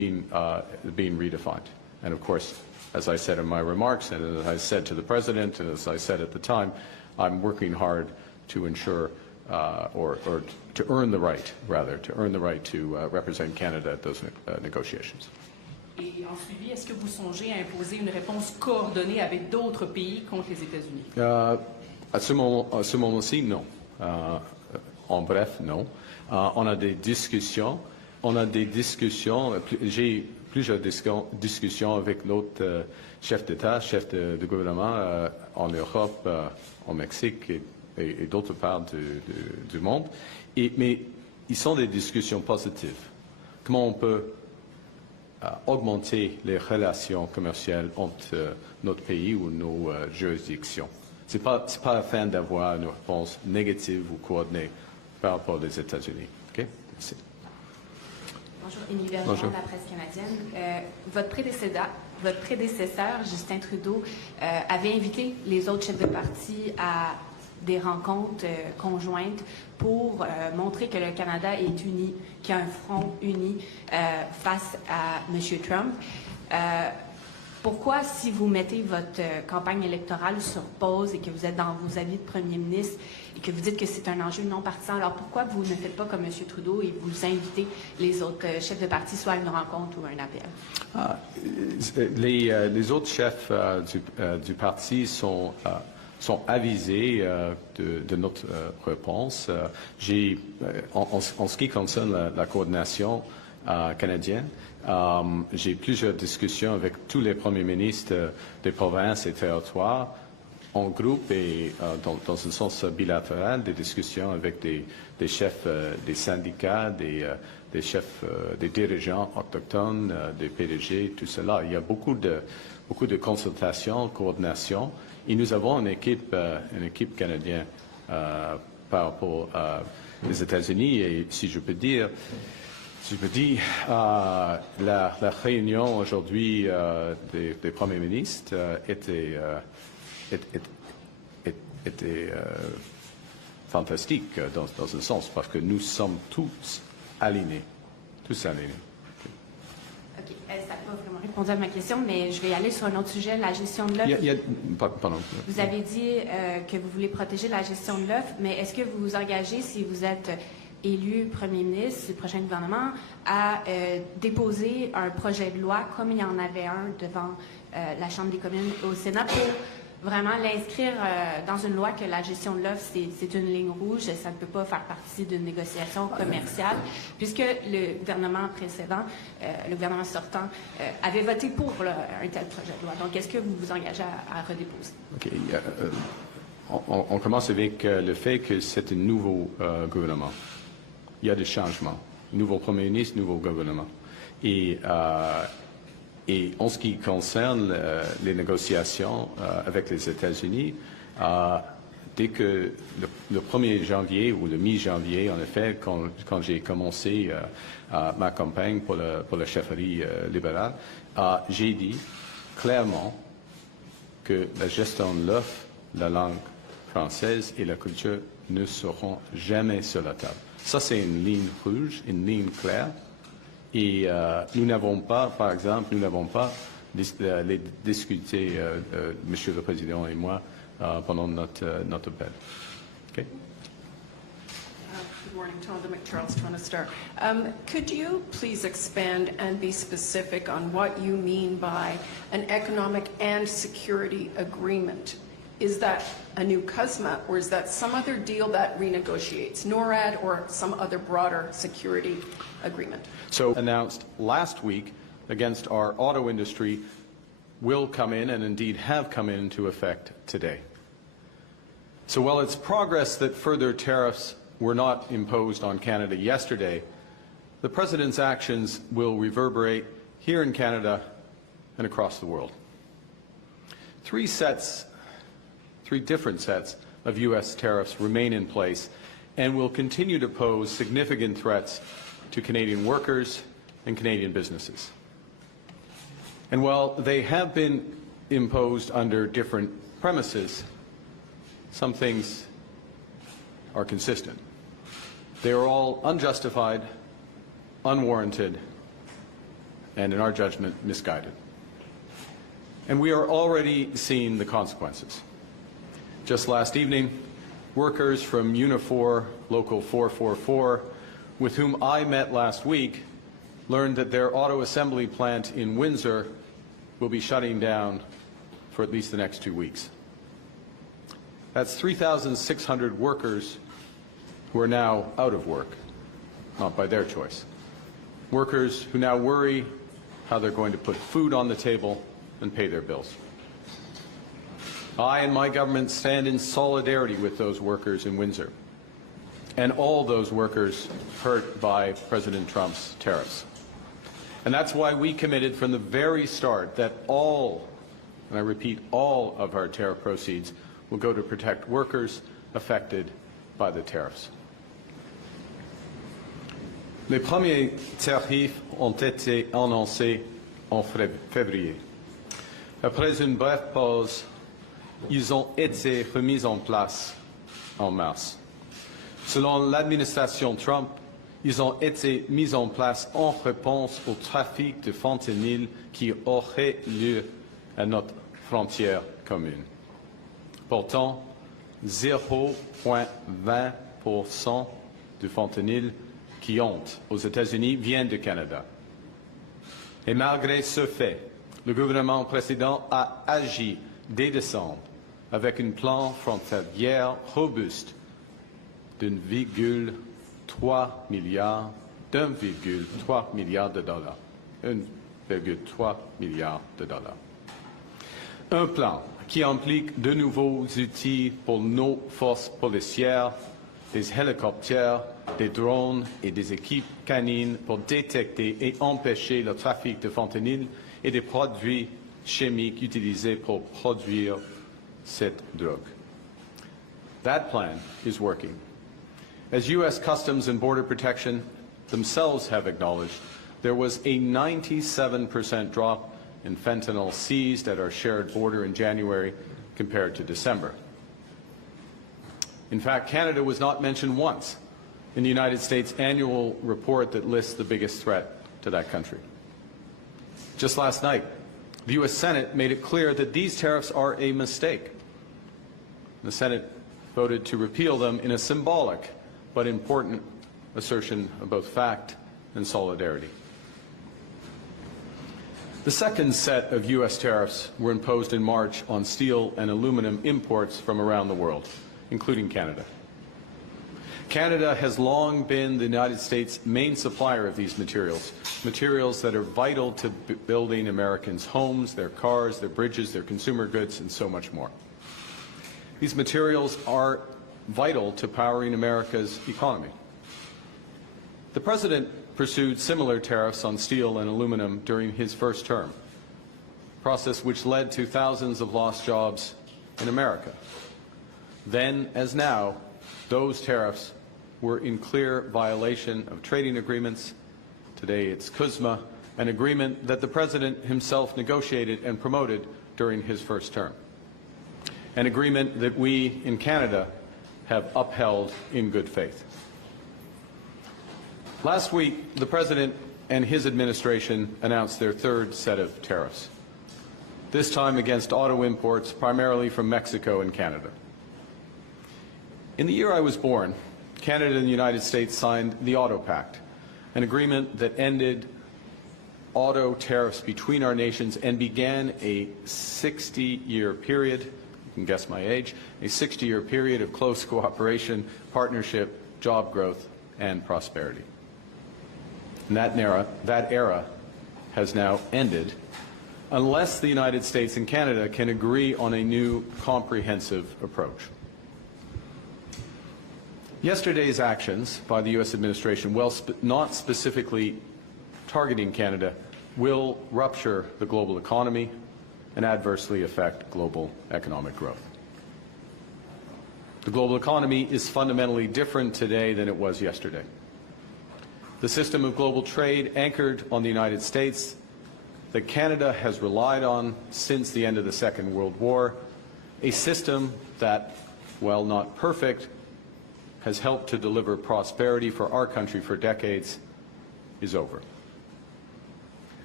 being redefined. And of course, as I said in my remarks, and as I said to the President, and as I said at the time, I'm working hard to ensure, or to earn the right, rather, to represent Canada at those negotiations. Et en suivi, est-ce que vous songez à imposer une réponse coordonnée avec d'autres pays contre les États-Unis? À ce moment-ci, non. En bref, non. On a des discussions. J'ai plusieurs discussions avec d'autres chefs d'État, chefs de gouvernement en Europe, au Mexique et d'autres parts du monde. Mais ils sont des discussions positives. Comment on peut augmenter les relations commerciales entre notre pays ou nos juridictions. Ce n'est pas afin d'avoir une réponse négative ou coordonnée par rapport aux États-Unis. Okay? Merci. Bonjour, Émilie Bergeron de la presse canadienne. Votre prédécesseur, Justin Trudeau, avait invité les autres chefs de parti à des rencontres conjointes pour montrer que le Canada est uni, qu'il y a un front uni face à M. Trump. Pourquoi, si vous mettez votre campagne électorale sur pause et que vous êtes dans vos avis de premier ministre et que vous dites que c'est un enjeu non partisan, alors pourquoi vous ne faites pas comme M. Trudeau et vous invitez les autres chefs de parti soit à une rencontre ou à un appel? Les autres chefs du parti sont avisés de notre réponse. En ce qui concerne la coordination canadienne, j'ai plusieurs discussions avec tous les premiers ministres des provinces et territoires en groupe et dans un sens bilatéral, des discussions avec des chefs des syndicats, des chefs, des dirigeants autochtones, des PDG, tout cela. Il y a beaucoup de consultations, coordination. Et nous avons une équipe canadienne par rapport aux États-Unis. Et si je peux dire, la réunion aujourd'hui des premiers ministres était fantastique dans un sens, parce que nous sommes tous alignés. OK. Ça n'a pas vraiment répondu à ma question, mais je vais aller sur un autre sujet, la gestion de l'œuf. Pardon. Vous avez dit que vous voulez protéger la gestion de l'œuf, mais est-ce que vous vous engagez, si vous êtes élu premier ministre du prochain gouvernement, à déposer un projet de loi, comme il y en avait un devant la Chambre des communes au Sénat, pour vraiment l'inscrire dans une loi que la gestion de l'œuf, c'est une ligne rouge, ça ne peut pas faire partie d'une négociation commerciale, puisque le gouvernement précédent, le gouvernement sortant, avait voté pour un tel projet de loi. Donc, est-ce que vous vous engagez à redéposer? OK. On commence avec le fait que c'est un nouveau gouvernement. Il y a des changements. Nouveau premier ministre, nouveau gouvernement. Et en ce qui concerne les négociations avec les États-Unis, dès que le 1er janvier ou le mi-janvier, en effet, quand j'ai commencé ma campagne pour la chefferie libérale, j'ai dit clairement que la gestion de l'œuf, la langue française et la culture ne seront jamais sur la table. Ça, c'est une ligne rouge, une ligne claire. Et nous n'avons pas, par exemple, les discuté, Monsieur le Président et moi, pendant notre appel. Okay? Good morning, Tonda McCharles, Toronto Star. Could you please expand and be specific on what you mean by an economic and security agreement? Is that a new CUSMA, or is that some other deal that renegotiates NORAD or some other broader security agreement? So announced last week against our auto industry will come in, and indeed have come into effect today. So while it's progress that further tariffs were not imposed on Canada yesterday, the President's actions will reverberate here in Canada and across the world. Three different sets of U.S. tariffs remain in place and will continue to pose significant threats to Canadian workers and Canadian businesses. And while they have been imposed under different premises, some things are consistent. They are all unjustified, unwarranted, and, in our judgment, misguided. And we are already seeing the consequences. Just last evening, workers from Unifor Local 444, with whom I met last week, learned that their auto assembly plant in Windsor will be shutting down for at least the next 2 weeks. That's 3,600 workers who are now out of work, not by their choice. Workers who now worry how they're going to put food on the table and pay their bills. I and my government stand in solidarity with those workers in Windsor and all those workers hurt by President Trump's tariffs. And that's why we committed from the very start that all, and I repeat, all of our tariff proceeds will go to protect workers affected by the tariffs. Les premiers tarifs ont été annoncés en février. Après une brève pause, ils ont été remis en place en mars. Selon l'administration Trump, ils ont été mis en place en réponse au trafic de fentanyl qui aurait lieu à notre frontière commune. Pourtant, 0,20% du fentanyl qui entre aux États-Unis vient du Canada. Et malgré ce fait, le gouvernement précédent a agi dès décembre avec un plan frontalier robuste d'1,3 milliard de dollars. 1,3 milliard de dollars. Un plan qui implique de nouveaux outils pour nos forces policières, des hélicoptères, des drones et des équipes canines pour détecter et empêcher le trafic de fentanyl et des produits chimiques utilisés pour produire cette drogue. That plan is working. As U.S. Customs and Border Protection themselves have acknowledged, there was a 97% drop in fentanyl seized at our shared border in January compared to December. In fact, Canada was not mentioned once in the United States annual report that lists the biggest threat to that country. Just last night, the U.S. Senate made it clear that these tariffs are a mistake. The Senate voted to repeal them in a symbolic but important assertion of both fact and solidarity. The second set of U.S. tariffs were imposed in March on steel and aluminum imports from around the world, including Canada. Canada has long been the United States' main supplier of these materials, materials that are vital to building Americans' homes, their cars, their bridges, their consumer goods, and so much more. These materials are vital to powering America's economy. The President pursued similar tariffs on steel and aluminum during his first term, a process which led to thousands of lost jobs in America. Then, as now, those tariffs were in clear violation of trading agreements. Today it's CUSMA, an agreement that the President himself negotiated and promoted during his first term, an agreement that we in Canada have upheld in good faith. Last week, the President and his administration announced their third set of tariffs, this time against auto imports primarily from Mexico and Canada. In the year I was born, Canada and the United States signed the Auto Pact, an agreement that ended auto tariffs between our nations and began a 60-year period, you can guess my age, a 60-year period of close cooperation, partnership, job growth, and prosperity. And that era has now ended unless the United States and Canada can agree on a new comprehensive approach. Yesterday's actions by the U.S. administration, while not specifically targeting Canada, will rupture the global economy and adversely affect global economic growth. The global economy is fundamentally different today than it was yesterday. The system of global trade anchored on the United States that Canada has relied on since the end of the Second World War, a system that, while not perfect, has helped to deliver prosperity for our country for decades, is over.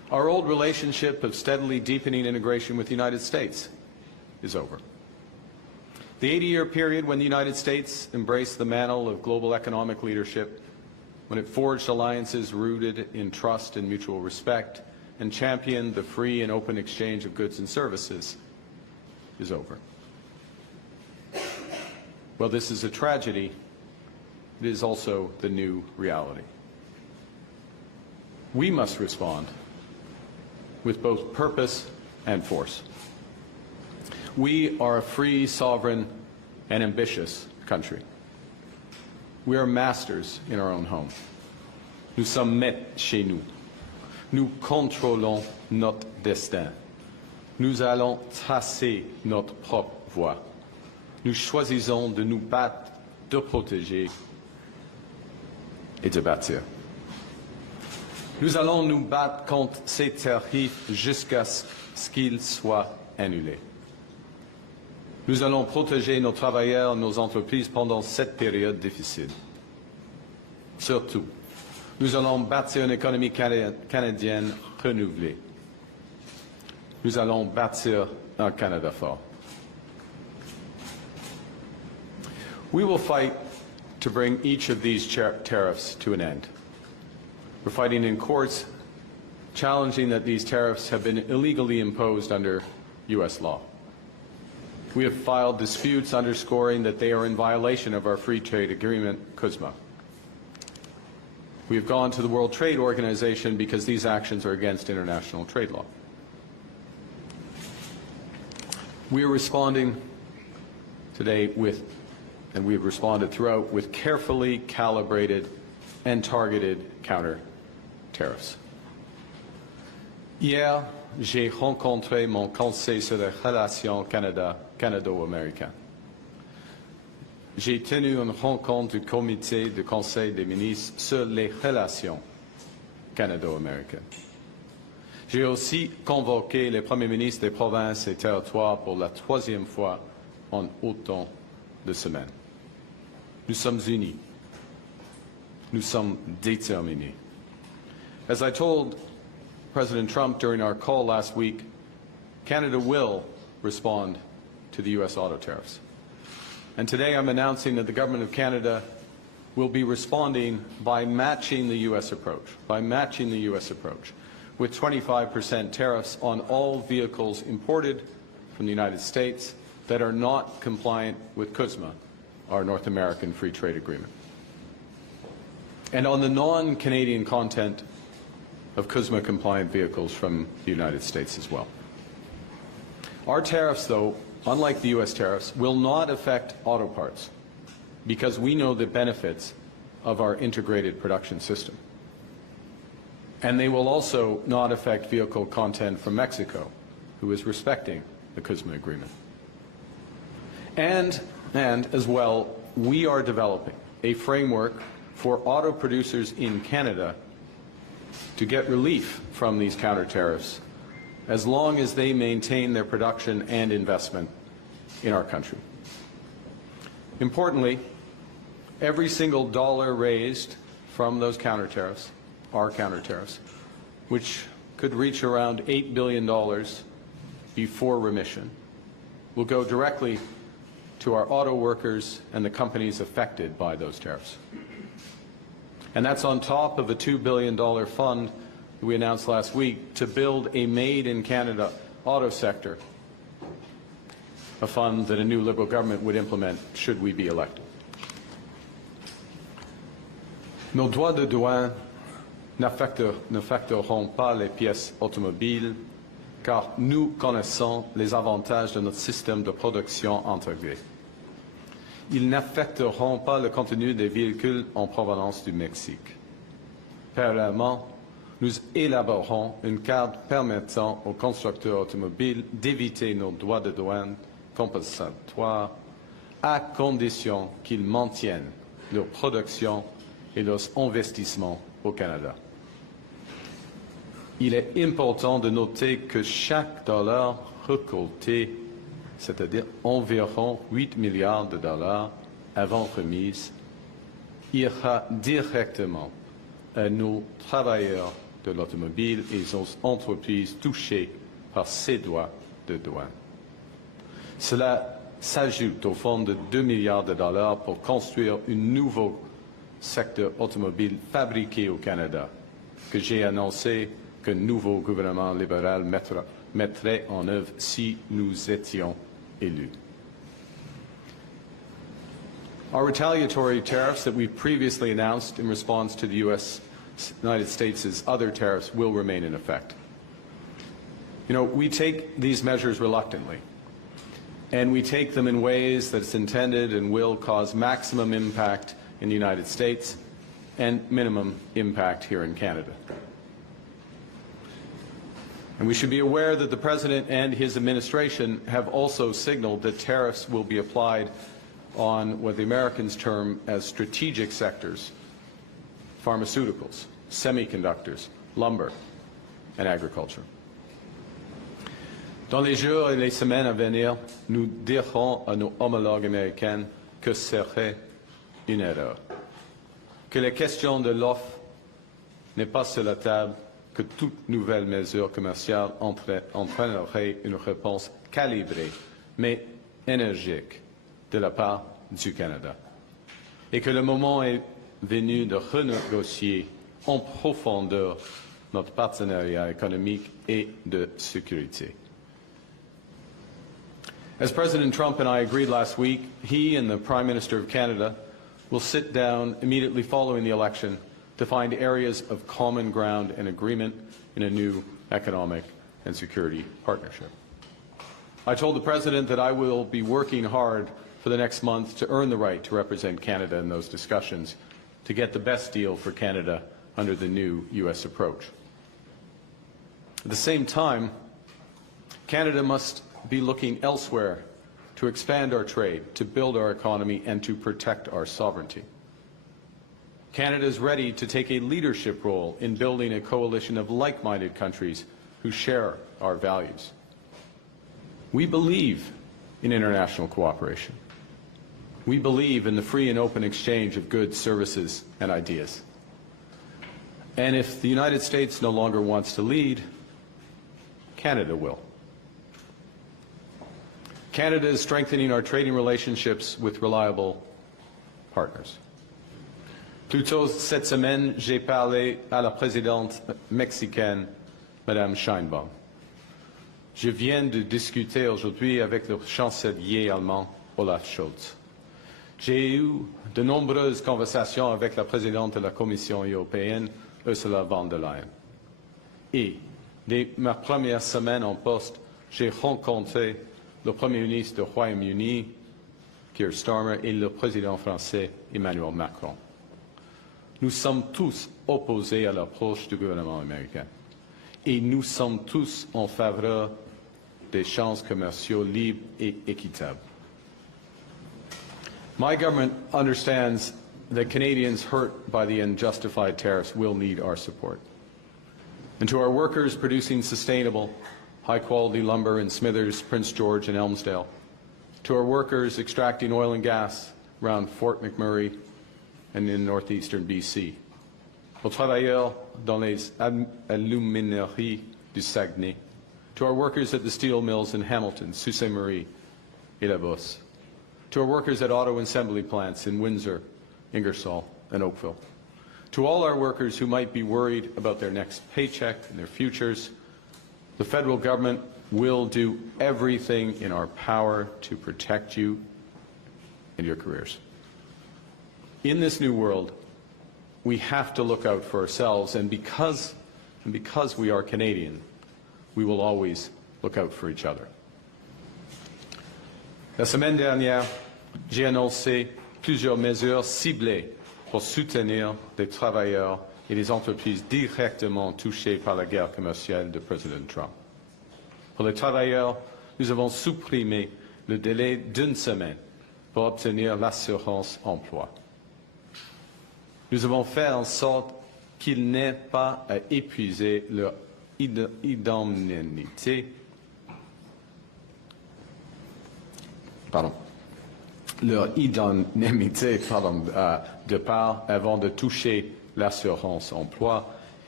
Our old relationship of steadily deepening integration with the United States is over. The 80-year period when the United States embraced the mantle of global economic leadership, when it forged alliances rooted in trust and mutual respect, and championed the free and open exchange of goods and services, is over. Well, this is a tragedy. It is also the new reality. We must respond with both purpose and force. We are a free, sovereign, and ambitious country. We are masters in our own home. Nous sommes maîtres chez nous. Nous contrôlons notre destin. Nous allons tracer notre propre voie. Nous choisissons de nous battre, de protéger et de bâtir. Nous allons nous battre contre ces tarifs jusqu'à ce qu'ils soient annulés. Nous allons protéger nos travailleurs, nos entreprises pendant cette période difficile. Surtout, nous allons bâtir une économie canadienne renouvelée. Nous allons bâtir un Canada fort. We will fight to bring each of these tariffs to an end. We're fighting in courts, challenging that these tariffs have been illegally imposed under U.S. law. We have filed disputes underscoring that they are in violation of our free trade agreement, CUSMA. We have gone to the World Trade Organization because these actions are against international trade law. We are responding today with, and we have responded throughout, with carefully calibrated and targeted counter tariffs. Hier, j'ai rencontré mon conseil sur les relations canado-américaines. J'ai tenu une rencontre du comité du Conseil des ministres sur les relations canado-américaines. J'ai aussi convoqué les premiers ministres des provinces et territoires pour la troisième fois en autant de semaines. Nous sommes unis. Nous sommes déterminés. As I told President Trump during our call last week, Canada will respond to the U.S. auto tariffs. And today I'm announcing that the Government of Canada will be responding by matching the U.S. approach, with 25% tariffs on all vehicles imported from the United States that are not compliant with CUSMA, our North American Free Trade Agreement, and on the non-Canadian content of CUSMA-compliant vehicles from the United States as well. Our tariffs, though, unlike the U.S. tariffs, will not affect auto parts because we know the benefits of our integrated production system. And they will also not affect vehicle content from Mexico, who is respecting the CUSMA agreement. And as well, we are developing a framework for auto producers in Canada to get relief from these counter tariffs as long as they maintain their production and investment in our country. Importantly, every single dollar raised from those counter tariffs, our counter tariffs, which could reach around $8 billion before remission, will go directly to our auto workers and the companies affected by those tariffs. And that's on top of a $2 billion fund that we announced last week to build a made-in-Canada auto sector, a fund that a new Liberal government would implement should we be elected. Nos droits de douane n'affecteront pas les pièces automobiles car nous connaissons les avantages de notre système de production intégré. Ils n'affecteront pas le contenu des véhicules en provenance du Mexique. Parallèlement, nous élaborerons une carte permettant aux constructeurs automobiles d'éviter nos droits de douane compensatoires à condition qu'ils maintiennent leur production et leurs investissements au Canada. Il est important de noter que chaque dollar récolté, c'est-à-dire environ 8 milliards de dollars avant remise, ira directement à nos travailleurs de l'automobile et aux entreprises touchées par ces droits de douane. Cela s'ajoute au fonds de 2 milliards de dollars pour construire un nouveau secteur automobile fabriqué au Canada, que j'ai annoncé qu'un nouveau gouvernement libéral mettrait en œuvre si nous étions élus. Our retaliatory tariffs that we've previously announced in response to the United States' other tariffs will remain in effect. You know, we take these measures reluctantly, and we take them in ways that it's intended and will cause maximum impact in the United States and minimum impact here in Canada. And we should be aware that the President and his administration have also signaled that tariffs will be applied on what the Americans term as strategic sectors: pharmaceuticals, semiconductors, lumber, and agriculture. Dans les jours et les semaines à venir, nous dirons à nos homologues américains que ce serait une erreur, que la question de l'offre n'est pas sur la table, que toute nouvelle mesure commerciale entraînerait une réponse calibrée, mais énergique, de la part du Canada, et que le moment est venu de renégocier en profondeur notre partenariat économique et de sécurité. As President Trump and I agreed last week, he and the Prime Minister of Canada will sit down immediately following the election to find areas of common ground and agreement in a new economic and security partnership. I told the President that I will be working hard for the next month to earn the right to represent Canada in those discussions, to get the best deal for Canada under the new U.S. approach. At the same time, Canada must be looking elsewhere to expand our trade, to build our economy, and to protect our sovereignty. Canada is ready to take a leadership role in building a coalition of like-minded countries who share our values. We believe in international cooperation. We believe in the free and open exchange of goods, services, and ideas. And if the United States no longer wants to lead, Canada will. Canada is strengthening our trading relationships with reliable partners. Plus tôt cette semaine, j'ai parlé à la présidente mexicaine, Madame Sheinbaum. Je viens de discuter aujourd'hui avec le chancelier allemand, Olaf Scholz. J'ai eu de nombreuses conversations avec la présidente de la Commission européenne, Ursula von der Leyen. Et, dès ma première semaine en poste, j'ai rencontré le Premier ministre du Royaume-Uni, Keir Starmer, et le président français, Emmanuel Macron. Nous sommes tous opposés à l'approche du gouvernement américain. Et nous sommes tous en faveur d'échanges commerciaux libres et équitables. My government understands that Canadians hurt by the unjustified tariffs will need our support. And to our workers producing sustainable, high-quality lumber in Smithers, Prince George, and Elmsdale, to our workers extracting oil and gas around Fort McMurray and in northeastern BC, aux travailleurs dans les alumineries du Saguenay, to our workers at the steel mills in Hamilton, Sault Ste. Marie, et La Bosse, to our workers at auto assembly plants in Windsor, Ingersoll, and Oakville, to all our workers who might be worried about their next paycheck and their futures, the federal government will do everything in our power to protect you and your careers. In this new world, we have to look out for ourselves, and because we are Canadian, we will always look out for each other. La semaine dernière, j'ai annoncé plusieurs mesures ciblées pour soutenir les travailleurs et les entreprises directement touchées par la guerre commerciale de Président Trump. Pour les travailleurs, nous avons supprimé le délai d'une semaine pour obtenir l'assurance emploi. Nous avons fait en sorte qu'ils n'aient pas à épuiser leur indemnité de part avant de toucher l'assurance emploi,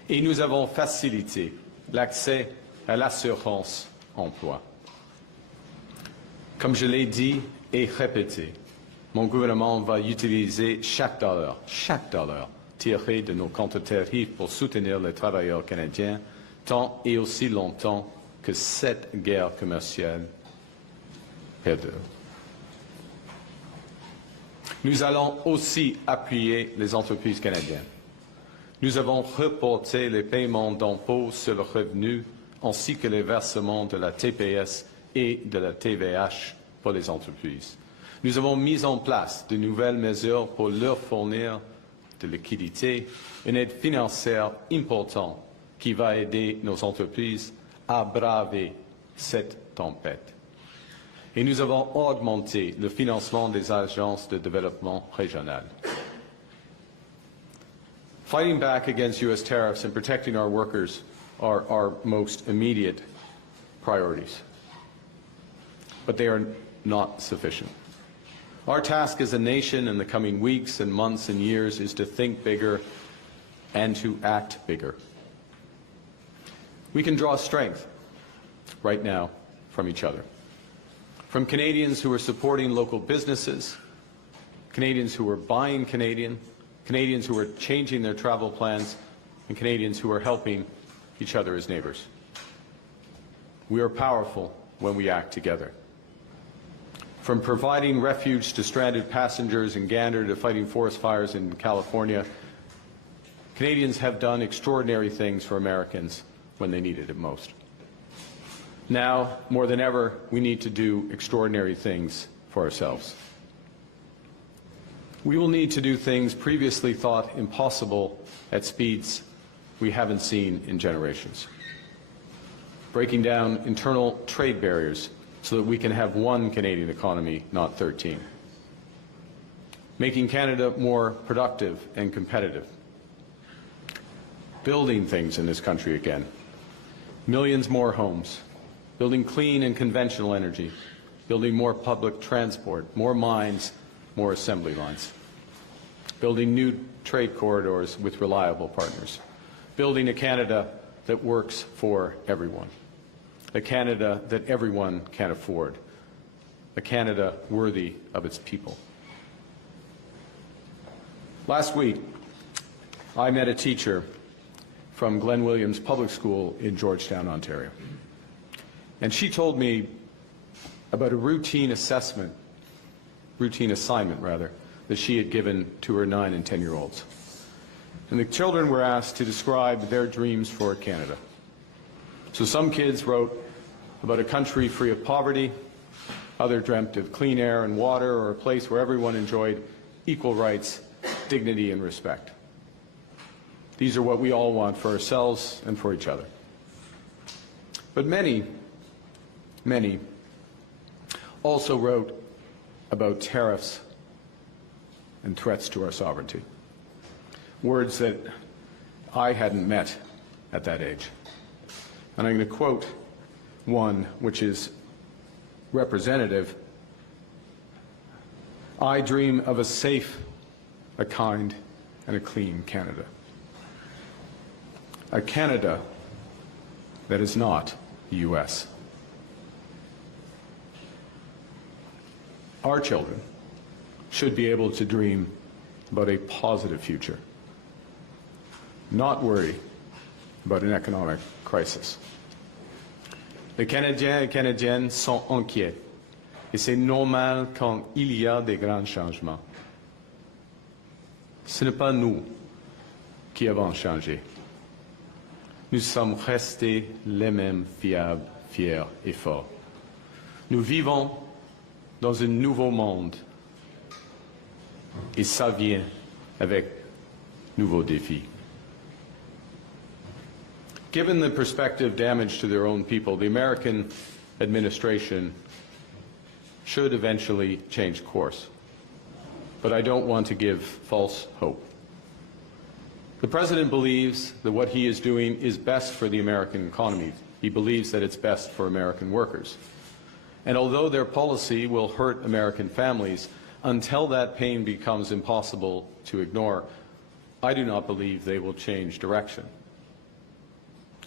Et nous avons facilité l'accès à l'assurance emploi. Comme je l'ai dit et répété, mon gouvernement va utiliser chaque dollar tiré de nos comptes tarifs pour soutenir les travailleurs canadiens tant et aussi longtemps que cette guerre commerciale perdure. Nous allons aussi appuyer les entreprises canadiennes. Nous avons reporté les paiements d'impôts sur le revenu ainsi que les versements de la TPS et de la TVH pour les entreprises. Nous avons mis en place de nouvelles mesures pour leur fournir de liquidité, une aide financière importante qui va aider nos entreprises à braver cette tempête. Et nous avons augmenté le financement des agences de développement régional. Fighting back against U.S. tariffs and protecting our workers are our most immediate priorities. But they are not sufficient. Our task as a nation in the coming weeks and months and years is to think bigger and to act bigger. We can draw strength right now from each other. From Canadians who are supporting local businesses, Canadians who are buying Canadian, Canadians who are changing their travel plans, and Canadians who are helping each other as neighbors. We are powerful when we act together. From providing refuge to stranded passengers in Gander to fighting forest fires in California, Canadians have done extraordinary things for Americans when they needed it most. Now, more than ever, we need to do extraordinary things for ourselves. We will need to do things previously thought impossible at speeds we haven't seen in generations. Breaking down internal trade barriers so that we can have one Canadian economy, not 13. Making Canada more productive and competitive. Building things in this country again. Millions more homes. Building clean and conventional energy. Building more public transport, more mines, more assembly lines. Building new trade corridors with reliable partners. Building a Canada that works for everyone. A Canada that everyone can afford. A Canada worthy of its people. Last week, I met a teacher from Glen Williams Public School in Georgetown, Ontario. And she told me about a routine assignment, that she had given to her 9- and 10-year-olds. And the children were asked to describe their dreams for Canada. So some kids wrote about a country free of poverty, others dreamt of clean air and water, or a place where everyone enjoyed equal rights, dignity, and respect. These are what we all want for ourselves and for each other. But many also wrote about tariffs and threats to our sovereignty. Words that I hadn't met at that age. And I'm going to quote one which is representative. I dream of a safe, a kind, and a clean Canada. A Canada that is not the U.S. Our children should be able to dream about a positive future, not worry about an economic crisis. Les Canadiens et Canadiennes sont inquiets, et c'est normal quand il y a des grands changements. Ce n'est pas nous qui avons changé. Nous sommes restés les mêmes fiables, fiers et forts. Nous vivons dans un nouveau monde, et ça vient avec nouveaux défis. Given the prospective damage to their own people, the American administration should eventually change course. But I don't want to give false hope. The President believes that what he is doing is best for the American economy. He believes that it's best for American workers. And although their policy will hurt American families, until that pain becomes impossible to ignore, I do not believe they will change direction.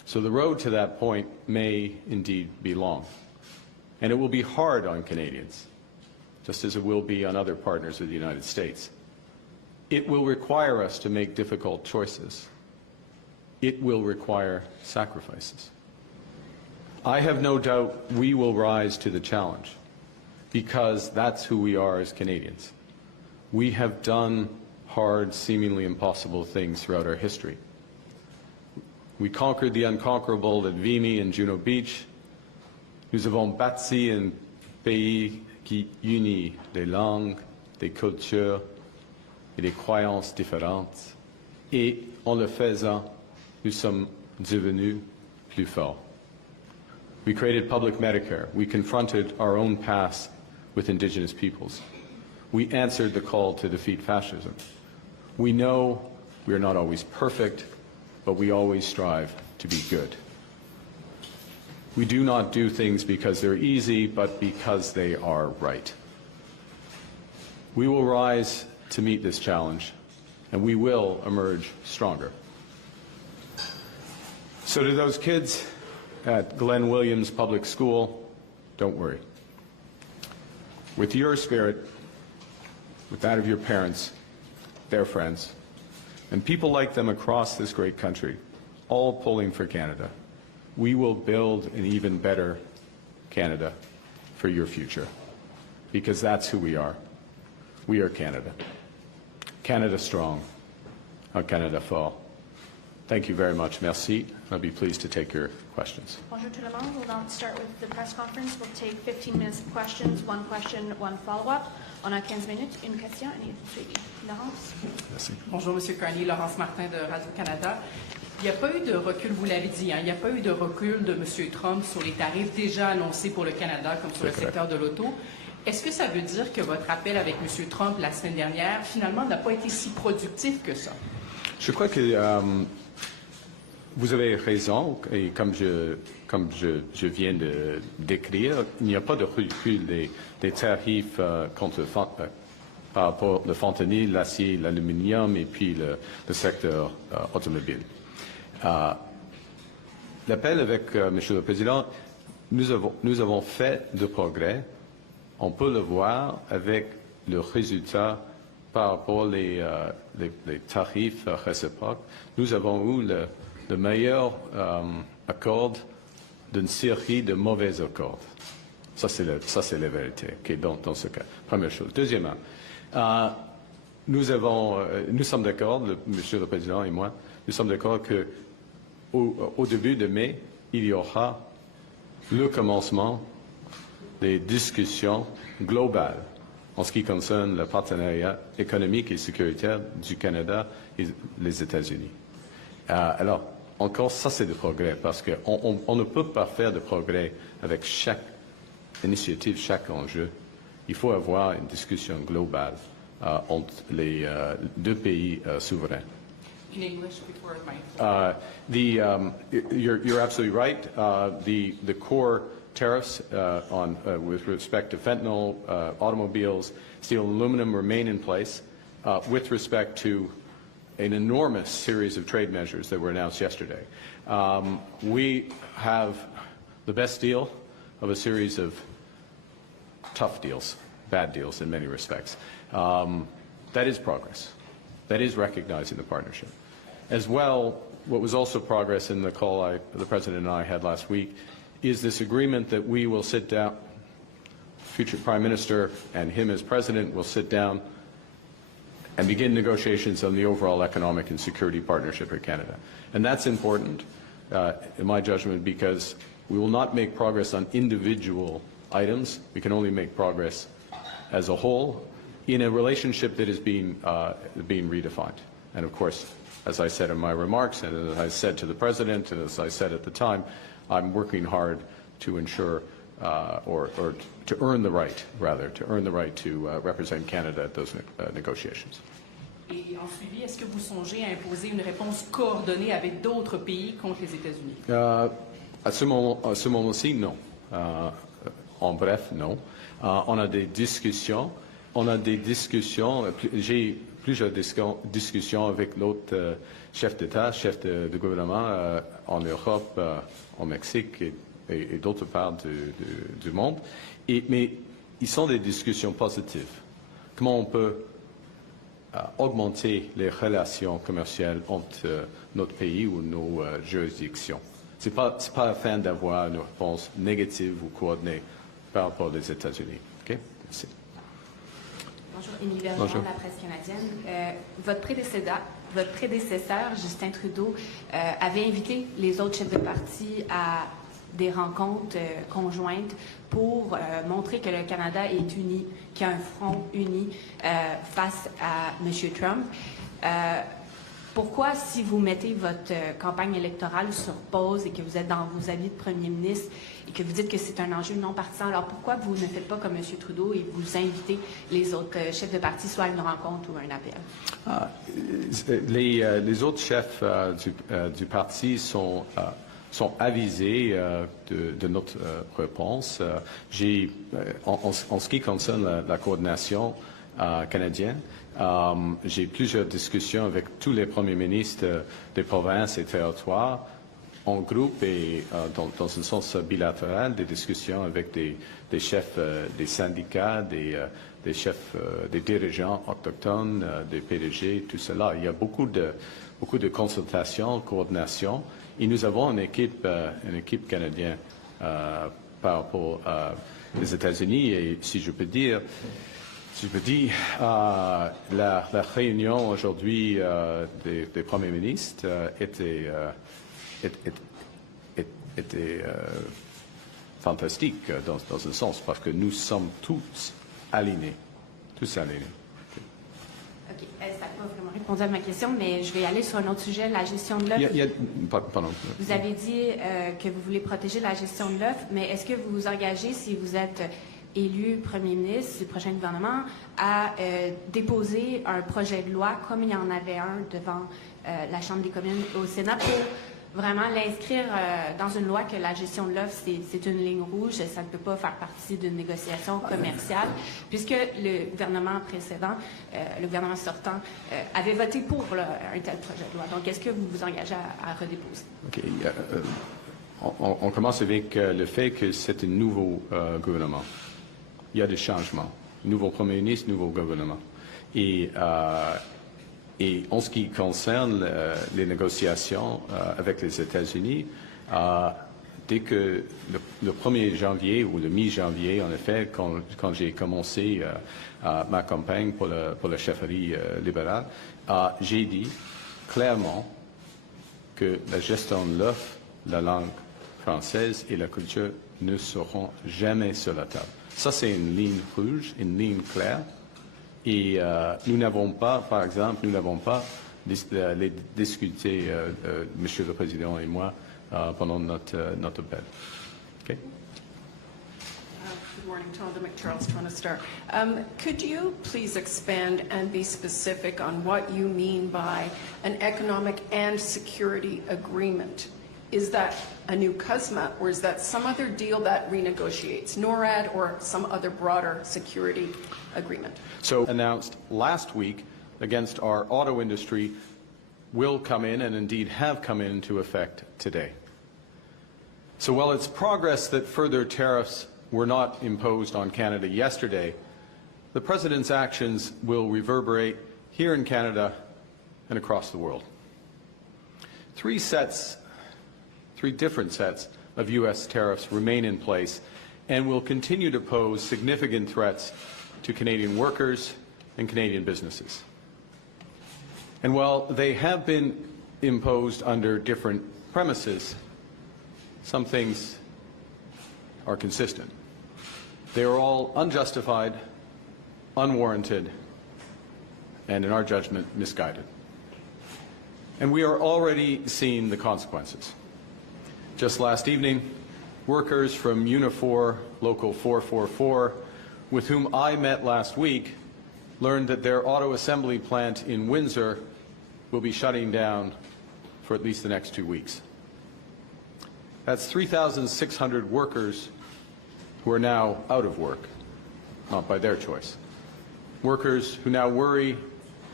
So the road to that point may indeed be long. And it will be hard on Canadians, just as it will be on other partners of the United States. It will require us to make difficult choices. It will require sacrifices. I have no doubt we will rise to the challenge, because that's who we are as Canadians. We have done hard, seemingly impossible things throughout our history. We conquered the unconquerable at Vimy and Juno Beach. Nous avons bâti un pays qui unit des langues, des cultures et des croyances différentes. Et en le faisant, nous sommes devenus plus forts. We created public Medicare. We confronted our own past with Indigenous peoples. We answered the call to defeat fascism. We know we are not always perfect, but we always strive to be good. We do not do things because they're easy, but because they are right. We will rise to meet this challenge, and we will emerge stronger. So to those kids at Glenn Williams Public School, don't worry. With your spirit, with that of your parents, their friends, and people like them across this great country, all pulling for Canada, we will build an even better Canada for your future, because that's who we are. We are Canada. Canada strong, un Canada fort. Thank you very much. Merci. I'll be pleased to take your questions. Bonjour tout le monde. We'll now start with the press conference. We'll take 15 minutes of questions, one question, one follow-up. On a 15 minutes, une question et une suivi. Laurence? Merci. Bonjour, M. Carney. Laurence Martin de Radio-Canada. Il n'y a pas eu de recul, vous l'avez dit, hein, il n'y a pas eu de recul de M. Trump sur les tarifs déjà annoncés pour le Canada, comme sur le secteur de l'auto. Est-ce que ça veut dire que votre appel avec M. Trump la semaine dernière, finalement, n'a pas été si productif que ça? Je crois que vous avez raison, et comme je viens de décrire, il n'y a pas de recul des tarifs contre par rapport au fentanyl, l'acier, l'aluminium et puis le secteur automobile. L'appel avec Monsieur le Président, nous avons fait de progrès. On peut le voir avec le résultat par rapport les tarifs réciproques. Nous avons eu le meilleur accord d'une série de mauvais accords. Ça, c'est la vérité dans ce cas. Première chose. Deuxièmement, nous sommes d'accord, Monsieur le Président et moi, nous sommes d'accord qu'au début de mai, il y aura le commencement des discussions globales en ce qui concerne le partenariat économique et sécuritaire du Canada et les États-Unis. Alors, encore, ça c'est du progrès, parce qu'on ne peut pas faire de progrès avec chaque initiative, chaque enjeu. Il faut avoir une discussion globale entre les deux pays souverains. In English before my... You're absolutely right. The core tariffs with respect to fentanyl, automobiles, steel and aluminum remain in place. With respect to an enormous series of trade measures that were announced yesterday. We have the best deal of a series of tough deals, bad deals in many respects. That is progress. That is recognizing the partnership. As well, what was also progress in the call the President and I had last week is this agreement that we will sit down, future Prime Minister and him as President will sit down and begin negotiations on the overall economic and security partnership with Canada. And that's important, in my judgment, because we will not make progress on individual items. We can only make progress as a whole in a relationship that is being redefined. And of course, as I said in my remarks, and as I said to the President, and as I said at the time, I'm working hard to ensure, or to earn the right, rather, to represent Canada at those negotiations. Et en suivi, est-ce que vous songez à imposer une réponse coordonnée avec d'autres pays contre les États-Unis? À ce moment-ci, non. En bref, non. On a des discussions. J'ai plusieurs discussions avec l'autre chef d'État, chef de gouvernement en Europe, au Mexique et d'autres parts du monde. Mais ils sont des discussions positives. Comment on peut augmenter les relations commerciales entre notre pays ou nos juridictions. Ce n'est pas afin d'avoir une réponse négative ou coordonnée par rapport aux États-Unis. Okay? Merci. Bonjour, Émilie Bergeron de la presse canadienne. Votre prédécesseur, Justin Trudeau, avait invité les autres chefs de parti à des rencontres conjointes pour montrer que le Canada est uni, qu'il y a un front uni face à M. Trump. Pourquoi, si vous mettez votre campagne électorale sur pause et que vous êtes dans vos habits de premier ministre et que vous dites que c'est un enjeu non partisan, alors pourquoi vous ne faites pas comme M. Trudeau et vous invitez les autres chefs de parti soit à une rencontre ou à un appel? Les autres chefs du parti sont avisés de notre réponse. En ce qui concerne la coordination canadienne, j'ai plusieurs discussions avec tous les premiers ministres des provinces et territoires en groupe et dans un sens bilatéral, des discussions avec des chefs des syndicats, des chefs, des dirigeants autochtones, des PDG, tout cela. Il y a beaucoup de consultations, coordination. Et nous avons une équipe canadienne par rapport aux États-Unis. Et si je peux dire, la réunion aujourd'hui des premiers ministres était fantastique dans un sens, parce que nous sommes tous alignés. OK. Ça n'a pas vraiment répondu à ma question, mais je vais aller sur un autre sujet, la gestion de l'œuf. Pardon. Vous avez dit que vous voulez protéger la gestion de l'œuf, mais est-ce que vous vous engagez, si vous êtes élu premier ministre du prochain gouvernement, à déposer un projet de loi, comme il y en avait un devant la Chambre des communes au Sénat, pour vraiment l'inscrire dans une loi que la gestion de l'œuf, c'est une ligne rouge, ça ne peut pas faire partie d'une négociation commerciale, puisque le gouvernement précédent, le gouvernement sortant, avait voté pour un tel projet de loi. Donc, est-ce que vous vous engagez à redéposer? OK. On commence avec le fait que c'est un nouveau gouvernement. Il y a des changements. Nouveau premier ministre, nouveau gouvernement. Et en ce qui concerne les négociations avec les États-Unis, dès que le 1er janvier ou le mi-janvier, en effet, quand j'ai commencé ma campagne pour la chefferie libérale, j'ai dit clairement que la gestion de l'œuf, la langue française et la culture ne seront jamais sur la table. Ça, c'est une ligne rouge, une ligne claire. Et nous n'avons pas, par exemple, les discuté, Monsieur le Président et moi, pendant notre appel. Okay? Good morning, Tonda McCharles, Toronto Star. Could you please expand and be specific on what you mean by an economic and security agreement? Is that a new CUSMA, or is that some other deal that renegotiates NORAD or some other broader security agreement? So announced last week against our auto industry will come in, and indeed have come into effect today. So while it's progress that further tariffs were not imposed on Canada yesterday, the President's actions will reverberate here in Canada and across the world. Three different sets of U.S. tariffs remain in place and will continue to pose significant threats to Canadian workers and Canadian businesses. And while they have been imposed under different premises, some things are consistent. They are all unjustified, unwarranted, and in our judgment, misguided. And we are already seeing the consequences. Just last evening, workers from Unifor Local 444, with whom I met last week, learned that their auto assembly plant in Windsor will be shutting down for at least the next 2 weeks. That's 3,600 workers who are now out of work, not by their choice. Workers who now worry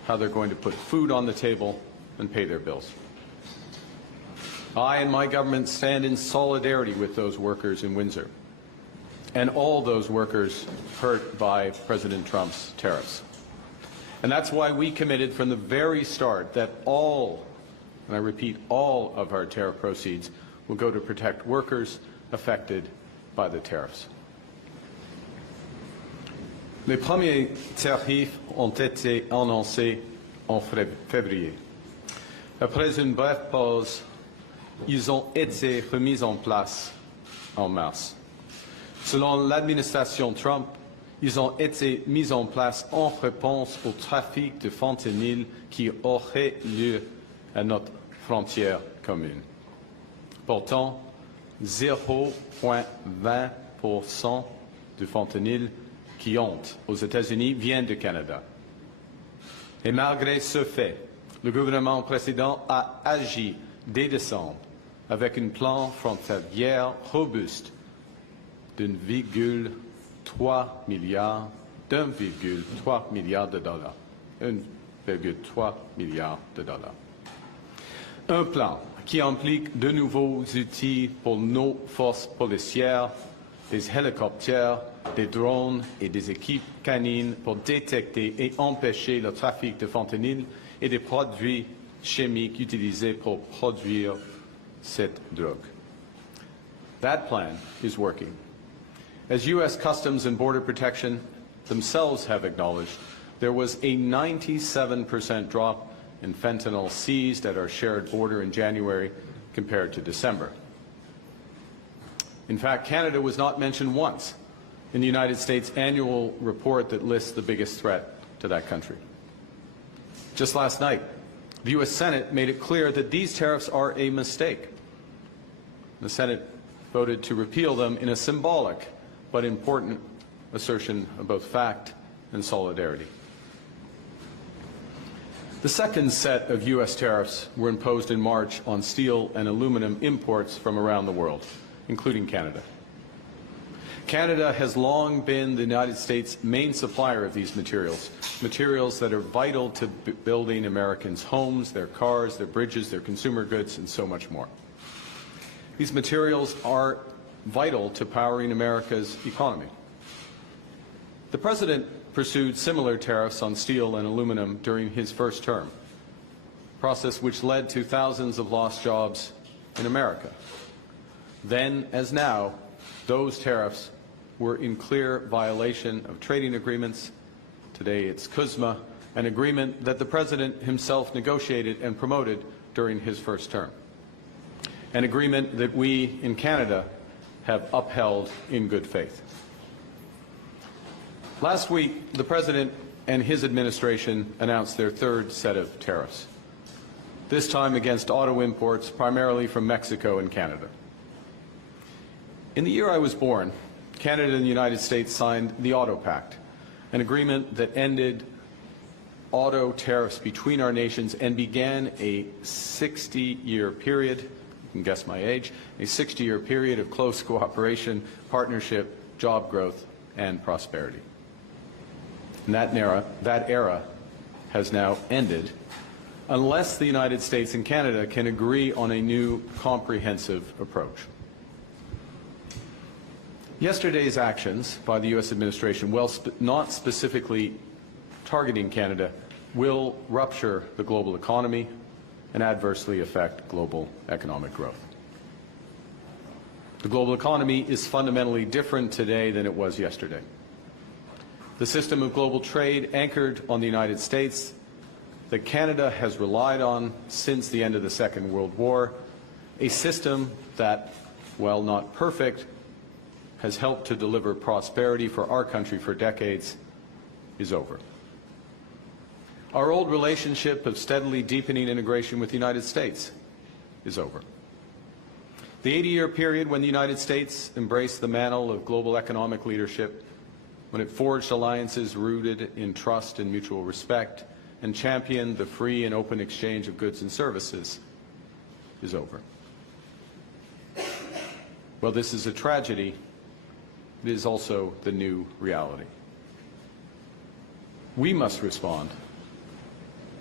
how they're going to put food on the table and pay their bills. I and my government stand in solidarity with those workers in Windsor and all those workers hurt by President Trump's tariffs. And that's why we committed from the very start that all, and I repeat, all of our tariff proceeds will go to protect workers affected by the tariffs. Les premiers tarifs ont été annoncés en février. Après une brève pause, ils ont été remis en place en mars. Selon l'administration Trump, ils ont été mis en place en réponse au trafic de fentanyl qui aurait lieu à notre frontière commune. Pourtant, 0,20% du fentanyl qui entre aux États-Unis vient du Canada. Et malgré ce fait, le gouvernement précédent a agi dès décembre avec un plan frontalier robuste d'1,3 milliard de dollars. 1,3 milliard de dollars. Un plan qui implique de nouveaux outils pour nos forces policières, des hélicoptères, des drones et des équipes canines pour détecter et empêcher le trafic de fentanyl et des produits chimiques utilisés pour produire cette drogue. That plan is working. As U.S. Customs and Border Protection themselves have acknowledged, there was a 97% drop in fentanyl seized at our shared border in January compared to December. In fact, Canada was not mentioned once in the United States annual report that lists the biggest threat to that country. Just last night, the U.S. Senate made it clear that these tariffs are a mistake. The Senate voted to repeal them in a symbolic but important assertion of both fact and solidarity. The second set of U.S. tariffs were imposed in March on steel and aluminum imports from around the world, including Canada. Canada has long been the United States' main supplier of these materials, materials that are vital to building Americans' homes, their cars, their bridges, their consumer goods, and so much more. These materials are vital to powering America's economy. The President pursued similar tariffs on steel and aluminum during his first term, a process which led to thousands of lost jobs in America. Then, as now, those tariffs were in clear violation of trading agreements. Today it's CUSMA, an agreement that the President himself negotiated and promoted during his first term, an agreement that we in Canada have upheld in good faith. Last week, the President and his administration announced their third set of tariffs, this time against auto imports primarily from Mexico and Canada. In the year I was born, Canada and the United States signed the Auto Pact, an agreement that ended auto tariffs between our nations and began a 60-year period, you can guess my age, a 60-year period of close cooperation, partnership, job growth, and prosperity. And that era has now ended unless the United States and Canada can agree on a new comprehensive approach. Yesterday's actions by the U.S. administration, while not specifically targeting Canada, will rupture the global economy and adversely affect global economic growth. The global economy is fundamentally different today than it was yesterday. The system of global trade anchored on the United States that Canada has relied on since the end of the Second World War, a system that, while not perfect, has helped to deliver prosperity for our country for decades, is over. Our old relationship of steadily deepening integration with the United States is over. The 80-year period when the United States embraced the mantle of global economic leadership, when it forged alliances rooted in trust and mutual respect, and championed the free and open exchange of goods and services, is over. Well, this is a tragedy. It is also the new reality. We must respond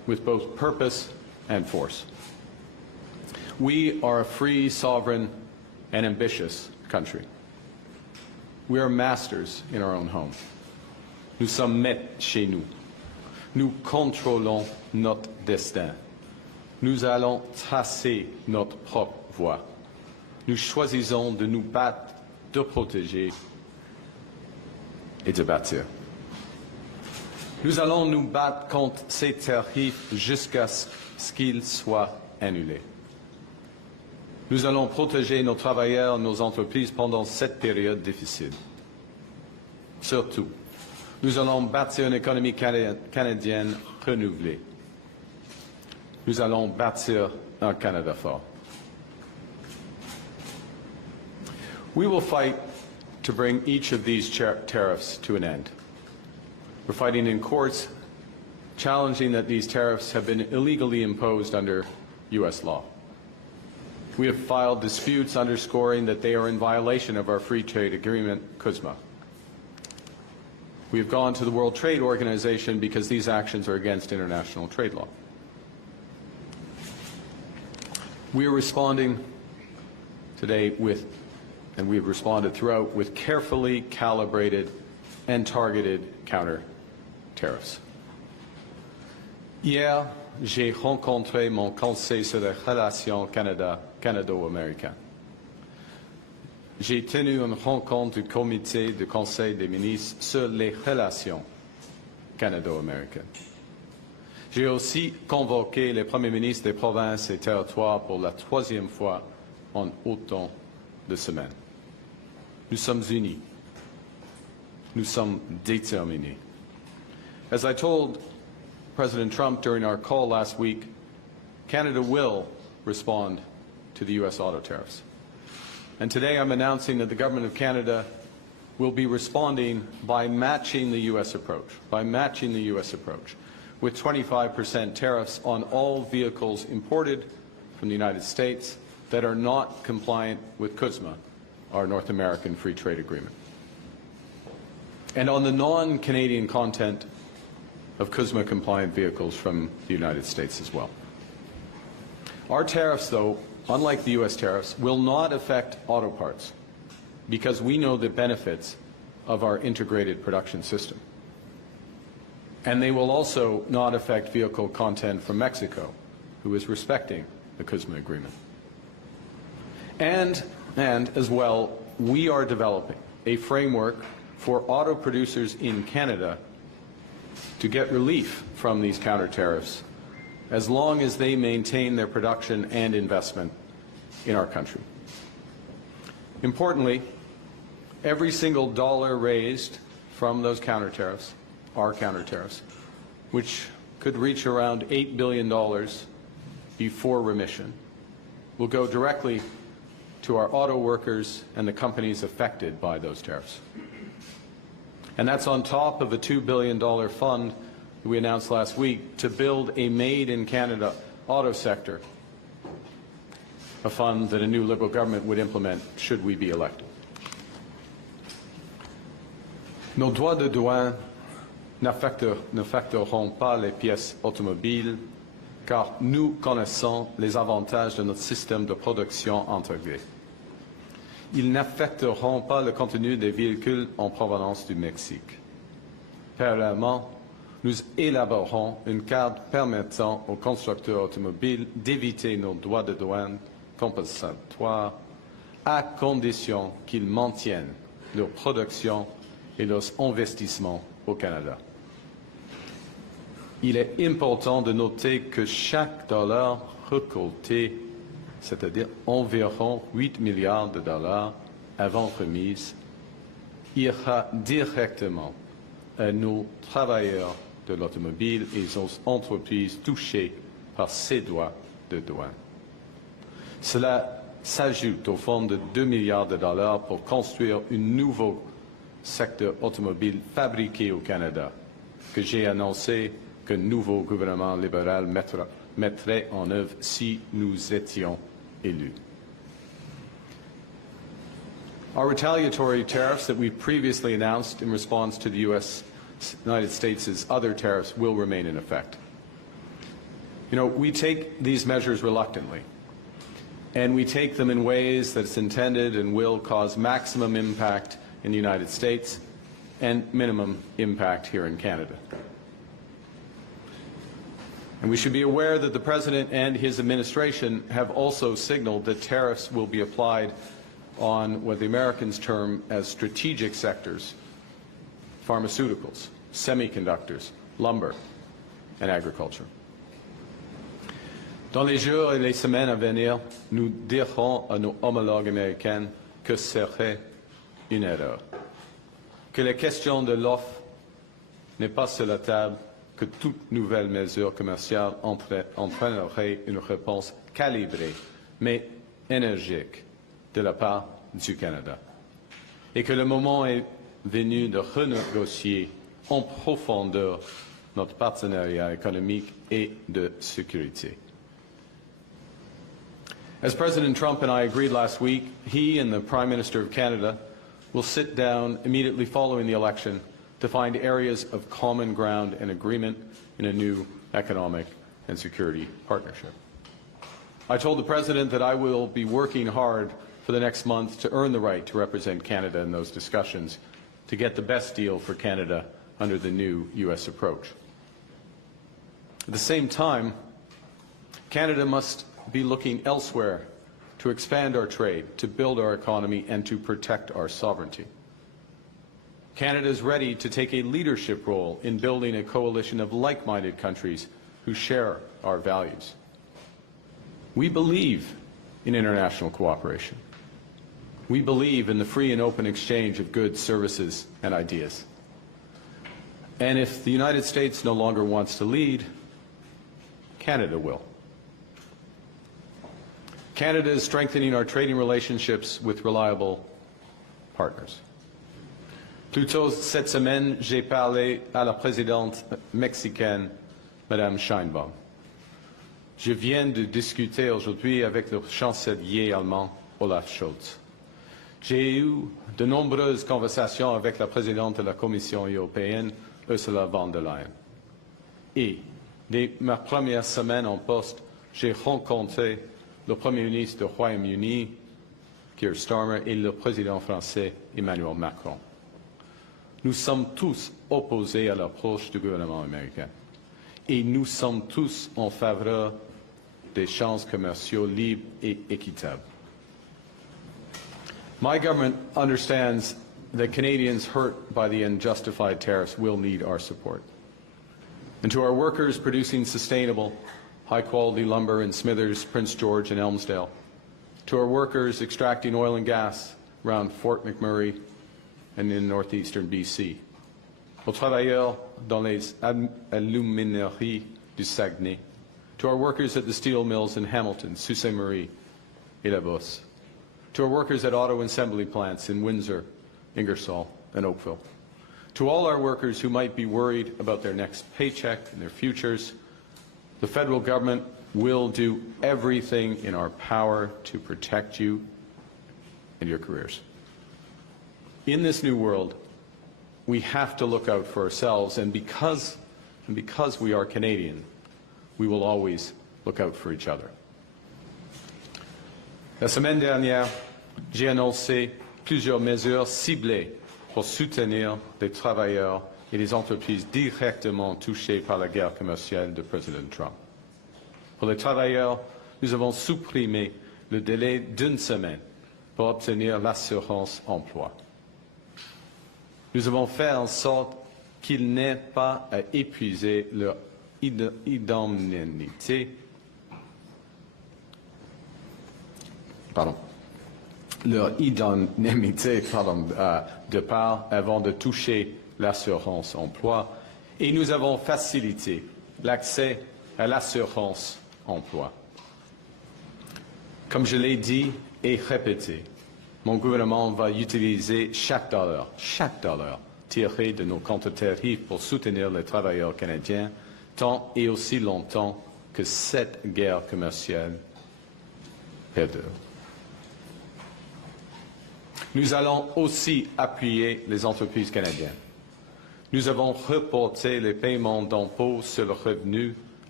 with both purpose and force. We are a free, sovereign, and ambitious country. We are masters in our own home. Nous sommes maîtres chez nous. Nous contrôlons notre destin. Nous allons tracer notre propre voie. Nous choisissons de nous battre, de protéger et de bâtir. Nous allons nous battre contre ces tarifs jusqu'à ce qu'ils soient annulés. Nous allons protéger nos travailleurs, nos entreprises pendant cette période difficile. Surtout, nous allons bâtir une économie canadienne renouvelée. Nous allons bâtir un Canada fort. We will fight to bring each of these tariffs to an end. We're fighting in courts, challenging that these tariffs have been illegally imposed under U.S. law. We have filed disputes underscoring that they are in violation of our free trade agreement, CUSMA. We have gone to the World Trade Organization because these actions are against international trade law. We are responding today with, and we have responded throughout, with carefully calibrated and targeted counter tariffs. Hier, j'ai rencontré mon conseil sur les relations canado-américaines. J'ai tenu une rencontre du comité du Conseil des ministres sur les relations canado-américaines. J'ai aussi convoqué les premiers ministres des provinces et territoires pour la troisième fois en autant de semaines. Nous sommes unis. Nous sommes déterminés. As I told President Trump during our call last week, Canada will respond to the U.S. auto tariffs. And today I'm announcing that the Government of Canada will be responding by matching the U.S. approach, with 25% tariffs on all vehicles imported from the United States that are not compliant with CUSMA, our North American Free Trade Agreement. And on the non-Canadian content of CUSMA-compliant vehicles from the United States as well. Our tariffs, though, unlike the U.S. tariffs, will not affect auto parts because we know the benefits of our integrated production system. And they will also not affect vehicle content from Mexico, who is respecting the CUSMA agreement. And as well, we are developing a framework for auto producers in Canada to get relief from these counter tariffs as long as they maintain their production and investment in our country. Importantly, every single dollar raised from those counter tariffs, our counter tariffs, which could reach around $8 billion before remission, will go directly to our auto workers and the companies affected by those tariffs. And that's on top of a $2 billion fund that we announced last week to build a made-in-Canada auto sector, a fund that a new Liberal government would implement should we be elected. Nos droits de douane n'affecteront pas les pièces automobiles car nous connaissons les avantages de notre système de production intégré. Ils n'affecteront pas le contenu des véhicules en provenance du Mexique. Parallèlement, nous élaborerons une carte permettant aux constructeurs automobiles d'éviter nos droits de douane compensatoires à condition qu'ils maintiennent leur production et leurs investissements au Canada. Il est important de noter que chaque dollar récolté, c'est-à-dire environ 8 milliards de dollars avant remise, ira directement à nos travailleurs de l'automobile et aux entreprises touchées par ces droits de douane. Cela s'ajoute au fonds de 2 milliards de dollars pour construire un nouveau secteur automobile fabriqué au Canada, que j'ai annoncé que le nouveau gouvernement libéral mettrait en œuvre si nous étions élus. Our retaliatory tariffs that we previously announced in response to the United States' other tariffs will remain in effect. You know, we take these measures reluctantly, and we take them in ways that it's intended and will cause maximum impact in the United States and minimum impact here in Canada. And we should be aware that the President and his administration have also signaled that tariffs will be applied on what the Americans term as strategic sectors: pharmaceuticals, semiconductors, lumber, and agriculture. Dans les jours et les semaines à venir, nous dirons à nos homologues américains que ce serait une erreur, que la question de l'offre n'est pas sur la table, que toute nouvelle mesure commerciale entraînerait une réponse calibrée, mais énergique, de la part du Canada, et que le moment est venu de renégocier en profondeur notre partenariat économique et de sécurité. As President Trump and I agreed last week, he and the Prime Minister of Canada will sit down immediately following the election to find areas of common ground and agreement in a new economic and security partnership. I told the President that I will be working hard for the next month to earn the right to represent Canada in those discussions, to get the best deal for Canada under the new U.S. approach. At the same time, Canada must be looking elsewhere to expand our trade, to build our economy, and to protect our sovereignty. Canada is ready to take a leadership role in building a coalition of like-minded countries who share our values. We believe in international cooperation. We believe in the free and open exchange of goods, services, and ideas. And if the United States no longer wants to lead, Canada will. Canada is strengthening our trading relationships with reliable partners. Plus tôt cette semaine, j'ai parlé à la présidente mexicaine, Madame Sheinbaum. Je viens de discuter aujourd'hui avec le chancelier allemand, Olaf Scholz. J'ai eu de nombreuses conversations avec la présidente de la Commission européenne, Ursula von der Leyen. Et, dès ma première semaine en poste, j'ai rencontré le Premier ministre du Royaume-Uni, Keir Starmer, et le président français, Emmanuel Macron. Nous sommes tous opposés à l'approche du gouvernement américain. Et nous sommes tous en faveur d'échanges commerciaux libres et équitables. My government understands that Canadians hurt by the unjustified tariffs will need our support. And to our workers producing sustainable, high-quality lumber in Smithers, Prince George, and Elmsdale, to our workers extracting oil and gas around Fort McMurray and in northeastern BC, aux travailleurs dans les alumineries du Saguenay, to our workers at the steel mills in Hamilton, Sault Ste. Marie, et La Bosse, to our workers at auto assembly plants in Windsor, Ingersoll, and Oakville, to all our workers who might be worried about their next paycheck and their futures, the federal government will do everything in our power to protect you and your careers. In this new world, we have to look out for ourselves, and because we are Canadian, we will always look out for each other. La semaine dernière, j'ai annoncé plusieurs mesures ciblées pour soutenir les travailleurs et les entreprises directement touchées par la guerre commerciale de Président Trump. Pour les travailleurs, nous avons supprimé le délai d'une semaine pour obtenir l'assurance emploi. Nous avons fait en sorte qu'ils n'aient pas à épuiser leur indemnité de part avant de toucher l'assurance emploi, et nous avons facilité l'accès à l'assurance emploi. Comme je l'ai dit et répété, mon gouvernement va utiliser chaque dollar tiré de nos comptes tarifs pour soutenir les travailleurs canadiens tant et aussi longtemps que cette guerre commerciale perdure. Nous allons aussi appuyer les entreprises canadiennes. Nous avons reporté les paiements d'impôts sur le revenu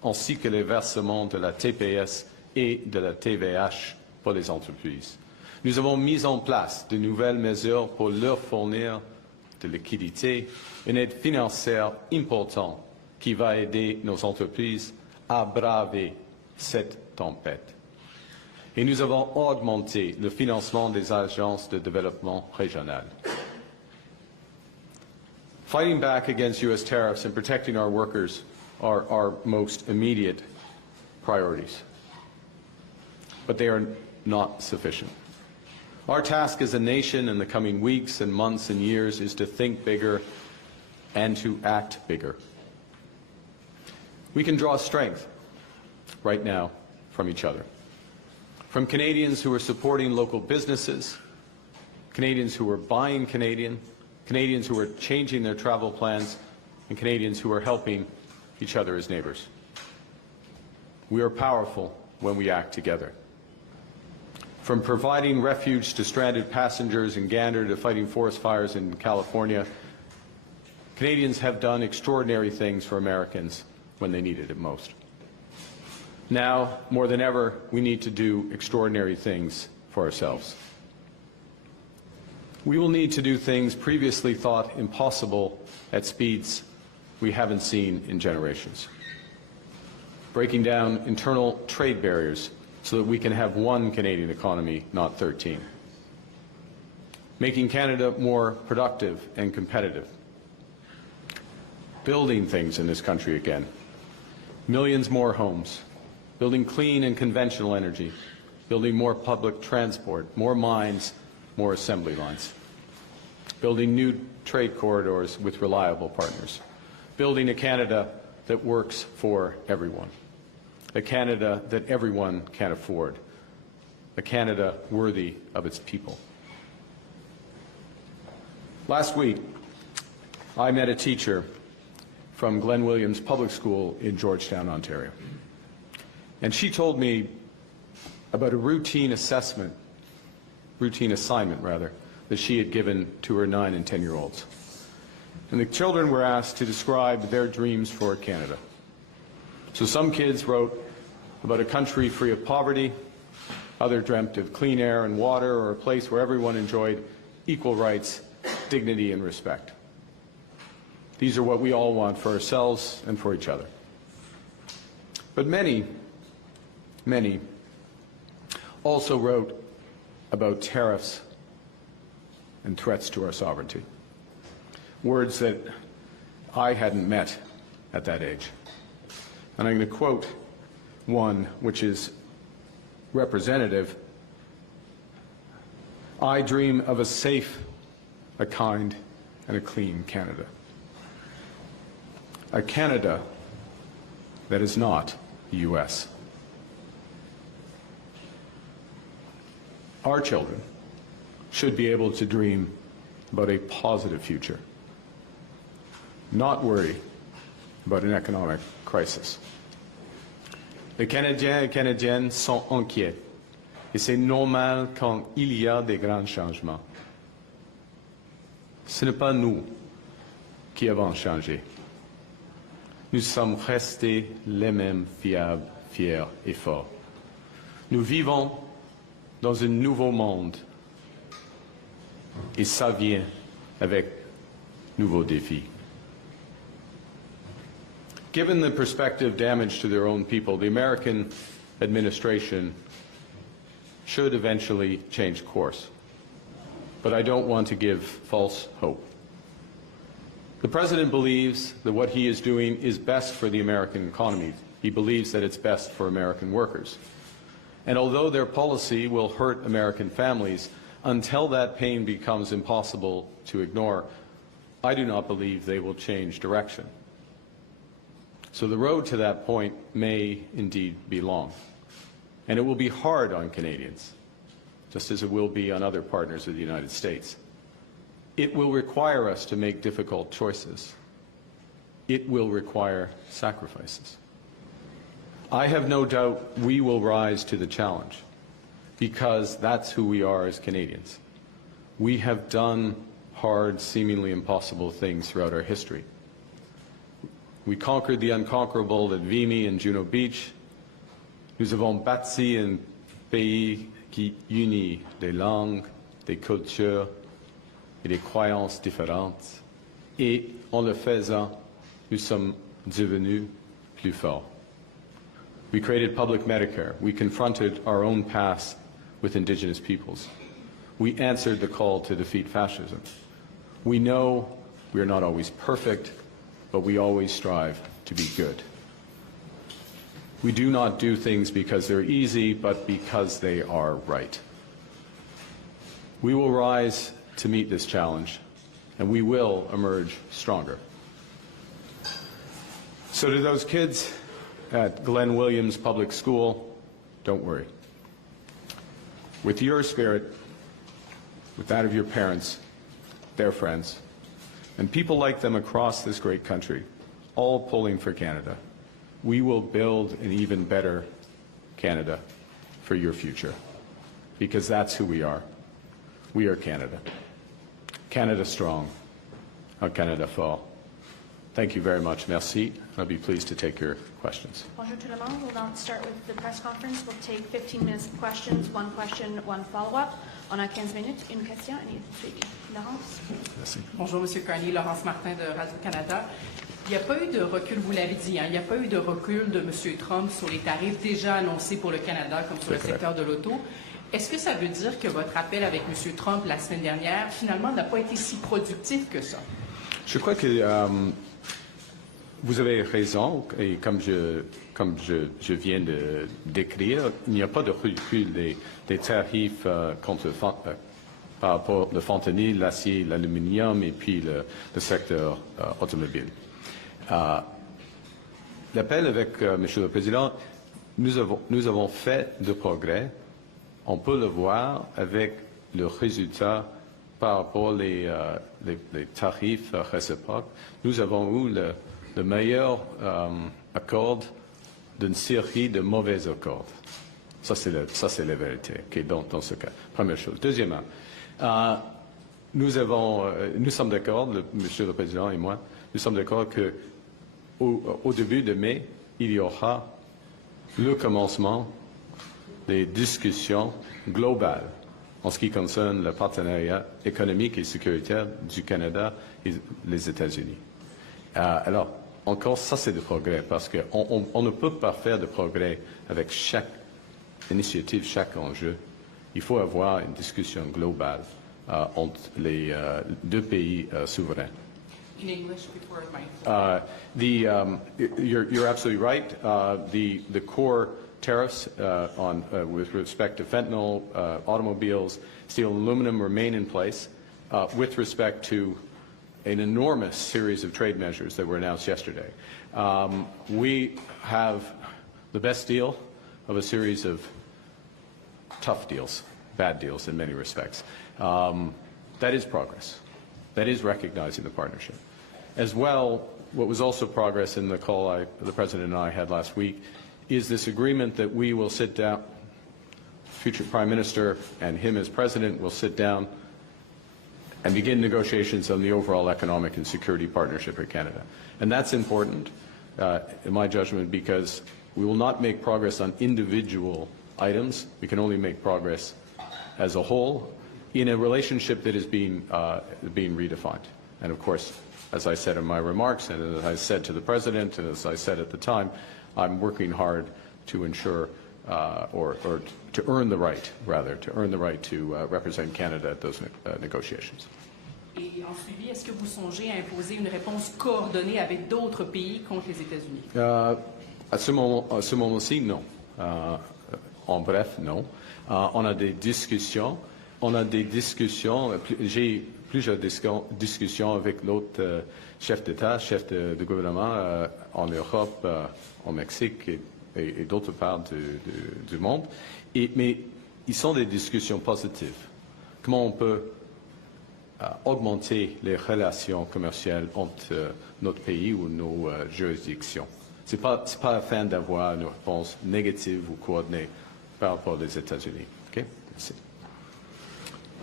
ainsi que les versements de la TPS et de la TVH pour les entreprises. Nous avons mis en place de nouvelles mesures pour leur fournir de liquidité, une aide financière importante qui va aider nos entreprises à braver cette tempête. Et nous avons augmenté le financement des agences de développement régionales. Fighting back against U.S. tariffs and protecting our workers are our most immediate priorities. But they are not sufficient. Our task as a nation in the coming weeks and months and years is to think bigger and to act bigger. We can draw strength right now from each other. From Canadians who are supporting local businesses, Canadians who are buying Canadian, Canadians who are changing their travel plans, and Canadians who are helping each other as neighbours. We are powerful when we act together. From providing refuge to stranded passengers in Gander to fighting forest fires in California, Canadians have done extraordinary things for Americans when they needed it most. Now, more than ever, we need to do extraordinary things for ourselves. We will need to do things previously thought impossible at speeds we haven't seen in generations. Breaking down internal trade barriers so that we can have one Canadian economy, not 13. Making Canada more productive and competitive. Building things in this country again. Millions more homes. Building clean and conventional energy. Building more public transport, more mines, more assembly lines. Building new trade corridors with reliable partners. Building a Canada that works for everyone. A Canada that everyone can afford. A Canada worthy of its people. Last week, I met a teacher from Glen Williams Public School in Georgetown, Ontario. And she told me about a routine assignment, that she had given to her 9- and 10-year-olds. And the children were asked to describe their dreams for Canada. So some kids wrote about a country free of poverty, others dreamt of clean air and water, or a place where everyone enjoyed equal rights, dignity, and respect. These are what we all want for ourselves and for each other. But many also wrote about tariffs and threats to our sovereignty, words that I hadn't met at that age. And I'm going to quote one which is representative. I dream of a safe, a kind, and a clean Canada. A Canada that is not the U.S. Our children should be able to dream about a positive future, not worry about an economic crisis. Les Canadiens et Canadiennes sont inquiets, et c'est normal quand il y a des grands changements. Ce n'est pas nous qui avons changé. Nous sommes restés les mêmes fiables, fiers et forts. Nous vivons dans un nouveau monde, et ça vient avec nouveaux défis. Given the prospective damage to their own people, the American administration should eventually change course. But I don't want to give false hope. The President believes that what he is doing is best for the American economy. He believes that it's best for American workers. And although their policy will hurt American families, until that pain becomes impossible to ignore, I do not believe they will change direction. So the road to that point may indeed be long. And it will be hard on Canadians, just as it will be on other partners of the United States. It will require us to make difficult choices. It will require sacrifices. I have no doubt we will rise to the challenge, because that's who we are as Canadians. We have done hard, seemingly impossible things throughout our history. We conquered the unconquerable at Vimy and Juno Beach. Nous avons bâti un pays qui unit des langues, des cultures et des croyances différentes. Et en le faisant, nous sommes devenus plus forts. We created public Medicare. We confronted our own past with Indigenous peoples. We answered the call to defeat fascism. We know we are not always perfect, but we always strive to be good. We do not do things because they're easy, but because they are right. We will rise to meet this challenge, and we will emerge stronger. So to those kids at Glenn Williams Public School, don't worry. With your spirit, with that of your parents, their friends, and people like them across this great country, all pulling for Canada, we will build an even better Canada for your future, because that's who we are. We are Canada. Canada strong, a Canada fort. Thank you very much. Merci. I'll be pleased to take your questions. Bonjour tout le monde. We'll now start with the press conference. We'll take 15 minutes of questions, one question, one follow-up. On a 15 minutes, une question et suivi. Laurence? Merci. Bonjour, M. Carney. Laurence Martin de Radio-Canada. Il n'y a pas eu de recul, vous l'avez dit, il n'y a pas eu de recul de M. Trump sur les tarifs déjà annoncés pour le Canada, comme sur le secteur de l'auto. Est-ce que ça veut dire que votre appel avec M. Trump la semaine dernière, finalement, n'a pas été si productif que ça? Je crois que vous avez raison, et comme je viens de décrire, il n'y a pas de recul des tarifs par rapport au fentanyl, l'acier, l'aluminium et puis le secteur automobile. L'appel avec Monsieur le Président, nous avons fait de progrès. On peut le voir avec le résultat par rapport les tarifs réciproques. Nous avons eu le meilleur accord d'une série de mauvais accords. Ça, c'est la vérité, okay, dans ce cas. Première chose. Deuxièmement, nous sommes d'accord, Monsieur le Président et moi, nous sommes d'accord qu'au début de mai, il y aura le commencement des discussions globales en ce qui concerne le partenariat économique et sécuritaire du Canada et les États-Unis. Alors, encore, ça c'est du progrès, parce qu'on ne peut pas faire de progrès avec chaque initiative, chaque enjeu. Il faut avoir une discussion globale entre les deux pays souverains. In English before my... You're absolutely right. The core tariffs with respect to fentanyl, automobiles, steel and aluminum remain in place. With respect to an enormous series of trade measures that were announced yesterday. We have the best deal of a series of tough deals, bad deals in many respects. That is progress. That is recognizing the partnership. As well, what was also progress in the call the President and I had last week is this agreement that we will sit down, future Prime Minister and him as President will sit down and begin negotiations on the overall economic and security partnership with Canada. And that's important, in my judgment, because we will not make progress on individual items. We can only make progress as a whole in a relationship that is being redefined. And of course, as I said in my remarks, and as I said to the President, and as I said at the time, I'm working hard to ensure, or to earn the right, rather, to represent Canada at those negotiations. Et en suivi, est-ce que vous songez à imposer une réponse coordonnée avec d'autres pays contre les États-Unis? À ce moment-ci, non. En bref, non. On a des discussions. J'ai plusieurs discussions avec d'autres chefs d'État, chefs de gouvernement en Europe, au Mexique et d'autres parts du monde. Mais ils sont des discussions positives. Comment on peut augmenter les relations commerciales entre notre pays ou nos juridictions. Ce n'est pas afin d'avoir une réponse négative ou coordonnée par rapport aux États-Unis. Okay? Merci.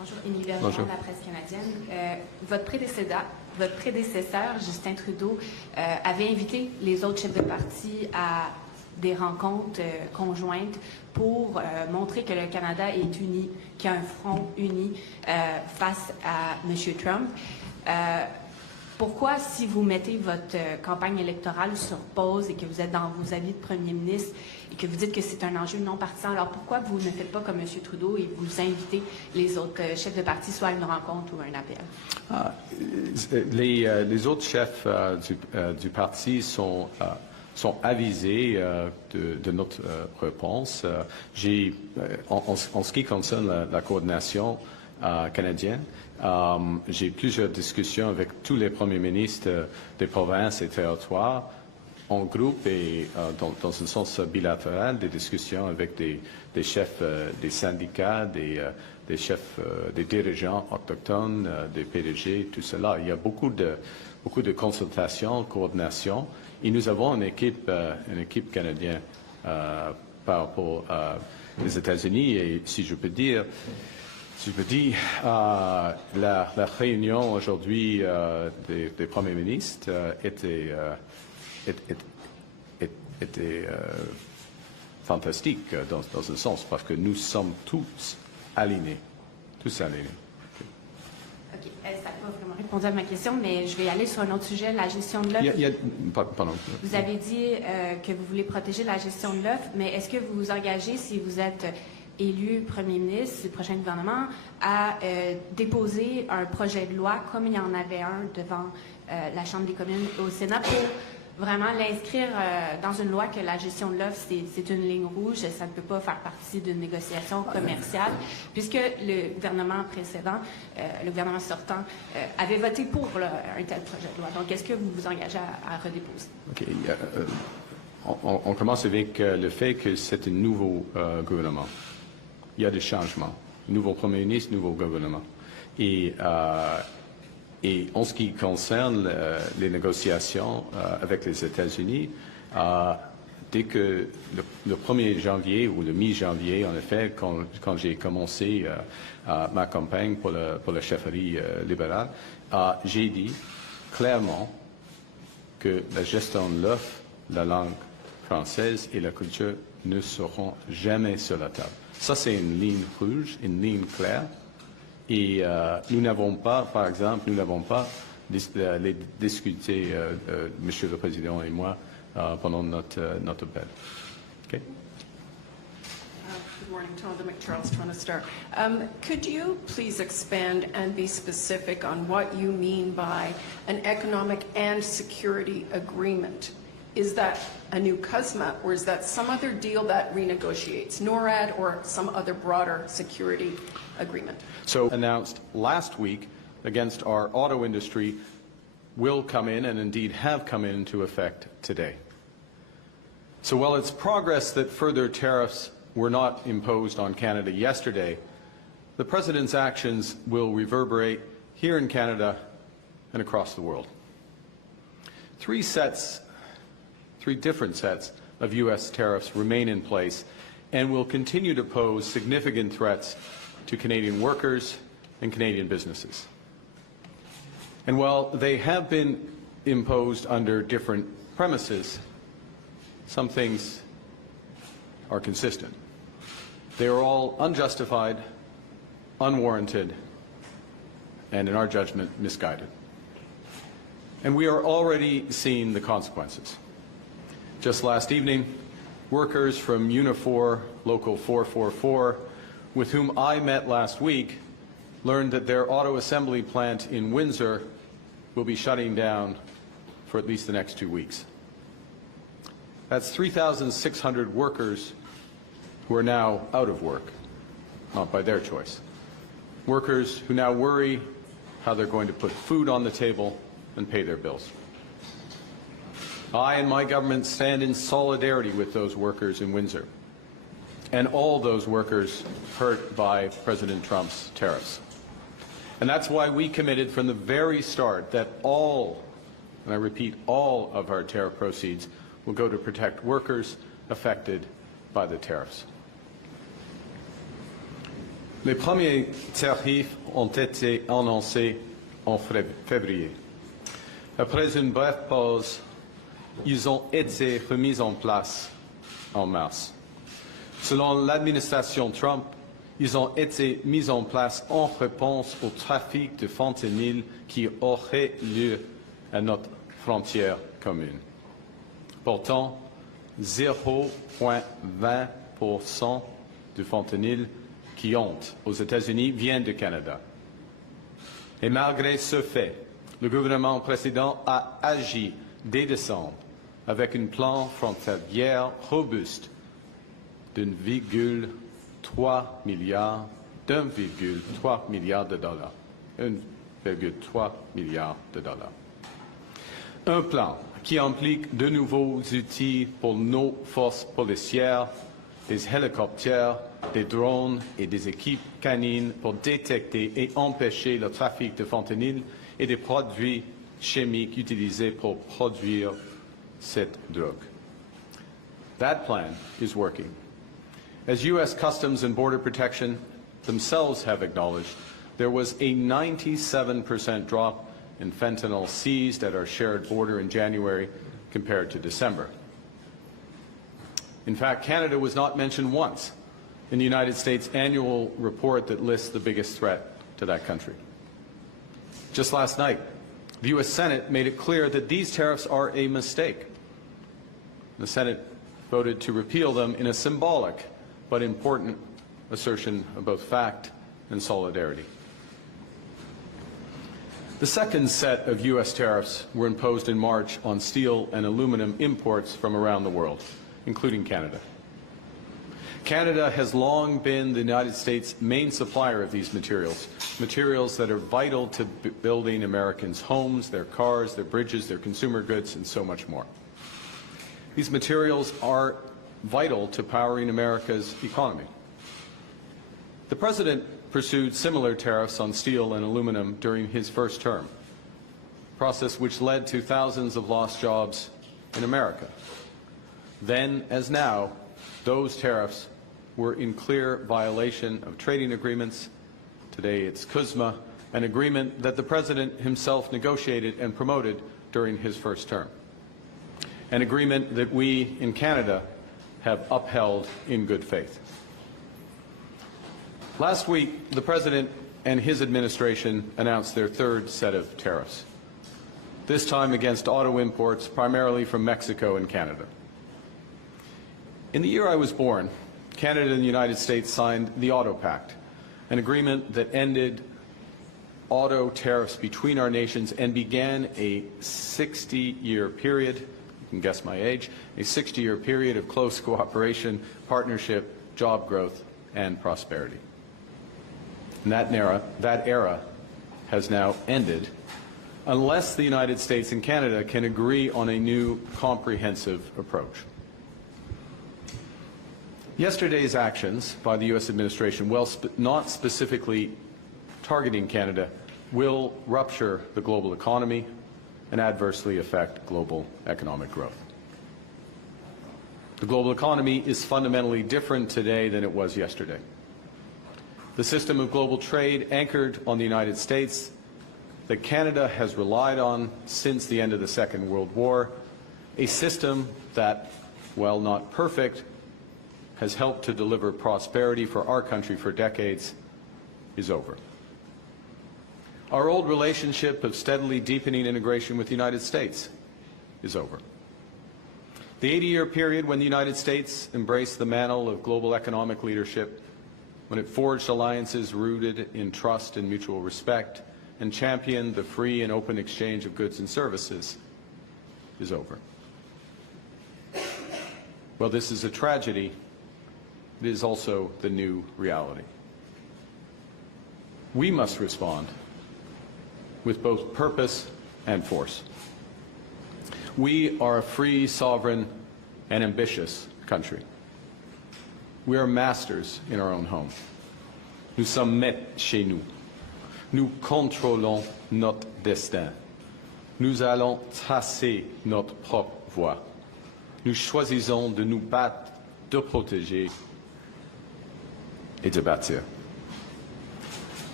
Bonjour, Émilie Bergeron Bonjour. de la presse canadienne. Votre prédécesseur, Justin Trudeau, avait invité les autres chefs de parti à des rencontres conjointes pour montrer que le Canada est uni, qu'il y a un front uni face à M. Trump. Pourquoi, si vous mettez votre campagne électorale sur pause et que vous êtes dans vos avis de premier ministre et que vous dites que c'est un enjeu non partisan, alors pourquoi vous ne faites pas comme M. Trudeau et vous invitez les autres chefs de parti soit à une rencontre ou à un appel? Les autres chefs du parti sont avisés de notre réponse. En ce qui concerne la coordination canadienne, j'ai plusieurs discussions avec tous les premiers ministres des provinces et territoires en groupe et dans un sens bilatéral, des discussions avec des chefs des syndicats, des chefs, des dirigeants autochtones, des PDG, tout cela. Il y a beaucoup de consultations, coordination. Et nous avons une équipe canadienne par rapport aux États-Unis. Et si je peux dire, la réunion aujourd'hui des premiers ministres était fantastique dans un sens, parce que nous sommes tous alignés. OK. Ça n'a pas vraiment répondu à ma question, mais je vais aller sur un autre sujet, la gestion de l'œuf. Pardon. Vous avez dit que vous voulez protéger la gestion de l'œuf, mais est-ce que vous vous engagez, si vous êtes élu premier ministre du prochain gouvernement, à déposer un projet de loi, comme il y en avait un devant la Chambre des communes au Sénat, pour vraiment l'inscrire dans une loi que la gestion de l'œuf, c'est une ligne rouge, ça ne peut pas faire partie d'une négociation commerciale, puisque le gouvernement précédent, le gouvernement sortant, avait voté pour un tel projet de loi. Donc, est-ce que vous vous engagez à redéposer? OK. On commence avec le fait que c'est un nouveau gouvernement. Il y a des changements. Nouveau premier ministre, nouveau gouvernement. Et en ce qui concerne les négociations avec les États-Unis, dès que le 1er janvier ou le mi-janvier, en effet, quand j'ai commencé ma campagne pour la chefferie libérale, j'ai dit clairement que la gestion de l'œuf, la langue française et la culture ne seront jamais sur la table. Ça, c'est une ligne rouge, une ligne claire. Et nous n'avons pas, par exemple, les discuter, Monsieur le Président et moi, pendant notre appel. Okay? Good morning, Tonda McCharles, Toronto Star. Could you please expand and be specific on what you mean by an economic and security agreement? Is that a new CUSMA, or is that some other deal that renegotiates NORAD or some other broader security agreement? So announced last week against our auto industry will come in, and indeed have come into effect today. So while it's progress that further tariffs were not imposed on Canada yesterday, the President's actions will reverberate here in Canada and across the world. Three different sets of U.S. tariffs remain in place and will continue to pose significant threats to Canadian workers and Canadian businesses. And while they have been imposed under different premises, some things are consistent. They are all unjustified, unwarranted, and in our judgment, misguided. And we are already seeing the consequences. Just last evening, workers from Unifor Local 444, with whom I met last week, learned that their auto assembly plant in Windsor will be shutting down for at least the next 2 weeks. That's 3,600 workers who are now out of work, not by their choice. Workers who now worry how they're going to put food on the table and pay their bills. I and my government stand in solidarity with those workers in Windsor and all those workers hurt by President Trump's tariffs. And that's why we committed from the very start that all, and I repeat, all of our tariff proceeds will go to protect workers affected by the tariffs. Les premiers tarifs ont été annoncés en février. Après une brève pause, ils ont été remis en place en mars. Selon l'administration Trump, ils ont été mis en place en réponse au trafic de fentanyl qui aurait lieu à notre frontière commune. Pourtant, 0,20% du fentanyl qui entre aux États-Unis vient du Canada. Et malgré ce fait, le gouvernement précédent a agi dès décembre avec un plan frontalier robuste d'1,3 milliard de dollars. 1,3 milliard de dollars. Un plan qui implique de nouveaux outils pour nos forces policières, des hélicoptères, des drones et des équipes canines pour détecter et empêcher le trafic de fentanyl et des produits chimiques utilisés pour produire cette drogue. That plan is working. As U.S. Customs and Border Protection themselves have acknowledged, there was a 97% drop in fentanyl seized at our shared border in January compared to December. In fact, Canada was not mentioned once in the United States annual report that lists the biggest threat to that country. Just last night, the U.S. Senate made it clear that these tariffs are a mistake. The Senate voted to repeal them in a symbolic but important assertion of both fact and solidarity. The second set of U.S. tariffs were imposed in March on steel and aluminum imports from around the world, including Canada. Canada has long been the United States' main supplier of these materials, materials that are vital to building Americans' homes, their cars, their bridges, their consumer goods, and so much more. These materials are vital to powering America's economy. The President pursued similar tariffs on steel and aluminum during his first term, a process which led to thousands of lost jobs in America. Then, as now, those tariffs were in clear violation of trading agreements. Today it's CUSMA, an agreement that the President himself negotiated and promoted during his first term, an agreement that we in Canada have upheld in good faith. Last week, the President and his administration announced their third set of tariffs, this time against auto imports primarily from Mexico and Canada. In the year I was born, Canada and the United States signed the Auto Pact, an agreement that ended auto tariffs between our nations and began a 60-year period, you can guess my age, a 60-year period of close cooperation, partnership, job growth, and prosperity. And that era has now ended unless the United States and Canada can agree on a new comprehensive approach. Yesterday's actions by the U.S. administration, while not specifically targeting Canada, will rupture the global economy and adversely affect global economic growth. The global economy is fundamentally different today than it was yesterday. The system of global trade anchored on the United States that Canada has relied on since the end of the Second World War, a system that, while not perfect, has helped to deliver prosperity for our country for decades, is over. Our old relationship of steadily deepening integration with the United States is over. The 80-year period when the United States embraced the mantle of global economic leadership, when it forged alliances rooted in trust and mutual respect, and championed the free and open exchange of goods and services, is over. Well, this is a tragedy. It is also the new reality. We must respond with both purpose and force. We are a free, sovereign, and ambitious country. We are masters in our own home. Nous sommes maîtres chez nous. Nous contrôlons notre destin. Nous allons tracer notre propre voie. Nous choisissons de nous battre, de protéger et de bâtir.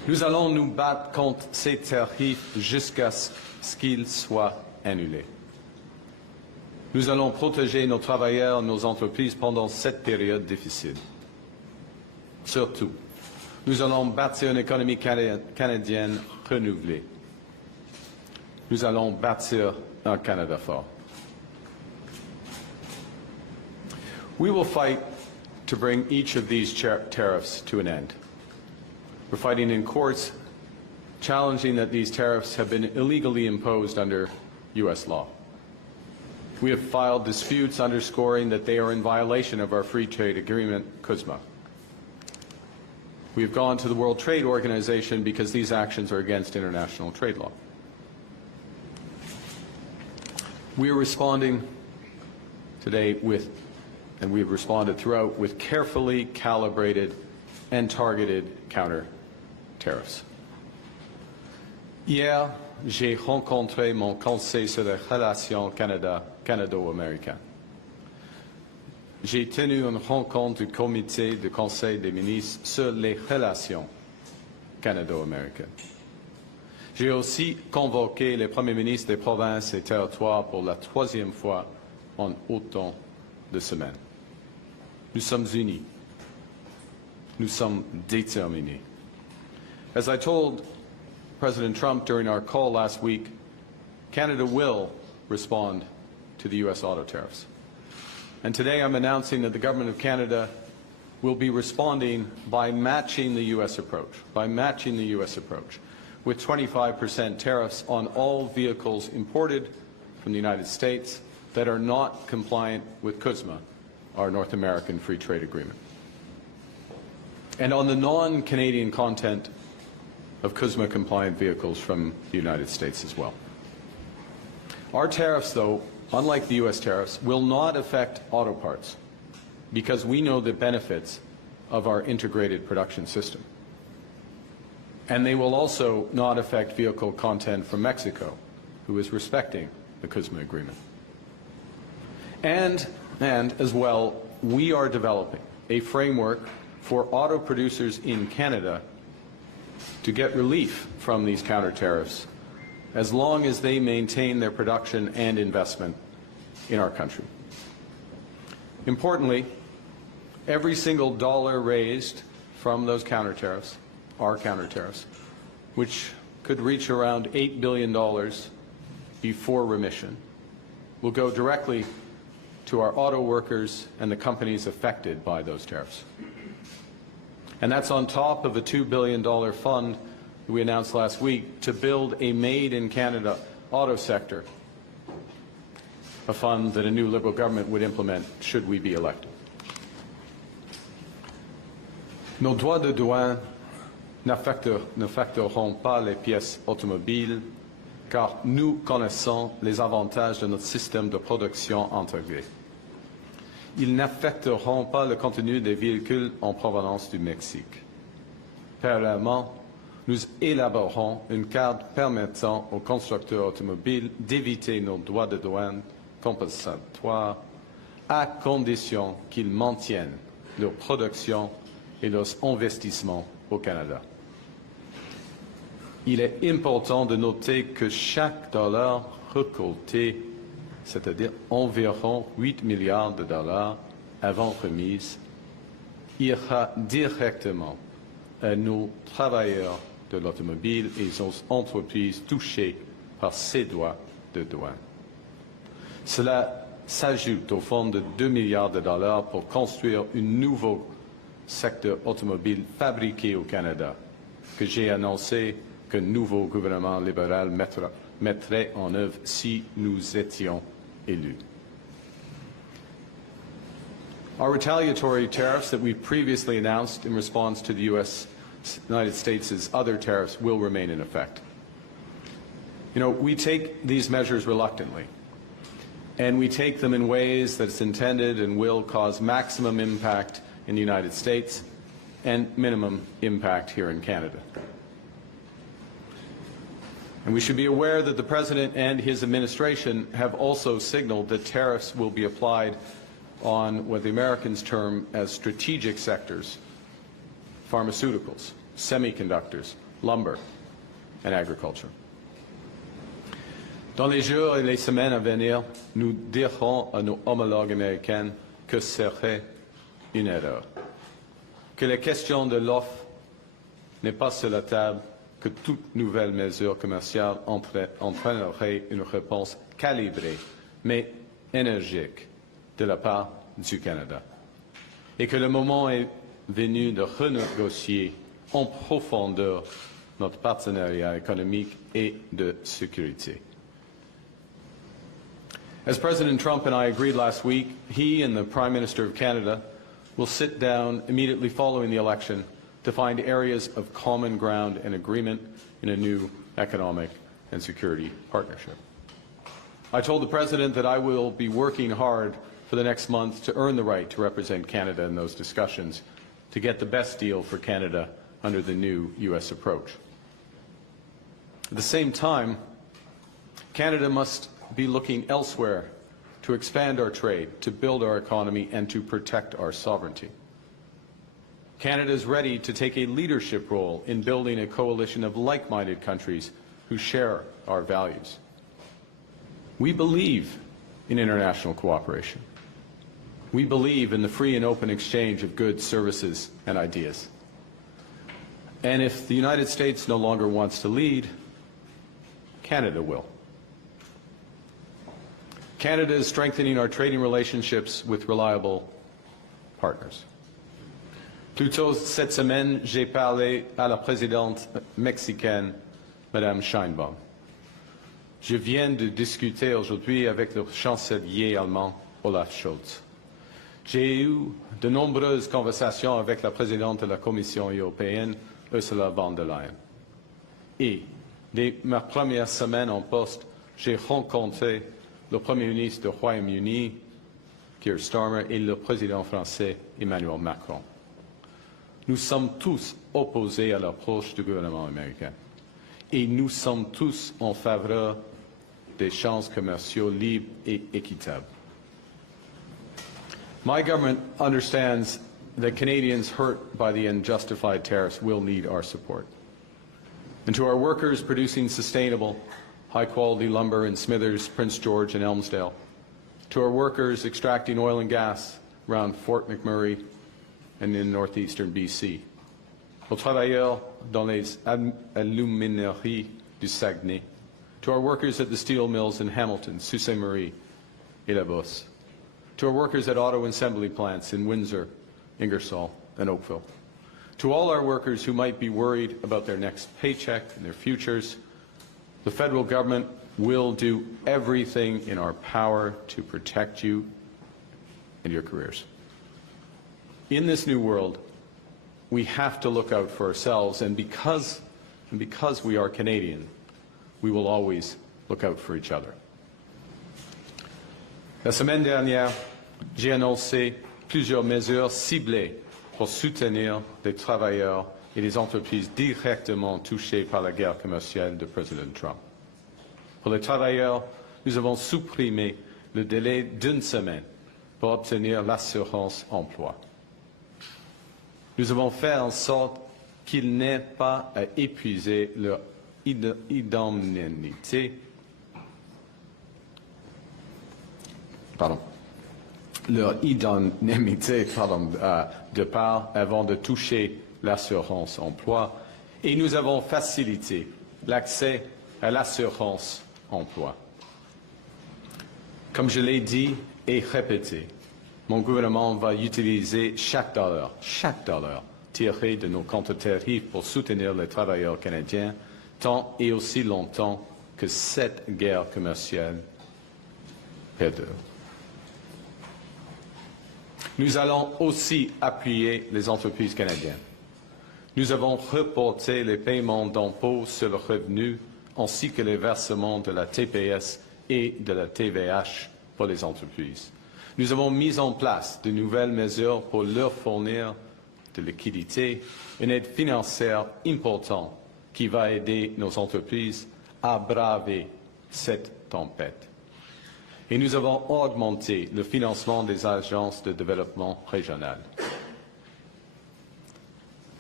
Nous allons nous battre contre ces tarifs jusqu'à ce qu'ils soient annulés. Nous allons protéger nos travailleurs, nos entreprises pendant cette période difficile. Surtout, nous allons bâtir une économie canadienne renouvelée. Nous allons bâtir un Canada fort. We will fight to bring each of these tariffs to an end. We're fighting in courts, challenging that these tariffs have been illegally imposed under U.S. law. We have filed disputes underscoring that they are in violation of our free trade agreement, CUSMA. We have gone to the World Trade Organization because these actions are against international trade law. We are responding today with, and we have responded throughout, with carefully calibrated and targeted counter tariffs. Hier, j'ai rencontré mon conseil sur les relations canado-américaines. J'ai tenu une rencontre du comité du Conseil des ministres sur les relations canado-américaines. J'ai aussi convoqué les premiers ministres des provinces et territoires pour la 3e fois en autant de semaines. Nous sommes unis. Nous sommes déterminés. As I told President Trump during our call last week, Canada will respond to the U.S. auto tariffs. And today I'm announcing that the Government of Canada will be responding by matching the U.S. approach, with 25% tariffs on all vehicles imported from the United States that are not compliant with CUSMA, our North American Free Trade Agreement. And on the non-Canadian content of CUSMA-compliant vehicles from the United States as well. Our tariffs, though, unlike the U.S. tariffs, will not affect auto parts because we know the benefits of our integrated production system. And they will also not affect vehicle content from Mexico, who is respecting the CUSMA agreement. And as well, we are developing a framework for auto producers in Canada to get relief from these counter tariffs as long as they maintain their production and investment in our country. Importantly, every single dollar raised from those counter tariffs, our counter tariffs, which could reach around $8 billion before remission, will go directly to our auto workers and the companies affected by those tariffs. And that's on top of a $2 billion fund that we announced last week to build a made-in-Canada auto sector, a fund that a new Liberal government would implement should we be elected. Nos droits de douane n'affecteront pas les pièces automobiles car nous connaissons les avantages de notre système de production intégré. Ils n'affecteront pas le contenu des véhicules en provenance du Mexique. Parallèlement, nous élaborerons une carte permettant aux constructeurs automobiles d'éviter nos droits de douane compensatoires à condition qu'ils maintiennent leur production et leurs investissements au Canada. Il est important de noter que chaque dollar récolté, c'est-à-dire environ 8 milliards de dollars avant remise, ira directement à nos travailleurs de l'automobile et aux entreprises touchées par ces droits de douane. Cela s'ajoute au fonds de 2 milliards de dollars pour construire un nouveau secteur automobile fabriqué au Canada, que j'ai annoncé que le nouveau gouvernement libéral mettrait en œuvre si nous étions élus. Our retaliatory tariffs that we previously announced in response to the United States' other tariffs will remain in effect. You know, we take these measures reluctantly, and we take them in ways that it's intended and will cause maximum impact in the United States and minimum impact here in Canada. And we should be aware that the President and his administration have also signaled that tariffs will be applied on what the Americans term as strategic sectors: pharmaceuticals, semiconductors, lumber, and agriculture. Dans les jours et les semaines à venir, nous dirons à nos homologues américains que ce serait une erreur, que la question de l'offre n'est pas sur la table, que toute nouvelle mesure commerciale entraînerait une réponse calibrée, mais énergique, de la part du Canada, et que le moment est venu de renégocier en profondeur notre partenariat économique et de sécurité. As President Trump and I agreed last week, he and the Prime Minister of Canada will sit down immediately following the election to find areas of common ground and agreement in a new economic and security partnership. I told the President that I will be working hard for the next month to earn the right to represent Canada in those discussions, to get the best deal for Canada under the new U.S. approach. At the same time, Canada must be looking elsewhere to expand our trade, to build our economy, and to protect our sovereignty. Canada is ready to take a leadership role in building a coalition of like-minded countries who share our values. We believe in international cooperation. We believe in the free and open exchange of goods, services, and ideas. And if the United States no longer wants to lead, Canada will. Canada is strengthening our trading relationships with reliable partners. Plus tôt cette semaine, j'ai parlé à la présidente mexicaine, Madame Sheinbaum. Je viens de discuter aujourd'hui avec le chancelier allemand, Olaf Scholz. J'ai eu de nombreuses conversations avec la présidente de la Commission européenne, Ursula von der Leyen. Et, dès ma première semaine en poste, j'ai rencontré le Premier ministre du Royaume-Uni, Keir Starmer, et le président français, Emmanuel Macron. Nous sommes tous opposés à l'approche du gouvernement américain. Et nous sommes tous en faveur d'échanges commerciaux libres et équitables. My government understands that Canadians hurt by the unjustified tariffs will need our support. And to our workers producing sustainable, high-quality lumber in Smithers, Prince George, and Elmsdale, to our workers extracting oil and gas around Fort McMurray and in northeastern BC, aux travailleurs dans les alumineries du Saguenay, to our workers at the steel mills in Hamilton, Sault Ste. Marie, et La Bosse, to our workers at auto assembly plants in Windsor, Ingersoll, and Oakville, to all our workers who might be worried about their next paycheck and their futures, the federal government will do everything in our power to protect you and your careers. In this new world, we have to look out for ourselves, and because we are Canadian, we will always look out for each other. La semaine dernière, j'ai annoncé plusieurs mesures ciblées pour soutenir les travailleurs et les entreprises directement touchées par la guerre commerciale de Président Trump. Pour les travailleurs, nous avons supprimé le délai d'une semaine pour obtenir l'assurance emploi. Nous avons fait en sorte qu'ils n'aient pas à épuiser leur indemnité, de part avant de toucher l'assurance emploi, et nous avons facilité l'accès à l'assurance emploi. Comme je l'ai dit et répété, mon gouvernement va utiliser chaque dollar tiré de nos comptes tarifs pour soutenir les travailleurs canadiens tant et aussi longtemps que cette guerre commerciale perdure. Nous allons aussi appuyer les entreprises canadiennes. Nous avons reporté les paiements d'impôts sur le revenu ainsi que les versements de la TPS et de la TVH pour les entreprises. Nous avons mis en place de nouvelles mesures pour leur fournir de liquidités, une aide financière importante qui va aider nos entreprises à braver cette tempête. Et nous avons augmenté le financement des agences de développement régional.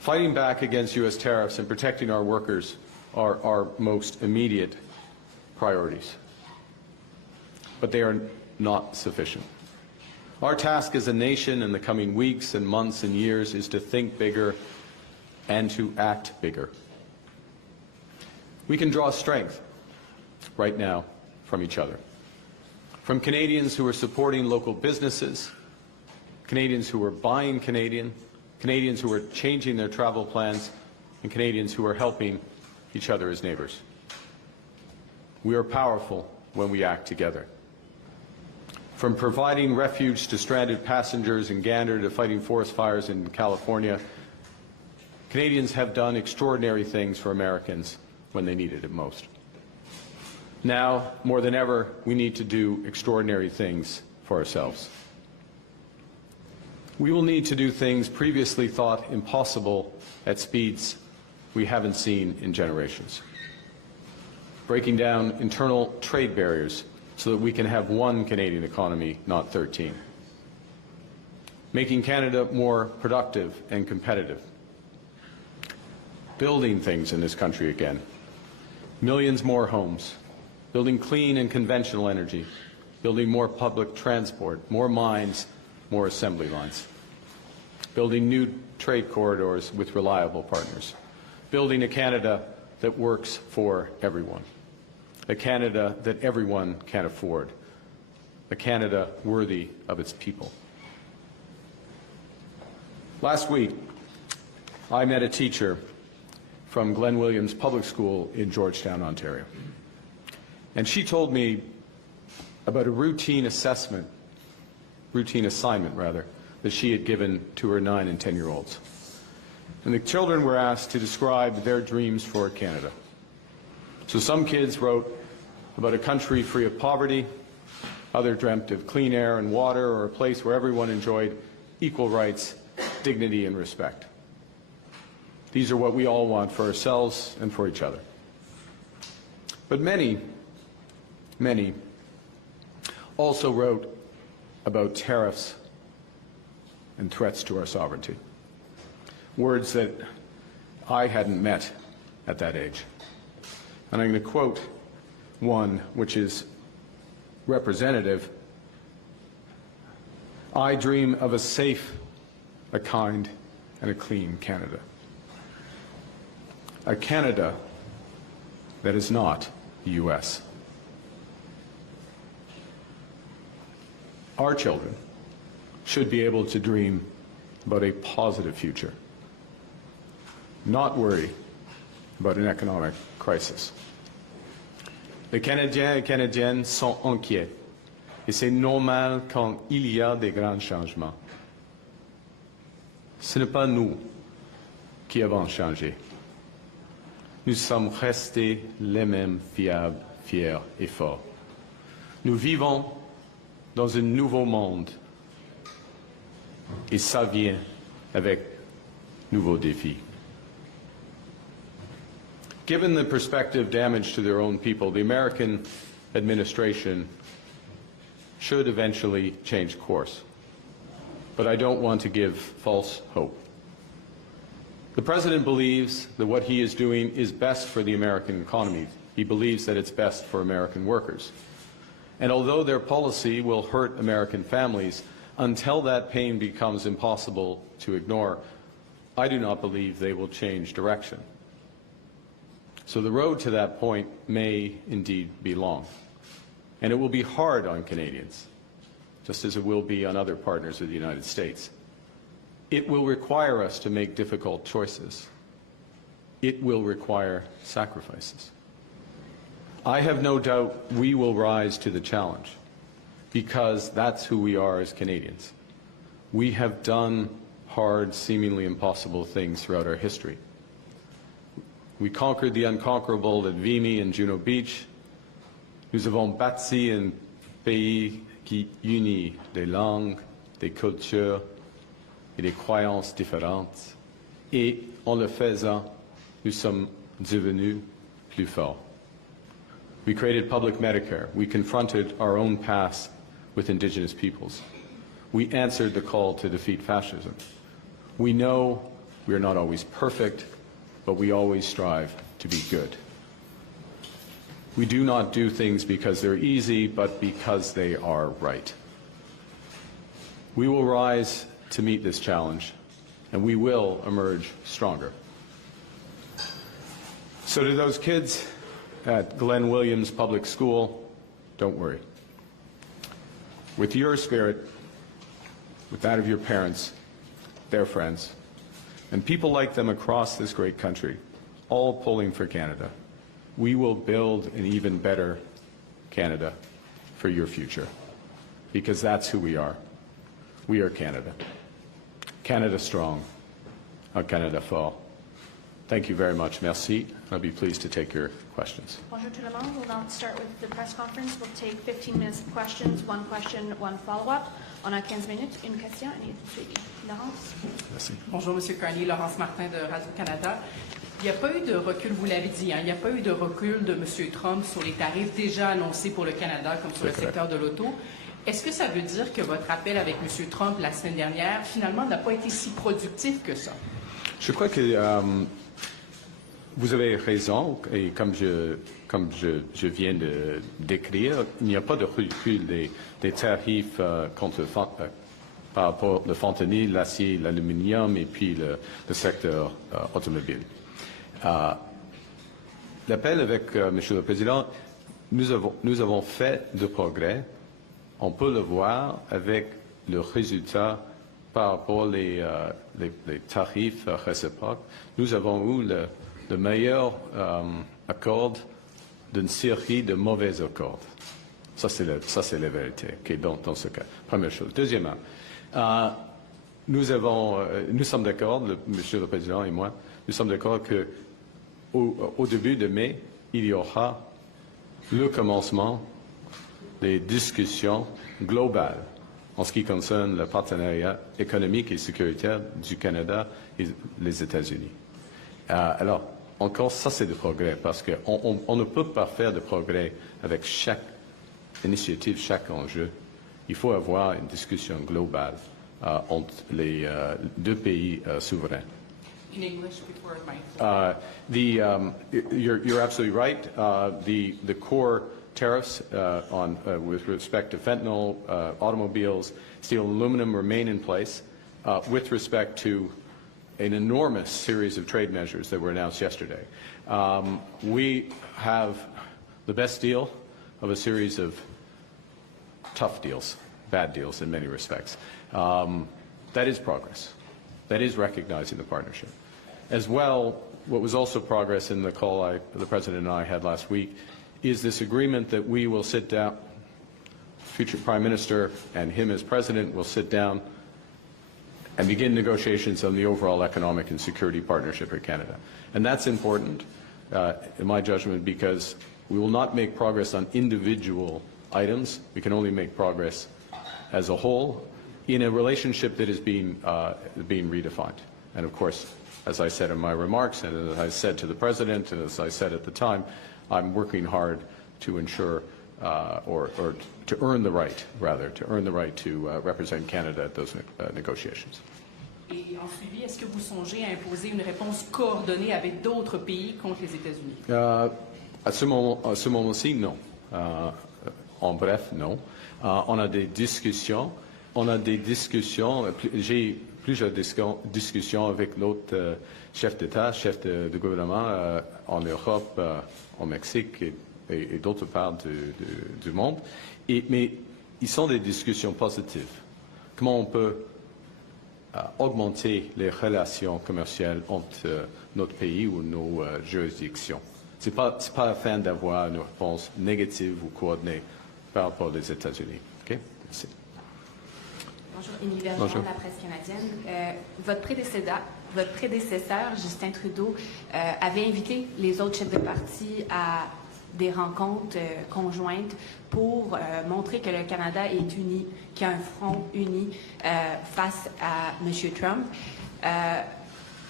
Fighting back against U.S. tariffs and protecting our workers are our most immediate priorities. But they are not sufficient. Our task as a nation in the coming weeks and months and years is to think bigger and to act bigger. We can draw strength right now from each other. From Canadians who are supporting local businesses, Canadians who are buying Canadian, Canadians who are changing their travel plans, and Canadians who are helping each other as neighbors. We are powerful when we act together. From providing refuge to stranded passengers in Gander to fighting forest fires in California, Canadians have done extraordinary things for Americans when they needed it most. Now, more than ever, we need to do extraordinary things for ourselves. We will need to do things previously thought impossible at speeds we haven't seen in generations. Breaking down internal trade barriers so that we can have one Canadian economy, not 13. Making Canada more productive and competitive. Building things in this country again. Millions more homes. Building clean and conventional energy. Building more public transport, more mines, more assembly lines. Building new trade corridors with reliable partners. Building a Canada that works for everyone. A Canada that everyone can afford. A Canada worthy of its people. Last week, I met a teacher from Glen Williams Public School in Georgetown, Ontario. And she told me about a routine assignment, that she had given to her 9- and 10-year-olds. And the children were asked to describe their dreams for Canada. So some kids wrote about a country free of poverty, others dreamt of clean air and water, or a place where everyone enjoyed equal rights, dignity, and respect. These are what we all want for ourselves and for each other. But many also wrote about tariffs and threats to our sovereignty. Words that I hadn't met at that age. And I'm going to quote one which is representative. I dream of a safe, a kind, and a clean Canada. A Canada that is not the U.S. Our children should be able to dream about a positive future, not worry about an economic crisis. Les Canadiens et Canadiennes sont inquiets, et c'est normal quand il y a des grands changements. Ce n'est pas nous qui avons changé. Nous sommes restés les mêmes fiables, fiers et forts. Nous vivons dans un nouveau monde, et ça vient avec nouveaux défis. Given the prospective damage to their own people, the American administration should eventually change course. But I don't want to give false hope. The President believes that what he is doing is best for the American economy. He believes that it's best for American workers. And although their policy will hurt American families, until that pain becomes impossible to ignore, I do not believe they will change direction. So the road to that point may indeed be long. And it will be hard on Canadians, just as it will be on other partners of the United States. It will require us to make difficult choices. It will require sacrifices. I have no doubt we will rise to the challenge, because that's who we are as Canadians. We have done hard, seemingly impossible things throughout our history. We conquered the unconquerable at Vimy and Juno Beach. Nous avons bâti un pays qui unit des langues, des cultures et des croyances différentes. Et en le faisant, nous sommes devenus plus forts. We created public Medicare. We confronted our own past with Indigenous peoples. We answered the call to defeat fascism. We know We are not always perfect, but we always strive to be good. We do not do things because they're easy, but because they are right. We will rise to meet this challenge, and we will emerge stronger. So to those kids at Glenn Williams Public School, don't worry. With your spirit, with that of your parents, their friends, and people like them across this great country, all pulling for Canada, we will build an even better Canada for your future, because that's who we are. We are Canada. Canada strong, a Canada fort. Thank you very much. Merci. I'll be pleased to take your questions. Bonjour tout le monde. We'll now start with the press conference. We'll take 15 minutes of questions, one question, one follow-up. On a 15 minutes, une question et suivi. Laurence? Merci. Bonjour, M. Carney. Laurence Martin de Radio-Canada. Il n'y a pas eu de recul, vous l'avez dit, il n'y a pas eu de recul de M. Trump sur les tarifs déjà annoncés pour le Canada, comme sur le secteur de l'auto. Est-ce que ça veut dire que votre appel avec M. Trump la semaine dernière, finalement, n'a pas été si productif que ça? Je crois que vous avez raison, et comme je viens de décrire, il n'y a pas de recul des tarifs par rapport au fentanyl, l'acier, l'aluminium et puis le secteur automobile. L'appel avec Monsieur le Président, nous avons fait de progrès. On peut le voir avec le résultat par rapport les tarifs réciproques. Nous avons eu le meilleur accord d'une série de mauvais accords. Ça, c'est la vérité, okay, dans ce cas. Première chose. Deuxièmement, nous sommes d'accord, Monsieur le Président et moi, nous sommes d'accord qu'au début de mai, il y aura le commencement des discussions globales en ce qui concerne le partenariat économique et sécuritaire du Canada et les États-Unis. Alors, encore, ça c'est du progrès, parce qu'on ne peut pas faire de progrès avec chaque initiative, chaque enjeu. Il faut avoir une discussion globale entre les deux pays souverains. In English before my... You're absolutely right. The core tariffs with respect to fentanyl, automobiles, steel and aluminum remain in place. With respect to an enormous series of trade measures that were announced yesterday. We have the best deal of a series of tough deals, bad deals in many respects. That is progress. That is recognizing the partnership. As well, what was also progress in the call the President and I had last week is this agreement that we will sit down, future Prime Minister and him as President will sit down and begin negotiations on the overall economic and security partnership with Canada. And that's important, in my judgment, because we will not make progress on individual items. We can only make progress as a whole in a relationship that is being redefined. And of course, as I said in my remarks, and as I said to the President, and as I said at the time, I'm working hard to ensure, or to earn the right, rather, to represent Canada at those negotiations. Et en suivi, est-ce que vous songez à imposer une réponse coordonnée avec d'autres pays contre les États-Unis? À ce moment-ci, non. En bref, non. On a des discussions. J'ai plusieurs discussions avec l'autre chef d'État, chef de gouvernement en Europe, au Mexique et d'autres parts du monde. Mais ils sont des discussions positives. Comment on peut augmenter les relations commerciales entre notre pays ou nos juridictions. Ce n'est pas afin d'avoir une réponse négative ou coordonnée par rapport aux États-Unis. Okay? Merci. Bonjour, Émilie Bergeron de la presse canadienne. Votre prédécesseur, Justin Trudeau, avait invité les autres chefs de parti à des rencontres conjointes pour montrer que le Canada est uni, qu'il y a un front uni face à M. Trump.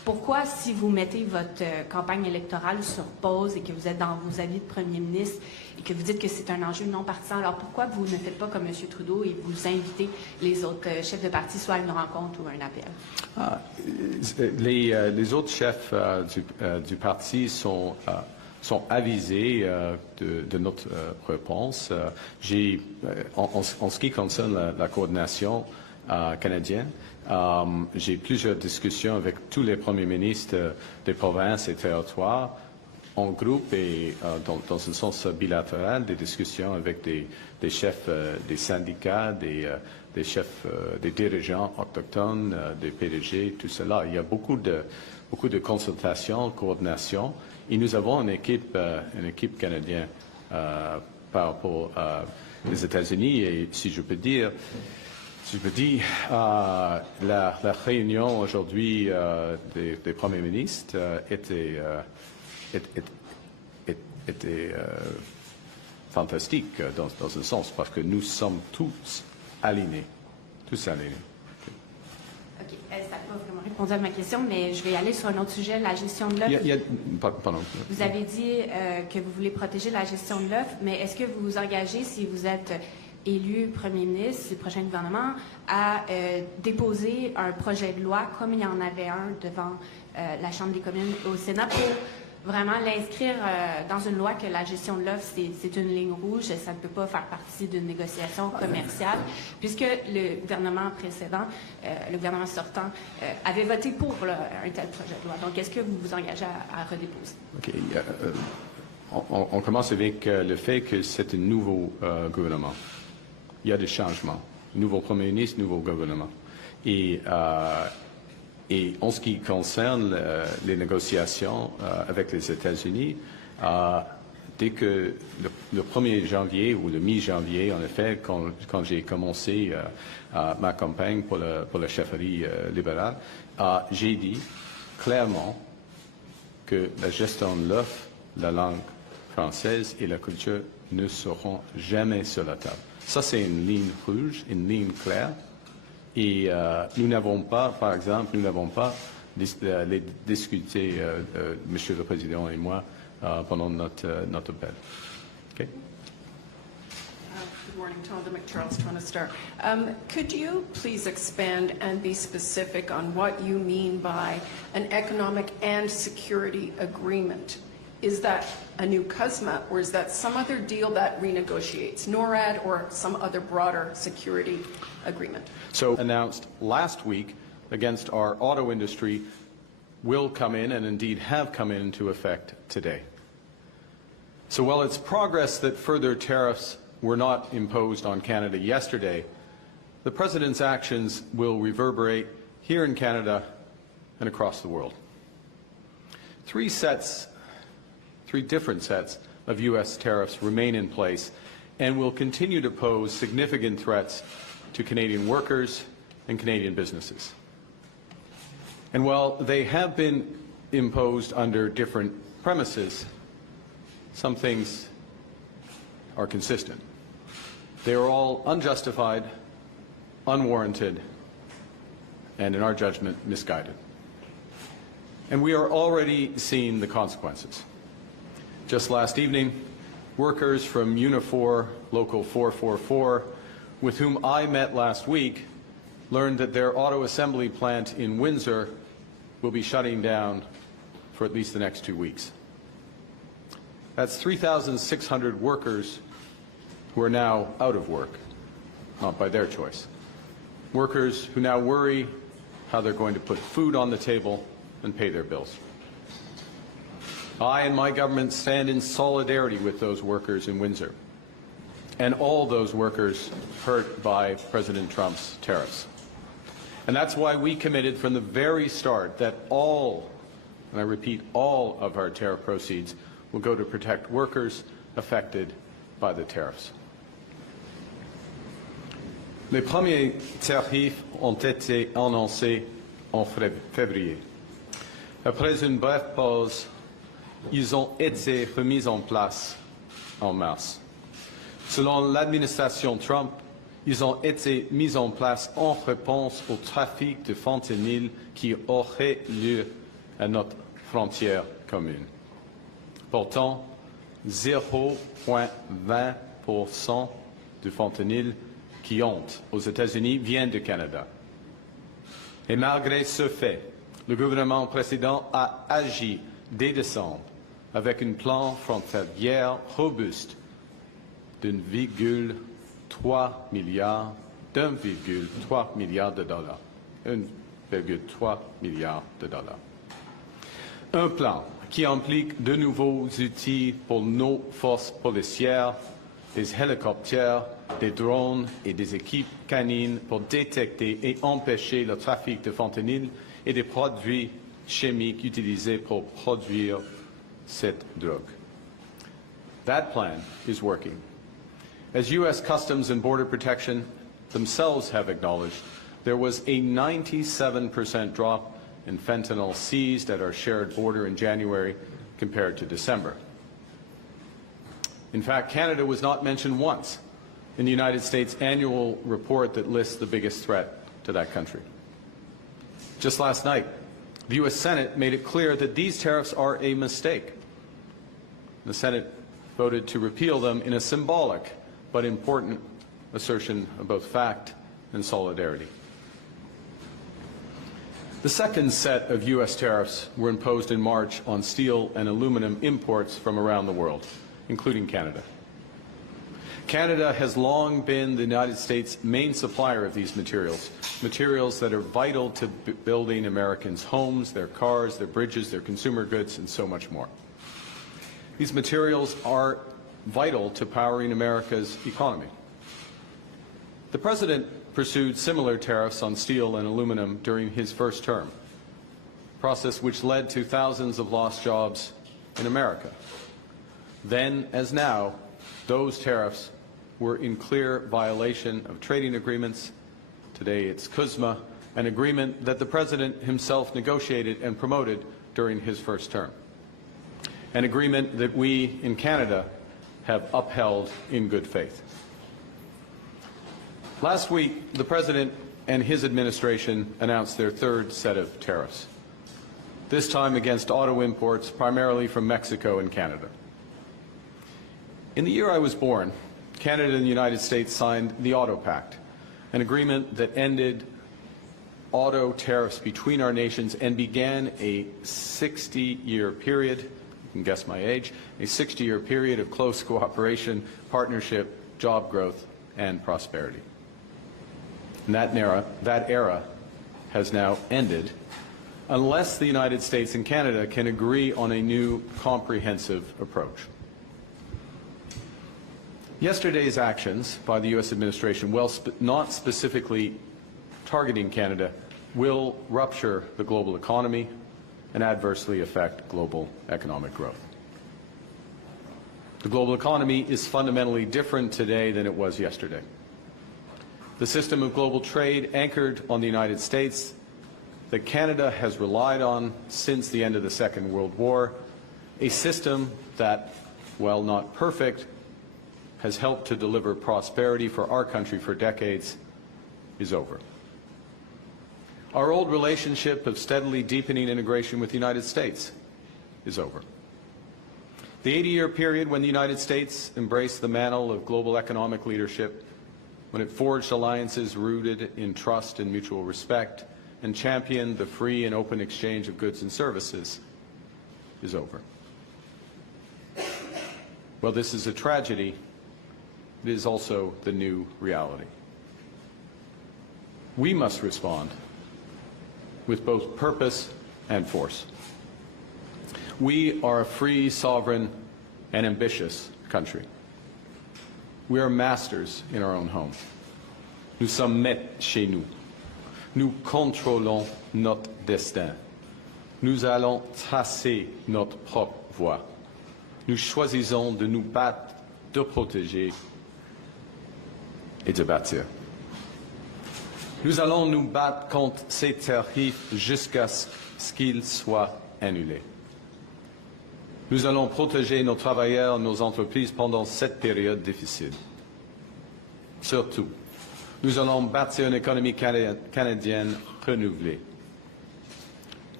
pourquoi, si vous mettez votre campagne électorale sur pause et que vous êtes dans vos avis de premier ministre et que vous dites que c'est un enjeu non partisan, alors pourquoi vous ne faites pas comme M. Trudeau et vous invitez les autres chefs de parti soit à une rencontre ou à un appel? Les autres chefs du parti sont avisés de notre réponse. En ce qui concerne la coordination canadienne, j'ai plusieurs discussions avec tous les premiers ministres des provinces et territoires en groupe et dans un sens bilatéral, des discussions avec des chefs des syndicats, des chefs, des dirigeants autochtones, des PDG, tout cela. Il y a beaucoup de consultations, coordination, et nous avons une équipe canadienne par rapport aux États-Unis. Et si je peux dire, la réunion aujourd'hui des premiers ministres était fantastique dans un sens, parce que nous sommes tous alignés. OK. Ça n'a pas vraiment répondu à ma question, mais je vais aller sur un autre sujet, la gestion de l'œuf. Pardon. Vous avez dit que vous voulez protéger la gestion de l'œuf, mais est-ce que vous vous engagez, si vous êtes élu premier ministre du prochain gouvernement, à déposer un projet de loi, comme il y en avait un devant la Chambre des communes au Sénat, pour vraiment l'inscrire dans une loi que la gestion de l'œuf, c'est une ligne rouge, ça ne peut pas faire partie d'une négociation commerciale, puisque le gouvernement précédent, le gouvernement sortant, avait voté pour un tel projet de loi. Donc, est-ce que vous vous engagez à redéposer? OK. On commence avec le fait que c'est un nouveau gouvernement. Il y a des changements. Nouveau premier ministre, nouveau gouvernement. Et en ce qui concerne les négociations avec les États-Unis, dès que le 1er janvier ou le mi-janvier, en effet, quand j'ai commencé ma campagne pour la chefferie libérale, j'ai dit clairement que la gestion de l'œuf, la langue française et la culture ne seront jamais sur la table. Ça, c'est une ligne rouge, une ligne claire. Et nous n'avons pas, par exemple, les discuté, Monsieur le Président et moi, pendant notre appel. Okay? Good morning, Tonda McCharles, Toronto Star. Could you please expand and be specific on what you mean by an economic and security agreement? Is that a new CUSMA, or is that some other deal that renegotiates NORAD or some other broader security agreement? So announced last week against our auto industry will come in, and indeed have come into effect today. So while it's progress that further tariffs were not imposed on Canada yesterday, the President's actions will reverberate here in Canada and across the world. Three different sets of U.S. tariffs remain in place and will continue to pose significant threats to Canadian workers and Canadian businesses. And while they have been imposed under different premises, some things are consistent. They are all unjustified, unwarranted, and in our judgment, misguided. And we are already seeing the consequences. Just last evening, workers from Unifor Local 444, with whom I met last week, learned that their auto assembly plant in Windsor will be shutting down for at least the next 2 weeks. That's 3,600 workers who are now out of work, not by their choice. Workers who now worry how they're going to put food on the table and pay their bills. I and my government stand in solidarity with those workers in Windsor and all those workers hurt by President Trump's tariffs. And that's why we committed from the very start that all, and I repeat, all of our tariff proceeds will go to protect workers affected by the tariffs. Les premiers tarifs ont été annoncés en février. Après une brève pause, ils ont été remis en place en mars. Selon l'administration Trump, ils ont été mis en place en réponse au trafic de fentanyl qui aurait lieu à notre frontière commune. Pourtant, 0,20% du fentanyl qui entre aux États-Unis vient du Canada. Et malgré ce fait, le gouvernement précédent a agi dès décembre avec un plan frontalier robuste d'1,3 milliard de dollars. 1,3 milliard de dollars. Un plan qui implique de nouveaux outils pour nos forces policières, des hélicoptères, des drones et des équipes canines pour détecter et empêcher le trafic de fentanyl et des produits chimiques utilisés pour produire cette drogue. That plan is working. As U.S. Customs and Border Protection themselves have acknowledged, there was a 97% drop in fentanyl seized at our shared border in January compared to December. In fact, Canada was not mentioned once in the United States annual report that lists the biggest threat to that country. Just last night, the U.S. Senate made it clear that these tariffs are a mistake. The Senate voted to repeal them in a symbolic but important assertion of both fact and solidarity. The second set of U.S. tariffs were imposed in March on steel and aluminum imports from around the world, including Canada. Canada has long been the United States' main supplier of these materials, materials that are vital to building Americans' homes, their cars, their bridges, their consumer goods, and so much more. These materials are vital to powering America's economy. The President pursued similar tariffs on steel and aluminum during his first term, a process which led to thousands of lost jobs in America. Then, as now, those tariffs were in clear violation of trading agreements. Today it's CUSMA, an agreement that the President himself negotiated and promoted during his first term. An agreement that we in Canada have upheld in good faith. Last week, the President and his administration announced their third set of tariffs, this time against auto imports primarily from Mexico and Canada. In the year I was born, Canada and the United States signed the Auto Pact, an agreement that ended auto tariffs between our nations and began a 60-year period, you can guess my age, a 60-year period of close cooperation, partnership, job growth, and prosperity. And that era has now ended unless the United States and Canada can agree on a new comprehensive approach. Yesterday's actions by the U.S. administration, while not specifically targeting Canada, will rupture the global economy and adversely affect global economic growth. The global economy is fundamentally different today than it was yesterday. The system of global trade anchored on the United States that Canada has relied on since the end of the Second World War, a system that, while not perfect, has helped to deliver prosperity for our country for decades, is over. Our old relationship of steadily deepening integration with the United States is over. The 80-year period when the United States embraced the mantle of global economic leadership, when it forged alliances rooted in trust and mutual respect, and championed the free and open exchange of goods and services, is over. Well, this is a tragedy. It is also the new reality. We must respond with both purpose and force. We are a free, sovereign, and ambitious country. We are masters in our own home. Nous sommes maîtres chez nous. Nous contrôlons notre destin. Nous allons tracer notre propre voie. Nous choisissons de nous battre, de protéger et de bâtir. Nous allons nous battre contre ces tarifs jusqu'à ce qu'ils soient annulés. Nous allons protéger nos travailleurs, nos entreprises pendant cette période difficile. Surtout, nous allons bâtir une économie canadienne renouvelée.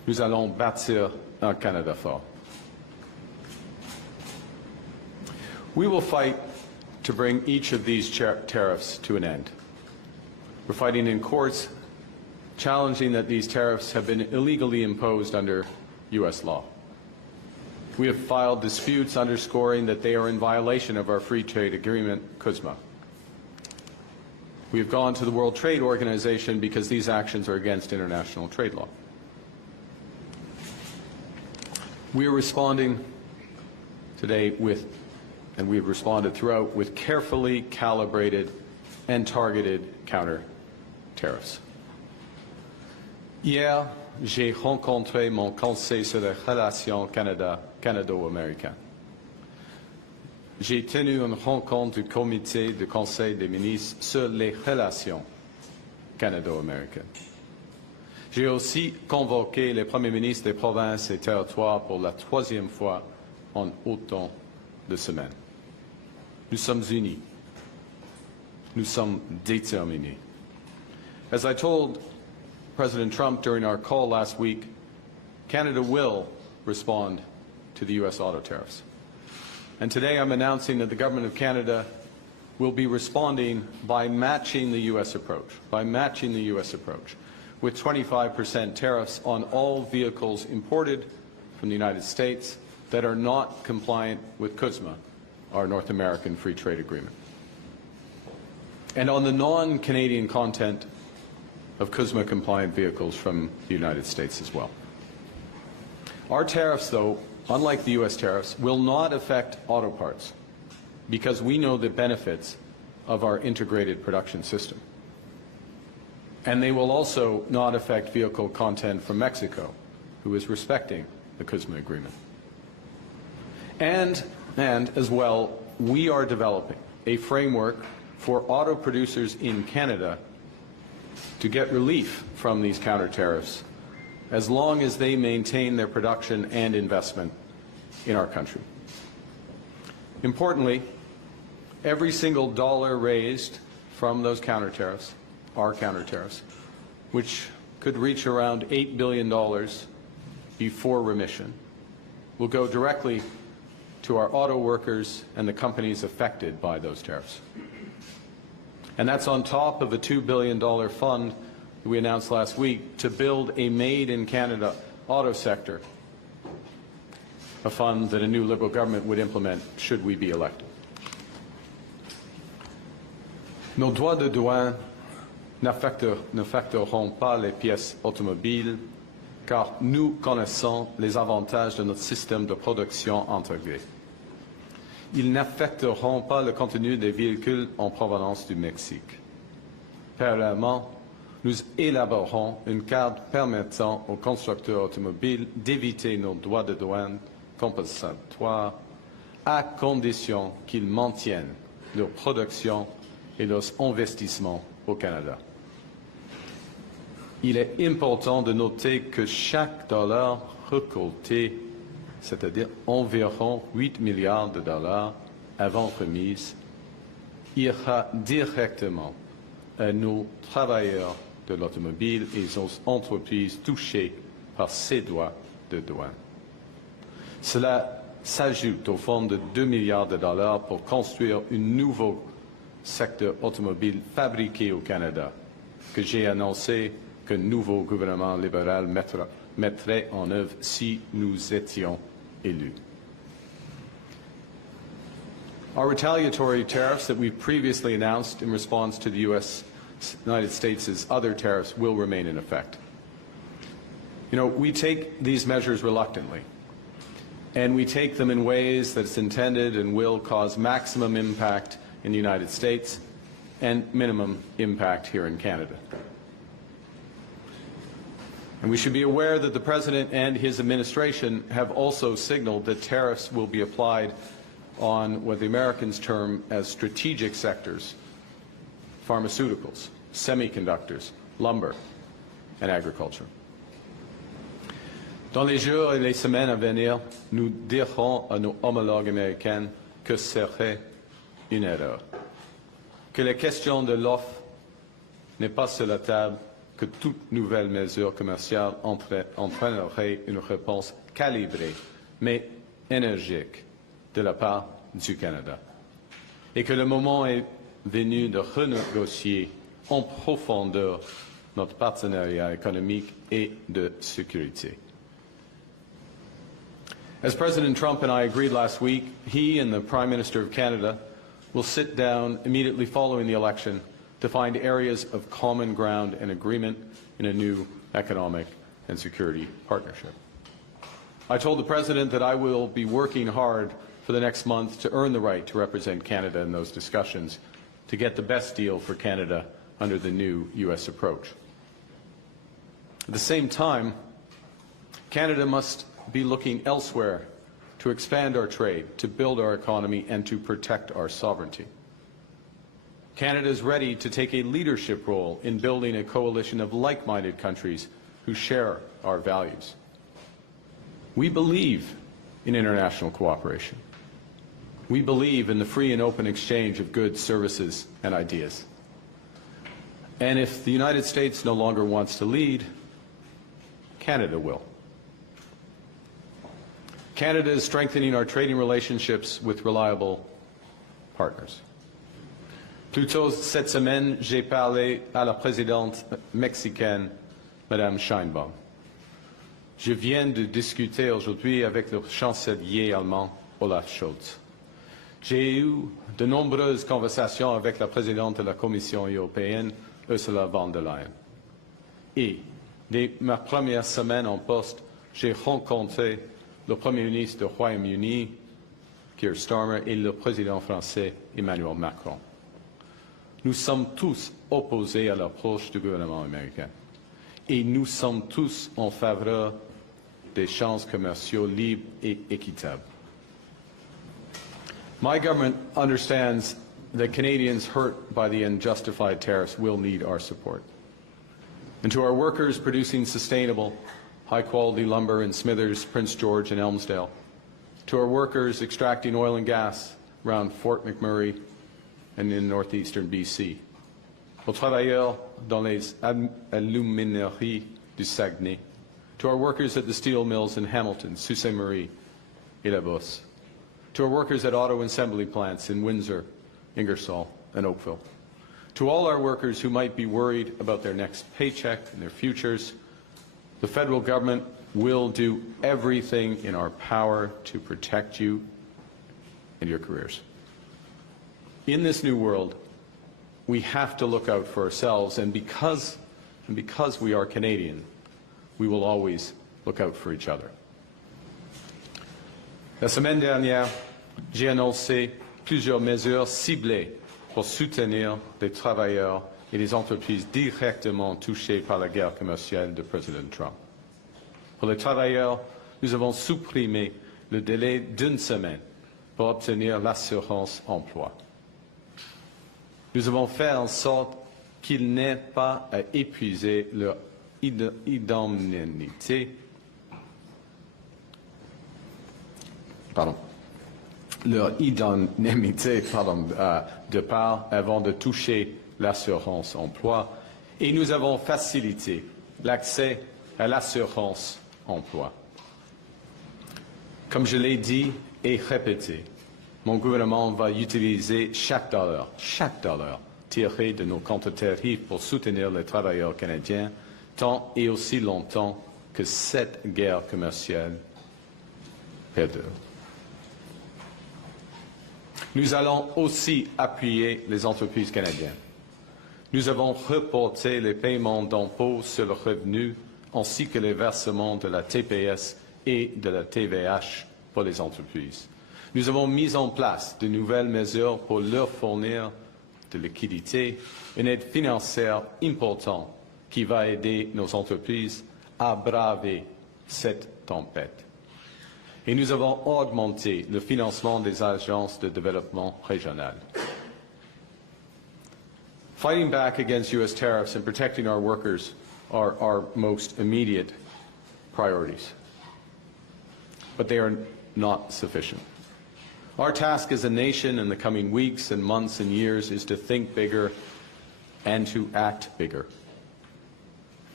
nous allons bâtir un Canada fort. We will fight to bring each of these tariffs to an end. We're fighting in courts, challenging that these tariffs have been illegally imposed under U.S. law. We have filed disputes underscoring that they are in violation of our free trade agreement, CUSMA. We have gone to the World Trade Organization because these actions are against international trade law. We are responding today with, and we have responded throughout, with carefully calibrated and targeted counter tariffs. Hier, j'ai rencontré mon conseil sur les relations canado-américaines. J'ai tenu une rencontre du comité du Conseil des ministres sur les relations canado-américaines. J'ai aussi convoqué les premiers ministres des provinces et territoires pour la troisième fois en autant de semaines. Nous sommes unis. Nous sommes déterminés. As I told President Trump during our call last week, Canada will respond to the U.S. auto tariffs. And today I'm announcing that the Government of Canada will be responding by matching the U.S. approach, with 25% tariffs on all vehicles imported from the United States that are not compliant with CUSMA, our North American Free Trade Agreement. And on the non-Canadian content of CUSMA-compliant vehicles from the United States as well. Our tariffs, though, unlike the U.S. tariffs, will not affect auto parts because we know the benefits of our integrated production system. And they will also not affect vehicle content from Mexico, who is respecting the CUSMA agreement. And as well, we are developing a framework for auto producers in Canada to get relief from these counter tariffs as long as they maintain their production and investment in our country. Importantly, every single dollar raised from those counter tariffs, our counter tariffs, which could reach around $8 billion before remission, will go directly to our auto workers and the companies affected by those tariffs. And that's on top of a $2 billion fund that we announced last week to build a made-in-Canada auto sector, a fund that a new Liberal government would implement should we be elected. Nos droits de douane n'affecteront pas les pièces automobiles car nous connaissons les avantages de notre système de production intégré. Ils n'affecteront pas le contenu des véhicules en provenance du Mexique. Parallèlement, nous élaborerons une carte permettant aux constructeurs automobiles d'éviter nos droits de douane compensatoires à condition qu'ils maintiennent leur production et leurs investissements au Canada. Il est important de noter que chaque dollar récolté, c'est-à-dire environ 8 milliards de dollars avant remise, ira directement à nos travailleurs de l'automobile et aux entreprises touchées par ces droits de douane. Cela s'ajoute au fonds de 2 milliards de dollars pour construire un nouveau secteur automobile fabriqué au Canada, que j'ai annoncé qu'un nouveau gouvernement libéral mettrait en œuvre si nous étions élus. Our retaliatory tariffs that we've previously announced in response to the United States' other tariffs will remain in effect. You know, we take these measures reluctantly, and we take them in ways that's intended and will cause maximum impact in the United States and minimum impact here in Canada. And we should be aware that the President and his administration have also signaled that tariffs will be applied on what the Americans term as strategic sectors: pharmaceuticals, semiconductors, lumber, and agriculture. Dans les jours et les semaines à venir, nous dirons à nos homologues américains que ce serait une erreur, que la question de l'offre n'est pas sur la table, que toute nouvelle mesure commerciale entraînerait une réponse calibrée, mais énergique, de la part du Canada. Et que le moment est venu de renégocier en profondeur notre partenariat économique et de sécurité. As President Trump and I agreed last week, he and the Prime Minister of Canada will sit down immediately following the election to find areas of common ground and agreement in a new economic and security partnership. I told the President that I will be working hard for the next month to earn the right to represent Canada in those discussions, to get the best deal for Canada under the new U.S. approach. At the same time, Canada must be looking elsewhere to expand our trade, to build our economy, and to protect our sovereignty. Canada is ready to take a leadership role in building a coalition of like-minded countries who share our values. We believe in international cooperation. We believe in the free and open exchange of goods, services, and ideas. And if the United States no longer wants to lead, Canada will. Canada is strengthening our trading relationships with reliable partners. Plus tôt cette semaine, j'ai parlé à la présidente mexicaine, Madame Sheinbaum. Je viens de discuter aujourd'hui avec le chancelier allemand, Olaf Scholz. J'ai eu de nombreuses conversations avec la présidente de la Commission européenne, Ursula von der Leyen. Et, dès ma première semaine en poste, j'ai rencontré le Premier ministre du Royaume-Uni, Keir Starmer, et le président français, Emmanuel Macron. Nous sommes tous opposés à l'approche du gouvernement américain. Et nous sommes tous en faveur d'échanges commerciaux libres et équitables. My government understands that Canadians hurt by the unjustified tariffs will need our support. And to our workers producing sustainable, high-quality lumber in Smithers, Prince George, and Elmsdale, to our workers extracting oil and gas around Fort McMurray and in northeastern BC, aux travailleurs dans les alumineries du Saguenay, to our workers at the steel mills in Hamilton, Sault Ste. Marie, et La Bosse, to our workers at auto assembly plants in Windsor, Ingersoll, and Oakville, to all our workers who might be worried about their next paycheck and their futures, the federal government will do everything in our power to protect you and your careers. In this new world, we have to look out for ourselves, and because we are Canadian, we will always look out for each other. La semaine dernière, j'ai annoncé plusieurs mesures ciblées pour soutenir les travailleurs et les entreprises directement touchées par la guerre commerciale de Président Trump. Pour les travailleurs, nous avons supprimé le délai d'une semaine pour obtenir l'assurance emploi. Nous avons fait en sorte qu'ils n'aient pas à épuiser leur indemnité. De part avant de toucher l'assurance emploi, et nous avons facilité l'accès à l'assurance emploi. Comme je l'ai dit et répété, mon gouvernement va utiliser chaque dollar tiré de nos comptes tarifs pour soutenir les travailleurs canadiens tant et aussi longtemps que cette guerre commerciale perdure. Nous allons aussi appuyer les entreprises canadiennes. Nous avons reporté les paiements d'impôts sur le revenu ainsi que les versements de la TPS et de la TVH pour les entreprises. Nous avons mis en place de nouvelles mesures pour leur fournir de liquidités, une aide financière importante qui va aider nos entreprises à braver cette tempête. Et nous avons augmenté le financement des agences de développement régionales. Fighting back against U.S. tariffs and protecting our workers are our most immediate priorities. But they are not sufficient. Our task as a nation in the coming weeks and months and years is to think bigger and to act bigger.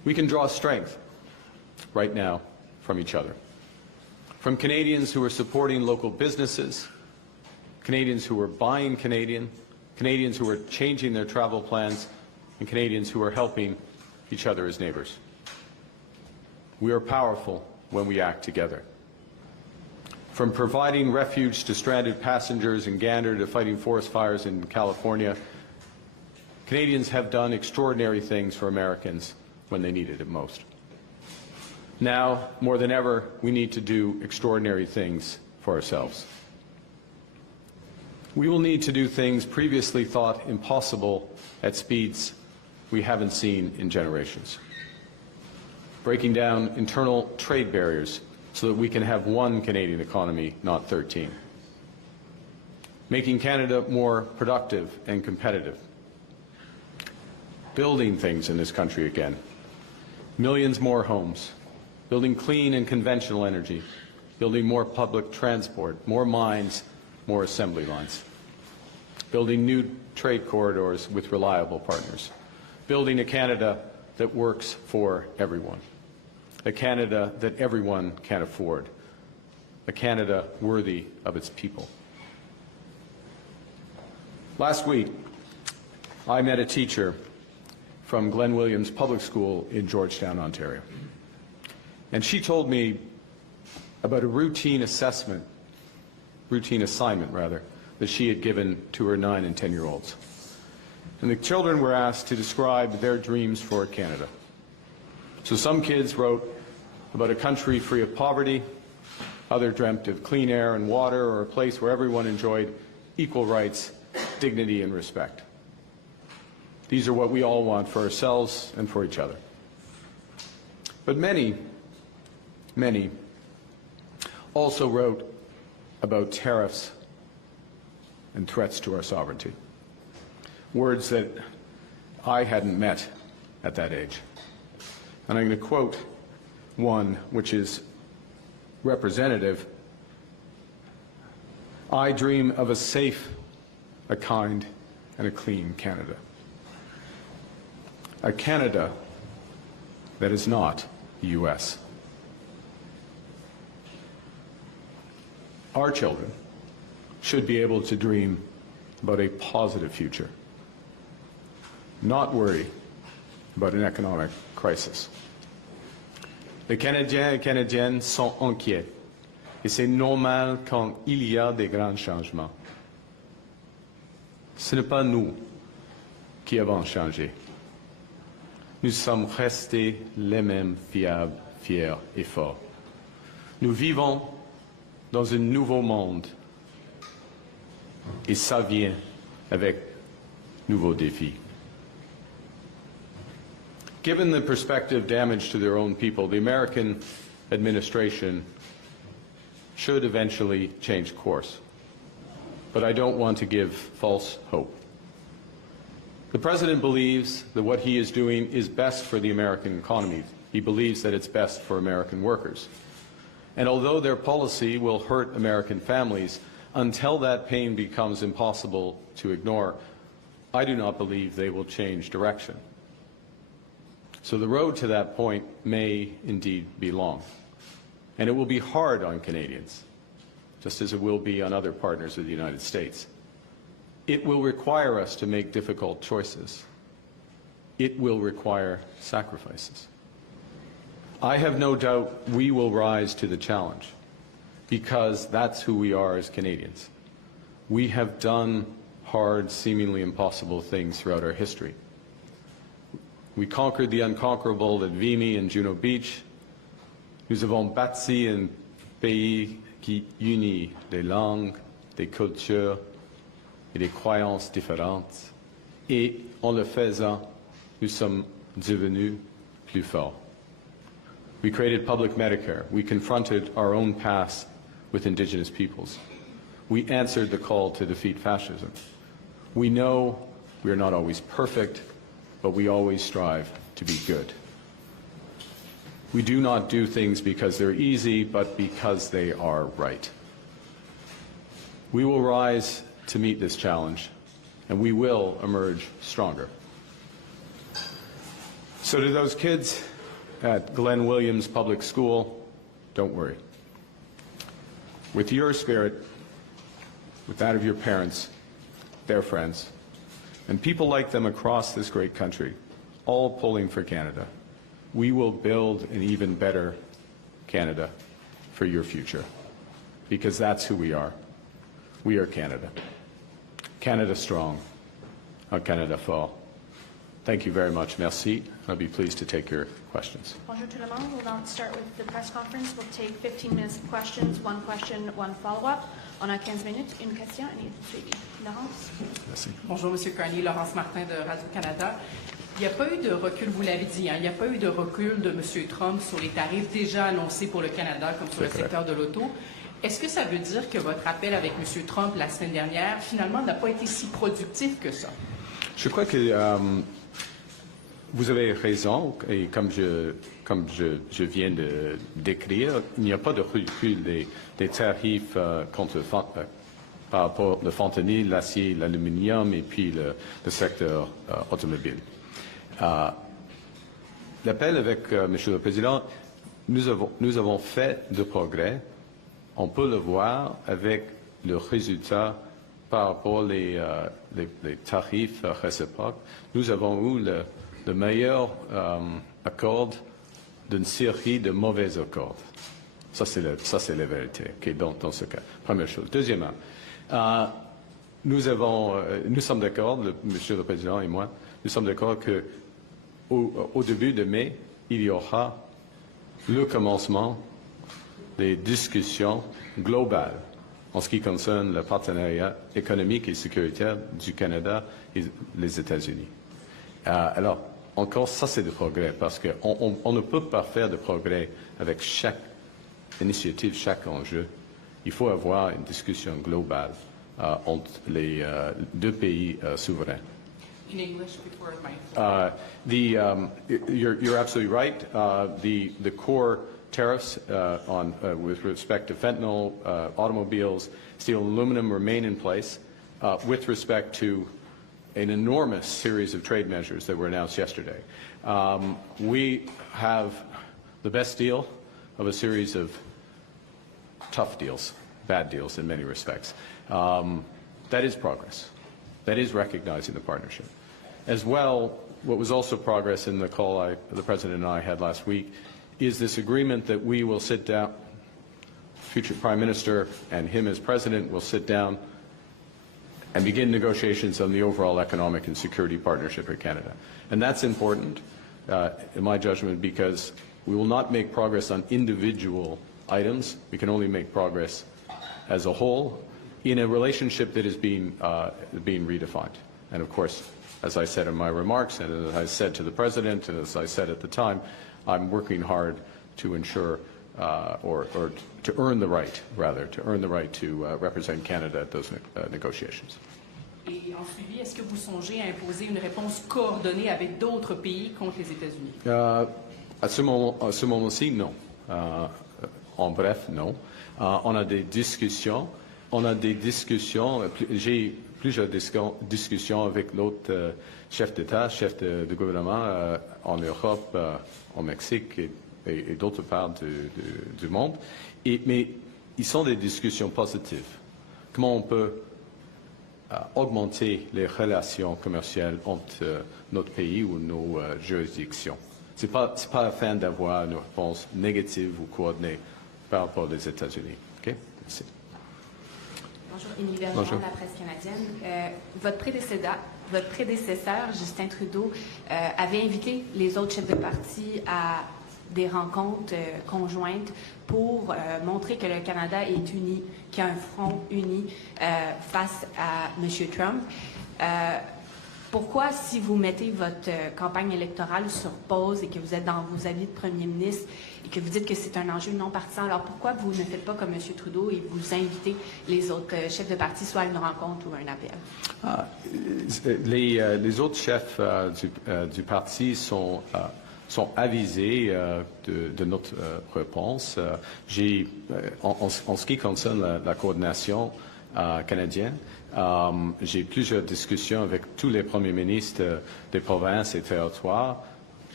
We can draw strength right now from each other. From Canadians who are supporting local businesses, Canadians who are buying Canadian, Canadians who are changing their travel plans, and Canadians who are helping each other as neighbours. We are powerful when we act together. From providing refuge to stranded passengers in Gander to fighting forest fires in California, Canadians have done extraordinary things for Americans when they needed it most. Now, more than ever, we need to do extraordinary things for ourselves. We will need to do things previously thought impossible at speeds we haven't seen in generations. Breaking down internal trade barriers so that we can have one Canadian economy, not 13. Making Canada more productive and competitive. Building things in this country again. Millions more homes. Building clean and conventional energy. Building more public transport, more mines, more assembly lines. Building new trade corridors with reliable partners. Building a Canada that works for everyone. A Canada that everyone can afford. A Canada worthy of its people. Last week, I met a teacher from Glen Williams Public School in Georgetown, Ontario. And she told me about a routine assignment, that she had given to her 9- and 10-year-olds. And the children were asked to describe their dreams for Canada. So some kids wrote about a country free of poverty, others dreamt of clean air and water, or a place where everyone enjoyed equal rights, dignity, and respect. These are what we all want for ourselves and for each other. But many also wrote about tariffs and threats to our sovereignty. Words that I hadn't met at that age. And I'm going to quote one which is representative. I dream of a safe, a kind, and a clean Canada. A Canada that is not the U.S. Our children should be able to dream about a positive future, not worry about an economic crisis. Les Canadiens et Canadiennes sont inquiets, et c'est normal quand il y a des grands changements. Ce n'est pas nous qui avons changé. Nous sommes restés les mêmes fiables, fiers et forts. Nous vivons dans un nouveau monde, et ça vient avec nouveaux défis. Given the prospective damage to their own people, the American administration should eventually change course. But I don't want to give false hope. The President believes that what he is doing is best for the American economy. He believes that it's best for American workers. And although their policy will hurt American families, until that pain becomes impossible to ignore, I do not believe they will change direction. So the road to that point may indeed be long. And it will be hard on Canadians, just as it will be on other partners of the United States. It will require us to make difficult choices. It will require sacrifices. I have no doubt we will rise to the challenge, because that's who we are as Canadians. We have done hard, seemingly impossible things throughout our history. We conquered the unconquerable at Vimy and Juno Beach. Nous avons bâti un pays qui unit des langues, des cultures et des croyances différentes. Et en le faisant, nous sommes devenus plus forts. We created public Medicare. We confronted our own past with Indigenous peoples. We answered the call to defeat fascism. We know we are not always perfect, but we always strive to be good. We do not do things because they're easy, but because they are right. We will rise to meet this challenge, and we will emerge stronger. So to those kids at Glenn Williams Public School, don't worry. With your spirit, with that of your parents, their friends, and people like them across this great country, all pulling for Canada, we will build an even better Canada for your future, because that's who we are. We are Canada. Canada strong, Canada fort. Thank you very much. Merci. I'll be pleased to take your questions. Bonjour tout le monde. We'll now start with the press conference. We'll take 15 minutes of questions, one question, one follow-up. On a 15 minutes, une question et une suivi. Laurence? Merci. Bonjour, M. Carney. Laurence Martin de Radio-Canada. Il n'y a pas eu de recul, vous l'avez dit, il n'y a pas eu de recul de M. Trump sur les tarifs déjà annoncés pour le Canada, comme sur le secteur de l'auto. Est-ce que ça veut dire que votre appel avec M. Trump la semaine dernière, finalement, n'a pas été si productif que ça? Je crois que vous avez raison, et comme je viens de décrire, il n'y a pas de recul des tarifs par rapport au fentanyl, l'acier, l'aluminium et puis le secteur automobile. L'appel avec Monsieur le Président, nous avons fait de progrès. On peut le voir avec le résultat par rapport aux tarifs réciproques. Nous avons eu le meilleur accord d'une série de mauvais accords. Ça, c'est la vérité, okay, dans ce cas. Première chose. Deuxièmement, nous sommes d'accord, Monsieur le Président et moi, nous sommes d'accord qu'au début de mai, il y aura le commencement des discussions globales en ce qui concerne le partenariat économique et sécuritaire du Canada et les États-Unis. Alors, encore, ça c'est du progrès, parce qu'on ne peut pas faire de progrès avec chaque initiative, chaque enjeu. Il faut avoir une discussion globale entre les deux pays souverains. In English before my... You're absolutely right. The core tariffs with respect to fentanyl, automobiles, steel, and aluminum remain in place. With respect to an enormous series of trade measures that were announced yesterday, we have the best deal of a series of tough deals, bad deals in many respects. That is progress. That is recognizing the partnership. As well, what was also progress in the call the President and I had last week is this agreement that we will sit down, future Prime Minister and him as President will sit down and begin negotiations on the overall economic and security partnership for Canada. And that's important, in my judgment, because we will not make progress on individual items. We can only make progress as a whole in a relationship that is being redefined. And of course, as I said in my remarks, and as I said to the President, and as I said at the time, I'm working hard to ensure, or to earn the right, rather, to represent Canada at those negotiations. Et en suivi, est-ce que vous songez à imposer une réponse coordonnée avec d'autres pays contre les États-Unis? À ce moment-ci, non. En bref, non. On a des discussions. J'ai plusieurs discussions avec d'autres chefs d'État, chefs de gouvernement en Europe, au Mexique et d'autres parts du monde. Mais ils sont des discussions positives. Comment on peut augmenter les relations commerciales entre notre pays ou nos juridictions? Ce n'est pas afin d'avoir une réponse négative ou coordonnée par rapport aux États-Unis. Okay? Merci. Bonjour, Émilie Bergeron, de la presse canadienne. Votre prédécesseur, Justin Trudeau, avait invité les autres chefs de parti à des rencontres conjointes pour montrer que le Canada est uni, qu'il y a un front uni face à M. Trump. Pourquoi, si vous mettez votre campagne électorale sur pause et que vous êtes dans vos avis de premier ministre et que vous dites que c'est un enjeu non partisan, alors pourquoi vous ne faites pas comme M. Trudeau et vous invitez les autres chefs de parti soit à une rencontre ou à un appel? Les autres chefs du parti sont avisés de notre réponse. En ce qui concerne la coordination canadienne, j'ai plusieurs discussions avec tous les premiers ministres des provinces et territoires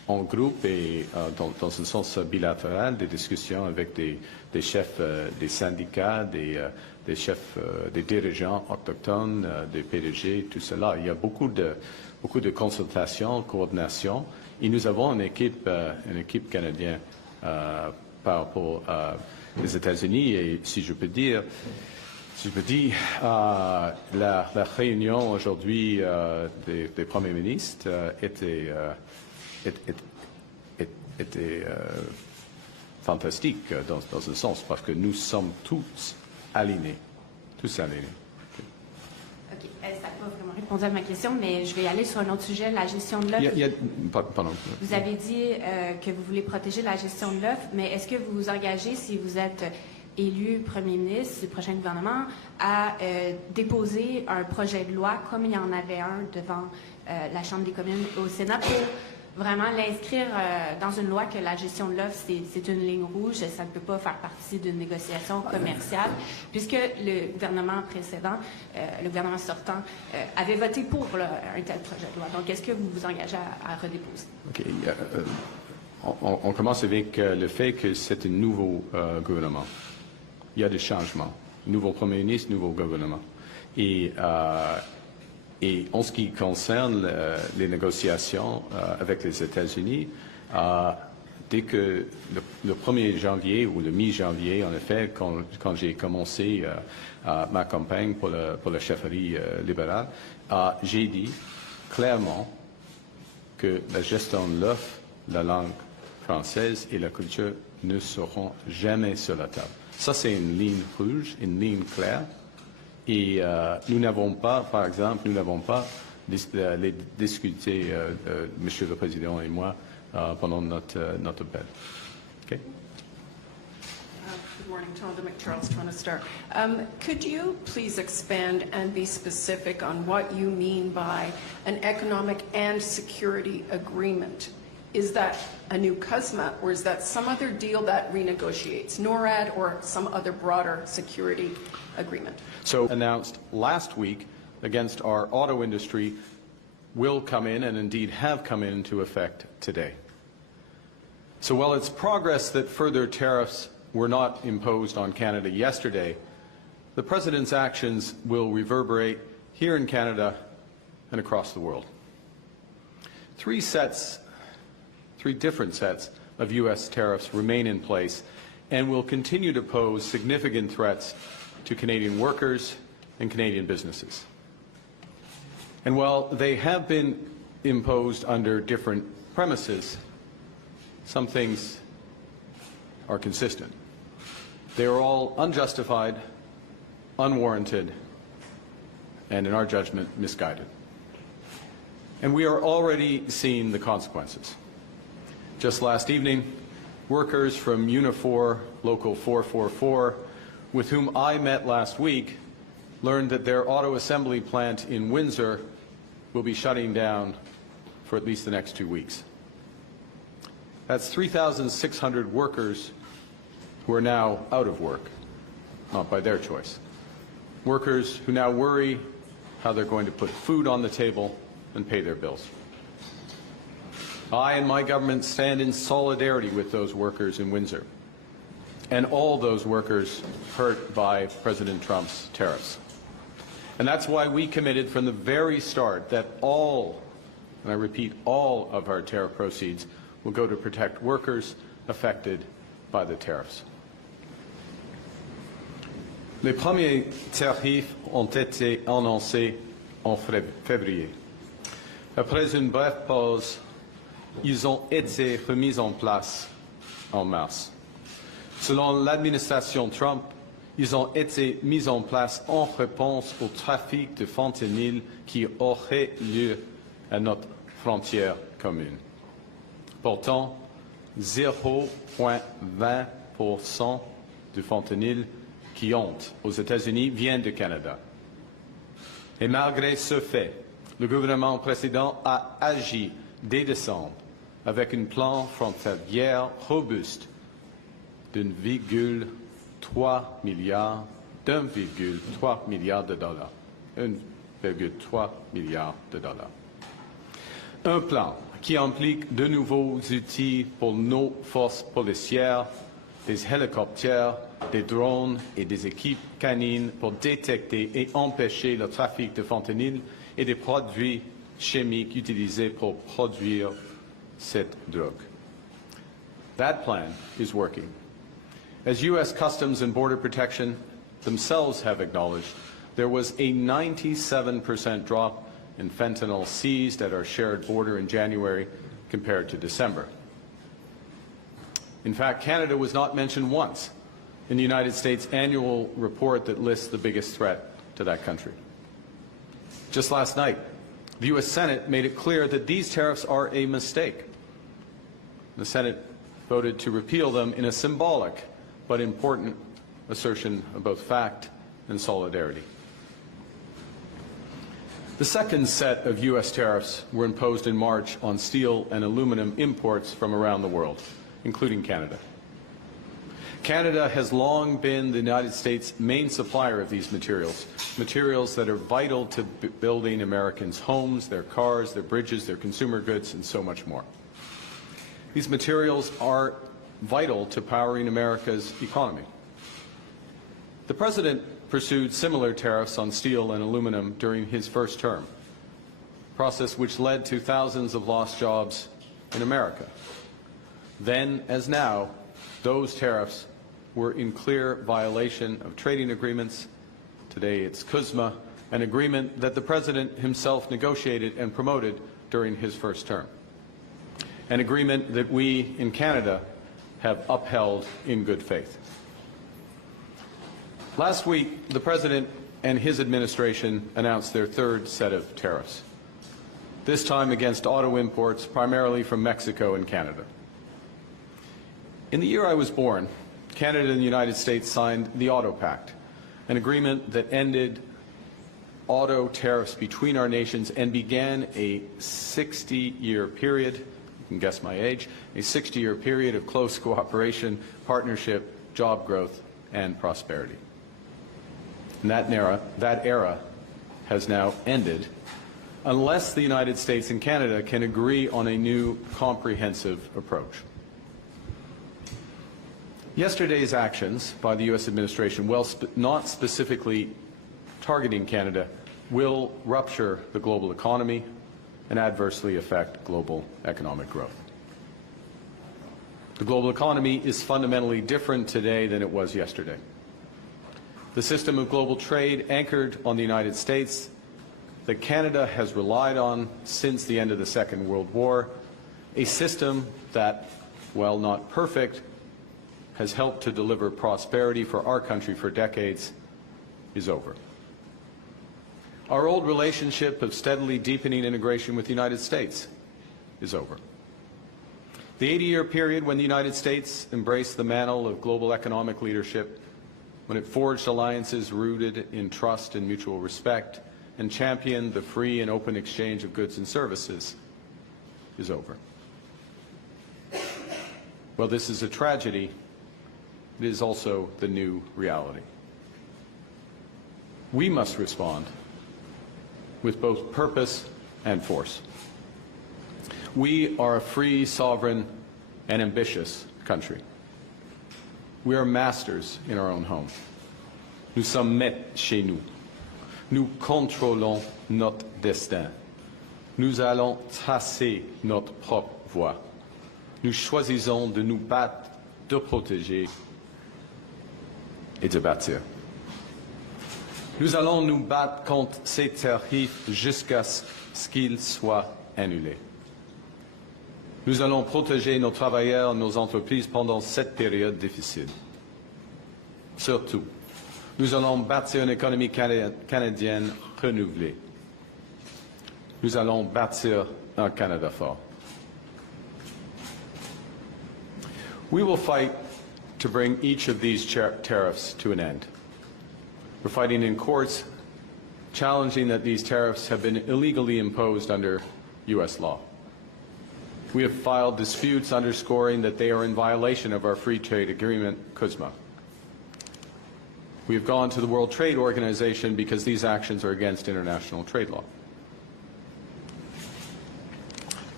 en groupe et dans un sens bilatéral des discussions avec des chefs des syndicats, des chefs, des dirigeants autochtones, des PDG, tout cela. Il y a beaucoup de consultations, coordination, et nous avons une équipe canadienne par rapport aux États-Unis. Et si je peux dire, la réunion aujourd'hui des premiers ministres était fantastique dans un sens, parce que nous sommes tous alignés. OK. Ça n'a pas vraiment répondu à ma question, mais je vais aller sur un autre sujet, la gestion de l'œuf. Pardon. Vous avez dit que vous voulez protéger la gestion de l'œuf, mais est-ce que vous vous engagez, si vous êtes élu premier ministre du prochain gouvernement, à déposer un projet de loi, comme il y en avait un devant la Chambre des communes au Sénat, pour vraiment l'inscrire dans une loi que la gestion de l'œuf, c'est une ligne rouge, ça ne peut pas faire partie d'une négociation commerciale, puisque le gouvernement précédent, le gouvernement sortant, avait voté pour un tel projet de loi. Donc, est-ce que vous vous engagez à redéposer? OK. On commence avec le fait que c'est un nouveau gouvernement. Il y a des changements. Nouveau premier ministre, nouveau gouvernement. Et en ce qui concerne les négociations avec les États-Unis, dès que le 1er janvier ou le mi-janvier, en effet, quand j'ai commencé ma campagne pour la chefferie libérale, j'ai dit clairement que la gestion de l'œuf, la langue française et la culture ne seront jamais sur la table. Ça, c'est une ligne rouge, une ligne claire. Et nous n'avons pas, par exemple, les discuté, Monsieur le Président et moi, pendant notre appel. Okay? Good morning, Tonda McCharles, Toronto Star. Could you please expand and be specific on what you mean by an economic and security agreement? Is that a new CUSMA, or is that some other deal that renegotiates NORAD or some other broader security agreement? So announced last week against our auto industry will come in, and indeed have come into effect today. So while it's progress that further tariffs were not imposed on Canada yesterday, the President's actions will reverberate here in Canada and across the world. Three different sets of U.S. tariffs remain in place and will continue to pose significant threats to Canadian workers and Canadian businesses. And while they have been imposed under different premises, some things are consistent. They are all unjustified, unwarranted, and in our judgment, misguided. And we are already seeing the consequences. Just last evening, workers from Unifor Local 444, with whom I met last week, learned that their auto assembly plant in Windsor will be shutting down for at least the next 2 weeks. That's 3,600 workers who are now out of work, not by their choice. Workers who now worry how they're going to put food on the table and pay their bills. I and my government stand in solidarity with those workers in Windsor and all those workers hurt by President Trump's tariffs. And that's why we committed from the very start that all, and I repeat, all of our tariff proceeds will go to protect workers affected by the tariffs. Les premiers tarifs ont été annoncés en février. Après une brève pause, ils ont été remis en place en mars. Selon l'administration Trump, ils ont été mis en place en réponse au trafic de fentanyl qui aurait lieu à notre frontière commune. Pourtant, 0,20% du fentanyl qui entre aux États-Unis vient du Canada. Et malgré ce fait, le gouvernement précédent a agi dès décembre avec un plan frontalier robuste d'1,3 milliard de dollars. 1,3 milliard de dollars. Un plan qui implique de nouveaux outils pour nos forces policières, des hélicoptères, des drones et des équipes canines pour détecter et empêcher le trafic de fentanyl et des produits chimiques utilisés pour produire cette drogue. That plan is working. As U.S. Customs and Border Protection themselves have acknowledged, there was a 97% drop in fentanyl seized at our shared border in January compared to December. In fact, Canada was not mentioned once in the United States annual report that lists the biggest threat to that country. Just last night, the U.S. Senate made it clear that these tariffs are a mistake. The Senate voted to repeal them in a symbolic but important assertion of both fact and solidarity. The second set of U.S. tariffs were imposed in March on steel and aluminum imports from around the world, including Canada. Canada has long been the United States' main supplier of these materials, materials that are vital to building Americans' homes, their cars, their bridges, their consumer goods, and so much more. These materials are vital to powering America's economy. The President pursued similar tariffs on steel and aluminum during his first term, a process which led to thousands of lost jobs in America. Then, as now, those tariffs were in clear violation of trading agreements. Today it's CUSMA, an agreement that the President himself negotiated and promoted during his first term, an agreement that we in Canada have upheld in good faith. Last week, the President and his administration announced their third set of tariffs, this time against auto imports primarily from Mexico and Canada. In the year I was born, Canada and the United States signed the Auto Pact, an agreement that ended auto tariffs between our nations and began a 60-year period, you can guess my age, a 60-year period of close cooperation, partnership, job growth, and prosperity. And that era has now ended unless the United States and Canada can agree on a new comprehensive approach. Yesterday's actions by the U.S. administration, while not specifically targeting Canada, will rupture the global economy and adversely affect global economic growth. The global economy is fundamentally different today than it was yesterday. The system of global trade anchored on the United States that Canada has relied on since the end of the Second World War, a system that, while not perfect, has helped to deliver prosperity for our country for decades, is over. Our old relationship of steadily deepening integration with the United States is over. The 80-year period when the United States embraced the mantle of global economic leadership, when it forged alliances rooted in trust and mutual respect, and championed the free and open exchange of goods and services, is over. Well, this is a tragedy. It is also the new reality. We must respond with both purpose and force. We are a free, sovereign, and ambitious country. We are masters in our own home. Nous sommes maîtres chez nous. Nous contrôlons notre destin. Nous allons tracer notre propre voie. Nous choisissons de nous battre, de protéger et de bâtir. Nous allons nous battre contre ces tarifs jusqu'à ce qu'ils soient annulés. Nous allons protéger nos travailleurs, nos entreprises pendant cette période difficile. Surtout, nous allons bâtir une économie canadienne renouvelée. Nous allons bâtir un Canada fort. We will fight to bring each of these tariffs to an end. We're fighting in courts, challenging that these tariffs have been illegally imposed under U.S. law. We have filed disputes underscoring that they are in violation of our free trade agreement, CUSMA. We have gone to the World Trade Organization because these actions are against international trade law.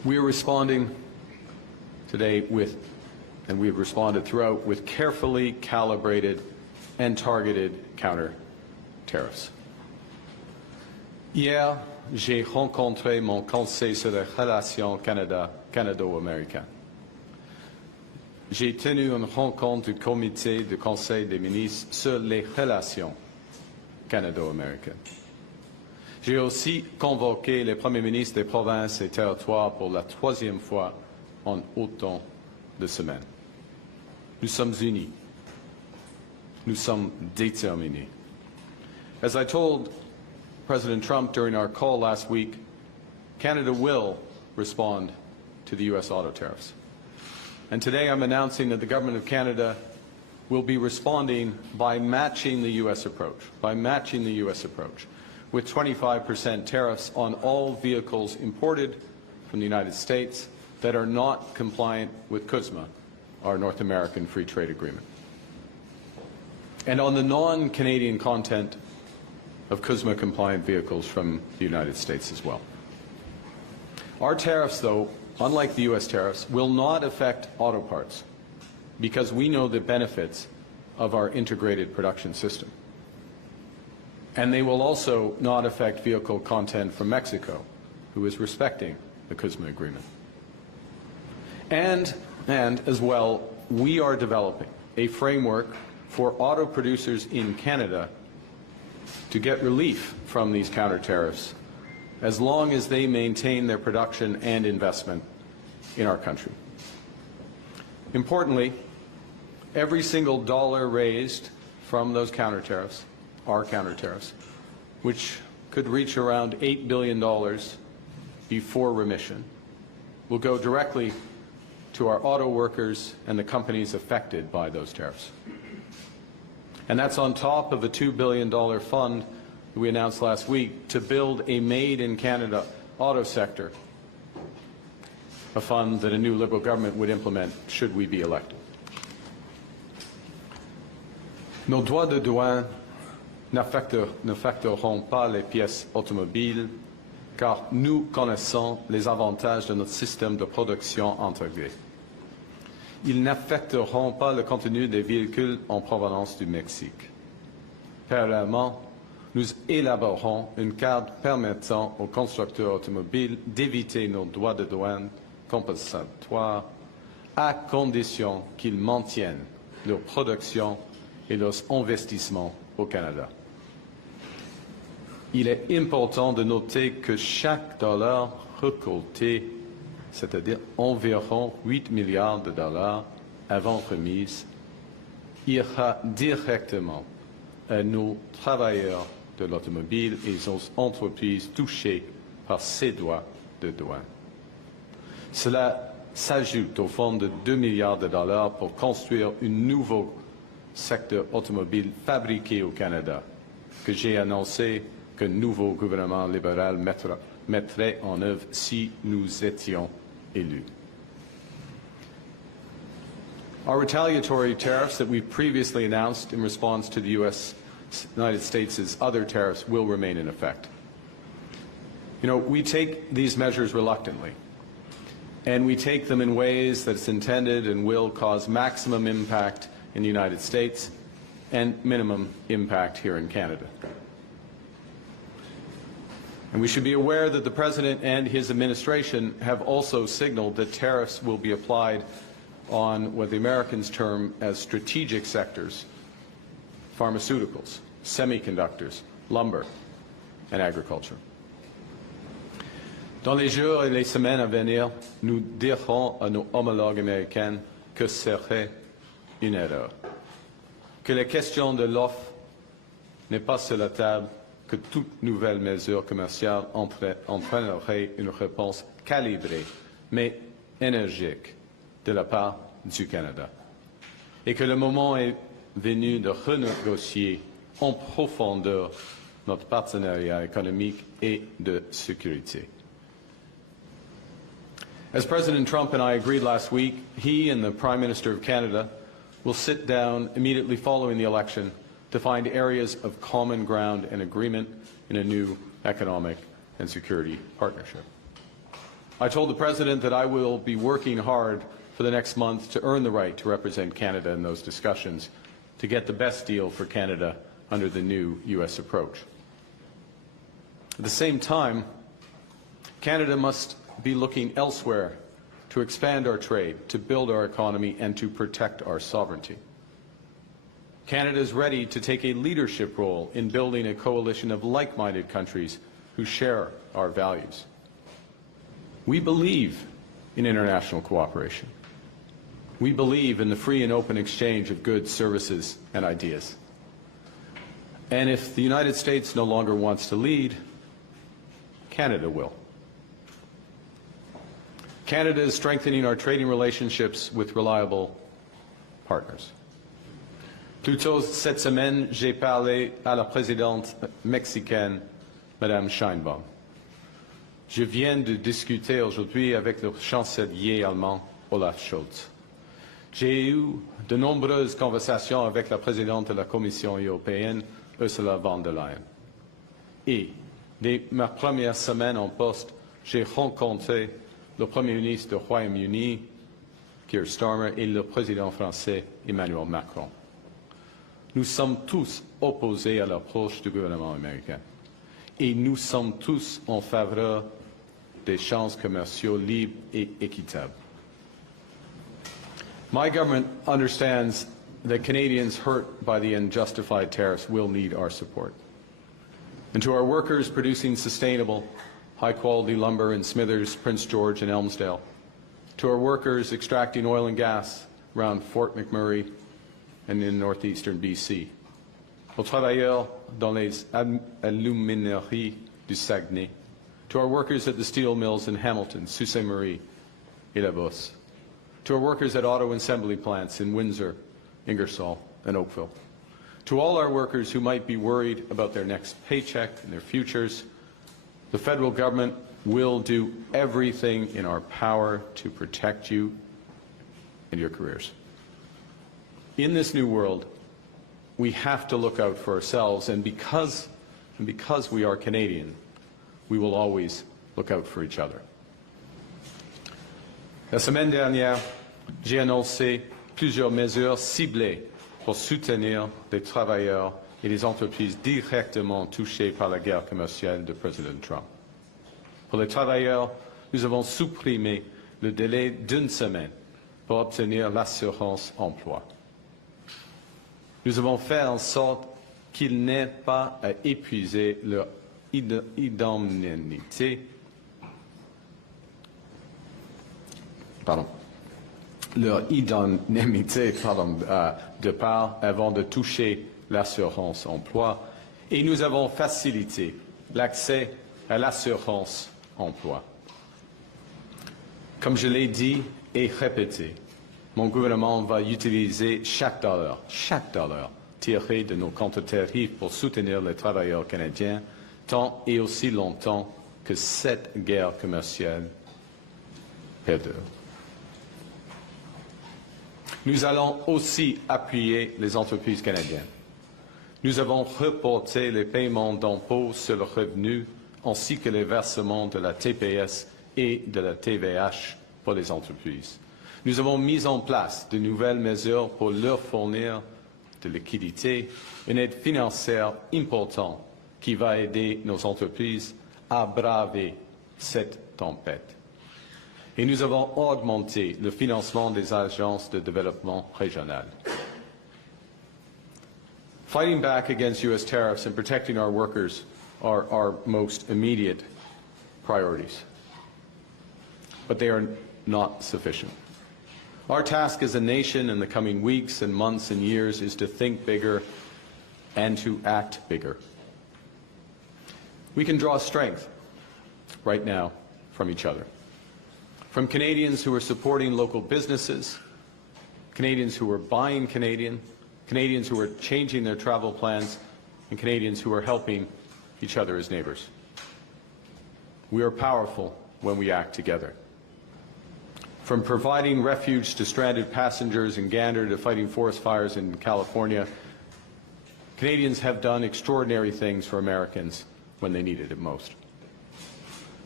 We are responding today with, and we have responded throughout, with carefully calibrated and targeted counter tariffs. Hier, j'ai rencontré mon conseil sur les relations canado-américaines. J'ai tenu une rencontre du comité du Conseil des ministres sur les relations canado-américaines. J'ai aussi convoqué les premiers ministres des provinces et territoires pour la 3e fois en autant de semaines. Nous sommes unis. Nous sommes déterminés. As I told President Trump during our call last week, Canada will respond to the U.S. auto tariffs. And today I'm announcing that the Government of Canada will be responding by matching the U.S. approach, with 25% tariffs on all vehicles imported from the United States that are not compliant with CUSMA, our North American Free Trade Agreement. And on the non-Canadian content of CUSMA-compliant vehicles from the United States as well. Our tariffs, though, unlike the U.S. tariffs, will not affect auto parts because we know the benefits of our integrated production system. And they will also not affect vehicle content from Mexico, who is respecting the CUSMA agreement. And as well, we are developing a framework for auto producers in Canada to get relief from these counter tariffs as long as they maintain their production and investment in our country. Importantly, every single dollar raised from those counter tariffs, our counter tariffs, which could reach around $8 billion before remission, will go directly to our auto workers and the companies affected by those tariffs. And that's on top of a $2 billion fund that we announced last week to build a made-in-Canada auto sector, a fund that a new Liberal government would implement should we be elected. Nos droits de douane n'affecteront pas les pièces automobiles car nous connaissons les avantages de notre système de production intégré. Ils n'affecteront pas le contenu des véhicules en provenance du Mexique. Parallèlement, nous élaborerons une carte permettant aux constructeurs automobiles d'éviter nos droits de douane compensatoires à condition qu'ils maintiennent leur production et leurs investissements au Canada. Il est important de noter que chaque dollar récolté, c'est-à-dire environ 8 milliards de dollars avant remise, ira directement à nos travailleurs de l'automobile et aux entreprises touchées par ces droits de douane. Cela s'ajoute au fonds de 2 milliards de dollars pour construire un nouveau secteur automobile fabriqué au Canada, que j'ai annoncé que le nouveau gouvernement libéral mettrait en œuvre si nous étions élus. Our retaliatory tariffs that we previously announced in response to the United States' other tariffs will remain in effect. You know, we take these measures reluctantly, and we take them in ways that's intended and will cause maximum impact in the United States and minimum impact here in Canada. And we should be aware that the President and his administration have also signaled that tariffs will be applied on what the Americans term as strategic sectors: pharmaceuticals, semiconductors, lumber, and agriculture. Dans les jours et les semaines à venir, nous dirons à nos homologues américains que ce serait une erreur, que la question de l'offre n'est pas sur la table, que toute nouvelle mesure commerciale entraînerait une réponse calibrée, mais énergique, de la part du Canada, et que le moment est venu de renégocier en profondeur notre partenariat économique et de sécurité. As President Trump and I agreed last week, he and the Prime Minister of Canada will sit down immediately following the election to find areas of common ground and agreement in a new economic and security partnership. I told the President that I will be working hard for the next month to earn the right to represent Canada in those discussions, to get the best deal for Canada under the new U.S. approach. At the same time, Canada must be looking elsewhere to expand our trade, to build our economy, and to protect our sovereignty. Canada is ready to take a leadership role in building a coalition of like-minded countries who share our values. We believe in international cooperation. We believe in the free and open exchange of goods, services, and ideas. And if the United States no longer wants to lead, Canada will. Canada is strengthening our trading relationships with reliable partners. Plus tôt cette semaine, j'ai parlé à la présidente mexicaine, Madame Sheinbaum. Je viens de discuter aujourd'hui avec le chancelier allemand, Olaf Scholz. J'ai eu de nombreuses conversations avec la présidente de la Commission européenne, Ursula von der Leyen. Et, dès ma première semaine en poste, j'ai rencontré le Premier ministre du Royaume-Uni, Keir Starmer, et le président français, Emmanuel Macron. Nous sommes tous opposés à l'approche du gouvernement américain. Et nous sommes tous en faveur des échanges commerciaux libres et équitables. My government understands that Canadians hurt by the unjustified tariffs will need our support. And to our workers producing sustainable, high-quality lumber in Smithers, Prince George, and Elmsdale, to our workers extracting oil and gas around Fort McMurray and in northeastern BC, aux travailleurs dans les alumineries du Saguenay, to our workers at the steel mills in Hamilton, Sault Ste. Marie, et La Bosse, to our workers at auto assembly plants in Windsor, Ingersoll, and Oakville, to all our workers who might be worried about their next paycheck and their futures, the federal government will do everything in our power to protect you and your careers. In this new world, we have to look out for ourselves, and because we are Canadian, we will always look out for each other. La semaine dernière, j'ai annoncé plusieurs mesures ciblées pour soutenir les travailleurs et les entreprises directement touchées par la guerre commerciale de Président Trump. Pour les travailleurs, nous avons supprimé le délai d'une semaine pour obtenir l'assurance emploi. Nous avons fait en sorte qu'ils n'aient pas à épuiser leur indemnité. De part avant de toucher l'assurance emploi, et nous avons facilité l'accès à l'assurance emploi. Comme je l'ai dit et répété, mon gouvernement va utiliser chaque dollar tiré de nos comptes tarifs pour soutenir les travailleurs canadiens tant et aussi longtemps que cette guerre commerciale perdure. Nous allons aussi appuyer les entreprises canadiennes. Nous avons reporté les paiements d'impôts sur le revenu ainsi que les versements de la TPS et de la TVH pour les entreprises. Nous avons mis en place de nouvelles mesures pour leur fournir de liquidités, une aide financière importante qui va aider nos entreprises à braver cette tempête. Et nous avons augmenté le financement des agences de développement régionales. Fighting back against U.S. tariffs and protecting our workers are our most immediate priorities. But they are not sufficient. Our task as a nation in the coming weeks and months and years is to think bigger and to act bigger. We can draw strength right now from each other. From Canadians who are supporting local businesses, Canadians who are buying Canadian, Canadians who are changing their travel plans, and Canadians who are helping each other as neighbors. We are powerful when we act together. From providing refuge to stranded passengers in Gander to fighting forest fires in California, Canadians have done extraordinary things for Americans when they needed it most.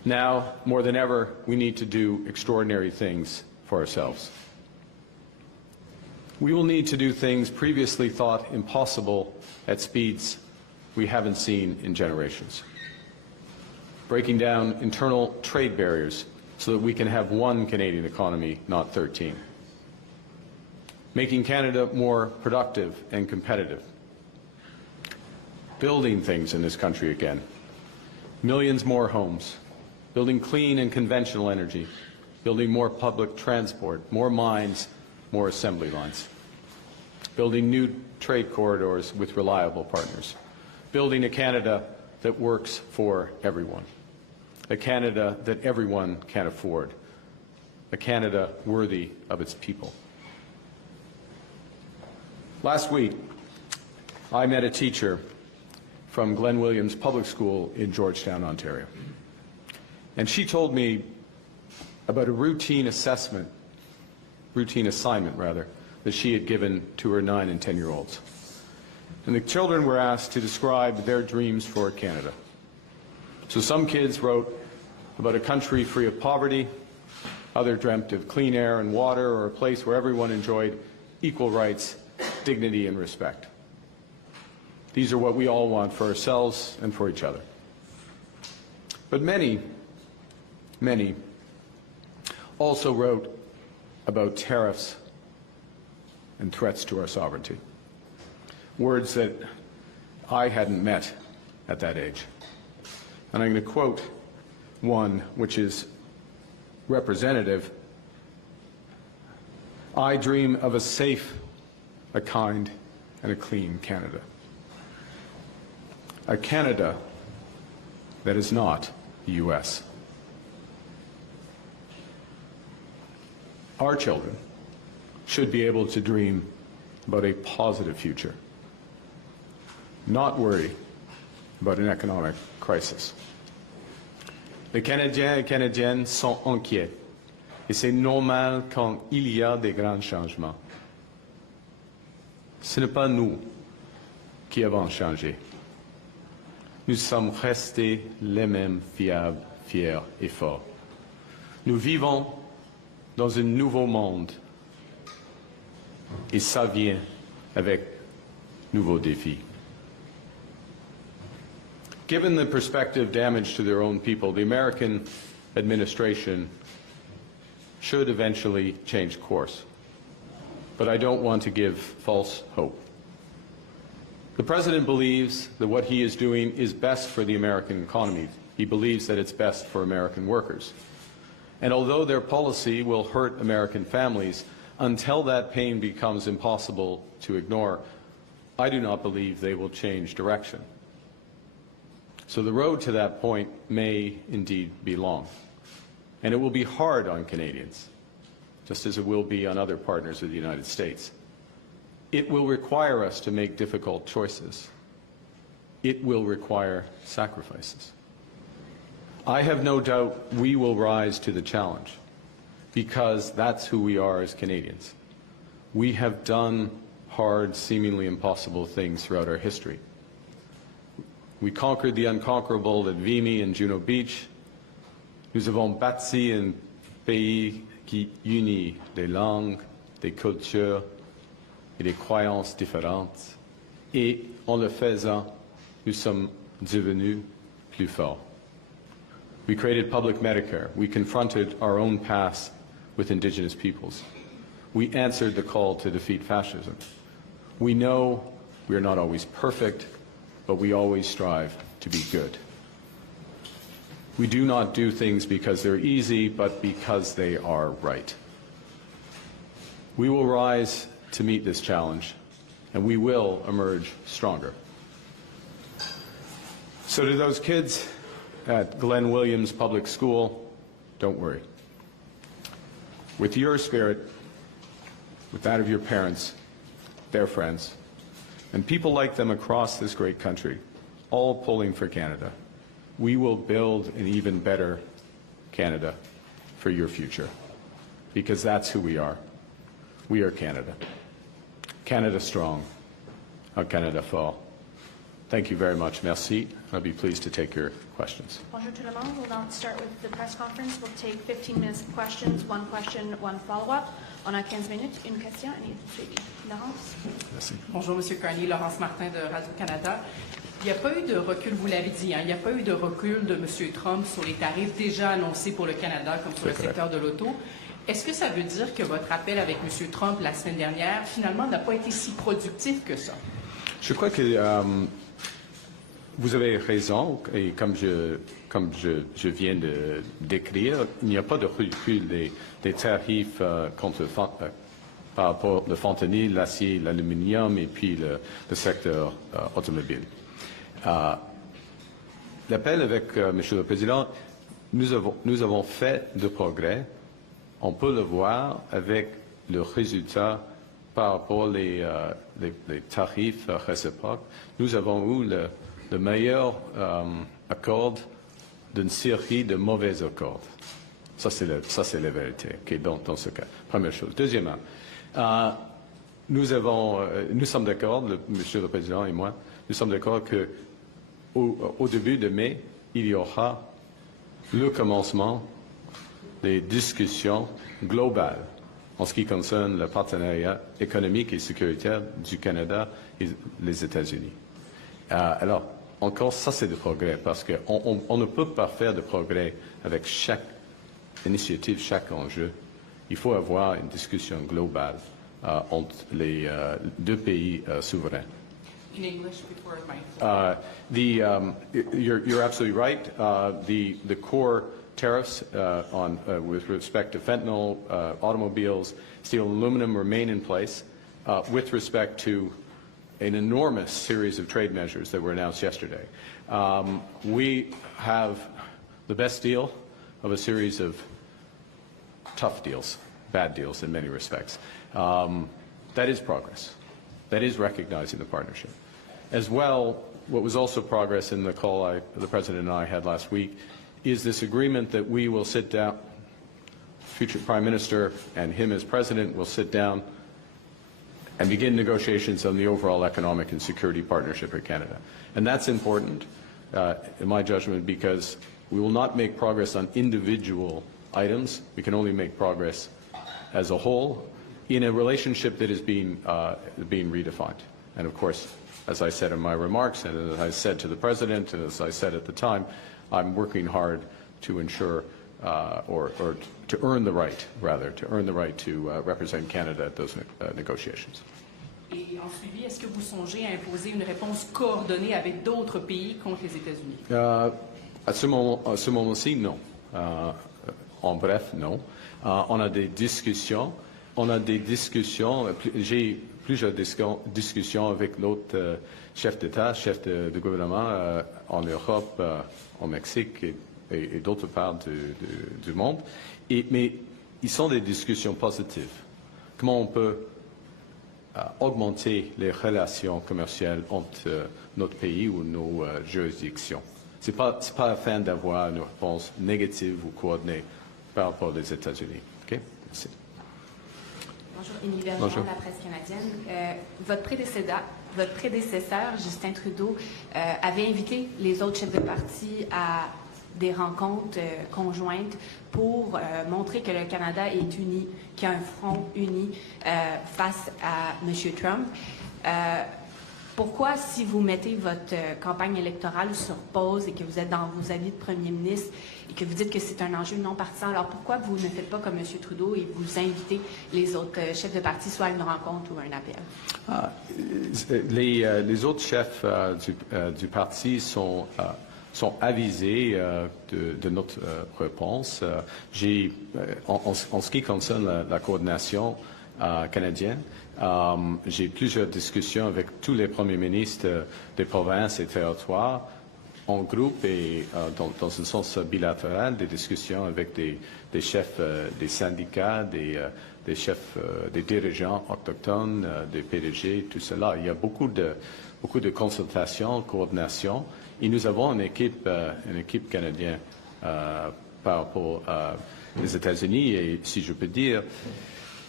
Now, more than ever, we need to do extraordinary things for ourselves. We will need to do things previously thought impossible at speeds we haven't seen in generations. Breaking down internal trade barriers so that we can have one Canadian economy, not 13. Making Canada more productive and competitive. Building things in this country again. Millions more homes. Building clean and conventional energy. Building more public transport, more mines, more assembly lines. Building new trade corridors with reliable partners. Building a Canada that works for everyone. A Canada that everyone can afford. A Canada worthy of its people. Last week, I met a teacher from Glen Williams Public School in Georgetown, Ontario. And she told me about a routine assignment, that she had given to her 9- and 10-year-olds. And the children were asked to describe their dreams for Canada. So some kids wrote about a country free of poverty, others dreamt of clean air and water, or a place where everyone enjoyed equal rights, dignity, and respect. These are what we all want for ourselves and for each other. But many also wrote about tariffs and threats to our sovereignty. Words that I hadn't met at that age. And I'm going to quote one which is representative. I dream of a safe, a kind, and a clean Canada. A Canada that is not the U.S. Our children should be able to dream about a positive future, not worry about an economic crisis. Les Canadiens et Canadiennes sont inquiets, et c'est normal quand il y a des grands changements. Ce n'est pas nous qui avons changé. Nous sommes restés les mêmes fiables, fiers et forts. Nous vivons dans un nouveau monde et ça vient avec nouveaux défis. Given the prospective damage to their own people, the American administration should eventually change course. But I don't want to give false hope. The President believes that what he is doing is best for the American economy. He believes that it's best for American workers. And although their policy will hurt American families, until that pain becomes impossible to ignore, I do not believe they will change direction. So the road to that point may indeed be long. And it will be hard on Canadians, just as it will be on other partners of the United States. It will require us to make difficult choices. It will require sacrifices. I have no doubt we will rise to the challenge, because that's who we are as Canadians. We have done hard, seemingly impossible things throughout our history. We conquered the unconquerable at Vimy and Juno Beach. Nous avons bâti un pays qui unit des langues, des cultures et des croyances différentes. Et en le faisant, nous sommes devenus plus forts. We created public Medicare. We confronted our own past with Indigenous peoples. We answered the call to defeat fascism. We know we are not always perfect, but we always strive to be good. We do not do things because they're easy, but because they are right. We will rise to meet this challenge, and we will emerge stronger. So to those kids at Glen Williams Public School, don't worry. With your spirit, with that of your parents, their friends, and people like them across this great country, all pulling for Canada, we will build an even better Canada for your future, because that's who we are. We are Canada. Canada strong, a Canada fort. Thank you very much. Merci. I'll be pleased to take your questions. Bonjour tout le monde. We'll now start with the press conference. We'll take 15 minutes of questions, one question, one follow-up. On a 15 minutes, une question et une suivi. Laurence? Merci. Bonjour, M. Carney. Laurence Martin de Radio-Canada. Il n'y a pas eu de recul, vous l'avez dit, hein, il n'y a pas eu de recul de M. Trump sur les tarifs déjà annoncés pour le Canada, comme sur le secteur de l'auto. Est-ce que ça veut dire que votre appel avec M. Trump la semaine dernière, finalement, n'a pas été si productif que ça? Je crois que vous avez raison, et comme je viens de décrire, il n'y a pas de recul des tarifs par rapport au fentanyl, l'acier, l'aluminium et puis le secteur automobile. L'appel avec Monsieur le Président, nous avons fait de progrès. On peut le voir avec le résultat par rapport les tarifs réciproques. Nous avons eu le meilleur accord d'une série de mauvais accords. Ça, c'est la vérité, okay, dans ce cas. Première chose. Deuxièmement, nous sommes d'accord, Monsieur le Président et moi, nous sommes d'accord qu'au début de mai, il y aura le commencement des discussions globales en ce qui concerne le partenariat économique et sécuritaire du Canada et les États-Unis. Alors, encore, ça c'est du progrès, parce qu'on ne peut pas faire de progrès avec chaque initiative, chaque enjeu. Il faut avoir une discussion globale entre les deux pays souverains. In English before my... You're absolutely right. The core tariffs with respect to fentanyl, automobiles, steel and aluminum remain in place. With respect to an enormous series of trade measures that were announced yesterday, we have the best deal of a series of tough deals, bad deals in many respects. That is progress. That is recognizing the partnership. As well, what was also progress in the call the President and I had last week is this agreement that we will sit down, future Prime Minister and him as President will sit down and begin negotiations on the overall economic and security partnership with Canada. And that's important, in my judgment, because we will not make progress on individual items. We can only make progress as a whole in a relationship that is being redefined. And of course, as I said in my remarks, and as I said to the President, and as I said at the time, I'm working hard to ensure, or to earn the right, rather, to represent Canada at those negotiations. Et en suivi, est-ce que vous songez à imposer une réponse coordonnée avec d'autres pays contre les États-Unis? À ce moment-ci, non. En bref, non. On a des discussions. J'ai plusieurs discussions avec d'autres chefs d'État, chefs de gouvernement en Europe, au Mexique et d'autres parts du monde. Mais ils sont des discussions positives. Comment on peut augmenter les relations commerciales entre notre pays ou nos juridictions? Ce n'est pas afin d'avoir une réponse négative ou coordonnée par rapport aux États-Unis. Okay? Merci. Bonjour, Émilie Bergeron, de la presse canadienne. Votre prédécesseur, Justin Trudeau, avait invité les autres chefs de parti à des rencontres conjointes pour montrer que le Canada est uni, qu'il y a un front uni face à M. Trump. Pourquoi, si vous mettez votre campagne électorale sur pause et que vous êtes dans vos avis de premier ministre et que vous dites que c'est un enjeu non partisan, alors pourquoi vous ne faites pas comme M. Trudeau et vous invitez les autres chefs de parti soit à une rencontre ou à un appel? Les autres chefs du parti sont avisés de notre réponse. En ce qui concerne la coordination canadienne, j'ai plusieurs discussions avec tous les premiers ministres des provinces et territoires en groupe et dans un sens bilatéral, des discussions avec des chefs des syndicats, des chefs, des dirigeants autochtones, des PDG, tout cela. Il y a beaucoup de consultations, coordination, et nous avons une équipe canadienne par rapport aux États-Unis, et si je peux dire,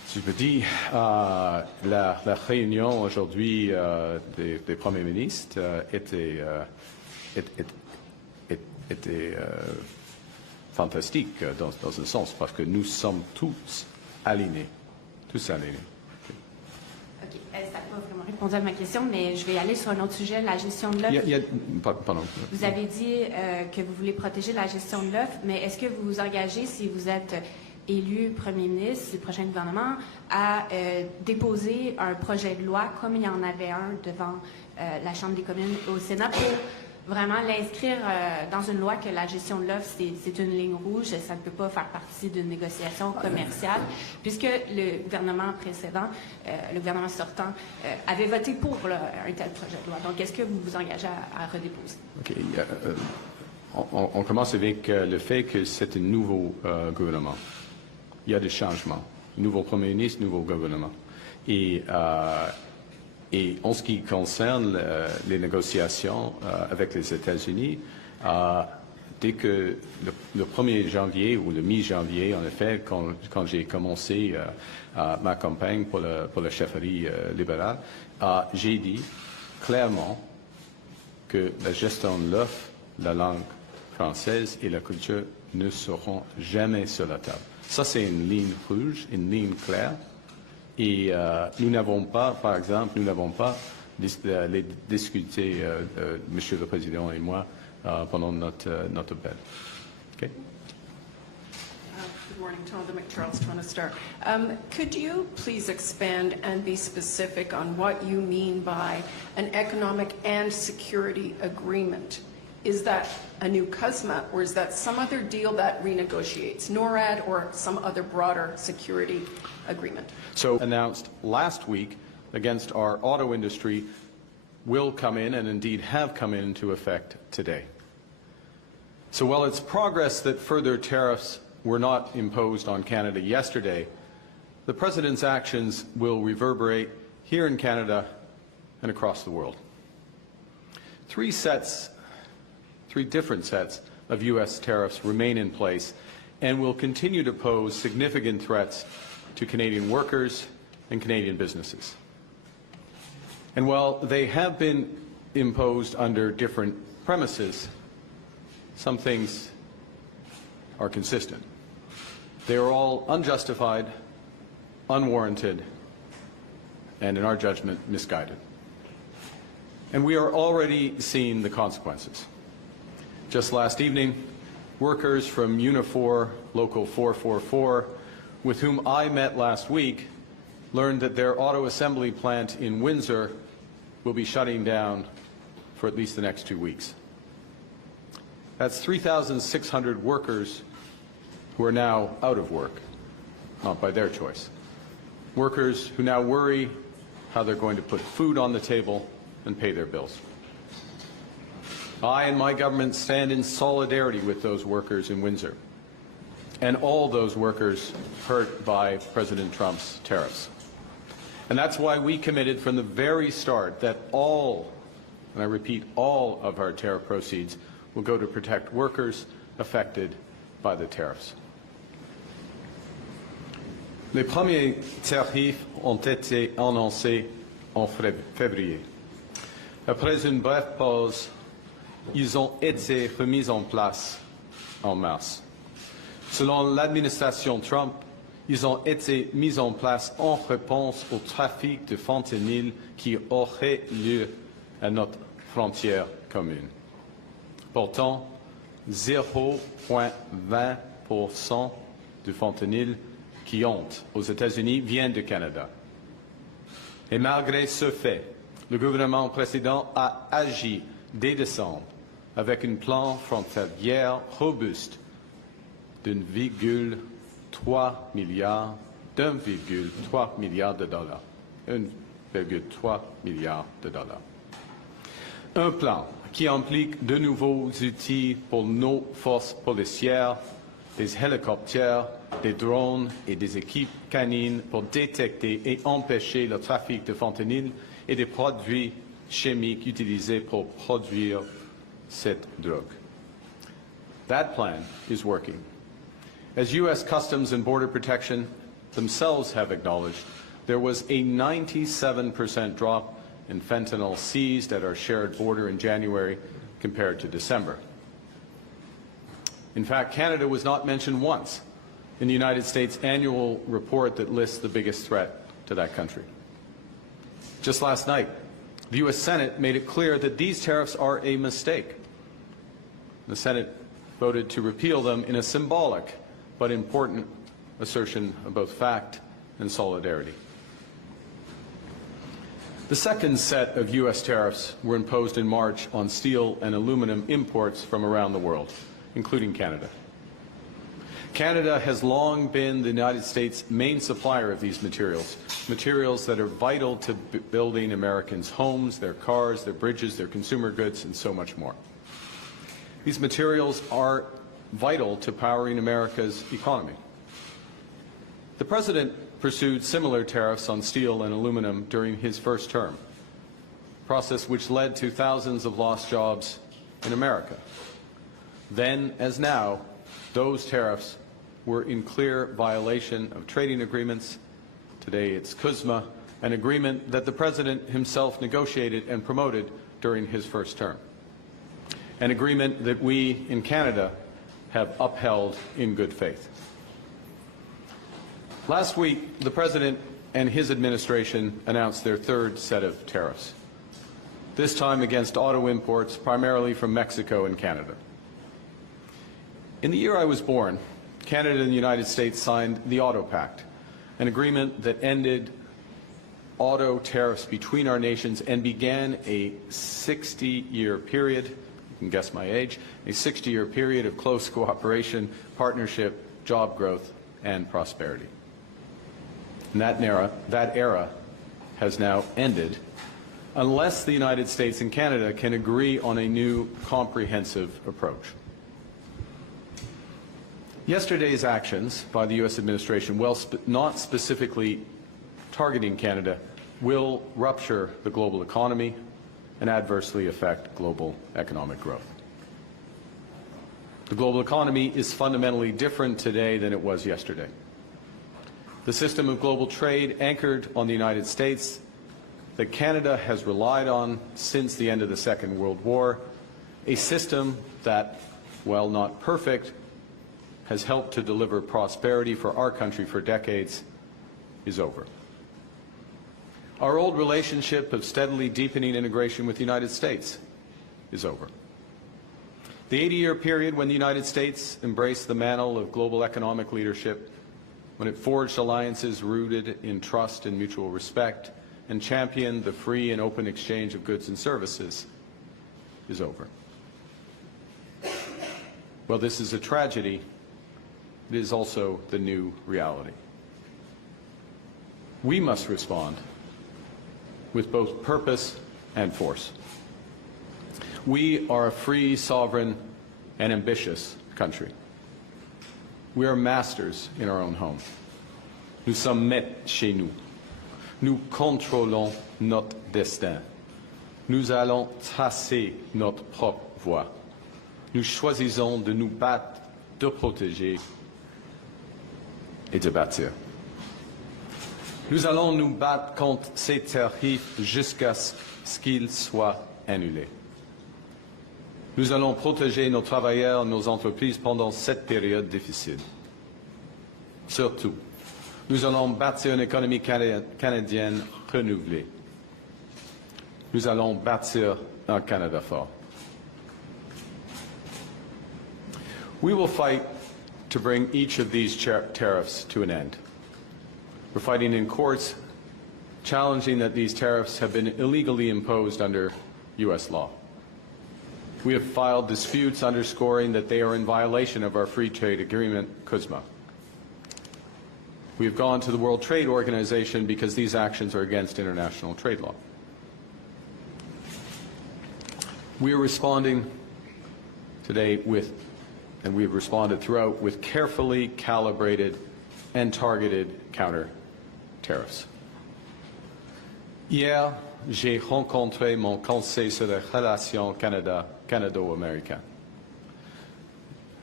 Si je me dis, la réunion aujourd'hui des premiers ministres était fantastique dans un sens, parce que nous sommes tous alignés. Tous alignés. OK. Ça n'a pas vraiment répondu à ma question, mais je vais aller sur un autre sujet, la gestion de l'œuf. Pardon. Vous avez dit que vous voulez protéger la gestion de l'œuf, mais est-ce que vous vous engagez, si vous êtes élu premier ministre du prochain gouvernement, à déposer un projet de loi, comme il y en avait un devant la Chambre des communes au Sénat, pour vraiment l'inscrire dans une loi que la gestion de l'œuf, c'est une ligne rouge, ça ne peut pas faire partie d'une négociation commerciale, puisque le gouvernement précédent, le gouvernement sortant, avait voté pour un tel projet de loi. Donc, est-ce que vous vous engagez à redéposer? OK. On commence avec le fait que c'est un nouveau gouvernement. Il y a des changements. Nouveau premier ministre, nouveau gouvernement. Et en ce qui concerne les négociations avec les États-Unis, dès que le 1er janvier ou le mi-janvier, en effet, quand j'ai commencé ma campagne pour la chefferie libérale, j'ai dit clairement que la gestion de l'œuf, la langue française et la culture ne seront jamais sur la table. Ça, c'est une ligne rouge, une ligne claire. Et nous n'avons pas, par exemple, les discuté, Monsieur le Président et moi, pendant notre appel. Okay? Good morning, Tonda McCharles, Toronto Star. Could you please expand and be specific on what you mean by an economic and security agreement? Is that a new CUSMA, or is that some other deal that renegotiates NORAD or some other broader security agreement? So announced last week against our auto industry will come in, and indeed have come into effect today. So while it's progress that further tariffs were not imposed on Canada yesterday, the President's actions will reverberate here in Canada and across the world. Three different sets of U.S. tariffs remain in place and will continue to pose significant threats to Canadian workers and Canadian businesses. And while they have been imposed under different premises, some things are consistent. They are all unjustified, unwarranted, and in our judgment, misguided. And we are already seeing the consequences. Just last evening, workers from Unifor Local 444, with whom I met last week, learned that their auto assembly plant in Windsor will be shutting down for at least the next 2 weeks. That's 3,600 workers who are now out of work, not by their choice. Workers who now worry how they're going to put food on the table and pay their bills. I and my government stand in solidarity with those workers in Windsor and all those workers hurt by President Trump's tariffs. And that's why we committed from the very start that all, and I repeat, all of our tariff proceeds will go to protect workers affected by the tariffs. Les premiers tarifs ont été annoncés en février. Après une brève pause, ils ont été remis en place en mars. Selon l'administration Trump, ils ont été mis en place en réponse au trafic de fentanyl qui aurait lieu à notre frontière commune. Pourtant, 0,20% du fentanyl qui entre aux États-Unis vient du Canada. Et malgré ce fait, le gouvernement précédent a agi dès décembre avec un plan frontalier robuste d'1,3 milliard de dollars. 1,3 milliard de dollars. Un plan qui implique de nouveaux outils pour nos forces policières, des hélicoptères, des drones et des équipes canines pour détecter et empêcher le trafic de fentanyl et des produits chimiques utilisés pour produire cette drogue. That plan is working. As U.S. Customs and Border Protection themselves have acknowledged, there was a 97% drop in fentanyl seized at our shared border in January compared to December. In fact, Canada was not mentioned once in the United States annual report that lists the biggest threat to that country. Just last night, the U.S. Senate made it clear that these tariffs are a mistake. The Senate voted to repeal them in a symbolic but important assertion of both fact and solidarity. The second set of U.S. tariffs were imposed in March on steel and aluminum imports from around the world, including Canada. Canada has long been the United States' main supplier of these materials, materials that are vital to building Americans' homes, their cars, their bridges, their consumer goods, and so much more. These materials are vital to powering America's economy. The President pursued similar tariffs on steel and aluminum during his first term, a process which led to thousands of lost jobs in America. Then, as now, those tariffs were in clear violation of trading agreements. Today it's CUSMA, an agreement that the President himself negotiated and promoted during his first term, an agreement that we in Canada have upheld in good faith. Last week, the President and his administration announced their third set of tariffs, this time against auto imports primarily from Mexico and Canada. In the year I was born, Canada and the United States signed the Auto Pact, an agreement that ended auto tariffs between our nations and began a 60-year period, you can guess my age, a 60-year period of close cooperation, partnership, job growth, and prosperity. And that era has now ended unless the United States and Canada can agree on a new comprehensive approach. Yesterday's actions by the U.S. administration, while not specifically targeting Canada, will rupture the global economy and adversely affect global economic growth. The global economy is fundamentally different today than it was yesterday. The system of global trade anchored on the United States that Canada has relied on since the end of the Second World War, a system that, while not perfect, has helped to deliver prosperity for our country for decades, is over. Our old relationship of steadily deepening integration with the United States is over. The 80-year period when the United States embraced the mantle of global economic leadership, when it forged alliances rooted in trust and mutual respect, and championed the free and open exchange of goods and services, is over. Well, this is a tragedy. It is also the new reality. We must respond with both purpose and force. We are a free, sovereign, and ambitious country. We are masters in our own home. Nous sommes maîtres chez nous. Nous contrôlons notre destin. Nous allons tracer notre propre voie. Nous choisissons de nous battre, de protéger et de bâtir. Nous allons nous battre contre ces tarifs jusqu'à ce qu'ils soient annulés. Nous allons protéger nos travailleurs, nos entreprises pendant cette période difficile. Surtout, nous allons bâtir une économie canadienne renouvelée. Nous allons bâtir un Canada fort. We will fight to bring each of these tariffs to an end. We're fighting in courts, challenging that these tariffs have been illegally imposed under U.S. law. We have filed disputes underscoring that they are in violation of our free trade agreement, CUSMA. We have gone to the World Trade Organization because these actions are against international trade law. We are responding today with, and we have responded throughout, with carefully calibrated and targeted counter tariffs. Hier, j'ai rencontré mon conseil sur les relations canado-américaines.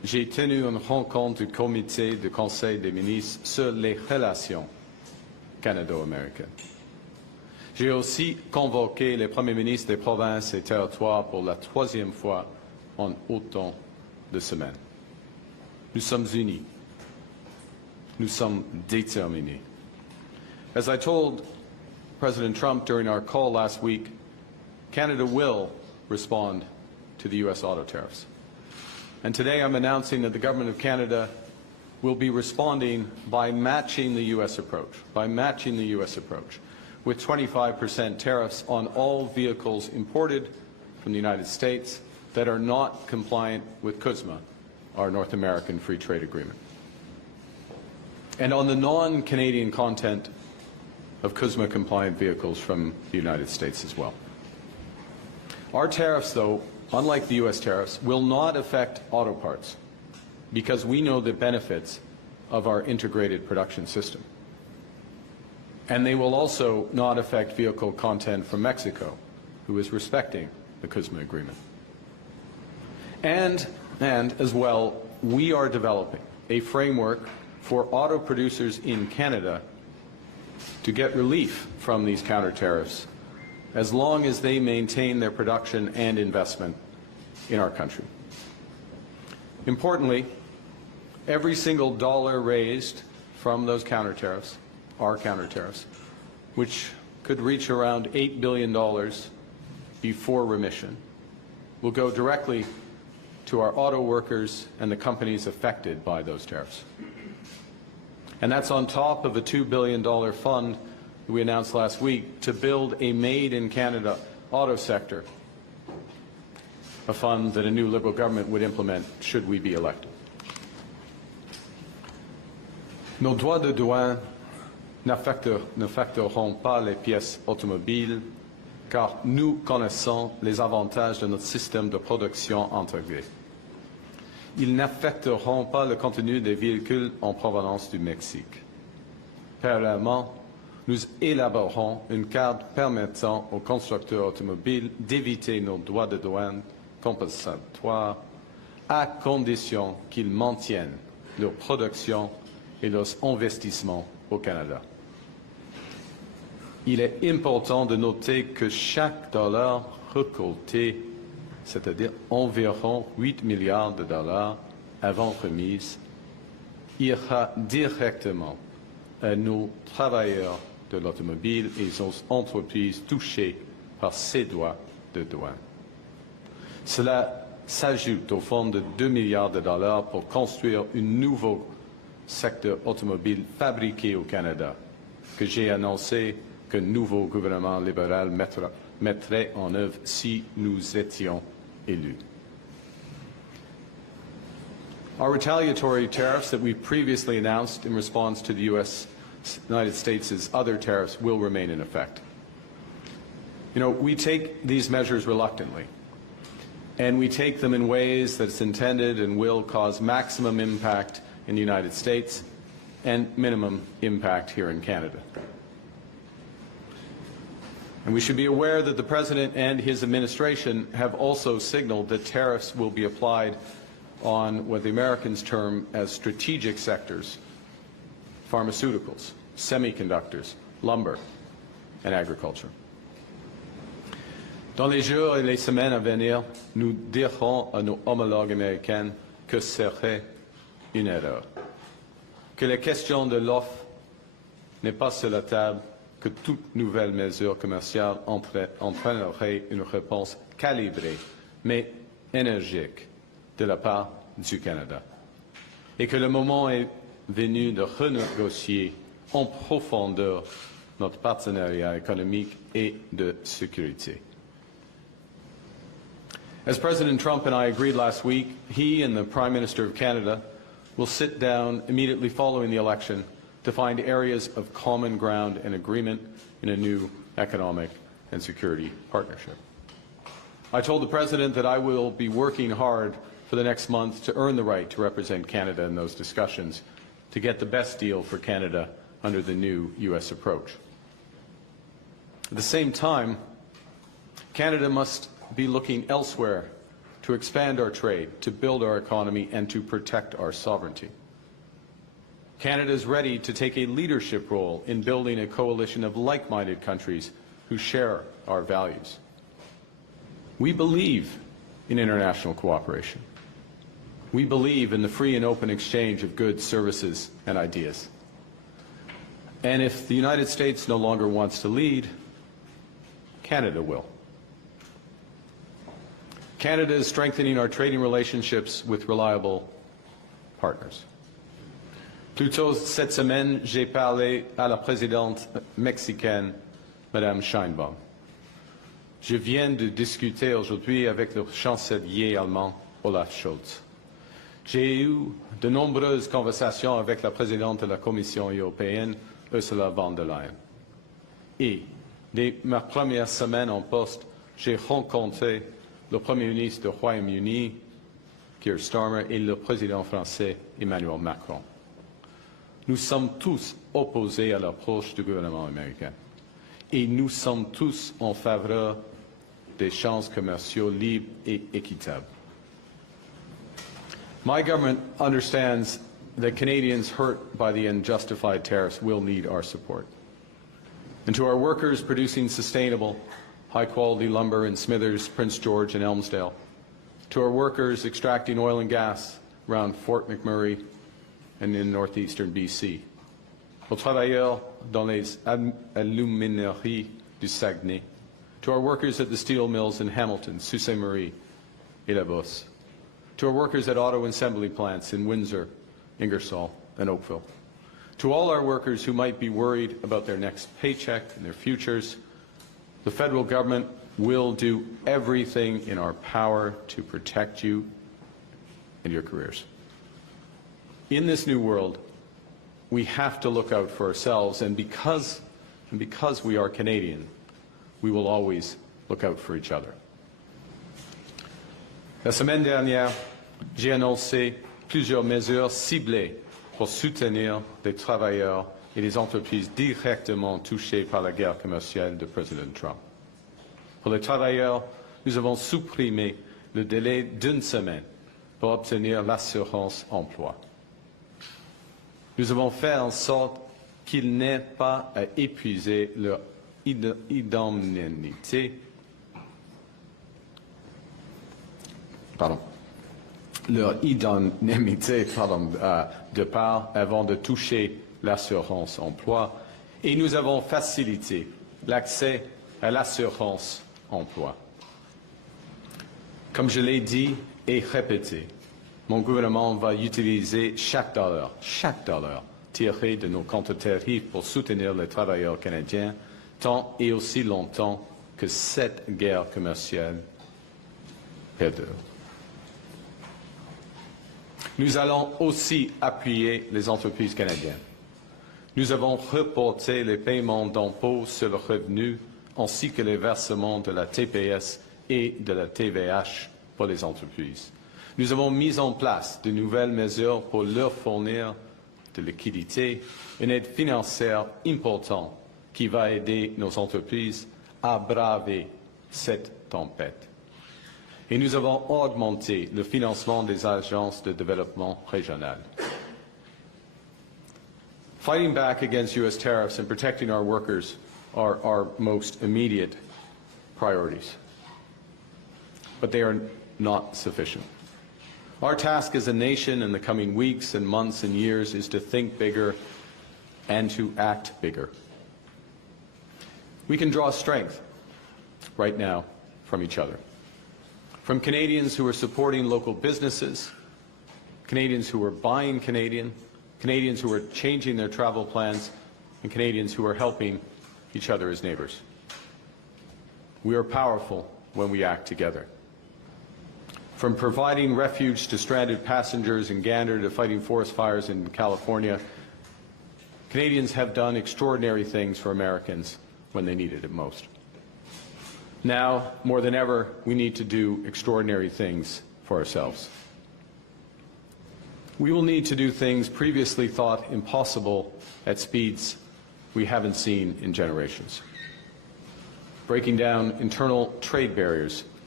j'ai tenu une rencontre du comité du Conseil des ministres sur les relations canado-américaines. J'ai aussi convoqué les premiers ministres des provinces et territoires pour la 3e fois en autant de semaines. Nous sommes unis. Nous sommes déterminés. As I told President Trump during our call last week, Canada will respond to the U.S. auto tariffs. And today I'm announcing that the Government of Canada will be responding by matching the U.S. approach, with 25% tariffs on all vehicles imported from the United States that are not compliant with CUSMA, our North American Free Trade Agreement. And on the non-Canadian content of CUSMA-compliant vehicles from the United States as well. Our tariffs, though, unlike the U.S. tariffs, will not affect auto parts because we know the benefits of our integrated production system. And they will also not affect vehicle content from Mexico, who is respecting the CUSMA agreement. And as well, we are developing a framework for auto producers in Canada to get relief from these counter tariffs as long as they maintain their production and investment in our country. Importantly, every single dollar raised from those counter tariffs, our counter tariffs, which could reach around $8 billion before remission, will go directly to our auto workers and the companies affected by those tariffs. And that's on top of a $2 billion fund that we announced last week to build a made-in-Canada auto sector, a fund that a new Liberal government would implement should we be elected. Nos droits de douane n'affecteront pas les pièces automobiles car nous connaissons les avantages de notre système de production intégré. Ils n'affecteront pas le contenu des véhicules en provenance du Mexique. Parallèlement, nous élaborerons une carte permettant aux constructeurs automobiles d'éviter nos droits de douane compensatoires à condition qu'ils maintiennent leur production et leurs investissements au Canada. Il est important de noter que chaque dollar récolté, c'est-à-dire environ 8 milliards de dollars avant remise, ira directement à nos travailleurs de l'automobile et aux entreprises touchées par ces droits de douane. Cela s'ajoute au fonds de 2 milliards de dollars pour construire un nouveau secteur automobile fabriqué au Canada, que j'ai annoncé que le nouveau gouvernement libéral mettrait en œuvre si nous étions élus. Our retaliatory tariffs that we previously announced in response to the United States' other tariffs will remain in effect. You know, we take these measures reluctantly, and we take them in ways that's intended and will cause maximum impact in the United States and minimum impact here in Canada. And we should be aware that the President and his administration have also signaled that tariffs will be applied on what the Americans term as strategic sectors: pharmaceuticals, semiconductors, lumber, and agriculture. Dans les jours et les semaines à venir, nous dirons à nos homologues américains que ce serait une erreur, que la question de l'offre n'est pas sur la table, que toute nouvelle mesure commerciale entraînerait une réponse calibrée, mais énergique, de la part du Canada, et que le moment est venu de renégocier en profondeur notre partenariat économique et de sécurité. As President Trump and I agreed last week, he and the Prime Minister of Canada will sit down immediately following the election to find areas of common ground and agreement in a new economic and security partnership. I told the President that I will be working hard for the next month to earn the right to represent Canada in those discussions to get the best deal for Canada under the new U.S. approach. At the same time, Canada must be looking elsewhere to expand our trade, to build our economy, and to protect our sovereignty. Canada is ready to take a leadership role in building a coalition of like-minded countries who share our values. We believe in international cooperation. We believe in the free and open exchange of goods, services, and ideas. And if the United States no longer wants to lead, Canada will. Canada is strengthening our trading relationships with reliable partners. Plus tôt cette semaine, j'ai parlé à la présidente mexicaine, Madame Sheinbaum. Je viens de discuter aujourd'hui avec le chancelier allemand, Olaf Scholz. J'ai eu de nombreuses conversations avec la présidente de la Commission européenne, Ursula von der Leyen. Et, dès ma première semaine en poste, j'ai rencontré le Premier ministre du Royaume-Uni, Keir Starmer, et le président français, Emmanuel Macron. Nous sommes tous opposés à l'approche du gouvernement américain. Et nous sommes tous en faveur d'échanges commerciaux libres et équitables. My government understands that Canadians hurt by the unjustified tariffs will need our support. And to our workers producing sustainable, high-quality lumber in Smithers, Prince George, and Elmsdale, to our workers extracting oil and gas around Fort McMurray and in northeastern BC, aux travailleurs dans les alumineries du Saguenay, to our workers at the steel mills in Hamilton, Sault Ste. Marie, et La Bosse, to our workers at auto assembly plants in Windsor, Ingersoll, and Oakville, to all our workers who might be worried about their next paycheck and their futures, the federal government will do everything in our power to protect you and your careers. In this new world, we have to look out for ourselves, and because we are Canadian, we will always look out for each other. La semaine dernière, j'ai annoncé plusieurs mesures ciblées pour soutenir les travailleurs et les entreprises directement touchées par la guerre commerciale de Président Trump. Pour les travailleurs, nous avons supprimé le délai d'une semaine pour obtenir l'assurance emploi. Nous avons fait en sorte qu'ils n'aient pas à épuiser leur indemnité. De part avant de toucher l'assurance emploi, et nous avons facilité l'accès à l'assurance emploi. Comme je l'ai dit et répété, mon gouvernement va utiliser chaque dollar tiré de nos comptes tarifs pour soutenir les travailleurs canadiens tant et aussi longtemps que cette guerre commerciale perdure. Nous allons aussi appuyer les entreprises canadiennes. Nous avons reporté les paiements d'impôts sur le revenu ainsi que les versements de la TPS et de la TVH pour les entreprises. Nous avons mis en place de nouvelles mesures pour leur fournir de liquidités, une aide financière importante qui va aider nos entreprises à braver cette tempête. Et nous avons augmenté le financement des agences de développement régional. Fighting back against U.S. tariffs and protecting our workers are our most immediate priorities. But they are not sufficient. Our task as a nation in the coming weeks and months and years is to think bigger and to act bigger. We can draw strength right now from each other. From Canadians who are supporting local businesses, Canadians who are buying Canadian, Canadians who are changing their travel plans, and Canadians who are helping each other as neighbors. We are powerful when we act together. From providing refuge to stranded passengers in Gander to fighting forest fires in California, Canadians have done extraordinary things for Americans when they needed it most. Now, more than ever, we need to do extraordinary things for ourselves. We will need to do things previously thought impossible at speeds we haven't seen in generations. Breaking down internal trade barriers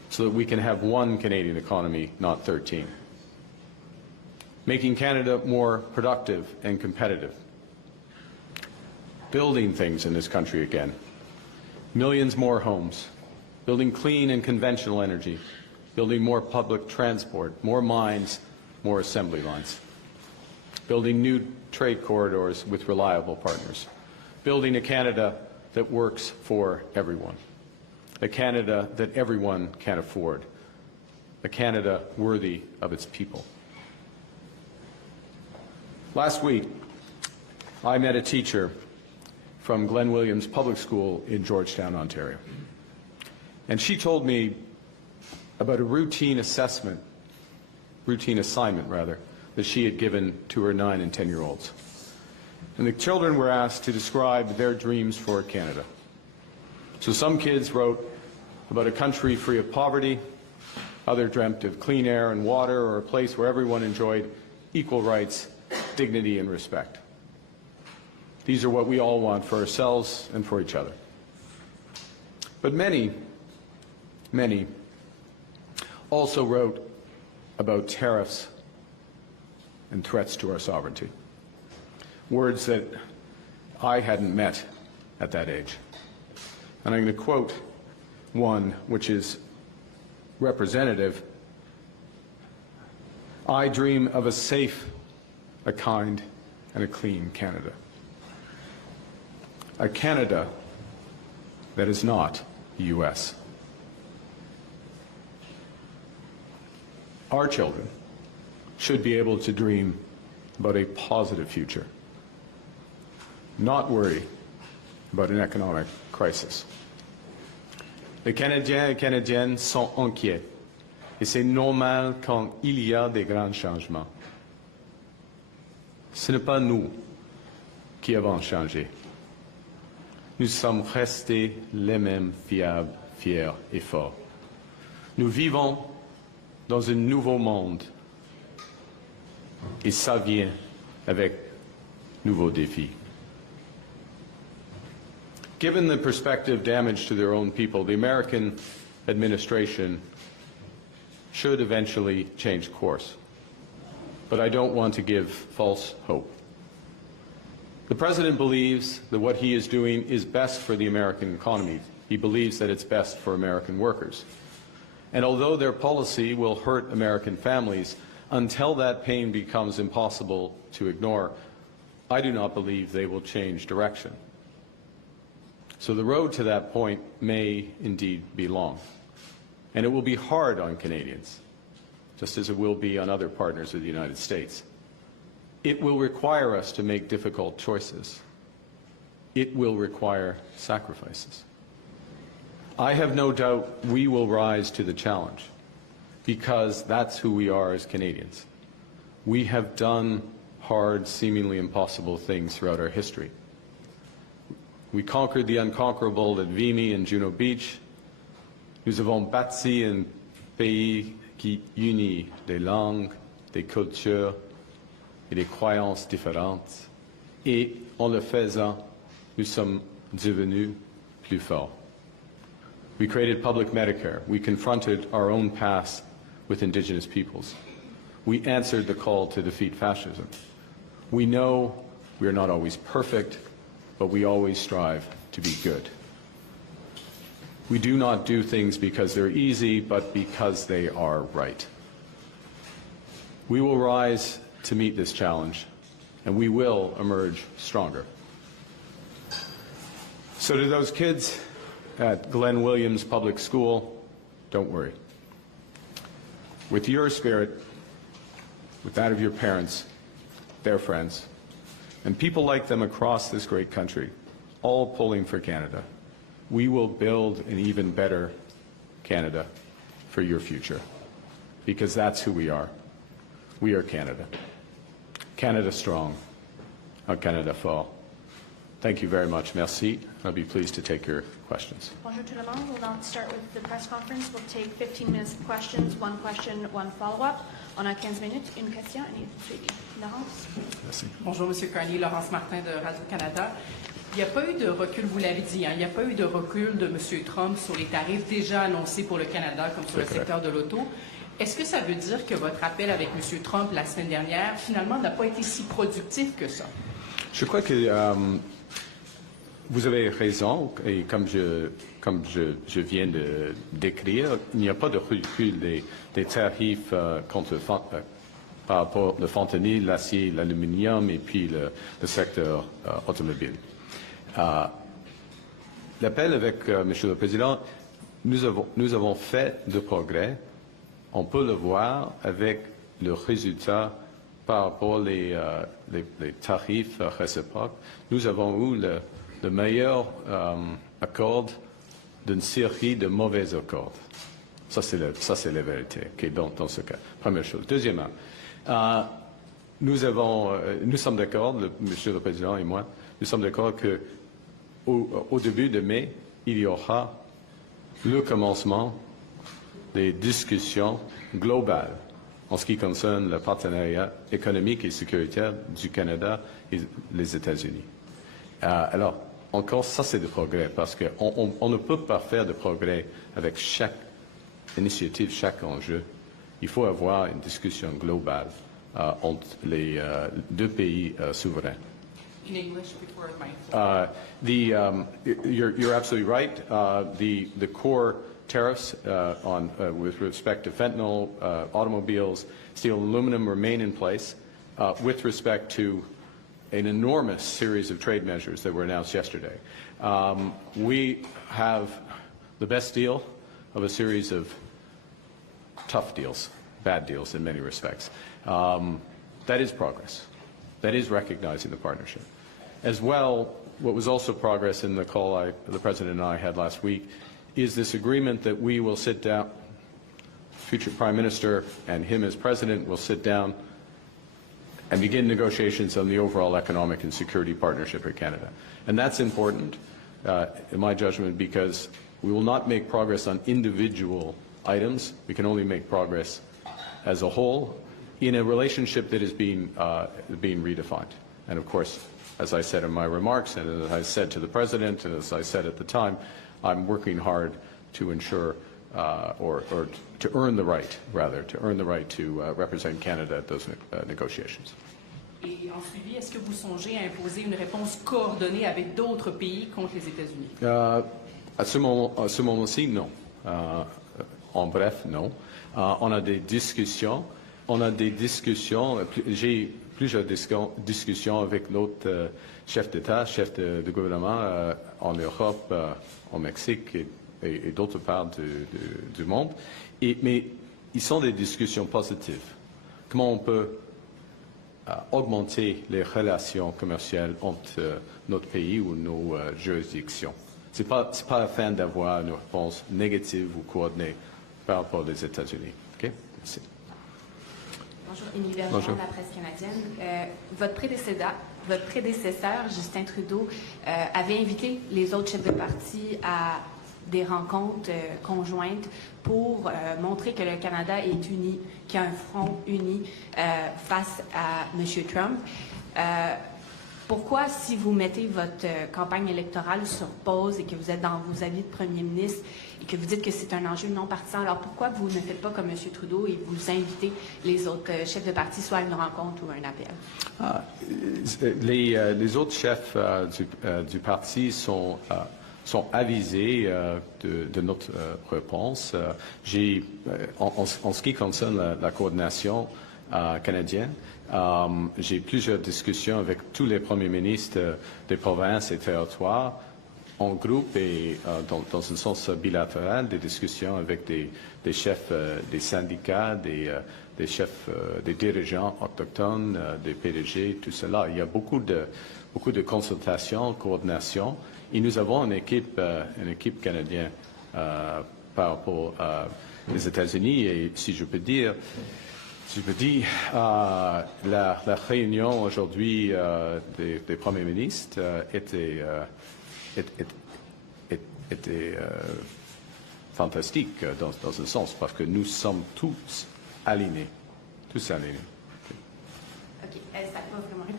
so that we can have one Canadian economy, not 13. Making Canada more productive and competitive. Building things in this country again. Millions more homes. Building clean and conventional energy. Building more public transport, more mines, more assembly lines. Building new trade corridors with reliable partners. Building a Canada that works for everyone. A Canada that everyone can afford. A Canada worthy of its people. Last week, I met a teacher from Glen Williams Public School in Georgetown, Ontario. And she told me about a routine assignment, that she had given to her 9- and 10-year-olds. And the children were asked to describe their dreams for Canada. So some kids wrote about a country free of poverty, others dreamt of clean air and water, or a place where everyone enjoyed equal rights, dignity, and respect. These are what we all want for ourselves and for each other. But many also wrote about tariffs and threats to our sovereignty. Words that I hadn't met at that age. And I'm going to quote one which is representative. I dream of a safe, a kind, and a clean Canada. A Canada that is not the U.S. Our children should be able to dream about a positive future, not worry about an economic crisis. Les Canadiens et Canadiennes sont inquiets, et c'est normal quand il y a des grands changements. Ce n'est pas nous qui avons changé. Nous sommes restés les mêmes fiables, fiers et forts. Nous vivons dans un nouveau monde et ça vient avec nouveaux défis. Given the prospective damage to their own people, the American administration should eventually change course. But I don't want to give false hope. The President believes that what he is doing is best for the American economy. He believes that it's best for American workers. And although their policy will hurt American families, until that pain becomes impossible to ignore, I do not believe they will change direction. So the road to that point may indeed be long. And it will be hard on Canadians, just as it will be on other partners of the United States. It will require us to make difficult choices. It will require sacrifices. I have no doubt we will rise to the challenge, because that's who we are as Canadians. We have done hard, seemingly impossible things throughout our history. We conquered the unconquerable at Vimy and Juno Beach. Nous avons bâti un pays qui unit des langues, des cultures et des croyances différentes. Et en le faisant, nous sommes devenus plus forts. We created public Medicare. We confronted our own past with Indigenous peoples. We answered the call to defeat fascism. We know we are not always perfect, but we always strive to be good. We do not do things because they're easy, but because they are right. We will rise to meet this challenge, and we will emerge stronger. So to those kids at Glen Williams Public School, don't worry. With your spirit, with that of your parents, their friends, and people like them across this great country, all pulling for Canada, we will build an even better Canada for your future, because that's who we are. We are Canada. Canada strong, or Canada fort. Thank you very much. Merci. I'll be pleased to take your questions. Bonjour tout le monde. We'll now start with the press conference. We'll take 15 minutes of questions, one question, one follow-up. On a 15 minutes, une question et une suivi. Laurence. Merci. Bonjour, M. Carney. Laurence Martin de Radio-Canada. Il n'y a pas eu de recul, vous l'avez dit, hein, il n'y a pas eu de recul de M. Trump sur les tarifs déjà annoncés pour le Canada, comme sur le secteur de l'auto. Est-ce que ça veut dire que votre appel avec M. Trump la semaine dernière, finalement, n'a pas été si productif que ça? Je crois que vous avez raison, et comme je viens de décrire, il n'y a pas de recul des tarifs par rapport au fentanyl, l'acier, l'aluminium et puis le secteur automobile. L'appel avec Monsieur le Président, nous avons fait de progrès. On peut le voir avec le résultat par rapport les tarifs réciproques. Nous avons eu le meilleur accord d'une série de mauvais accords. Ça, c'est la vérité dans ce cas. Première chose. Deuxièmement, nous sommes d'accord, Monsieur le Président et moi, nous sommes d'accord qu'au début de mai, il y aura le commencement des discussions globales en ce qui concerne le partenariat économique et sécuritaire du Canada et les États-Unis. Alors, encore, ça c'est du progrès, parce qu'on ne peut pas faire de progrès avec chaque initiative, chaque enjeu. Il faut avoir une discussion globale entre les deux pays souverains. In English before my... You're absolutely right. The core tariffs with respect to fentanyl, automobiles, steel and aluminum remain in place. With respect to an enormous series of trade measures that were announced yesterday. We have the best deal of a series of tough deals, bad deals in many respects. That is progress. That is recognizing the partnership. As well, what was also progress in the call the President and I had last week is this agreement that we will sit down, future Prime Minister and him as President will sit down and begin negotiations on the overall economic and security partnership with Canada. And that's important, in my judgment, because we will not make progress on individual items. We can only make progress as a whole in a relationship that is being redefined. And of course, as I said in my remarks, and as I said to the President, and as I said at the time, I'm working hard to ensure, or to earn the right, rather, to represent Canada at those negotiations. Et en suivi, est-ce que vous songez à imposer une réponse coordonnée avec d'autres pays contre les États-Unis? À ce moment-ci, non. En bref, non. On a des discussions. J'ai plusieurs discussions avec d'autres chefs d'État, chefs de gouvernement en Europe, au Mexique et d'autres parts du monde. Mais ils sont des discussions positives. Comment on peut augmenter les relations commerciales entre notre pays ou nos juridictions. Ce n'est pas afin d'avoir une réponse négative ou coordonnée par rapport aux États-Unis. Okay? Merci. Bonjour, Émilie Bergeron de la presse canadienne. Votre prédécesseur, Justin Trudeau, avait invité les autres chefs de parti à des rencontres conjointes pour montrer que le Canada est uni, qu'il y a un front uni face à M. Trump. Pourquoi, si vous mettez votre campagne électorale sur pause et que vous êtes dans vos avis de premier ministre et que vous dites que c'est un enjeu non partisan, alors pourquoi vous ne faites pas comme M. Trudeau et vous invitez les autres chefs de parti soit à une rencontre ou à un appel? Les autres chefs du parti sont avisés de notre réponse. En ce qui concerne la coordination canadienne, j'ai plusieurs discussions avec tous les premiers ministres des provinces et territoires en groupe et dans un sens bilatéral, des discussions avec des chefs des syndicats, des chefs, des dirigeants autochtones, des PDG, tout cela. Il y a beaucoup de consultations, coordination. Et nous avons une équipe canadienne par rapport aux États-Unis. Et si je peux dire, la réunion aujourd'hui des premiers ministres était fantastique dans un sens, parce que nous sommes tous alignés. OK. Ça n'a pas vraiment répondu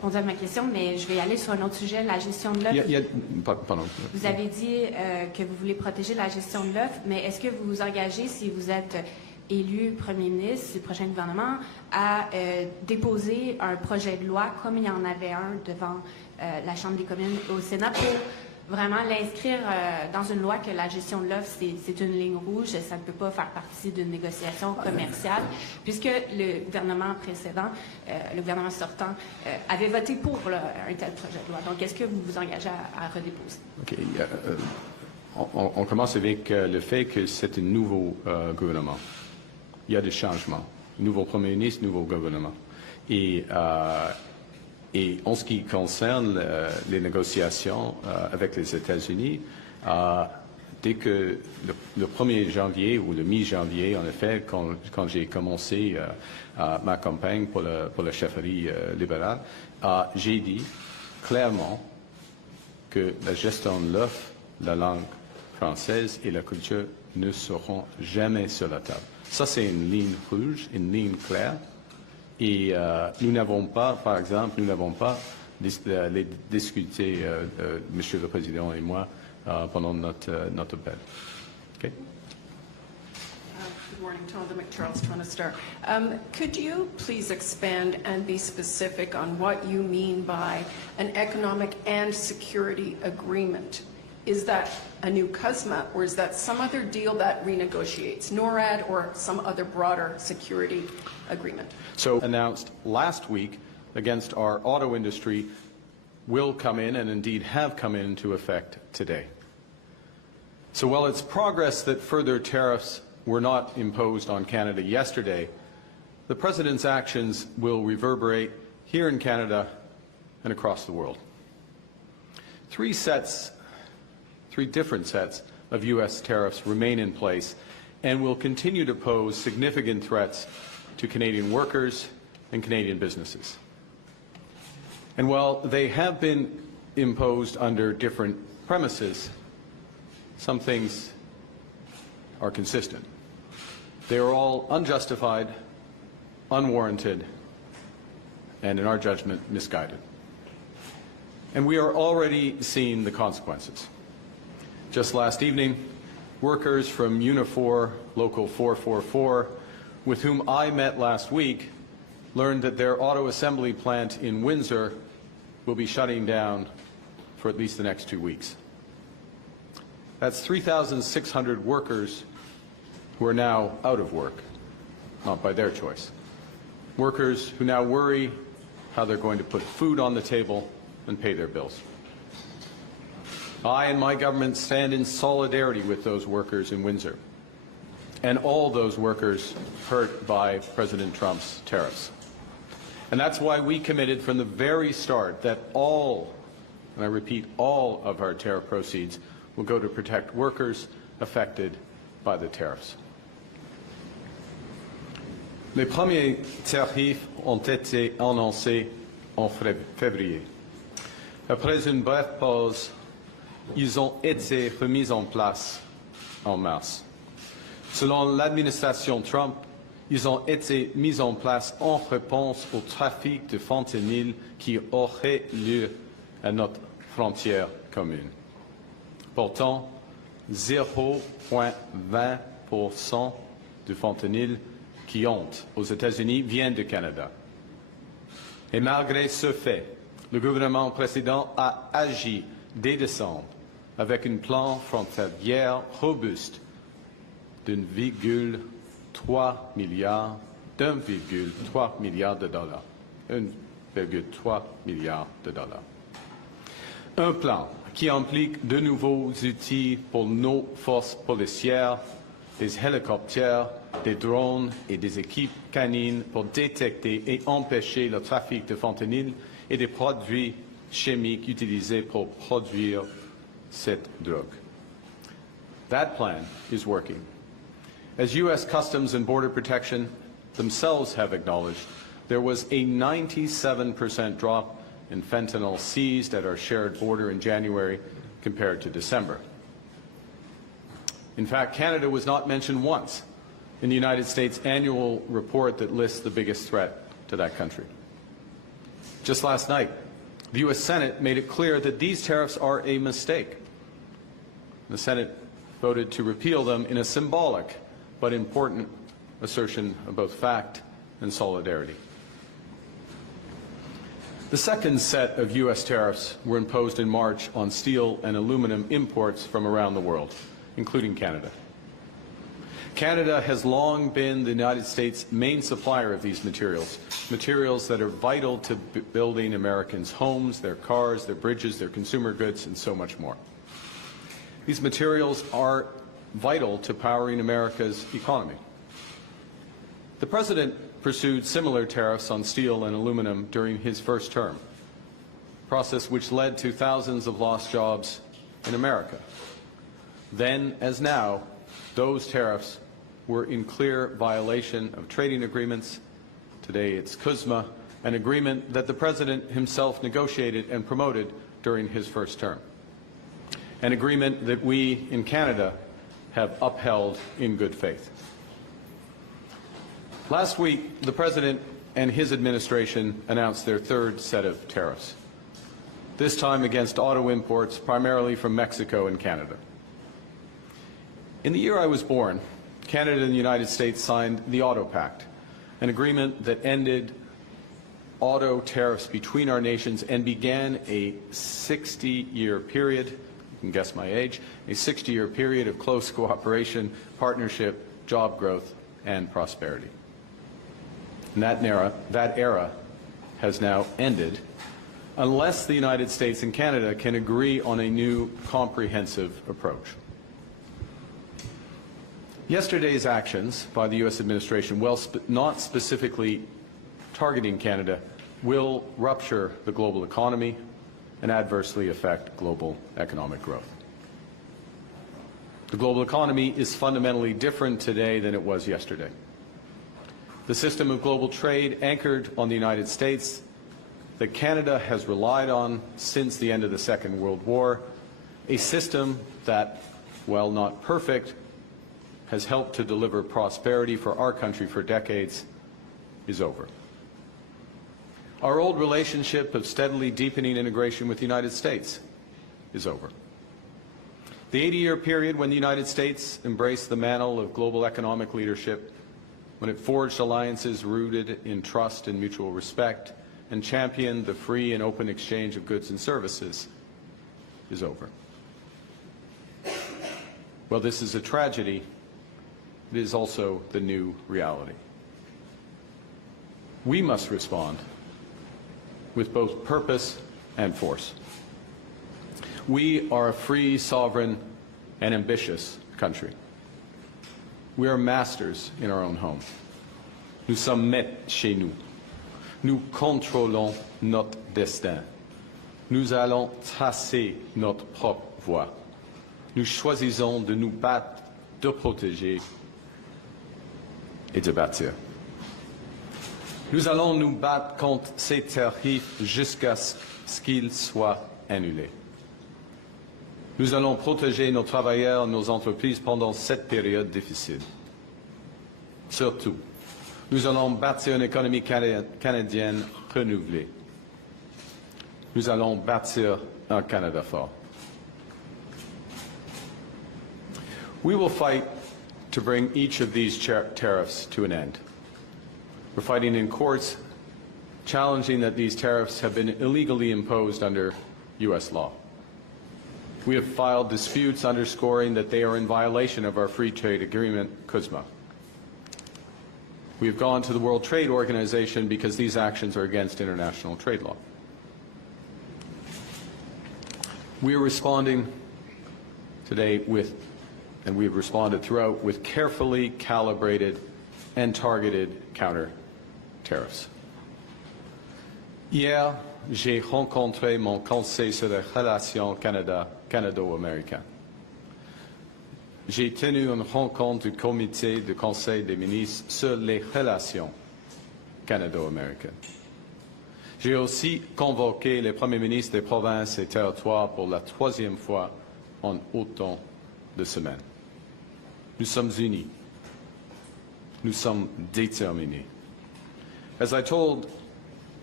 répondu à ma question, mais je vais aller sur un autre sujet, la gestion de l'œuf. Pardon. Vous avez dit que vous voulez protéger la gestion de l'œuf, mais est-ce que vous vous engagez, si vous êtes élu premier ministre du prochain gouvernement, à déposer un projet de loi, comme il y en avait un devant la Chambre des communes au Sénat, pour vraiment l'inscrire dans une loi que la gestion de l'œuf, c'est une ligne rouge, ça ne peut pas faire partie d'une négociation commerciale, puisque le gouvernement précédent, le gouvernement sortant, avait voté pour un tel projet de loi. Donc, est-ce que vous vous engagez à redéposer? OK. On commence avec le fait que c'est un nouveau gouvernement. Il y a des changements. Nouveau premier ministre, nouveau gouvernement. Et en ce qui concerne les négociations avec les États-Unis, dès que le 1er janvier ou le mi-janvier, en effet, quand j'ai commencé ma campagne pour la chefferie libérale, j'ai dit clairement que la gestion de l'œuf, la langue française et la culture ne seront jamais sur la table. Ça, c'est une ligne rouge, une ligne claire. Et nous n'avons pas, par exemple, les discuté, Monsieur le Président et moi, pendant notre appel. Okay? Good morning, Tonda McCharles, Toronto Star. Could you please expand and be specific on what you mean by an economic and security agreement? Is that a new CUSMA, or is that some other deal that renegotiates NORAD or some other broader security agreement? So announced last week against our auto industry will come in, and indeed have come into effect today. So while it's progress that further tariffs were not imposed on Canada yesterday, the President's actions will reverberate here in Canada and across the world. Three different sets of U.S. tariffs remain in place and will continue to pose significant threats to Canadian workers and Canadian businesses. And while they have been imposed under different premises, some things are consistent. They are all unjustified, unwarranted, and in our judgment, misguided. And we are already seeing the consequences. Just last evening, workers from Unifor Local 444, with whom I met last week, learned that their auto assembly plant in Windsor will be shutting down for at least the next 2 weeks. That's 3,600 workers who are now out of work, not by their choice. Workers who now worry how they're going to put food on the table and pay their bills. I and my government stand in solidarity with those workers in Windsor and all those workers hurt by President Trump's tariffs. And that's why we committed from the very start that all, and I repeat, all of our tariff proceeds will go to protect workers affected by the tariffs. Les premiers tarifs ont été annoncés en février. Après une brève pause, ils ont été remis en place en mars. Selon l'administration Trump, ils ont été mis en place en réponse au trafic de fentanyl qui aurait lieu à notre frontière commune. Pourtant, 0,20% du fentanyl qui entre aux États-Unis vient du Canada. Et malgré ce fait, le gouvernement précédent a agi dès décembre avec un plan frontalier robuste d'1,3 milliard de dollars. 1,3 milliard de dollars. Un plan qui implique de nouveaux outils pour nos forces policières, des hélicoptères, des drones et des équipes canines pour détecter et empêcher le trafic de fentanyl et des produits chimiques utilisés pour produire cette drogue. That plan is working. As U.S. Customs and Border Protection themselves have acknowledged, there was a 97% drop in fentanyl seized at our shared border in January compared to December. In fact, Canada was not mentioned once in the United States annual report that lists the biggest threat to that country. Just last night, the U.S. Senate made it clear that these tariffs are a mistake. The Senate voted to repeal them in a symbolic but important assertion of both fact and solidarity. The second set of U.S. tariffs were imposed in March on steel and aluminum imports from around the world, including Canada. Canada has long been the United States' main supplier of these materials, materials that are vital to building Americans' homes, their cars, their bridges, their consumer goods, and so much more. These materials are vital to powering America's economy. The President pursued similar tariffs on steel and aluminum during his first term, a process which led to thousands of lost jobs in America. Then, as now, those tariffs were in clear violation of trading agreements. Today it's CUSMA, an agreement that the President himself negotiated and promoted during his first term, an agreement that we in Canada have upheld in good faith. Last week, the President and his administration announced their third set of tariffs, this time against auto imports primarily from Mexico and Canada. In the year I was born, Canada and the United States signed the Auto Pact, an agreement that ended auto tariffs between our nations and began a 60-year period, you can guess my age, a 60-year period of close cooperation, partnership, job growth, and prosperity. And that era has now ended unless the United States and Canada can agree on a new comprehensive approach. Yesterday's actions by the U.S. administration, while not specifically targeting Canada, will rupture the global economy and adversely affect global economic growth. The global economy is fundamentally different today than it was yesterday. The system of global trade anchored on the United States that Canada has relied on since the end of the Second World War, a system that, while not perfect, has helped to deliver prosperity for our country for decades, is over. Our old relationship of steadily deepening integration with the United States is over. The 80-year period when the United States embraced the mantle of global economic leadership, when it forged alliances rooted in trust and mutual respect, and championed the free and open exchange of goods and services, is over. Well, this is a tragedy. It is also the new reality. We must respond with both purpose and force. We are a free, sovereign, and ambitious country. We are masters in our own home. Nous sommes maîtres chez nous. Nous contrôlons notre destin. Nous allons tracer notre propre voie. Nous choisissons de nous battre, de protéger et de bâtir. Nous allons nous battre contre ces tarifs jusqu'à ce qu'ils soient annulés. Nous allons protéger nos travailleurs, nos entreprises pendant cette période difficile. Surtout, nous allons bâtir une économie canadienne renouvelée. Nous allons bâtir un Canada fort. We will fight to bring each of these tariffs to an end. We're fighting in courts, challenging that these tariffs have been illegally imposed under U.S. law. We have filed disputes underscoring that they are in violation of our free trade agreement, CUSMA. We have gone to the World Trade Organization because these actions are against international trade law. We are responding today with, and we have responded throughout, with carefully calibrated and targeted counter tariffs. Hier, j'ai rencontré mon conseil sur les relations canado-américaines. J'ai tenu une rencontre du comité du Conseil des ministres sur les relations canado-américaines. J'ai aussi convoqué les premiers ministres des provinces et territoires pour la troisième fois en autant de semaines. Nous sommes unis. Nous sommes déterminés. As I told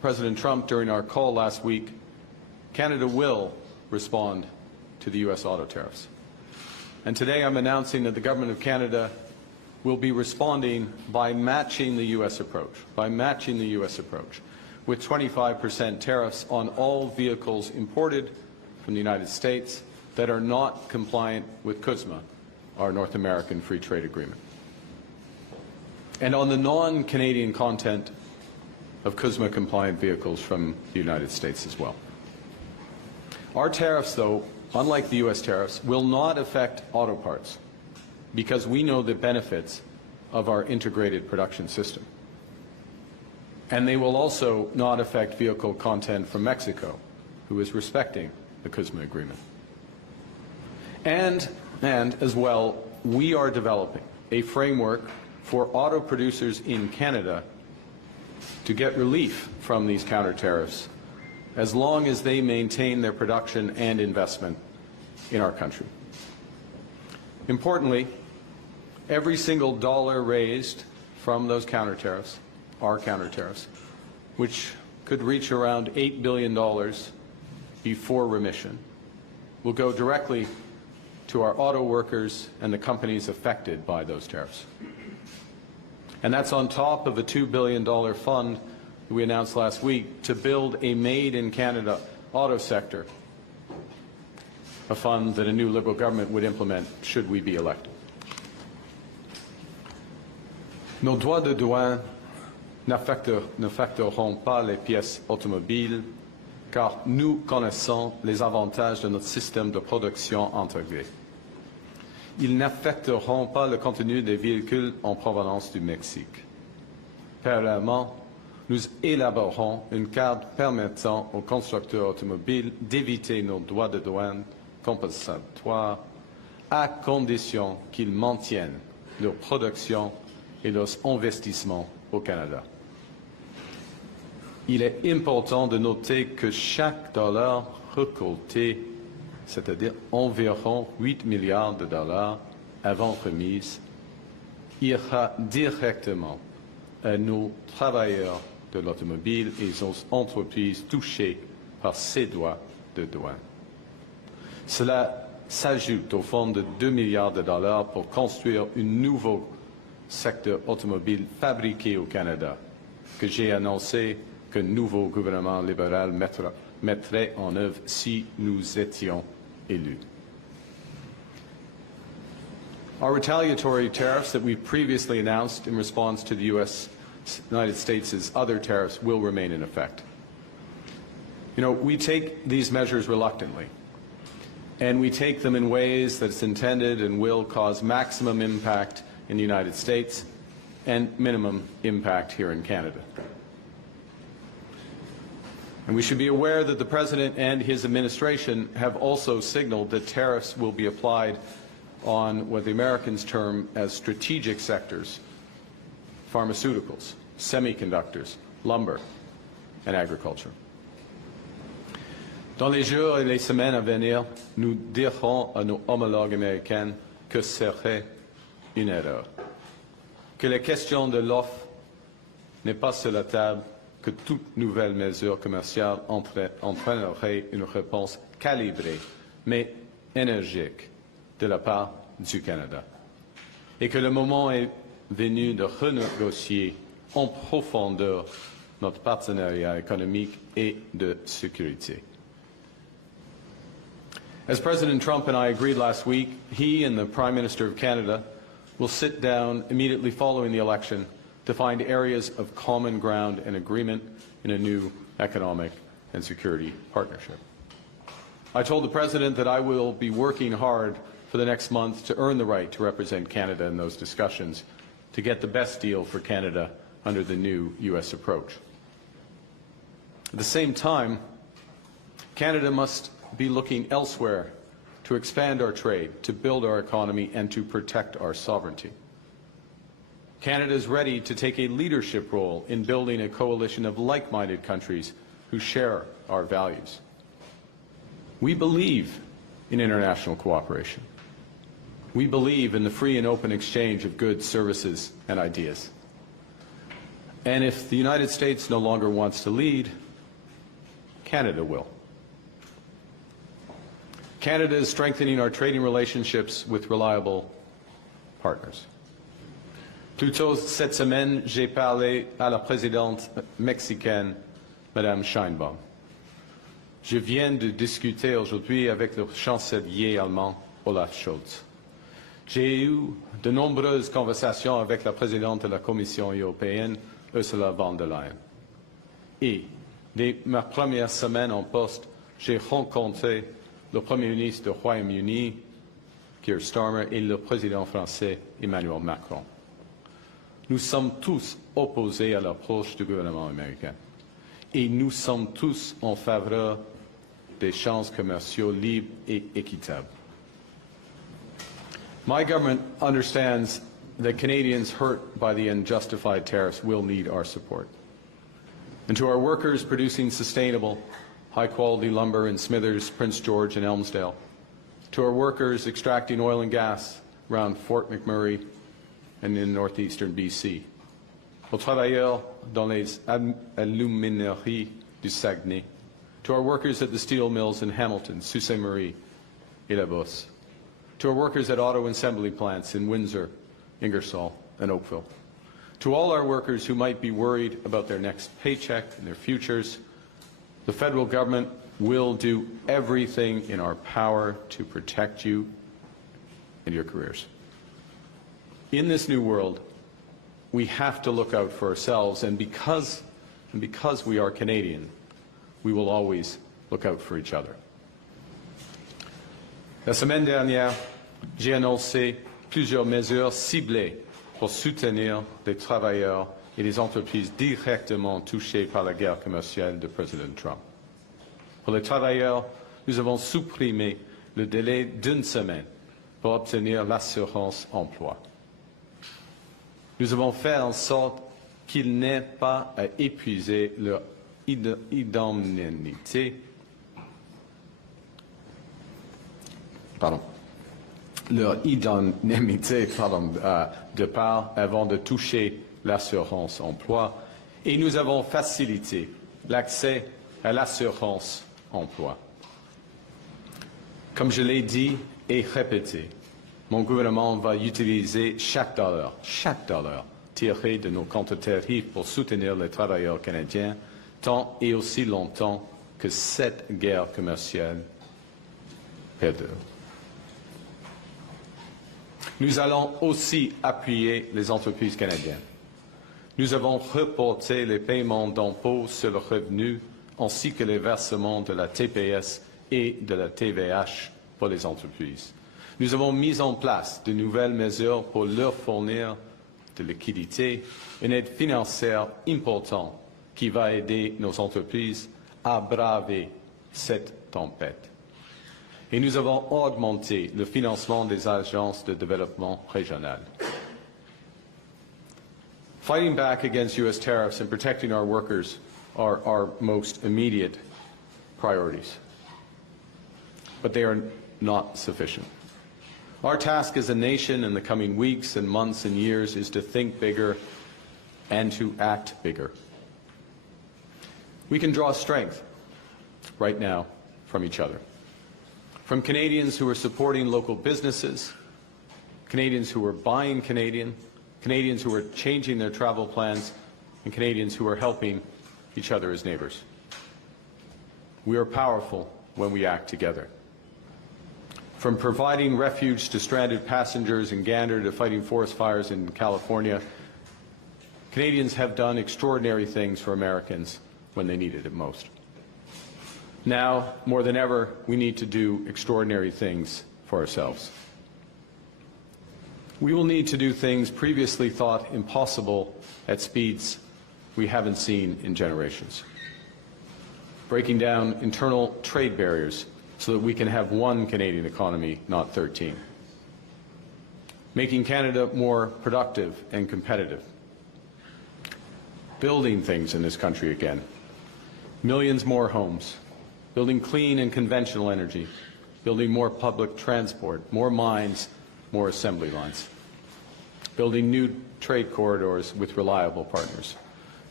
President Trump during our call last week, Canada will respond to the U.S. auto tariffs. And today I'm announcing that the Government of Canada will be responding by matching the U.S. approach, with 25% tariffs on all vehicles imported from the United States that are not compliant with CUSMA, our North American Free Trade Agreement. And on the non-Canadian content of CUSMA-compliant vehicles from the United States as well. Our tariffs, though, unlike the U.S. tariffs, will not affect auto parts because we know the benefits of our integrated production system. And they will also not affect vehicle content from Mexico, who is respecting the CUSMA agreement. And as well, we are developing a framework for auto producers in Canada to get relief from these counter tariffs as long as they maintain their production and investment in our country. Importantly, every single dollar raised from those counter tariffs, our counter tariffs, which could reach around $8 billion before remission, will go directly to our auto workers and the companies affected by those tariffs. And that's on top of a $2 billion fund that we announced last week to build a made-in-Canada auto sector, a fund that a new Liberal government would implement should we be elected. Nos droits de douane n'affecteront pas les pièces automobiles car nous connaissons les avantages de notre système de production intégré. Ils n'affecteront pas le contenu des véhicules en provenance du Mexique. Parallèlement, nous élaborerons une carte permettant aux constructeurs automobiles d'éviter nos droits de douane compensatoires à condition qu'ils maintiennent leur production et leurs investissements au Canada. Il est important de noter que chaque dollar récolté, c'est-à-dire environ 8 milliards de dollars avant remise, ira directement à nos travailleurs de l'automobile et aux entreprises touchées par ces droits de douane. Cela s'ajoute au fonds de 2 milliards de dollars pour construire un nouveau secteur automobile fabriqué au Canada, que j'ai annoncé que le nouveau gouvernement libéral mettrait en œuvre si nous étions élus. Our retaliatory tariffs that we previously announced in response to the United States' other tariffs will remain in effect. You know, we take these measures reluctantly, and we take them in ways that it's intended and will cause maximum impact in the United States and minimum impact here in Canada. And we should be aware that the President and his administration have also signaled that tariffs will be applied on what the Americans term as strategic sectors: pharmaceuticals, semiconductors, lumber, and agriculture. Dans les jours et les semaines à venir, nous dirons à nos homologues américains que ce serait une erreur, que la question de l'offre n'est pas sur la table, que toute nouvelle mesure commerciale entraînerait une réponse calibrée, mais énergique, de la part du Canada, et que le moment est venu de renégocier en profondeur notre partenariat économique et de sécurité. As President Trump and I agreed last week, he and the Prime Minister of Canada will sit down immediately following the election to find areas of common ground and agreement in a new economic and security partnership. I told the President that I will be working hard for the next month to earn the right to represent Canada in those discussions to get the best deal for Canada under the new U.S. approach. At the same time, Canada must be looking elsewhere to expand our trade, to build our economy, and to protect our sovereignty. Canada is ready to take a leadership role in building a coalition of like-minded countries who share our values. We believe in international cooperation. We believe in the free and open exchange of goods, services, and ideas. And if the United States no longer wants to lead, Canada will. Canada is strengthening our trading relationships with reliable partners. Plus tôt cette semaine, j'ai parlé à la présidente mexicaine, Madame Sheinbaum. Je viens de discuter aujourd'hui avec le chancelier allemand, Olaf Scholz. J'ai eu de nombreuses conversations avec la présidente de la Commission européenne, Ursula von der Leyen. Et dès ma première semaine en poste, j'ai rencontré le Premier ministre du Royaume-Uni, Keir Starmer, et le président français, Emmanuel Macron. Nous sommes tous opposés à l'approche du gouvernement américain. Et nous sommes tous en faveur d'échanges commerciaux libres et équitables. My government understands that Canadians hurt by the unjustified tariffs will need our support. And to our workers producing sustainable, high-quality lumber in Smithers, Prince George and Elmsdale, to our workers extracting oil and gas around Fort McMurray and in northeastern BC, aux travailleurs dans les alumineries du Saguenay, to our workers at the steel mills in Hamilton, Sault Ste. Marie, et La Bosse, to our workers at auto assembly plants in Windsor, Ingersoll, and Oakville, to all our workers who might be worried about their next paycheck and their futures, the federal government will do everything in our power to protect you and your careers. In this new world, we have to look out for ourselves, and because we are Canadian, we will always look out for each other. La semaine dernière, j'ai annoncé plusieurs mesures ciblées pour soutenir les travailleurs et les entreprises directement touchées par la guerre commerciale de président Trump. Pour les travailleurs, nous avons supprimé le délai d'une semaine pour obtenir l'assurance emploi. Nous avons fait en sorte qu'ils n'aient pas à épuiser leur indemnité de part avant de toucher l'assurance emploi, et nous avons facilité l'accès à l'assurance emploi. Comme je l'ai dit et répété, mon gouvernement va utiliser chaque dollar tiré de nos comptes tarifs pour soutenir les travailleurs canadiens tant et aussi longtemps que cette guerre commerciale perdure. Nous allons aussi appuyer les entreprises canadiennes. Nous avons reporté les paiements d'impôts sur le revenu ainsi que les versements de la TPS et de la TVH pour les entreprises. Nous avons mis en place de nouvelles mesures pour leur fournir de liquidités, une aide financière importante qui va aider nos entreprises à braver cette tempête. Et nous avons augmenté le financement des agences de développement régional. Fighting back against U.S. tariffs and protecting our workers are our most immediate priorities. But they are not sufficient. Our task as a nation in the coming weeks and months and years is to think bigger and to act bigger. We can draw strength right now from each other. From Canadians who are supporting local businesses, Canadians who are buying Canadian, Canadians who are changing their travel plans, and Canadians who are helping each other as neighbors. We are powerful when we act together. From providing refuge to stranded passengers in Gander to fighting forest fires in California, Canadians have done extraordinary things for Americans when they needed it most. Now, more than ever, we need to do extraordinary things for ourselves. We will need to do things previously thought impossible at speeds we haven't seen in generations. Breaking down internal trade barriers so that we can have one Canadian economy, not 13. Making Canada more productive and competitive. Building things in this country again. Millions more homes. Building clean and conventional energy. Building more public transport, more mines, more assembly lines. Building new trade corridors with reliable partners.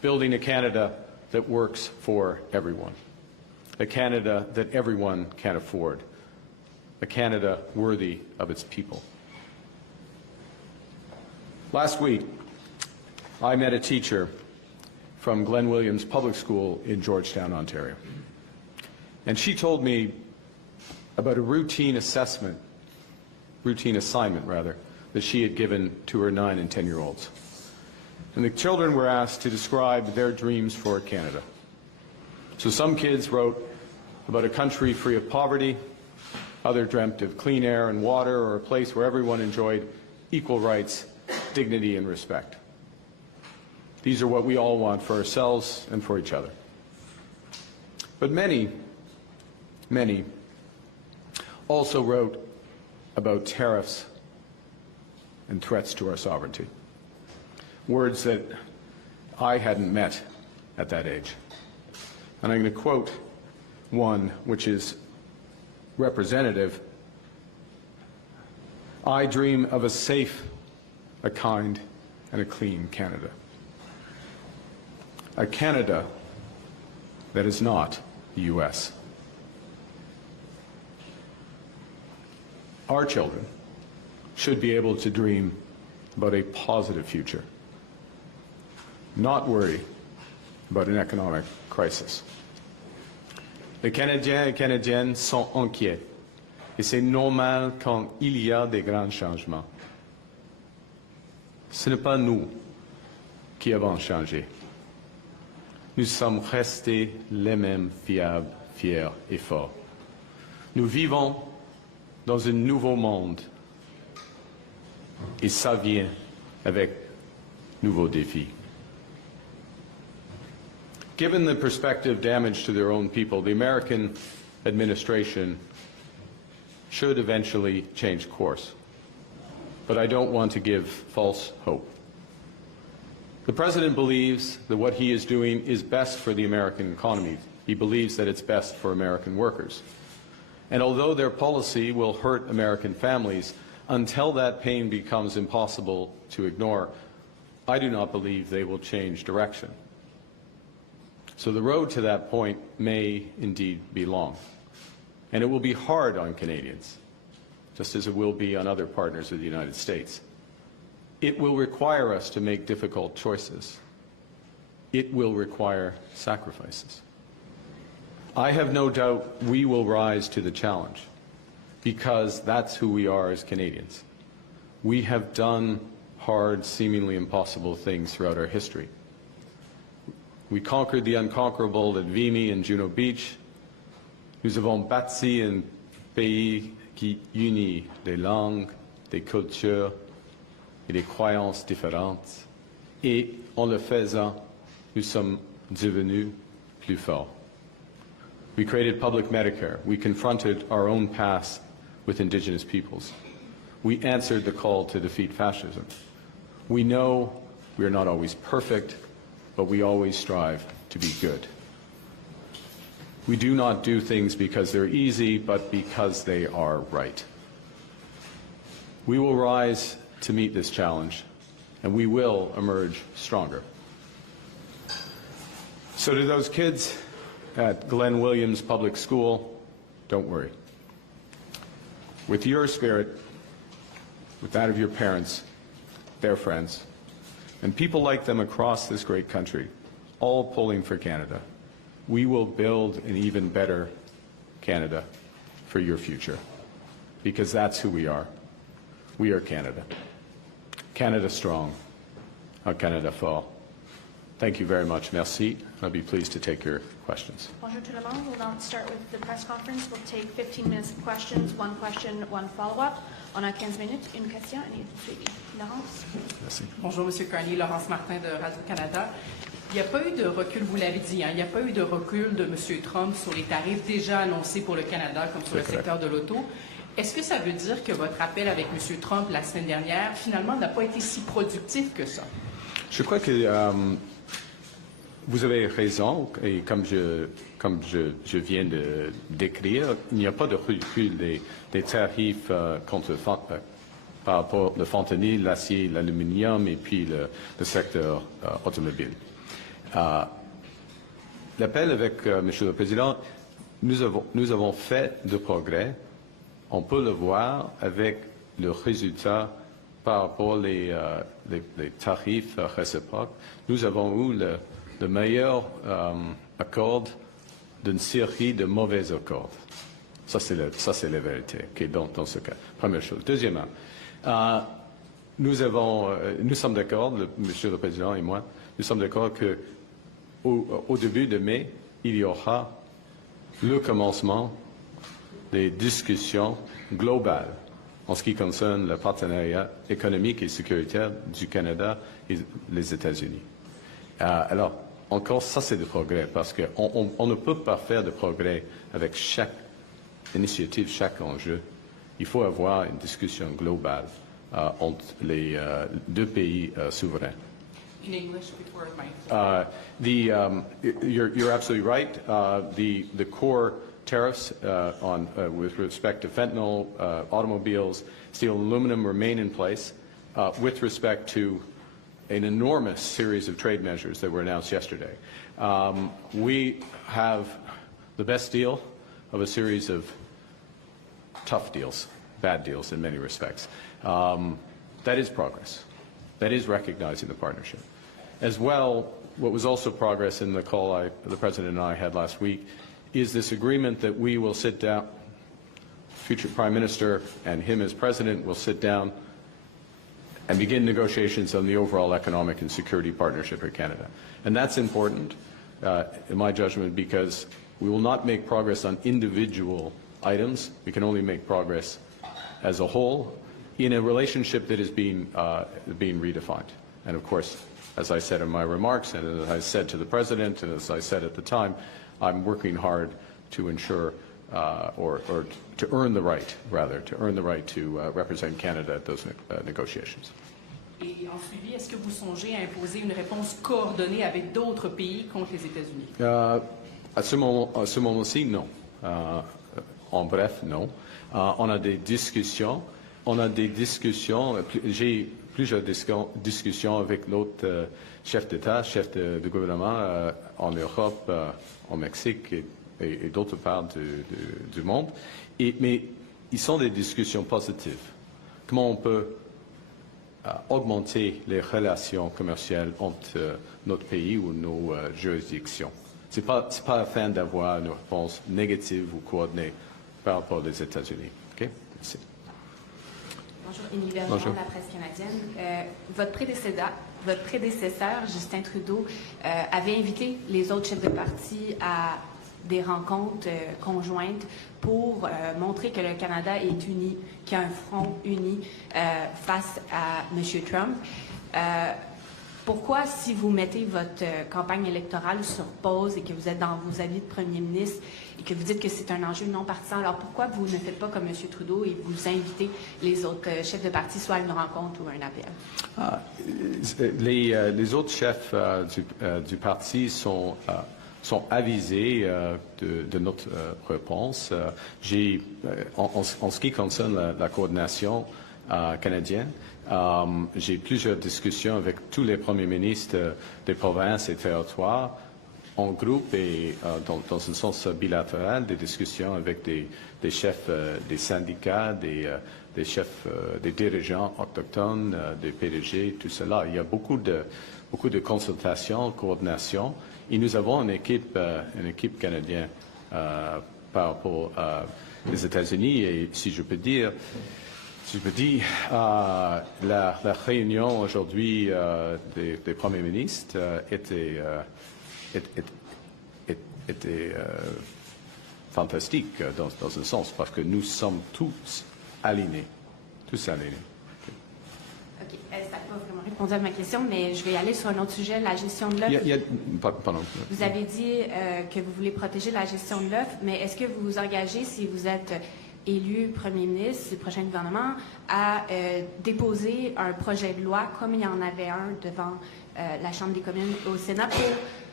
building a Canada that works for everyone, a Canada that everyone can afford, a Canada worthy of its people. Last week, I met a teacher from Glen Williams Public School in Georgetown, Ontario. And she told me about a routine assignment, that she had given to her 9- and 10-year-olds. And the children were asked to describe their dreams for Canada. So some kids wrote about a country free of poverty, others dreamt of clean air and water, or a place where everyone enjoyed equal rights, dignity, and respect. These are what we all want for ourselves and for each other. But many also wrote about tariffs and threats to our sovereignty, words that I hadn't met at that age. And I'm going to quote one which is representative. I dream of a safe, a kind, and a clean Canada. A Canada that is not the U.S. Our children should be able to dream about a positive future, not worry about an economic crisis. Les Canadiens et Canadiennes sont inquiets, et c'est normal quand il y a des grands changements. Ce n'est pas nous qui avons changé. Nous sommes restés les mêmes fiables, fiers et forts. Nous vivons dans un nouveau monde et ça vient avec nouveaux défis. Given the prospective damage to their own people, the American administration should eventually change course. But I don't want to give false hope. The President believes that what he is doing is best for the American economy. He believes that it's best for American workers. And although their policy will hurt American families, until that pain becomes impossible to ignore, I do not believe they will change direction. So the road to that point may indeed be long. And it will be hard on Canadians, just as it will be on other partners of the United States. It will require us to make difficult choices. It will require sacrifices. I have no doubt we will rise to the challenge, because that's who we are as Canadians. We have done hard, seemingly impossible things throughout our history. We conquered the unconquerable at Vimy and Juno Beach. Nous avons bâti un pays qui unit des langues, des cultures et des croyances différentes. Et en le faisant, nous sommes devenus plus forts. We created public Medicare. We confronted our own past with Indigenous peoples. We answered the call to defeat fascism. We know we are not always perfect, but we always strive to be good. We do not do things because they're easy, but because they are right. We will rise to meet this challenge, and we will emerge stronger. So to those kids at Glen Williams Public School, don't worry. With your spirit, with that of your parents, their friends, and people like them across this great country, all pulling for Canada, we will build an even better Canada for your future, because that's who we are. We are Canada. Canada strong, our Canada fort. Thank you very much. Merci. I'll be pleased to take your questions. Bonjour tout le monde. We'll now start with the press conference. We'll take 15 minutes of questions, one question, one follow-up. On a 15 minutes, une question et une suivi. Laurence? Merci. Bonjour, M. Carney. Laurence Martin de Radio-Canada. Il n'y a pas eu de recul, vous l'avez dit, il n'y a pas eu de recul de M. Trump sur les tarifs déjà annoncés pour le Canada, comme sur le secteur de l'auto. Est-ce que ça veut dire que votre appel avec M. Trump la semaine dernière, finalement, n'a pas été si productif que ça? Je crois que vous avez raison, et comme je viens de décrire, il n'y a pas de recul des tarifs par rapport au fentanyl, l'acier, l'aluminium et puis le secteur automobile. L'appel avec Monsieur le Président, nous avons fait de progrès. On peut le voir avec le résultat par rapport les tarifs réciproques. Nous avons eu le meilleur accord d'une série de mauvais accords. Ça, c'est la vérité dans ce cas. Première chose. Deuxièmement, nous sommes d'accord, Monsieur le Président et moi, nous sommes d'accord qu'au début de mai, il y aura le commencement des discussions globales en ce qui concerne le partenariat économique et sécuritaire du Canada et les États-Unis. Alors, encore, ça c'est du progrès, parce qu'on ne peut pas faire de progrès avec chaque initiative, chaque enjeu. Il faut avoir une discussion globale entre les deux pays souverains. In English before my... You're absolutely right. The core tariffs with respect to fentanyl, automobiles, steel and aluminum remain in place. With respect to an enormous series of trade measures that were announced yesterday, we have the best deal of a series of tough deals, bad deals in many respects. That is progress. That is recognizing the partnership. As well, what was also progress in the call the President and I had last week is this agreement that we will sit down, future Prime Minister and him as President will sit down and begin negotiations on the overall economic and security partnership with Canada. And that's important, in my judgment, because we will not make progress on individual items. We can only make progress as a whole in a relationship that is being redefined. And of course, as I said in my remarks, and as I said to the President, and as I said at the time, I'm working hard to ensure, or to earn the right, rather, to represent Canada at those negotiations. Et en suivi, est-ce que vous songez à imposer une réponse coordonnée avec d'autres pays contre les États-Unis? À ce moment-ci, non. En bref, non. On a des discussions. J'ai plusieurs discussions avec d'autres chefs d'État, chefs de gouvernement en Europe, au Mexique et d'autres parts du monde. Mais ils sont des discussions positives. Comment on peut augmenter les relations commerciales entre notre pays ou nos juridictions? Ce n'est pas afin d'avoir une réponse négative ou coordonnée par rapport aux États-Unis. Okay? Merci. Bonjour, Émilie Bergeron de la presse canadienne. Votre prédécesseur, Justin Trudeau, avait invité les autres chefs de parti à des rencontres conjointes pour montrer que le Canada est uni, qu'il y a un front uni face à M. Trump. Pourquoi, si vous mettez votre campagne électorale sur pause et que vous êtes dans vos avis de premier ministre et que vous dites que c'est un enjeu non partisan, alors pourquoi vous ne faites pas comme M. Trudeau et vous invitez les autres chefs de parti soit à une rencontre ou à un appel? Les autres chefs du parti sont avisés de notre réponse. En ce qui concerne la coordination canadienne, j'ai plusieurs discussions avec tous les premiers ministres des provinces et territoires en groupe et dans un sens bilatéral, des discussions avec des chefs des syndicats, des chefs, des dirigeants autochtones, des PDG, tout cela. Il y a beaucoup de consultations, coordination, et nous avons une équipe canadienne par rapport aux États-Unis, et si je peux dire, la réunion aujourd'hui des premiers ministres était fantastique dans un sens, parce que nous sommes tous alignés. OK. Ça n'a pas vraiment répondu à ma question, mais je vais aller sur un autre sujet, la gestion de l'œuf. Pardon. Vous avez dit que vous voulez protéger la gestion de l'œuf, mais est-ce que vous vous engagez, si vous êtes élu premier ministre du prochain gouvernement, à déposer un projet de loi, comme il y en avait un devant la Chambre des communes au Sénat, pour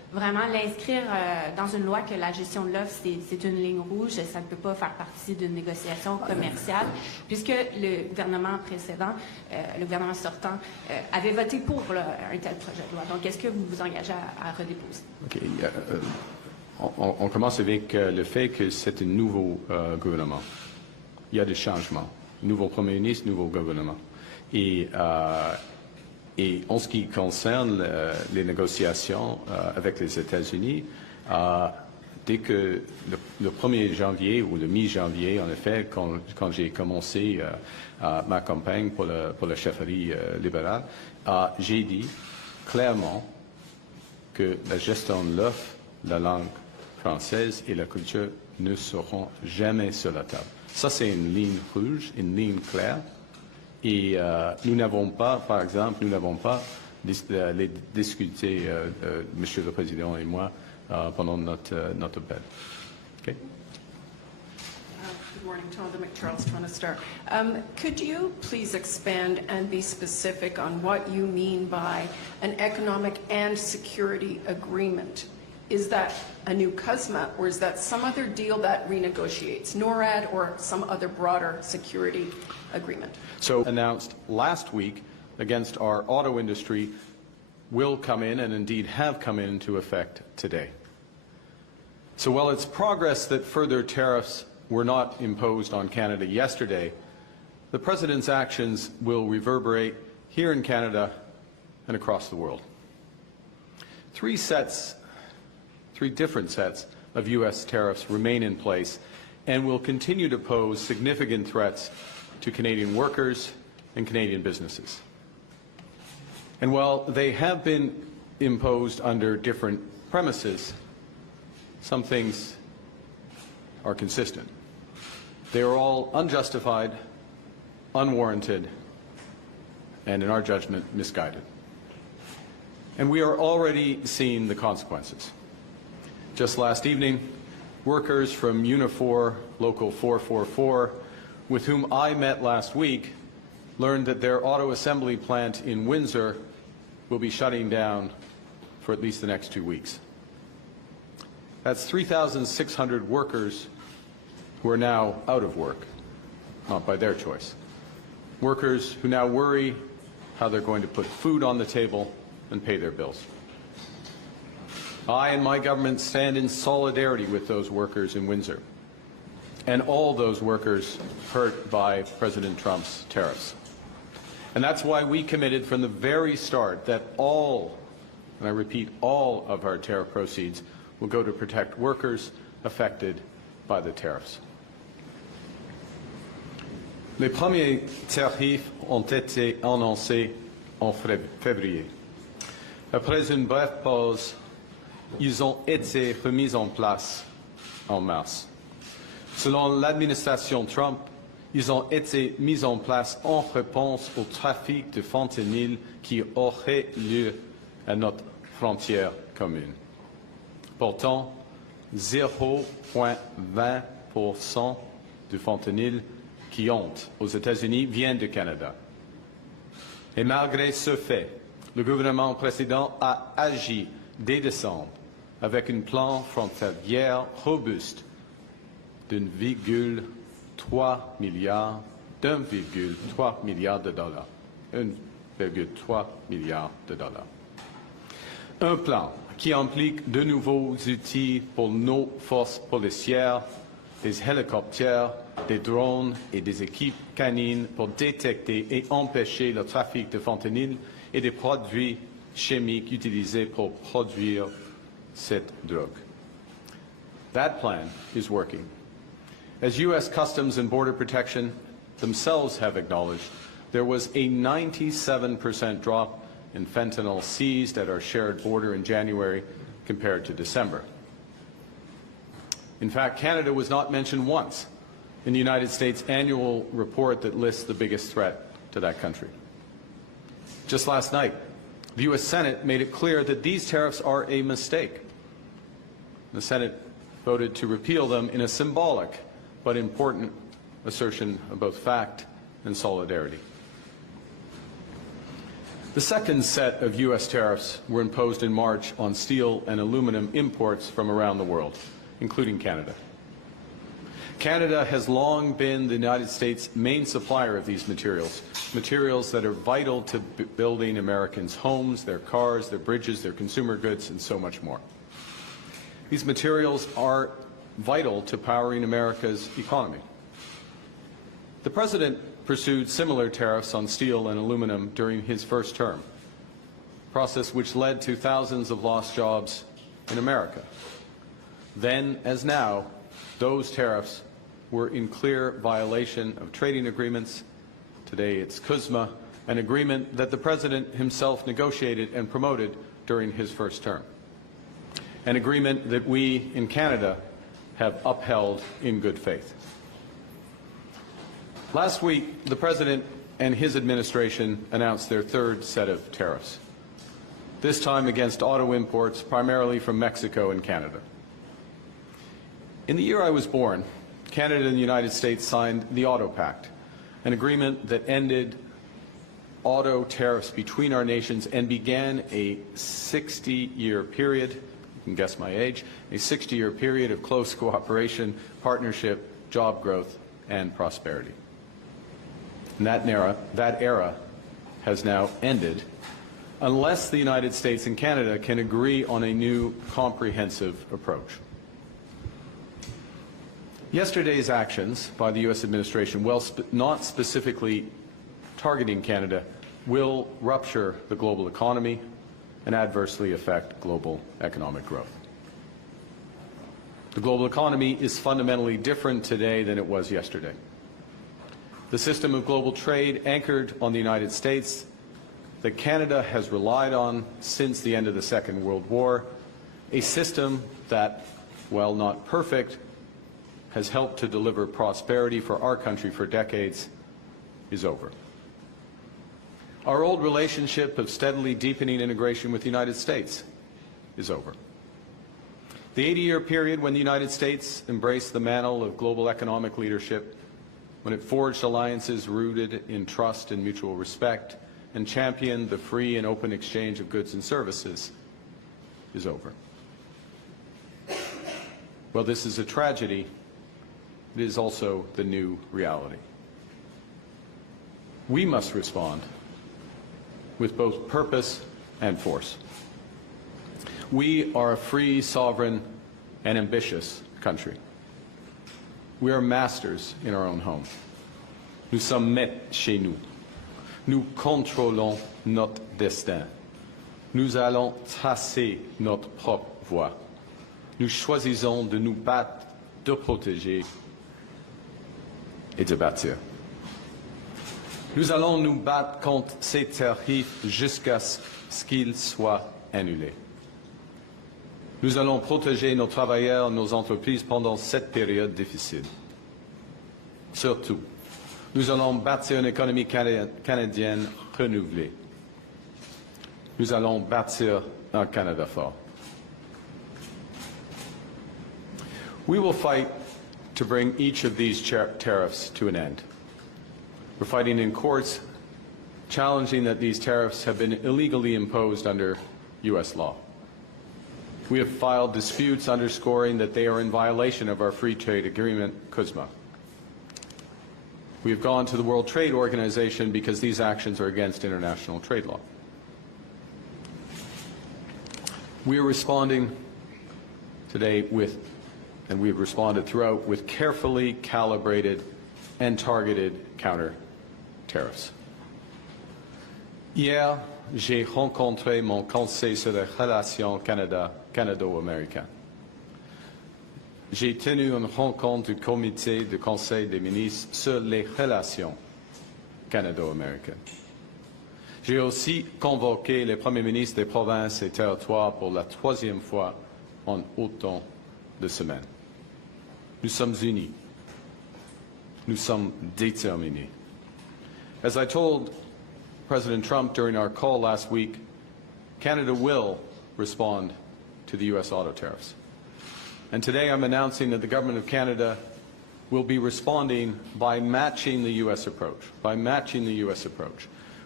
vraiment l'inscrire dans une loi que la gestion de l'offre, c'est une ligne rouge, ça ne peut pas faire partie d'une négociation commerciale, puisque le gouvernement précédent, le gouvernement sortant, avait voté pour un tel projet de loi. Donc, est-ce que vous vous engagez à redéposer? OK. On commence avec le fait que c'est un nouveau gouvernement. Il y a des changements. Nouveau Premier ministre, nouveau gouvernement. Et en ce qui concerne les négociations avec les États-Unis, dès que le 1er janvier ou le mi-janvier, en effet, quand j'ai commencé ma campagne pour la chefferie libérale, j'ai dit clairement que la gestion de l'offre, la langue française et la culture ne seront jamais sur la table. Ça, c'est une ligne rouge, une ligne claire. Et nous n'avons pas, par exemple, les discuté, Monsieur le Président et moi, pendant notre appel. Okay? Good morning, Tonda McCharles, Toronto Star. Could you please expand and be specific on what you mean by an economic and security agreement? Is that a new CUSMA, or is that some other deal that renegotiates NORAD or some other broader security agreement? So announced last week against our auto industry will come in and indeed have come into effect today. So while it's progress that further tariffs were not imposed on Canada yesterday, the President's actions will reverberate here in Canada and across the world. Three different sets of U.S. tariffs remain in place and will continue to pose significant threats to Canadian workers and Canadian businesses. And while they have been imposed under different premises, some things are consistent. They are all unjustified, unwarranted, and in our judgment, misguided. And we are already seeing the consequences. Just last evening, workers from Unifor Local 444, with whom I met last week, learned that their auto assembly plant in Windsor will be shutting down for at least the next 2 weeks. That's 3,600 workers who are now out of work, not by their choice. Workers who now worry how they're going to put food on the table and pay their bills. I and my government stand in solidarity with those workers in Windsor and all those workers hurt by President Trump's tariffs. And that's why we committed from the very start that all, and I repeat, all of our tariff proceeds will go to protect workers affected by the tariffs. Les premiers tarifs ont été annoncés en février. Après une brève pause, ils ont été remis en place en mars. Selon l'administration Trump, ils ont été mis en place en réponse au trafic de fentanyl qui aurait lieu à notre frontière commune. Pourtant, 0,20% du fentanyl qui entre aux États-Unis vient du Canada. Et malgré ce fait, le gouvernement précédent a agi dès décembre avec un plan frontalier robuste d'1,3 milliard de dollars. 1,3 milliard de dollars. Un plan qui implique de nouveaux outils pour nos forces policières, des hélicoptères, des drones et des équipes canines pour détecter et empêcher le trafic de fentanyl et des produits chimiques utilisés pour produire cette drogue. That plan is working. As U.S. Customs and Border Protection themselves have acknowledged, there was a 97% drop in fentanyl seized at our shared border in January compared to December. In fact, Canada was not mentioned once in the United States annual report that lists the biggest threat to that country. Just last night, the U.S. Senate made it clear that these tariffs are a mistake. The Senate voted to repeal them in a symbolic but important assertion of both fact and solidarity. The second set of U.S. tariffs were imposed in March on steel and aluminum imports from around the world, including Canada. Canada has long been the United States' main supplier of these materials, materials that are vital to building Americans' homes, their cars, their bridges, their consumer goods, and so much more. These materials are vital to powering America's economy. The President pursued similar tariffs on steel and aluminum during his first term, a process which led to thousands of lost jobs in America. Then, as now, those tariffs were in clear violation of trading agreements. Today it's CUSMA, an agreement that the President himself negotiated and promoted during his first term, an agreement that we in Canada have upheld in good faith. Last week, the President and his administration announced their third set of tariffs, this time against auto imports primarily from Mexico and Canada. In the year I was born, Canada and the United States signed the Auto Pact, an agreement that ended auto tariffs between our nations and began a 60-year period, you can guess my age, a 60-year period of close cooperation, partnership, job growth, and prosperity. And that era has now ended unless the United States and Canada can agree on a new comprehensive approach. Yesterday's actions by the U.S. administration, while not specifically targeting Canada, will rupture the global economy and adversely affect global economic growth. The global economy is fundamentally different today than it was yesterday. The system of global trade anchored on the United States that Canada has relied on since the end of the Second World War, a system that, while not perfect, has helped to deliver prosperity for our country for decades, is over. Our old relationship of steadily deepening integration with the United States is over. The 80-year period when the United States embraced the mantle of global economic leadership, when it forged alliances rooted in trust and mutual respect, and championed the free and open exchange of goods and services, is over. Well, this is a tragedy. It is also the new reality. We must respond with both purpose and force. We are a free, sovereign, and ambitious country. We are masters in our own home. Nous sommes maîtres chez nous. Nous contrôlons notre destin. Nous allons tracer notre propre voie. Nous choisissons de nous battre, de protéger et de bâtir. Nous allons nous battre contre ces tarifs jusqu'à ce qu'ils soient annulés. Nous allons protéger nos travailleurs, nos entreprises pendant cette période difficile. Surtout, nous allons bâtir une économie canadienne renouvelée. Nous allons bâtir un Canada fort. We will fight to bring each of these tariffs to an end. We're fighting in courts, challenging that these tariffs have been illegally imposed under U.S. law. We have filed disputes underscoring that they are in violation of our free trade agreement, CUSMA. We have gone to the World Trade Organization because these actions are against international trade law. We are responding today with, and we have responded throughout, with carefully calibrated and targeted counter tariffs. Hier, j'ai rencontré mon conseil sur les relations canado-américaines. J'ai tenu une rencontre du comité du Conseil des ministres sur les relations canado-américaines. J'ai aussi convoqué les premiers ministres des provinces et territoires pour la troisième fois en autant de semaines. Nous sommes unis. Nous sommes déterminés. As I told President Trump during our call last week, Canada will respond to the U.S. auto tariffs. And today I'm announcing that the Government of Canada will be responding by matching the U.S. approach,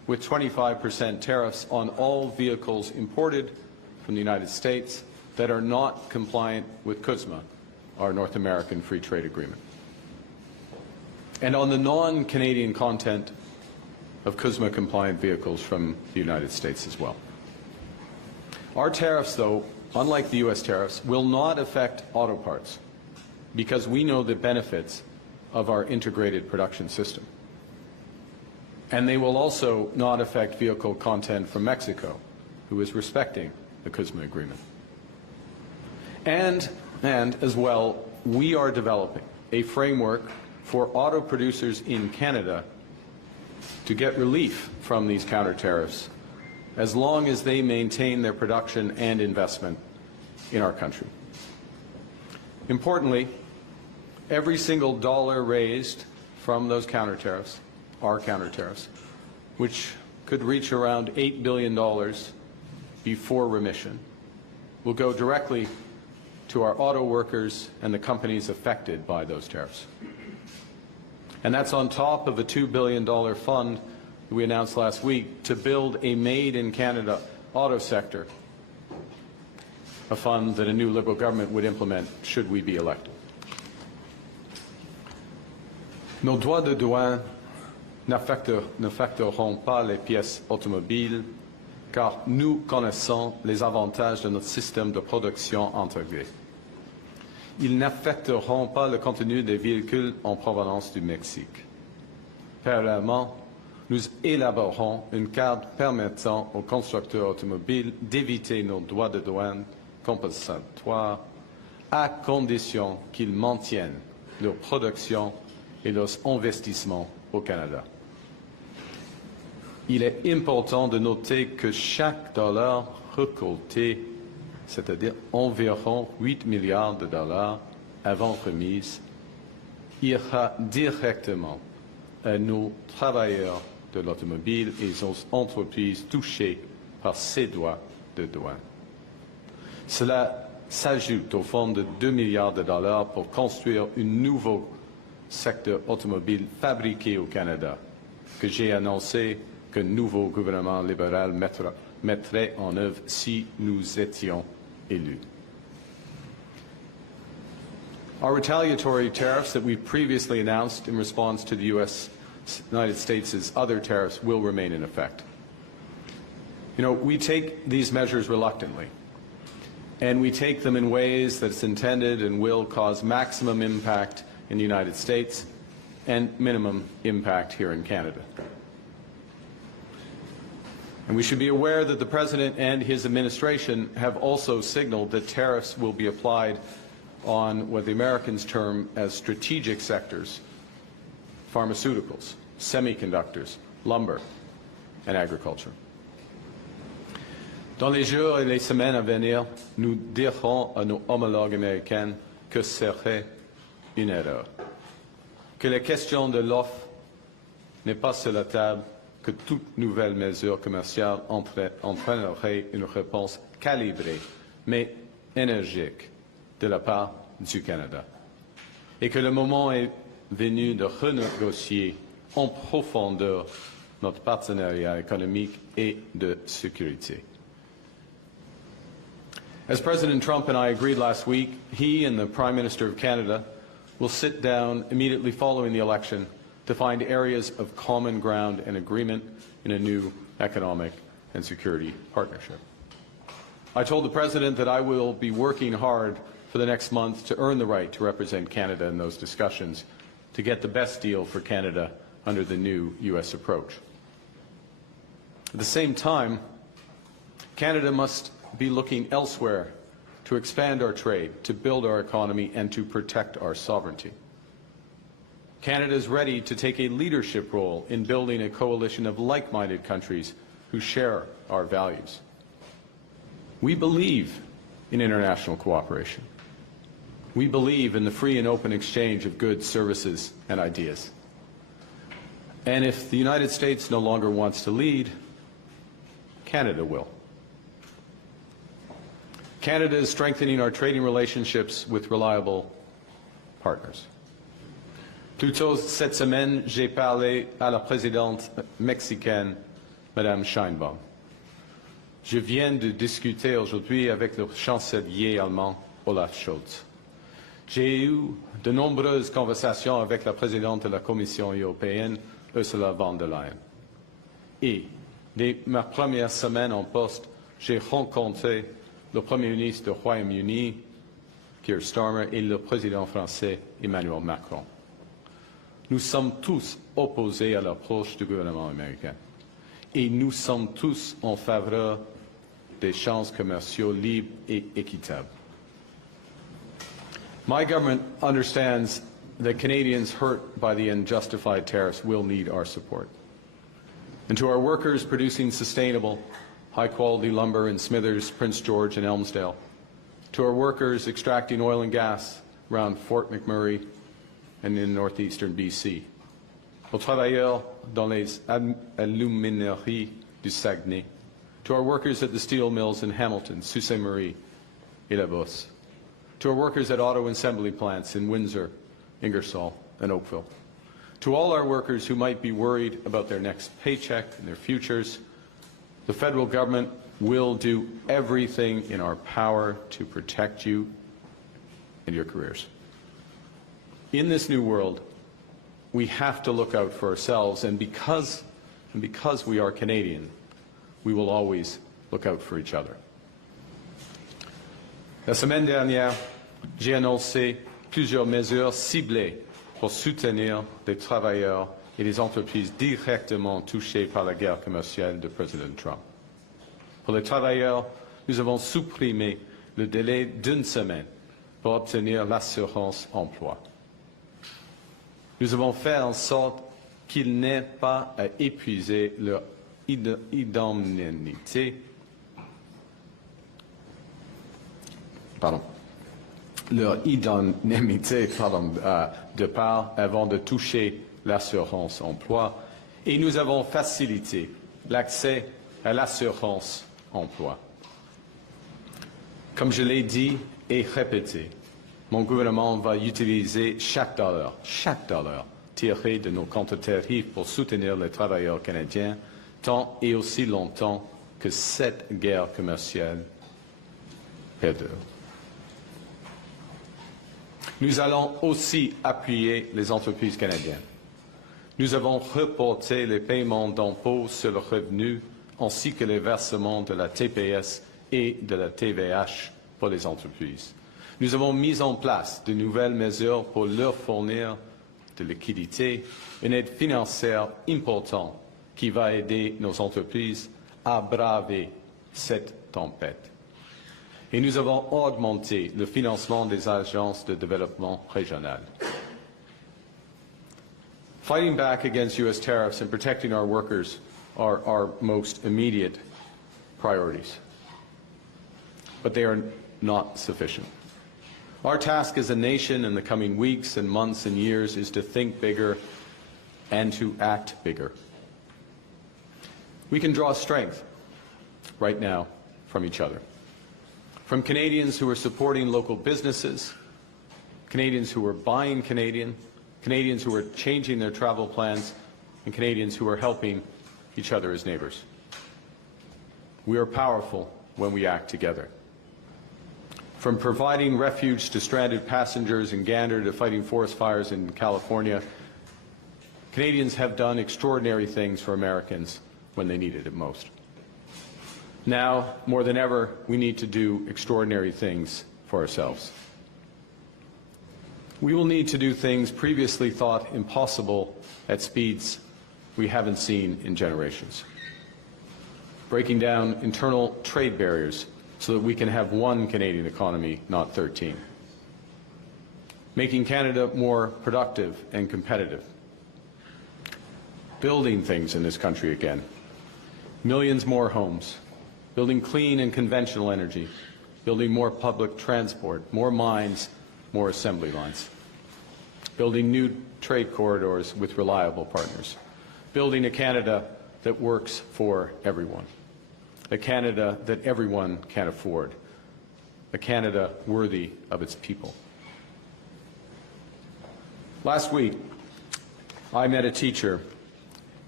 with 25% tariffs on all vehicles imported from the United States that are not compliant with CUSMA, our North American Free Trade Agreement, and on the non-Canadian content of CUSMA-compliant vehicles from the United States as well. Our tariffs, though, unlike the U.S. tariffs, will not affect auto parts because we know the benefits of our integrated production system. And they will also not affect vehicle content from Mexico, who is respecting the CUSMA agreement. And as well, we are developing a framework for auto producers in Canada to get relief from these counter tariffs as long as they maintain their production and investment in our country. Importantly, every single dollar raised from those counter tariffs, our counter tariffs, which could reach around $8 billion before remission, will go directly to our auto workers and the companies affected by those tariffs. And that's on top of the $2 billion fund that we announced last week to build a made-in-Canada auto sector, a fund that a new Liberal government would implement should we be elected. Nos droits de douane n'affecteront pas les pièces automobiles car nous connaissons les avantages de notre système de production intégré. Ils n'affecteront pas le contenu des véhicules en provenance du Mexique. Parallèlement, nous élaborerons une carte permettant aux constructeurs automobiles d'éviter nos droits de douane compensatoires à condition qu'ils maintiennent leur production et leurs investissements au Canada. Il est important de noter que chaque dollar récolté, c'est-à-dire environ 8 milliards de dollars avant remise, ira directement à nos travailleurs de l'automobile et aux entreprises touchées par ces droits de douane. Cela s'ajoute au fonds de 2 milliards de dollars pour construire un nouveau secteur automobile fabriqué au Canada, que j'ai annoncé que le nouveau gouvernement libéral mettrait en œuvre si nous étions élus. Our retaliatory tariffs that we previously announced in response to the United States' other tariffs will remain in effect. You know, we take these measures reluctantly, and we take them in ways that's intended and will cause maximum impact in the United States and minimum impact here in Canada. And we should be aware that the President and his administration have also signaled that tariffs will be applied on what the Americans term as strategic sectors: pharmaceuticals, semiconductors, lumber, and agriculture. Dans les jours et les semaines à venir, nous dirons à nos homologues américains que ce serait une erreur, que la question de l'offre n'est pas sur la table, que toute nouvelle mesure commerciale entraînerait une réponse calibrée, mais énergique, de la part du Canada, et que le moment est venu de renégocier en profondeur notre partenariat économique et de sécurité. As President Trump and I agreed last week, he and the Prime Minister of Canada will sit down immediately following the election to find areas of common ground and agreement in a new economic and security partnership. I told the President that I will be working hard for the next month to earn the right to represent Canada in those discussions to get the best deal for Canada under the new U.S. approach. At the same time, Canada must be looking elsewhere to expand our trade, to build our economy, and to protect our sovereignty. Canada is ready to take a leadership role in building a coalition of like-minded countries who share our values. We believe in international cooperation. We believe in the free and open exchange of goods, services, and ideas. And if the United States no longer wants to lead, Canada will. Canada is strengthening our trading relationships with reliable partners. Plus tôt cette semaine, j'ai parlé à la présidente mexicaine Madame Sheinbaum. Je viens de discuter aujourd'hui avec le chancelier allemand Olaf Scholz. J'ai eu de nombreuses conversations avec la présidente de la Commission européenne, Ursula von der Leyen. Et dès ma première semaine en poste, j'ai rencontré le Premier ministre du Royaume-Uni, Keir Starmer, et le président français, Emmanuel Macron. Nous sommes tous opposés à l'approche du gouvernement américain. Et nous sommes tous en faveur des échanges commerciaux libres et équitables. My government understands that Canadians hurt by the unjustified tariffs will need our support. And to our workers producing sustainable, high-quality lumber in Smithers, Prince George and Elmsdale, to our workers extracting oil and gas around Fort McMurray and in northeastern BC, aux travailleurs dans les alumineries du Saguenay, to our workers at the steel mills in Hamilton, Sault Ste. Marie et La Bosse, to our workers at auto assembly plants in Windsor, Ingersoll and Oakville, to all our workers who might be worried about their next paycheck and their futures, the federal government will do everything in our power to protect you and your careers. In this new world, we have to look out for ourselves, and because we are Canadian, we will always look out for each other. La semaine dernière, j'ai annoncé plusieurs mesures ciblées pour soutenir les travailleurs et les entreprises directement touchées par la guerre commerciale de Président Trump. Pour les travailleurs, nous avons supprimé le délai d'une semaine pour obtenir l'assurance emploi. Nous avons fait en sorte qu'ils n'aient pas à épuiser leur indemnité, de part avant de toucher l'assurance emploi, et nous avons facilité l'accès à l'assurance emploi. Comme je l'ai dit et répété, mon gouvernement va utiliser chaque dollar tiré de nos contre-tarifs pour soutenir les travailleurs canadiens tant et aussi longtemps que cette guerre commerciale perdure. Nous allons aussi appuyer les entreprises canadiennes. Nous avons reporté les paiements d'impôts sur le revenu ainsi que les versements de la TPS et de la TVH pour les entreprises. Nous avons mis en place de nouvelles mesures pour leur fournir de liquidités, une aide financière importante qui va aider nos entreprises à braver cette tempête. Et nous avons augmenté le financement des agences de développement régional. Fighting back against U.S. tariffs and protecting our workers are our most immediate priorities. But they are not sufficient. Our task as a nation in the coming weeks and months and years is to think bigger and to act bigger. We can draw strength right now from each other. From Canadians who are supporting local businesses, Canadians who are buying Canadian, Canadians who are changing their travel plans, and Canadians who are helping each other as neighbors. We are powerful when we act together. From providing refuge to stranded passengers in Gander to fighting forest fires in California, Canadians have done extraordinary things for Americans when they needed it most. Now, more than ever, we need to do extraordinary things for ourselves. We will need to do things previously thought impossible at speeds we haven't seen in generations. Breaking down internal trade barriers so that we can have one Canadian economy, not 13. Making Canada more productive and competitive. Building things in this country again. Millions more homes. Building clean and conventional energy. Building more public transport, more mines, more assembly lines. Building new trade corridors with reliable partners. Building a Canada that works for everyone. A Canada that everyone can afford. A Canada worthy of its people. Last week, I met a teacher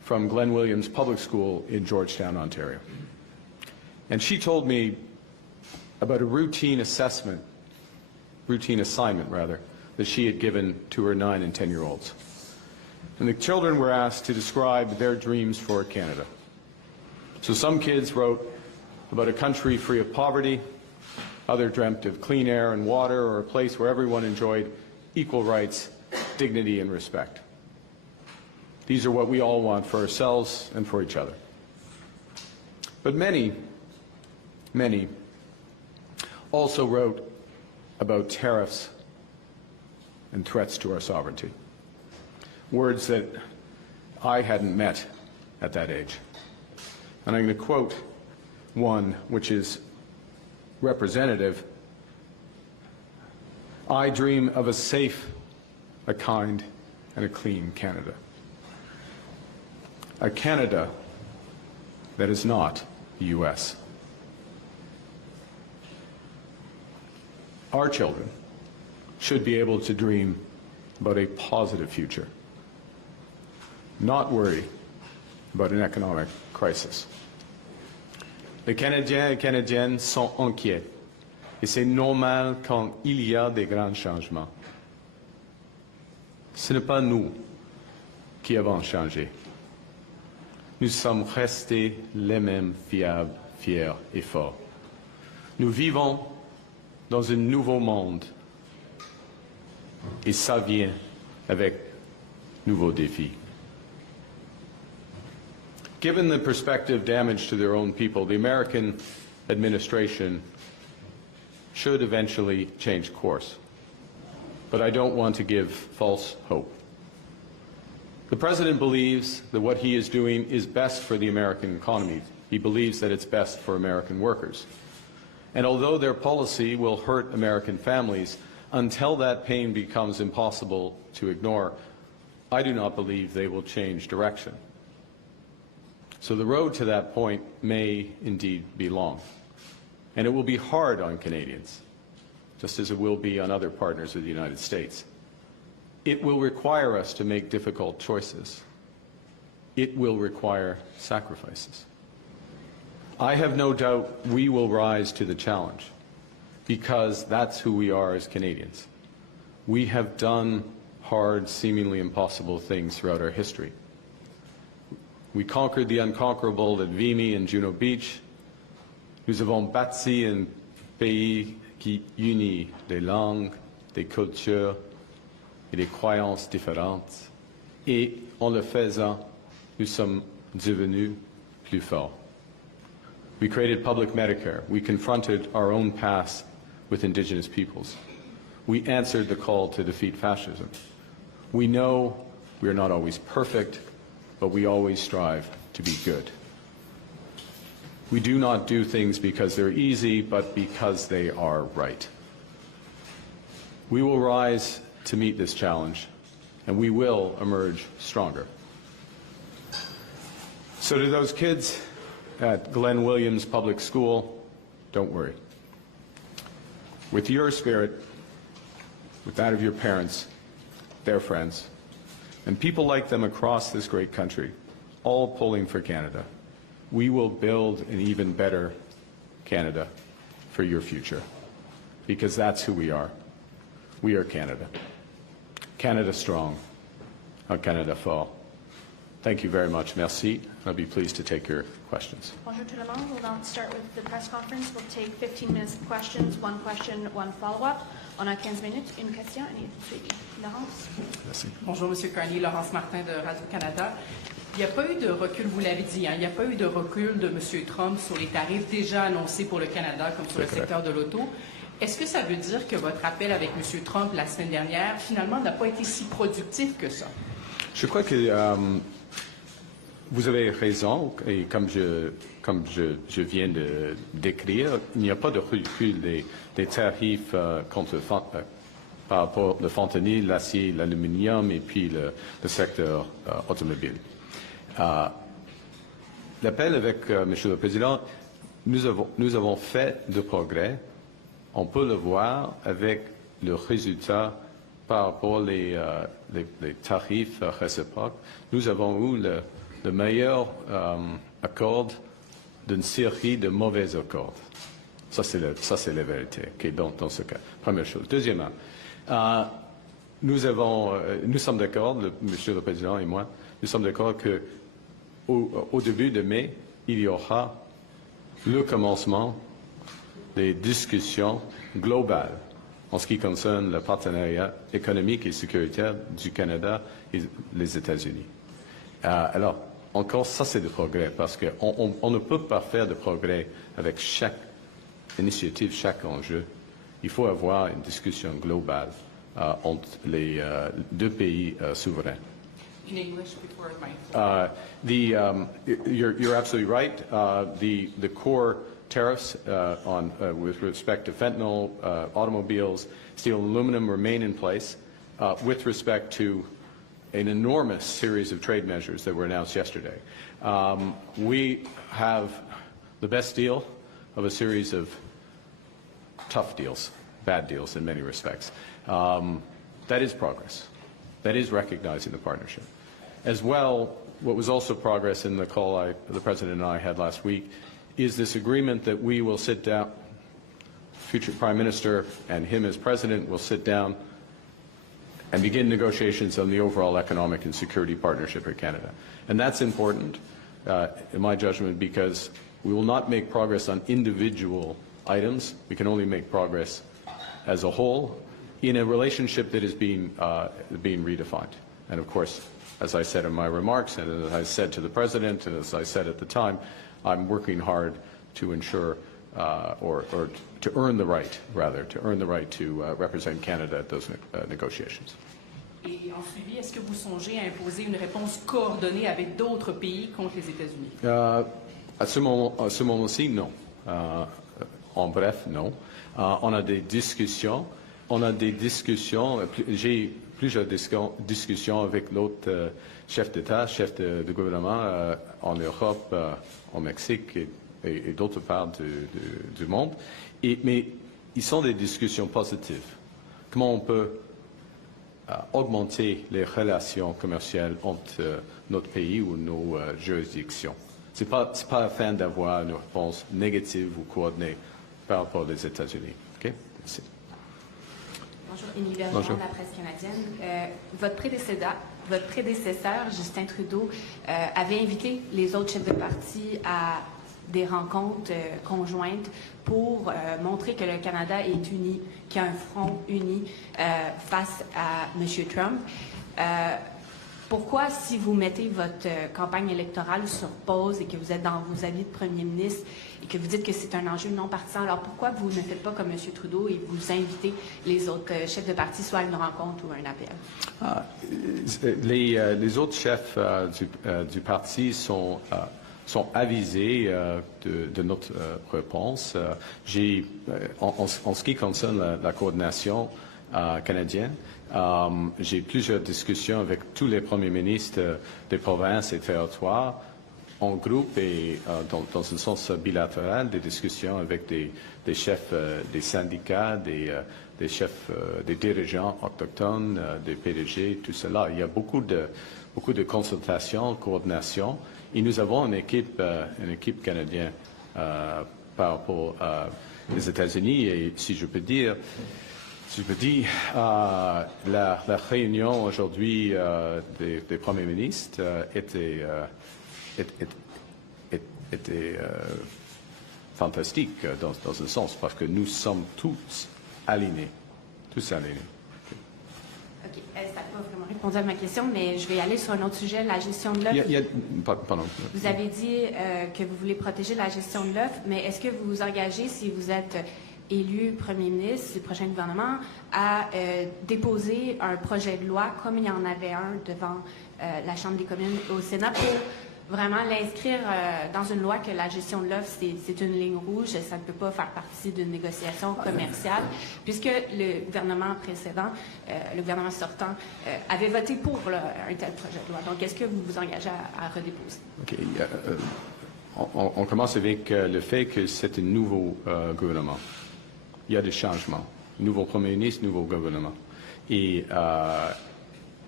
from Glenn Williams Public School in Georgetown, Ontario. And she told me about a routine assignment, that she had given to her 9- and 10-year-olds. And the children were asked to describe their dreams for Canada. So some kids wrote about a country free of poverty, others dreamt of clean air and water, or a place where everyone enjoyed equal rights, dignity, and respect. These are what we all want for ourselves and for each other. But many also wrote about tariffs and threats to our sovereignty, words that I hadn't met at that age. And I'm going to quote one which is representative. I dream of a safe, a kind, and a clean Canada. A Canada that is not the U.S. Our children should be able to dream about a positive future, not worry about an economic crisis. Les Canadiens et Canadiennes sont inquiets, et c'est normal quand il y a des grands changements. Ce n'est pas nous qui avons changé. Nous sommes restés les mêmes fiables, fiers et forts. Nous vivons dans un nouveau monde, et ça vient avec nouveaux défis. Given the prospective damage to their own people, the American administration should eventually change course. But I don't want to give false hope. The President believes that what he is doing is best for the American economy. He believes that it's best for American workers. And although their policy will hurt American families, until that pain becomes impossible to ignore, I do not believe they will change direction. So the road to that point may indeed be long. And it will be hard on Canadians, just as it will be on other partners of the United States. It will require us to make difficult choices. It will require sacrifices. I have no doubt we will rise to the challenge, because that's who we are as Canadians. We have done hard, seemingly impossible things throughout our history. We conquered the unconquerable at Vimy and Juno Beach. Nous avons bâti un pays qui unit des langues, des cultures et des croyances différentes. Et en le faisant, nous sommes devenus plus forts. We created public Medicare. We confronted our own past with Indigenous peoples. We answered the call to defeat fascism. We know we are not always perfect, but we always strive to be good. We do not do things because they're easy, but because they are right. We will rise to meet this challenge, and we will emerge stronger. So to those kids at Glenn Williams Public School, don't worry. With your spirit, with that of your parents, their friends, and people like them across this great country, all pulling for Canada, we will build an even better Canada for your future, because that's who we are. We are Canada. Canada strong, and Canada fort. Thank you very much. Merci. I'll be pleased to take your questions. Bonjour tout le monde. We'll now start with the press conference. We'll take 15 minutes of questions, one question, one follow-up. On a 15 minutes, une question et une suivi. Laurence? Merci. Bonjour, M. Carney. Laurence Martin de Radio-Canada. Il n'y a pas eu de recul, vous l'avez dit, il n'y a pas eu de recul de M. Trump sur les tarifs déjà annoncés pour le Canada, comme sur le secteur de l'auto. Est-ce que ça veut dire que votre appel avec M. Trump la semaine dernière, finalement, n'a pas été si productif que ça? Je crois que vous avez raison, et comme je viens de décrire, il n'y a pas de recul des tarifs par rapport au fentanyl, l'acier, l'aluminium et puis le secteur automobile. L'appel avec Monsieur le Président, nous avons fait de progrès. On peut le voir avec le résultat par rapport aux tarifs réciproques. Nous avons eu le le meilleur accord d'une série de mauvais accords. Ça, c'est la vérité dans ce cas. Première chose. Deuxièmement, nous sommes d'accord, Monsieur le Président et moi, nous sommes d'accord qu'au début de mai, il y aura le commencement des discussions globales en ce qui concerne le partenariat économique et sécuritaire du Canada et les États-Unis. Alors, encore, ça c'est du progrès, parce qu'on ne peut pas faire de progrès avec chaque initiative, chaque enjeu. Il faut avoir une discussion globale entre les deux pays souverains. In English before my You're absolutely right. The core tariffs with respect to fentanyl, automobiles, steel and aluminum remain in place. With respect to an enormous series of trade measures that were announced yesterday. We have the best deal of a series of tough deals, bad deals in many respects. That is progress. That is recognizing the partnership. As well, what was also progress in the call the President and I had last week is this agreement that we will sit down, future Prime Minister and him as President will sit down and begin negotiations on the overall economic and security partnership with Canada. And that's important, in my judgment, because we will not make progress on individual items. We can only make progress as a whole in a relationship that is being redefined. And of course, as I said in my remarks, and as I said to the President, and as I said at the time, I'm working hard to ensure, or to earn the right, rather, to represent Canada at those negotiations. Et en suivi, est-ce que vous songez à imposer une réponse coordonnée avec d'autres pays contre les États-Unis? À ce moment-ci, non. En bref, non. On a des discussions. J'ai plusieurs discussions avec d'autres chefs d'État, chefs de gouvernement en Europe, au Mexique et d'autres parts du monde. Mais ils sont des discussions positives. Comment on peut augmenter les relations commerciales entre notre pays ou nos juridictions. Ce n'est pas afin d'avoir une réponse négative ou coordonnée par rapport aux États-Unis. Okay? Merci. Bonjour, Émilie Bergeron de la presse canadienne. Votre prédécesseur, Justin Trudeau, avait invité les autres chefs de parti à des rencontres conjointes pour montrer que le Canada est uni, qu'il y a un front uni face à M. Trump. Pourquoi, si vous mettez votre campagne électorale sur pause et que vous êtes dans vos avis de premier ministre et que vous dites que c'est un enjeu non partisan, alors pourquoi vous ne faites pas comme M. Trudeau et vous invitez les autres chefs de parti soit à une rencontre ou à un appel? Les autres chefs du parti sont avisés de notre réponse. En ce qui concerne la coordination canadienne, j'ai plusieurs discussions avec tous les premiers ministres des provinces et territoires en groupe et dans un sens bilatéral, des discussions avec des chefs des syndicats, des chefs, des dirigeants autochtones, des PDG, tout cela. Il y a beaucoup de consultations, coordination. Et nous avons une équipe canadienne par rapport aux États-Unis. Et si je peux dire, la réunion aujourd'hui des premiers ministres était fantastique dans un sens, parce que nous sommes tous alignés. OK. Ça n'a pas vraiment répondu à ma question, mais je vais aller sur un autre sujet, la gestion de l'œuf. Pardon. Vous avez dit que vous voulez protéger la gestion de l'œuf, mais est-ce que vous vous engagez, si vous êtes élu premier ministre du prochain gouvernement, à déposer un projet de loi, comme il y en avait un devant la Chambre des communes au Sénat, pour vraiment l'inscrire dans une loi que la gestion de l'œuf, c'est une ligne rouge, ça ne peut pas faire partie d'une négociation commerciale, puisque le gouvernement précédent, le gouvernement sortant, avait voté pour un tel projet de loi. Donc, est-ce que vous vous engagez à redéposer? OK. On commence avec le fait que c'est un nouveau gouvernement. Il y a des changements. Nouveau premier ministre, nouveau gouvernement. Et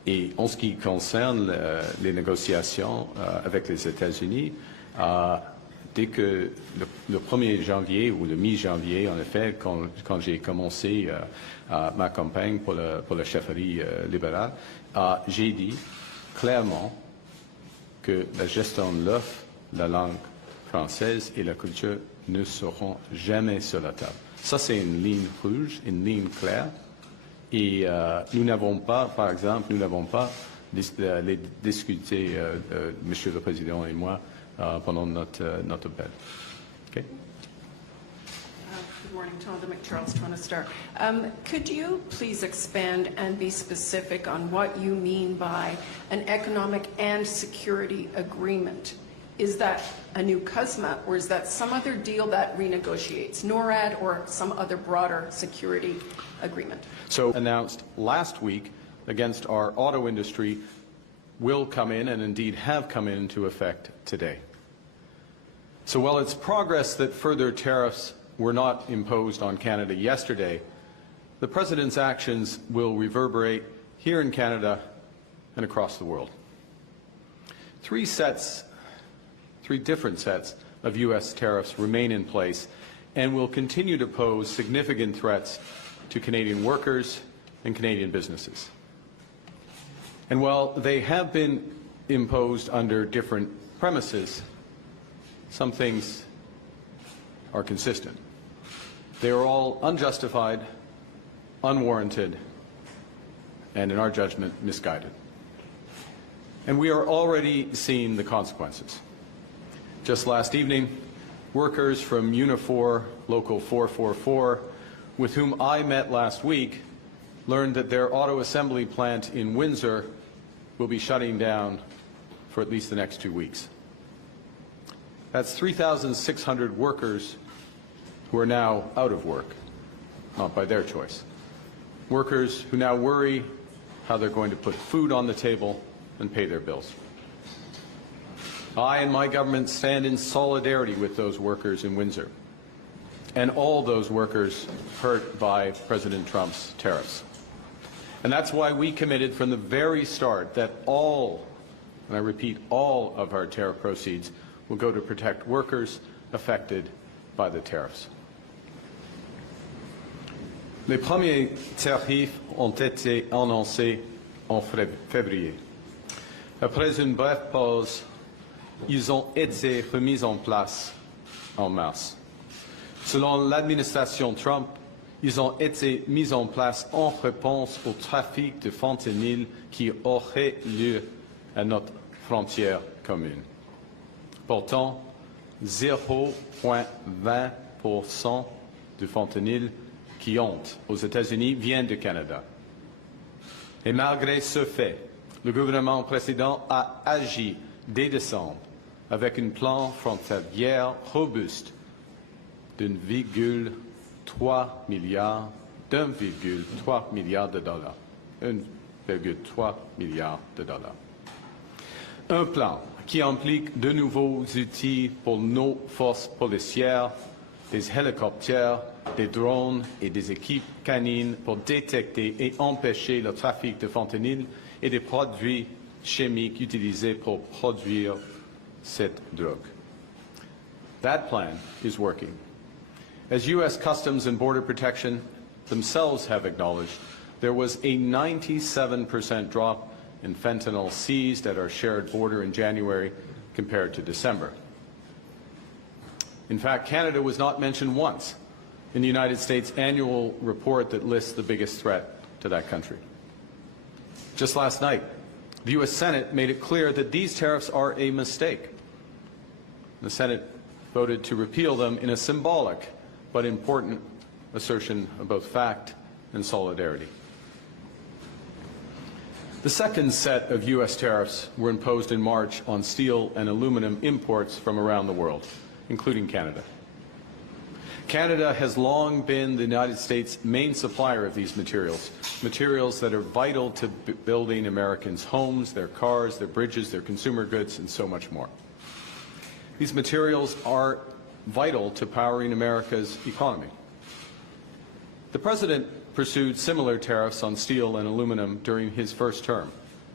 Et en ce qui concerne les négociations avec les États-Unis, dès que le 1er janvier ou le mi-janvier, en effet, quand j'ai commencé ma campagne pour la chefferie libérale, j'ai dit clairement que la gestion de l'offre, la langue française et la culture ne seront jamais sur la table. Ça, c'est une ligne rouge, une ligne claire. Et nous n'avons pas, par exemple, les discuter, Monsieur le Président et moi, pendant notre appel. Okay? Good morning, Tonda McCharles, Toronto Star. Could you please expand and be specific on what you mean by an economic and security agreement? Is that a new CUSMA, or is that some other deal that renegotiates NORAD or some other broader security agreement? So announced last week against our auto industry will come in and indeed have come into effect today. So while it's progress that further tariffs were not imposed on Canada yesterday, the President's actions will reverberate here in Canada and across the world. Three different sets of U.S. tariffs remain in place and will continue to pose significant threats to Canadian workers and Canadian businesses. And while they have been imposed under different premises, some things are consistent. They are all unjustified, unwarranted, and in our judgment, misguided. And we are already seeing the consequences. Just last evening, workers from Unifor Local 444, with whom I met last week, learned that their auto assembly plant in Windsor will be shutting down for at least the next 2 weeks. That's 3,600 workers who are now out of work, not by their choice. Workers who now worry how they're going to put food on the table and pay their bills. I and my government stand in solidarity with those workers in Windsor and all those workers hurt by President Trump's tariffs. And that's why we committed from the very start that all, and I repeat, all of our tariff proceeds will go to protect workers affected by the tariffs. Les premiers tarifs ont été annoncés en février. Après une brève pause, ils ont été remis en place en mars. Selon l'administration Trump, ils ont été mis en place en réponse au trafic de fentanyl qui aurait lieu à notre frontière commune. Pourtant, 0,20% du fentanyl qui entre aux États-Unis vient du Canada. Et malgré ce fait, le gouvernement précédent a agi dès décembre avec un plan frontalier robuste d'1,3 milliard de dollars. 1,3 milliard de dollars. Un plan qui implique de nouveaux outils pour nos forces policières, des hélicoptères, des drones et des équipes canines pour détecter et empêcher le trafic de fentanyl et des produits chimiques utilisés pour produire cette drogue. That plan is working. As U.S. Customs and Border Protection themselves have acknowledged, there was a 97% drop in fentanyl seized at our shared border in January compared to December. In fact, Canada was not mentioned once in the United States annual report that lists the biggest threat to that country. Just last night, the U.S. Senate made it clear that these tariffs are a mistake. The Senate voted to repeal them in a symbolic but important assertion of both fact and solidarity. The second set of U.S. tariffs were imposed in March on steel and aluminum imports from around the world, including Canada. Canada has long been the United States' main supplier of these materials, materials that are vital to building Americans' homes, their cars, their bridges, their consumer goods, and so much more. These materials are vital to powering America's economy. The President pursued similar tariffs on steel and aluminum during his first term,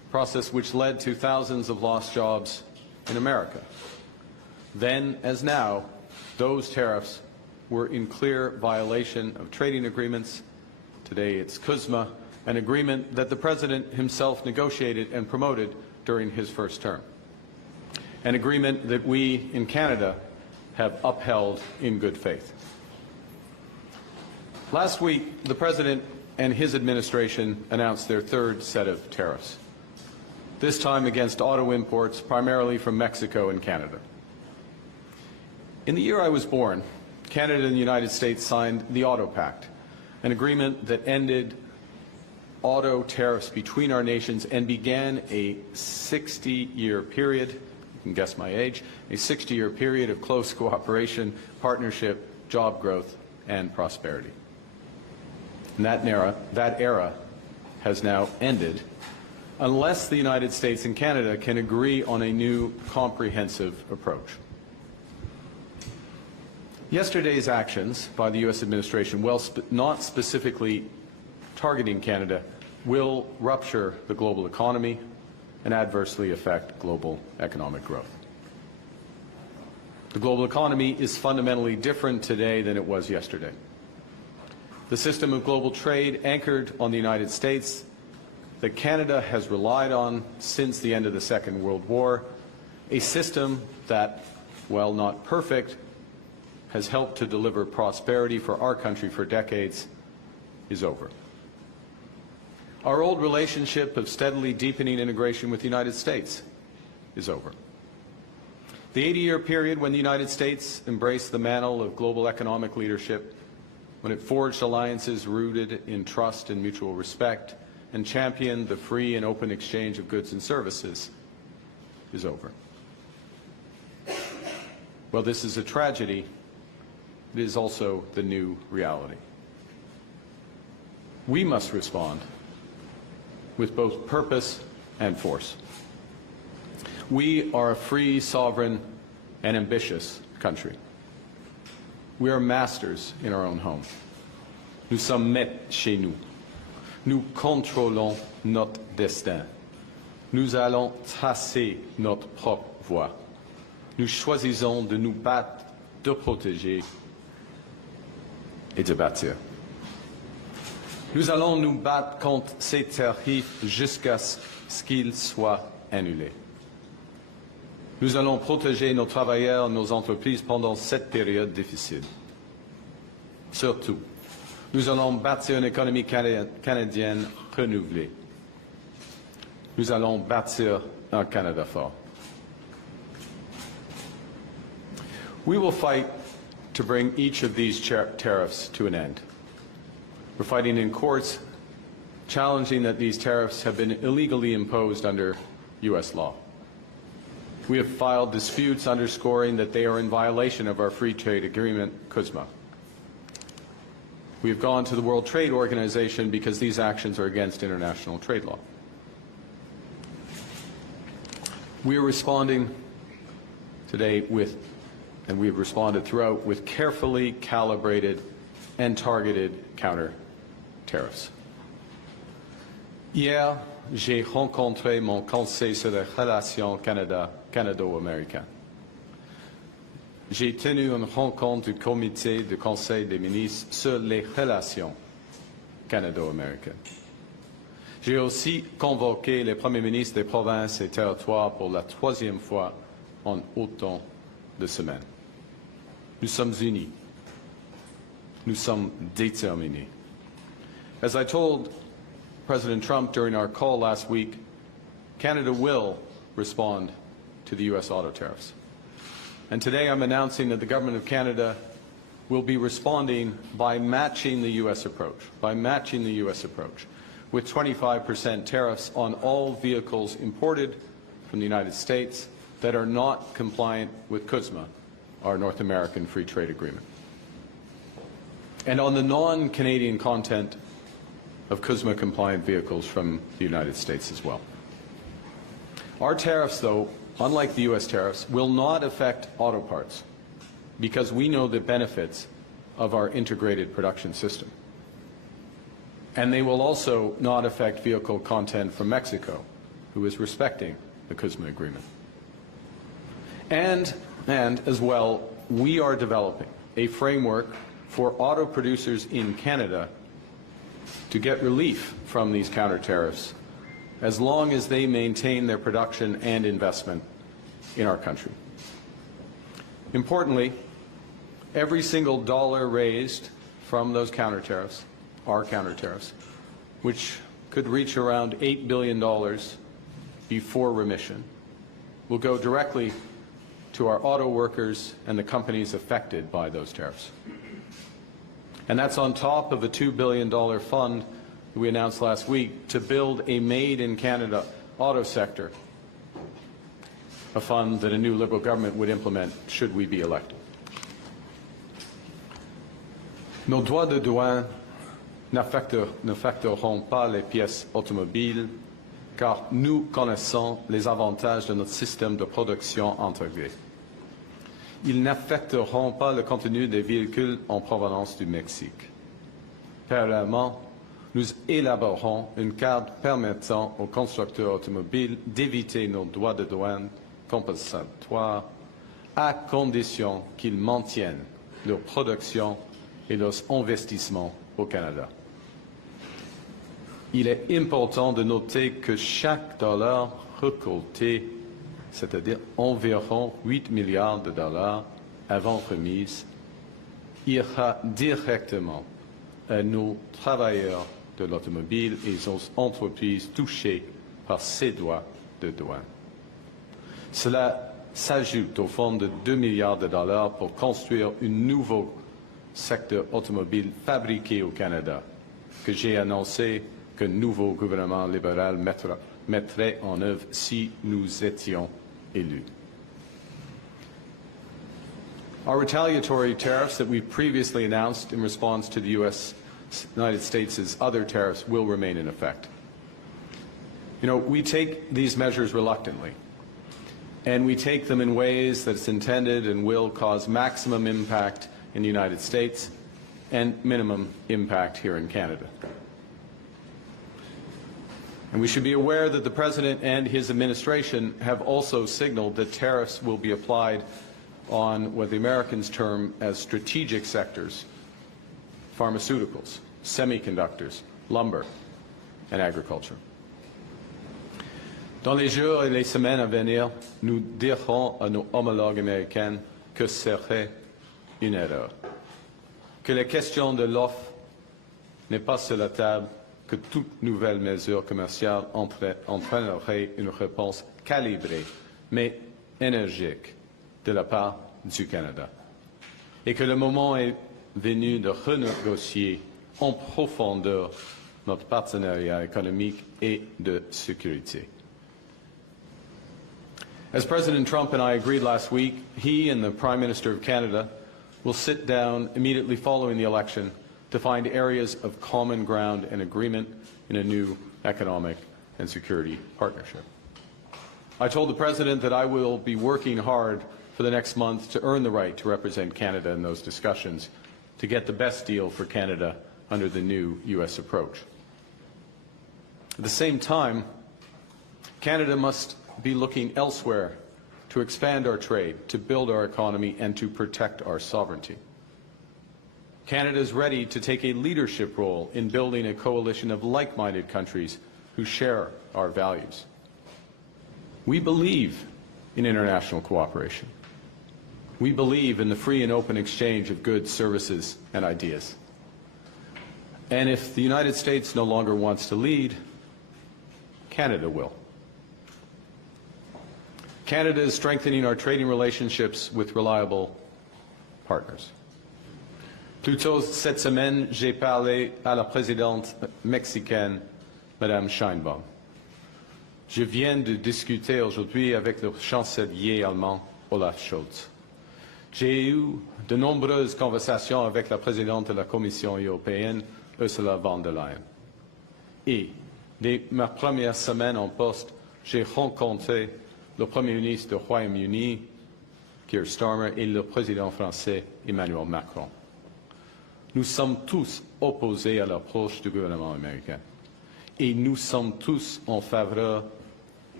process which led to thousands of lost jobs in America. Then, as now, those tariffs were in clear violation of trading agreements. Today it's CUSMA, an agreement that the President himself negotiated and promoted during his first term. An agreement that we in Canada have upheld in good faith. Last week, the President and his administration announced their third set of tariffs, this time against auto imports primarily from Mexico and Canada. In the year I was born, Canada and the United States signed the Auto Pact, an agreement that ended auto tariffs between our nations and began a 60-year period, you can guess my age, a 60-year period of close cooperation, partnership, job growth, and prosperity. And that era has now ended unless the United States and Canada can agree on a new comprehensive approach. Yesterday's actions by the U.S. administration, while not specifically targeting Canada, will rupture the global economy and adversely affect global economic growth. The global economy is fundamentally different today than it was yesterday. The system of global trade anchored on the United States that Canada has relied on since the end of the Second World War, a system that, while not perfect, has helped to deliver prosperity for our country for decades, is over. Our old relationship of steadily deepening integration with the United States is over. The 80-year period when the United States embraced the mantle of global economic leadership, when it forged alliances rooted in trust and mutual respect, and championed the free and open exchange of goods and services, is over. Well, this is a tragedy. It is also the new reality. We must respond with both purpose and force. We are a free, sovereign, and ambitious country. We are masters in our own home. Nous sommes maîtres chez nous. Nous contrôlons notre destin. Nous allons tracer notre propre voie. Nous choisissons de nous battre, de protéger et de bâtir. Nous allons nous battre contre ces tarifs jusqu'à ce qu'ils soient annulés. Nous allons protéger nos travailleurs, nos entreprises pendant cette période difficile. Surtout, nous allons bâtir une économie canadienne renouvelée. Nous allons bâtir un Canada fort. We will fight to bring each of these tariffs to an end. We're fighting in courts, challenging that these tariffs have been illegally imposed under U.S. law. We have filed disputes underscoring that they are in violation of our free trade agreement, CUSMA. We have gone to the World Trade Organization because these actions are against international trade law. We are responding today with, and we have responded throughout, with carefully calibrated and targeted counter tariffs. Hier, j'ai rencontré mon conseil sur les relations canado-américaines. J'ai tenu une rencontre du comité du Conseil des ministres sur les relations canado-américaines. J'ai aussi convoqué les premiers ministres des provinces et territoires pour la troisième fois en autant de semaines. Nous sommes unis. Nous sommes déterminés. As I told President Trump during our call last week, Canada will respond to the U.S. auto tariffs. And today I'm announcing that the Government of Canada will be responding by matching the U.S. approach, with 25% tariffs on all vehicles imported from the United States that are not compliant with CUSMA, our North American Free Trade Agreement, and on the non-Canadian content of CUSMA-compliant vehicles from the United States as well. Our tariffs, though, unlike the U.S. tariffs, will not affect auto parts because we know the benefits of our integrated production system. And they will also not affect vehicle content from Mexico, who is respecting the CUSMA agreement. And as well, we are developing a framework for auto producers in Canada to get relief from these counter tariffs as long as they maintain their production and investment in our country. Importantly, every single dollar raised from those counter tariffs, our counter tariffs, which could reach around $8 billion before remission, will go directly to our auto workers and the companies affected by those tariffs. And that's on top of a $2 billion fund that we announced last week to build a made-in-Canada auto sector, a fund that a new Liberal government would implement should we be elected. Nos droits de douane n'affecteront pas les pièces automobiles car nous connaissons les avantages de notre système de production intégré. Ils n'affecteront pas le contenu des véhicules en provenance du Mexique. Parallèlement, nous élaborerons une carte permettant aux constructeurs automobiles d'éviter nos droits de douane compensatoires à condition qu'ils maintiennent leur production et leurs investissements au Canada. Il est important de noter que chaque dollar récolté, c'est-à-dire environ 8 milliards de dollars avant remise, ira directement à nos travailleurs de l'automobile et aux entreprises touchées par ces droits de douane. Cela s'ajoute au fonds de 2 milliards de dollars pour construire un nouveau secteur automobile fabriqué au Canada, que j'ai annoncé que le nouveau gouvernement libéral mettrait en œuvre si nous étions élus. Our retaliatory tariffs that we previously announced in response to the United States' other tariffs will remain in effect. You know, we take these measures reluctantly, and we take them in ways that it's intended and will cause maximum impact in the United States and minimum impact here in Canada. And we should be aware that the President and his administration have also signaled that tariffs will be applied on what the Americans term as strategic sectors: pharmaceuticals, semiconductors, lumber, and agriculture. Dans les jours et les semaines à venir, nous dirons à nos homologues américains que ce serait une erreur, que la question de l'offre n'est pas sur la table, que toute nouvelle mesure commerciale entraînerait une réponse calibrée, mais énergique, de la part du Canada, et que le moment est venu de renégocier en profondeur notre partenariat économique et de sécurité. As President Trump and I agreed last week, he and the Prime Minister of Canada will sit down immediately following the election to find areas of common ground and agreement in a new economic and security partnership. I told the President that I will be working hard for the next month to earn the right to represent Canada in those discussions, to get the best deal for Canada under the new U.S. approach. At the same time, Canada must be looking elsewhere to expand our trade, to build our economy, and to protect our sovereignty. Canada is ready to take a leadership role in building a coalition of like-minded countries who share our values. We believe in international cooperation. We believe in the free and open exchange of goods, services, and ideas. And if the United States no longer wants to lead, Canada will. Canada is strengthening our trading relationships with reliable partners. Plus tôt cette semaine, j'ai parlé à la présidente mexicaine, Madame Sheinbaum. Je viens de discuter aujourd'hui avec le chancelier allemand, Olaf Scholz. J'ai eu de nombreuses conversations avec la présidente de la Commission européenne, Ursula von der Leyen. Et, dès ma première semaine en poste, j'ai rencontré le Premier ministre du Royaume-Uni, Keir Starmer, et le président français, Emmanuel Macron. Nous sommes tous opposés à l'approche du gouvernement américain. Et nous sommes tous en faveur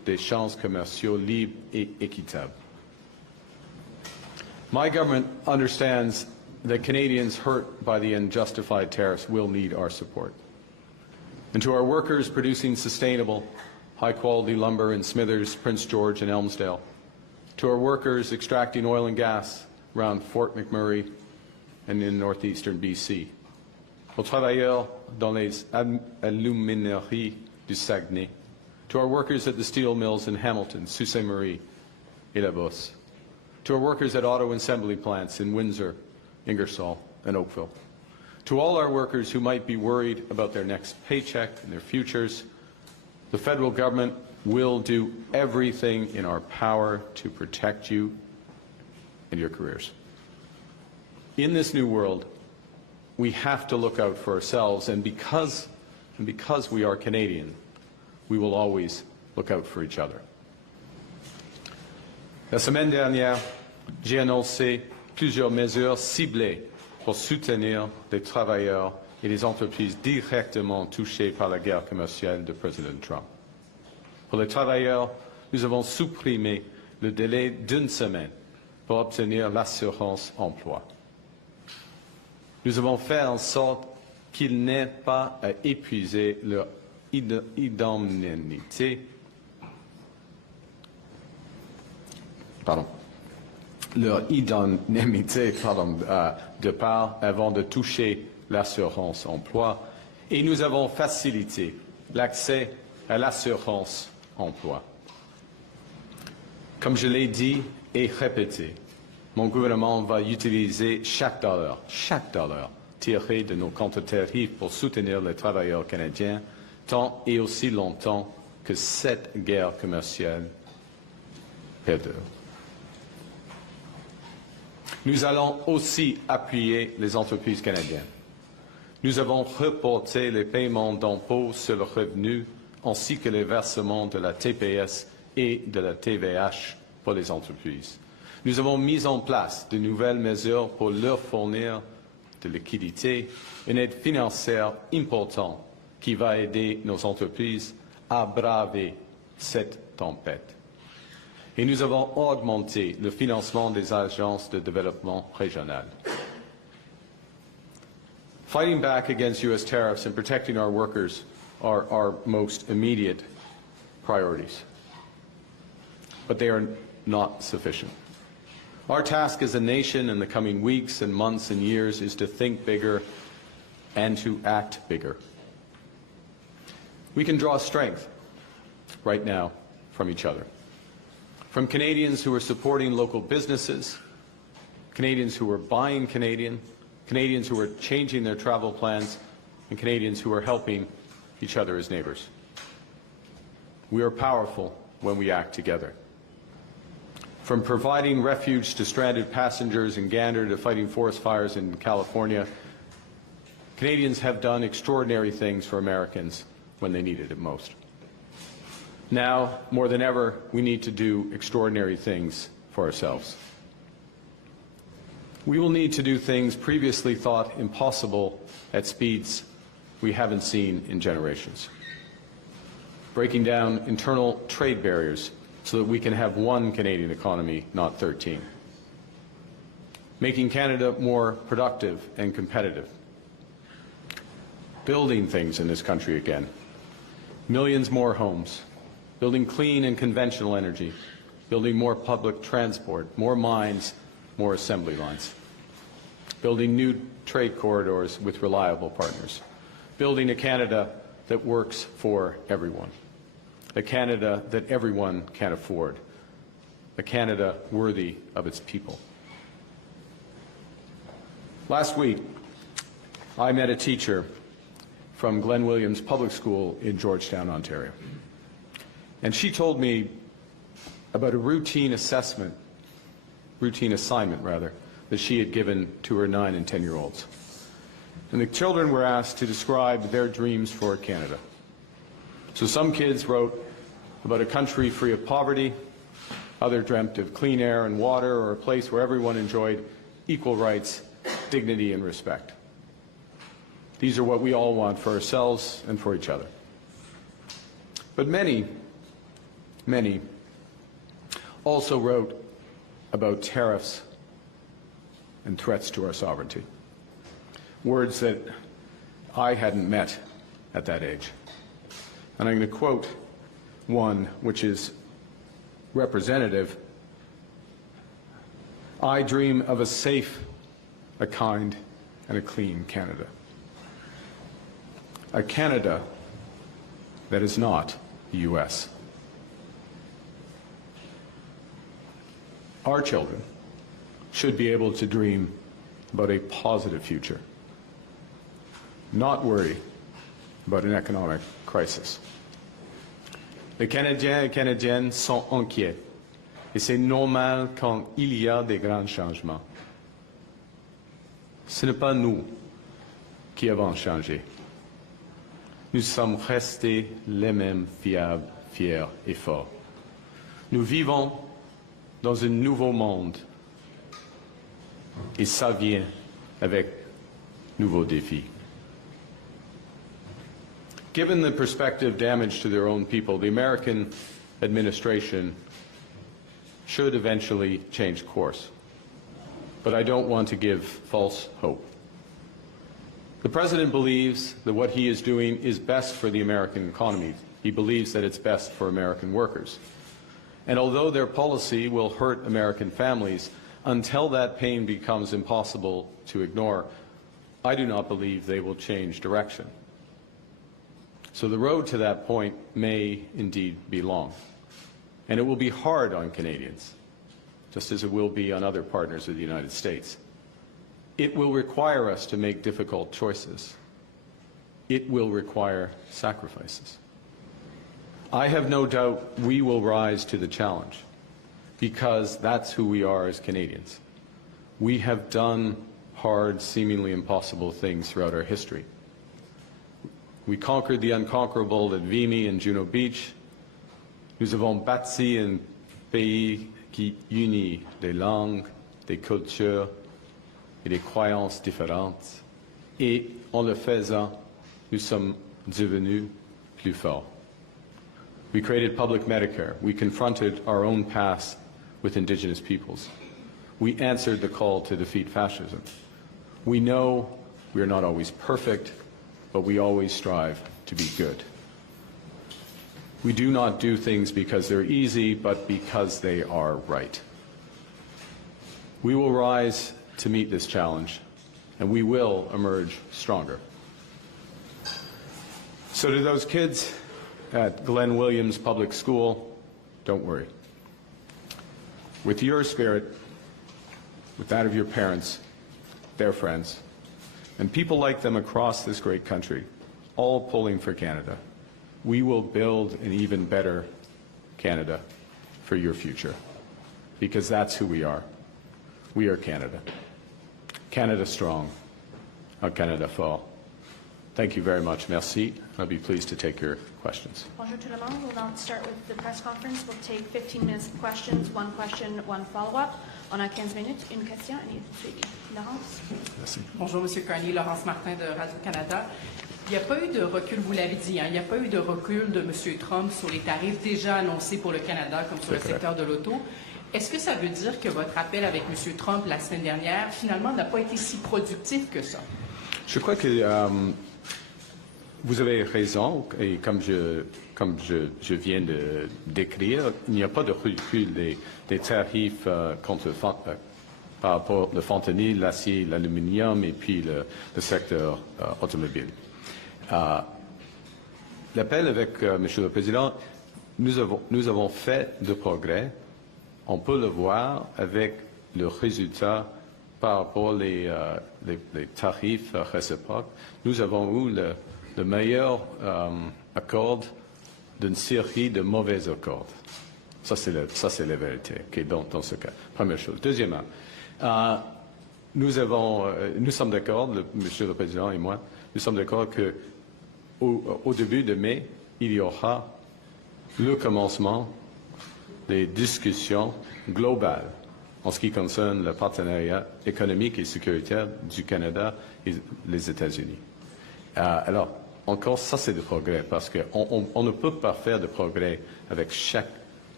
d'échanges commerciaux libres et équitables. My government understands that Canadians hurt by the unjustified tariffs will need our support. And to our workers producing sustainable, high-quality lumber in Smithers, Prince George and Elmsdale, to our workers extracting oil and gas around Fort McMurray and in northeastern BC, aux travailleurs dans les alumineries du Saguenay, to our workers at the steel mills in Hamilton, Sault Ste. Marie et La Bosse, to our workers at auto assembly plants in Windsor, Ingersoll and Oakville, to all our workers who might be worried about their next paycheck and their futures, the federal government will do everything in our power to protect you and your careers. In this new world, we have to look out for ourselves, and because we are Canadian, we will always look out for each other. La semaine dernière, j'ai annoncé plusieurs mesures ciblées pour soutenir les travailleurs et les entreprises directement touchées par la guerre commerciale de Président Trump. Pour les travailleurs, nous avons supprimé le délai d'une semaine pour obtenir l'assurance emploi. Nous avons fait en sorte qu'ils n'aient pas à épuiser leur indemnité. De part avant de toucher l'assurance emploi, et nous avons facilité l'accès à l'assurance emploi. Comme je l'ai dit et répété, mon gouvernement va utiliser chaque dollar tiré de nos comptes tarifs pour soutenir les travailleurs canadiens tant et aussi longtemps que cette guerre commerciale perdure. Nous allons aussi appuyer les entreprises canadiennes. Nous avons reporté les paiements d'impôts sur le revenu ainsi que les versements de la TPS et de la TVH pour les entreprises. Nous avons mis en place de nouvelles mesures pour leur fournir de liquidités, une aide financière importante qui va aider nos entreprises à braver cette tempête. Et nous avons augmenté le financement des agences de développement régional. Fighting back against U.S. tariffs and protecting our workers are our most immediate priorities. But they are not sufficient. Our task as a nation in the coming weeks and months and years is to think bigger and to act bigger. We can draw strength right now from each other. From Canadians who are supporting local businesses, Canadians who are buying Canadian, Canadians who are changing their travel plans, and Canadians who are helping each other as neighbors. We are powerful when we act together. From providing refuge to stranded passengers in Gander to fighting forest fires in California, Canadians have done extraordinary things for Americans when they needed it most. Now, more than ever, we need to do extraordinary things for ourselves. We will need to do things previously thought impossible at speeds we haven't seen in generations. Breaking down internal trade barriers so that we can have one Canadian economy, not 13. Making Canada more productive and competitive. Building things in this country again. Millions more homes. Building clean and conventional energy. Building more public transport, more mines, more assembly lines. Building new trade corridors with reliable partners. Building a Canada that works for everyone. A Canada that everyone can afford. A Canada worthy of its people. Last week, I met a teacher from Glen Williams Public School in Georgetown, Ontario. And she told me about a routine assignment, that she had given to her 9- and 10-year-olds. And the children were asked to describe their dreams for Canada. So some kids wrote about a country free of poverty, others dreamt of clean air and water, or a place where everyone enjoyed equal rights, dignity, and respect. These are what we all want for ourselves and for each other. But many many, also wrote about tariffs and threats to our sovereignty. Words that I hadn't met at that age. And I'm going to quote one which is representative. I dream of a safe, a kind, and a clean Canada. A Canada that is not the U.S. Our children should be able to dream about a positive future, not worry about an economic crisis. Les Canadiens et Canadiennes sont inquiets, et c'est normal quand il y a des grands changements. Ce n'est pas nous qui avons changé. Nous sommes restés les mêmes fiables, fiers et forts. Nous vivons dans un nouveau monde, et ça vient avec nouveaux défis. Given the prospective damage to their own people, the American administration should eventually change course. But I don't want to give false hope. The President believes that what he is doing is best for the American economy. He believes that it's best for American workers. And although their policy will hurt American families, until that pain becomes impossible to ignore, I do not believe they will change direction. So the road to that point may indeed be long. And it will be hard on Canadians, just as it will be on other partners of the United States. It will require us to make difficult choices. It will require sacrifices. I have no doubt we will rise to the challenge, because that's who we are as Canadians. We have done hard, seemingly impossible things throughout our history. We conquered the unconquerable at Vimy and Juno Beach. Nous avons bâti un pays qui unit des langues, des cultures et des croyances différentes. Et en le faisant, nous sommes devenus plus forts. We created public Medicare. We confronted our own past with Indigenous peoples. We answered the call to defeat fascism. We know we are not always perfect, but we always strive to be good. We do not do things because they're easy, but because they are right. We will rise to meet this challenge, and we will emerge stronger. So to those kids at Glenn Williams Public School, don't worry. With your spirit, with that of your parents, their friends, and people like them across this great country, all pulling for Canada, we will build an even better Canada for your future, because that's who we are. We are Canada. Canada strong, a Canada fort. Thank you very much. Merci. I'll be pleased to take your questions. Bonjour tout le monde. We'll now start with the press conference. We'll take 15 minutes of questions, one question, one follow-up. On a 15 minutes, une question et une suivi. Laurence? Merci. Bonjour, M. Carney. Laurence Martin de Radio-Canada. Il n'y a pas eu de recul, vous l'avez dit, il n'y a pas eu de recul de M. Trump sur les tarifs déjà annoncés pour le Canada, comme sur le secteur de l'auto. Est-ce que ça veut dire que votre appel avec M. Trump la semaine dernière, finalement, n'a pas été si productif que ça? Je crois que vous avez raison, et comme je viens de décrire, il n'y a pas de recul des tarifs par rapport au fentanyl, l'acier, l'aluminium et puis le secteur automobile. L'appel avec Monsieur le Président, nous avons fait de progrès. On peut le voir avec le résultat par rapport les tarifs réciproques. Nous avons eu le meilleur accord d'une série de mauvais accords. Ça, c'est la vérité, okay, dans ce cas. Première chose. Deuxièmement, nous sommes d'accord, Monsieur le Président et moi, nous sommes d'accord qu'au début de mai, il y aura le commencement des discussions globales en ce qui concerne le partenariat économique et sécuritaire du Canada et les États-Unis. Alors, encore, ça c'est de progrès, parce qu'on ne peut pas faire de progrès avec chaque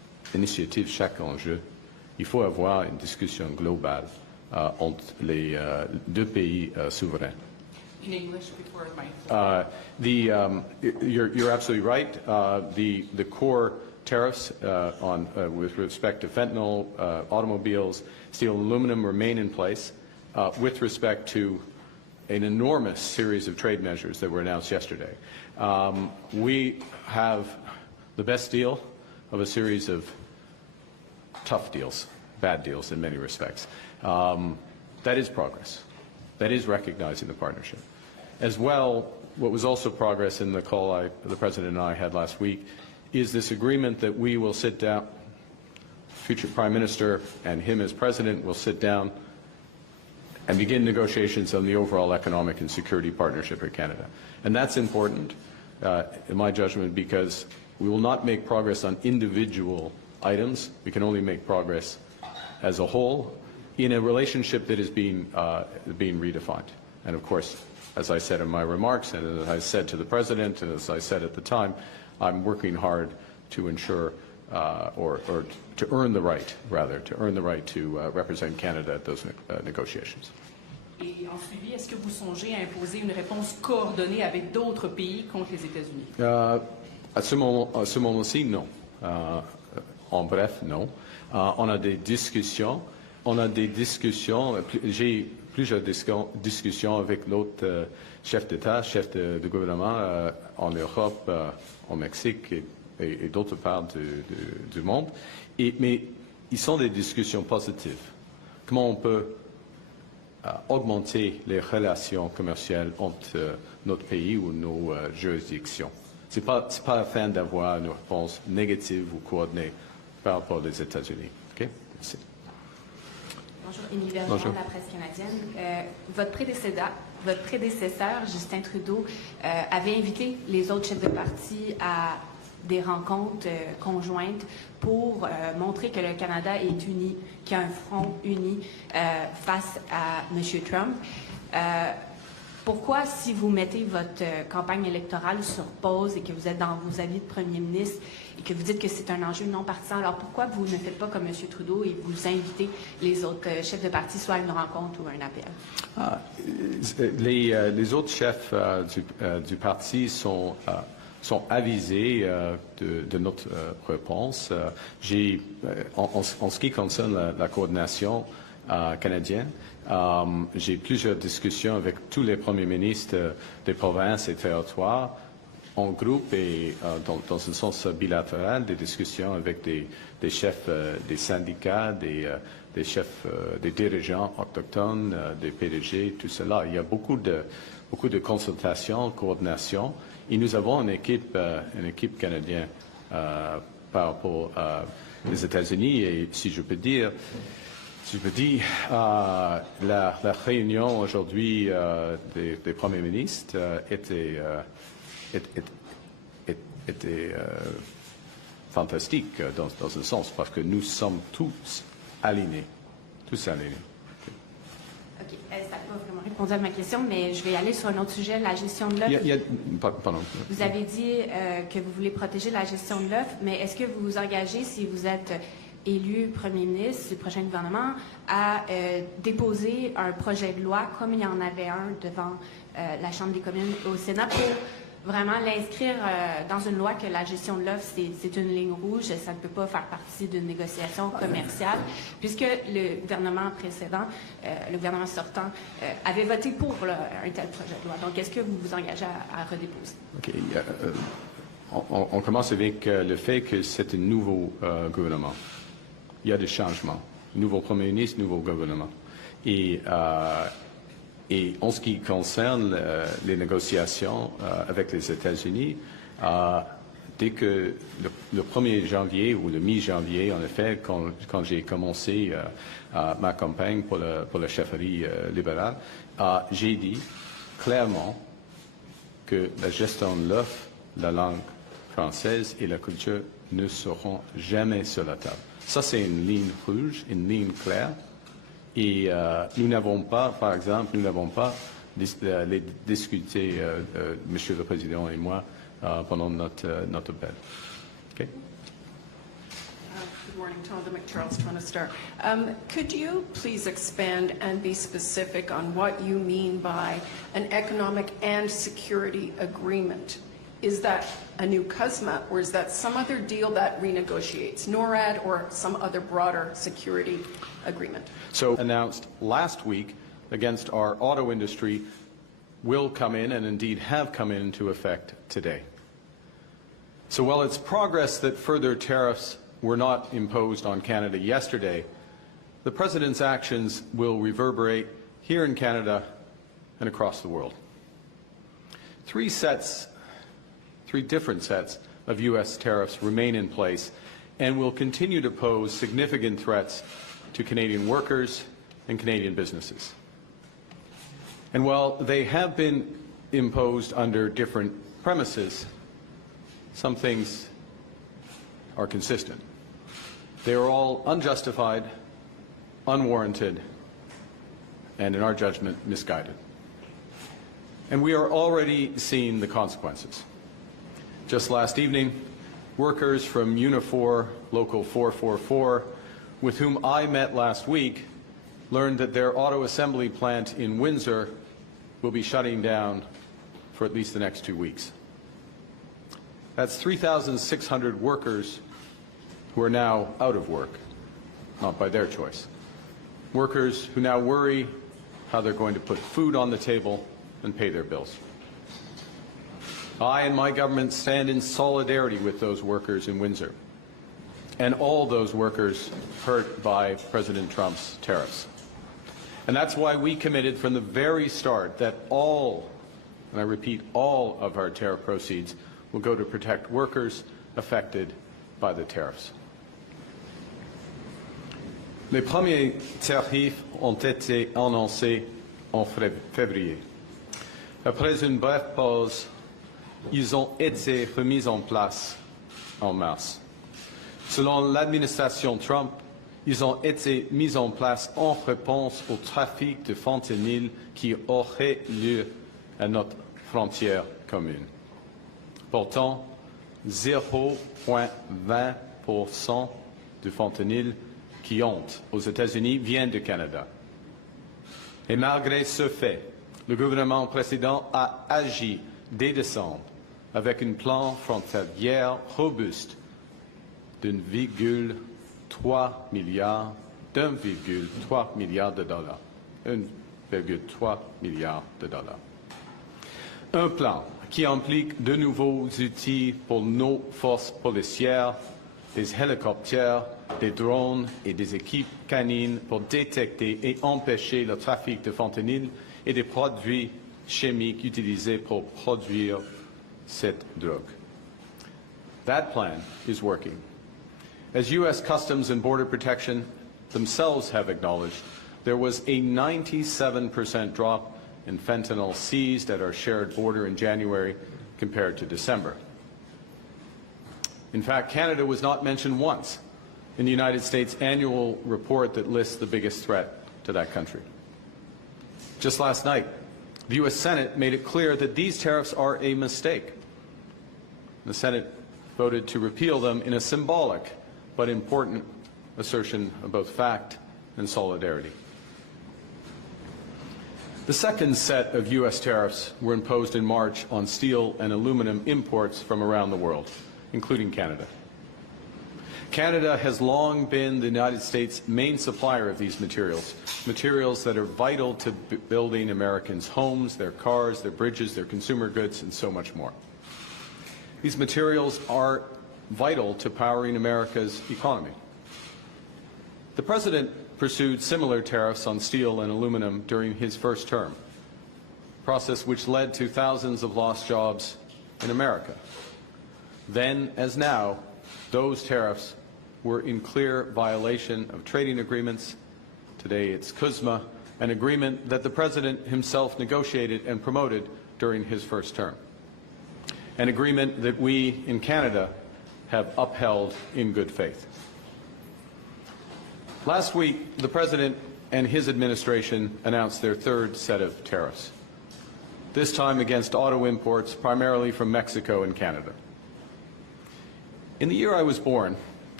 initiative, chaque enjeu, il faut avoir une discussion globale entre les deux pays souverains. In English before my... You're absolutely right. The core tariffs with respect to fentanyl, automobiles, steel and aluminum remain in place with respect to an enormous series of trade measures that were announced yesterday. We have the best deal of a series of tough deals, bad deals in many respects. That is progress. That is recognizing the partnership. As well, what was also progress in the call the President and I had last week is this agreement that we will sit down, future Prime Minister and him as President will sit down and begin negotiations on the overall economic and security partnership with Canada. And that's important, in my judgment, because we will not make progress on individual items. We can only make progress as a whole in a relationship that is being redefined. And of course, as I said in my remarks, and as I said to the President, and as I said at the time, I'm working hard to ensure, or to earn the right, rather, to represent Canada at those negotiations. Et en suivi, est-ce que vous songez à imposer une réponse coordonnée avec d'autres pays contre les États-Unis? À ce moment-ci, non. En bref, non. On a des discussions. J'ai plusieurs discussions avec d'autres chefs d'État, chefs de gouvernement en Europe, au Mexique et d'autres parts du monde. Mais ils sont des discussions positives. Comment on peut augmenter les relations commerciales entre notre pays ou nos juridictions. Ce n'est pas afin d'avoir une réponse négative ou coordonnée par rapport aux États-Unis. Okay? Merci. Bonjour, Émilie Bergeron de la presse canadienne. Votre prédécesseur, Justin Trudeau, avait invité les autres chefs de parti à des rencontres conjointes pour montrer que le Canada est uni, qu'il y a un front uni face à M. Trump. Pourquoi, si vous mettez votre campagne électorale sur pause et que vous êtes dans vos avis de premier ministre et que vous dites que c'est un enjeu non partisan, alors pourquoi vous ne faites pas comme M. Trudeau et vous invitez les autres chefs de parti soit à une rencontre ou à un appel? Les autres chefs du parti sont avisés de notre réponse. En ce qui concerne la coordination canadienne, j'ai plusieurs discussions avec tous les premiers ministres des provinces et territoires en groupe et dans un sens bilatéral, des discussions avec des chefs des syndicats, des chefs, des dirigeants autochtones, des PDG, tout cela. Il y a beaucoup de consultations, coordination. Et nous avons une équipe canadienne par rapport aux États-Unis. Et si je peux dire, la réunion aujourd'hui des premiers ministres était fantastique dans un sens, parce que nous sommes tous alignés. OK. Ça n'a pas vraiment répondu à ma question, mais je vais aller sur un autre sujet, la gestion de l'œuf. Pardon. Vous avez dit que vous voulez protéger la gestion de l'œuf, mais est-ce que vous vous engagez, si vous êtes élu premier ministre du prochain gouvernement, à déposer un projet de loi, comme il y en avait un devant la Chambre des communes au Sénat, pour vraiment l'inscrire dans une loi que la gestion de l'œuf, c'est une ligne rouge, ça ne peut pas faire partie d'une négociation commerciale, puisque le gouvernement précédent, le gouvernement sortant, avait voté pour un tel projet de loi. Donc, est-ce que vous vous engagez à redéposer? OK. On commence avec le fait que c'est un nouveau gouvernement. Il y a des changements. Nouveau premier ministre, nouveau gouvernement. Et en ce qui concerne les négociations avec les États-Unis, dès que le 1er janvier ou le mi-janvier, en effet, quand j'ai commencé ma campagne pour la chefferie libérale, j'ai dit clairement que la gestion de l'œuf, la langue française et la culture ne seront jamais sur la table. Ça, c'est une ligne rouge, une ligne claire. Et nous n'avons pas, par exemple, les discuter, Monsieur le Président et moi, pendant notre appel. Okay? Good morning, Tonda McCharles, Toronto Star. Could you please expand and be specific on what you mean by an economic and security agreement? Is that a new CUSMA, or is that some other deal that renegotiates NORAD or some other broader security agreement? So announced last week against our auto industry will come in, and indeed have come into effect today. So while it's progress that further tariffs were not imposed on Canada yesterday, the President's actions will reverberate here in Canada and across the world. Three different sets of U.S. tariffs remain in place and will continue to pose significant threats to Canadian workers and Canadian businesses. And while they have been imposed under different premises, some things are consistent. They are all unjustified, unwarranted, and in our judgment, misguided. And we are already seeing the consequences. Just last evening, workers from Unifor Local 444, with whom I met last week, learned that their auto assembly plant in Windsor will be shutting down for at least the next 2 weeks. That's 3,600 workers who are now out of work, not by their choice. Workers who now worry how they're going to put food on the table and pay their bills. I and my government stand in solidarity with those workers in Windsor and all those workers hurt by President Trump's tariffs. And that's why we committed from the very start that all, and I repeat, all of our tariff proceeds will go to protect workers affected by the tariffs. Les premiers tarifs ont été annoncés en février. Après une brève pause, ils ont été remis en place en mars. Selon l'administration Trump, ils ont été mis en place en réponse au trafic de fentanyl qui aurait lieu à notre frontière commune. Pourtant, 0,20% du fentanyl qui entre aux États-Unis vient du Canada. Et malgré ce fait, le gouvernement précédent a agi dès décembre avec un plan frontalier robuste d'1,3 milliard de dollars. 1,3 milliard de dollars. Un plan qui implique de nouveaux outils pour nos forces policières, des hélicoptères, des drones et des équipes canines pour détecter et empêcher le trafic de fentanyl et des produits chimiques utilisés pour produire cette drogue. That plan is working. As U.S. Customs and Border Protection themselves have acknowledged, there was a 97% drop in fentanyl seized at our shared border in January compared to December. In fact, Canada was not mentioned once in the United States annual report that lists the biggest threat to that country. Just last night, the U.S. Senate made it clear that these tariffs are a mistake. The Senate voted to repeal them in a symbolic but important assertion of both fact and solidarity. The second set of U.S. tariffs were imposed in March on steel and aluminum imports from around the world, including Canada. Canada has long been the United States' main supplier of these materials, materials that are vital to building Americans' homes, their cars, their bridges, their consumer goods, and so much more. These materials are vital to powering America's economy. The President pursued similar tariffs on steel and aluminum during his first term, a process which led to thousands of lost jobs in America. Then, as now, those tariffs were in clear violation of trading agreements. Today it's CUSMA, an agreement that the President himself negotiated and promoted during his first term, an agreement that we in Canada have upheld in good faith. Last week, the President and his administration announced their third set of tariffs, this time against auto imports primarily from Mexico and Canada. In the year I was born,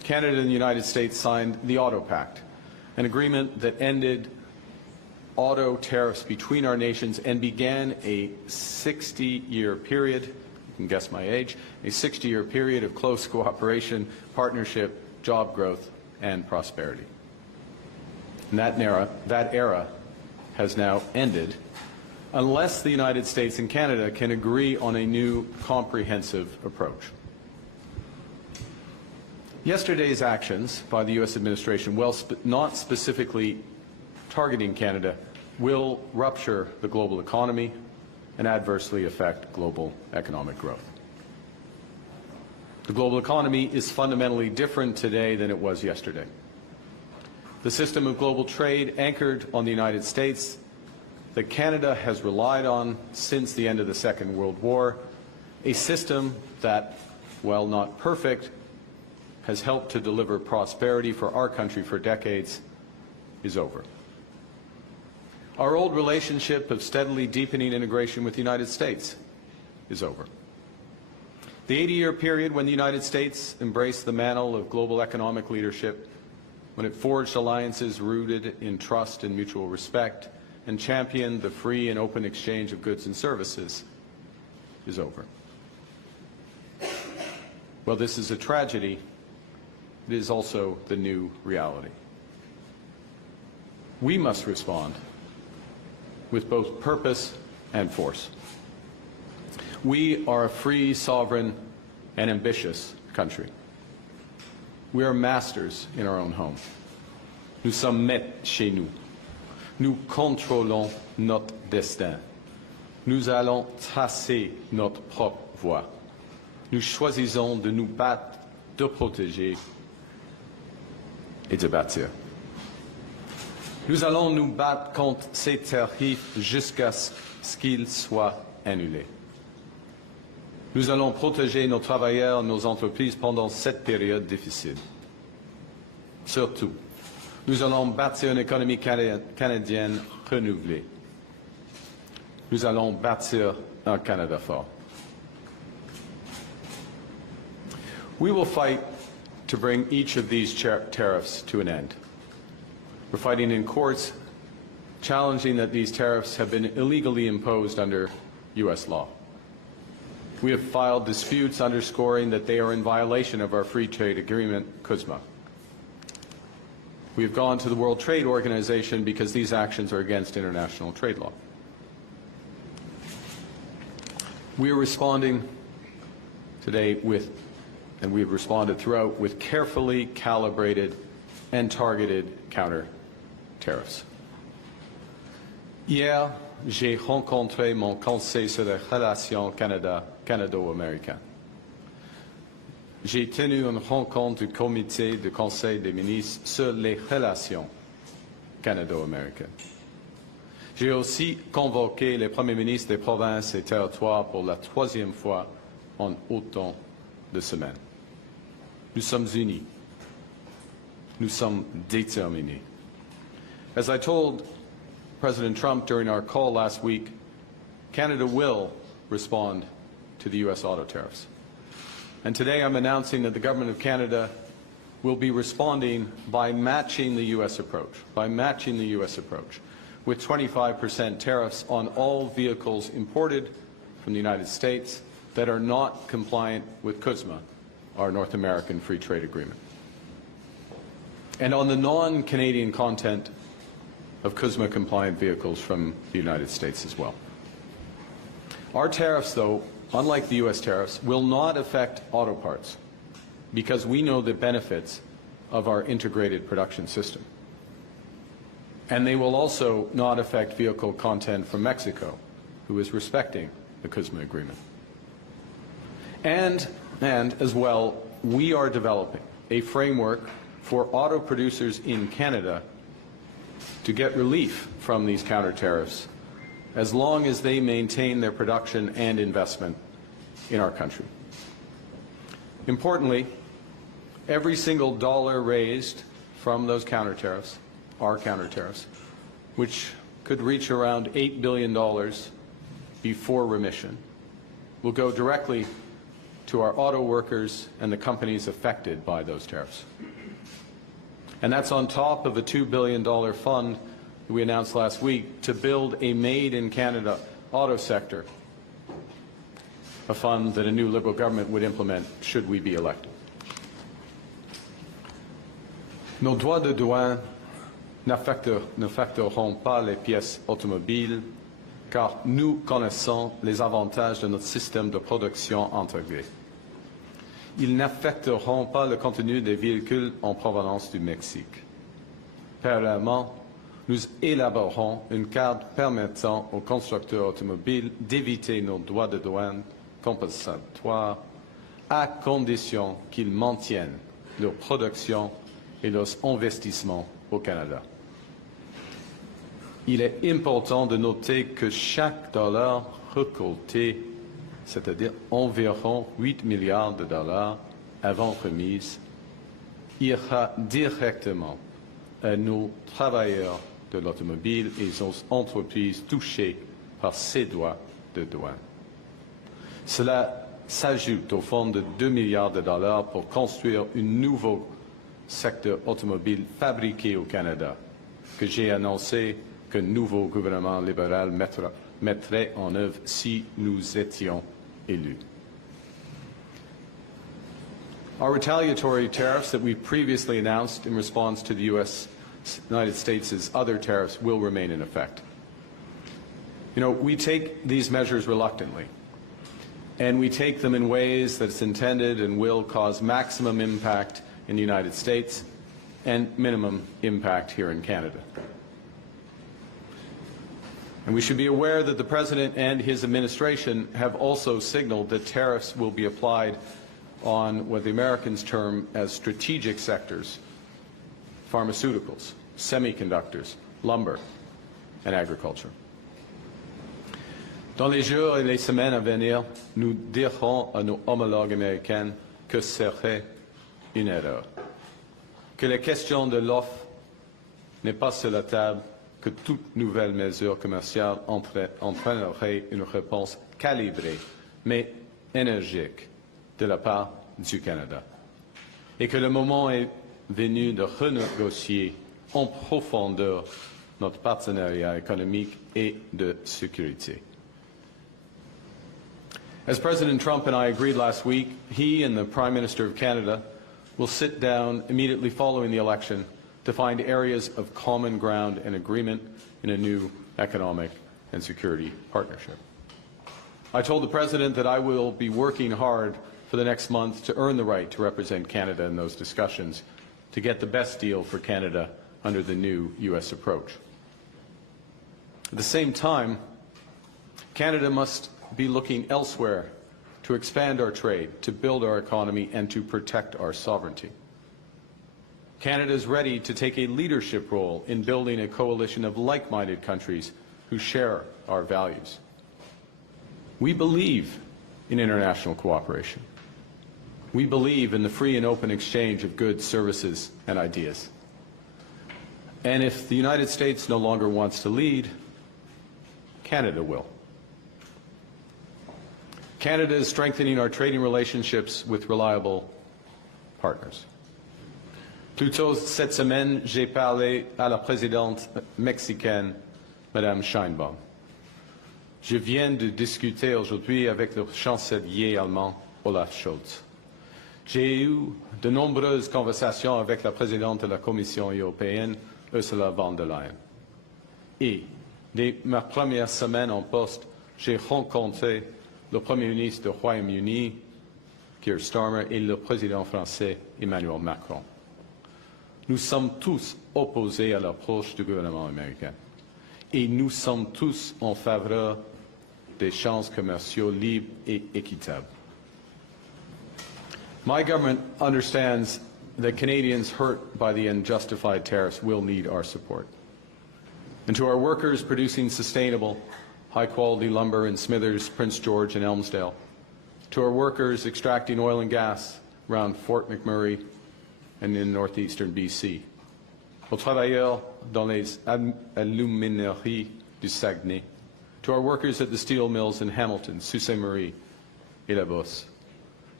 Canada and the United States signed the Auto Pact, an agreement that ended auto tariffs between our nations and began a 60-year period, you can guess my age, a 60-year period of close cooperation, partnership, job growth, and prosperity. And that era has now ended unless the United States and Canada can agree on a new comprehensive approach. Yesterday's actions by the U.S. administration, while not specifically targeting Canada, will rupture the global economy and adversely affect global economic growth. The global economy is fundamentally different today than it was yesterday. The system of global trade anchored on the United States that Canada has relied on since the end of the Second World War, a system that, while not perfect, has helped to deliver prosperity for our country for decades, is over. Our old relationship of steadily deepening integration with the United States is over. The 80-year period when the United States embraced the mantle of global economic leadership, when it forged alliances rooted in trust and mutual respect, and championed the free and open exchange of goods and services, is over. Well, this is a tragedy. It is also the new reality. We must respond with both purpose and force. We are a free, sovereign, and ambitious country. We are masters in our own home. Nous sommes maîtres chez nous. Nous contrôlons notre destin. Nous allons tracer notre propre voie. Nous choisissons de nous battre, de protéger et de bâtir. Nous allons nous battre contre ces tarifs jusqu'à ce qu'ils soient annulés. Nous allons protéger nos travailleurs, nos entreprises pendant cette période difficile. Surtout, nous allons bâtir une économie canadienne renouvelée. Nous allons bâtir un Canada fort. We will fight to bring each of these tariffs to an end. We're fighting in courts, challenging that these tariffs have been illegally imposed under U.S. law. We have filed disputes underscoring that they are in violation of our free trade agreement, CUSMA. We have gone to the World Trade Organization because these actions are against international trade law. We are responding today with, and we have responded throughout, with carefully calibrated and targeted counter tariffs. Hier, j'ai rencontré mon conseil sur les relations canado-américaines. J'ai tenu une rencontre du comité du Conseil des ministres sur les relations canado-américaines. J'ai aussi convoqué les premiers ministres des provinces et territoires pour la troisième fois en autant de semaines. Nous sommes unis. Nous sommes déterminés. As I told President Trump during our call last week, Canada will respond to the U.S. auto tariffs. And today I'm announcing that the Government of Canada will be responding by matching the U.S. approach, with 25% tariffs on all vehicles imported from the United States that are not compliant with CUSMA, our North American Free Trade Agreement, and on the non-Canadian content of CUSMA-compliant vehicles from the United States as well. Our tariffs, though, unlike the U.S. tariffs, will not affect auto parts because we know the benefits of our integrated production system. And they will also not affect vehicle content from Mexico, who is respecting the CUSMA agreement. And as well, we are developing a framework for auto producers in Canada to get relief from these counter tariffs as long as they maintain their production and investment in our country. Importantly, every single dollar raised from those counter tariffs, our counter tariffs, which could reach around $8 billion before remission, will go directly to our auto workers and the companies affected by those tariffs. And that's on top of a $2 billion fund that we announced last week to build a made-in-Canada auto sector, a fund that a new Liberal government would implement should we be elected. Nos droits de douane n'affecteront pas les pièces automobiles car nous connaissons les avantages de notre système de production intégré. Ils n'affecteront pas le contenu des véhicules en provenance du Mexique. Parallèlement, nous élaborerons une carte permettant aux constructeurs automobiles d'éviter nos droits de douane compensatoires à condition qu'ils maintiennent leur production et leurs investissements au Canada. Il est important de noter que chaque dollar récolté, c'est-à-dire environ 8 milliards de dollars avant remise, ira directement à nos travailleurs de l'automobile et aux entreprises touchées par ces droits de douane. Cela s'ajoute au fonds de 2 milliards de dollars pour construire un nouveau secteur automobile fabriqué au Canada, que j'ai annoncé que le nouveau gouvernement libéral mettrait en œuvre si nous étions élus. Our retaliatory tariffs that we previously announced in response to the United States' other tariffs will remain in effect. You know, we take these measures reluctantly, and we take them in ways that it's intended and will cause maximum impact in the United States and minimum impact here in Canada. And we should be aware that the President and his administration have also signaled that tariffs will be applied on what the Americans term as strategic sectors: pharmaceuticals, semiconductors, lumber, and agriculture. Dans les jours et les semaines à venir, nous dirons à nos homologues américains que serait une erreur, que la question de l'offre n'est pas sur la table, que toute nouvelle mesure commerciale entraînerait une réponse calibrée, mais énergique, de la part du Canada, et que le moment est venu de renégocier en profondeur notre partenariat économique et de sécurité. As President Trump and I agreed last week, he and the Prime Minister of Canada will sit down immediately following the election to find areas of common ground and agreement in a new economic and security partnership. I told the President that I will be working hard for the next month to earn the right to represent Canada in those discussions, to get the best deal for Canada under the new U.S. approach. At the same time, Canada must be looking elsewhere to expand our trade, to build our economy, and to protect our sovereignty. Canada is ready to take a leadership role in building a coalition of like-minded countries who share our values. We believe in international cooperation. We believe in the free and open exchange of goods, services, and ideas. And if the United States no longer wants to lead, Canada will. Canada is strengthening our trading relationships with reliable partners. Plus tôt cette semaine, j'ai parlé à la présidente mexicaine, Madame Sheinbaum. Je viens de discuter aujourd'hui avec le chancelier allemand, Olaf Scholz. J'ai eu de nombreuses conversations avec la présidente de la Commission européenne, Ursula von der Leyen. Et, dès ma première semaine en poste, j'ai rencontré le Premier ministre du Royaume-Uni, Keir Starmer, et le président français, Emmanuel Macron. Nous sommes tous opposés à l'approche du gouvernement américain. Et nous sommes tous en faveur d'échanges commerciaux libres et équitables. My government understands that Canadians hurt by the unjustified tariffs will need our support. And to our workers producing sustainable, high-quality lumber in Smithers, Prince George, and Elmsdale, to our workers extracting oil and gas around Fort McMurray and in northeastern BC, aux travailleurs dans les alumineries du Saguenay, to our workers at the steel mills in Hamilton, Sault Ste. Marie, et La Beauce,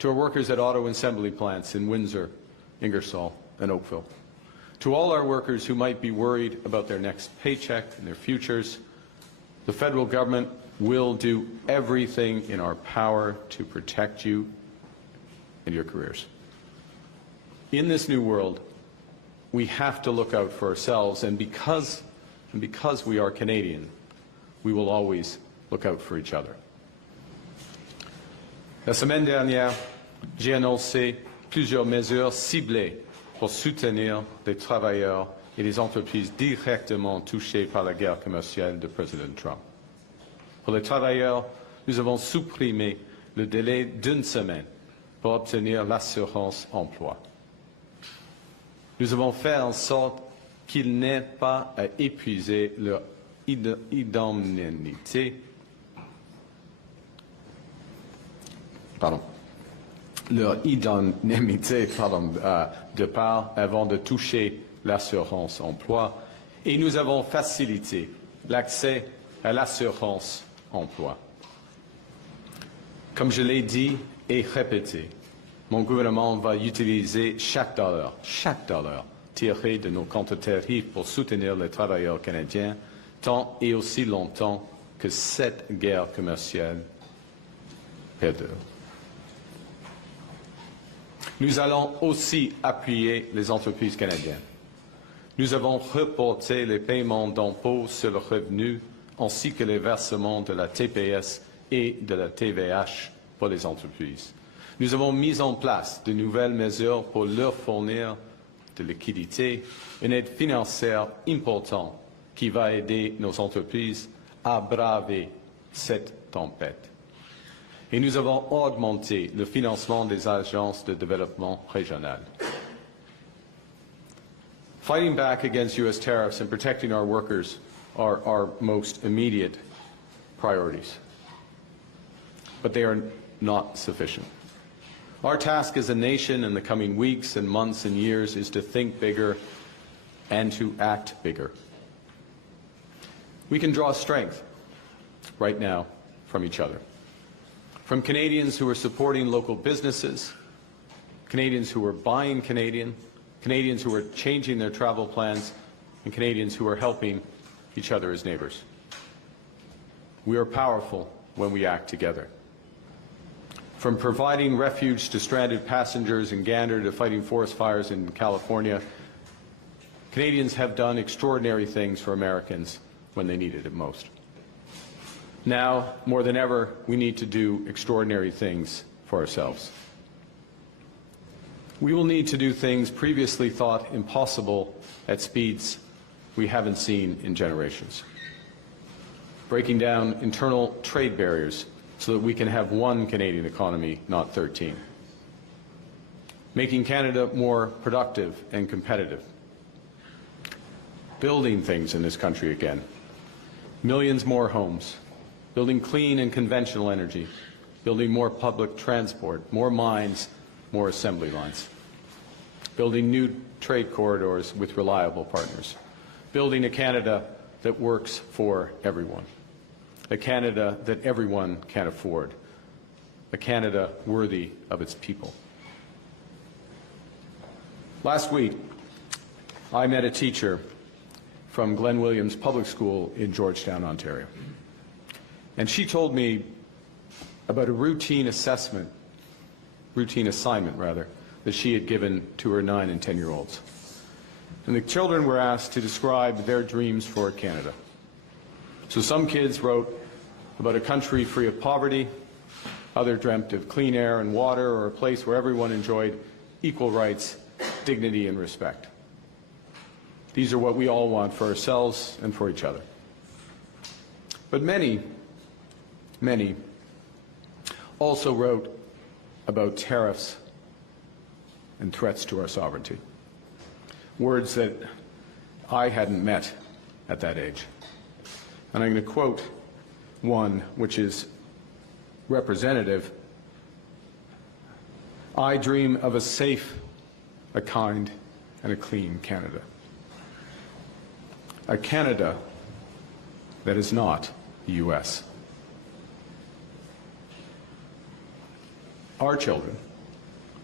to our workers at auto assembly plants in Windsor, Ingersoll, and Oakville, to all our workers who might be worried about their next paycheck and their futures, the federal government will do everything in our power to protect you and your careers. In this new world, we have to look out for ourselves, and because we are Canadian, we will always look out for each other. La semaine dernière, j'ai annoncé plusieurs mesures ciblées pour soutenir les travailleurs et les entreprises directement touchées par la guerre commerciale de Président Trump. Pour les travailleurs, nous avons supprimé le délai d'1 semaine pour obtenir l'assurance emploi. Nous avons fait en sorte qu'ils n'aient pas à épuiser leur indemnité. De part avant de toucher l'assurance emploi, et nous avons facilité l'accès à l'assurance emploi. Comme je l'ai dit et répété, mon gouvernement va utiliser chaque dollar tiré de nos comptes tarifs pour soutenir les travailleurs canadiens tant et aussi longtemps que cette guerre commerciale perdure. Nous allons aussi appuyer les entreprises canadiennes. Nous avons reporté les paiements d'impôts sur le revenu ainsi que les versements de la TPS et de la TVH pour les entreprises. Nous avons mis en place de nouvelles mesures pour leur fournir de liquidité, une aide financière importante qui va aider nos entreprises à braver cette tempête. Et nous avons augmenté le financement des agences de développement régionales. Fighting back against U.S. tariffs and protecting our workers are our most immediate priorities. But they are not sufficient. Our task as a nation in the coming weeks and months and years is to think bigger and to act bigger. We can draw strength right now from each other. From Canadians who are supporting local businesses, Canadians who are buying Canadian, Canadians who are changing their travel plans, and Canadians who are helping each other as neighbors. We are powerful when we act together. From providing refuge to stranded passengers in Gander to fighting forest fires in California, Canadians have done extraordinary things for Americans when they needed it most. Now, more than ever, we need to do extraordinary things for ourselves. We will need to do things previously thought impossible at speeds we haven't seen in generations. Breaking down internal trade barriers so that we can have one Canadian economy, not 13. Making Canada more productive and competitive. Building things in this country again. Millions more homes. Building clean and conventional energy, building more public transport, more mines, more assembly lines, building new trade corridors with reliable partners, building a Canada that works for everyone, a Canada that everyone can afford, a Canada worthy of its people. Last week, I met a teacher from Glen Williams Public School in Georgetown, Ontario. And she told me about a routine assignment, that she had given to her 9- and 10-year-olds. And the children were asked to describe their dreams for Canada. So some kids wrote about a country free of poverty, others dreamt of clean air and water, or a place where everyone enjoyed equal rights, dignity, and respect. These are what we all want for ourselves and for each other. But many also wrote about tariffs and threats to our sovereignty, words that I hadn't met at that age. And I'm going to quote one which is representative. I dream of a safe, a kind, and a clean Canada. A Canada that is not the U.S. Our children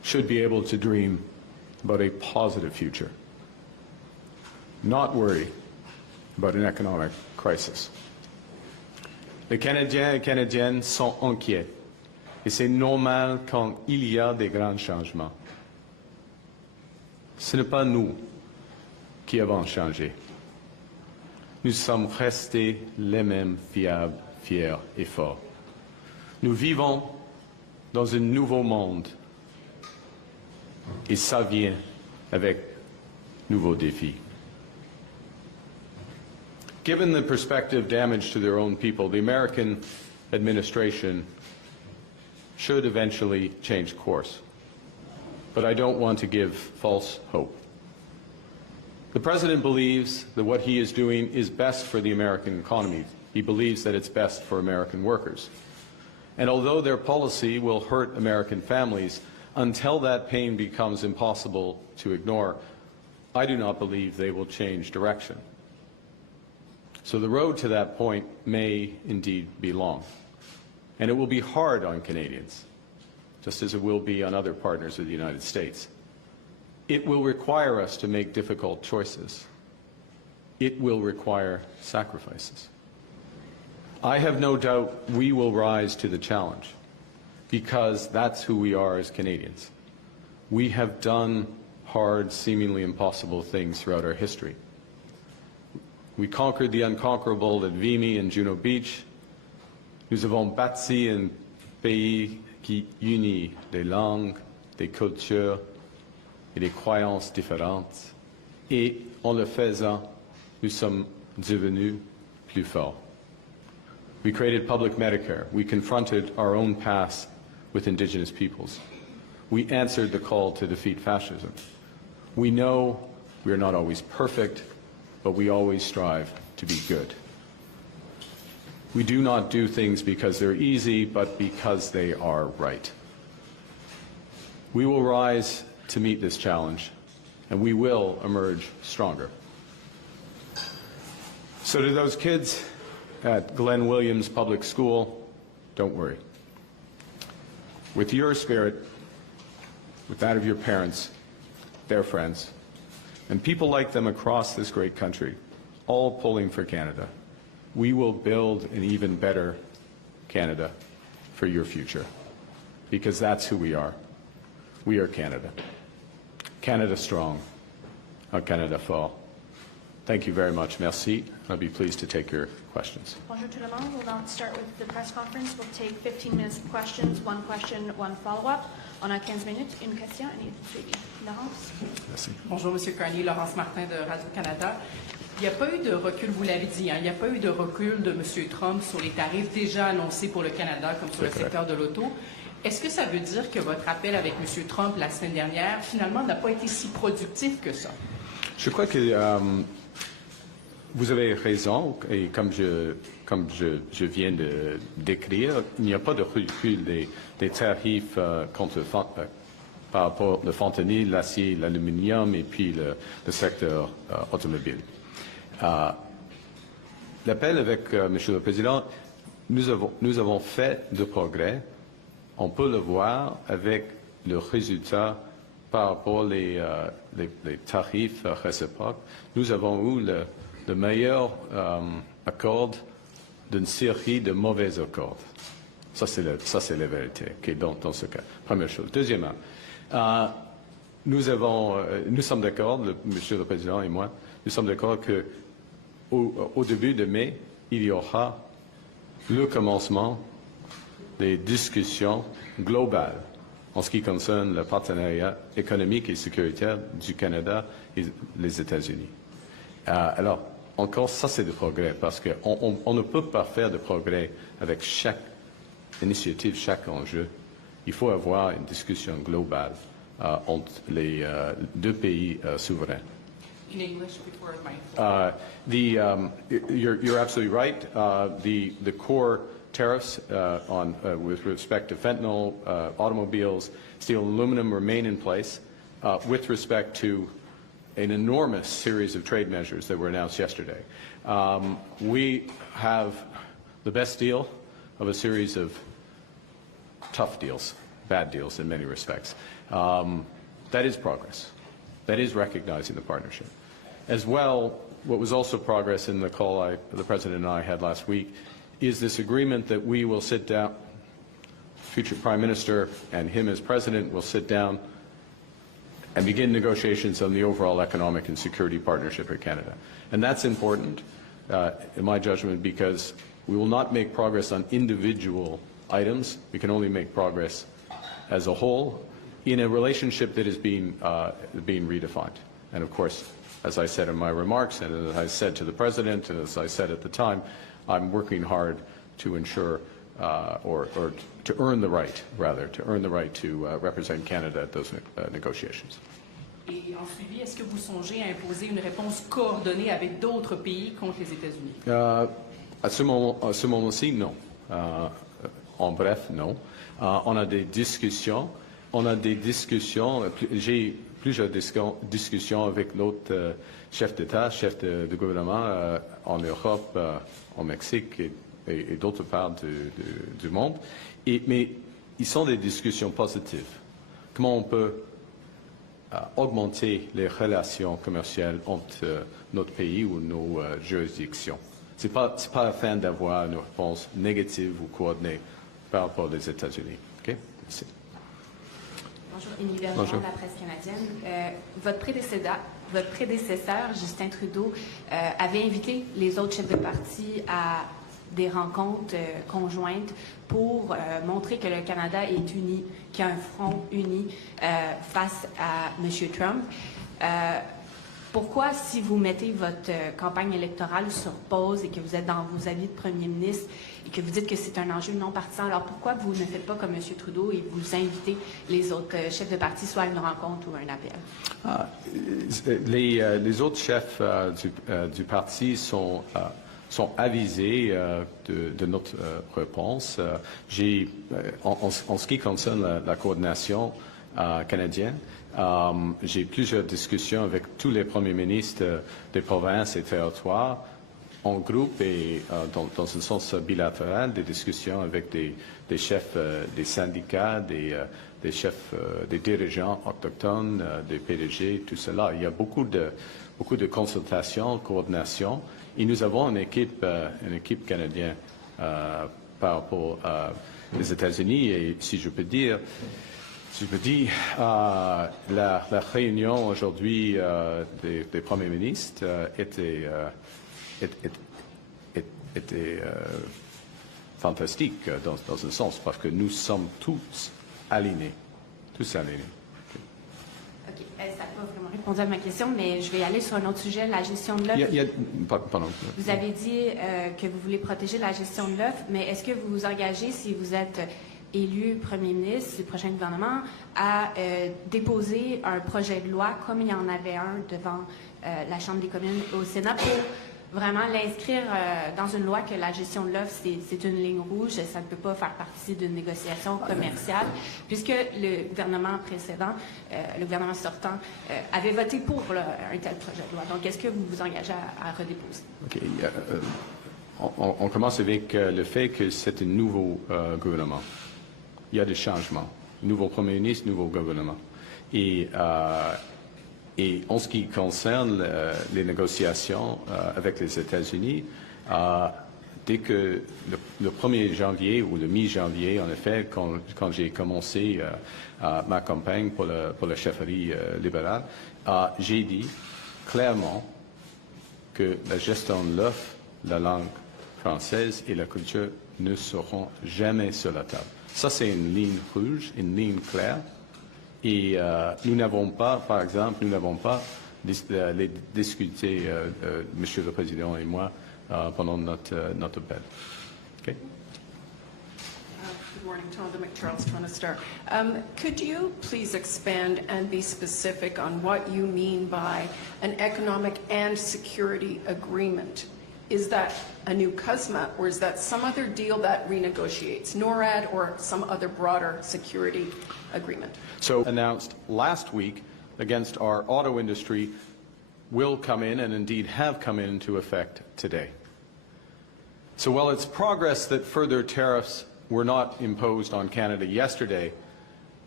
should be able to dream about a positive future, not worry about an economic crisis. Les Canadiens et Canadiennes sont inquiets et c'est normal quand il y a des grands changements. Ce n'est pas nous qui avons changé. Nous sommes restés les mêmes fiables, fiers et forts. Nous vivons dans un nouveau monde et ça vient avec nouveaux défis. Given the prospective damage to their own people, the American administration should eventually change course. But I don't want to give false hope. The President believes that what he is doing is best for the American economy. He believes that it's best for American workers. And although their policy will hurt American families, until that pain becomes impossible to ignore, I do not believe they will change direction. So the road to that point may indeed be long. And it will be hard on Canadians, just as it will be on other partners of the United States. It will require us to make difficult choices. It will require sacrifices. I have no doubt we will rise to the challenge because that's who we are as Canadians. We have done hard, seemingly impossible things throughout our history. We conquered the unconquerable at Vimy and Juno Beach. Nous avons bâti un pays qui unit des langues, des cultures et des croyances différentes. Et en le faisant, nous sommes devenus plus forts. We created public Medicare. We confronted our own past with Indigenous peoples. We answered the call to defeat fascism. We know we are not always perfect, but we always strive to be good. We do not do things because they're easy, but because they are right. We will rise to meet this challenge, and we will emerge stronger. So to those kids at Glenn Williams Public School, don't worry. With your spirit, with that of your parents, their friends, and people like them across this great country, all pulling for Canada, we will build an even better Canada for your future, because that's who we are. We are Canada. Canada strong, a Canada fort. Thank you very much. Merci. I'll be pleased to take your questions. Bonjour tout le monde. We'll now start with the press conference. We'll take 15 minutes of questions, one question, one follow-up. On a 15 minutes, une question et une suivi. Laurence? Merci. Bonjour, M. Carney. Laurence Martin de Radio-Canada. Il n'y a pas eu de recul, vous l'avez dit, il n'y a pas eu de recul de M. Trump sur les tarifs déjà annoncés pour le Canada, comme sur le secteur de l'auto. Est-ce que ça veut dire que votre appel avec M. Trump la semaine dernière, finalement, n'a pas été si productif que ça? Je crois que vous avez raison, et comme je viens de décrire, il n'y a pas de recul des tarifs par rapport au fentanyl, l'acier, l'aluminium et puis le secteur automobile. L'appel avec Monsieur le Président, nous avons fait de progrès. On peut le voir avec le résultat par rapport les tarifs réciproques. Nous avons eu le meilleur accord d'une série de mauvais accords. Ça, c'est la vérité dans ce cas. Première chose. Deuxièmement, nous sommes d'accord, Monsieur le Président et moi, nous sommes d'accord qu'au début de mai, il y aura le commencement des discussions globales en ce qui concerne le partenariat économique et sécuritaire du Canada et les États-Unis. Alors, encore, ça c'est du progrès, parce qu'on ne peut pas faire de progrès avec chaque initiative, chaque enjeu. Il faut avoir une discussion globale entre les deux pays souverains. In English before my... You're absolutely right. The core tariffs with respect to fentanyl, automobiles, steel and aluminum remain in place. With respect to an enormous series of trade measures that were announced yesterday. We have the best deal of a series of tough deals, bad deals in many respects. That is progress. That is recognizing the partnership. As well, what was also progress in the call the President and I had last week is this agreement that we will sit down, future Prime Minister and him as President will sit down and begin negotiations on the overall economic and security partnership with Canada. And that's important, in my judgment, because we will not make progress on individual items. We can only make progress as a whole in a relationship that is being redefined. And of course, as I said in my remarks, and as I said to the President, and as I said at the time, I'm working hard to ensure, or to earn the right, rather, to represent Canada at those negotiations. Et en suivi, est-ce que vous songez à imposer une réponse coordonnée avec d'autres pays contre les États-Unis? À ce moment-ci, non. En bref, non. On a des discussions. J'ai plusieurs discussions avec d'autres chefs d'État, chefs de gouvernement en Europe, au Mexique et d'autres parts du monde. Mais ils sont des discussions positives. Comment on peut augmenter les relations commerciales entre notre pays ou nos juridictions. Ce n'est pas afin d'avoir une réponse négative ou coordonnée par rapport aux États-Unis. Okay? Merci. Bonjour, Émilie Bergeron de la presse canadienne. Votre prédécesseur, Justin Trudeau, avait invité les autres chefs de parti à des rencontres conjointes pour montrer que le Canada est uni, qu'il y a un front uni face à M. Trump. Pourquoi, si vous mettez votre campagne électorale sur pause et que vous êtes dans vos avis de premier ministre et que vous dites que c'est un enjeu non partisan, alors pourquoi vous ne faites pas comme M. Trudeau et vous invitez les autres chefs de parti soit à une rencontre ou à un appel? Les autres chefs du parti sont avisés de notre réponse. En ce qui concerne la coordination canadienne, j'ai plusieurs discussions avec tous les premiers ministres des provinces et territoires en groupe et dans un sens bilatéral, des discussions avec des chefs des syndicats, des chefs, des dirigeants autochtones, des PDG, tout cela. Il y a beaucoup de consultations, coordination. Et nous avons une équipe canadienne par rapport aux États-Unis. Et si je peux dire, la réunion aujourd'hui des premiers ministres était fantastique dans un sens, parce que nous sommes tous alignés. OK. Ça n'a pas vraiment répondu à ma question, mais je vais aller sur un autre sujet, la gestion de l'œuf. Pardon. Vous avez dit que vous voulez protéger la gestion de l'œuf, mais est-ce que vous vous engagez, si vous êtes élu premier ministre du prochain gouvernement, à déposer un projet de loi, comme il y en avait un devant la Chambre des communes au Sénat, pour vraiment l'inscrire dans une loi que la gestion de l'œuf, c'est une ligne rouge, ça ne peut pas faire partie d'une négociation commerciale, puisque le gouvernement précédent, le gouvernement sortant, avait voté pour un tel projet de loi. Donc, est-ce que vous vous engagez à redéposer? OK. On commence avec le fait que c'est un nouveau gouvernement. Il y a des changements. Nouveau Premier ministre, nouveau gouvernement. Et en ce qui concerne les négociations avec les États-Unis, dès que le 1er janvier ou le mi-janvier, en effet, quand j'ai commencé ma campagne pour la chefferie libérale, j'ai dit clairement que la gestion de l'œuf, la langue française et la culture ne seront jamais sur la table. Ça, c'est une ligne rouge, une ligne claire. Et nous n'avons pas, par exemple, les discuter, Monsieur le Président et moi, pendant notre appel. Okay? Good morning, Tonda McCharles, Toronto Star. Could you please expand and be specific on what you mean by an economic and security agreement? Is that a new CUSMA, or is that some other deal that renegotiates NORAD or some other broader security agreement? So announced last week against our auto industry will come in, and indeed have come into effect today. So while it's progress that further tariffs were not imposed on Canada yesterday,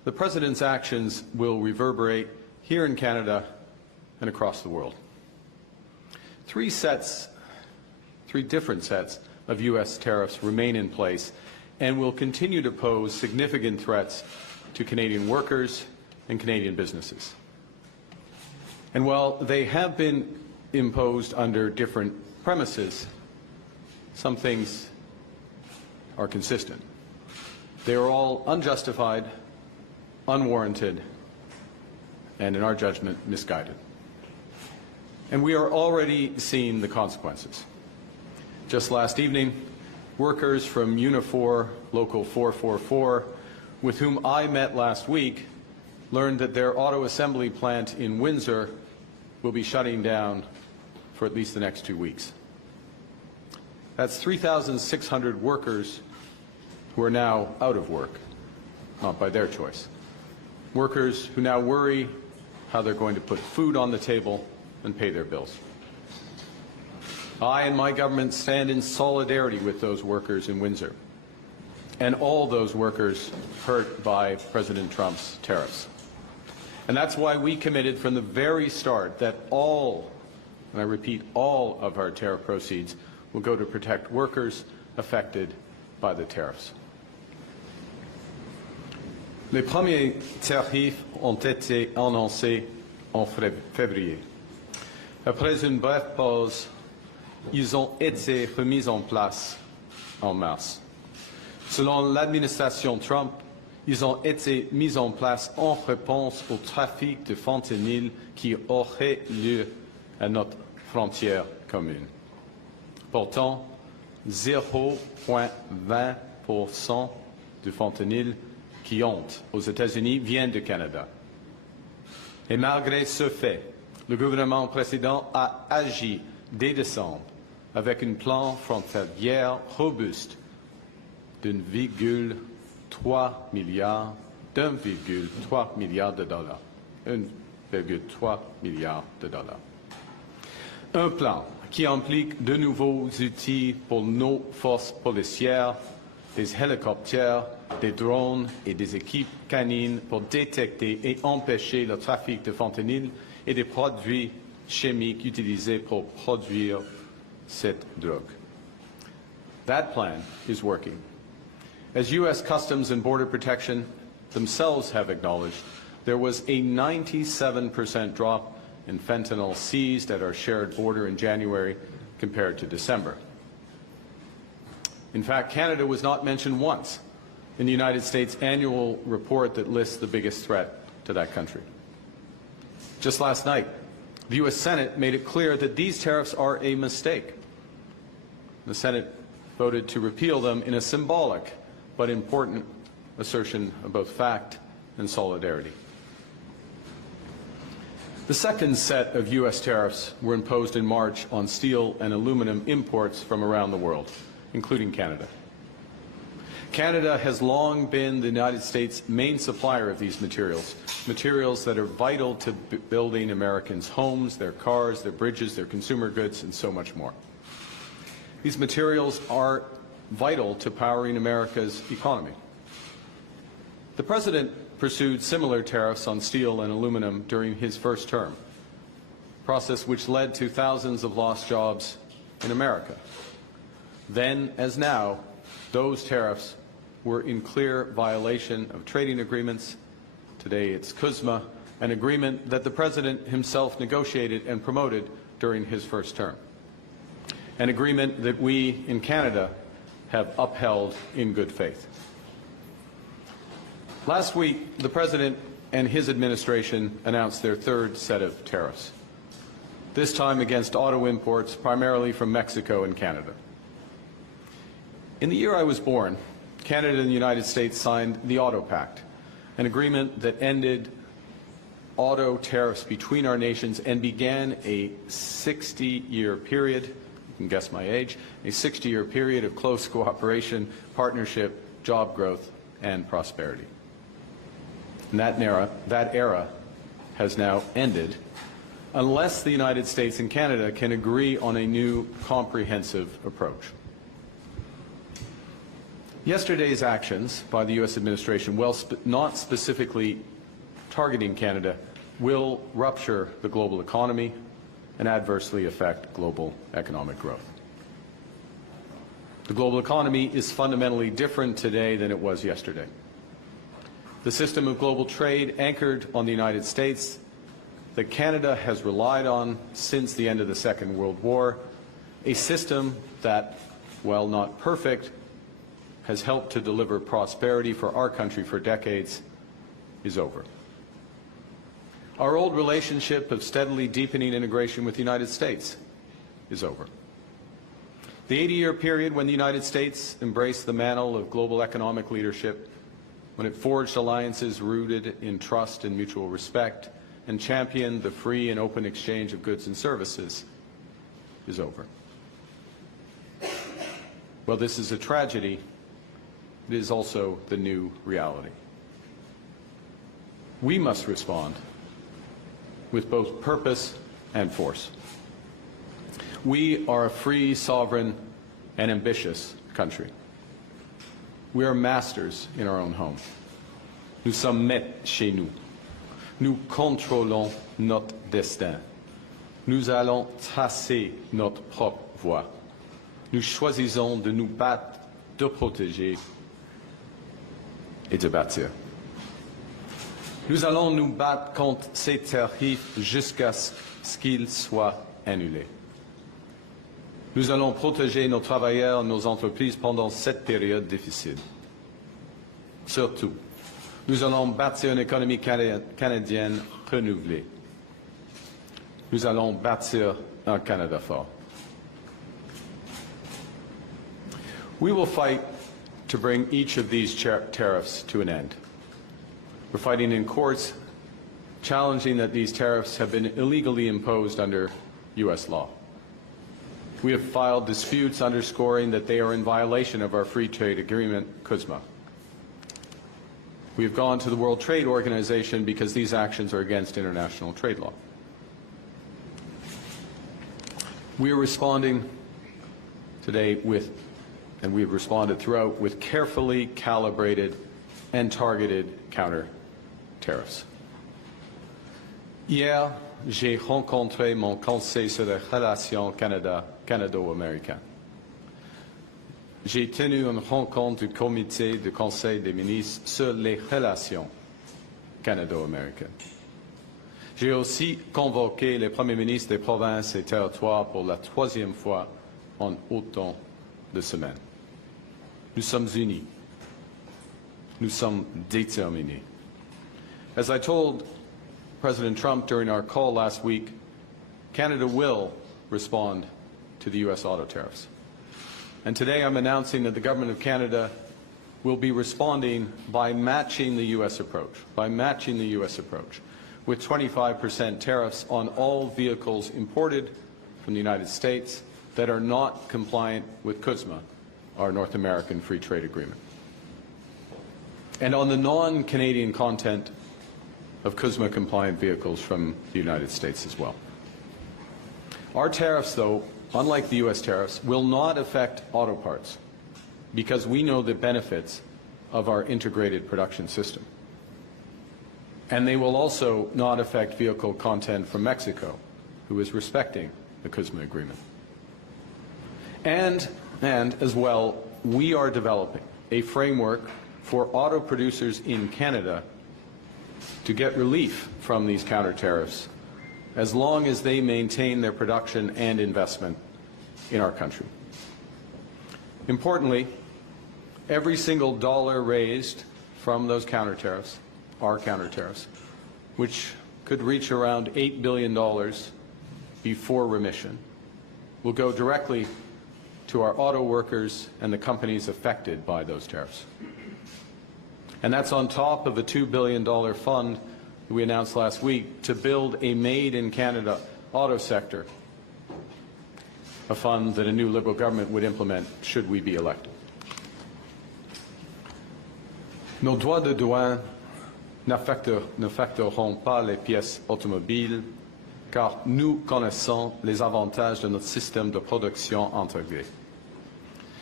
the President's actions will reverberate here in Canada and across the world. Three different sets of U.S. tariffs remain in place and will continue to pose significant threats to Canadian workers and Canadian businesses. And while they have been imposed under different premises, some things are consistent. They are all unjustified, unwarranted, and in our judgment, misguided. And we are already seeing the consequences. Just last evening, workers from Unifor Local 444, with whom I met last week, learned that their auto assembly plant in Windsor will be shutting down for at least the next 2 weeks. That's 3,600 workers who are now out of work, not by their choice. Workers who now worry how they're going to put food on the table and pay their bills. I and my government stand in solidarity with those workers in Windsor and all those workers hurt by President Trump's tariffs. And that's why we committed from the very start that all, and I repeat, all of our tariff proceeds will go to protect workers affected by the tariffs. Les premiers tarifs ont été annoncés en février. Après une brève pause, ils ont été remis en place en mars. Selon l'administration Trump, ils ont été mis en place en réponse au trafic de fentanyl qui aurait lieu à notre frontière commune. Pourtant, 0,20% du fentanyl qui entre aux États-Unis vient du Canada. Et malgré ce fait, le gouvernement précédent a agi dès décembre avec un plan frontalier robuste d'1,3 milliard de dollars. 1,3 milliard de dollars. Un plan qui implique de nouveaux outils pour nos forces policières, des hélicoptères, des drones et des équipes canines pour détecter et empêcher le trafic de fentanyl et des produits chimiques utilisés pour produire cette drogue. That plan is working. As U.S. Customs and Border Protection themselves have acknowledged, there was a 97% drop in fentanyl seized at our shared border in January compared to December. In fact, Canada was not mentioned once in the United States annual report that lists the biggest threat to that country. Just last night, the U.S. Senate made it clear that these tariffs are a mistake. The Senate voted to repeal them in a symbolic but important assertion of both fact and solidarity. The second set of U.S. tariffs were imposed in March on steel and aluminum imports from around the world, including Canada. Canada has long been the United States' main supplier of these materials, materials that are vital to building Americans' homes, their cars, their bridges, their consumer goods, and so much more. These materials are vital to powering America's economy. The President pursued similar tariffs on steel and aluminum during his first term, a process which led to thousands of lost jobs in America. Then, as now, those tariffs were in clear violation of trading agreements. Today it's CUSMA, an agreement that the President himself negotiated and promoted during his first term, an agreement that we in Canada have upheld in good faith. Last week, the President and his administration announced their third set of tariffs, this time against auto imports primarily from Mexico and Canada. In the year I was born, Canada and the United States signed the Auto Pact, an agreement that ended auto tariffs between our nations and began a 60-year period, you can guess my age, a 60-year period of close cooperation, partnership, job growth, and prosperity. And that era has now ended unless the United States and Canada can agree on a new comprehensive approach. Yesterday's actions by the U.S. administration, while not specifically targeting Canada, will rupture the global economy and adversely affect global economic growth. The global economy is fundamentally different today than it was yesterday. The system of global trade anchored on the United States that Canada has relied on since the end of the Second World War, a system that, while not perfect, has helped to deliver prosperity for our country for decades, is over. Our old relationship of steadily deepening integration with the United States is over. The 80-year period when the United States embraced the mantle of global economic leadership, when it forged alliances rooted in trust and mutual respect, and championed the free and open exchange of goods and services, is over. Well, this is a tragedy. It is also the new reality. We must respond with both purpose and force. We are a free, sovereign, and ambitious country. We are masters in our own home. Nous sommes maîtres chez nous. Nous contrôlons notre destin. Nous allons tracer notre propre voie. Nous choisissons de nous battre, de protéger et de bâtir. Nous allons nous battre contre ces tarifs jusqu'à ce qu'ils soient annulés. Nous allons protéger nos travailleurs, nos entreprises pendant cette période difficile. Surtout, nous allons bâtir une économie canadienne renouvelée. Nous allons bâtir un Canada fort. We will fight to bring each of these tariffs to an end. We're fighting in courts, challenging that these tariffs have been illegally imposed under U.S. law. We have filed disputes underscoring that they are in violation of our free trade agreement, CUSMA. We have gone to the World Trade Organization because these actions are against international trade law. We are responding today with, and we have responded throughout, with carefully calibrated and targeted counter tariffs. Hier, j'ai rencontré mon conseil sur les relations canado-américaines. J'ai tenu une rencontre du comité du Conseil des ministres sur les relations canado-américaines. J'ai aussi convoqué les premiers ministres des provinces et territoires pour la troisième fois en autant de semaines. Nous sommes unis. Nous sommes déterminés. As I told President Trump during our call last week, Canada will respond to the U.S. auto tariffs. And today I'm announcing that the Government of Canada will be responding by matching the U.S. approach, with 25% tariffs on all vehicles imported from the United States that are not compliant with CUSMA, our North American Free Trade Agreement. And on the non-Canadian content of CUSMA-compliant vehicles from the United States as well. Our tariffs, though, unlike the U.S. tariffs, will not affect auto parts because we know the benefits of our integrated production system. And they will also not affect vehicle content from Mexico, who is respecting the CUSMA agreement. And as well, we are developing a framework for auto producers in Canada to get relief from these counter tariffs as long as they maintain their production and investment in our country. Importantly, every single dollar raised from those counter tariffs, our counter tariffs, which could reach around $8 billion before remission, will go directly to our auto workers and the companies affected by those tariffs. And that's on top of a $2 billion fund that we announced last week to build a made-in-Canada auto sector, a fund that a new Liberal government would implement should we be elected. Nos droits de douane n'affecteront pas les pièces automobiles car nous connaissons les avantages de notre système de production intégré.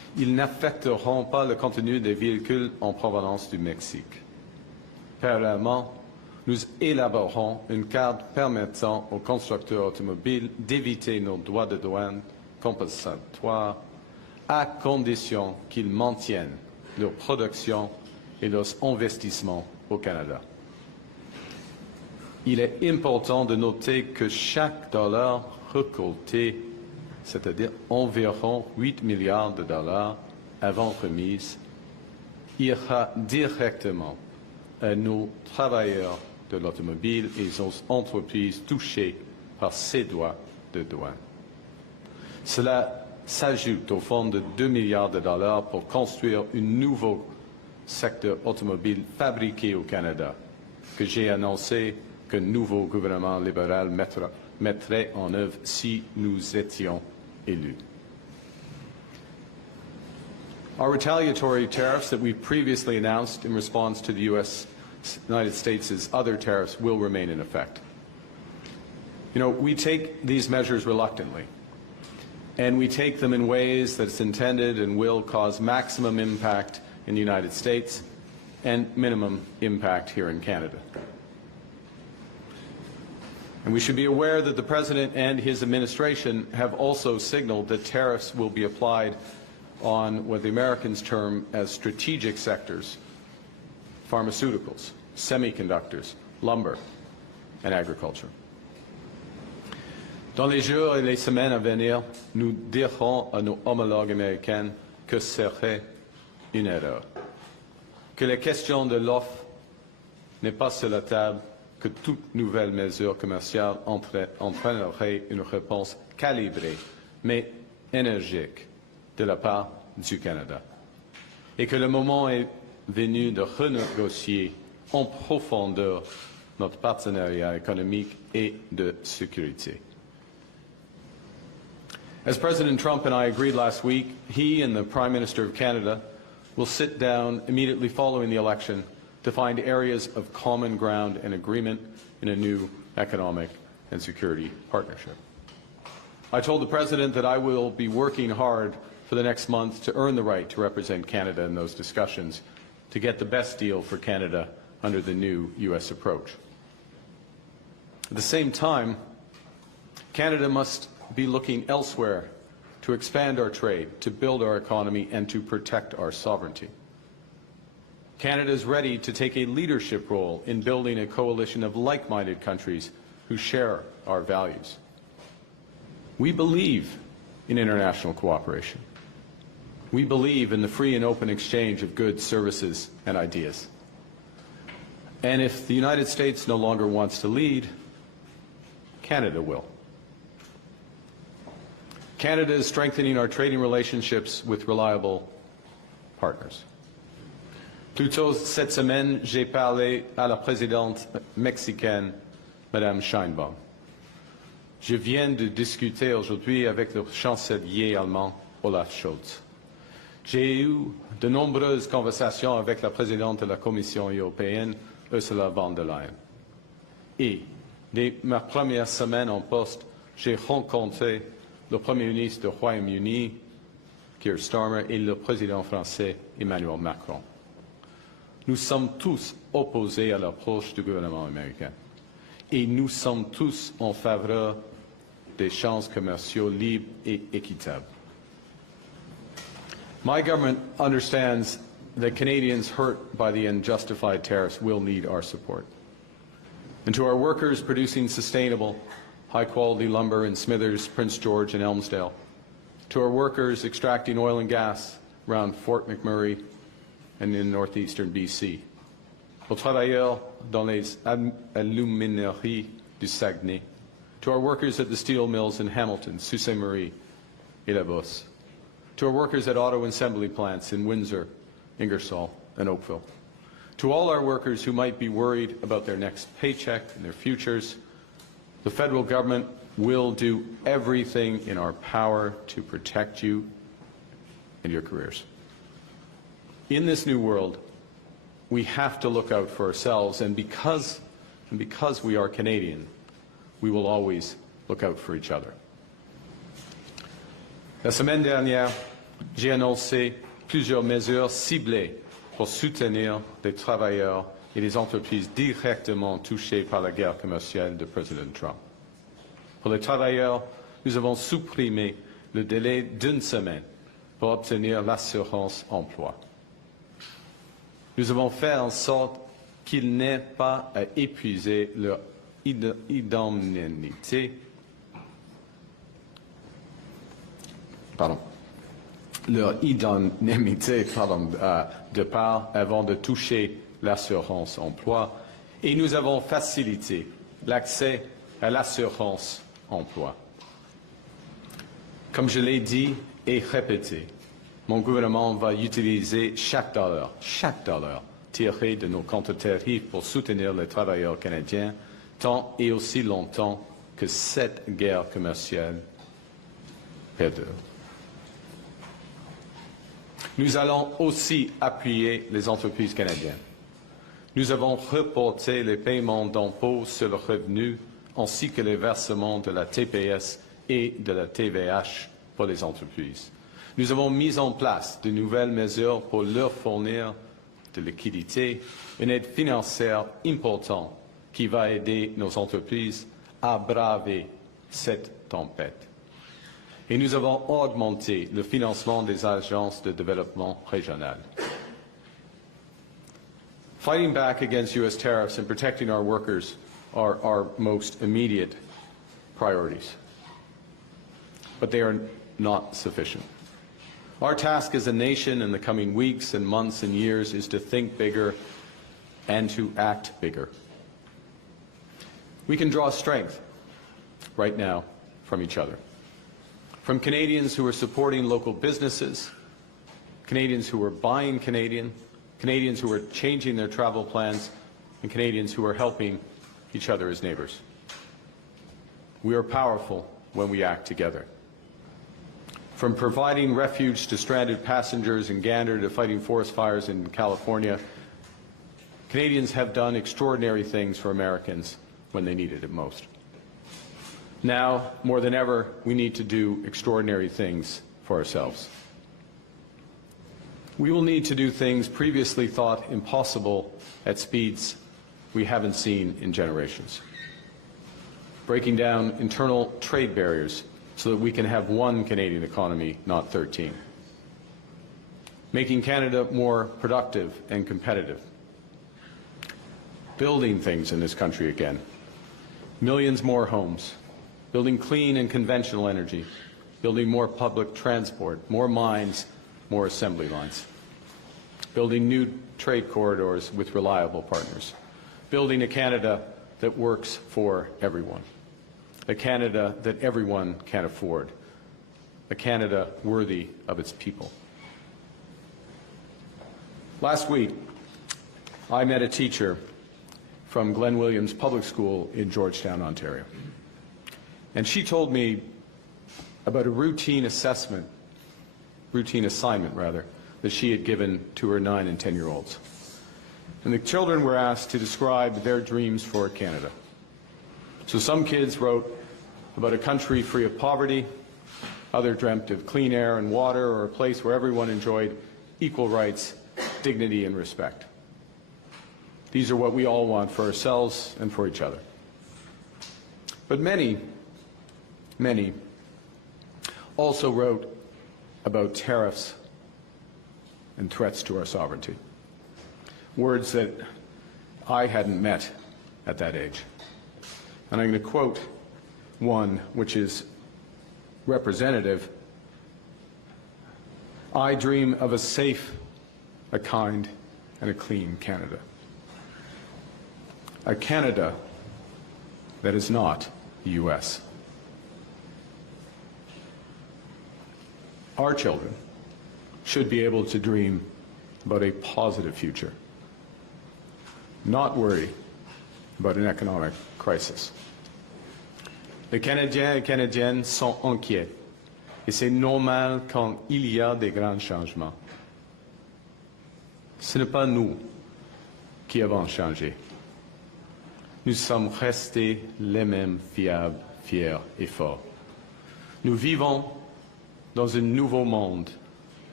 ils n'affecteront pas le contenu des véhicules en provenance du Mexique. Parallèlement, nous élaborerons une carte permettant aux constructeurs automobiles d'éviter nos droits de douane compensatoires à condition qu'ils maintiennent leur production et leurs investissements au Canada. Il est important de noter que chaque dollar récolté, c'est-à-dire environ 8 milliards de dollars avant remise, ira directement à nos travailleurs de l'automobile et aux entreprises touchées par ces droits de douane. Cela s'ajoute au fonds de 2 milliards de dollars pour construire un nouveau secteur automobile fabriqué au Canada, que j'ai annoncé que le nouveau gouvernement libéral mettrait en œuvre si nous étions élus. Our retaliatory tariffs that we previously announced in response to the United States' other tariffs will remain in effect. You know, we take these measures reluctantly, and we take them in ways that it's intended and will cause maximum impact in the United States and minimum impact here in Canada. And we should be aware that the President and his administration have also signaled that tariffs will be applied on what the Americans term as strategic sectors: pharmaceuticals, semiconductors, lumber, and agriculture. Dans les jours et les semaines à venir, nous dirons à nos homologues américains que ce serait une erreur, que la question de l'offre n'est pas sur la table, que toute nouvelle mesure commerciale entraînerait une réponse calibrée, mais énergique, de la part du Canada, et que le moment est venu de renégocier en profondeur notre partenariat économique et de sécurité. As President Trump and I agreed last week, he and the Prime Minister of Canada will sit down immediately following the election to find areas of common ground and agreement in a new economic and security partnership. I told the President that I will be working hard for the next month to earn the right to represent Canada in those discussions, to get the best deal for Canada under the new U.S. approach. At the same time, Canada must be looking elsewhere to expand our trade, to build our economy, and to protect our sovereignty. Canada is ready to take a leadership role in building a coalition of like-minded countries who share our values. We believe in international cooperation. We believe in the free and open exchange of goods, services, and ideas. And if the United States no longer wants to lead, Canada will. Canada is strengthening our trading relationships with reliable partners. Plus tôt cette semaine, j'ai parlé à la présidente mexicaine, Madame Sheinbaum. Je viens de discuter aujourd'hui avec le chancelier allemand, Olaf Scholz. J'ai eu de nombreuses conversations avec la présidente de la Commission européenne, Ursula von der Leyen. Et dès ma première semaine en poste, j'ai rencontré le Premier ministre du Royaume-Uni, Keir Starmer, et le président français, Emmanuel Macron. Nous sommes tous opposés à l'approche du gouvernement américain. Et nous sommes tous en faveur d'échanges commerciaux libres et équitables. My government understands that Canadians hurt by the unjustified tariffs will need our support. And to our workers producing sustainable, high-quality lumber in Smithers, Prince George, and Elmsdale, to our workers extracting oil and gas around Fort McMurray and in northeastern BC, aux travailleurs dans les alumineries du Saguenay, to our workers at the steel mills in Hamilton, Sault Ste. Marie, et La Bosse, to our workers at auto assembly plants in Windsor, Ingersoll, and Oakville, to all our workers who might be worried about their next paycheck and their futures, the federal government will do everything in our power to protect you and your careers. In this new world, we have to look out for ourselves, and because we are Canadian, we will always look out for each other. La semaine dernière, J'ai annoncé plusieurs mesures ciblées pour soutenir les travailleurs et les entreprises directement touchées par la guerre commerciale de président Trump. Pour les travailleurs, nous avons supprimé le délai d'1 semaine pour obtenir l'assurance emploi. Nous avons fait en sorte qu'ils n'aient pas à épuiser leur indemnité. De part avant de toucher l'assurance emploi, et nous avons facilité l'accès à l'assurance emploi. Comme je l'ai dit et répété, mon gouvernement va utiliser chaque dollar tiré de nos comptes tarifs pour soutenir les travailleurs canadiens tant et aussi longtemps que cette guerre commerciale perdure. Nous allons aussi appuyer les entreprises canadiennes. Nous avons reporté les paiements d'impôts sur le revenu ainsi que les versements de la TPS et de la TVH pour les entreprises. Nous avons mis en place de nouvelles mesures pour leur fournir de liquidité, une aide financière importante qui va aider nos entreprises à braver cette tempête. Et nous avons augmenté le financement des agences de développement régionales. Fighting back against U.S. tariffs and protecting our workers are our most immediate priorities. But they are not sufficient. Our task as a nation in the coming weeks and months and years is to think bigger and to act bigger. We can draw strength right now from each other. From Canadians who are supporting local businesses, Canadians who are buying Canadian, Canadians who are changing their travel plans, and Canadians who are helping each other as neighbors. We are powerful when we act together. From providing refuge to stranded passengers in Gander to fighting forest fires in California, Canadians have done extraordinary things for Americans when they needed it most. Now, more than ever, we need to do extraordinary things for ourselves. We will need to do things previously thought impossible at speeds we haven't seen in generations. Breaking down internal trade barriers so that we can have one Canadian economy, not 13. Making Canada more productive and competitive. Building things in this country again. Millions more homes. Building clean and conventional energy, building more public transport, more mines, more assembly lines, building new trade corridors with reliable partners, building a Canada that works for everyone, a Canada that everyone can afford, a Canada worthy of its people. Last week, I met a teacher from Glen Williams Public School in Georgetown, Ontario. And she told me about a routine assignment, that she had given to her 9- and 10-year-olds. And the children were asked to describe their dreams for Canada. So some kids wrote about a country free of poverty, others dreamt of clean air and water, or a place where everyone enjoyed equal rights, dignity, and respect. These are what we all want for ourselves and for each other. But many also wrote about tariffs and threats to our sovereignty, words that I hadn't met at that age. And I'm going to quote one which is representative. I dream of a safe, a kind, and a clean Canada. A Canada that is not the U.S. Our children should be able to dream about a positive future, not worry about an economic crisis. Les Canadiens et Canadiennes sont inquiets, et c'est normal quand il y a des grands changements. Ce n'est pas nous qui avons changé. Nous sommes restés les mêmes fiables, fiers et forts. Nous vivons dans un nouveau monde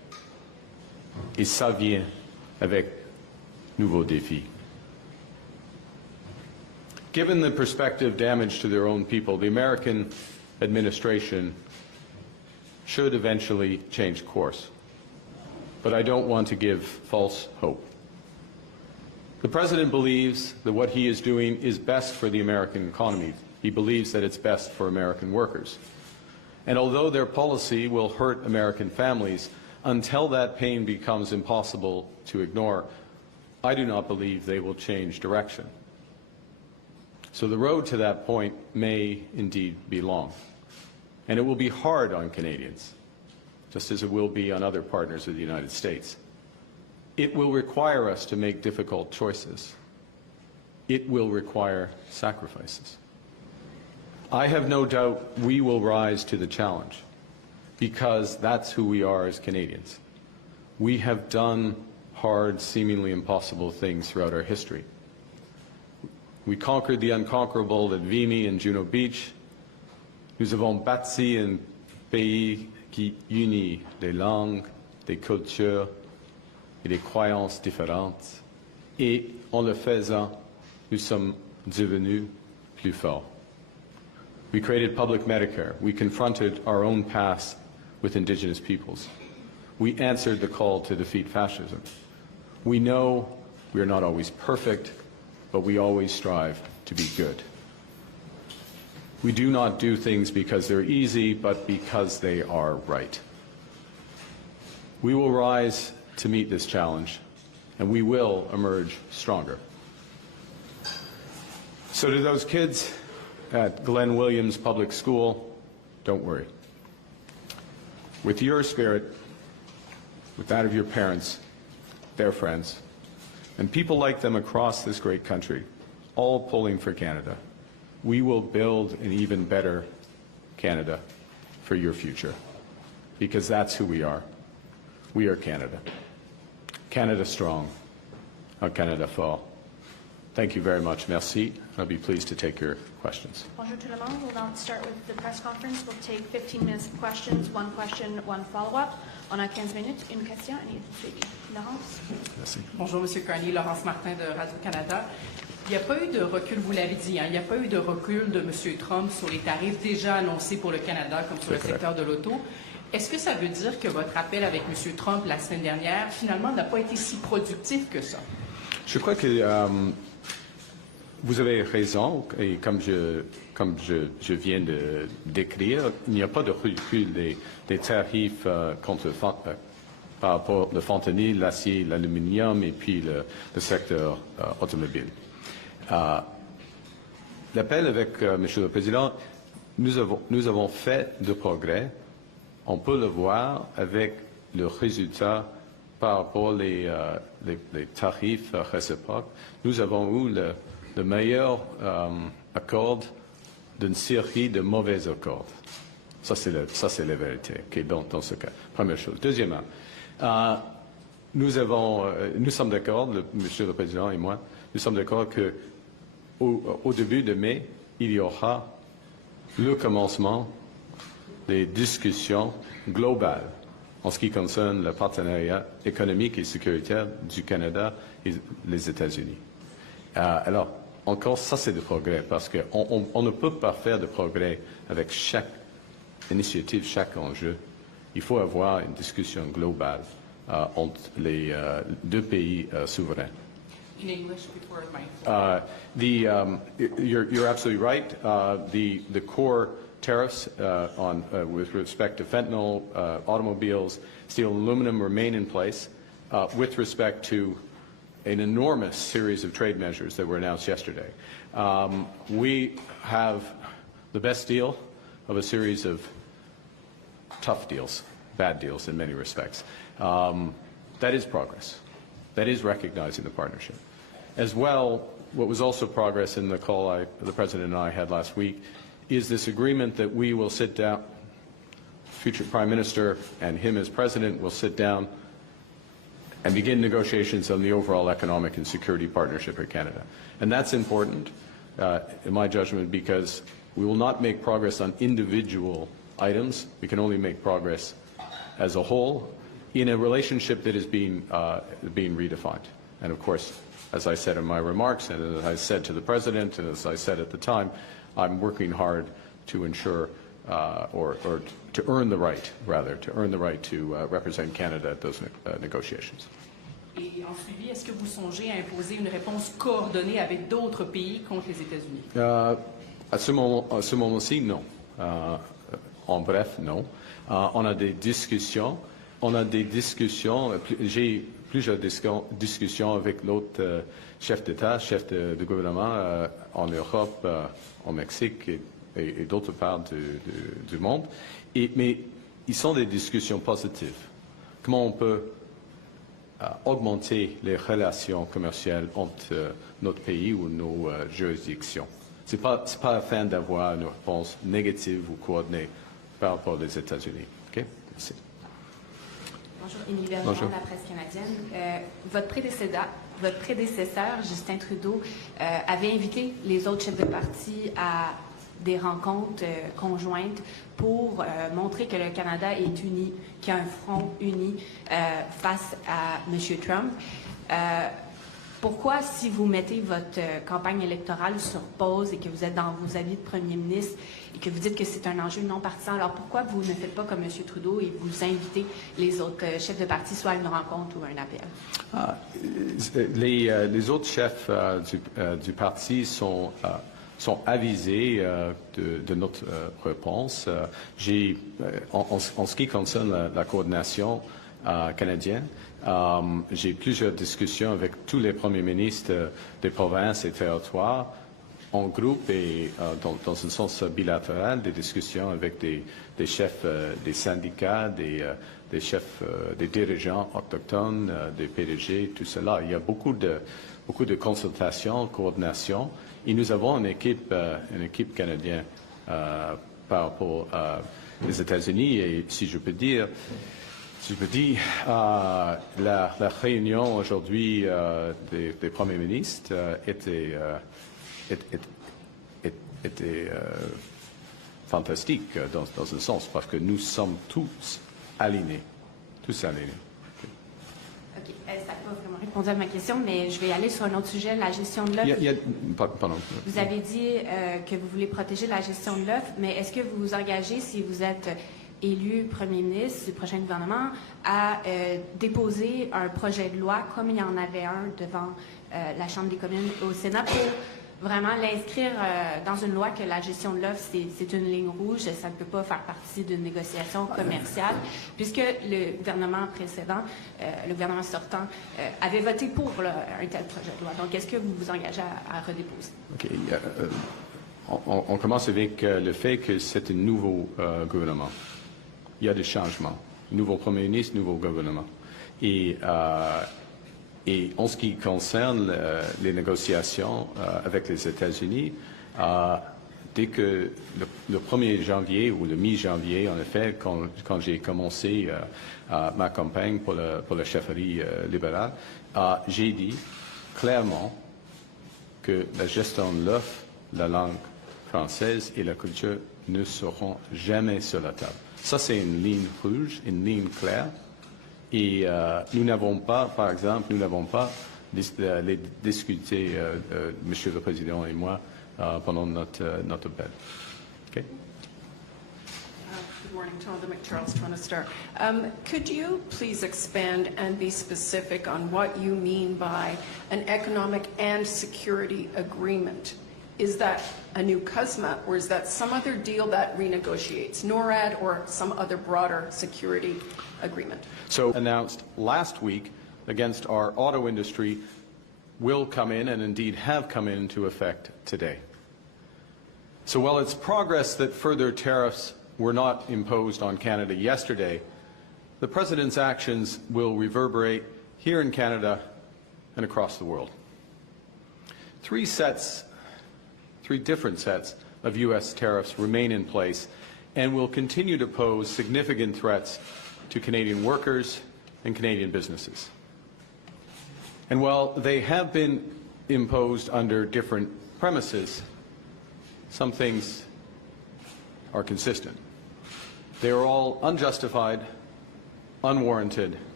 Et ça vient avec nouveaux défis. Given the prospective damage to their own people, the American administration should eventually change course. But I don't want to give false hope. The President believes that what he is doing is best for the American economy. He believes that it's best for American workers. And although their policy will hurt American families, until that pain becomes impossible to ignore, I do not believe they will change direction. So the road to that point may indeed be long. And it will be hard on Canadians, just as it will be on other partners of the United States. It will require us to make difficult choices. It will require sacrifices. I have no doubt we will rise to the challenge, because that's who we are as Canadians. We have done hard, seemingly impossible things throughout our history. We conquered the unconquerable at Vimy and Juno Beach. Nous avons bâti un pays qui unit des langues, des cultures et des croyances différentes. Et en le faisant, nous sommes devenus plus forts. We created public Medicare. We confronted our own past with Indigenous peoples. We answered the call to defeat fascism. We know we are not always perfect, but we always strive to be good. We do not do things because they're easy, but because they are right. We will rise to meet this challenge, and we will emerge stronger. So to those kids at Glenn Williams Public School, don't worry. With your spirit, with that of your parents, their friends, and people like them across this great country, all pulling for Canada, we will build an even better Canada for your future, because that's who we are. We are Canada. Canada strong, or Canada fort. Thank you very much. Merci. I'll be pleased to take your questions. Bonjour tout le monde. We'll now start with the press conference. We'll take 15 minutes of questions, one question, one follow-up. On a 15 minutes, une question et une suivi. Laurence? Merci. Bonjour, M. Carney. Laurence Martin de Radio-Canada. Il n'y a pas eu de recul, vous l'avez dit, il n'y a pas eu de recul de M. Trump sur les tarifs déjà annoncés pour le Canada, comme sur le secteur de l'auto. Est-ce que ça veut dire que votre appel avec M. Trump la semaine dernière, finalement, n'a pas été si productif que ça? Je crois que vous avez raison, et comme je viens de décrire, il n'y a pas de recul des tarifs par rapport au fentanyl, l'acier, l'aluminium et puis le secteur automobile. L'appel avec Monsieur le Président, nous avons fait de progrès. On peut le voir avec le résultat par rapport les tarifs réciproques. Nous avons eu le meilleur accord d'une série de mauvais accords. Ça, c'est la vérité, okay, dans ce cas. Première chose. Deuxièmement, nous sommes d'accord, Monsieur le Président et moi, nous sommes d'accord qu'au début de mai, il y aura le commencement des discussions globales en ce qui concerne le partenariat économique et sécuritaire du Canada et les États-Unis. Alors, encore, ça c'est du progrès, parce qu'on ne peut pas faire de progrès avec chaque initiative, chaque enjeu. Il faut avoir une discussion globale entre les deux pays souverains. In English before my... You're absolutely right. The core tariffs with respect to fentanyl, automobiles, steel and aluminum remain in place. With respect to an enormous series of trade measures that were announced yesterday. We have the best deal of a series of tough deals, bad deals in many respects. That is progress. That is recognizing the partnership. As well, what was also progress in the call the President and I had last week is this agreement that we will sit down, future Prime Minister and him as President will sit down and begin negotiations on the overall economic and security partnership with Canada. And that's important, in my judgment, because we will not make progress on individual items. We can only make progress as a whole in a relationship that is being redefined. And of course, as I said in my remarks, and as I said to the President, and as I said at the time, I'm working hard to ensure, or to earn the right, rather, to represent Canada at those negotiations. Et en suivi, est-ce que vous songez à imposer une réponse coordonnée avec d'autres pays contre les États-Unis? À ce moment-ci, non. En bref, non. On a des discussions. J'ai plusieurs discussions avec l'autre chef d'État, chef de gouvernement en Europe, au Mexique et d'autres parts du monde. Mais ils sont des discussions positives. Comment on peut augmenter les relations commerciales entre notre pays ou nos juridictions. Ce n'est pas afin d'avoir une réponse négative ou coordonnée par rapport aux États-Unis. Okay? Merci. Bonjour, Émilie Bergeron de la presse canadienne. Votre prédécesseur, Justin Trudeau, avait invité les autres chefs de parti à des rencontres conjointes pour montrer que le Canada est uni, qu'il y a un front uni face à M. Trump. Pourquoi, si vous mettez votre campagne électorale sur pause et que vous êtes dans vos avis de premier ministre et que vous dites que c'est un enjeu non partisan, alors pourquoi vous ne faites pas comme M. Trudeau et vous invitez les autres chefs de parti soit à une rencontre ou à un appel? Les autres chefs du parti sont avisés de notre réponse. En ce qui concerne la coordination canadienne, j'ai plusieurs discussions avec tous les premiers ministres des provinces et territoires en groupe et dans un sens bilatéral, des discussions avec des chefs des syndicats, des chefs des dirigeants autochtones, des PDG, tout cela. Il y a beaucoup de consultations, coordination. Et nous avons une équipe canadienne par rapport aux États-Unis. Et si je peux dire, la réunion aujourd'hui des premiers ministres était fantastique dans un sens, parce que nous sommes tous alignés. OK. Ça n'a pas vraiment répondu à ma question, mais je vais aller sur un autre sujet, la gestion de l'œuf. Pardon. Vous avez dit que vous voulez protéger la gestion de l'œuf, mais est-ce que vous vous engagez, si vous êtes élu premier ministre du prochain gouvernement, à déposer un projet de loi, comme il y en avait un devant la Chambre des communes au Sénat, pour vraiment l'inscrire dans une loi que la gestion de l'offre, c'est une ligne rouge, ça ne peut pas faire partie d'une négociation commerciale, puisque le gouvernement précédent, le gouvernement sortant, avait voté pour un tel projet de loi. Donc, est-ce que vous vous engagez à redéposer? OK. On commence avec le fait que c'est un nouveau gouvernement. Il y a des changements. Nouveau premier ministre, nouveau gouvernement. Et en ce qui concerne les négociations avec les États-Unis, dès que le 1er janvier ou le mi-janvier, en effet, quand j'ai commencé ma campagne pour la chefferie libérale, j'ai dit clairement que la gestion de l'œuf, la langue française et la culture ne seront jamais sur la table. Ça, c'est une ligne rouge, une ligne claire. Et nous n'avons pas, par exemple, les discuter, Monsieur le Président et moi, pendant notre appel. Okay? Good morning, Tonda McCharles, Toronto Star. Could you please expand and be specific on what you mean by an economic and security agreement? Is that a new CUSMA, or is that some other deal that renegotiates NORAD or some other broader security agreement? So announced last week against our auto industry will come in, and indeed have come into effect today. So while it's progress that further tariffs were not imposed on Canada yesterday, the President's actions will reverberate here in Canada and across the world. Three different sets of U.S. tariffs remain in place and will continue to pose significant threats to Canadian workers and Canadian businesses. And while they have been imposed under different premises, some things are consistent. They are all unjustified, unwarranted,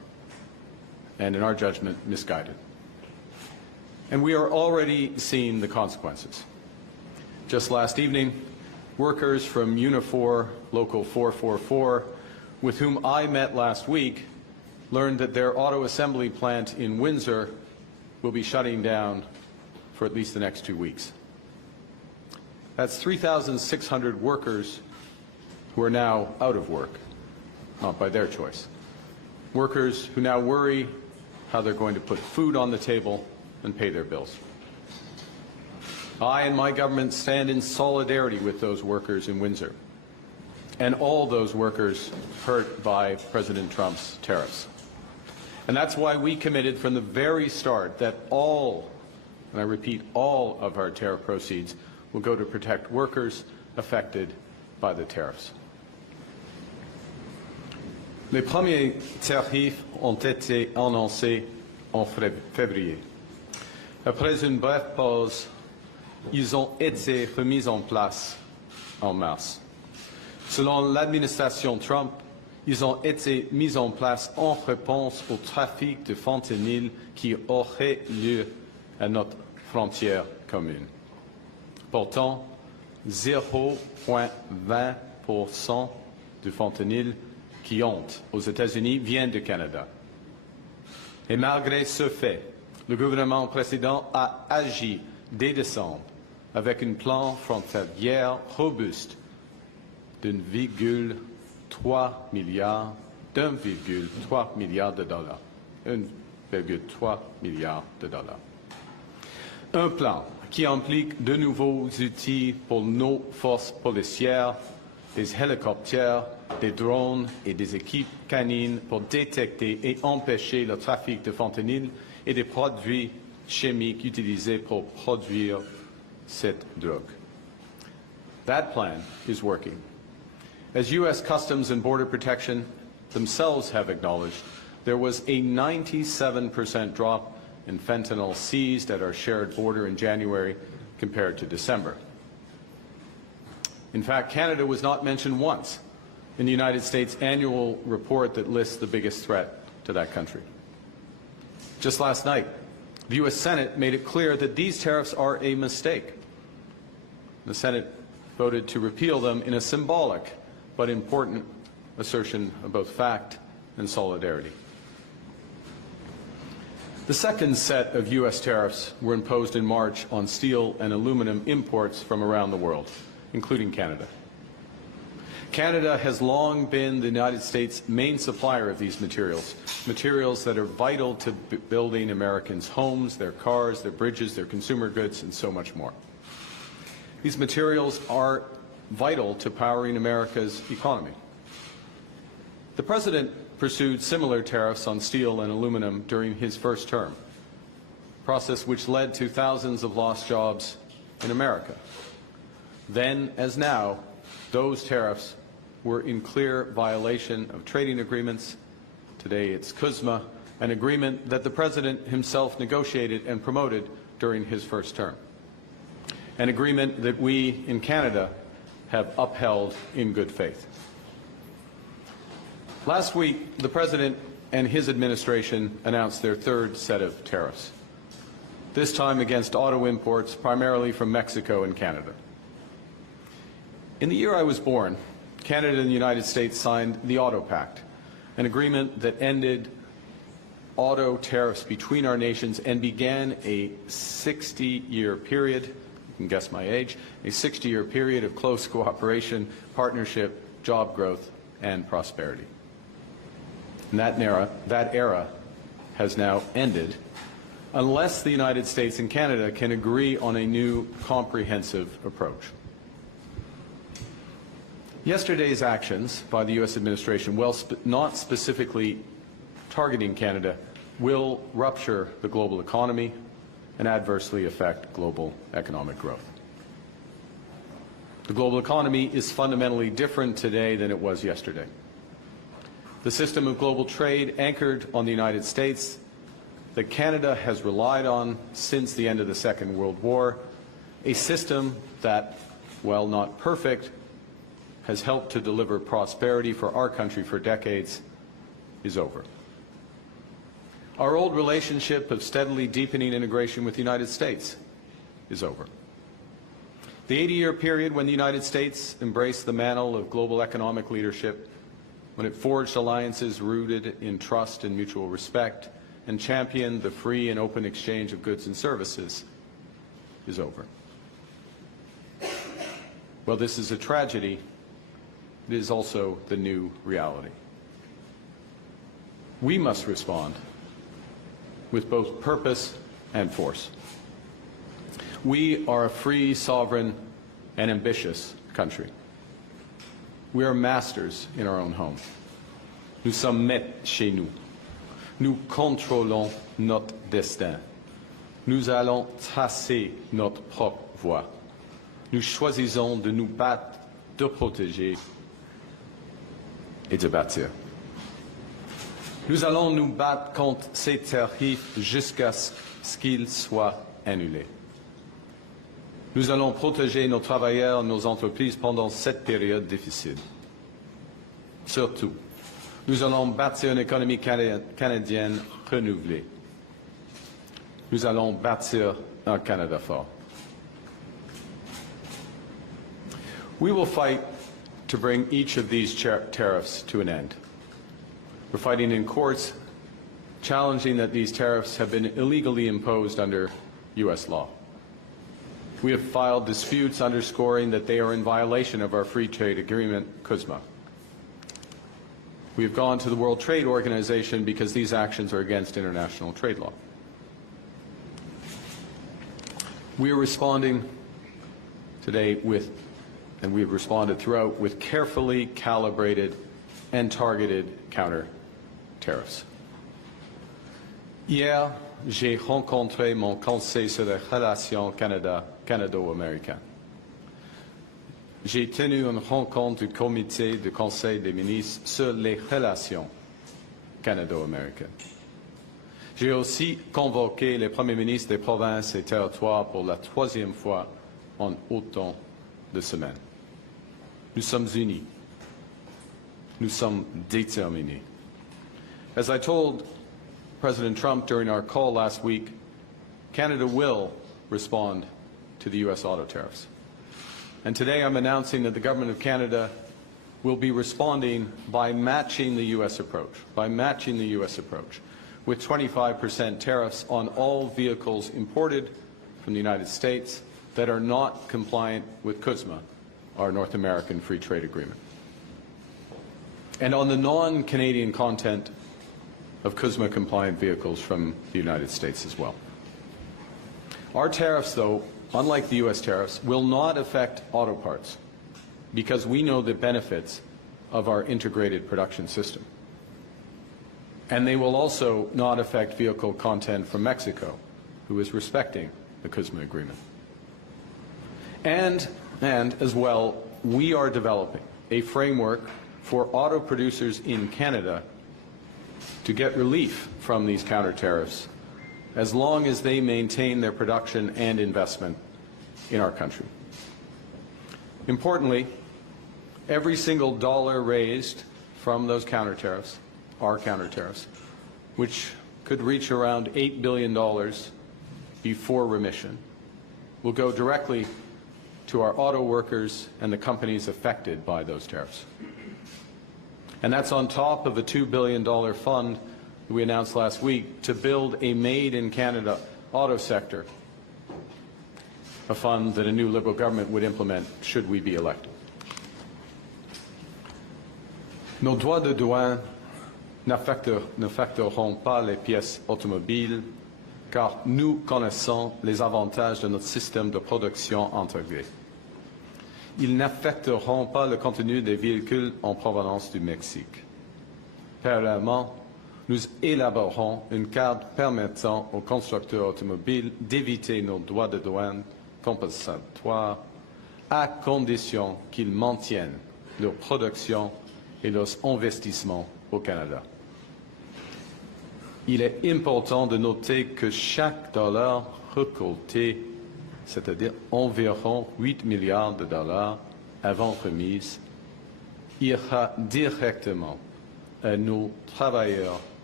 and in our judgment, misguided. And we are already seeing the consequences. Just last evening, workers from Unifor Local 444, with whom I met last week, learned that their auto assembly plant in Windsor will be shutting down for at least the next 2 weeks. That's 3,600 workers who are now out of work, not by their choice. Workers who now worry how they're going to put food on the table and pay their bills. I and my government stand in solidarity with those workers in Windsor and all those workers hurt by President Trump's tariffs. And that's why we committed from the very start that all, and I repeat, all of our tariff proceeds will go to protect workers affected by the tariffs. Les premiers tarifs ont été annoncés en février. Après une brève pause, ils ont été remis en place en mars. Selon l'administration Trump, ils ont été mis en place en réponse au trafic de fentanyl qui aurait lieu à notre frontière commune. Pourtant, 0,20% du fentanyl qui entre aux États-Unis vient du Canada. Et malgré ce fait, le gouvernement précédent a agi dès décembre avec un plan frontalier robuste d'1,3 milliard de dollars. 1,3 milliard de dollars. Un plan qui implique de nouveaux outils pour nos forces policières, des hélicoptères, des drones et des équipes canines pour détecter et empêcher le trafic de fentanyl et des produits chimiques utilisés pour produire cette drogue. That plan is working. As U.S. Customs and Border Protection themselves have acknowledged, there was a 97% drop in fentanyl seized at our shared border in January compared to December. In fact, Canada was not mentioned once in the United States annual report that lists the biggest threat to that country. Just last night, the U.S. Senate made it clear that these tariffs are a mistake. The Senate voted to repeal them in a symbolic but important assertion of both fact and solidarity. The second set of U.S. tariffs were imposed in March on steel and aluminum imports from around the world, including Canada. Canada has long been the United States' main supplier of these materials, materials that are vital to building Americans' homes, their cars, their bridges, their consumer goods, and so much more. These materials are vital to powering America's economy. The President pursued similar tariffs on steel and aluminum during his first term, a process which led to thousands of lost jobs in America. Then, as now, those tariffs were in clear violation of trading agreements. Today it's CUSMA, an agreement that the President himself negotiated and promoted during his first term. An agreement that we in Canada have upheld in good faith. Last week, the President and his administration announced their third set of tariffs, this time against auto imports primarily from Mexico and Canada. In the year I was born, Canada and the United States signed the Auto Pact, an agreement that ended auto tariffs between our nations and began a 60-year period, you can guess my age, a 60-year period of close cooperation, partnership, job growth, and prosperity. And that era has now ended unless the United States and Canada can agree on a new comprehensive approach. Yesterday's actions by the U.S. administration, while not specifically targeting Canada, will rupture the global economy and adversely affect global economic growth. The global economy is fundamentally different today than it was yesterday. The system of global trade anchored on the United States that Canada has relied on since the end of the Second World War, a system that, while not perfect, has helped to deliver prosperity for our country for decades, is over. Our old relationship of steadily deepening integration with the United States is over. The 80-year period when the United States embraced the mantle of global economic leadership, when it forged alliances rooted in trust and mutual respect, and championed the free and open exchange of goods and services, is over. Well, this is a tragedy. It is also the new reality. We must respond with both purpose and force. We are a free, sovereign, and ambitious country. We are masters in our own home. Nous sommes maîtres chez nous. Nous contrôlons notre destin. Nous allons tracer notre propre voie. Nous choisissons de nous battre, de protéger et de bâtir. Nous allons nous battre contre ces tarifs jusqu'à ce qu'ils soient annulés. Nous allons protéger nos travailleurs, nos entreprises pendant cette période difficile. Surtout, nous allons bâtir une économie canadienne renouvelée. Nous allons bâtir un Canada fort. We will fight to bring each of these tariffs to an end. We're fighting in courts, challenging that these tariffs have been illegally imposed under U.S. law. We have filed disputes underscoring that they are in violation of our free trade agreement, CUSMA. We have gone to the World Trade Organization because these actions are against international trade law. We are responding today with, and we have responded throughout, with carefully calibrated and targeted counter tariffs. Hier, j'ai rencontré mon conseil sur les relations canado-américaines. J'ai tenu une rencontre du comité du Conseil des ministres sur les relations canado-américaines. J'ai aussi convoqué les premiers ministres des provinces et territoires pour la troisième fois en autant de semaines. Nous sommes unis. Nous sommes déterminés. As I told President Trump during our call last week, Canada will respond to the U.S. auto tariffs. And today I'm announcing that the Government of Canada will be responding by matching the U.S. approach, with 25% tariffs on all vehicles imported from the United States that are not compliant with CUSMA, our North American Free Trade Agreement. And on the non-Canadian content of CUSMA-compliant vehicles from the United States as well. Our tariffs, though, unlike the U.S. tariffs, will not affect auto parts because we know the benefits of our integrated production system. And they will also not affect vehicle content from Mexico, who is respecting the CUSMA agreement. And as well, we are developing a framework for auto producers in Canada to get relief from these counter tariffs as long as they maintain their production and investment in our country. Importantly, every single dollar raised from those counter tariffs, our counter tariffs, which could reach around $8 billion before remission, will go directly to our auto workers and the companies affected by those tariffs. And that's on top of a $2 billion fund that we announced last week to build a made-in-Canada auto sector, a fund that a new Liberal government would implement should we be elected. Nos droits de douane n'affecteront pas les pièces automobiles car nous connaissons les avantages de notre système de production intégré. Ils n'affecteront pas le contenu des véhicules en provenance du Mexique. Parallèlement, nous élaborerons une carte permettant aux constructeurs automobiles d'éviter nos droits de douane compensatoires à condition qu'ils maintiennent leur production et leurs investissements au Canada. Il est important de noter que chaque dollar récolté, c'est-à-dire environ 8 milliards de dollars avant remise, ira directement à nos travailleurs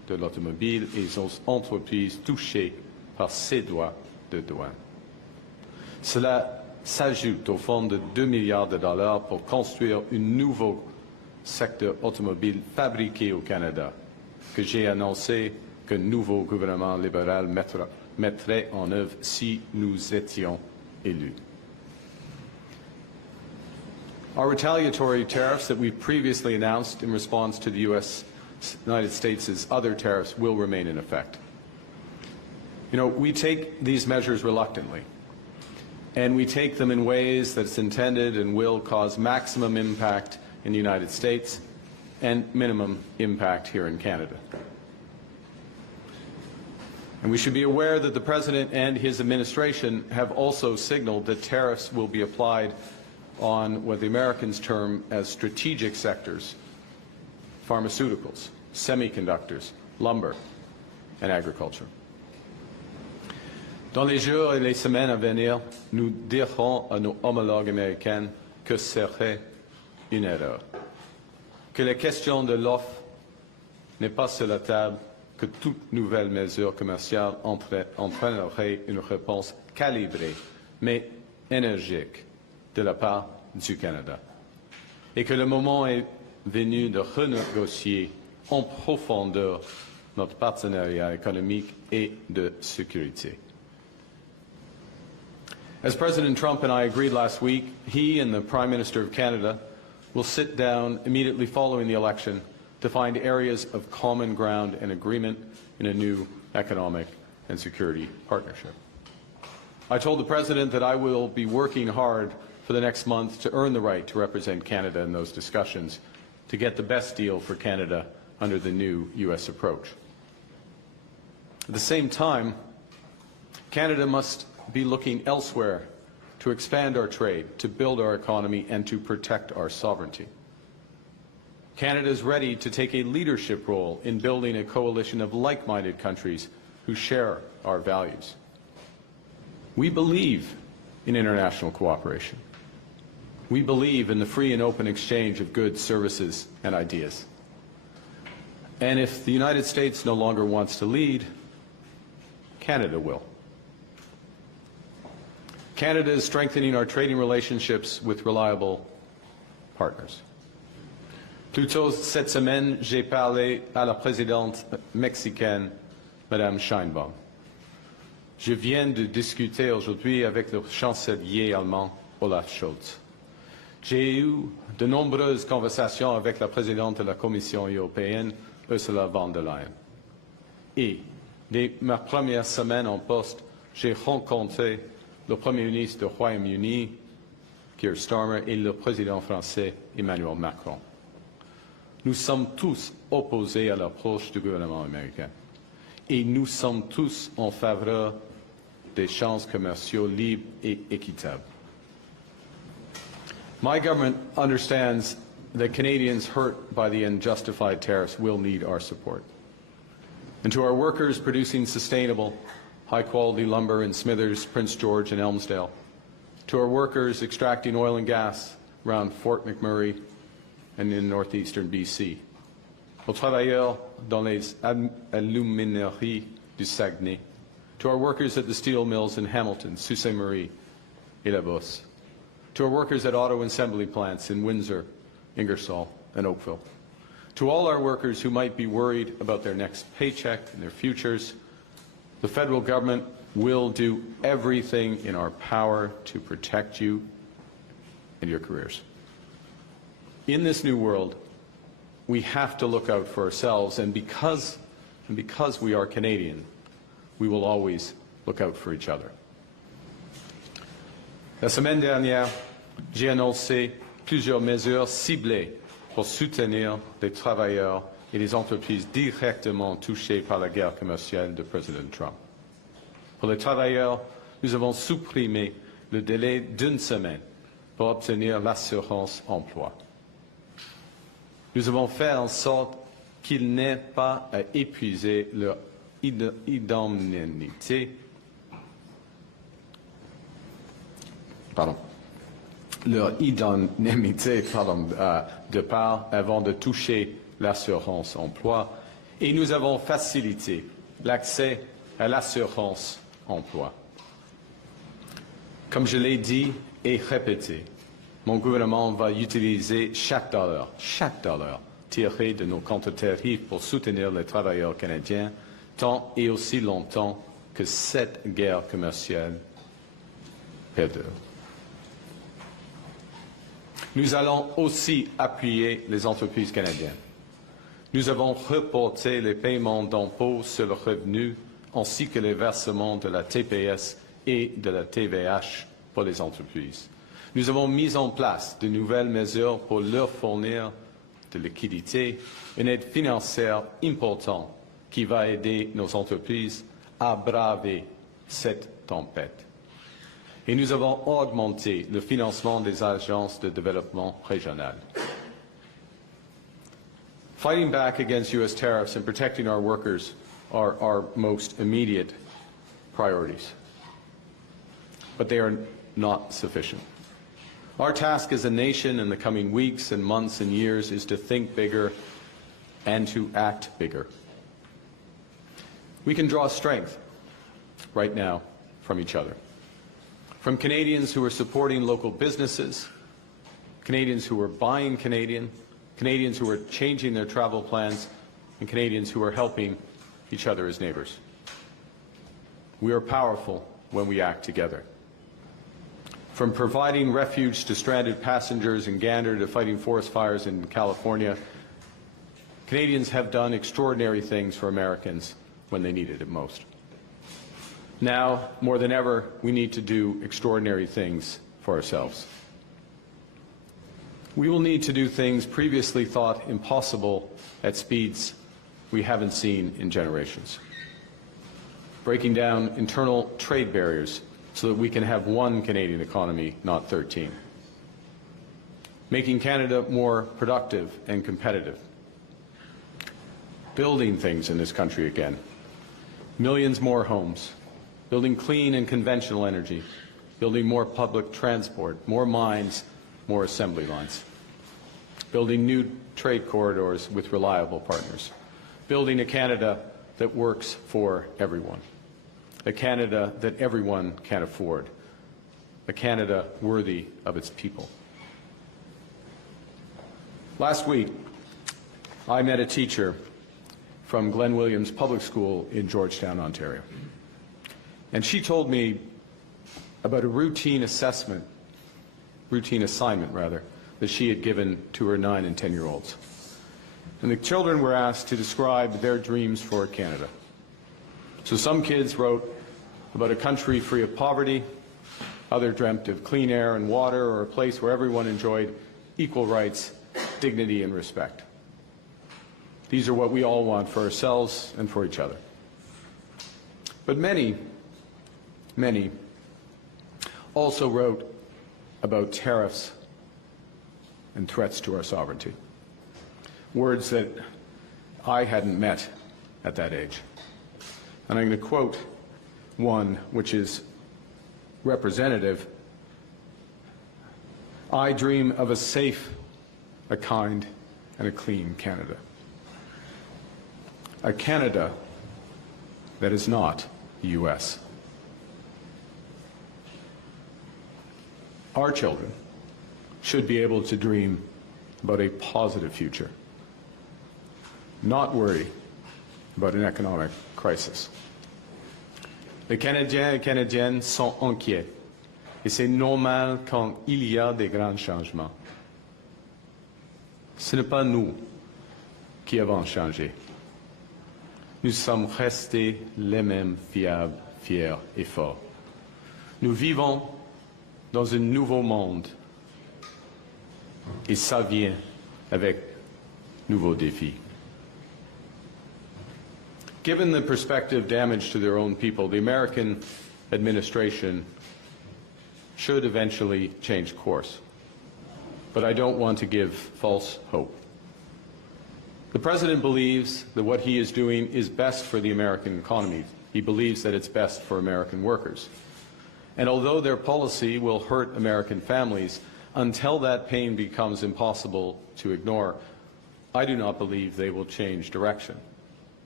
de l'automobile et aux entreprises touchées par ces droits de douane. Cela s'ajoute au fonds de 2 milliards de dollars pour construire un nouveau secteur automobile fabriqué au Canada, que j'ai annoncé que le nouveau gouvernement libéral mettrait en œuvre si nous étions élus. Our retaliatory tariffs that we previously announced in response to the United States' other tariffs will remain in effect. You know, we take these measures reluctantly, and we take them in ways that's intended and will cause maximum impact in the United States and minimum impact here in Canada. And we should be aware that the President and his administration have also signaled that tariffs will be applied on what the Americans term as strategic sectors: pharmaceuticals, semiconductors, lumber, and agriculture. Dans les jours et les semaines à venir, nous dirons à nos homologues américains que ce serait une erreur, que la question de l'offre n'est pas sur la table, que toute nouvelle mesure commerciale entraînerait une réponse calibrée, mais énergique, de la part du Canada, et que le moment est venu de renégocier en profondeur notre partenariat économique et de sécurité. As President Trump and I agreed last week, he and the Prime Minister of Canada will sit down immediately following the election to find areas of common ground and agreement in a new economic and security partnership. I told the President that I will be working hard for the next month to earn the right to represent Canada in those discussions, to get the best deal for Canada under the new U.S. approach. At the same time, Canada must be looking elsewhere to expand our trade, to build our economy, and to protect our sovereignty. Canada is ready to take a leadership role in building a coalition of like-minded countries who share our values. We believe in international cooperation. We believe in the free and open exchange of goods, services, and ideas. And if the United States no longer wants to lead, Canada will. Canada is strengthening our trading relationships with reliable partners. Plus tôt cette semaine, j'ai parlé à la présidente mexicaine, Madame Sheinbaum. Je viens de discuter aujourd'hui avec le chancelier allemand, Olaf Scholz. J'ai eu de nombreuses conversations avec la présidente de la Commission européenne, Ursula von der Leyen. Et dès ma première semaine en poste, j'ai rencontré le Premier ministre du Royaume-Uni, Keir Starmer, et le président français, Emmanuel Macron. Nous sommes tous opposés à l'approche du gouvernement américain. Et nous sommes tous en faveur d'échanges commerciaux libres et équitables. My government understands that Canadians hurt by the unjustified tariffs will need our support. And to our workers producing sustainable, high-quality lumber in Smithers, Prince George, and Elmsdale, to our workers extracting oil and gas around Fort McMurray and in northeastern BC, aux travailleurs dans les alumineries du Saguenay, to our workers at the steel mills in Hamilton, Sault Ste. Marie, et La Bosse, to our workers at auto assembly plants in Windsor, Ingersoll, and Oakville, to all our workers who might be worried about their next paycheck and their futures, the federal government will do everything in our power to protect you and your careers. In this new world, we have to look out for ourselves, and because we are Canadian, we will always look out for each other. La semaine dernière, j'ai annoncé plusieurs mesures ciblées pour soutenir les travailleurs et les entreprises directement touchées par la guerre commerciale de Président Trump. Pour les travailleurs, nous avons supprimé le délai d'une semaine pour obtenir l'assurance emploi. Nous avons fait en sorte qu'ils n'aient pas à épuiser leur indemnité de part avant de toucher l'assurance emploi, Et nous avons facilité l'accès à l'assurance emploi. Comme je l'ai dit et répété, mon gouvernement va utiliser chaque dollar tiré de nos contre-tarifs pour soutenir les travailleurs canadiens tant et aussi longtemps que cette guerre commerciale perdure. Nous allons aussi appuyer les entreprises canadiennes. Nous avons reporté les paiements d'impôts sur le revenu ainsi que les versements de la TPS et de la TVH pour les entreprises. Nous avons mis en place de nouvelles mesures pour leur fournir de liquidité, une aide financière importante qui va aider nos entreprises à braver cette tempête. Et nous avons augmenté le financement des agences de développement régionales. Fighting back against U.S. tariffs and protecting our workers are our most immediate priorities. But they are not sufficient. Our task as a nation in the coming weeks and months and years is to think bigger and to act bigger. We can draw strength right now from each other. From Canadians who are supporting local businesses, Canadians who are buying Canadian, Canadians who are changing their travel plans, and Canadians who are helping each other as neighbors. We are powerful when we act together. From providing refuge to stranded passengers in Gander to fighting forest fires in California, Canadians have done extraordinary things for Americans when they needed it most. Now, more than ever, we need to do extraordinary things for ourselves. We will need to do things previously thought impossible at speeds we haven't seen in generations. Breaking down internal trade barriers so that we can have one Canadian economy, not 13. Making Canada more productive and competitive. Building things in this country again. Millions more homes. Building clean and conventional energy. Building more public transport, more mines, more assembly lines. Building new trade corridors with reliable partners. Building a Canada that works for everyone. A Canada that everyone can afford. A Canada worthy of its people. Last week, I met a teacher from Glen Williams Public School in Georgetown, Ontario. And she told me about a routine assignment, that she had given to her 9- and 10-year-olds. And the children were asked to describe their dreams for Canada. So some kids wrote about a country free of poverty, others dreamt of clean air and water, or a place where everyone enjoyed equal rights, dignity, and respect. These are what we all want for ourselves and for each other. But many also wrote about tariffs and threats to our sovereignty, words that I hadn't met at that age. And I'm going to quote one which is representative. I dream of a safe, a kind, and a clean Canada. A Canada that is not the U.S. Our children should be able to dream about a positive future, not worry about an economic crisis. Les Canadiens et Canadiennes sont inquiets, et c'est normal quand il y a des grands changements. Ce n'est pas nous qui avons changé. Nous sommes restés les mêmes fiables, fiers et forts. Nous vivons dans un nouveau monde, et ça vient avec nouveaux défis. Given the prospective damage to their own people, the American administration should eventually change course. But I don't want to give false hope. The President believes that what he is doing is best for the American economy. He believes that it's best for American workers. And although their policy will hurt American families, until that pain becomes impossible to ignore, I do not believe they will change direction.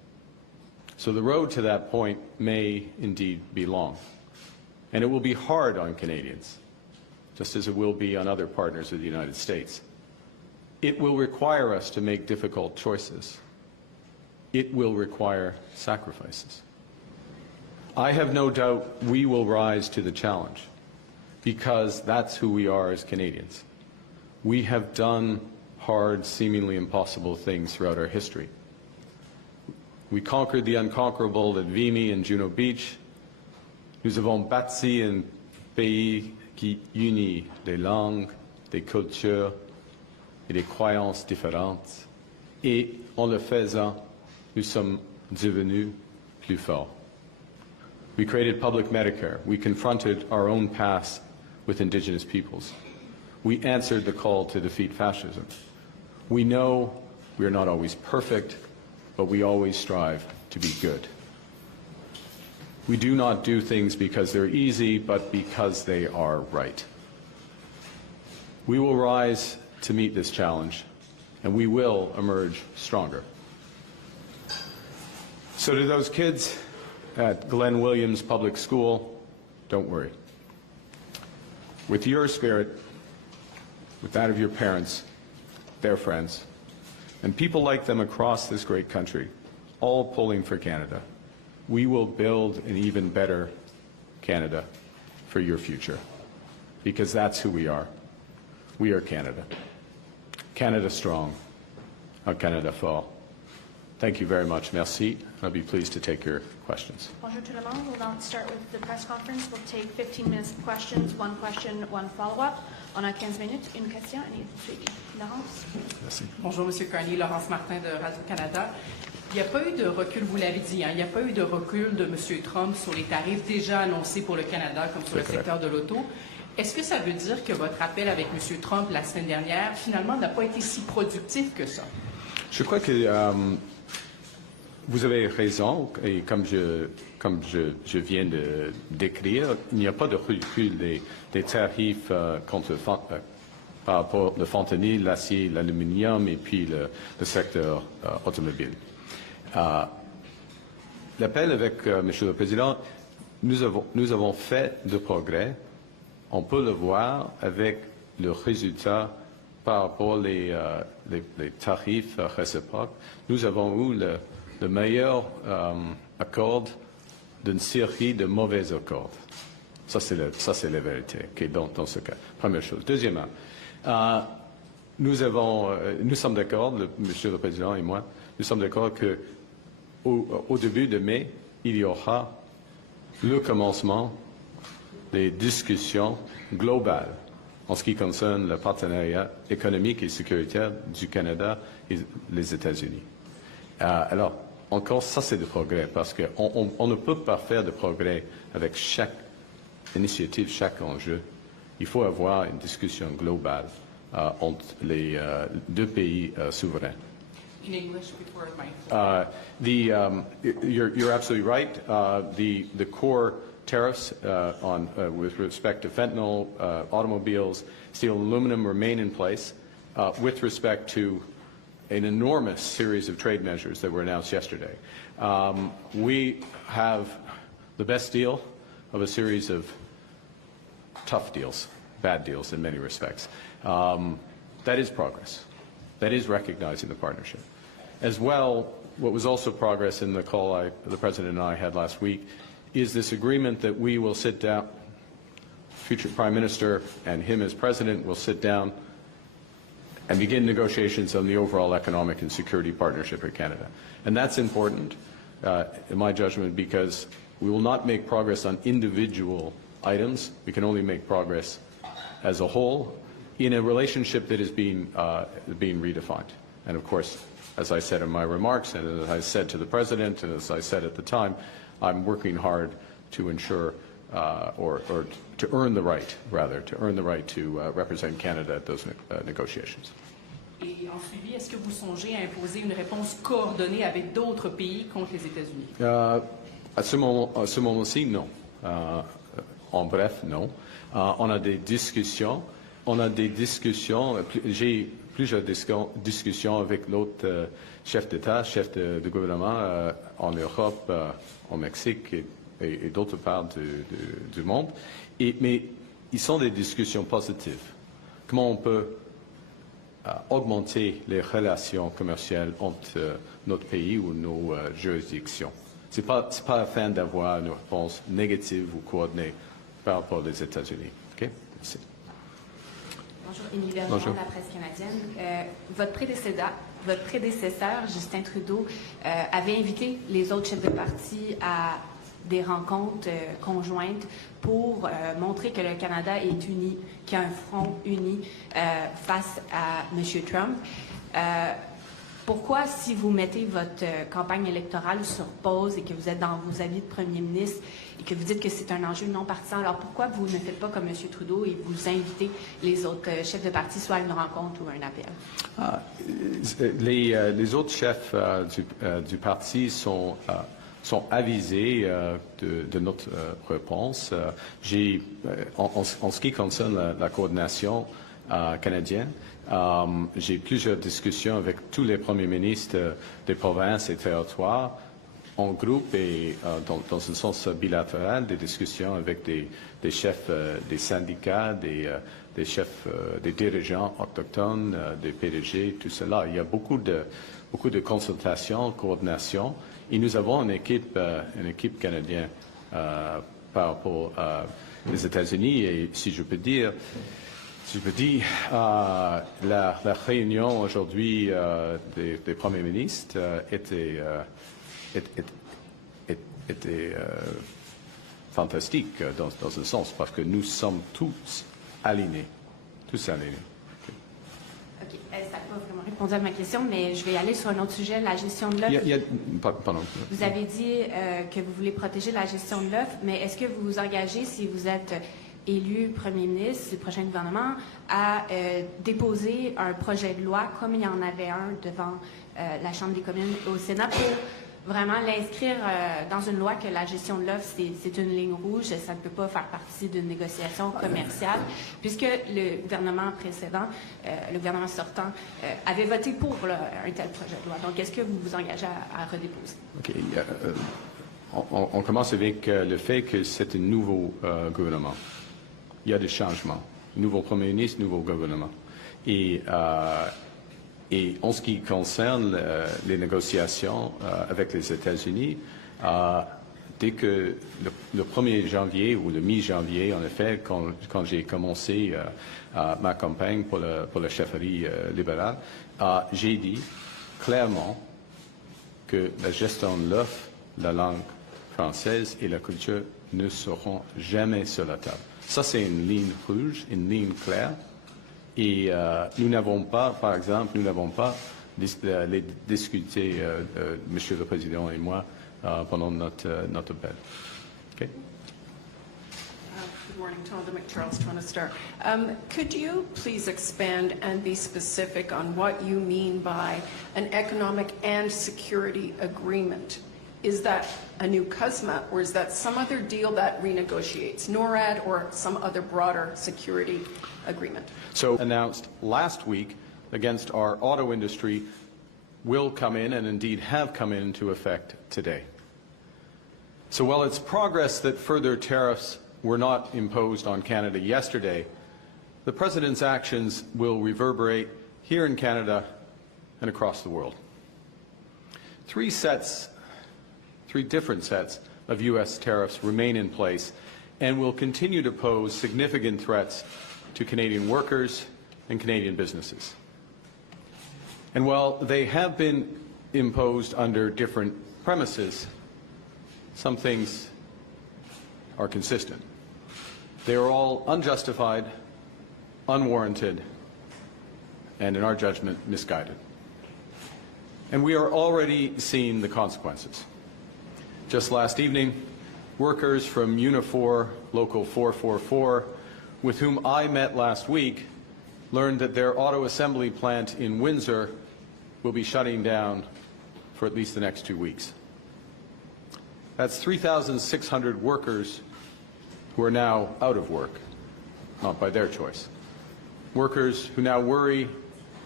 So the road to that point may indeed be long. And it will be hard on Canadians, just as it will be on other partners of the United States. It will require us to make difficult choices. It will require sacrifices. I have no doubt we will rise to the challenge, because that's who we are as Canadians. We have done hard, seemingly impossible things throughout our history. We conquered the unconquerable at Vimy and Juno Beach. Nous avons bâti un pays qui unit des langues, des cultures et des croyances différentes. Et en le faisant, nous sommes devenus plus forts. We created public Medicare. We confronted our own past with Indigenous peoples. We answered the call to defeat fascism. We know we are not always perfect, but we always strive to be good. We do not do things because they're easy, but because they are right. We will rise to meet this challenge, and we will emerge stronger. So to those kids at Glenn Williams Public School, don't worry. With your spirit, with that of your parents, their friends, and people like them across this great country, all pulling for Canada, we will build an even better Canada for your future, because that's who we are. We are Canada. Canada strong, un Canada fort. Thank you very much. Merci. I'll be pleased to take your questions. Bonjour tout le monde. We'll now start with the press conference. We'll take 15 minutes of questions, one question, one follow-up. On a 15 minutes, une question et suivi. Laurence. Merci. Bonjour, M. Carney. Laurence Martin de Radio-Canada. Il n'y a pas eu de recul, vous l'avez dit, il n'y a pas eu de recul de M. Trump sur les tarifs déjà annoncés pour le Canada, comme sur le secteur de l'auto. Est-ce que ça veut dire que votre appel avec M. Trump la semaine dernière, finalement, n'a pas été si productif que ça? Je crois que vous avez raison, et comme je viens de décrire, il n'y a pas de recul des tarifs par rapport au fentanyl, l'acier, l'aluminium et puis le secteur automobile. L'appel avec Monsieur le Président, nous avons fait de progrès. On peut le voir avec le résultat par rapport les tarifs réciproques. Nous avons eu le meilleur accord d'une série de mauvais accords. Ça, c'est la vérité dans ce cas. Première chose. Deuxièmement, nous sommes d'accord, Monsieur le Président et moi, nous sommes d'accord qu'au début de mai, il y aura le commencement des discussions globales en ce qui concerne le partenariat économique et sécuritaire du Canada et les États-Unis. Alors, encore, ça c'est de progrès, parce qu'on ne peut pas faire de progrès avec chaque initiative, chaque enjeu. Il faut avoir une discussion globale entre les deux pays souverains. In English before my... You're absolutely right. The core tariffs with respect to fentanyl, automobiles, steel and aluminum remain in place with respect to an enormous series of trade measures that were announced yesterday. We have the best deal of a series of tough deals, bad deals in many respects. That is progress. That is recognizing the partnership. As well, what was also progress in the call the President and I had last week is this agreement that we will sit down, future Prime Minister and him as President will sit down and begin negotiations on the overall economic and security partnership with Canada. And that's important, in my judgment, because we will not make progress on individual items. We can only make progress as a whole in a relationship that is being redefined. And of course, as I said in my remarks, and as I said to the President, and as I said at the time, I'm working hard to ensure, or to earn the right, rather, to represent Canada at those negotiations. Et en suivi, est-ce que vous songez à imposer une réponse coordonnée avec d'autres pays contre les États-Unis? À ce moment-ci, non. En bref, non. On a des discussions. J'ai plusieurs discussions avec l'autre chef d'État, chef de gouvernement en Europe, au Mexique et d'autres parts du monde. Mais ils sont des discussions positives. Comment on peut augmenter les relations commerciales entre notre pays ou nos juridictions. Ce n'est pas afin d'avoir une réponse négative ou coordonnée par rapport aux États-Unis. OK? Merci. Bonjour, Émilie Bergeron de la presse canadienne. Votre prédécesseur, Justin Trudeau, avait invité les autres chefs de parti à des rencontres conjointes pour montrer que le Canada est uni, qu'il y a un front uni face à M. Trump. Pourquoi, si vous mettez votre campagne électorale sur pause et que vous êtes dans vos avis de premier ministre et que vous dites que c'est un enjeu non partisan, alors pourquoi vous ne faites pas comme M. Trudeau et vous invitez les autres chefs de parti soit à une rencontre ou à un appel? Les autres chefs du parti sont avisés de notre réponse. En ce qui concerne la coordination canadienne, j'ai plusieurs discussions avec tous les premiers ministres des provinces et territoires en groupe et dans un sens bilatéral, des discussions avec des chefs des syndicats, des chefs, des dirigeants autochtones, des PDG, tout cela. Il y a beaucoup de consultations, coordination. Et nous avons une équipe canadienne par rapport aux États-Unis. Et si je peux dire, la réunion aujourd'hui des premiers ministres était fantastique dans un sens, parce que nous sommes tous alignés. OK. Ça n'a pas vraiment répondu à ma question, mais je vais aller sur un autre sujet, la gestion de l'œuf. Pardon. Vous avez dit que vous voulez protéger la gestion de l'œuf, mais est-ce que vous vous engagez, si vous êtes élu premier ministre du prochain gouvernement, à déposer un projet de loi, comme il y en avait un devant la Chambre des communes au Sénat, pour vraiment l'inscrire dans une loi que la gestion de l'offre, c'est une ligne rouge, ça ne peut pas faire partie d'une négociation commerciale, puisque le gouvernement précédent, le gouvernement sortant, avait voté pour un tel projet de loi. Donc, est-ce que vous vous engagez à redéposer? OK. On commence avec le fait que c'est un nouveau gouvernement. Il y a des changements. Nouveau premier ministre, nouveau gouvernement. Et en ce qui concerne les négociations avec les États-Unis, dès que le 1er janvier ou le mi-janvier, en effet, quand j'ai commencé ma campagne pour la chefferie libérale, j'ai dit clairement que la gestion de l'œuf, la langue française et la culture ne seront jamais sur la table. Ça, c'est une ligne rouge, une ligne claire. Et nous n'avons pas, par exemple, les discuté, Monsieur le Président et moi, pendant notre appel. Okay? Good morning, Tonda McCharles, Toronto Star. Could you please expand and be specific on what you mean by an economic and security agreement? Is that a new CUSMA, or is that some other deal that renegotiates NORAD or some other broader security agreement? So announced last week against our auto industry will come in, and indeed have come into effect today. So while it's progress that further tariffs were not imposed on Canada yesterday, the President's actions will reverberate here in Canada and across the world. Three different sets of U.S. tariffs remain in place and will continue to pose significant threats to Canadian workers and Canadian businesses. And while they have been imposed under different premises, some things are consistent. They are all unjustified, unwarranted, and in our judgment, misguided. And we are already seeing the consequences. Just last evening, workers from Unifor Local 444, with whom I met last week, learned that their auto assembly plant in Windsor will be shutting down for at least the next 2 weeks. That's 3,600 workers who are now out of work, not by their choice. Workers who now worry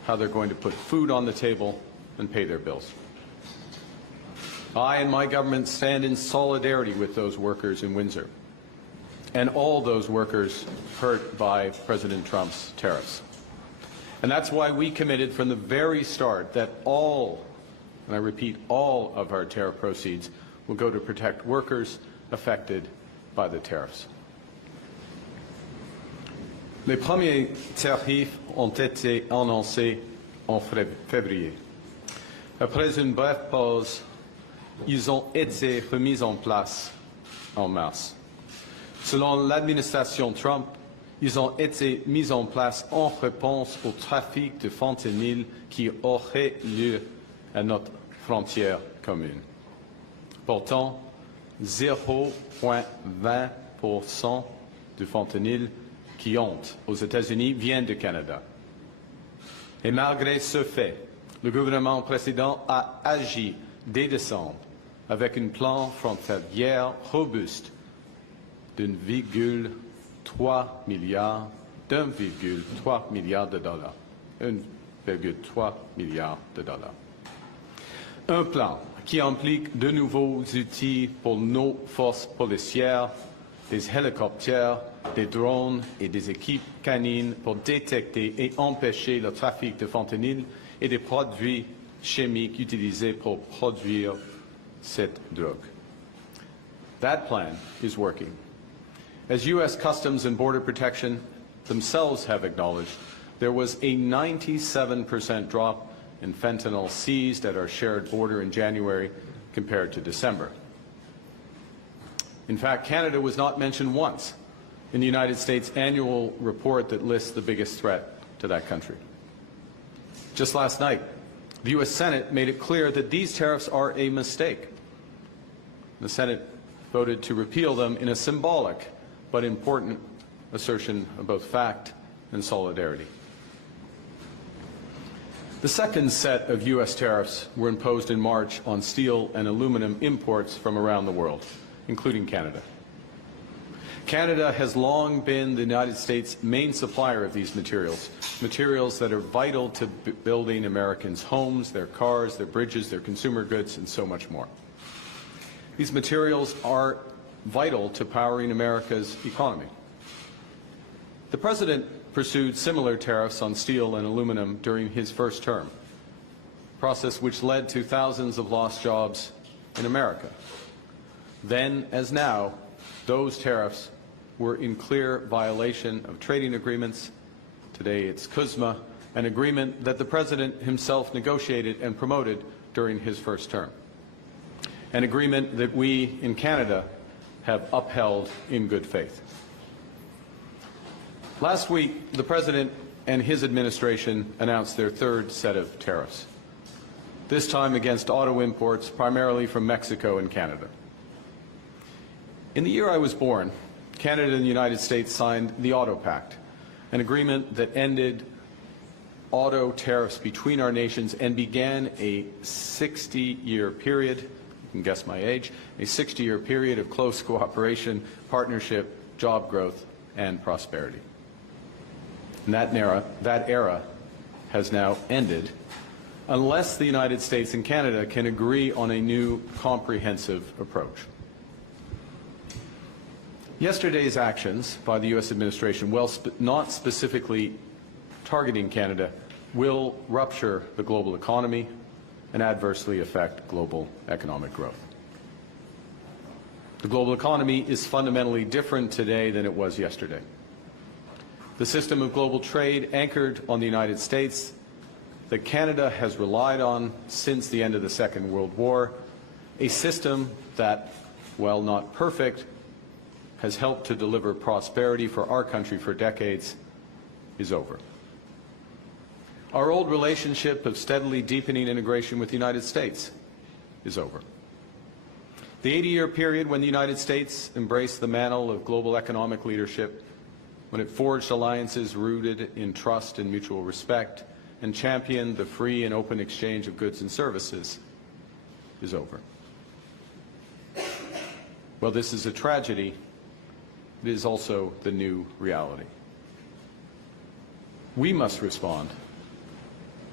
how they're going to put food on the table and pay their bills. I and my government stand in solidarity with those workers in Windsor and all those workers hurt by President Trump's tariffs. And that's why we committed from the very start that all, and I repeat, all of our tariff proceeds will go to protect workers affected by the tariffs. Les premiers tarifs ont été annoncés en février. Après une brève pause, ils ont été remis en place en mars. Selon l'administration Trump, ils ont été mis en place en réponse au trafic de fentanyl qui aurait lieu à notre frontière commune. Pourtant, 0,20% du fentanyl qui entre aux États-Unis vient du Canada. Et malgré ce fait, le gouvernement précédent a agi dès décembre avec un plan frontalier robuste d'1,3 milliard de dollars. 1,3 milliard de dollars. Un plan qui implique de nouveaux outils pour nos forces policières, des hélicoptères, des drones et des équipes canines pour détecter et empêcher le trafic de fentanyl et des produits chimiques utilisés pour produire cette drogue. That plan is working. As U.S. Customs and Border Protection themselves have acknowledged, there was a 97% drop in fentanyl seized at our shared border in January compared to December. In fact, Canada was not mentioned once in the United States annual report that lists the biggest threat to that country. Just last night, the U.S. Senate made it clear that these tariffs are a mistake. The Senate voted to repeal them in a symbolic but important assertion of both fact and solidarity. The second set of U.S. tariffs were imposed in March on steel and aluminum imports from around the world, including Canada. Canada has long been the United States' main supplier of these materials, materials that are vital to building Americans' homes, their cars, their bridges, their consumer goods, and so much more. These materials are vital to powering America's economy. The President pursued similar tariffs on steel and aluminum during his first term, a process which led to thousands of lost jobs in America. Then, as now, those tariffs were in clear violation of trading agreements. Today it's CUSMA, an agreement that the President himself negotiated and promoted during his first term. An agreement that we in Canada have upheld in good faith. Last week, the President and his administration announced their third set of tariffs, this time against auto imports primarily from Mexico and Canada. In the year I was born, Canada and the United States signed the Auto Pact, an agreement that ended auto tariffs between our nations and began a 60-year period, you can guess my age, a 60-year period of close cooperation, partnership, job growth, and prosperity. And that era has now ended unless the United States and Canada can agree on a new comprehensive approach. Yesterday's actions by the U.S. administration, while not specifically targeting Canada, will rupture the global economy and adversely affect global economic growth. The global economy is fundamentally different today than it was yesterday. The system of global trade anchored on the United States that Canada has relied on since the end of the Second World War, a system that, while not perfect, has helped to deliver prosperity for our country for decades, is over. Our old relationship of steadily deepening integration with the United States is over. The 80-year period when the United States embraced the mantle of global economic leadership, when it forged alliances rooted in trust and mutual respect, and championed the free and open exchange of goods and services, is over. Well, this is a tragedy. It is also the new reality. We must respond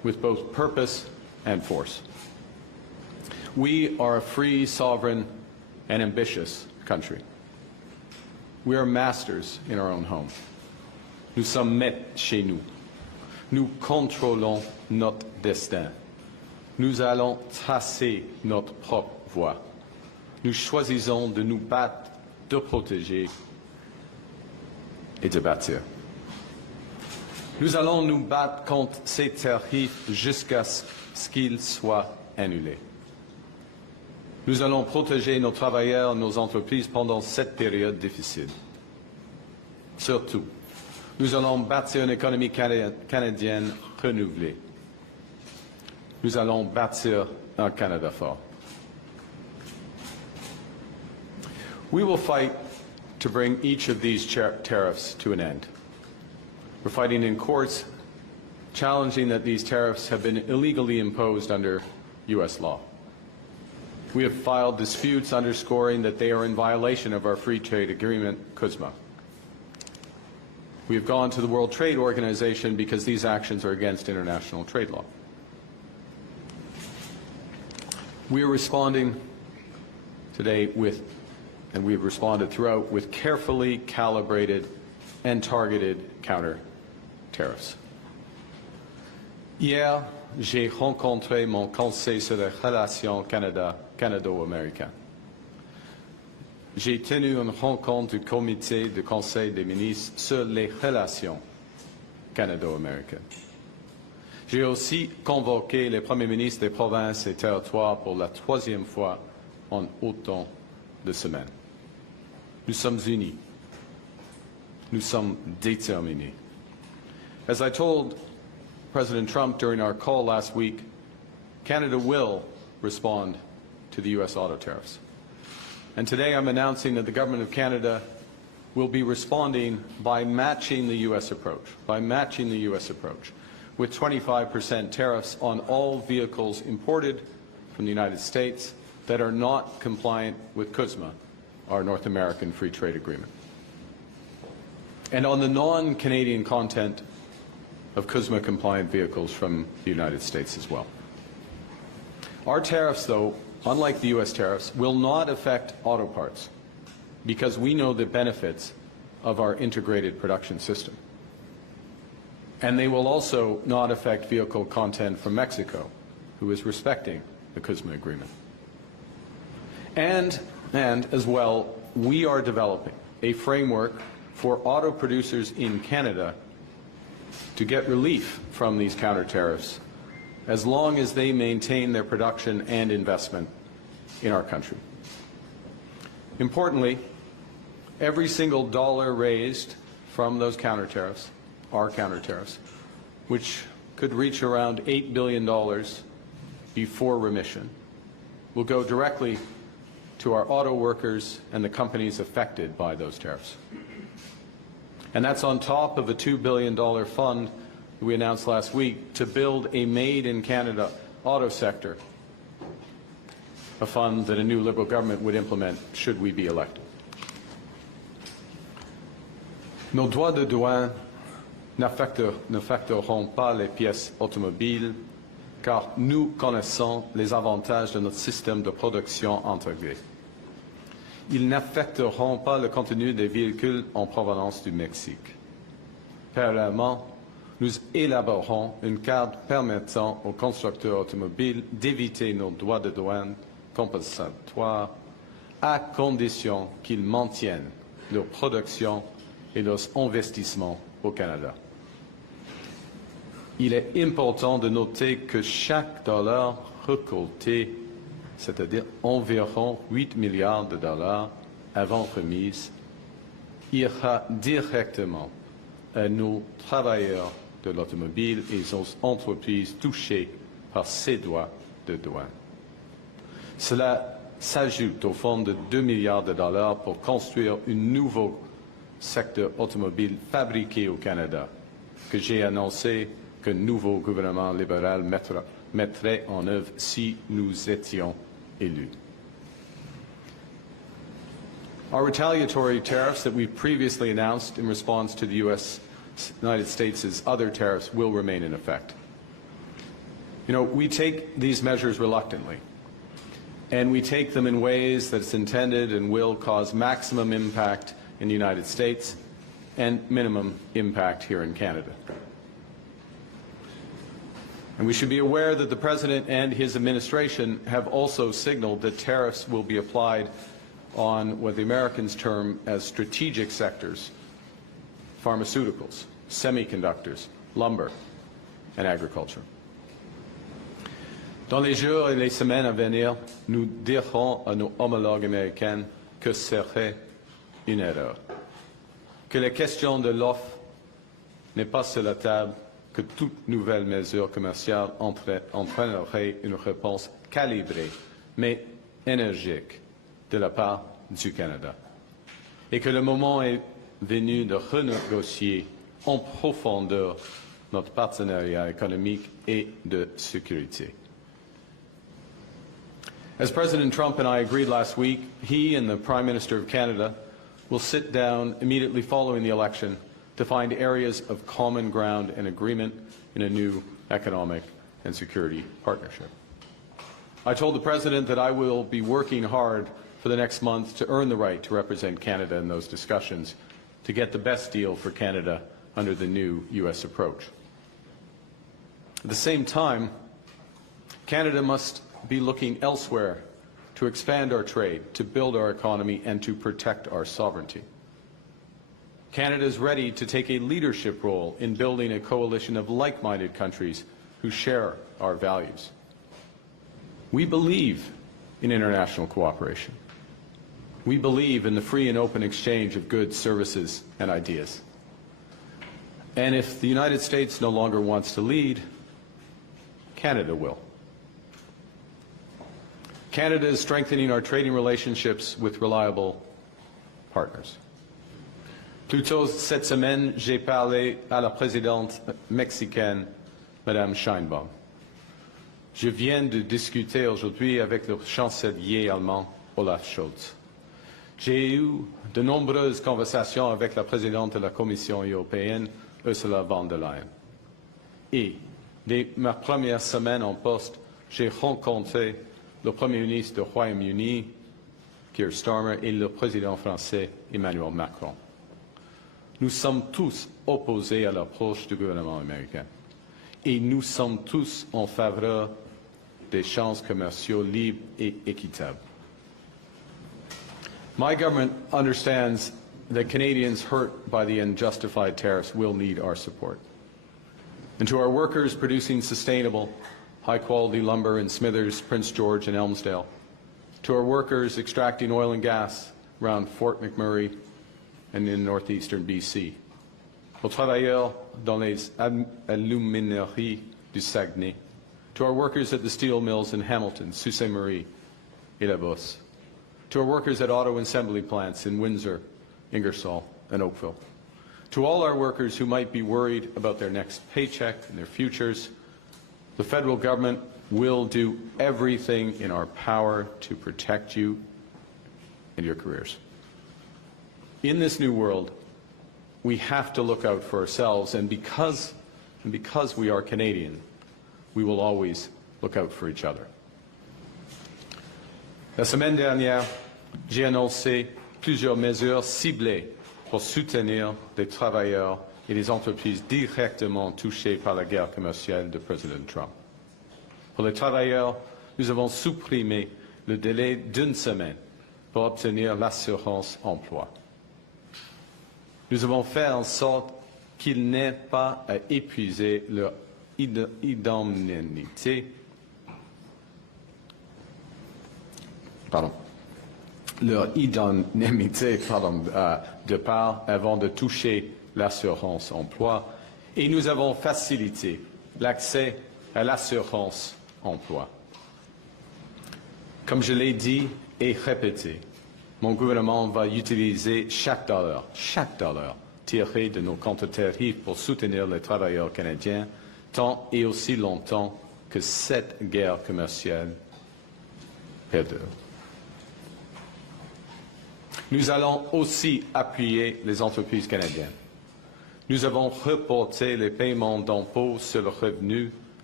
with both purpose and force. We are a free, sovereign, and ambitious country. We are masters in our own home. Nous sommes maîtres chez nous. Nous contrôlons notre destin. Nous allons tracer notre propre voie. Nous choisissons de nous battre, de protéger et de bâtir. Nous allons nous battre contre ces tarifs jusqu'à ce qu'ils soient annulés. Nous allons protéger nos travailleurs, nos entreprises pendant cette période difficile. Surtout, nous allons bâtir une économie canadienne renouvelée. Nous allons bâtir un Canada fort. We will fight to bring each of these tariffs to an end. We're fighting in courts, challenging that these tariffs have been illegally imposed under U.S. law. We have filed disputes underscoring that they are in violation of our free trade agreement, CUSMA. We have gone to the World Trade Organization because these actions are against international trade law. We are responding today with, and we have responded throughout, with carefully calibrated and targeted counter tariffs. Hier, j'ai rencontré mon conseil sur les relations canado-américaines. J'ai tenu une rencontre du comité du Conseil des ministres sur les relations canado-américaines. J'ai aussi convoqué les premiers ministres des provinces et territoires pour la troisième fois en autant de semaines. Nous sommes unis. Nous sommes déterminés. As I told President Trump during our call last week, Canada will respond to the U.S. auto tariffs. And today I'm announcing that the Government of Canada will be responding by matching the U.S. approach, with 25% tariffs on all vehicles imported from the United States that are not compliant with CUSMA, our North American Free Trade Agreement. And on the non-Canadian content of CUSMA-compliant vehicles from the United States as well. Our tariffs, though, unlike the U.S. tariffs, will not affect auto parts because we know the benefits of our integrated production system. And they will also not affect vehicle content from Mexico, who is respecting the CUSMA agreement. And as well, we are developing a framework for auto producers in Canada to get relief from these counter tariffs as long as they maintain their production and investment in our country. Importantly, every single dollar raised from those counter tariffs, our counter tariffs, which could reach around $8 billion before remission, will go directly to our auto workers and the companies affected by those tariffs. And that's on top of a $2 billion fund that we announced last week to build a made-in-Canada auto sector, a fund that a new Liberal government would implement should we be elected. Nos droits de douane n'affecteront pas les pièces automobiles car nous connaissons les avantages de notre système de production intégré. Ils n'affecteront pas le contenu des véhicules en provenance du Mexique. Parallèlement, nous élaborerons une carte permettant aux constructeurs automobiles d'éviter nos droits de douane compensatoires à condition qu'ils maintiennent leur production et leurs investissements au Canada. Il est important de noter que chaque dollar récolté, c'est-à-dire environ 8 milliards de dollars avant remise, ira directement à nos travailleurs de l'automobile et aux entreprises touchées par ces droits de douane. Cela s'ajoute au fonds de 2 milliards de dollars pour construire un nouveau secteur automobile fabriqué au Canada, que j'ai annoncé que le nouveau gouvernement libéral mettrait en œuvre si nous étions élus. Our retaliatory tariffs that we previously announced in response to the United States' other tariffs will remain in effect. You know, we take these measures reluctantly, and we take them in ways that's intended and will cause maximum impact in the United States and minimum impact here in Canada. And we should be aware that the President and his administration have also signaled that tariffs will be applied on what the Americans term as strategic sectors: pharmaceuticals, semiconductors, lumber, and agriculture. Dans les jours et les semaines à venir, nous dirons à nos homologues américains que ce serait une erreur, que la question de l'offre n'est pas sur la table, que toute nouvelle mesure commerciale entraînerait une réponse calibrée, mais énergique, de la part du Canada, et que le moment est venu de renégocier en profondeur notre partenariat économique et de sécurité. As President Trump and I agreed last week, he and the Prime Minister of Canada will sit down immediately following the election to find areas of common ground and agreement in a new economic and security partnership. I told the President that I will be working hard for the next month to earn the right to represent Canada in those discussions, to get the best deal for Canada under the new U.S. approach. At the same time, Canada must be looking elsewhere to expand our trade, to build our economy, and to protect our sovereignty. Canada is ready to take a leadership role in building a coalition of like-minded countries who share our values. We believe in international cooperation. We believe in the free and open exchange of goods, services, and ideas. And if the United States no longer wants to lead, Canada will. Canada is strengthening our trading relationships with reliable partners. Plus tôt cette semaine, j'ai parlé à la présidente mexicaine, Madame Sheinbaum. Je viens de discuter aujourd'hui avec le chancelier allemand, Olaf Scholz. J'ai eu de nombreuses conversations avec la présidente de la Commission européenne, Ursula von der Leyen. Et dès ma première semaine en poste, j'ai rencontré le Premier ministre du Royaume-Uni, Keir Starmer, et le président français, Emmanuel Macron. Nous sommes tous opposés à l'approche du gouvernement américain. Et nous sommes tous en faveur d'échanges commerciaux libres et équitables. My government understands that Canadians hurt by the unjustified tariffs will need our support. And to our workers producing sustainable, high-quality lumber in Smithers, Prince George, and Elmsdale, to our workers extracting oil and gas around Fort McMurray and in northeastern BC, aux travailleurs dans les alumineries du Saguenay, to our workers at the steel mills in Hamilton, Sault Ste. Marie, et La Bosse, to our workers at auto assembly plants in Windsor, Ingersoll, and Oakville, to all our workers who might be worried about their next paycheck and their futures, the federal government will do everything in our power to protect you and your careers. In this new world, we have to look out for ourselves, and because we are Canadian, we will always look out for each other. La semaine dernière, j'ai annoncé plusieurs mesures ciblées pour soutenir les travailleurs et les entreprises directement touchées par la guerre commerciale de Président Trump. Pour les travailleurs, nous avons supprimé le délai d'une semaine pour obtenir l'assurance emploi. Nous avons fait en sorte qu'ils n'aient pas à épuiser leur indemnité. De part avant de toucher l'assurance emploi, et nous avons facilité l'accès à l'assurance emploi. Comme je l'ai dit et répété, mon gouvernement va utiliser chaque dollar tiré de nos comptes tarifs pour soutenir les travailleurs canadiens tant et aussi longtemps que cette guerre commerciale perdure. Nous allons aussi appuyer les entreprises canadiennes. Nous avons reporté les paiements d'impôts sur le revenu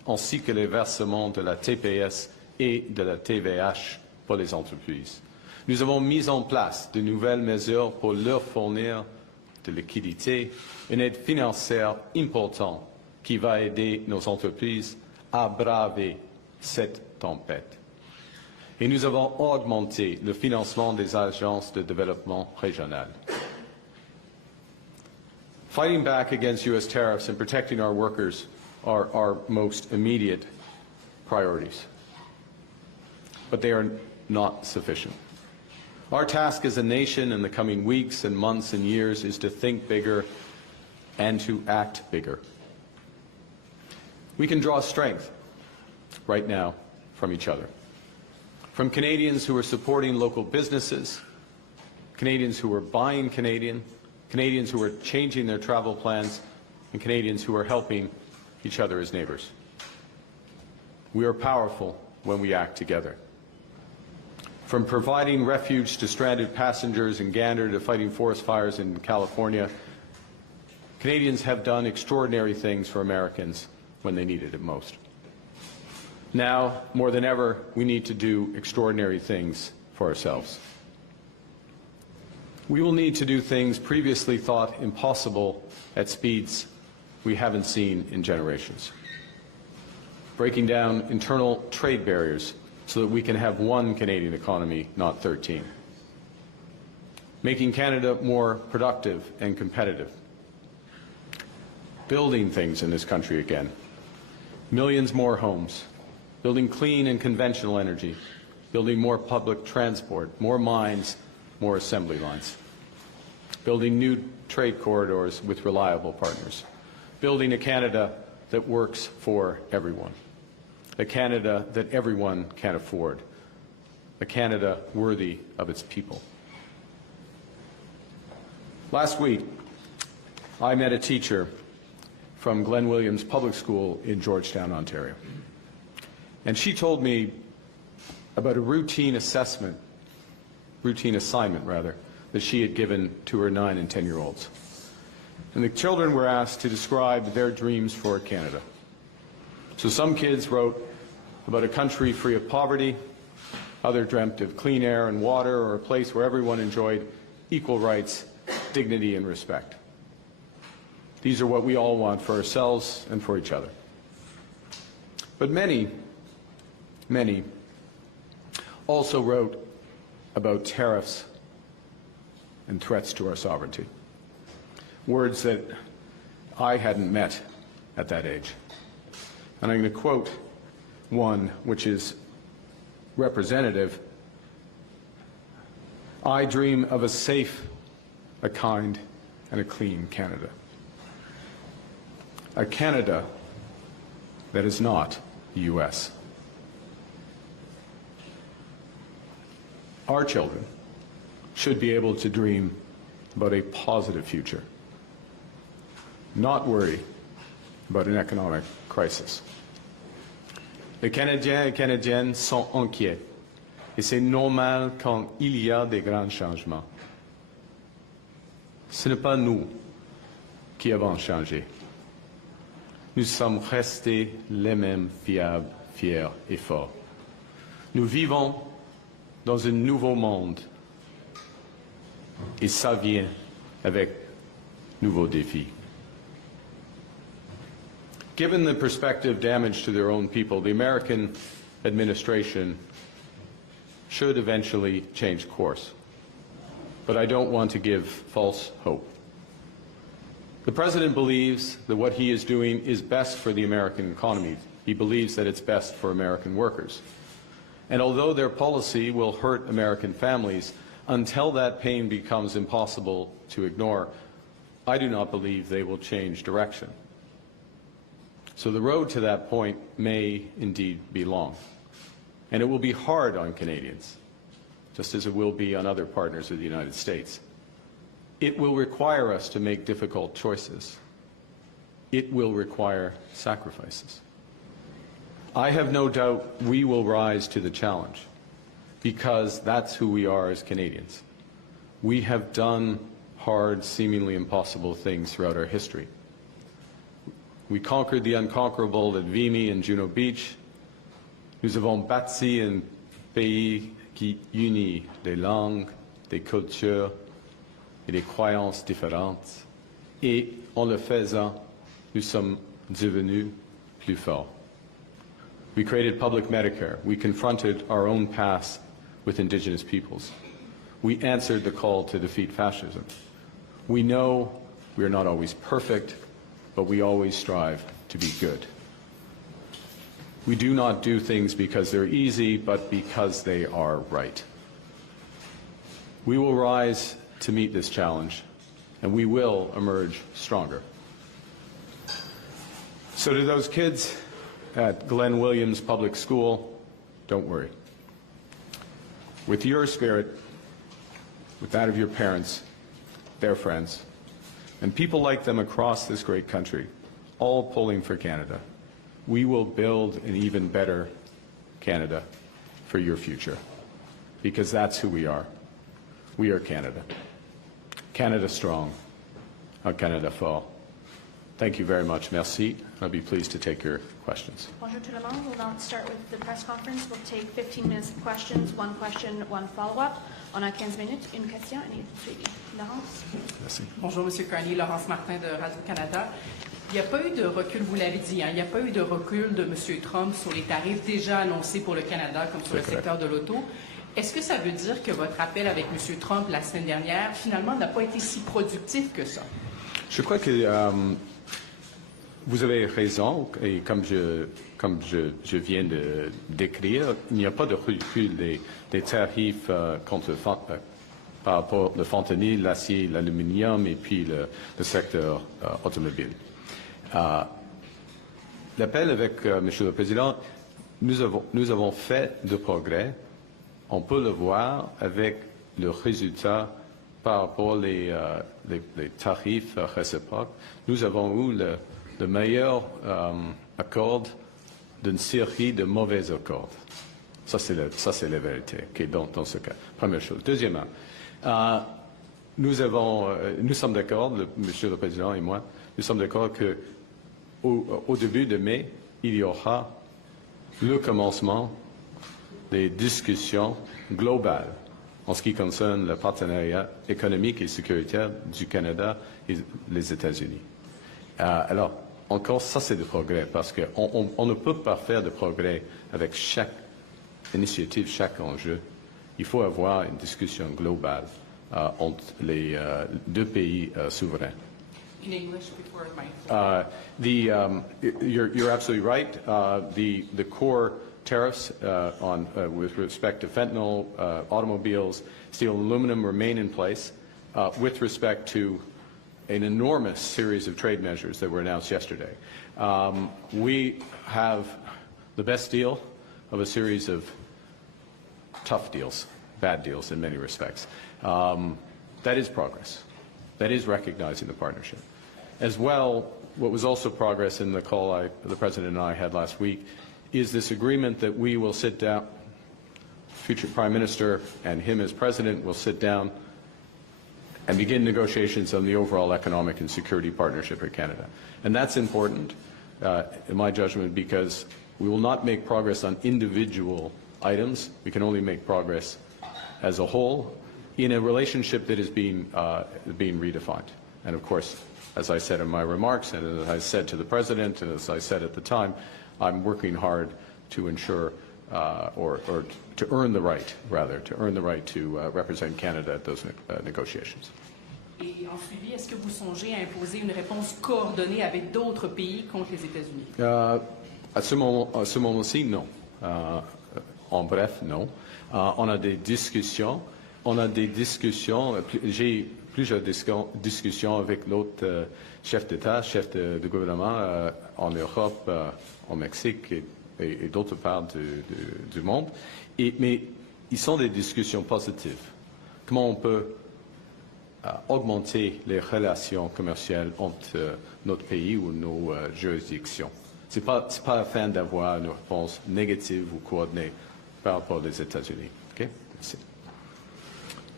ainsi que les versements de la TPS et de la TVH pour les entreprises. Nous avons mis en place de nouvelles mesures pour leur fournir de liquidité, une aide financière importante qui va aider nos entreprises à braver cette tempête. Et nous avons augmenté le financement des agences de développement régionales. Fighting back against U.S. tariffs and protecting our workers are our most immediate priorities. But they are not sufficient. Our task as a nation in the coming weeks and months and years is to think bigger and to act bigger. We can draw strength right now from each other. From Canadians who are supporting local businesses, Canadians who are buying Canadian, Canadians who are changing their travel plans, and Canadians who are helping each other as neighbors. We are powerful when we act together. From providing refuge to stranded passengers in Gander to fighting forest fires in California, Canadians have done extraordinary things for Americans when they needed it most. Now, more than ever, we need to do extraordinary things for ourselves. We will need to do things previously thought impossible at speeds we haven't seen in generations. Breaking down internal trade barriers so that we can have one Canadian economy, not 13. Making Canada more productive and competitive. Building things in this country again. Millions more homes. Building clean and conventional energy. Building more public transport, more mines, more assembly lines. Building new trade corridors with reliable partners. Building a Canada that works for everyone. A Canada that everyone can afford. A Canada worthy of its people. Last week, I met a teacher from Glen Williams Public School in Georgetown, Ontario. And she told me about a routine assignment, that she had given to her 9- and 10-year-olds. And the children were asked to describe their dreams for Canada. So some kids wrote about a country free of poverty, others dreamt of clean air and water, or a place where everyone enjoyed equal rights, dignity, and respect. These are what we all want for ourselves and for each other. But many also wrote about tariffs and threats to our sovereignty. Words that I hadn't met at that age. And I'm going to quote one which is representative. I dream of a safe, a kind, and a clean Canada. A Canada that is not the U.S. Our children should be able to dream about a positive future, not worry about an economic crisis. Les Canadiens et Canadiennes sont inquiets, et c'est normal quand il y a des grands changements. Ce n'est pas nous qui avons changé. Nous sommes restés les mêmes fiables, fiers et forts. Nous vivons dans un nouveau monde, et ça vient avec nouveaux défis. Given the prospective damage to their own people, the American administration should eventually change course. But I don't want to give false hope. The President believes that what he is doing is best for the American economy. He believes that it's best for American workers. And although their policy will hurt American families, until that pain becomes impossible to ignore, I do not believe they will change direction. So the road to that point may indeed be long. And it will be hard on Canadians, just as it will be on other partners of the United States. It will require us to make difficult choices. It will require sacrifices. I have no doubt we will rise to the challenge, because that's who we are as Canadians. We have done hard, seemingly impossible things throughout our history. We conquered the unconquerable at Vimy and Juno Beach. Nous avons bâti un pays qui unit des langues, des cultures et des croyances différentes. Et en le faisant, nous sommes devenus plus forts. We created public Medicare. We confronted our own past with Indigenous peoples. We answered the call to defeat fascism. We know we are not always perfect, but we always strive to be good. We do not do things because they're easy, but because they are right. We will rise to meet this challenge, and we will emerge stronger. So to those kids at Glenn Williams Public School, don't worry. With your spirit, with that of your parents, their friends, and people like them across this great country, all pulling for Canada, we will build an even better Canada for your future, because that's who we are. We are Canada. Canada strong, Canada fort. Thank you very much. Merci. I'll be pleased to take your questions. Bonjour tout le monde. We'll now start with the press conference. We'll take 15 minutes of questions, one question, one follow-up. On a 15 minutes, une question et une suivi. Laurence? Merci. Bonjour, M. Carney. Laurence Martin de Radio-Canada. Il n'y a pas eu de recul, vous l'avez dit, il n'y a pas eu de recul de M. Trump sur les tarifs déjà annoncés pour le Canada, comme sur le secteur de l'auto. Est-ce que ça veut dire que votre appel avec M. Trump la semaine dernière, finalement, n'a pas été si productif que ça? Je crois que vous avez raison, et comme je viens de décrire, il n'y a pas de recul des tarifs par rapport au fentanyl, l'acier, l'aluminium et puis le secteur automobile. L'appel avec Monsieur le Président, nous avons fait de progrès. On peut le voir avec le résultat par rapport les tarifs réciproques. Nous avons eu le meilleur accord d'une série de mauvais accords. Ça, c'est la vérité dans ce cas. Première chose. Deuxièmement, nous sommes d'accord, Monsieur le Président et moi, nous sommes d'accord qu'au début de mai, il y aura le commencement des discussions globales en ce qui concerne le partenariat économique et sécuritaire du Canada et les États-Unis. Alors, encore, ça c'est du progrès, parce qu'on ne peut pas faire de progrès avec chaque initiative, chaque enjeu. Il faut avoir une discussion globale entre les deux pays souverains. In English before my... You're absolutely right. The core tariffs with respect to fentanyl, automobiles, steel and aluminum remain in place. With respect to an enormous series of trade measures that were announced yesterday. We have the best deal of a series of tough deals, bad deals in many respects. That is progress. That is recognizing the partnership. As well, what was also progress in the call the President and I had last week is this agreement that we will sit down, future Prime Minister and him as President will sit down and begin negotiations on the overall economic and security partnership with Canada. And that's important, in my judgment, because we will not make progress on individual items. We can only make progress as a whole in a relationship that is being redefined. And of course, as I said in my remarks, and as I said to the President, and as I said at the time, I'm working hard to ensure, or to earn the right, rather, to represent Canada at those negotiations. Et en suivi, est-ce que vous songez à imposer une réponse coordonnée avec d'autres pays contre les États-Unis? À ce moment-ci, non. En bref, non. On a des discussions. J'ai plusieurs discussions avec l'autre chef d'État, chef de gouvernement en Europe, au Mexique et d'autres parts du monde. Mais ils sont des discussions positives. Comment on peut augmenter les relations commerciales entre notre pays ou nos juridictions. Ce n'est pas afin d'avoir une réponse négative ou coordonnée par rapport aux États-Unis. Okay? Merci.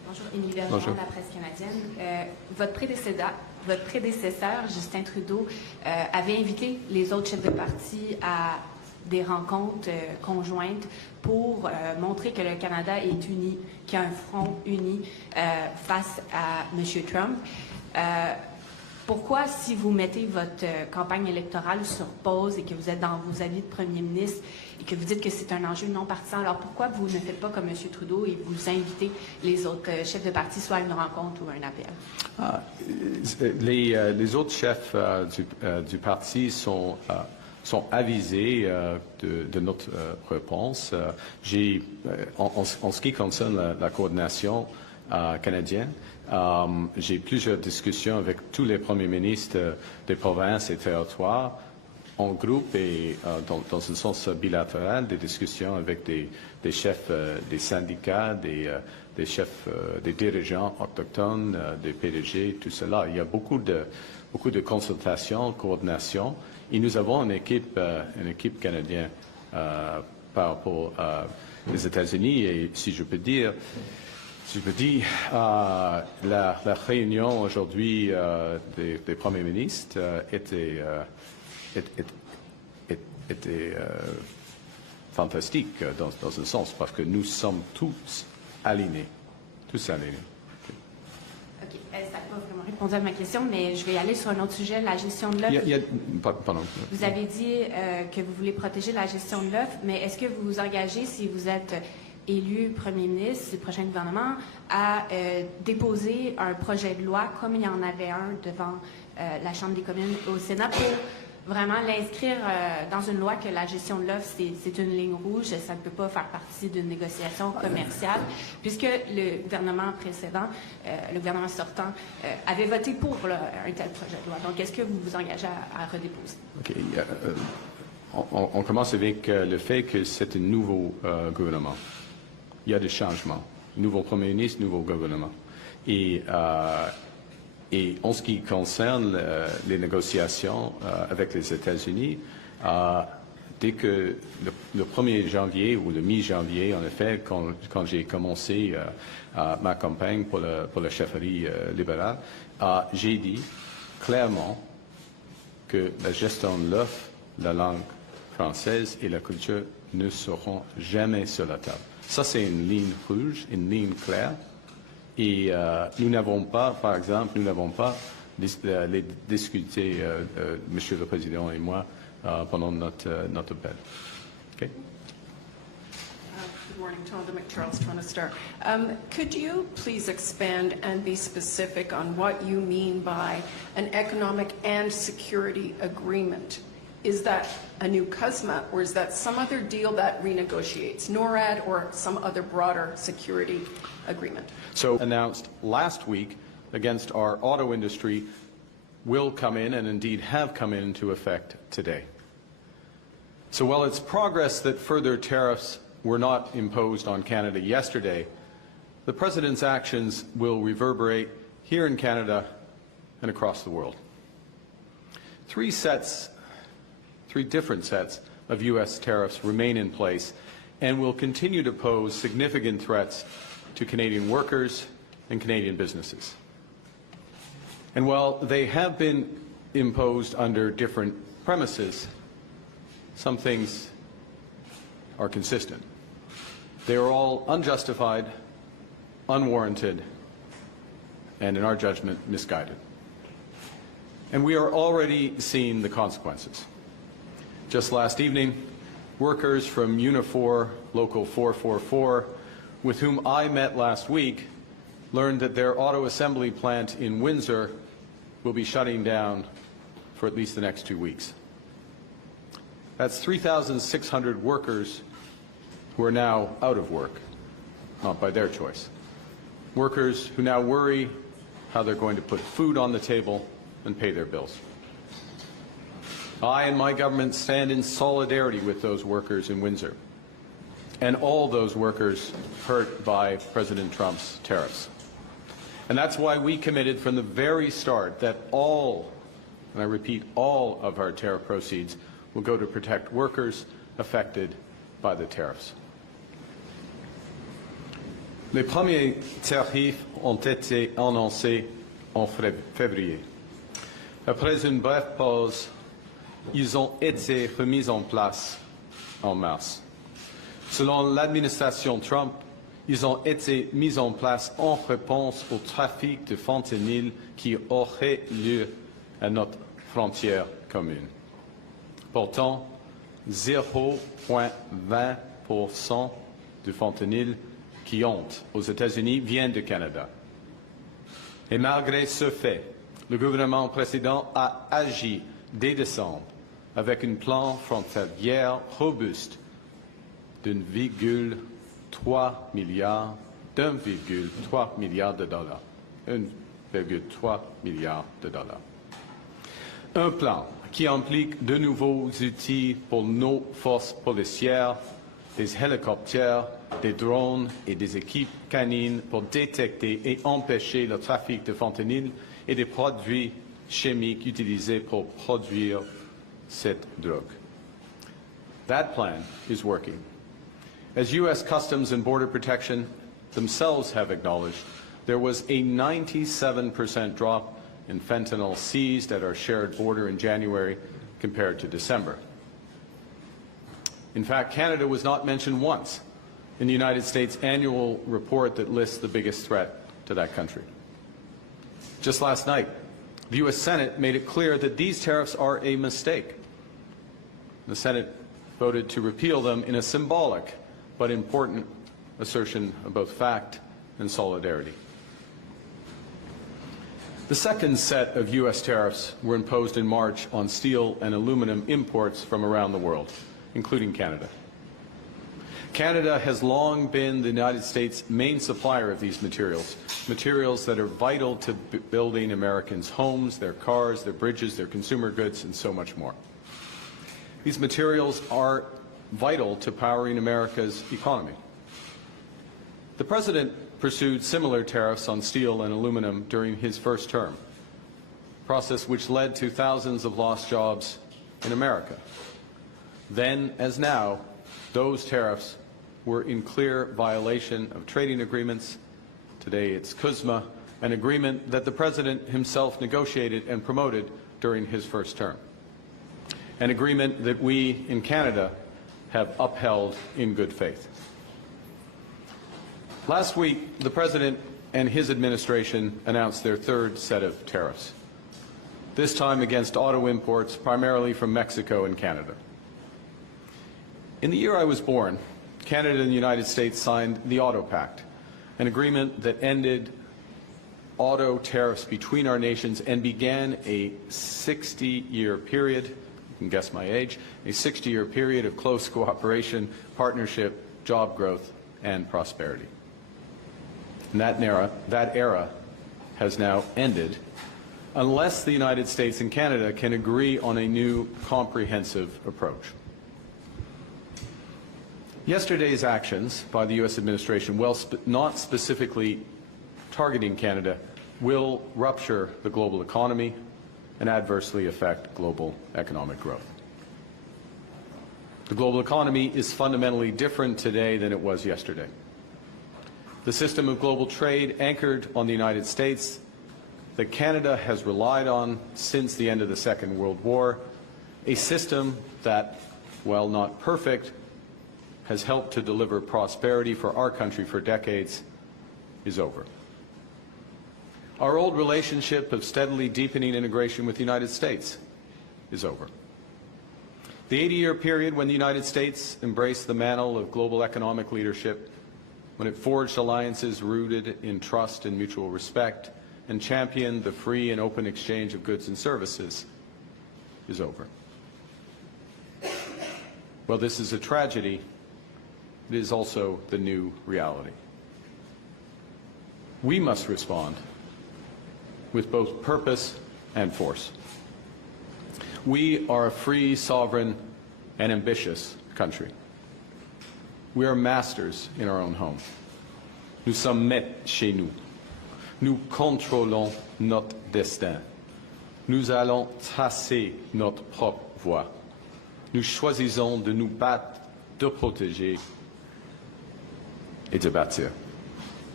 Bonjour, Émilie Bergeron Bonjour. de la presse canadienne. Votre prédécesseur, Justin Trudeau, avait invité les autres chefs de parti à des rencontres conjointes pour montrer que le Canada est uni, qu'il y a un front uni face à M. Trump. Pourquoi, si vous mettez votre campagne électorale sur pause et que vous êtes dans vos avis de premier ministre et que vous dites que c'est un enjeu non partisan, alors pourquoi vous ne faites pas comme M. Trudeau et vous invitez les autres chefs de parti soit à une rencontre ou à un appel? Les autres chefs du parti sont avisés de notre réponse. En ce qui concerne la coordination canadienne, j'ai plusieurs discussions avec tous les premiers ministres des provinces et territoires en groupe et dans un sens bilatéral, des discussions avec des chefs des syndicats, des chefs des dirigeants autochtones, des PDG, tout cela. Il y a beaucoup de consultations, coordination. Et nous avons une équipe canadienne par rapport aux États-Unis. Et si je peux dire, la réunion aujourd'hui des premiers ministres était fantastique dans un sens, parce que nous sommes tous alignés. OK. Ça n'a pas vraiment répondu à ma question, mais je vais aller sur un autre sujet, la gestion de l'œuf. Pardon. Vous avez dit que vous voulez protéger la gestion de l'œuf, mais est-ce que vous vous engagez, si vous êtes élu premier ministre du prochain gouvernement, à déposer un projet de loi, comme il y en avait un devant la Chambre des communes au Sénat, pour vraiment l'inscrire dans une loi que la gestion de l'œuf, c'est une ligne rouge, ça ne peut pas faire partie d'une négociation commerciale, puisque le gouvernement précédent, le gouvernement sortant, avait voté pour un tel projet de loi. Donc, est-ce que vous vous engagez à redéposer? OK. On commence avec le fait que c'est un nouveau gouvernement. Il y a des changements. Nouveau premier ministre, nouveau gouvernement. Et en ce qui concerne les négociations avec les États-Unis, dès que le 1er janvier ou le mi-janvier, en effet, quand j'ai commencé ma campagne pour la chefferie libérale, j'ai dit clairement que la gestion de l'œuf, la langue française et la culture ne seront jamais sur la table. Ça, c'est une ligne rouge, une ligne claire. Et nous n'avons pas, par exemple, les discuté, Monsieur le Président et moi, pendant notre appel. Okay? Good morning, Tonda McCharles, Toronto Star. Could you please expand and be specific on what you mean by an economic and security agreement? Is that a new CUSMA, or is that some other deal that renegotiates NORAD or some other broader security agreement? So announced last week against our auto industry will come in, and indeed have come into effect today. So while it's progress that further tariffs were not imposed on Canada yesterday, the President's actions will reverberate here in Canada and across the world. Three different sets of U.S. tariffs remain in place and will continue to pose significant threats to Canadian workers and Canadian businesses. And while they have been imposed under different premises, some things are consistent. They are all unjustified, unwarranted, and in our judgment, misguided. And we are already seeing the consequences. Just last evening, workers from Unifor Local 444, with whom I met last week, learned that their auto assembly plant in Windsor will be shutting down for at least the next 2 weeks. That's 3,600 workers who are now out of work, not by their choice. Workers who now worry how they're going to put food on the table and pay their bills. I and my government stand in solidarity with those workers in Windsor and all those workers hurt by President Trump's tariffs. And that's why we committed from the very start that all, and I repeat, all of our tariff proceeds will go to protect workers affected by the tariffs. Les premiers tarifs ont été annoncés en février. Après une brève pause, ils ont été remis en place en mars. Selon l'administration Trump, ils ont été mis en place en réponse au trafic de fentanyl qui aurait lieu à notre frontière commune. Pourtant, 0,20% du fentanyl qui entre aux États-Unis vient du Canada. Et malgré ce fait, le gouvernement précédent a agi dès décembre avec un plan frontalier robuste d'1,3 milliard de dollars. 1,3 milliard de dollars. Un plan qui implique de nouveaux outils pour nos forces policières, des hélicoptères, des drones et des équipes canines pour détecter et empêcher le trafic de fentanyl et des produits chimiques utilisés pour produire cette drogue. That plan is working. As U.S. Customs and Border Protection themselves have acknowledged, there was a 97% drop in fentanyl seized at our shared border in January compared to December. In fact, Canada was not mentioned once in the United States annual report that lists the biggest threat to that country. Just last night, the U.S. Senate made it clear that these tariffs are a mistake. The Senate voted to repeal them in a symbolic but important assertion of both fact and solidarity. The second set of U.S. tariffs were imposed in March on steel and aluminum imports from around the world, including Canada. Canada has long been the United States' main supplier of these materials, materials that are vital to building Americans' homes, their cars, their bridges, their consumer goods, and so much more. These materials are vital to powering America's economy. The President pursued similar tariffs on steel and aluminum during his first term, a process which led to thousands of lost jobs in America. Then, as now, those tariffs were in clear violation of trading agreements. Today it's CUSMA, an agreement that the President himself negotiated and promoted during his first term. An agreement that we in Canada have upheld in good faith. Last week, the President and his administration announced their third set of tariffs, this time against auto imports primarily from Mexico and Canada. In the year I was born, Canada and the United States signed the Auto Pact, an agreement that ended auto tariffs between our nations and began a 60-year period, you can guess my age, a 60-year period of close cooperation, partnership, job growth, and prosperity. And that era has now ended unless the United States and Canada can agree on a new comprehensive approach. Yesterday's actions by the U.S. administration, while not specifically targeting Canada, will rupture the global economy and adversely affect global economic growth. The global economy is fundamentally different today than it was yesterday. The system of global trade anchored on the United States that Canada has relied on since the end of the Second World War, a system that, while not perfect, has helped to deliver prosperity for our country for decades, is over. Our old relationship of steadily deepening integration with the United States is over. The 80-year period when the United States embraced the mantle of global economic leadership, when it forged alliances rooted in trust and mutual respect, and championed the free and open exchange of goods and services, is over. Well, this is a tragedy. It is also the new reality. We must respond with both purpose and force. We are a free, sovereign, and ambitious country. We are masters in our own home. Nous sommes maîtres chez nous. Nous contrôlons notre destin. Nous allons tracer notre propre voie. Nous choisissons de nous battre, de protéger et de bâtir.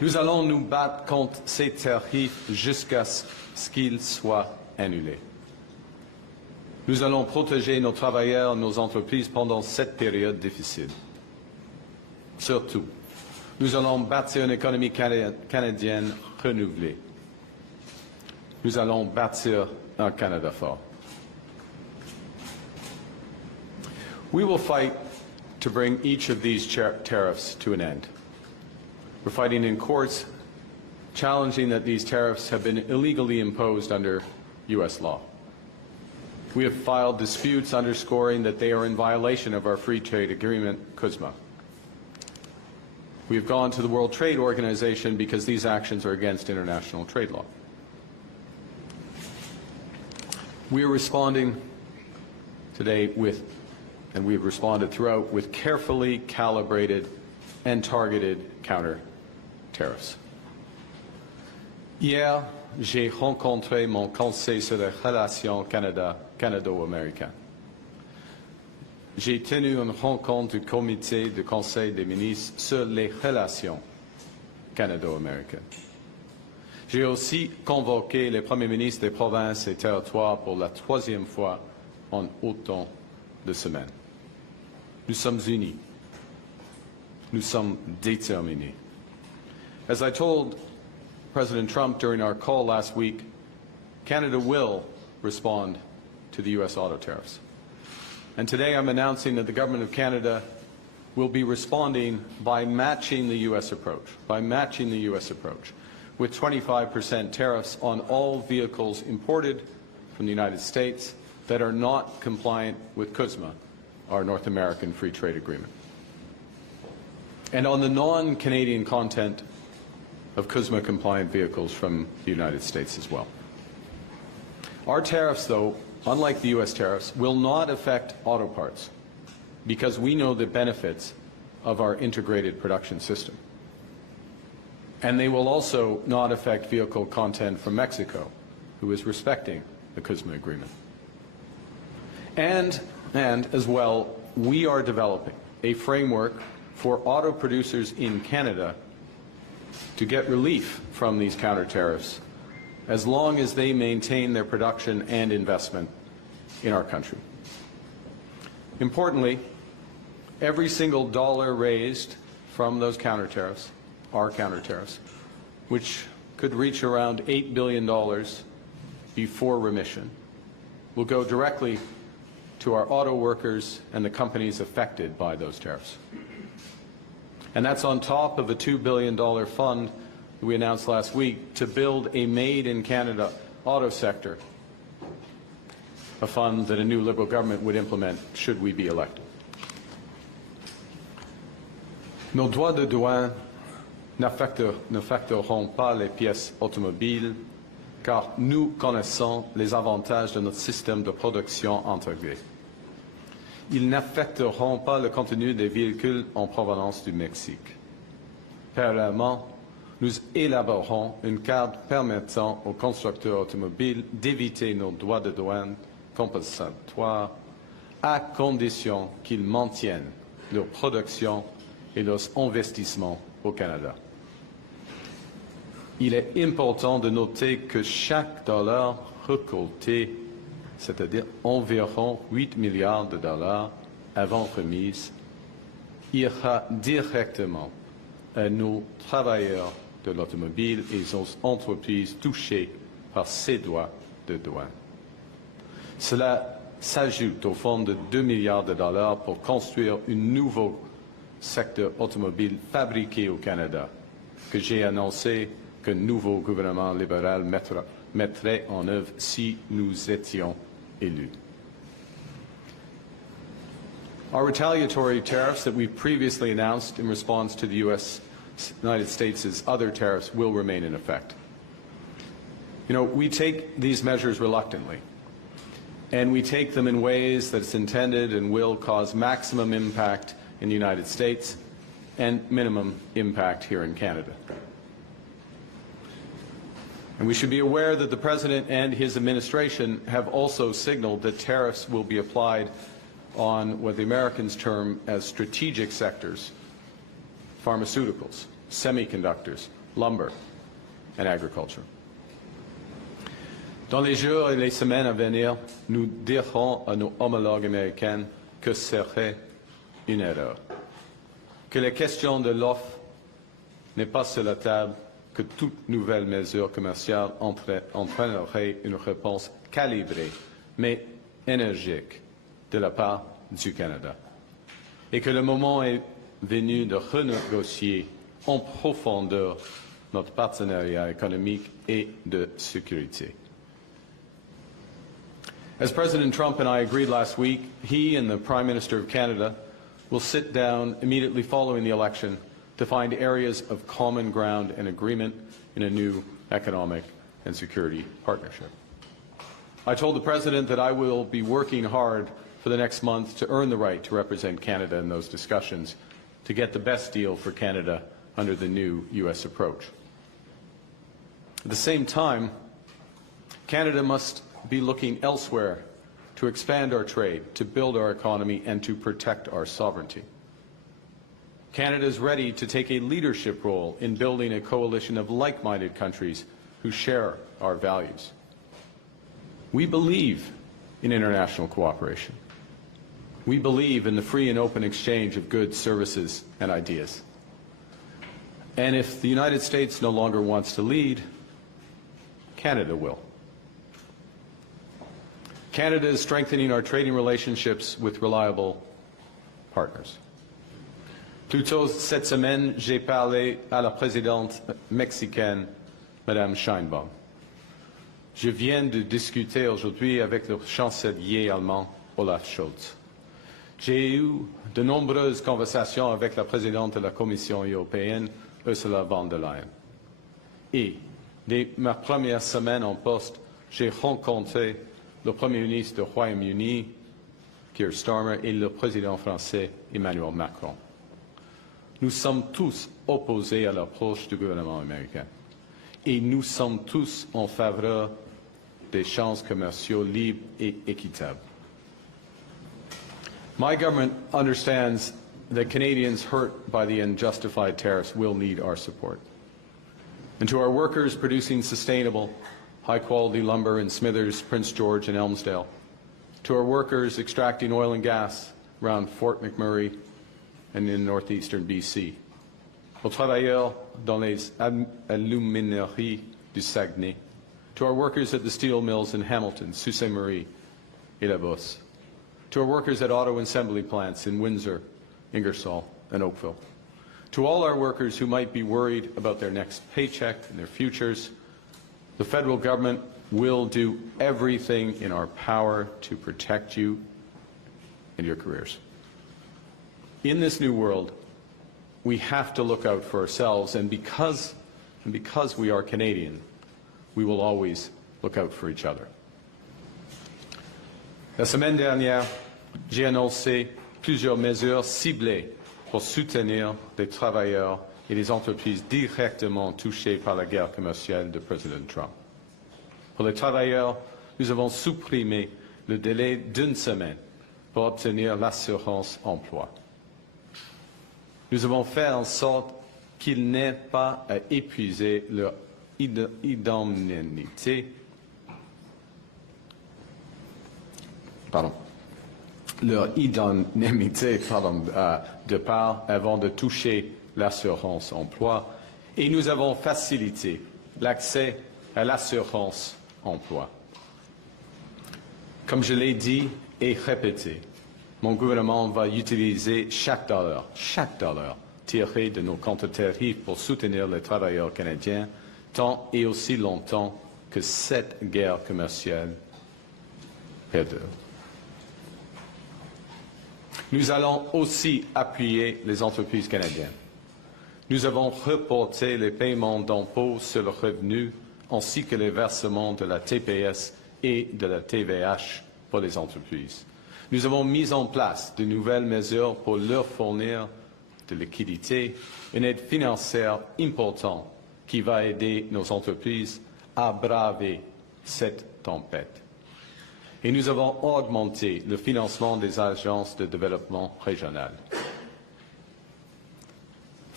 Nous allons nous battre contre ces tarifs jusqu'à ce qu'ils soient annulés. Nous allons protéger nos travailleurs, nos entreprises pendant cette période difficile. Surtout, nous allons bâtir une économie canadienne renouvelée. Nous allons bâtir un Canada fort. We will fight to bring each of these tariffs to an end. We're fighting in courts, challenging that these tariffs have been illegally imposed under U.S. law. We have filed disputes underscoring that they are in violation of our free trade agreement, CUSMA. We have gone to the World Trade Organization because these actions are against international trade law. We are responding today with, and we have responded throughout, with carefully calibrated and targeted counter tariffs. Hier, j'ai rencontré mon conseil sur les relations canado-américaines. J'ai tenu une rencontre du comité du Conseil des ministres sur les relations canado-américaines. J'ai aussi convoqué les premiers ministres des provinces et territoires pour la troisième fois en autant de semaines. Nous sommes unis. Nous sommes déterminés. As I told President Trump during our call last week, Canada will respond to the U.S. auto tariffs. And today I'm announcing that the Government of Canada will be responding by matching the U.S. approach, with 25% tariffs on all vehicles imported from the United States that are not compliant with CUSMA, our North American Free Trade Agreement. And on the non-Canadian content of CUSMA-compliant vehicles from the United States as well. Our tariffs, though, unlike the U.S. tariffs, will not affect auto parts because we know the benefits of our integrated production system. And they will also not affect vehicle content from Mexico, who is respecting the CUSMA agreement. And as well, we are developing a framework for auto producers in Canada to get relief from these counter tariffs as long as they maintain their production and investment in our country. Importantly, every single dollar raised from those counter tariffs, our counter tariffs, which could reach around $8 billion before remission, will go directly to our auto workers and the companies affected by those tariffs. And that's on top of a $2 billion fund that we announced last week to build a made-in-Canada auto sector, a fund that a new Liberal government would implement should we be elected. Nos droits de douane n'affecteront pas les pièces automobiles car nous connaissons les avantages de notre système de production intégré. Ils n'affecteront pas le contenu des véhicules en provenance du Mexique. Parallèlement, nous élaborerons une carte permettant aux constructeurs automobiles d'éviter nos droits de douane compensatoires à condition qu'ils maintiennent leur production et leurs investissements au Canada. Il est important de noter que chaque dollar récolté, c'est-à-dire environ 8 milliards de dollars avant remise, ira directement à nos travailleurs de l'automobile et aux entreprises touchées par ces droits de douane. Cela s'ajoute au fonds de 2 milliards de dollars pour construire un nouveau secteur automobile fabriqué au Canada, que j'ai annoncé que le nouveau gouvernement libéral mettrait en œuvre si nous étions élus. Our retaliatory tariffs that we've previously announced in response to the United States' other tariffs will remain in effect. You know, we take these measures reluctantly, and we take them in ways that's intended and will cause maximum impact in the United States and minimum impact here in Canada. And we should be aware that the President and his administration have also signaled that tariffs will be applied on what the Americans term as strategic sectors, pharmaceuticals, semiconductors, lumber, and agriculture. Dans les jours et les semaines à venir, nous dirons à nos homologues américains que ce serait une erreur, que la question de l'offre n'est pas sur la table, que toute nouvelle mesure commerciale entraînerait une réponse calibrée, mais énergique, de la part du Canada, et que le moment est venu de renégocier en profondeur notre partenariat économique et de sécurité. As President Trump and I agreed last week, he and the Prime Minister of Canada will sit down immediately following the election to find areas of common ground and agreement in a new economic and security partnership. I told the President that I will be working hard for the next month to earn the right to represent Canada in those discussions, to get the best deal for Canada under the new U.S. approach. At the same time, Canada must be looking elsewhere to expand our trade, to build our economy, and to protect our sovereignty. Canada is ready to take a leadership role in building a coalition of like-minded countries who share our values. We believe in international cooperation. We believe in the free and open exchange of goods, services, and ideas. And if the United States no longer wants to lead, Canada will. Canada is strengthening our trading relationships with reliable partners. Plus tôt cette semaine, j'ai parlé à la présidente mexicaine, Madame Sheinbaum. Je viens de discuter aujourd'hui avec le chancelier allemand, Olaf Scholz. J'ai eu de nombreuses conversations avec la présidente de la Commission européenne, Ursula von der Leyen. Et dès ma première semaine en poste, j'ai rencontré le Premier ministre du Royaume-Uni, Keir Starmer, et le président français, Emmanuel Macron. Nous sommes tous opposés à l'approche du gouvernement américain. Et nous sommes tous en faveur d'échanges commerciaux libres et équitables. My government understands that Canadians hurt by the unjustified tariffs will need our support. And to our workers producing sustainable, high-quality lumber in Smithers, Prince George, and Elmsdale, to our workers extracting oil and gas around Fort McMurray and in northeastern BC, aux travailleurs dans les alumineries du Saguenay, to our workers at the steel mills in Hamilton, Sault Ste. Marie, et La Bosse, to our workers at auto assembly plants in Windsor, Ingersoll, and Oakville, to all our workers who might be worried about their next paycheck and their futures, the federal government will do everything in our power to protect you and your careers. In this new world, we have to look out for ourselves, and because we are Canadian, we will always look out for each other. La semaine dernière, j'ai annoncé plusieurs mesures ciblées pour soutenir les travailleurs et les entreprises directement touchées par la guerre commerciale de Président Trump. Pour les travailleurs, nous avons supprimé le délai d'une semaine pour obtenir l'assurance emploi. Nous avons fait en sorte qu'ils n'aient pas à épuiser leur indemnité. De part avant de toucher l'assurance emploi, et nous avons facilité l'accès à l'assurance emploi. Comme je l'ai dit et répété, mon gouvernement va utiliser chaque dollar tiré de nos comptes tarifs pour soutenir les travailleurs canadiens tant et aussi longtemps que cette guerre commerciale perdure. Nous allons aussi appuyer les entreprises canadiennes. Nous avons reporté les paiements d'impôts sur le revenu ainsi que les versements de la TPS et de la TVH pour les entreprises. Nous avons mis en place de nouvelles mesures pour leur fournir de liquidités, une aide financière importante qui va aider nos entreprises à braver cette tempête. Et nous avons augmenté le financement des agences de développement régional.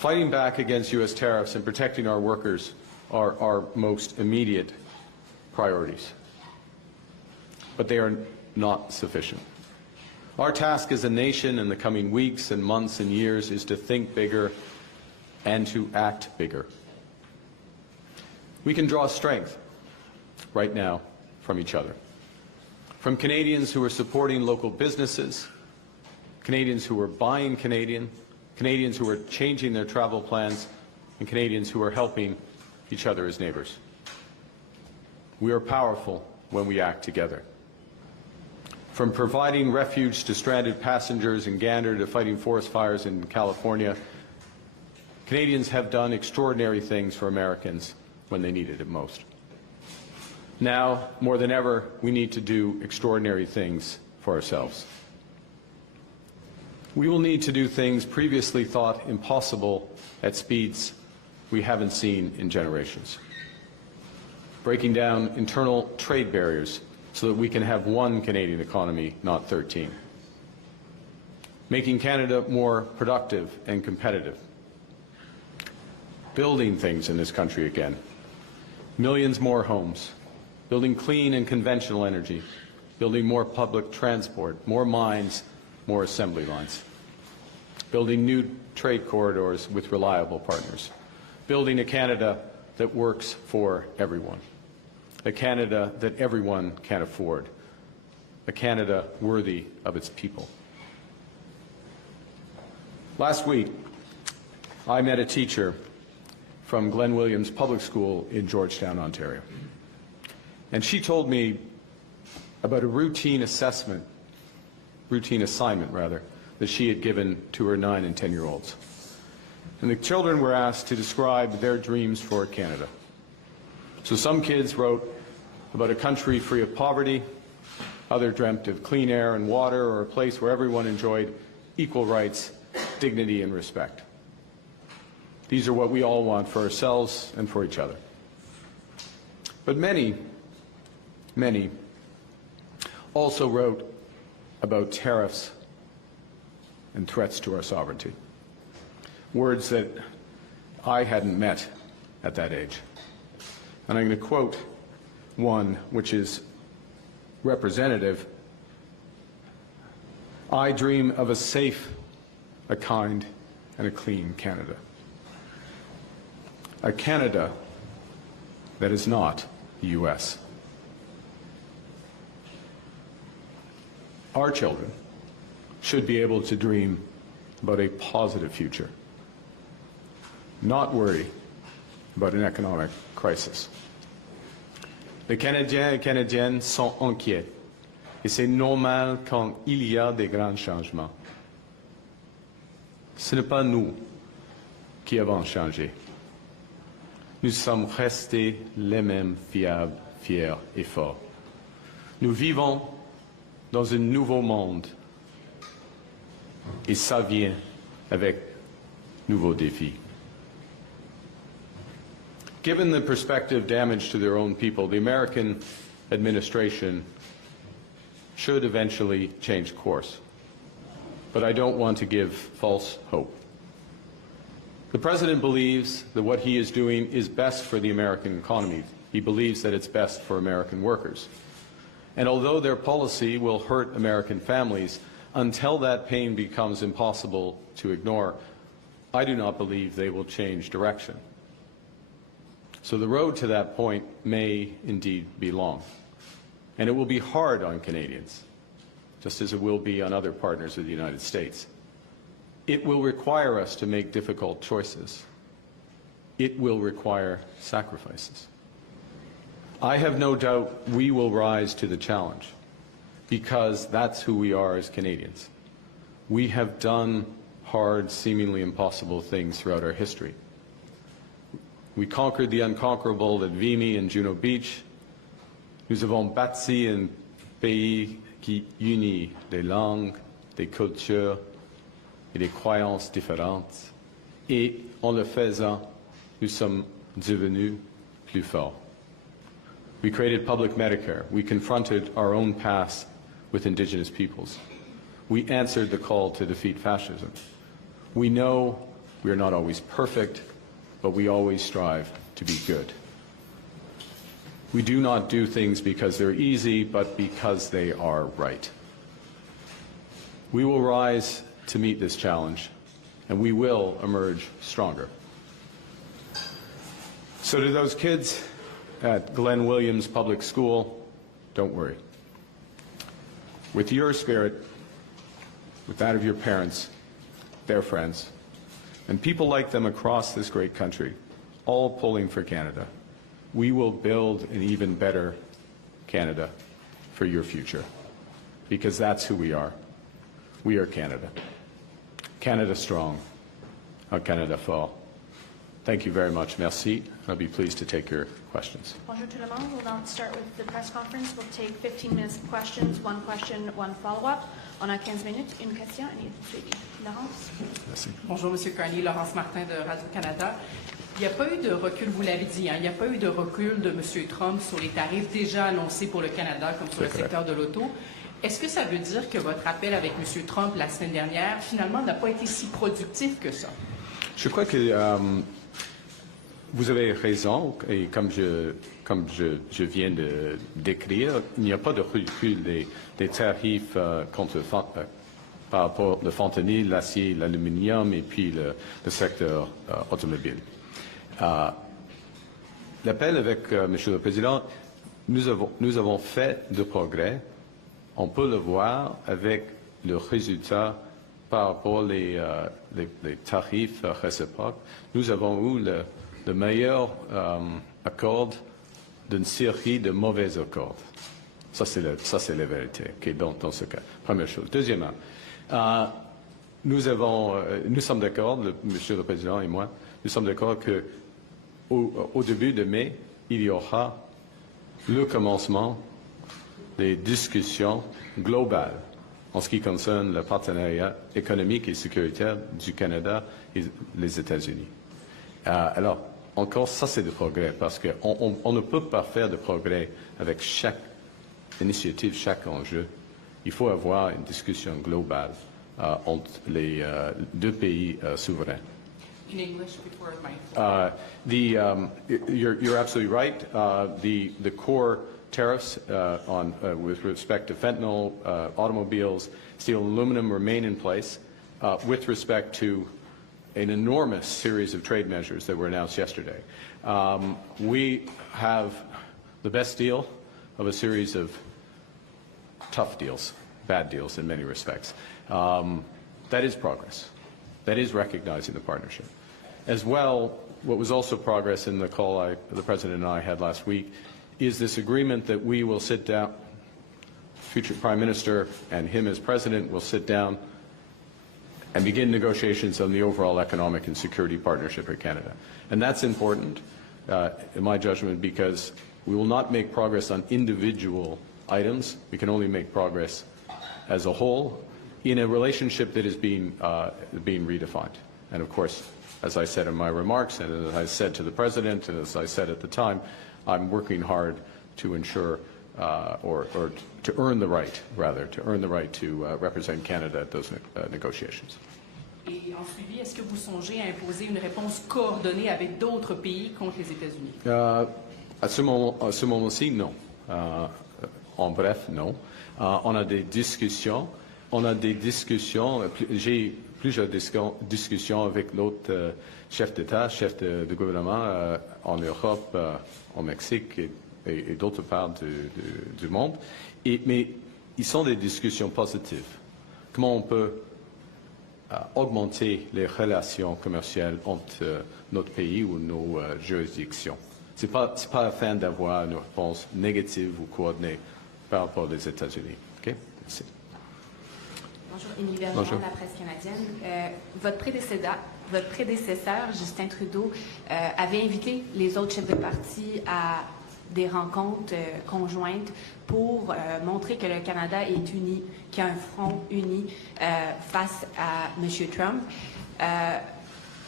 Fighting back against U.S. tariffs and protecting our workers are our most immediate priorities. But they are not sufficient. Our task as a nation in the coming weeks and months and years is to think bigger and to act bigger. We can draw strength right now from each other. From Canadians who are supporting local businesses, Canadians who are buying Canadian, Canadians who are changing their travel plans, and Canadians who are helping each other as neighbors. We are powerful when we act together. From providing refuge to stranded passengers in Gander to fighting forest fires in California, Canadians have done extraordinary things for Americans when they needed it most. Now, more than ever, we need to do extraordinary things for ourselves. We will need to do things previously thought impossible at speeds we haven't seen in generations. Breaking down internal trade barriers so that we can have one Canadian economy, not 13. Making Canada more productive and competitive. Building things in this country again. Millions more homes. Building clean and conventional energy. Building more public transport, more mines, more assembly lines. Building new trade corridors with reliable partners. Building a Canada that works for everyone. A Canada that everyone can afford. A Canada worthy of its people. Last week, I met a teacher from Glen Williams Public School in Georgetown, Ontario. And she told me about a routine assignment, that she had given to her 9- and 10-year-olds. And the children were asked to describe their dreams for Canada. So some kids wrote about a country free of poverty, others dreamt of clean air and water, or a place where everyone enjoyed equal rights, dignity, and respect. These are what we all want for ourselves and for each other. But many also wrote about tariffs and threats to our sovereignty. Words that I hadn't met at that age. And I'm going to quote one which is representative. I dream of a safe, a kind, and a clean Canada. A Canada that is not the U.S. Our children should be able to dream about a positive future, not worry about an economic crisis. Les Canadiens et Canadiennes sont inquiets, et c'est normal quand il y a des grands changements. Ce n'est pas nous qui avons changé. Nous sommes restés les mêmes fiables, fiers et forts. Nous vivons dans un nouveau monde, et ça vient avec nouveaux défis. Given the prospective damage to their own people, the American administration should eventually change course. But I don't want to give false hope. The President believes that what he is doing is best for the American economy. He believes that it's best for American workers. And although their policy will hurt American families, until that pain becomes impossible to ignore, I do not believe they will change direction. So the road to that point may indeed be long. And it will be hard on Canadians, just as it will be on other partners of the United States. It will require us to make difficult choices. It will require sacrifices. I have no doubt we will rise to the challenge, because that's who we are as Canadians. We have done hard, seemingly impossible things throughout our history. We conquered the unconquerable at Vimy and Juno Beach. Nous avons bâti un pays qui unit des langues, des cultures et des croyances différentes. Et en le faisant, nous sommes devenus plus forts. We created public Medicare. We confronted our own past with Indigenous peoples. We answered the call to defeat fascism. We know We are not always perfect, but we always strive to be good. We do not do things because they're easy, but because they are right. We will rise to meet this challenge, and we will emerge stronger. So to those kids at Glenn Williams Public School, don't worry. With your spirit, with that of your parents, their friends, and people like them across this great country, all pulling for Canada, we will build an even better Canada for your future, because that's who we are. We are Canada. Canada strong, Canada fort. Thank you very much. Merci. I'll be pleased to take your questions. Bonjour tout le monde. We'll now start with the press conference. We'll take 15 minutes of questions, one question, one follow-up. On a 15 minutes, une question et une suivi. Laurence? Merci. Bonjour, M. Carney. Laurence Martin de Radio-Canada. Il n'y a pas eu de recul, vous l'avez dit, hein, il n'y a pas eu de recul de M. Trump sur les tarifs déjà annoncés pour le Canada, comme sur le secteur de l'auto. Est-ce que ça veut dire que votre appel avec M. Trump la semaine dernière, finalement, n'a pas été si productif que ça? Je crois que vous avez raison, et comme je viens de décrire, il n'y a pas de recul des tarifs par rapport au fentanyl, l'acier, l'aluminium et puis le secteur automobile. L'appel avec Monsieur le Président, nous avons fait de progrès. On peut le voir avec le résultat par rapport les tarifs réciproques. Nous avons eu le meilleur accord d'une série de mauvais accords. Ça, c'est la vérité, okay, dans ce cas. Première chose. Deuxièmement, nous sommes d'accord, Monsieur le Président et moi, nous sommes d'accord qu'au début de mai, il y aura le commencement des discussions globales en ce qui concerne le partenariat économique et sécuritaire du Canada et les États-Unis. Alors, encore, ça c'est du progrès, parce qu'on ne peut pas faire de progrès avec chaque initiative, chaque enjeu. Il faut avoir une discussion globale entre les deux pays souverains. In English before my... You're absolutely right. The core tariffs with respect to fentanyl, automobiles, steel and aluminum remain in place. With respect to an enormous series of trade measures that were announced yesterday. We have the best deal of a series of tough deals, bad deals in many respects. That is progress. That is recognizing the partnership. As well, what was also progress in the call the President and I had last week is this agreement that we will sit down, future Prime Minister and him as President will sit down and begin negotiations on the overall economic and security partnership with Canada. And that's important, in my judgment, because we will not make progress on individual items. We can only make progress as a whole in a relationship that is being redefined. And of course, as I said in my remarks, and as I said to the President, and as I said at the time, I'm working hard to ensure, or to earn the right, rather, to represent Canada at those negotiations. Et en suivi, est-ce que vous songez à imposer une réponse coordonnée avec d'autres pays contre les États-Unis? À ce moment-ci, non. En bref, non. On a des discussions. J'ai plusieurs discussions avec l'autre chef d'État, chef de gouvernement en Europe, au Mexique et d'autres parts du monde. Mais ils sont des discussions positives. Comment on peut augmenter les relations commerciales entre notre pays ou nos juridictions. Ce n'est pas afin d'avoir une réponse négative ou coordonnée par rapport aux États-Unis. Okay? Merci. Bonjour, Émilie Bergeron de la presse canadienne. Votre prédécesseur, Justin Trudeau, avait invité les autres chefs de parti à des rencontres conjointes pour montrer que le Canada est uni, qu'il y a un front uni face à M. Trump.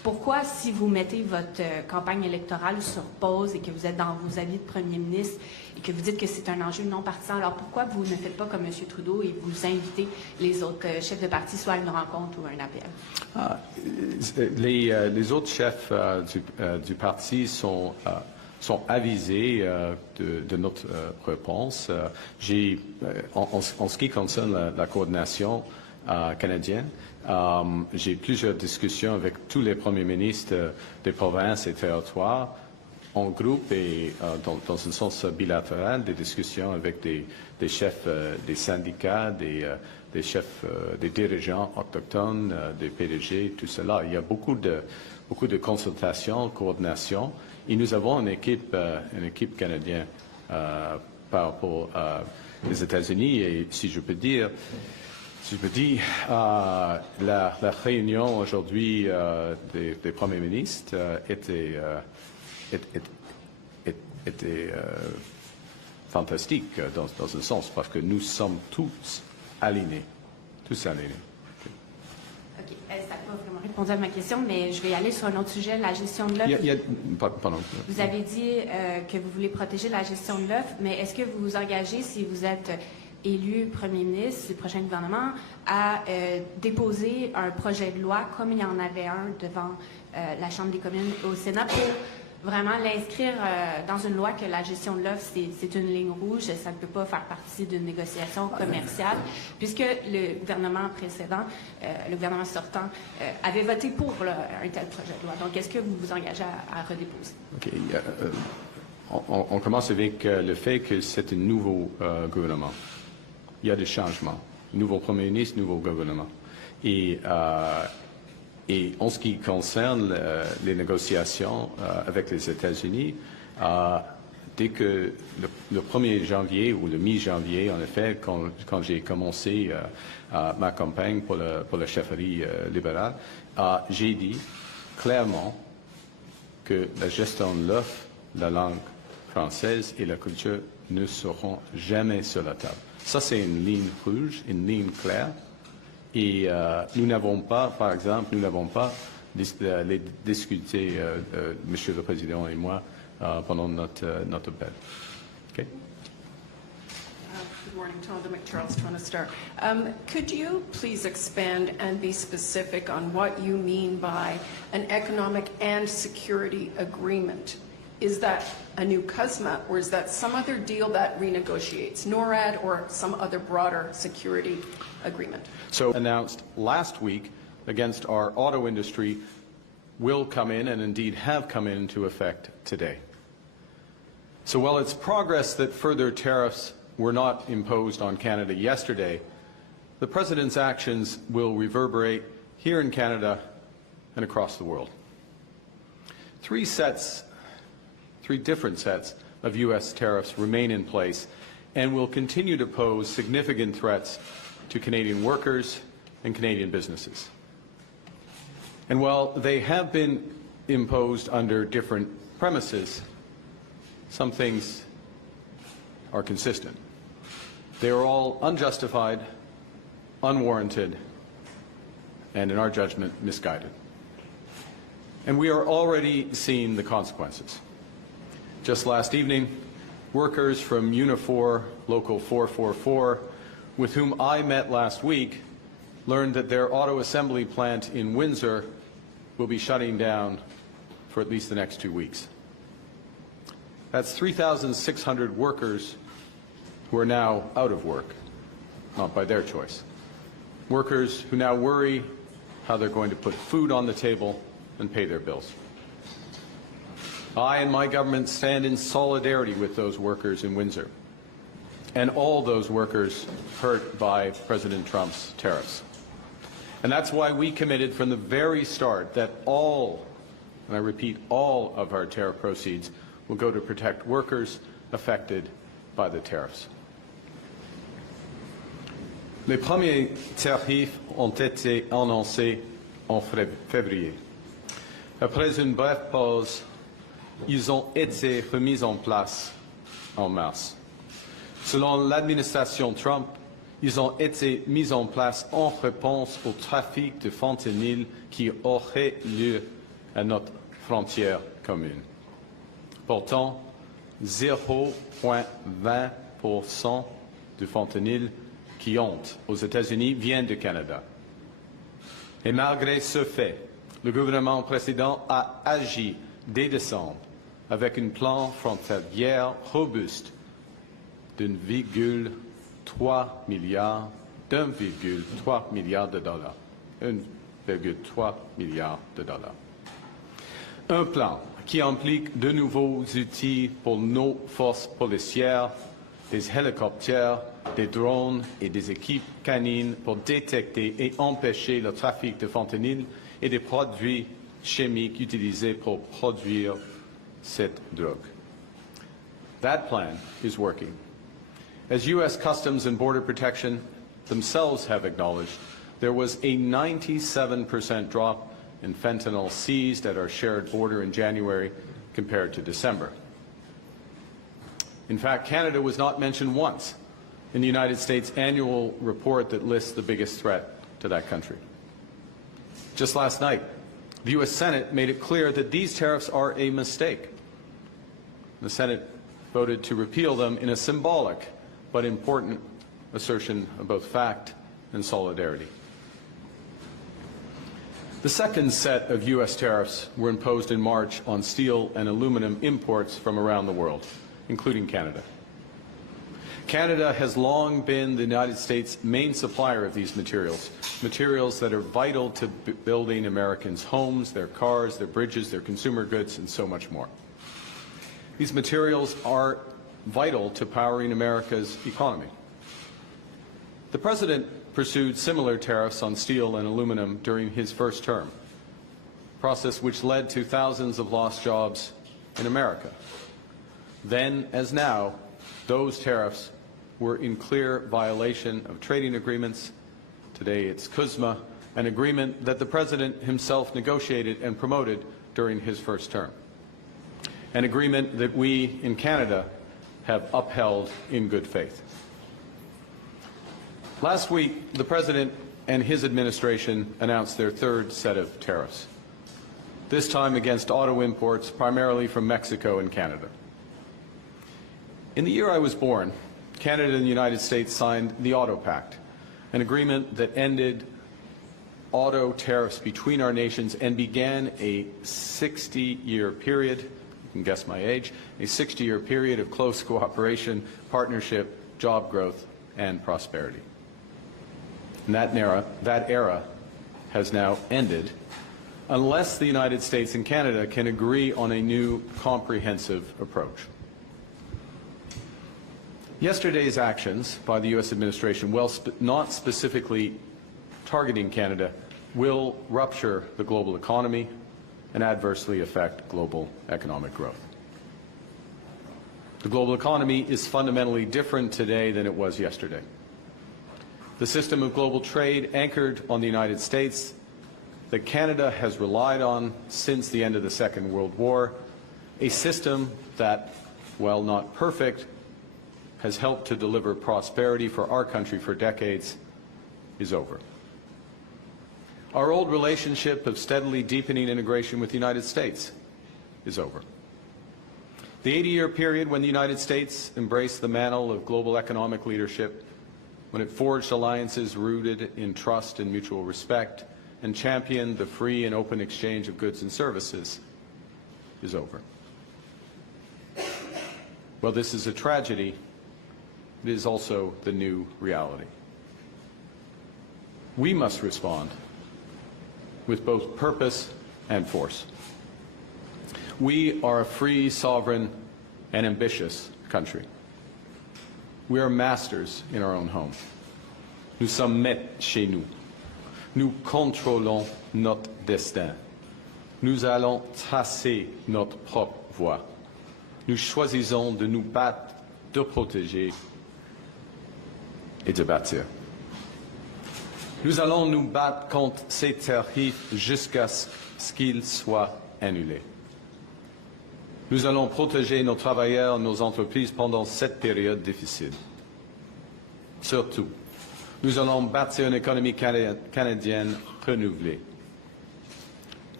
pourquoi, si vous mettez votre campagne électorale sur pause et que vous êtes dans vos avis de premier ministre et que vous dites que c'est un enjeu non partisan, alors pourquoi vous ne faites pas comme M. Trudeau et vous invitez les autres chefs de parti soit à une rencontre ou à un appel? Les autres chefs du parti sont avisés de notre réponse. En ce qui concerne la coordination canadienne, j'ai plusieurs discussions avec tous les premiers ministres des provinces et territoires en groupe et dans un sens bilatéral, des discussions avec des chefs des syndicats, des chefs, des dirigeants autochtones, des PDG, tout cela. Il y a beaucoup de consultations, coordination, et nous avons une équipe canadienne par rapport aux États-Unis. Et si je peux dire, la réunion aujourd'hui des premiers ministres était fantastique dans un sens, parce que nous sommes tous alignés. OK. Ça n'a pas vraiment répondu à ma question, mais je vais aller sur un autre sujet, la gestion de l'œuf. Pardon. Vous avez dit que vous voulez protéger la gestion de l'œuf, mais est-ce que vous vous engagez, si vous êtes élu premier ministre du prochain gouvernement, à déposer un projet de loi, comme il y en avait un devant la Chambre des communes au Sénat, pour vraiment l'inscrire dans une loi que la gestion de l'œuf, c'est une ligne rouge, ça ne peut pas faire partie d'une négociation commerciale, puisque le gouvernement précédent, le gouvernement sortant, avait voté pour un tel projet de loi. Donc, est-ce que vous vous engagez à redéposer? OK. On commence avec le fait que c'est un nouveau gouvernement. Il y a des changements. Nouveau premier ministre, nouveau gouvernement. Et en ce qui concerne les négociations avec les États-Unis, dès que le 1er janvier ou le mi-janvier, en effet, quand j'ai commencé ma campagne pour la chefferie libérale, j'ai dit clairement que la gestion de l'œuf, la langue française et la culture ne seront jamais sur la table. Ça, c'est une ligne rouge, une ligne claire. Et nous n'avons pas, par exemple, les discuté, Monsieur le Président et moi, pendant notre appel. Okay? Good morning, Tonda McCharles, Toronto Star. Could you please expand and be specific on what you mean by an economic and security agreement? Is that a new CUSMA, or is that some other deal that renegotiates NORAD or some other broader security agreement? So announced last week against our auto industry will come in, and indeed have come into effect today. So while it's progress that further tariffs were not imposed on Canada yesterday, the President's actions will reverberate here in Canada and across the world. Three different sets of U.S. tariffs remain in place and will continue to pose significant threats to Canadian workers and Canadian businesses. And while they have been imposed under different premises, some things are consistent. They are all unjustified, unwarranted, and in our judgment, misguided. And we are already seeing the consequences. Just last evening, workers from Unifor Local 444, with whom I met last week, learned that their auto assembly plant in Windsor will be shutting down for at least the next 2 weeks. That's 3,600 workers who are now out of work, not by their choice. Workers who now worry how they're going to put food on the table and pay their bills. I and my government stand in solidarity with those workers in Windsor and all those workers hurt by President Trump's tariffs. And that's why we committed from the very start that all, and I repeat, all of our tariff proceeds will go to protect workers affected by the tariffs. Les premiers tarifs ont été annoncés en février. Après une brève pause, ils ont été remis en place en mars. Selon l'administration Trump, ils ont été mis en place en réponse au trafic de fentanyl qui aurait lieu à notre frontière commune. Pourtant, 0,20% du fentanyl qui entre aux États-Unis vient du Canada. Et malgré ce fait, le gouvernement précédent a agi dès décembre avec un plan frontalier robuste d'1,3 milliard de dollars. 1,3 milliard de dollars. Un plan qui implique de nouveaux outils pour nos forces policières, des hélicoptères, des drones et des équipes canines pour détecter et empêcher le trafic de fentanyl et des produits chimiques utilisés pour produire cette drogue. That plan is working. As U.S. Customs and Border Protection themselves have acknowledged, there was a 97% drop in fentanyl seized at our shared border in January compared to December. In fact, Canada was not mentioned once in the United States annual report that lists the biggest threat to that country. Just last night, the U.S. Senate made it clear that these tariffs are a mistake. The Senate voted to repeal them in a symbolic but important assertion of both fact and solidarity. The second set of U.S. tariffs were imposed in March on steel and aluminum imports from around the world, including Canada. Canada has long been the United States' main supplier of these materials, materials that are vital to building Americans' homes, their cars, their bridges, their consumer goods, and so much more. These materials are vital to powering America's economy. The President pursued similar tariffs on steel and aluminum during his first term, a process which led to thousands of lost jobs in America. Then, as now, those tariffs were in clear violation of trading agreements. Today it's CUSMA, an agreement that the President himself negotiated and promoted during his first term, an agreement that we in Canada have upheld in good faith. Last week, the President and his administration announced their third set of tariffs, this time against auto imports primarily from Mexico and Canada. In the year I was born, Canada and the United States signed the Auto Pact, an agreement that ended auto tariffs between our nations and began a 60-year period, you can guess my age, a 60-year period of close cooperation, partnership, job growth, and prosperity. And that era has now ended unless the United States and Canada can agree on a new comprehensive approach. Yesterday's actions by the U.S. administration, while not specifically targeting Canada, will rupture the global economy and adversely affect global economic growth. The global economy is fundamentally different today than it was yesterday. The system of global trade anchored on the United States that Canada has relied on since the end of the Second World War, a system that, while not perfect, has helped to deliver prosperity for our country for decades, is over. Our old relationship of steadily deepening integration with the United States is over. The 80-year period when the United States embraced the mantle of global economic leadership, when it forged alliances rooted in trust and mutual respect, and championed the free and open exchange of goods and services, is over. Well, this is a tragedy. It is also the new reality. We must respond with both purpose and force. We are a free, sovereign, and ambitious country. We are masters in our own home. Nous sommes maîtres chez nous. Nous contrôlons notre destin. Nous allons tracer notre propre voie. Nous choisissons de nous battre, de protéger et de bâtir. Nous allons nous battre contre ces tarifs jusqu'à ce qu'ils soient annulés. Nous allons protéger nos travailleurs, nos entreprises pendant cette période difficile. Surtout, nous allons bâtir une économie canadienne renouvelée.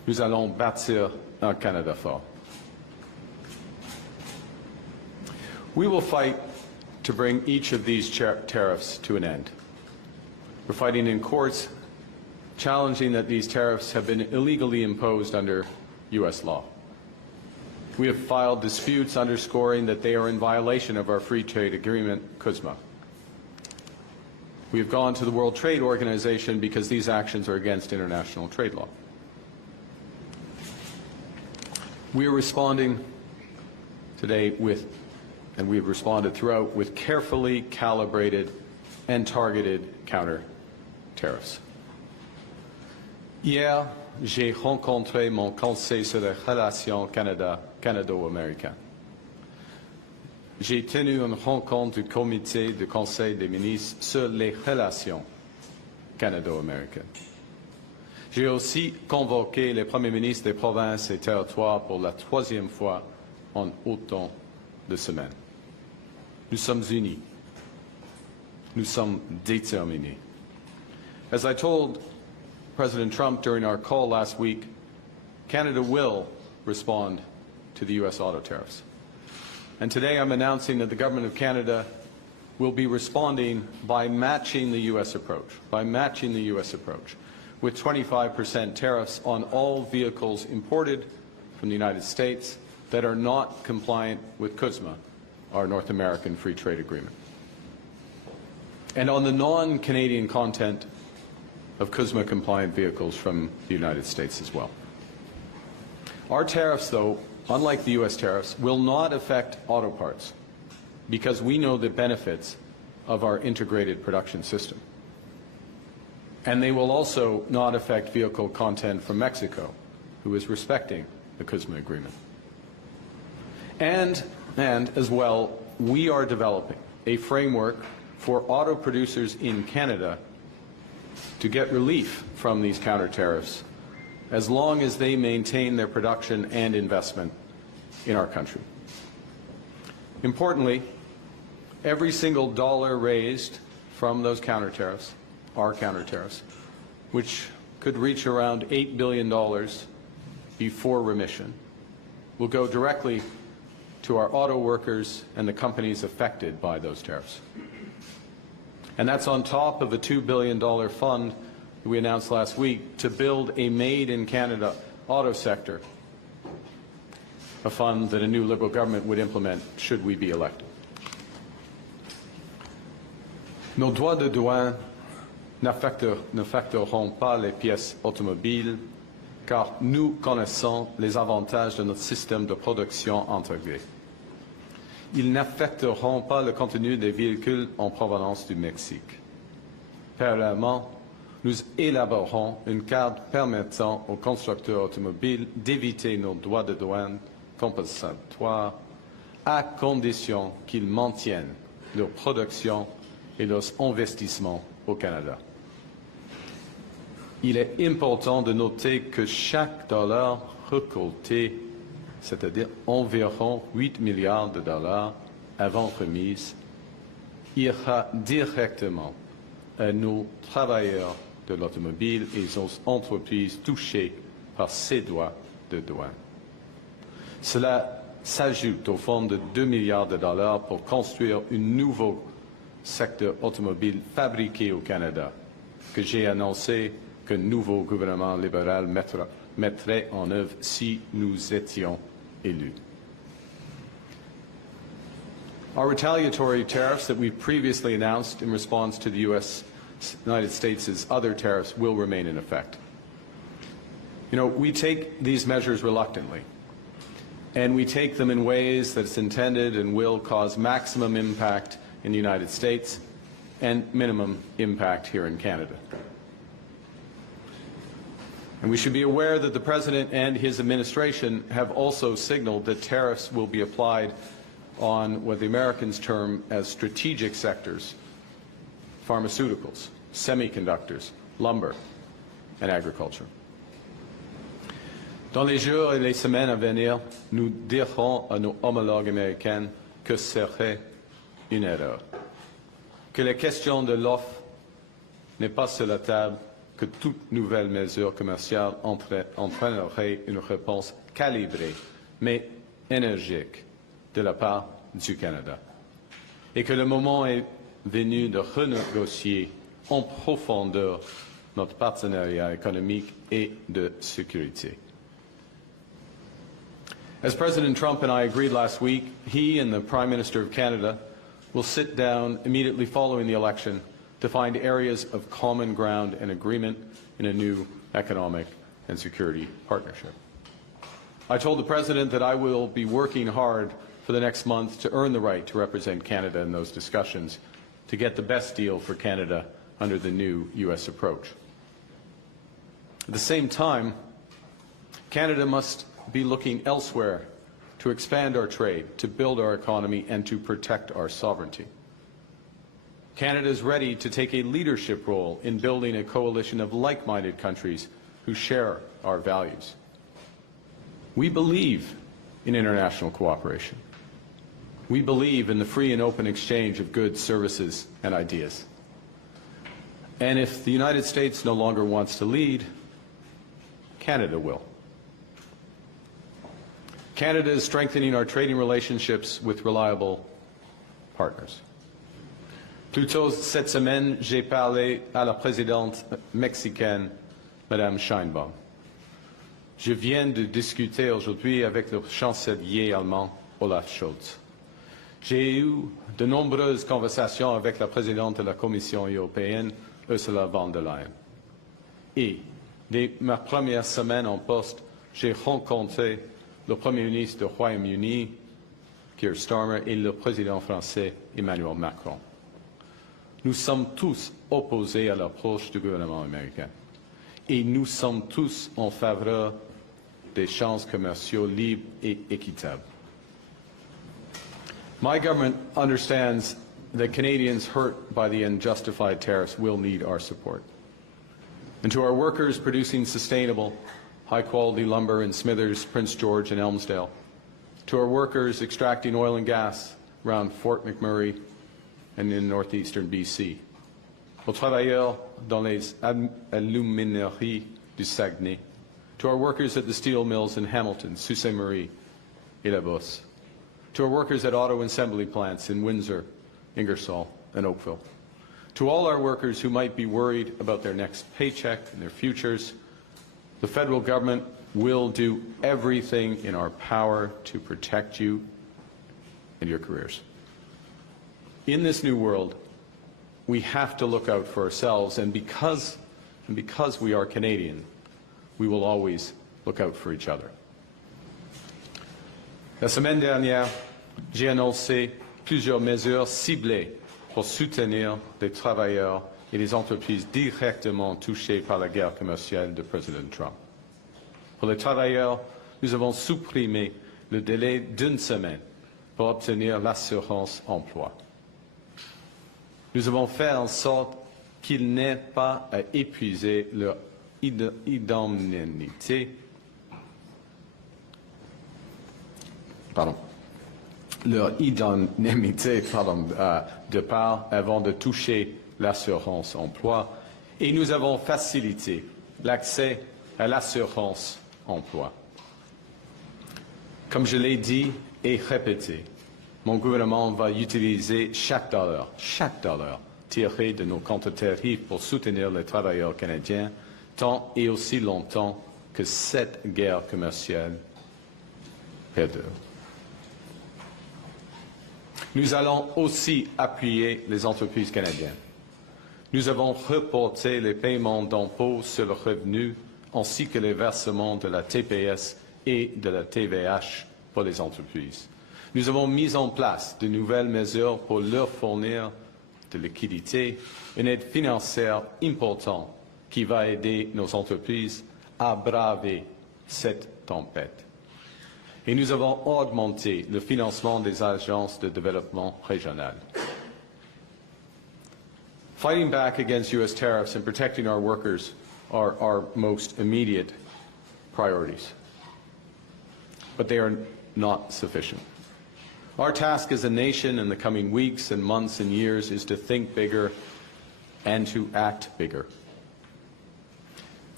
nous allons bâtir un Canada fort. We will fight to bring each of these tariffs to an end. We're fighting in courts, challenging that these tariffs have been illegally imposed under U.S. law. We have filed disputes underscoring that they are in violation of our free trade agreement, CUSMA. We have gone to the World Trade Organization because these actions are against international trade law. We are responding today with, and we have responded throughout, with carefully calibrated and targeted counter tariffs. Hier, j'ai rencontré mon conseil sur les relations canado-américaines. J'ai tenu une rencontre du comité du Conseil des ministres sur les relations canado-américaines. J'ai aussi convoqué les premiers ministres des provinces et territoires pour la 3e fois en autant de semaines. Nous sommes unis. Nous sommes déterminés. As I told President Trump during our call last week, Canada will respond to the U.S. auto tariffs. And today I'm announcing that the Government of Canada will be responding by matching the U.S. approach, with 25% tariffs on all vehicles imported from the United States that are not compliant with CUSMA, our North American Free Trade Agreement. And on the non-Canadian content of CUSMA-compliant vehicles from the United States as well. Our tariffs, though, unlike the U.S. tariffs, will not affect auto parts because we know the benefits of our integrated production system. And they will also not affect vehicle content from Mexico, who is respecting the CUSMA agreement. And as well, we are developing a framework for auto producers in Canada to get relief from these counter tariffs as long as they maintain their production and investment in our country. Importantly, every single dollar raised from those counter tariffs, our counter tariffs, which could reach around $8 billion before remission, will go directly to our auto workers and the companies affected by those tariffs. And that's on top of a $2 billion fund that we announced last week to build a made-in-Canada auto sector, a fund that a new Liberal government would implement should we be elected. Nos droits de douane n'affecteront pas les pièces automobiles car nous connaissons les avantages de notre système de production intégré. Ils n'affecteront pas le contenu des véhicules en provenance du Mexique. Parallèlement, nous élaborerons une carte permettant aux constructeurs automobiles d'éviter nos droits de douane compensatoires à condition qu'ils maintiennent leur production et leurs investissements au Canada. Il est important de noter que chaque dollar récolté, c'est-à-dire environ 8 milliards de dollars avant remise, ira directement à nos travailleurs de l'automobile et aux entreprises touchées par ces droits de douane. Cela s'ajoute au fonds de 2 milliards de dollars pour construire un nouveau secteur automobile fabriqué au Canada, que j'ai annoncé que le nouveau gouvernement libéral mettrait en œuvre si nous étions élus. Our retaliatory tariffs that we've previously announced in response to the United States' other tariffs will remain in effect. You know, we take these measures reluctantly, and we take them in ways that it's intended and will cause maximum impact in the United States and minimum impact here in Canada. And we should be aware that the President and his administration have also signaled that tariffs will be applied on what the Americans term as strategic sectors: pharmaceuticals, semiconductors, lumber, and agriculture. Dans les jours et les semaines à venir, nous dirons à nos homologues américains que ce serait une erreur, que la question de l'offre n'est pas sur la table que toute nouvelle mesure commerciale entraînerait une réponse calibrée, mais énergique, de la part du Canada. Et que le moment est venu de renégocier en profondeur notre partenariat économique et de sécurité. As President Trump and I agreed last week, he and the Prime Minister of Canada will sit down immediately following the election to find areas of common ground and agreement in a new economic and security partnership. I told the President that I will be working hard for the next month to earn the right to represent Canada in those discussions to get the best deal for Canada under the new U.S. approach. At the same time, Canada must be looking elsewhere to expand our trade, to build our economy, and to protect our sovereignty. Canada is ready to take a leadership role in building a coalition of like-minded countries who share our values. We believe in international cooperation. We believe in the free and open exchange of goods, services, and ideas. And if the United States no longer wants to lead, Canada will. Canada is strengthening our trading relationships with reliable partners. Plus tôt cette semaine, j'ai parlé à la présidente mexicaine, Madame Sheinbaum. Je viens de discuter aujourd'hui avec le chancelier allemand, Olaf Scholz. J'ai eu de nombreuses conversations avec la présidente de la Commission européenne, Ursula von der Leyen. Et dès ma première semaine en poste, j'ai rencontré le Premier ministre du Royaume-Uni, Keir Starmer, et le président français, Emmanuel Macron. Nous sommes tous opposés à l'approche du gouvernement américain. Et nous sommes tous en faveur d'échanges commerciaux libres et équitables. My government understands that Canadians hurt by the unjustified tariffs will need our support. And to our workers producing sustainable, high-quality lumber in Smithers, Prince George, and Elmsdale, to our workers extracting oil and gas around Fort McMurray and in northeastern BC, aux travailleurs dans les alumineries du Saguenay, to our workers at the steel mills in Hamilton, Sault Ste. Marie, et La Bosse, to our workers at auto assembly plants in Windsor, Ingersoll, and Oakville, to all our workers who might be worried about their next paycheck and their futures, the federal government will do everything in our power to protect you and your careers. In this new world, we have to look out for ourselves, and because we are Canadian, we will always look out for each other. La semaine dernière, j'ai annoncé plusieurs mesures ciblées pour soutenir les travailleurs et les entreprises directement touchées par la guerre commerciale de Président Trump. Pour les travailleurs, nous avons supprimé le délai d'une semaine pour obtenir l'assurance emploi. Nous avons fait en sorte qu'ils n'aient pas à épuiser leur indemnité de part avant de toucher l'assurance emploi, et nous avons facilité l'accès à l'assurance emploi. Comme je l'ai dit et répété, mon gouvernement va utiliser chaque dollar tiré de nos comptes tarifs pour soutenir les travailleurs canadiens tant et aussi longtemps que cette guerre commerciale perdure. Nous allons aussi appuyer les entreprises canadiennes. Nous avons reporté les paiements d'impôts sur le revenu ainsi que les versements de la TPS et de la TVH pour les entreprises. Nous avons mis en place de nouvelles mesures pour leur fournir de liquidités, une aide financière importante qui va aider nos entreprises à braver cette tempête. Et nous avons augmenté le financement des agences de développement régionales. Fighting back against U.S. tariffs and protecting our workers are our most immediate priorities. But they are not sufficient. Our task as a nation in the coming weeks and months and years is to think bigger and to act bigger.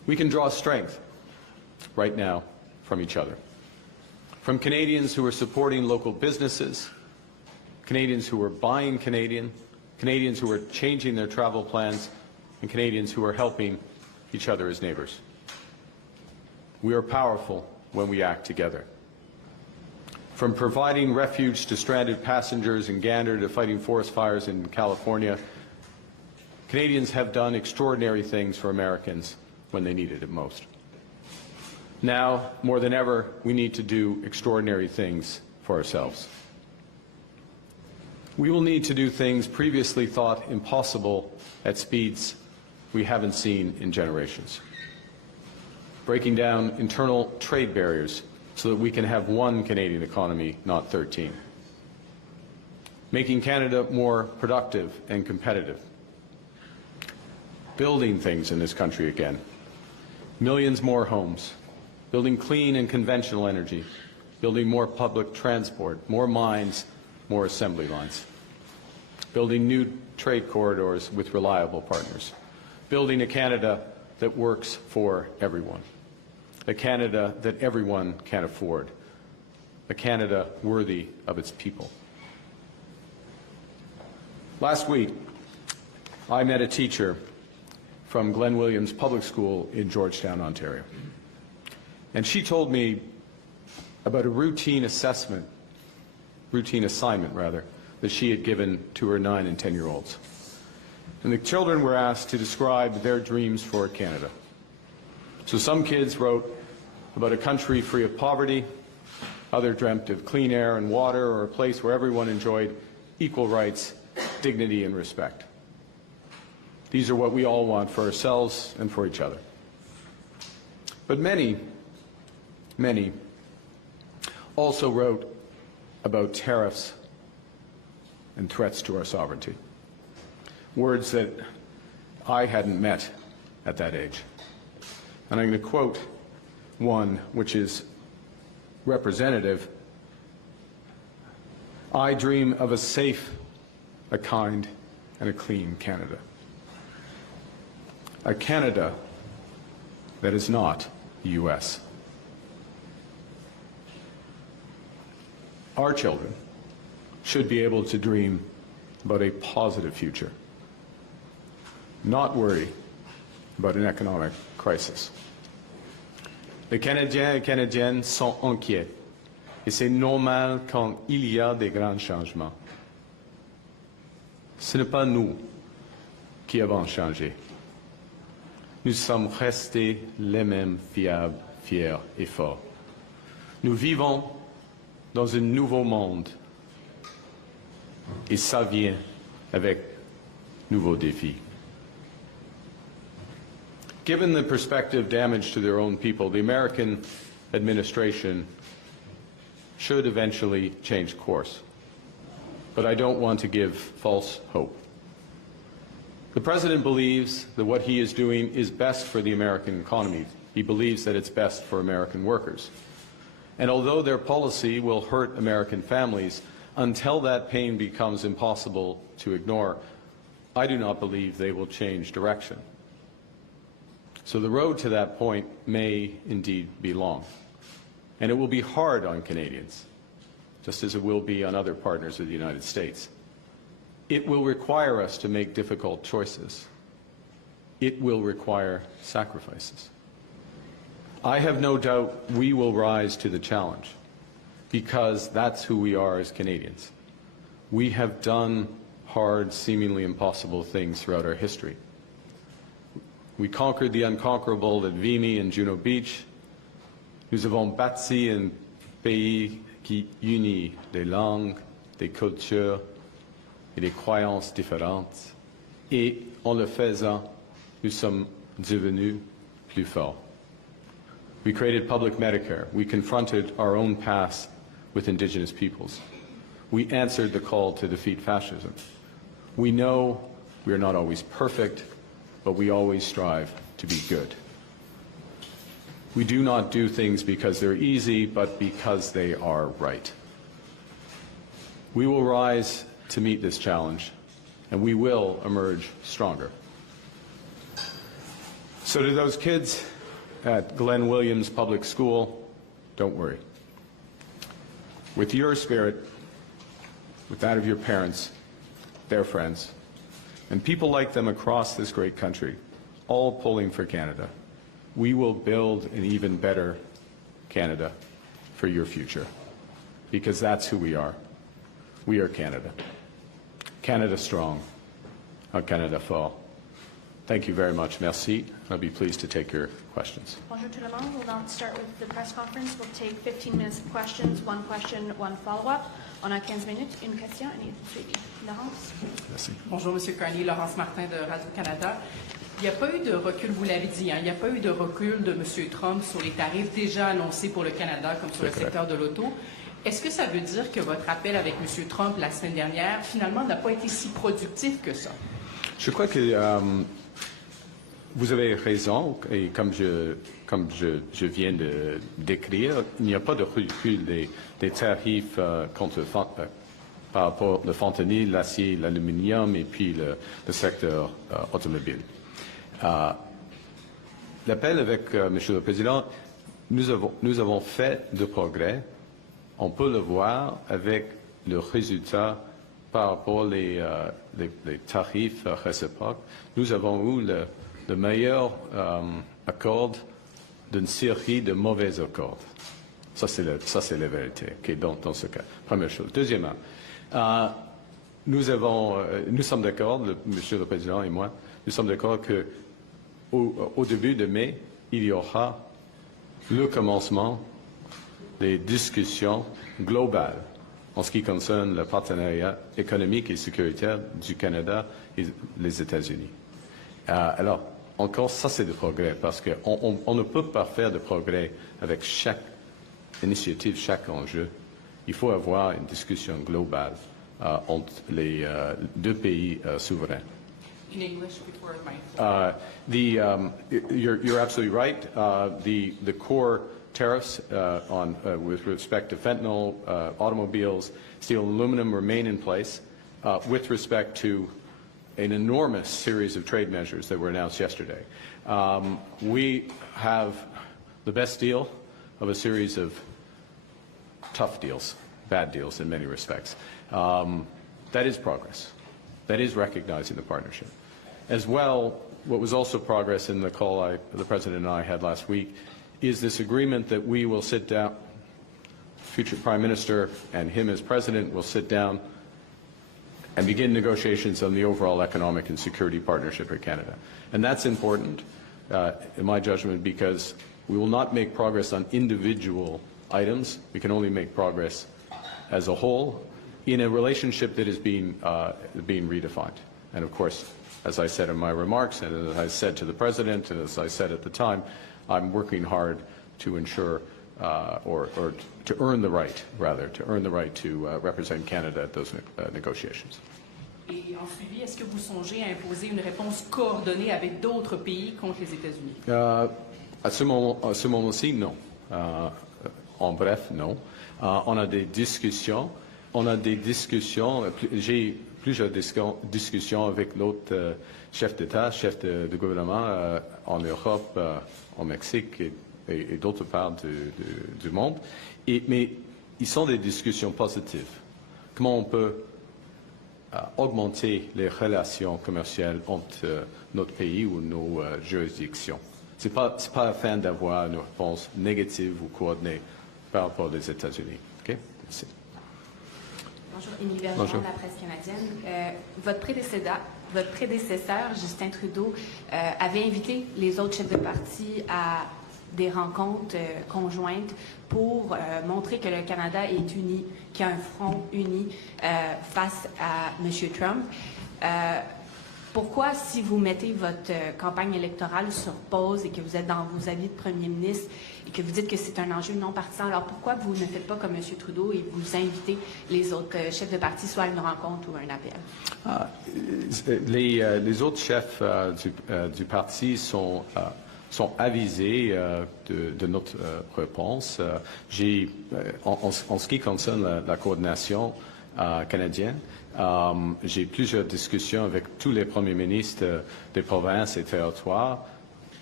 We can draw strength right now from each other. From Canadians who are supporting local businesses, Canadians who are buying Canadian, Canadians who are changing their travel plans, and Canadians who are helping each other as neighbors. We are powerful when we act together. From providing refuge to stranded passengers in Gander to fighting forest fires in California, Canadians have done extraordinary things for Americans when they needed it most. Now, more than ever, we need to do extraordinary things for ourselves. We will need to do things previously thought impossible at speeds we haven't seen in generations. Breaking down internal trade barriers so that we can have one Canadian economy, not 13. Making Canada more productive and competitive. Building things in this country again. Millions more homes. Building clean and conventional energy. Building more public transport, more mines, more assembly lines. Building new trade corridors with reliable partners. Building a Canada that works for everyone. A Canada that everyone can afford. A Canada worthy of its people. Last week, I met a teacher from Glen Williams Public School in Georgetown, Ontario. And she told me about a routine assignment, that she had given to her 9- and 10-year-olds. And the children were asked to describe their dreams for Canada. So some kids wrote about a country free of poverty, others dreamt of clean air and water, or a place where everyone enjoyed equal rights, dignity, and respect. These are what we all want for ourselves and for each other. But many also wrote about tariffs and threats to our sovereignty. Words that I hadn't met at that age. And I'm going to quote one which is representative. I dream of a safe, a kind, and a clean Canada. A Canada that is not the U.S. Our children should be able to dream about a positive future, not worry about an economic crisis. Les Canadiens et Canadiennes sont inquiets, et c'est normal quand il y a des grands changements. Ce n'est pas nous qui avons changé. Nous sommes restés les mêmes fiables, fiers et forts. Nous vivons dans un nouveau monde, et ça vient avec nouveaux défis. Given the prospective damage to their own people, the American administration should eventually change course. But I don't want to give false hope. The President believes that what he is doing is best for the American economy. He believes that it's best for American workers. And although their policy will hurt American families, until that pain becomes impossible to ignore, I do not believe they will change direction. So the road to that point may indeed be long. And it will be hard on Canadians, just as it will be on other partners of the United States. It will require us to make difficult choices. It will require sacrifices. I have no doubt we will rise to the challenge, because that's who we are as Canadians. We have done hard, seemingly impossible things throughout our history. We conquered the unconquerable at Vimy and Juno Beach. Nous avons bâti un pays qui unit des langues, des cultures et des croyances différentes. Et en le faisant, nous sommes devenus plus forts. We created public Medicare. We confronted our own past with Indigenous peoples. We answered the call to defeat fascism. We know we are not always perfect, but we always strive to be good. We do not do things because they're easy, but because they are right. We will rise to meet this challenge, and we will emerge stronger. So to those kids at Glenn Williams Public School, don't worry. With your spirit, with that of your parents, their friends, and people like them across this great country, all pulling for Canada, we will build an even better Canada for your future, because that's who we are. We are Canada. Canada strong, Canada fort. Thank you very much. Merci. I'll be pleased to take your questions. Bonjour tout le monde. We'll now start with the press conference. We'll take 15 minutes of questions, one question, one follow-up. On a 15 minutes, une question et une suivi. Laurence? Merci. Bonjour, M. Carney. Laurence Martin de Radio-Canada. Il n'y a pas eu de recul, vous l'avez dit, il n'y a pas eu de recul de M. Trump sur les tarifs déjà annoncés pour le Canada, comme sur le secteur de l'auto. Est-ce que ça veut dire que votre appel avec M. Trump la semaine dernière, finalement, n'a pas été si productif que ça? Je crois que vous avez raison, et comme je viens de décrire, il n'y a pas de recul des tarifs par rapport au fentanyl, l'acier, l'aluminium et puis le secteur automobile. L'appel avec Monsieur le Président, nous avons fait de progrès. On peut le voir avec le résultat par rapport aux tarifs réciproques. Nous avons eu le meilleur accord d'une série de mauvais accords. Ça, c'est la vérité, okay, dans ce cas. Première chose. Deuxièmement, nous sommes d'accord, Monsieur le Président et moi, nous sommes d'accord qu'au début de mai, il y aura le commencement des discussions globales en ce qui concerne le partenariat économique et sécuritaire du Canada et les États-Unis. Alors, encore, ça c'est de progrès, parce qu'on ne peut pas faire de progrès avec chaque initiative, chaque enjeu. Il faut avoir une discussion globale entre les deux pays souverains. In English before my... You're absolutely right. The core tariffs with respect to fentanyl, automobiles, steel and aluminum remain in place. With respect to an enormous series of trade measures that were announced yesterday. We have the best deal of a series of tough deals, bad deals in many respects. That is progress. That is recognizing the partnership. As well, what was also progress in the call the President and I had last week is this agreement that we will sit down, future Prime Minister and him as President will sit down and begin negotiations on the overall economic and security partnership with Canada. And that's important, in my judgment, because we will not make progress on individual items. We can only make progress as a whole in a relationship that is being redefined. And of course, as I said in my remarks, and as I said to the President, and as I said at the time, I'm working hard to ensure, or to earn the right, rather, to represent Canada at those negotiations. Et en suivi, est-ce que vous songez à imposer une réponse coordonnée avec d'autres pays contre les États-Unis? À ce moment-ci, non. En bref, non. On a des discussions. J'ai plusieurs discussions avec l'autre chef d'État, chef de gouvernement en Europe, au Mexique et d'autres parts du monde. Mais ils sont des discussions positives. Comment on peut augmenter les relations commerciales entre notre pays ou nos juridictions. Ce n'est pas afin d'avoir une réponse négative ou coordonnée par rapport aux États-Unis. Okay? Merci. Bonjour, Émilie Bergeron de la presse canadienne. Votre prédécesseur, Justin Trudeau, avait invité les autres chefs de parti à des rencontres conjointes pour montrer que le Canada est uni, qu'il y a un front uni face à M. Trump. Pourquoi, si vous mettez votre campagne électorale sur pause et que vous êtes dans vos avis de premier ministre et que vous dites que c'est un enjeu non partisan, alors pourquoi vous ne faites pas comme M. Trudeau et vous invitez les autres chefs de parti soit à une rencontre ou à un appel? Les autres chefs du parti sont avisés de notre réponse. En ce qui concerne la coordination canadienne, j'ai plusieurs discussions avec tous les premiers ministres des provinces et territoires.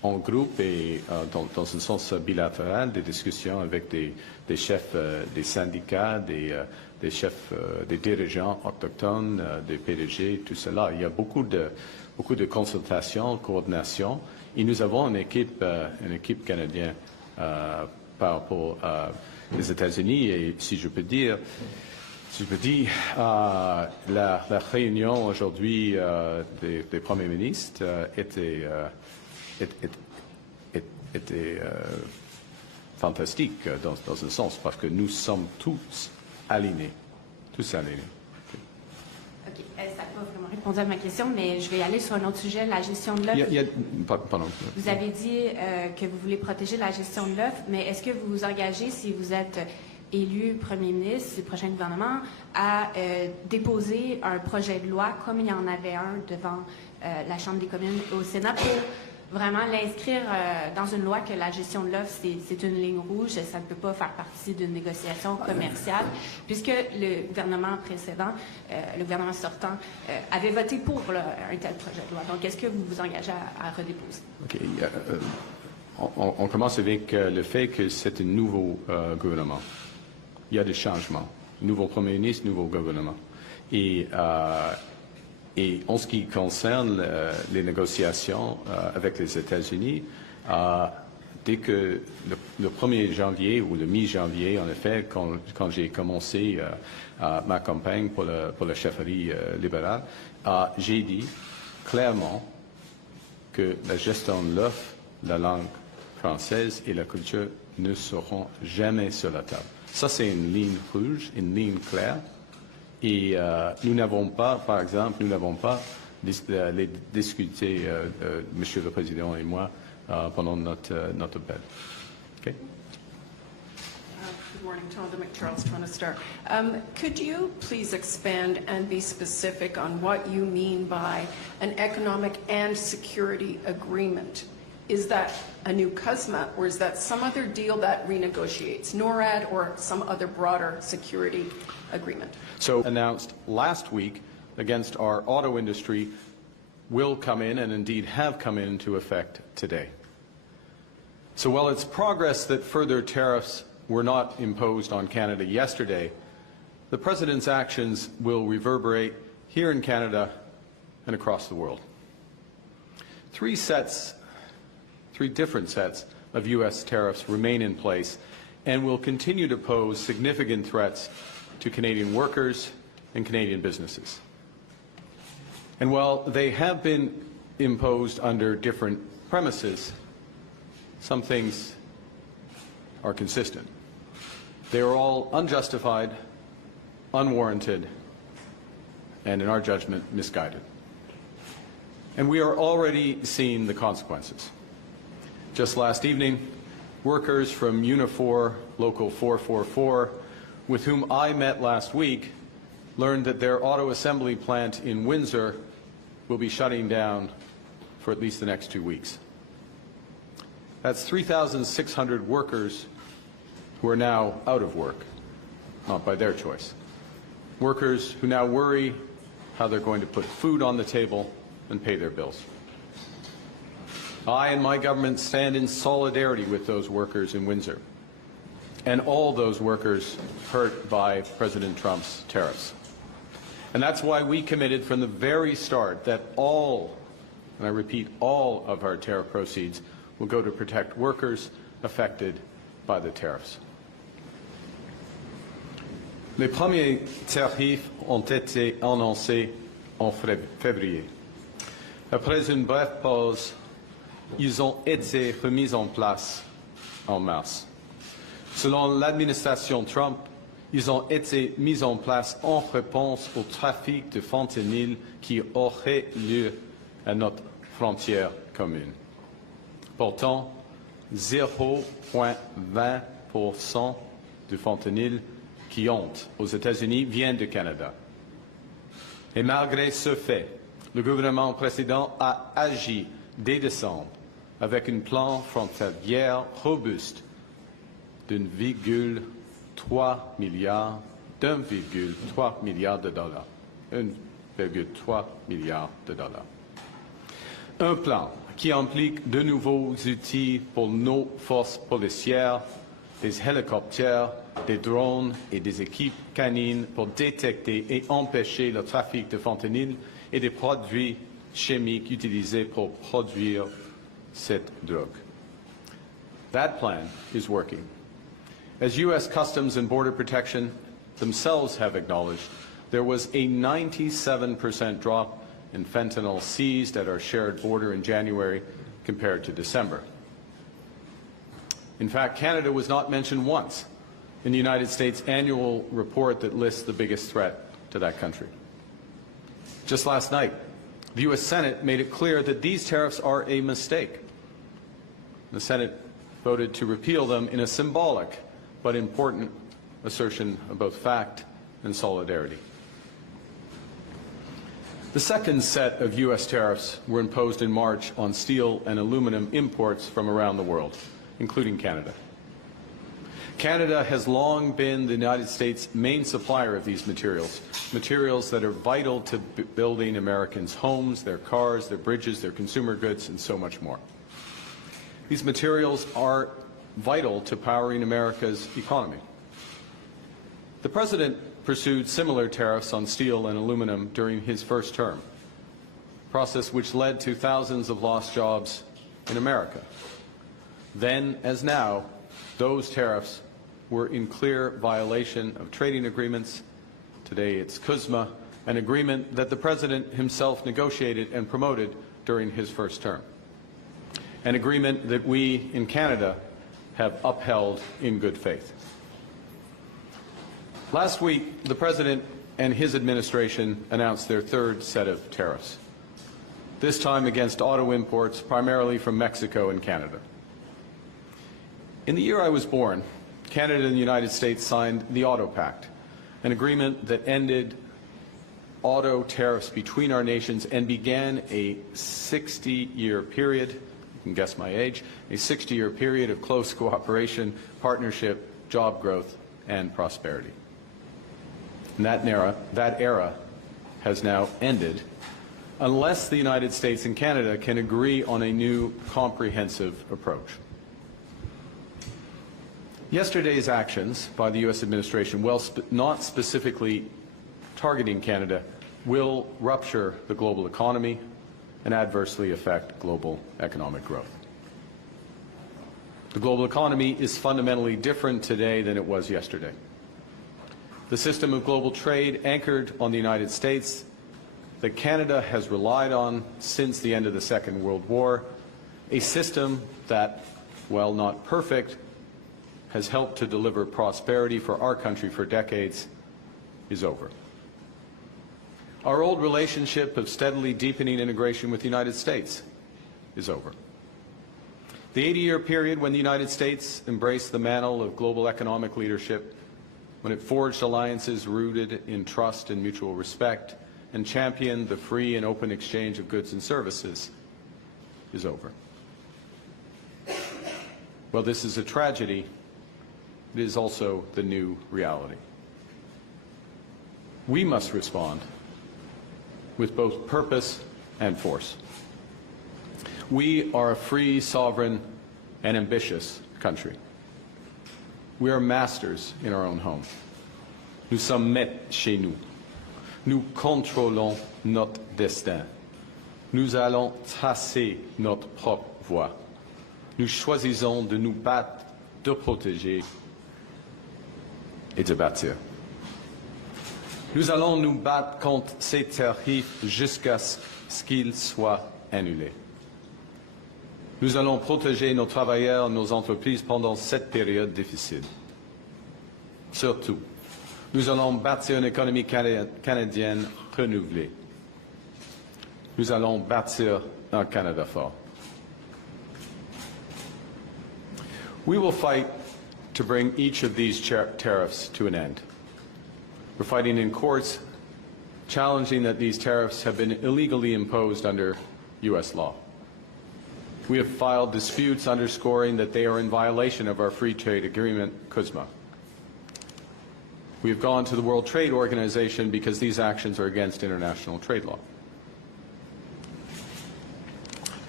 en groupe et dans un sens bilatéral des discussions avec des chefs des syndicats, des chefs, des dirigeants autochtones, des PDG, tout cela. Il y a beaucoup de consultations, coordination, et nous avons une équipe canadienne par rapport aux États-Unis. Et si je peux dire, la réunion aujourd'hui des premiers ministres était fantastique dans un sens, parce que nous sommes tous alignés. OK. Ça n'a pas vraiment répondu à ma question, mais je vais aller sur un autre sujet, la gestion de l'œuf. Pardon. Vous avez dit que vous voulez protéger la gestion de l'œuf, mais est-ce que vous vous engagez, si vous êtes élu premier ministre du prochain gouvernement, à déposer un projet de loi, comme il y en avait un devant la Chambre des communes au Sénat, pour vraiment l'inscrire dans une loi que la gestion de l'offre, c'est une ligne rouge, ça ne peut pas faire partie d'une négociation commerciale, puisque le gouvernement précédent, le gouvernement sortant, avait voté pour un tel projet de loi. Donc, est-ce que vous vous engagez à redéposer? OK. On commence avec le fait que c'est un nouveau gouvernement. Il y a des changements. Nouveau premier ministre, nouveau gouvernement. Et en ce qui concerne les négociations avec les États-Unis, dès que le 1er janvier ou le mi-janvier, en effet, quand j'ai commencé ma campagne pour la chefferie libérale, j'ai dit clairement que la gestion de l'offre, la langue française et la culture ne seront jamais sur la table. Ça, c'est une ligne rouge, une ligne claire. Et nous n'avons pas, par exemple, les discuté, Monsieur le Président et moi, pendant notre appel. Okay? Good morning, Tonda McCharles, Toronto Star. Could you please expand and be specific on what you mean by an economic and security agreement? Is that a new CUSMA, or is that some other deal that renegotiates NORAD or some other broader security agreement? So announced last week against our auto industry will come in, and indeed have come into effect today. So while it's progress that further tariffs were not imposed on Canada yesterday, the President's actions will reverberate here in Canada and across the world. Three different sets of U.S. tariffs remain in place and will continue to pose significant threats to Canadian workers and Canadian businesses. And while they have been imposed under different premises, some things are consistent. They are all unjustified, unwarranted, and in our judgment, misguided. And we are already seeing the consequences. Just last evening, workers from Unifor Local 444, with whom I met last week, learned that their auto assembly plant in Windsor will be shutting down for at least the next 2 weeks. That's 3,600 workers who are now out of work, not by their choice. Workers who now worry how they're going to put food on the table and pay their bills. I and my government stand in solidarity with those workers in Windsor and all those workers hurt by President Trump's tariffs. And that's why we committed from the very start that all, and I repeat, all of our tariff proceeds will go to protect workers affected by the tariffs. Les premiers tarifs ont été annoncés en février. Après une brève pause, ils ont été remis en place en mars. Selon l'administration Trump, ils ont été mis en place en réponse au trafic de fentanyl qui aurait lieu à notre frontière commune. Pourtant, 0,20% du fentanyl qui entre aux États-Unis vient du Canada. Et malgré ce fait, le gouvernement précédent a agi dès décembre avec un plan frontalier robuste d'1,3 milliard de dollars. 1,3 milliard de dollars. Un plan qui implique de nouveaux outils pour nos forces policières, des hélicoptères, des drones et des équipes canines pour détecter et empêcher le trafic de fentanyl et des produits chimiques utilisés pour produire cette drogue. That plan is working. As U.S. Customs and Border Protection themselves have acknowledged, there was a 97% drop in fentanyl seized at our shared border in January compared to December. In fact, Canada was not mentioned once in the United States annual report that lists the biggest threat to that country. Just last night, the U.S. Senate made it clear that these tariffs are a mistake. The Senate voted to repeal them in a symbolic but important assertion of both fact and solidarity. The second set of U.S. tariffs were imposed in March on steel and aluminum imports from around the world, including Canada. Canada has long been the United States' main supplier of these materials, materials that are vital to building Americans' homes, their cars, their bridges, their consumer goods, and so much more. These materials are vital to powering America's economy. The President pursued similar tariffs on steel and aluminum during his first term, a process which led to thousands of lost jobs in America. Then, as now, those tariffs were in clear violation of trading agreements. Today it's CUSMA, an agreement that the President himself negotiated and promoted during his first term, an agreement that we in Canada have upheld in good faith. Last week, the President and his administration announced their third set of tariffs, this time against auto imports primarily from Mexico and Canada. In the year I was born, Canada and the United States signed the Auto Pact, an agreement that ended auto tariffs between our nations and began a 60-year period, you can guess my age, a 60-year period of close cooperation, partnership, job growth, and prosperity. And that era has now ended unless the United States and Canada can agree on a new comprehensive approach. Yesterday's actions by the U.S. administration, while not specifically targeting Canada, will rupture the global economy and adversely affect global economic growth. The global economy is fundamentally different today than it was yesterday. The system of global trade anchored on the United States that Canada has relied on since the end of the Second World War, a system that, while not perfect, has helped to deliver prosperity for our country for decades, is over. Our old relationship of steadily deepening integration with the United States is over. The 80-year period when the United States embraced the mantle of global economic leadership, when it forged alliances rooted in trust and mutual respect, and championed the free and open exchange of goods and services, is over. Well, this is a tragedy. It is also the new reality. We must respond with both purpose and force. We are a free, sovereign, and ambitious country. We are masters in our own home. Nous sommes maîtres chez nous. Nous contrôlons notre destin. Nous allons tracer notre propre voie. Nous choisissons de nous battre, de protéger et de bâtir. Nous allons nous battre contre ces tarifs jusqu'à ce qu'ils soient annulés. Nous allons protéger nos travailleurs, nos entreprises pendant cette période difficile. Surtout, nous allons bâtir une économie canadienne renouvelée. Nous allons bâtir un Canada fort. We will fight to bring each of these tariffs to an end. We're fighting in courts, challenging that these tariffs have been illegally imposed under U.S. law. We have filed disputes underscoring that they are in violation of our free trade agreement, CUSMA. We have gone to the World Trade Organization because these actions are against international trade law.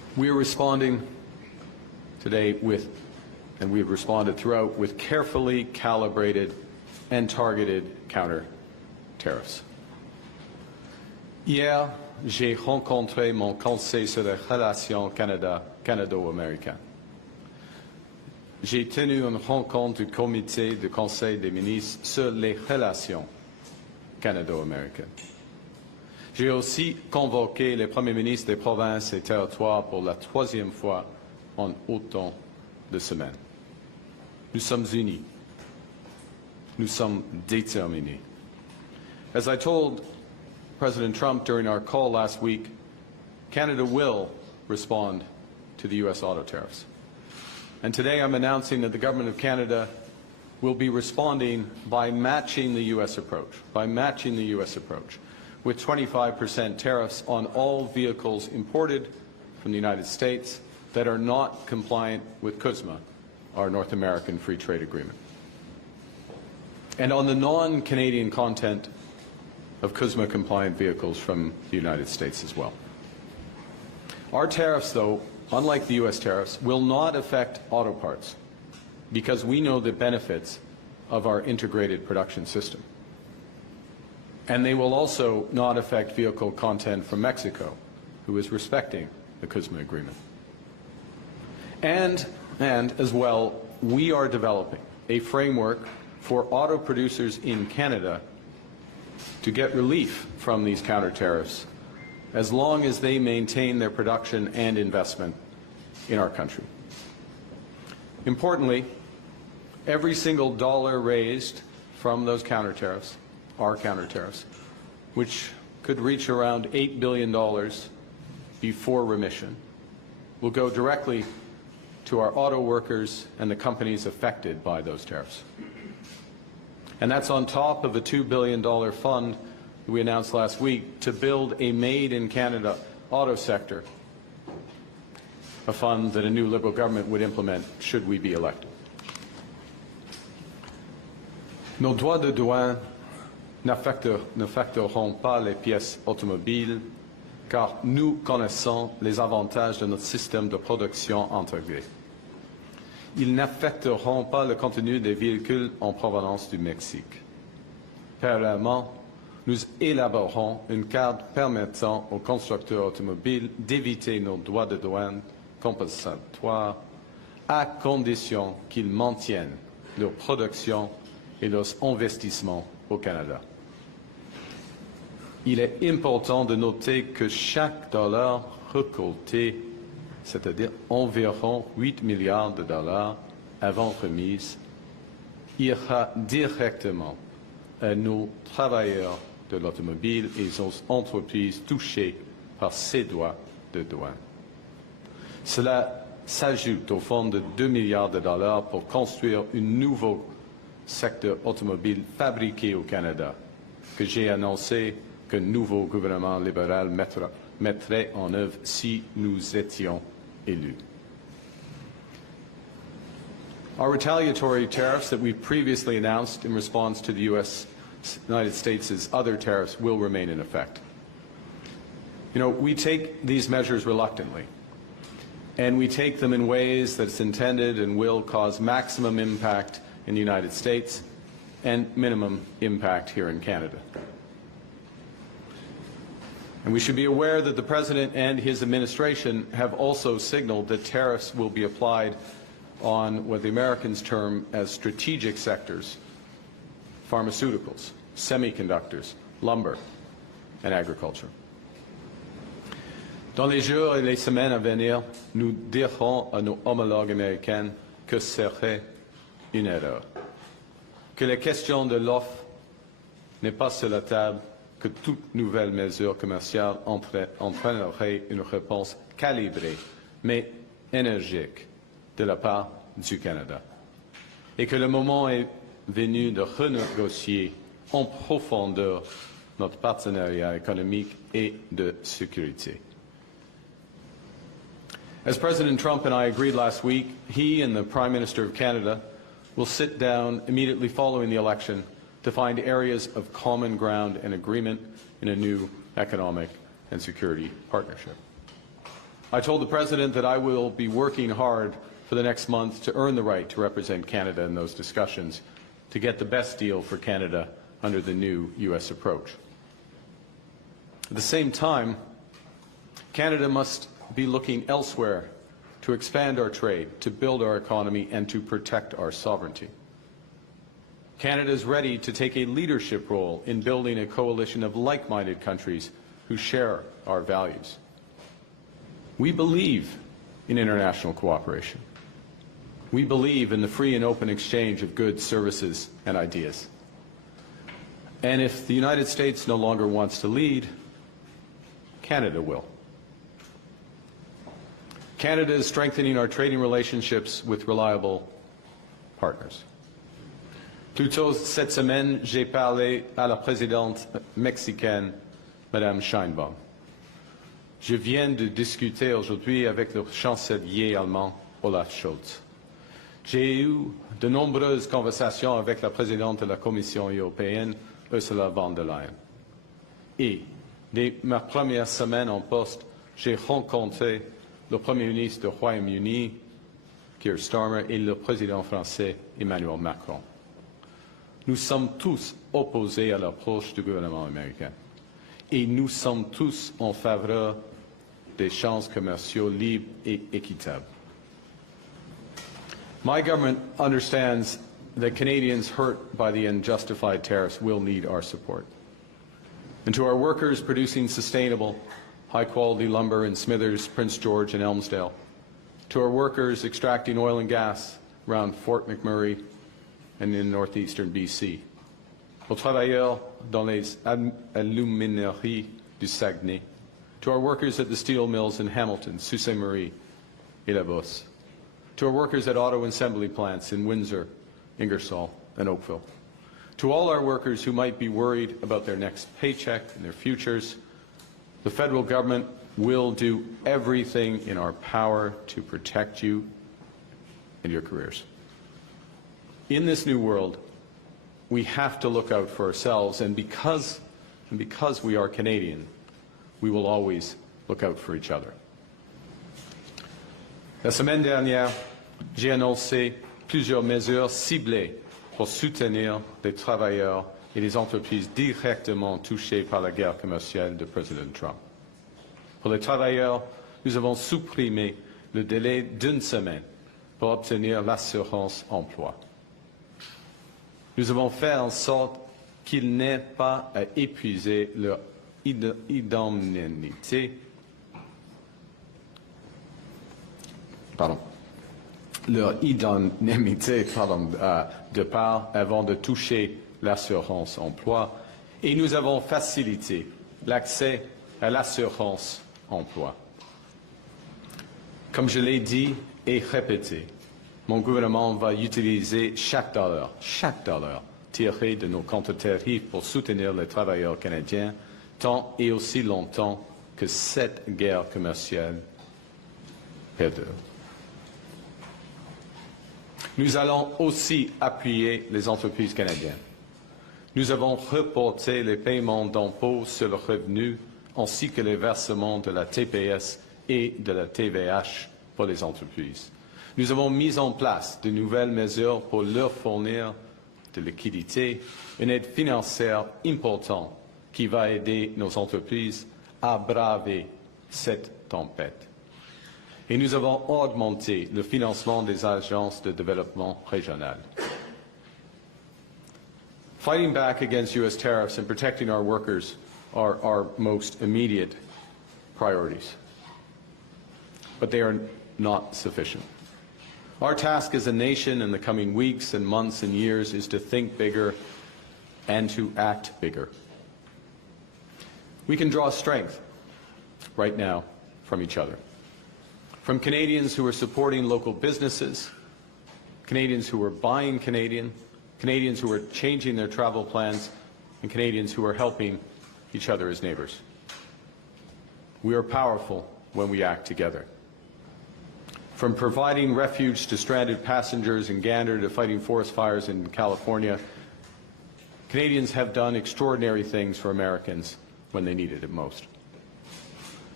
We are responding today with, and we've responded throughout, with carefully calibrated and targeted counter tariffs. Hier, j'ai rencontré mon conseil sur les relations canado-américaines. J'ai tenu une rencontre du comité du Conseil des ministres sur les relations canado-américaines. J'ai aussi convoqué les premiers ministres des provinces et territoires pour la 3e fois en autant de semaines. Nous sommes unis. Nous sommes déterminés. As I told President Trump during our call last week, Canada will respond to the U.S. auto tariffs. And today I'm announcing that the Government of Canada will be responding by matching the U.S. approach, with 25% tariffs on all vehicles imported from the United States that are not compliant with CUSMA, our North American Free Trade Agreement. And on the non-Canadian content of CUSMA-compliant vehicles from the United States as well. Our tariffs, though, unlike the U.S. tariffs, will not affect auto parts because we know the benefits of our integrated production system. And they will also not affect vehicle content from Mexico, who is respecting the CUSMA agreement. And as well, we are developing a framework for auto producers in Canada to get relief from these counter tariffs as long as they maintain their production and investment in our country. Importantly, every single dollar raised from those counter tariffs, our counter tariffs, which could reach around $8 billion before remission, will go directly to our auto workers and the companies affected by those tariffs. And that's on top of a $2 billion fund that we announced last week to build a made-in-Canada auto sector, a fund that a new Liberal government would implement should we be elected. Nos droits de douane n'affecteront pas les pièces automobiles car nous connaissons les avantages de notre système de production intégré. Ils n'affecteront pas le contenu des véhicules en provenance du Mexique. Parallèlement, nous élaborerons une carte permettant aux constructeurs automobiles d'éviter nos droits de douane compensatoires à condition qu'ils maintiennent leur production et leurs investissements au Canada. Il est important de noter que chaque dollar récolté, c'est-à-dire environ 8 milliards de dollars avant remise, ira directement à nos travailleurs de l'automobile et aux entreprises touchées par ces droits de douane. Cela s'ajoute au fonds de 2 milliards de dollars pour construire un nouveau secteur automobile fabriqué au Canada, que j'ai annoncé que le nouveau gouvernement libéral mettrait en œuvre si nous étions élus. Our retaliatory tariffs that we previously announced in response to the United States' other tariffs will remain in effect. You know, we take these measures reluctantly, and we take them in ways that's intended and will cause maximum impact in the United States and minimum impact here in Canada. And we should be aware that the President and his administration have also signaled that tariffs will be applied on what the Americans term as strategic sectors: pharmaceuticals, semiconductors, lumber, and agriculture. Dans les jours et les semaines à venir, nous dirons à nos homologues américains que ce serait une erreur, que la question de l'offre n'est pas sur la table, que toute nouvelle mesure commerciale entraînerait une réponse calibrée, mais énergique, de la part du Canada, et que le moment est venu de renégocier en profondeur notre partenariat économique et de sécurité. As President Trump and I agreed last week, he and the Prime Minister of Canada will sit down immediately following the election to find areas of common ground and agreement in a new economic and security partnership. I told the President that I will be working hard for the next month to earn the right to represent Canada in those discussions to get the best deal for Canada under the new U.S. approach. At the same time, Canada must be looking elsewhere to expand our trade, to build our economy, and to protect our sovereignty. Canada is ready to take a leadership role in building a coalition of like-minded countries who share our values. We believe in international cooperation. We believe in the free and open exchange of goods, services, and ideas. And if the United States no longer wants to lead, Canada will. Canada is strengthening our trading relationships with reliable partners. Plus tôt cette semaine, j'ai parlé à la présidente mexicaine, Madame Sheinbaum. Je viens de discuter aujourd'hui avec le chancelier allemand, Olaf Scholz. J'ai eu de nombreuses conversations avec la présidente de la Commission européenne, Ursula von der Leyen. Et dès ma première semaine en poste, j'ai rencontré le Premier ministre du Royaume-Uni, Keir Starmer, et le président français, Emmanuel Macron. Nous sommes tous opposés à l'approche du gouvernement américain. Et nous sommes tous en faveur d'échanges commerciaux libres et équitables. My government understands that Canadians hurt by the unjustified tariffs will need our support. And to our workers producing sustainable, high-quality lumber in Smithers, Prince George, and Elmsdale, to our workers extracting oil and gas around Fort McMurray and in northeastern BC, aux travailleurs dans les alumineries du Saguenay, to our workers at the steel mills in Hamilton, Sault Ste. Marie, et La Bosse, to our workers at auto assembly plants in Windsor, Ingersoll, and Oakville, to all our workers who might be worried about their next paycheck and their futures, the federal government will do everything in our power to protect you and your careers. In this new world, we have to look out for ourselves, and because we are Canadian, we will always look out for each other. La semaine dernière, j'ai annoncé plusieurs mesures ciblées pour soutenir les travailleurs et les entreprises directement touchées par la guerre commerciale de Président Trump. Pour les travailleurs, nous avons supprimé le délai d'une semaine pour obtenir l'assurance emploi. Nous avons fait en sorte qu'ils n'aient pas à épuiser leur indemnité de part avant de toucher l'assurance emploi, et nous avons facilité l'accès à l'assurance emploi. Comme je l'ai dit et répété, mon gouvernement va utiliser chaque dollar tiré de nos contre-tarifs pour soutenir les travailleurs canadiens tant et aussi longtemps que cette guerre commerciale perdure. Nous allons aussi appuyer les entreprises canadiennes. Nous avons reporté les paiements d'impôts sur le revenu ainsi que les versements de la TPS et de la TVH pour les entreprises. Nous avons mis en place de nouvelles mesures pour leur fournir de liquidités, une aide financière importante qui va aider nos entreprises à braver cette tempête. Et nous avons augmenté le financement des agences de développement régionales. Fighting back against U.S. tariffs and protecting our workers are our most immediate priorities. But they are not sufficient. Our task as a nation in the coming weeks and months and years is to think bigger and to act bigger. We can draw strength right now from each other. From Canadians who are supporting local businesses, Canadians who are buying Canadian, Canadians who are changing their travel plans, and Canadians who are helping each other as neighbors. We are powerful when we act together. From providing refuge to stranded passengers in Gander to fighting forest fires in California, Canadians have done extraordinary things for Americans when they needed it most.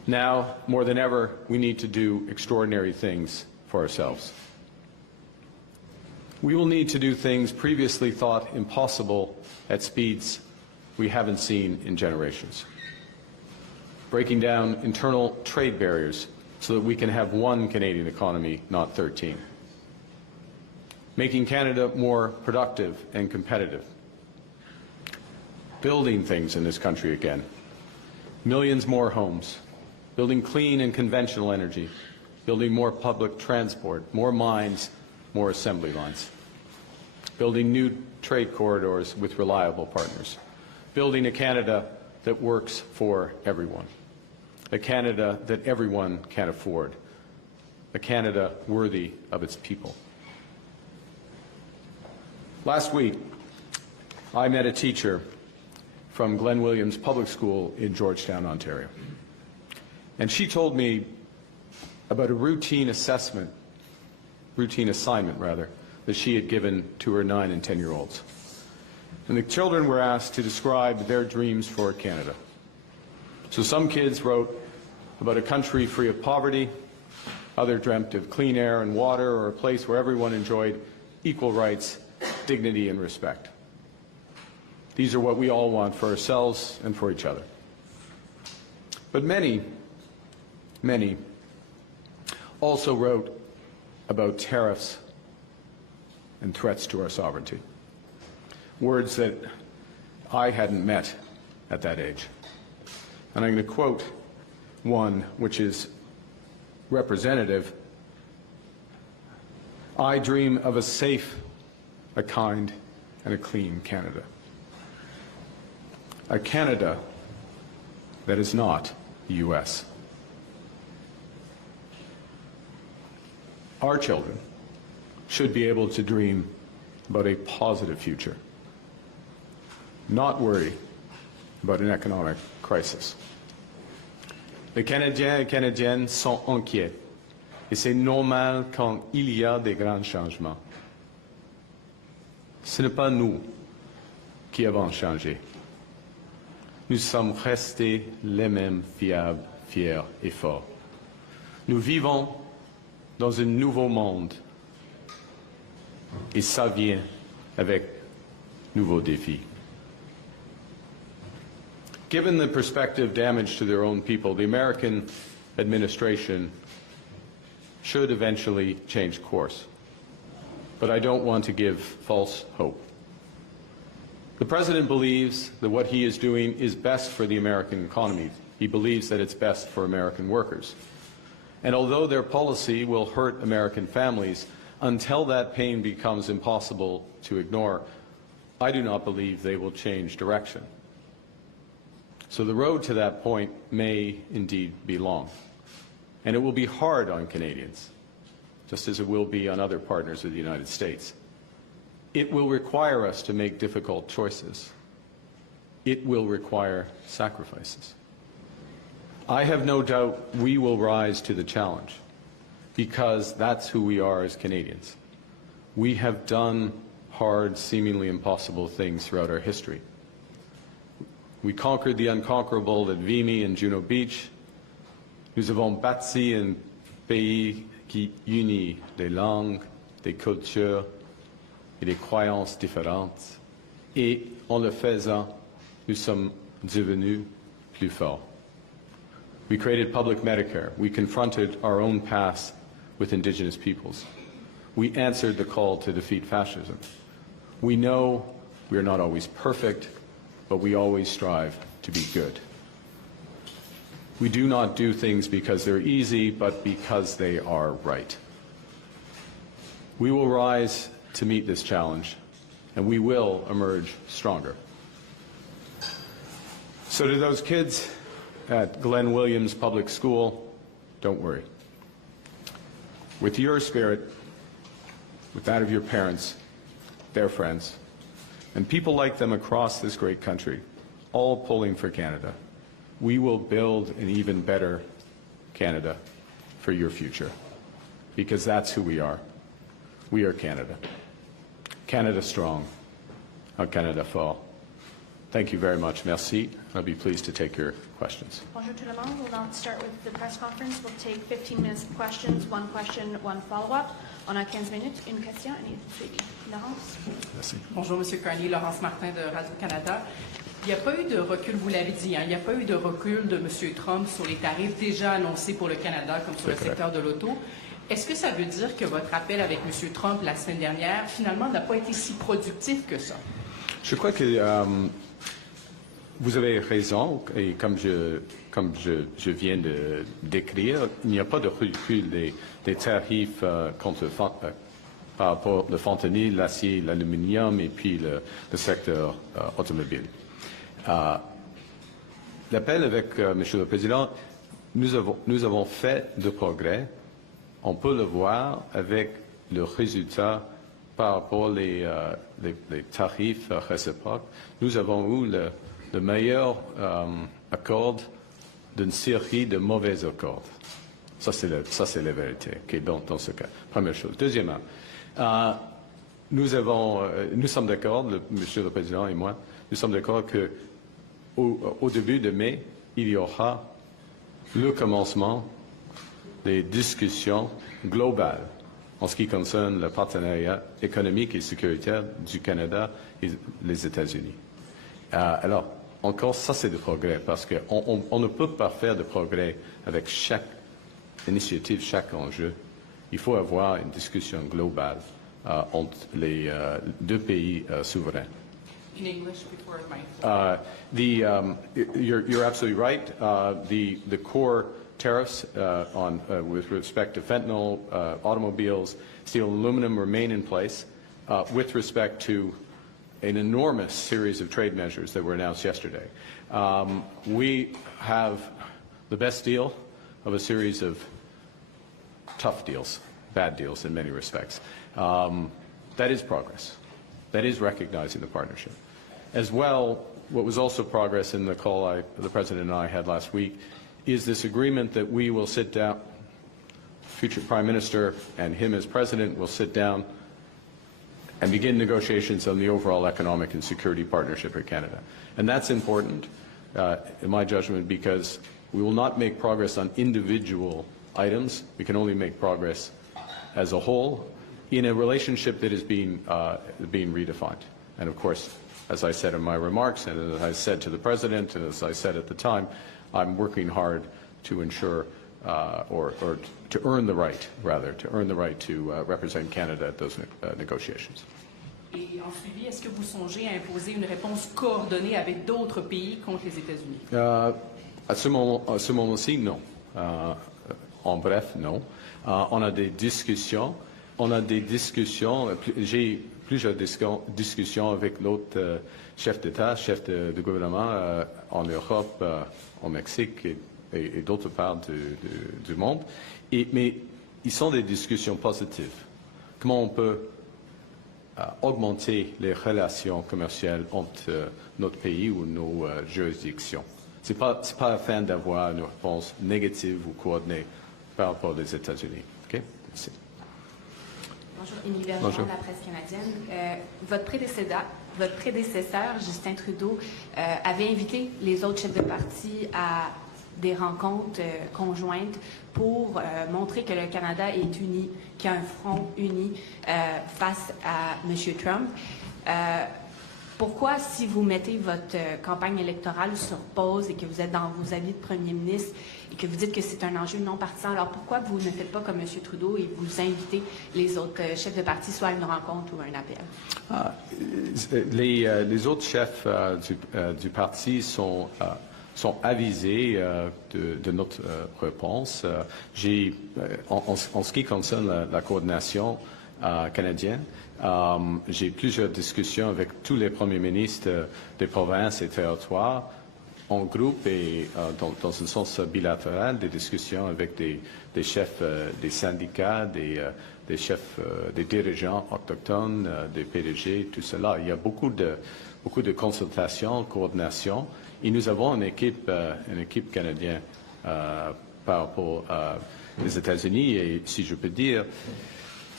Now, more than ever, we need to do extraordinary things for ourselves. We will need to do things previously thought impossible at speeds we haven't seen in generations. Breaking down internal trade barriers so that we can have one Canadian economy, not 13. Making Canada more productive and competitive. Building things in this country again. Millions more homes. Building clean and conventional energy. Building more public transport, more mines, more assembly lines. Building new trade corridors with reliable partners. Building a Canada that works for everyone. A Canada that everyone can afford. A Canada worthy of its people. Last week, I met a teacher from Glen Williams Public School in Georgetown, Ontario. And she told me about a routine assignment, that she had given to her 9- and 10-year-olds. And the children were asked to describe their dreams for Canada. So some kids wrote about a country free of poverty, others dreamt of clean air and water, or a place where everyone enjoyed equal rights, dignity, and respect. These are what we all want for ourselves and for each other. But many also wrote about tariffs and threats to our sovereignty. Words that I hadn't met at that age. And I'm going to quote one which is representative. I dream of a safe, a kind, and a clean Canada. A Canada that is not the U.S. Our children should be able to dream about a positive future, not worry about an economic crisis. Les Canadiens et Canadiennes sont inquiets, et c'est normal quand il y a des grands changements. Ce n'est pas nous qui avons changé. Nous sommes restés les mêmes fiables, fiers et forts. Nous vivons dans un nouveau monde, et ça vient avec nouveaux défis. Given the prospective damage to their own people, the American administration should eventually change course. But I don't want to give false hope. The President believes that what he is doing is best for the American economy. He believes that it's best for American workers. And although their policy will hurt American families, until that pain becomes impossible to ignore, I do not believe they will change direction. So the road to that point may indeed be long. And it will be hard on Canadians, just as it will be on other partners of the United States. It will require us to make difficult choices. It will require sacrifices. I have no doubt we will rise to the challenge, because that's who we are as Canadians. We have done hard, seemingly impossible things throughout our history. We conquered the unconquerable at Vimy and Juno Beach. Nous avons bâti un pays qui unit des langues, des cultures et des croyances différentes. Et en le faisant, nous sommes devenus plus forts. We created public Medicare. We confronted our own past with Indigenous peoples. We answered the call to defeat fascism. We know we are not always perfect, but we always strive to be good. We do not do things because they're easy, but because they are right. We will rise to meet this challenge, and we will emerge stronger. So to those kids at Glen Williams Public School, don't worry. With your spirit, with that of your parents, their friends, and people like them across this great country, all pulling for Canada, we will build an even better Canada for your future, because that's who we are. We are Canada. Canada strong, un Canada fort. Thank you very much. Merci. I'll be pleased to take your questions. Bonjour tout le monde. We'll now start with the press conference. We'll take 15 minutes of questions, one question, one follow-up. On a 15 minutes, une question et une suivi. Laurence? Merci. Bonjour, M. Carney. Laurence Martin de Radio-Canada. Il n'y a pas eu de recul, vous l'avez dit, il n'y a pas eu de recul de M. Trump sur les tarifs déjà annoncés pour le Canada, comme sur le secteur de l'auto. Est-ce que ça veut dire que votre appel avec M. Trump la semaine dernière, finalement, n'a pas été si productif que ça? Je crois que vous avez raison, et comme je viens de décrire, il n'y a pas de recul des tarifs par rapport au fentanyl, l'acier, l'aluminium et puis le secteur automobile. L'appel avec Monsieur le Président, nous avons fait de progrès. On peut le voir avec le résultat par rapport les tarifs réciproques. Nous avons eu le meilleur accord d'une série de mauvais accords. Ça, c'est la vérité dans ce cas. Première chose. Deuxièmement, nous sommes d'accord, Monsieur le Président et moi, nous sommes d'accord qu'au début de mai, il y aura le commencement des discussions globales en ce qui concerne le partenariat économique et sécuritaire du Canada et les États-Unis. Alors, encore, ça c'est de progrès, parce qu'on ne peut pas faire de progrès avec chaque initiative, chaque enjeu. Il faut avoir une discussion globale entre les deux pays souverains. In English before my... You're absolutely right. The core tariffs with respect to fentanyl, automobiles, steel and aluminum remain in place. With respect to an enormous series of trade measures that were announced yesterday. We have the best deal of a series of tough deals, bad deals in many respects. That is progress. That is recognizing the partnership. As well, what was also progress in the call the President and I had last week is this agreement that we will sit down, future Prime Minister and him as President will sit down and begin negotiations on the overall economic and security partnership with Canada. And that's important, in my judgment, because we will not make progress on individual items. We can only make progress as a whole in a relationship that is being redefined. And of course, as I said in my remarks, and as I said to the President, and as I said at the time, I'm working hard to ensure, or to earn the right, rather, to represent Canada at those negotiations. Et en suivi, est-ce que vous songez à imposer une réponse coordonnée avec d'autres pays contre les États-Unis? À ce moment-ci, non. En bref, non. On a des discussions. J'ai plusieurs discussions avec l'autre chef d'État, chef de gouvernement en Europe, au Mexique et d'autres parts du monde. Mais ils sont des discussions positives. Comment on peut augmenter les relations commerciales entre notre pays ou nos juridictions. Ce n'est pas afin d'avoir une réponse négative ou coordonnée par rapport aux États-Unis. OK? Merci. Bonjour, Émilie Bergeron de la presse canadienne. Votre prédécesseur, Justin Trudeau, avait invité les autres chefs de parti à des rencontres conjointes pour montrer que le Canada est uni, qu'il y a un front uni face à M. Trump. Pourquoi, si vous mettez votre campagne électorale sur pause et que vous êtes dans vos habits de premier ministre et que vous dites que c'est un enjeu non partisan, alors pourquoi vous ne faites pas comme M. Trudeau et vous invitez les autres chefs de parti soit à une rencontre ou à un appel? Les autres chefs du parti sont avisés de notre réponse. En ce qui concerne la coordination canadienne, j'ai plusieurs discussions avec tous les premiers ministres des provinces et territoires en groupe et dans un sens bilatéral, des discussions avec des chefs des syndicats, des chefs, des dirigeants autochtones, des PDG, tout cela. Il y a beaucoup de consultations, coordination. Et nous avons une équipe canadienne par rapport aux États-Unis. Et si je peux dire,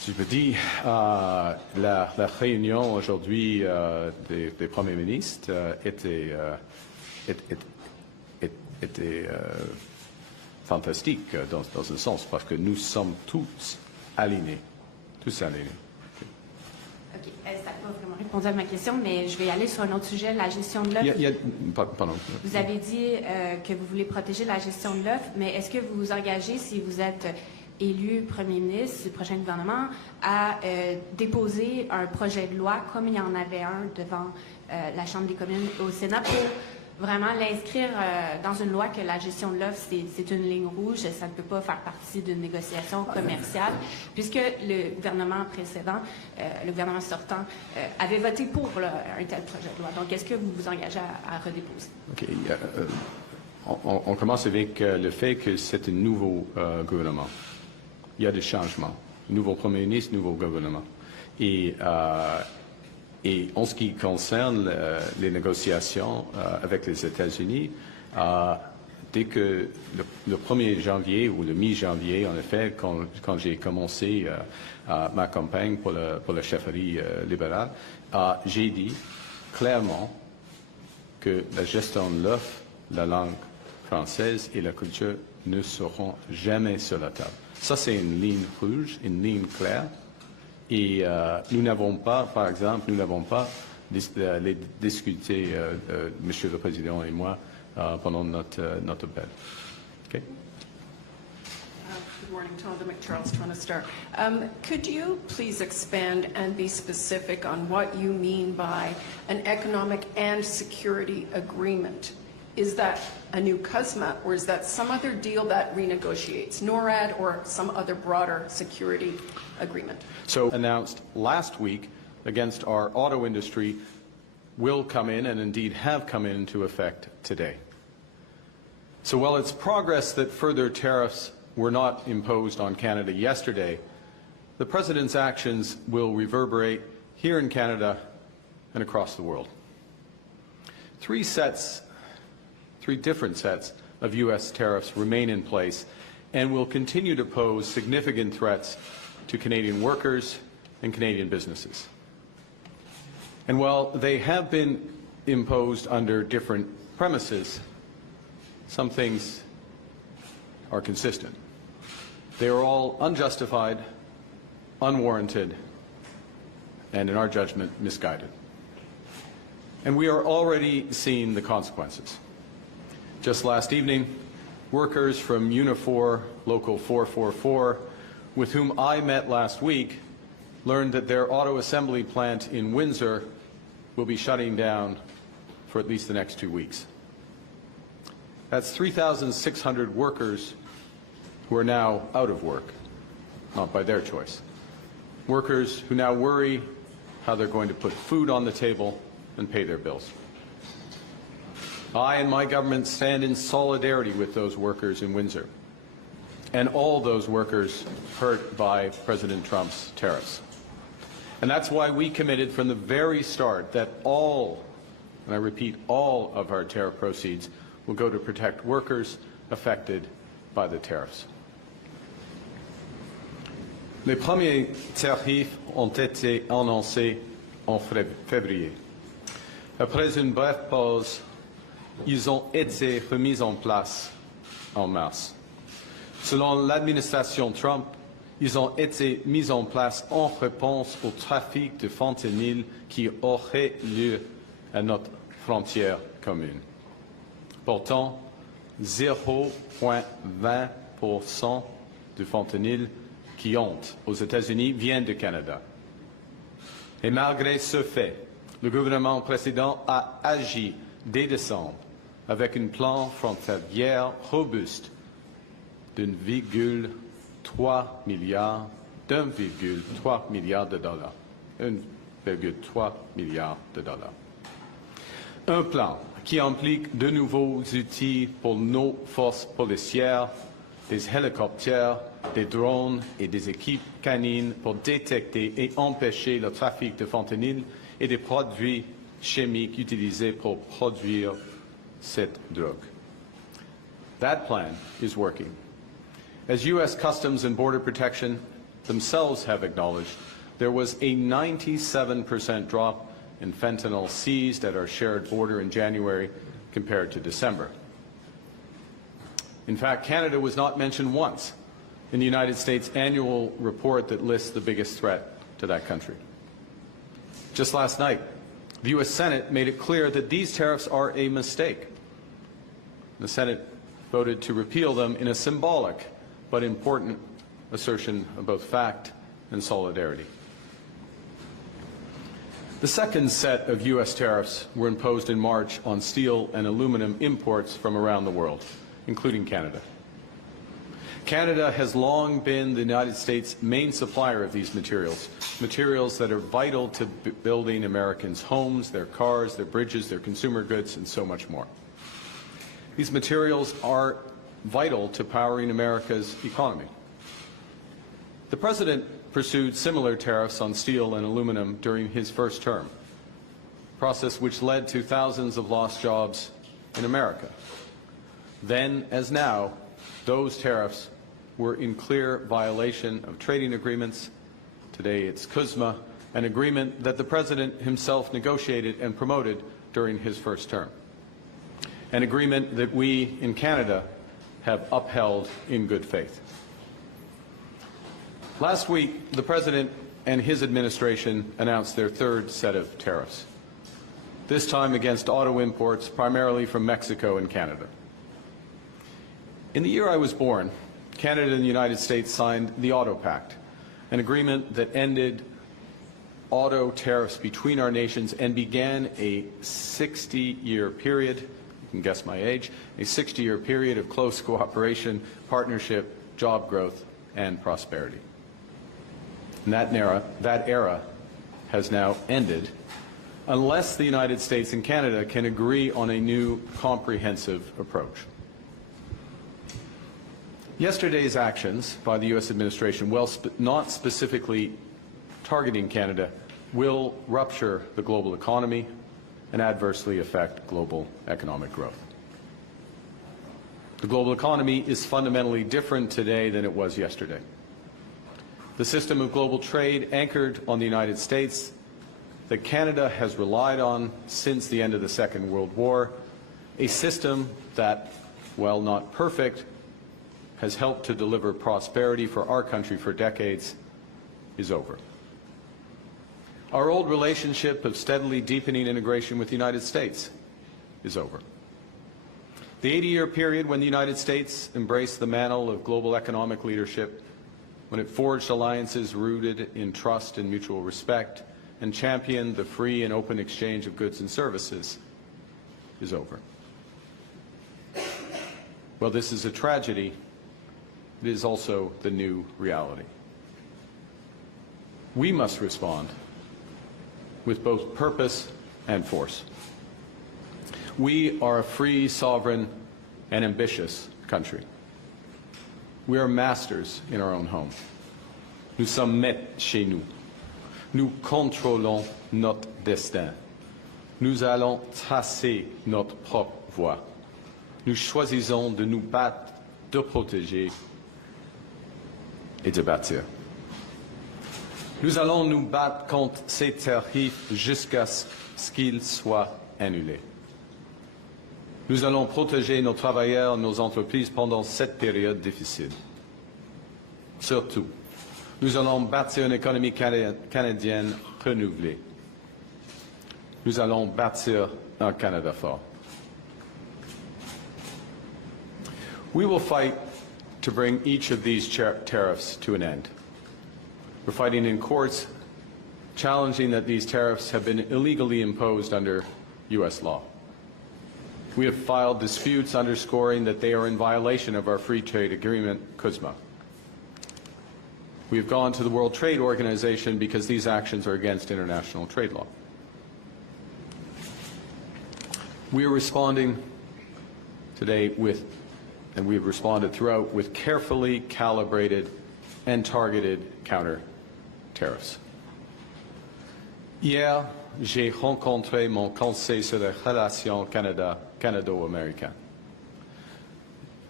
Je vous dis, la réunion aujourd'hui des premiers ministres était fantastique dans un sens, parce que nous sommes tous alignés. Tous alignés. OK. Ça n'a pas vraiment répondu à ma question, mais je vais aller sur un autre sujet, la gestion de l'œuf. Pardon. Vous avez dit que vous voulez protéger la gestion de l'œuf, mais est-ce que vous vous engagez, si vous êtes élu premier ministre du prochain gouvernement, à déposer un projet de loi, comme il y en avait un devant la Chambre des communes au Sénat, pour vraiment l'inscrire dans une loi que la gestion de l'œuf, c'est une ligne rouge, ça ne peut pas faire partie d'une négociation commerciale, puisque le gouvernement précédent, le gouvernement sortant, avait voté pour un tel projet de loi. Donc, est-ce que vous vous engagez à redéposer? OK. On commence avec le fait que c'est un nouveau gouvernement. Il y a des changements. Nouveau premier ministre, nouveau gouvernement. Et en ce qui concerne les négociations avec les États-Unis, dès que le 1er janvier ou le mi-janvier, en effet, quand j'ai commencé ma campagne pour la chefferie libérale, j'ai dit clairement que la gestion de l'œuf, la langue française et la culture ne seront jamais sur la table. Ça, c'est une ligne rouge, une ligne claire. Et nous n'avons pas, par exemple, les discuté, Monsieur le Président et moi, pendant notre appel. Okay? Good morning, Tonda McCharles, Toronto Star. Could you please expand and be specific on what you mean by an economic and security agreement? Is that a new CUSMA, or is that some other deal that renegotiates NORAD or some other broader security agreement? So announced last week against our auto industry will come in, and indeed have come into effect today. So while it's progress that further tariffs were not imposed on Canada yesterday, the President's actions will reverberate here in Canada and across the world. Three different sets of U.S. tariffs remain in place and will continue to pose significant threats to Canadian workers and Canadian businesses. And while they have been imposed under different premises, some things are consistent. They are all unjustified, unwarranted, and in our judgment, misguided. And we are already seeing the consequences. Just last evening, workers from Unifor Local 444, with whom I met last week, learned that their auto assembly plant in Windsor will be shutting down for at least the next 2 weeks. That's 3,600 workers who are now out of work, not by their choice. Workers who now worry how they're going to put food on the table and pay their bills. I and my government stand in solidarity with those workers in Windsor and all those workers hurt by President Trump's tariffs. And that's why we committed from the very start that all, and I repeat, all of our tariff proceeds will go to protect workers affected by the tariffs. Les premiers tarifs ont été annoncés en février. Après une brève pause, ils ont été remis en place en mars. Selon l'administration Trump, ils ont été mis en place en réponse au trafic de fentanyl qui aurait lieu à notre frontière commune. Pourtant, 0,20% du fentanyl qui entre aux États-Unis vient du Canada. Et malgré ce fait, le gouvernement précédent a agi dès décembre avec un plan frontalier robuste d'1,3 milliard de dollars. 1,3 milliard de dollars. Un plan qui implique de nouveaux outils pour nos forces policières, des hélicoptères, des drones et des équipes canines pour détecter et empêcher le trafic de fentanyl et des produits chimiques utilisés pour produire cette drogue. That plan is working. As U.S. Customs and Border Protection themselves have acknowledged, there was a 97% drop in fentanyl seized at our shared border in January compared to December. In fact, Canada was not mentioned once in the United States annual report that lists the biggest threat to that country. Just last night, the U.S. Senate made it clear that these tariffs are a mistake. The Senate voted to repeal them in a symbolic but important assertion of both fact and solidarity. The second set of U.S. tariffs were imposed in March on steel and aluminum imports from around the world, including Canada. Canada has long been the United States' main supplier of these materials, materials that are vital to building Americans' homes, their cars, their bridges, their consumer goods, and so much more. These materials are vital to powering America's economy. The President pursued similar tariffs on steel and aluminum during his first term, a process which led to thousands of lost jobs in America. Then, as now, those tariffs were in clear violation of trading agreements. Today it's CUSMA, an agreement that the President himself negotiated and promoted during his first term, an agreement that we in Canada have upheld in good faith. Last week, the President and his administration announced their third set of tariffs, this time against auto imports primarily from Mexico and Canada. In the year I was born, Canada and the United States signed the Auto Pact, an agreement that ended auto tariffs between our nations and began a 60-year period, you can guess my age, a 60-year period of close cooperation, partnership, job growth, and prosperity. And that era has now ended unless the United States and Canada can agree on a new comprehensive approach. Yesterday's actions by the U.S. administration, while not specifically targeting Canada, will rupture the global economy and adversely affect global economic growth. The global economy is fundamentally different today than it was yesterday. The system of global trade anchored on the United States that Canada has relied on since the end of the Second World War, a system that, while not perfect, has helped to deliver prosperity for our country for decades, is over. Our old relationship of steadily deepening integration with the United States is over. The 80-year period when the United States embraced the mantle of global economic leadership, when it forged alliances rooted in trust and mutual respect, and championed the free and open exchange of goods and services, is over. Well, this is a tragedy. It is also the new reality. We must respond with both purpose and force. We are a free, sovereign, and ambitious country. We are masters in our own home. Nous sommes maîtres chez nous. Nous contrôlons notre destin. Nous allons tracer notre propre voie. Nous choisissons de nous battre, de protéger et de bâtir. Nous allons nous battre contre ces tarifs jusqu'à ce qu'ils soient annulés. Nous allons protéger nos travailleurs, nos entreprises pendant cette période difficile. Surtout, nous allons bâtir une économie canadienne renouvelée. Nous allons bâtir un Canada fort. We will fight to bring each of these tariffs to an end. We're fighting in courts, challenging that these tariffs have been illegally imposed under U.S. law. We have filed disputes underscoring that they are in violation of our free trade agreement, CUSMA. We have gone to the World Trade Organization because these actions are against international trade law. We are responding today with, and we have responded throughout, with carefully calibrated and targeted counter tariffs. Hier, j'ai rencontré mon conseil sur les relations canado-américaines.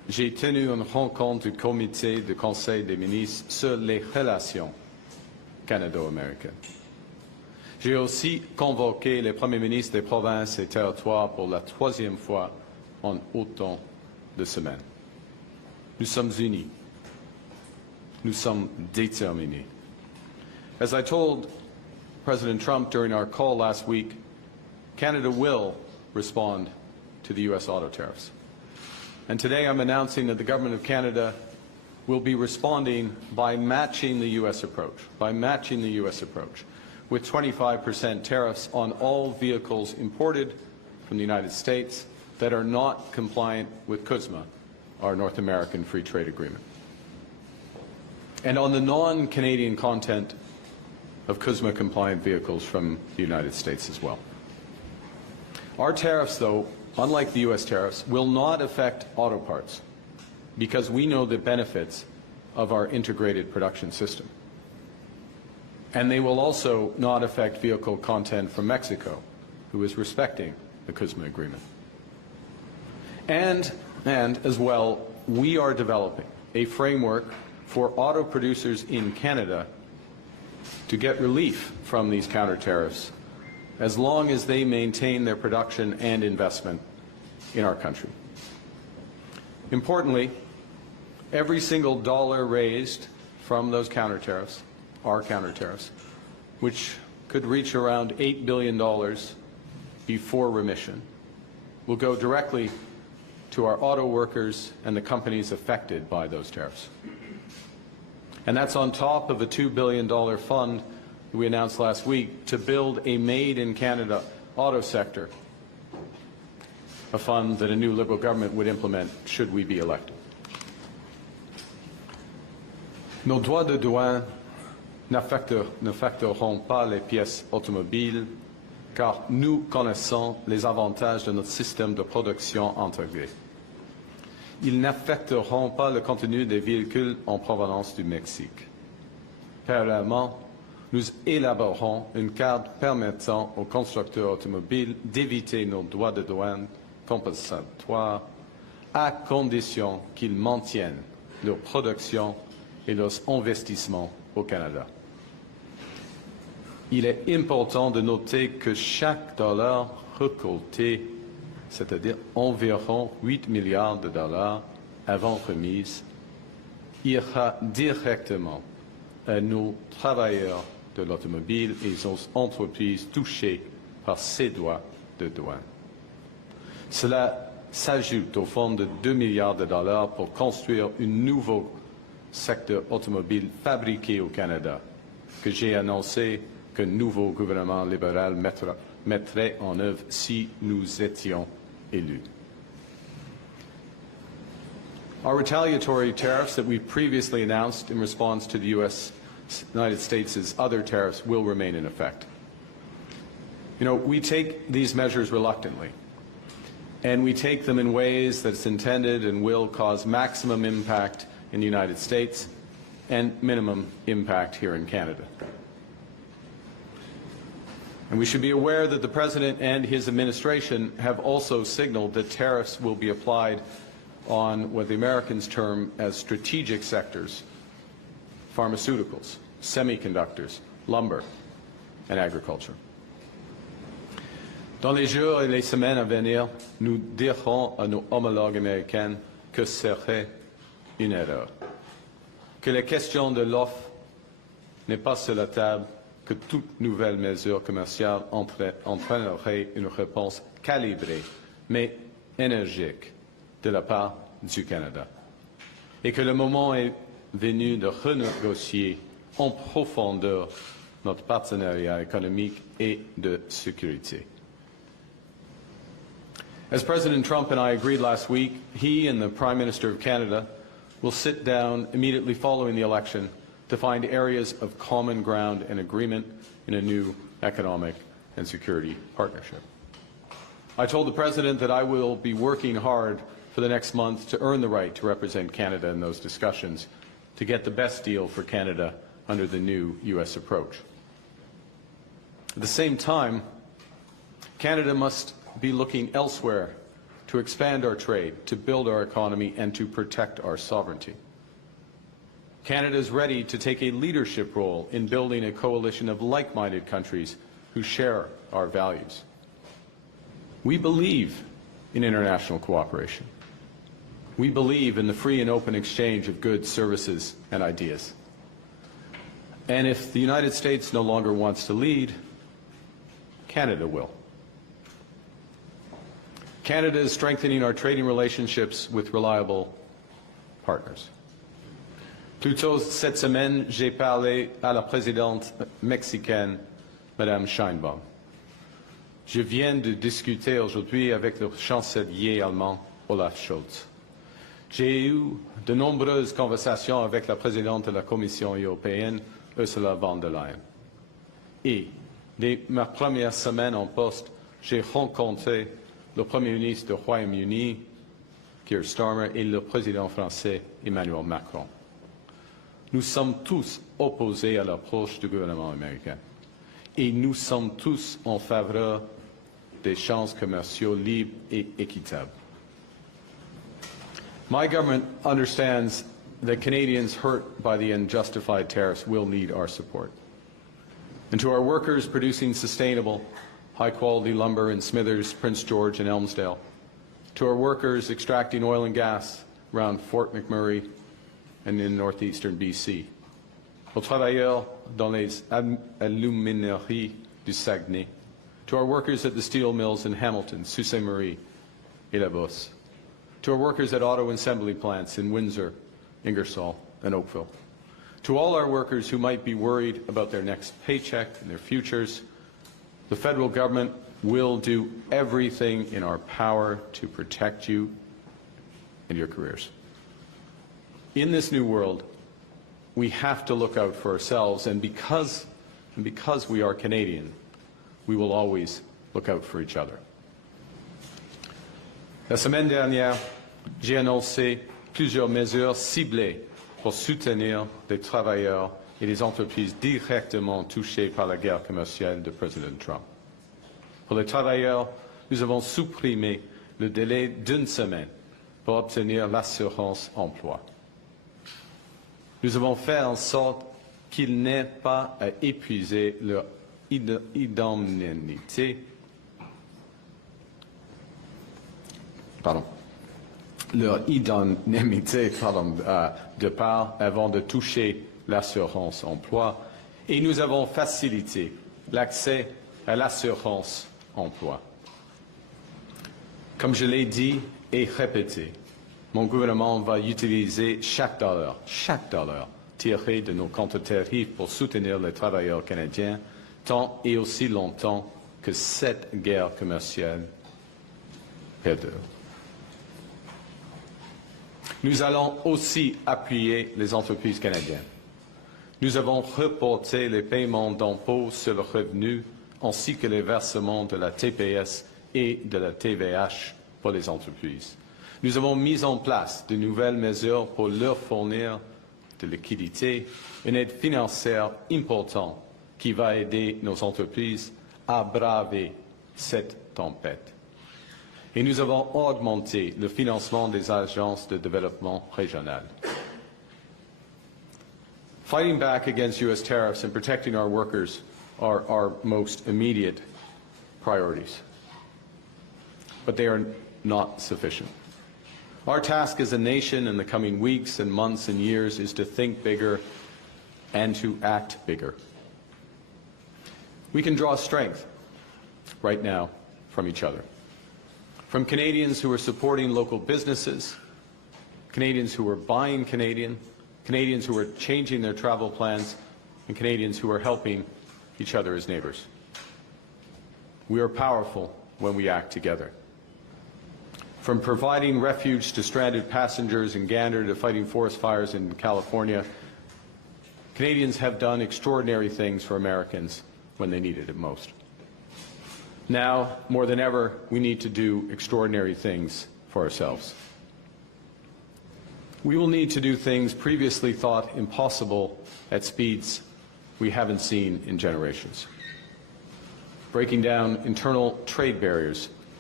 j'ai tenu une rencontre du comité du Conseil des ministres sur les relations canado-américaines. J'ai aussi convoqué les premiers ministres des provinces et territoires pour la 3e fois en autant de semaines. Nous sommes unis. Nous sommes déterminés. As I told President Trump during our call last week, Canada will respond to the U.S. auto tariffs. And today I'm announcing that the Government of Canada will be responding by matching the U.S. approach, with 25% tariffs on all vehicles imported from the United States that are not compliant with CUSMA, our North American Free Trade Agreement. And on the non-Canadian content of CUSMA-compliant vehicles from the United States as well. Our tariffs, though, unlike the U.S. tariffs, will not affect auto parts because we know the benefits of our integrated production system. And they will also not affect vehicle content from Mexico, who is respecting the CUSMA agreement. And as well, we are developing a framework for auto producers in Canada to get relief from these counter tariffs as long as they maintain their production and investment in our country. Importantly, every single dollar raised from those counter tariffs, our counter tariffs, which could reach around $8 billion before remission, will go directly to our auto workers and the companies affected by those tariffs. And that's on top of a $2 billion fund that we announced last week to build a made-in-Canada auto sector, a fund that a new Liberal government would implement should we be elected. Nos droits de douane n'affecteront pas les pièces automobiles car nous connaissons les avantages de notre système de production intégré. Ils n'affecteront pas le contenu des véhicules en provenance du Mexique. Parallèlement, nous élaborerons une carte permettant aux constructeurs automobiles d'éviter nos droits de douane compensatoires à condition qu'ils maintiennent leur production et leurs investissements au Canada. Il est important de noter que chaque dollar récolté, c'est-à-dire environ 8 milliards de dollars avant remise, ira directement à nos travailleurs de l'automobile et aux entreprises touchées par ces droits de douane. Cela s'ajoute au fonds de 2 milliards de dollars pour construire un nouveau secteur automobile fabriqué au Canada, que j'ai annoncé qu'un nouveau gouvernement libéral mettrait en œuvre si nous étions élus. Our retaliatory tariffs that we previously announced in response to the United States' other tariffs will remain in effect. You know, we take these measures reluctantly, and we take them in ways that's intended and will cause maximum impact in the United States and minimum impact here in Canada. And we should be aware that the President and his administration have also signaled that tariffs will be applied on what the Americans term as strategic sectors: pharmaceuticals, semiconductors, lumber, and agriculture. Dans les jours et les semaines à venir, nous dirons à nos homologues américains que ce serait une erreur, que la question de l'offre n'est pas sur la table, que toute nouvelle mesure commerciale entraînerait une réponse calibrée, mais énergique, de la part du Canada, et que le moment est venu de renégocier en profondeur notre partenariat économique et de sécurité. As President Trump and I agreed last week, he and the Prime Minister of Canada will sit down immediately following the election to find areas of common ground and agreement in a new economic and security partnership. I told the President that I will be working hard for the next month to earn the right to represent Canada in those discussions, to get the best deal for Canada under the new U.S. approach. At the same time, Canada must be looking elsewhere to to expand our trade, to build our economy, and to protect our sovereignty. Canada is ready to take a leadership role in building a coalition of like-minded countries who share our values. We believe in international cooperation. We believe in the free and open exchange of goods, services, and ideas. And if the United States no longer wants to lead, Canada will. Canada is strengthening our trading relationships with reliable partners. Plus tôt cette semaine, j'ai parlé à la présidente mexicaine, Madame Sheinbaum. Je viens de discuter aujourd'hui avec le chancelier allemand, Olaf Scholz. J'ai eu de nombreuses conversations avec la présidente de la Commission européenne, Ursula von der Leyen. Et dès ma première semaine en poste, j'ai rencontré le Premier ministre du Royaume-Uni, Keir Starmer, et le président français, Emmanuel Macron. Nous sommes tous opposés à l'approche du gouvernement américain. Et nous sommes tous en faveur d'échanges commerciaux libres et équitables. My government understands that Canadians hurt by the unjustified tariffs will need our support. And to our workers producing sustainable, high-quality lumber in Smithers, Prince George, and Elmsdale, to our workers extracting oil and gas around Fort McMurray and in northeastern BC, aux travailleurs dans les alumineries du Saguenay, to our workers at the steel mills in Hamilton, Sault Ste. Marie, et La Bosse, to our workers at auto assembly plants in Windsor, Ingersoll, and Oakville, to all our workers who might be worried about their next paycheck and their futures, the federal government will do everything in our power to protect you and your careers. In this new world, we have to look out for ourselves, and because we are Canadian, we will always look out for each other. La semaine dernière, j'ai annoncé plusieurs mesures ciblées pour soutenir les travailleurs et les entreprises directement touchées par la guerre commerciale de Président Trump. Pour les travailleurs, nous avons supprimé le délai d'une semaine pour obtenir l'assurance emploi. Nous avons fait en sorte qu'ils n'aient pas à épuiser leur indemnité. De part avant de toucher l'assurance emploi, et nous avons facilité l'accès à l'assurance emploi. Comme je l'ai dit et répété, mon gouvernement va utiliser chaque dollar tiré de nos contre-tarifs pour soutenir les travailleurs canadiens tant et aussi longtemps que cette guerre commerciale perdure. Nous allons aussi appuyer les entreprises canadiennes. Nous avons reporté les paiements d'impôts sur le revenu ainsi que les versements de la TPS et de la TVH pour les entreprises. Nous avons mis en place de nouvelles mesures pour leur fournir de liquidités, une aide financière importante qui va aider nos entreprises à braver cette tempête. Et nous avons augmenté le financement des agences de développement régionales. Fighting back against U.S. tariffs and protecting our workers are our most immediate priorities. But they are not sufficient. Our task as a nation in the coming weeks and months and years is to think bigger and to act bigger. We can draw strength right now from each other. From Canadians who are supporting local businesses, Canadians who are buying Canadian, Canadians who are changing their travel plans, and Canadians who are helping each other as neighbors. We are powerful when we act together. From providing refuge to stranded passengers in Gander to fighting forest fires in California, Canadians have done extraordinary things for Americans when they needed it most. Now, more than ever, we need to do extraordinary things for ourselves. We will need to do things previously thought impossible at speeds we haven't seen in generations. Breaking down internal trade barriers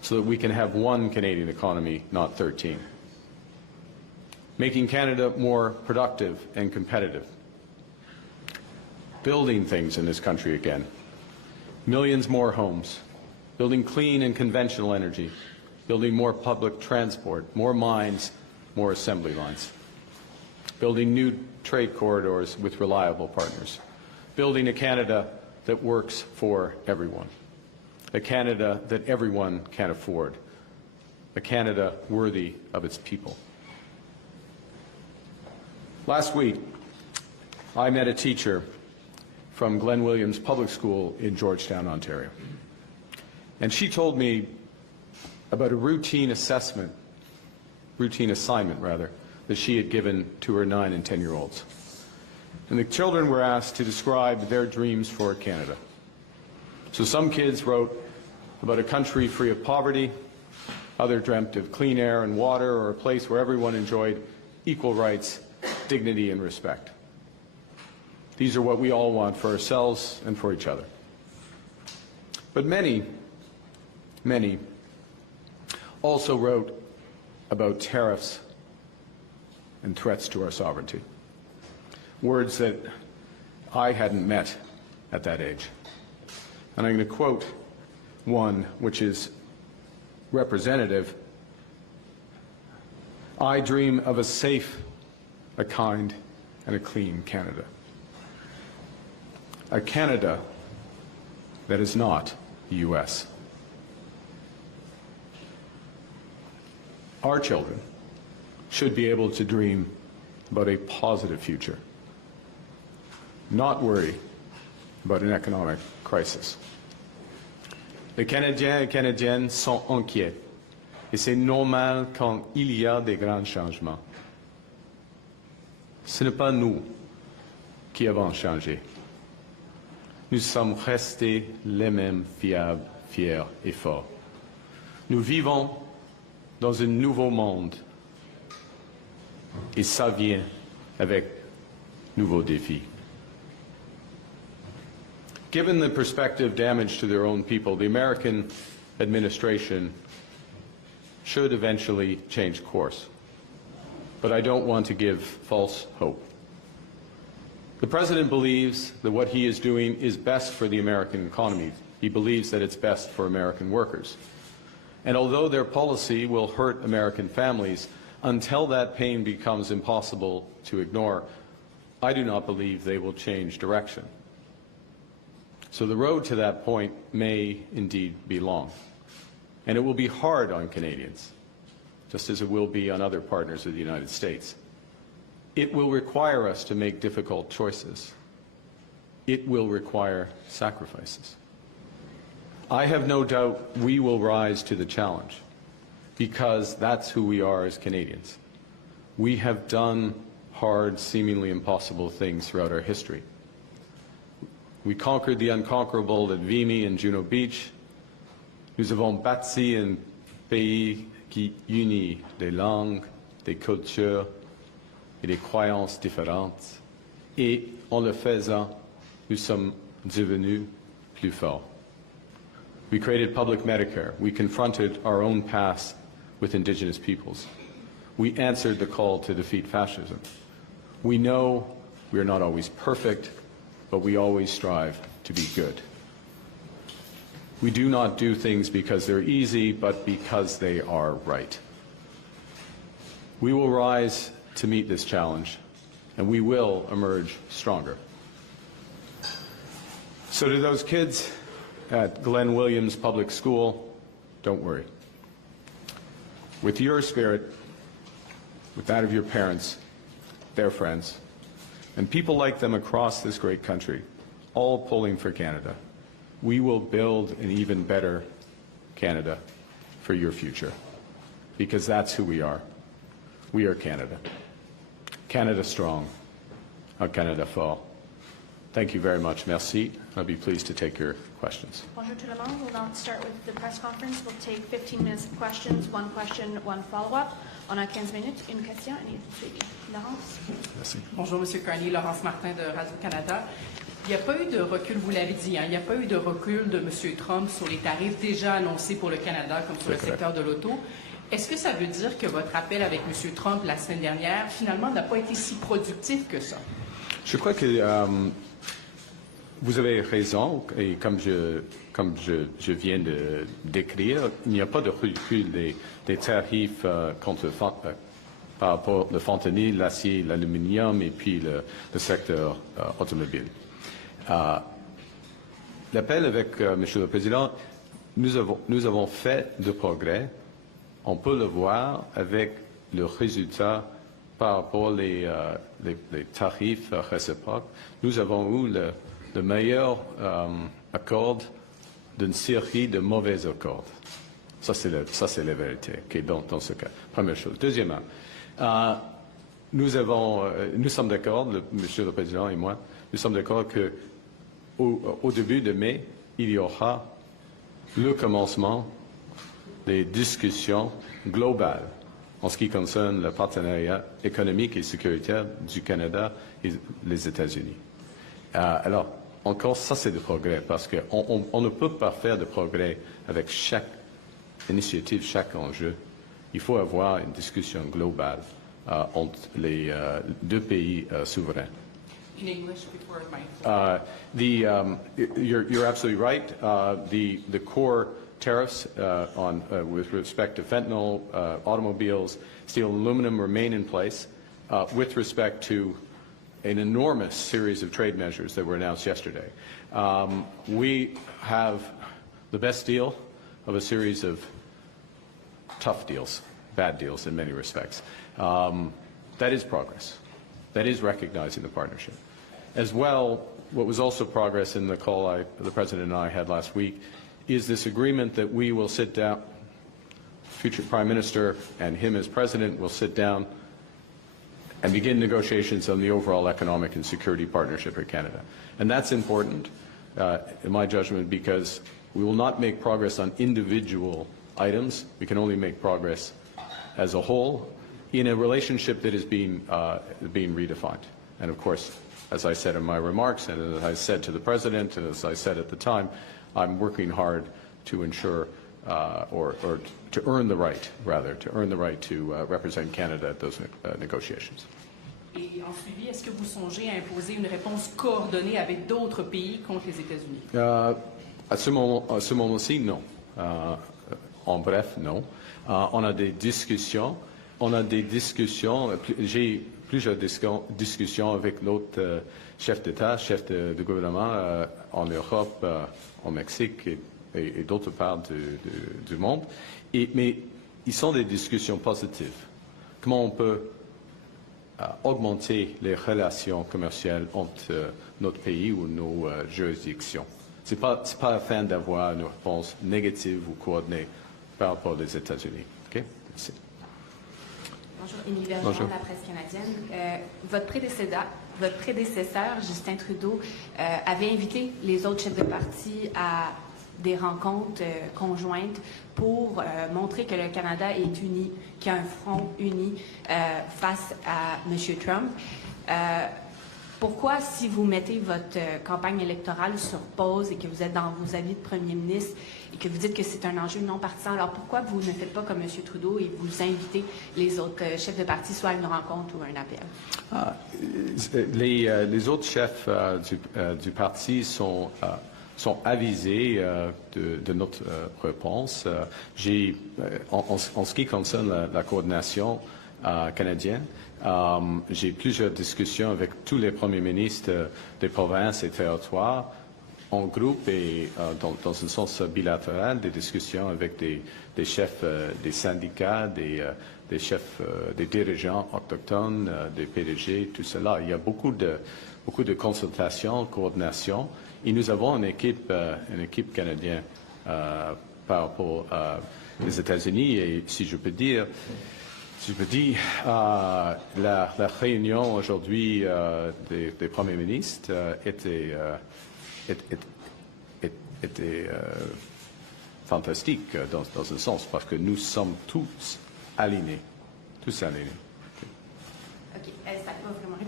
so that we can have one Canadian economy, not 13. Making Canada more productive and competitive. Building things in this country again. Millions more homes. Building clean and conventional energy. Building more public transport, more mines, more assembly lines. Building new trade corridors with reliable partners. Building a Canada that works for everyone. A Canada that everyone can afford. A Canada worthy of its people. Last week, I met a teacher from Glen Williams Public School in Georgetown, Ontario. And she told me about a routine assignment, that she had given to her 9- and 10-year-olds. And the children were asked to describe their dreams for Canada. So some kids wrote about a country free of poverty, others dreamt of clean air and water, or a place where everyone enjoyed equal rights, dignity, and respect. These are what we all want for ourselves and for each other. But many also wrote about tariffs and threats to our sovereignty. Words that I hadn't met at that age. And I'm going to quote one which is representative. I dream of a safe, a kind, and a clean Canada. A Canada that is not the U.S. Our children should be able to dream about a positive future, not worry about an economic crisis. Les Canadiens et Canadiennes sont inquiets, et c'est normal quand il y a des grands changements. Ce n'est pas nous qui avons changé. Nous sommes restés les mêmes fiables, fiers et forts. Nous vivons dans un nouveau monde, et ça vient avec nouveaux défis. Given the prospective damage to their own people, the American administration should eventually change course. But I don't want to give false hope. The President believes that what he is doing is best for the American economy. He believes that it's best for American workers. And although their policy will hurt American families, until that pain becomes impossible to ignore, I do not believe they will change direction. So the road to that point may indeed be long. And it will be hard on Canadians, just as it will be on other partners of the United States. It will require us to make difficult choices. It will require sacrifices. I have no doubt we will rise to the challenge, because that's who we are as Canadians. We have done hard, seemingly impossible things throughout our history. We conquered the unconquerable at Vimy and Juno Beach. Nous avons bâti un pays qui unit des langues, des cultures et des croyances différentes. Et en le faisant, nous sommes devenus plus forts. We created public Medicare. We confronted our own past with Indigenous peoples. We answered the call to defeat fascism. We know we are not always perfect, but we always strive to be good. We do not do things because they're easy, but because they are right. We will rise to meet this challenge, and we will emerge stronger. So to those kids at Glen Williams Public School, don't worry. With your spirit, with that of your parents, their friends, and people like them across this great country, all pulling for Canada, we will build an even better Canada for your future, because that's who we are. We are Canada. Canada strong, a Canada fort. Thank you very much. Merci. I'll be pleased to take your questions. Bonjour tout le monde. We'll now start with the press conference. We'll take 15 minutes of questions, one question, one follow-up. On a 15 minutes, une question et une suivi. Laurence. Merci. Bonjour, M. Carney. Laurence Martin de Radio-Canada. Il n'y a pas eu de recul, vous l'avez dit, hein, il n'y a pas eu de recul de M. Trump sur les tarifs déjà annoncés pour le Canada, comme sur le secteur de l'auto. Est-ce que ça veut dire que votre appel avec M. Trump la semaine dernière, finalement, n'a pas été si productif que ça? Je crois que vous avez raison, et comme je viens de décrire, il n'y a pas de recul des tarifs par rapport au fentanyl, l'acier, l'aluminium et puis le secteur automobile. L'appel avec Monsieur le Président, nous avons fait de progrès. On peut le voir avec le résultat par rapport les tarifs réciproques. Nous avons eu le meilleur accord d'une série de mauvais accords. Ça, c'est la vérité dans ce cas. Première chose. Deuxièmement, nous sommes d'accord, Monsieur le Président et moi, nous sommes d'accord qu'au début de mai, il y aura le commencement des discussions globales en ce qui concerne le partenariat économique et sécuritaire du Canada et les États-Unis. Alors, encore, ça c'est du progrès, parce qu'on ne peut pas faire de progrès avec chaque initiative, chaque enjeu. Il faut avoir une discussion globale entre les deux pays souverains. In English before my... You're absolutely right. The core tariffs with respect to fentanyl, automobiles, steel and aluminum remain in place. With respect to an enormous series of trade measures that were announced yesterday. We have the best deal of a series of tough deals, bad deals in many respects. That is progress. That is recognizing the partnership. As well, what was also progress in the call the President and I had last week is this agreement that we will sit down, future Prime Minister and him as President will sit down and begin negotiations on the overall economic and security partnership with Canada. And that's important, in my judgment, because we will not make progress on individual items. We can only make progress as a whole in a relationship that is being redefined. And of course, as I said in my remarks, and as I said to the President, and as I said at the time, I'm working hard to ensure, or to earn the right, rather, to represent Canada at those negotiations. Et en suivi, est-ce que vous songez à imposer une réponse coordonnée avec d'autres pays contre les États-Unis? À ce moment-ci, non. En bref, non. On a des discussions. J'ai plusieurs discussions avec l'autre chef d'État, chef de gouvernement en Europe, au Mexique et d'autres parts du monde. Mais ils sont des discussions positives. Comment on peut augmenter les relations commerciales entre notre pays ou nos juridictions. Ce n'est pas afin d'avoir une réponse négative ou coordonnée par rapport aux États-Unis. Okay? Merci. Bonjour, Émilie Bergeron de la presse canadienne. Votre prédécesseur, Justin Trudeau, avait invité les autres chefs de parti à des rencontres conjointes pour montrer que le Canada est uni, qu'il y a un front uni face à M. Trump. Pourquoi, si vous mettez votre campagne électorale sur pause et que vous êtes dans vos avis de premier ministre et que vous dites que c'est un enjeu non partisan, alors pourquoi vous ne faites pas comme M. Trudeau et vous invitez les autres chefs de parti soit à une rencontre ou à un appel? Les autres chefs du parti sont avisés de notre réponse. En ce qui concerne la coordination canadienne, j'ai plusieurs discussions avec tous les premiers ministres des provinces et territoires en groupe et dans un sens bilatéral, des discussions avec des chefs des syndicats, des chefs, des dirigeants autochtones, des PDG, tout cela. Il y a beaucoup de consultations, coordination. Et nous avons une équipe canadienne par rapport aux États-Unis. Et si je peux dire, la réunion aujourd'hui des premiers ministres était fantastique dans un sens, parce que nous sommes tous alignés. OK. Ça peut vraiment répondre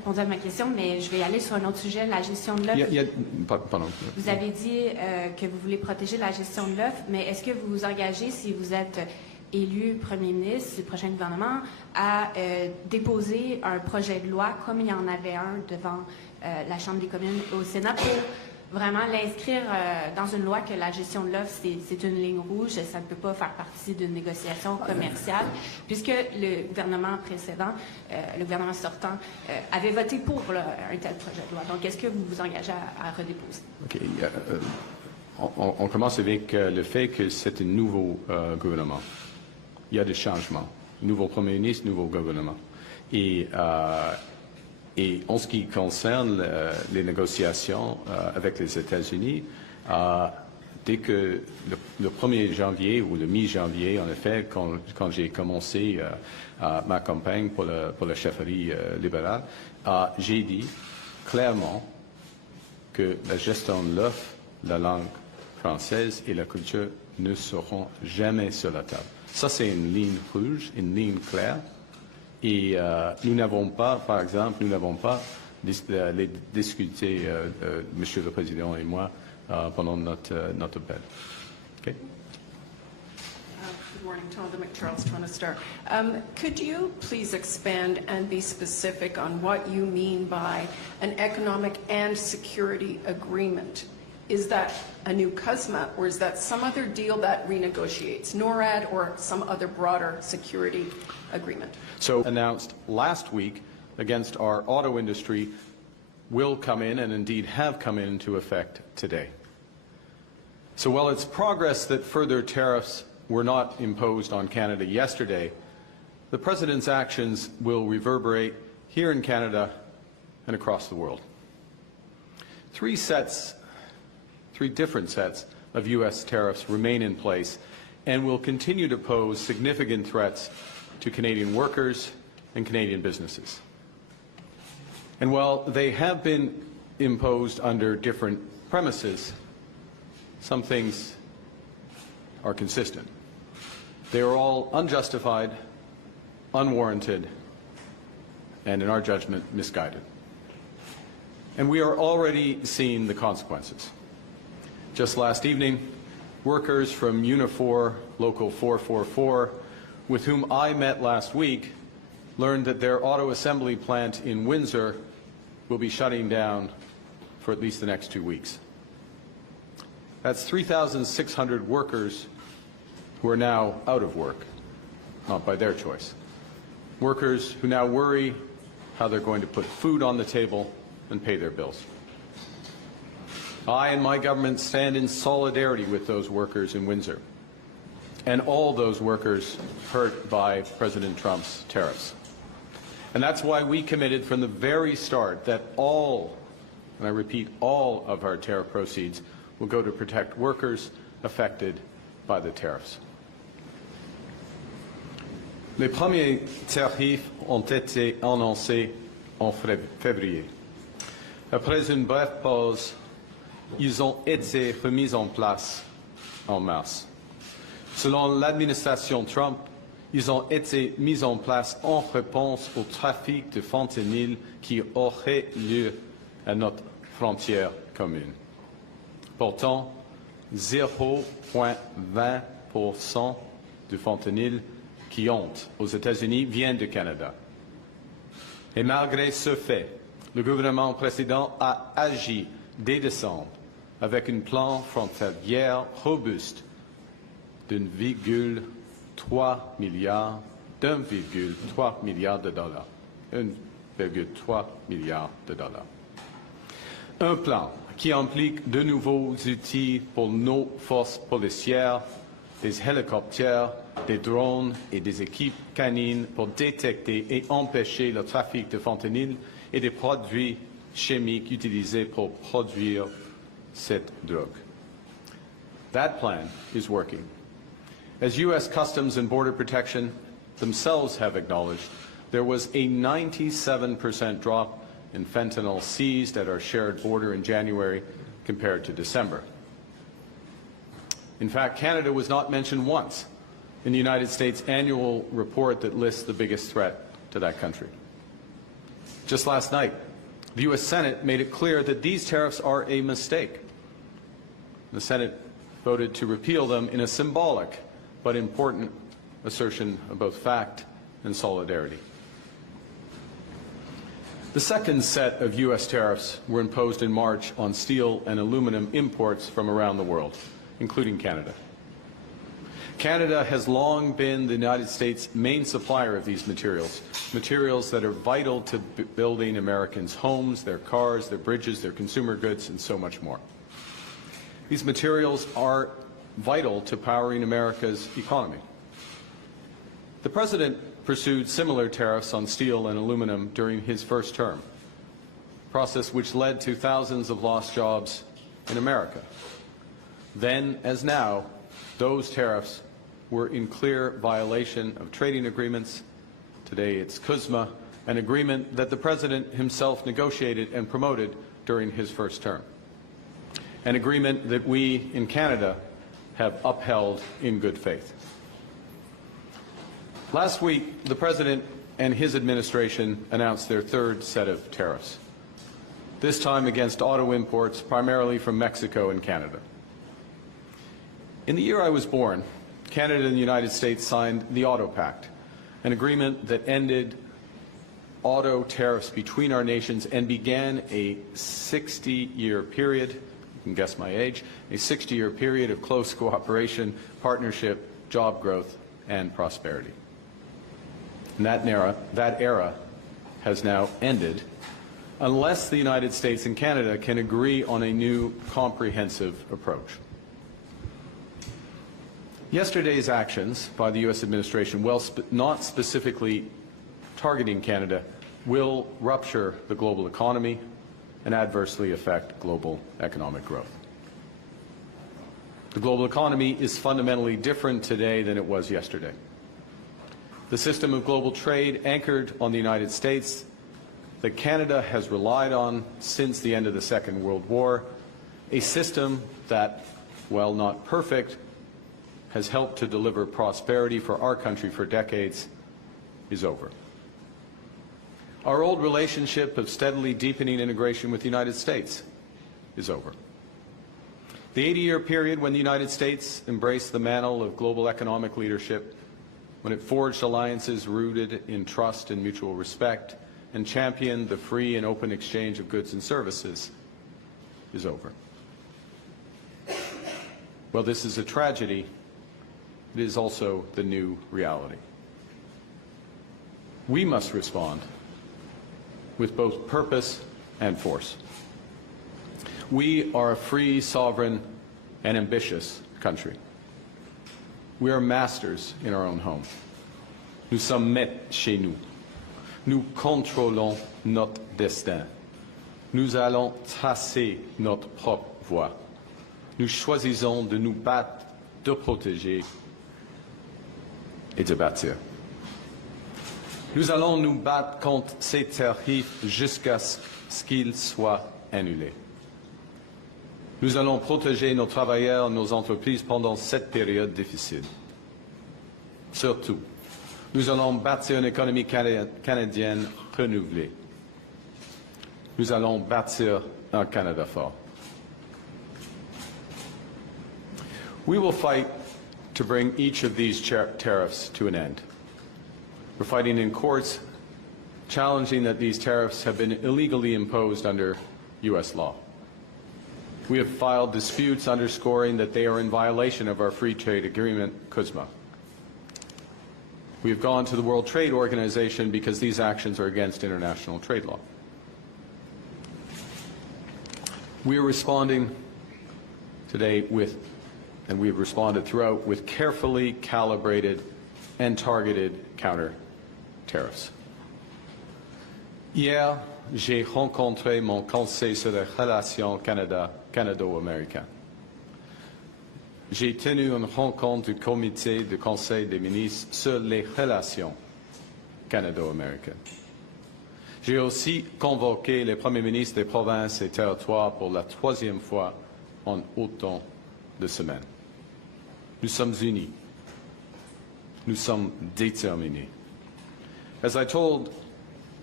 répondu à ma question, mais je vais aller sur un autre sujet, la gestion de l'œuf. Pardon. Vous avez dit que vous voulez protéger la gestion de l'œuf, mais est-ce que vous vous engagez, si vous êtes élu premier ministre du prochain gouvernement, à déposer un projet de loi, comme il y en avait un devant la Chambre des communes au Sénat, pour vraiment l'inscrire dans une loi que la gestion de l'œuf, c'est une ligne rouge, ça ne peut pas faire partie d'une négociation commerciale, puisque le gouvernement précédent, le gouvernement sortant, avait voté pour un tel projet de loi. Donc, est-ce que vous vous engagez à redéposer? OK. On commence avec le fait que c'est un nouveau gouvernement. Il y a des changements. Nouveau premier ministre, nouveau gouvernement. Et en ce qui concerne les négociations avec les États-Unis, dès que le 1er janvier ou le mi-janvier, en effet, quand j'ai commencé ma campagne pour la chefferie libérale, j'ai dit clairement que la gestion de l'œuf, la langue française et la culture ne seront jamais sur la table. Ça, c'est une ligne rouge, une ligne claire. Et nous n'avons pas, par exemple, les discuté, Monsieur le Président et moi, pendant notre appel. Okay? Good morning, Tonda McCharles, Toronto Star. Could you please expand and be specific on what you mean by an economic and security agreement? Is that a new CUSMA, or is that some other deal that renegotiates NORAD or some other broader security agreement? So announced last week against our auto industry will come in, and indeed have come into effect today. So while it's progress that further tariffs were not imposed on Canada yesterday, the President's actions will reverberate here in Canada and across the world. Three different sets of U.S. tariffs remain in place and will continue to pose significant threats to Canadian workers and Canadian businesses. And while they have been imposed under different premises, some things are consistent. They are all unjustified, unwarranted, and in our judgment, misguided. And we are already seeing the consequences. Just last evening, workers from Unifor Local 444, with whom I met last week, learned that their auto assembly plant in Windsor will be shutting down for at least the next 2 weeks. That's 3,600 workers who are now out of work, not by their choice. Workers who now worry how they're going to put food on the table and pay their bills. I and my government stand in solidarity with those workers in Windsor and all those workers hurt by President Trump's tariffs. And that's why we committed from the very start that all, and I repeat, all of our tariff proceeds will go to protect workers affected by the tariffs. Les premiers tarifs ont été annoncés en février. Après une brève pause, ils ont été remis en place en mars. Selon l'administration Trump, ils ont été mis en place en réponse au trafic de fentanyl qui aurait lieu à notre frontière commune. Pourtant, 0,20% du fentanyl qui entre aux États-Unis vient du Canada. Et malgré ce fait, le gouvernement précédent a agi dès décembre avec un plan frontalier robuste d'1,3 milliard de dollars. 1,3 milliard de dollars. Un plan qui implique de nouveaux outils pour nos forces policières, des hélicoptères, des drones et des équipes canines pour détecter et empêcher le trafic de fentanyl et des produits chimiques utilisés pour produire cette drogue. That plan is working. As U.S. Customs and Border Protection themselves have acknowledged, there was a 97% drop in fentanyl seized at our shared border in January compared to December. In fact, Canada was not mentioned once in the United States annual report that lists the biggest threat to that country. Just last night, the U.S. Senate made it clear that these tariffs are a mistake. The Senate voted to repeal them in a symbolic but important assertion of both fact and solidarity. The second set of U.S. tariffs were imposed in March on steel and aluminum imports from around the world, including Canada. Canada has long been the United States' main supplier of these materials, materials that are vital to building Americans' homes, their cars, their bridges, their consumer goods, and so much more. These materials are vital to powering America's economy. The President pursued similar tariffs on steel and aluminum during his first term, a process which led to thousands of lost jobs in America. Then, as now, those tariffs were in clear violation of trading agreements. Today it's CUSMA, an agreement that the President himself negotiated and promoted during his first term. An agreement that we in Canada have upheld in good faith. Last week, the President and his administration announced their third set of tariffs, this time against auto imports primarily from Mexico and Canada. In the year I was born, Canada and the United States signed the Auto Pact, an agreement that ended auto tariffs between our nations and began a 60-year period, you can guess my age, a 60-year period of close cooperation, partnership, job growth, and prosperity. And that era has now ended unless the United States and Canada can agree on a new comprehensive approach. Yesterday's actions by the U.S. administration, while not specifically targeting Canada, will rupture the global economy and adversely affect global economic growth. The global economy is fundamentally different today than it was yesterday. The system of global trade anchored on the United States that Canada has relied on since the end of the Second World War, a system that, while not perfect, has helped to deliver prosperity for our country for decades, is over. Our old relationship of steadily deepening integration with the United States is over. The 80-year period when the United States embraced the mantle of global economic leadership, when it forged alliances rooted in trust and mutual respect, and championed the free and open exchange of goods and services, is over. Well, this is a tragedy. It is also the new reality. We must respond with both purpose and force. We are a free, sovereign, and ambitious country. We are masters in our own home. Nous sommes maîtres chez nous. Nous contrôlons notre destin. Nous allons tracer notre propre voie. Nous choisissons de nous battre, de protéger et de bâtir. Nous allons nous battre contre ces tarifs jusqu'à ce qu'ils soient annulés. Nous allons protéger nos travailleurs, nos entreprises pendant cette période difficile. Surtout, nous allons bâtir une économie canadienne renouvelée. Nous allons bâtir un Canada fort. We will fight to bring each of these tariffs to an end. We're fighting in courts, challenging that these tariffs have been illegally imposed under U.S. law. We have filed disputes underscoring that they are in violation of our free trade agreement, CUSMA. We have gone to the World Trade Organization because these actions are against international trade law. We are responding today with, and we have responded throughout, with carefully calibrated and targeted counter tariffs. Hier, j'ai rencontré mon conseil sur les relations canado-américaines. J'ai tenu une rencontre du comité du Conseil des ministres sur les relations canado-américaines. J'ai aussi convoqué les premiers ministres des provinces et territoires pour la troisième fois en autant de semaines. Nous sommes unis. Nous sommes déterminés. As I told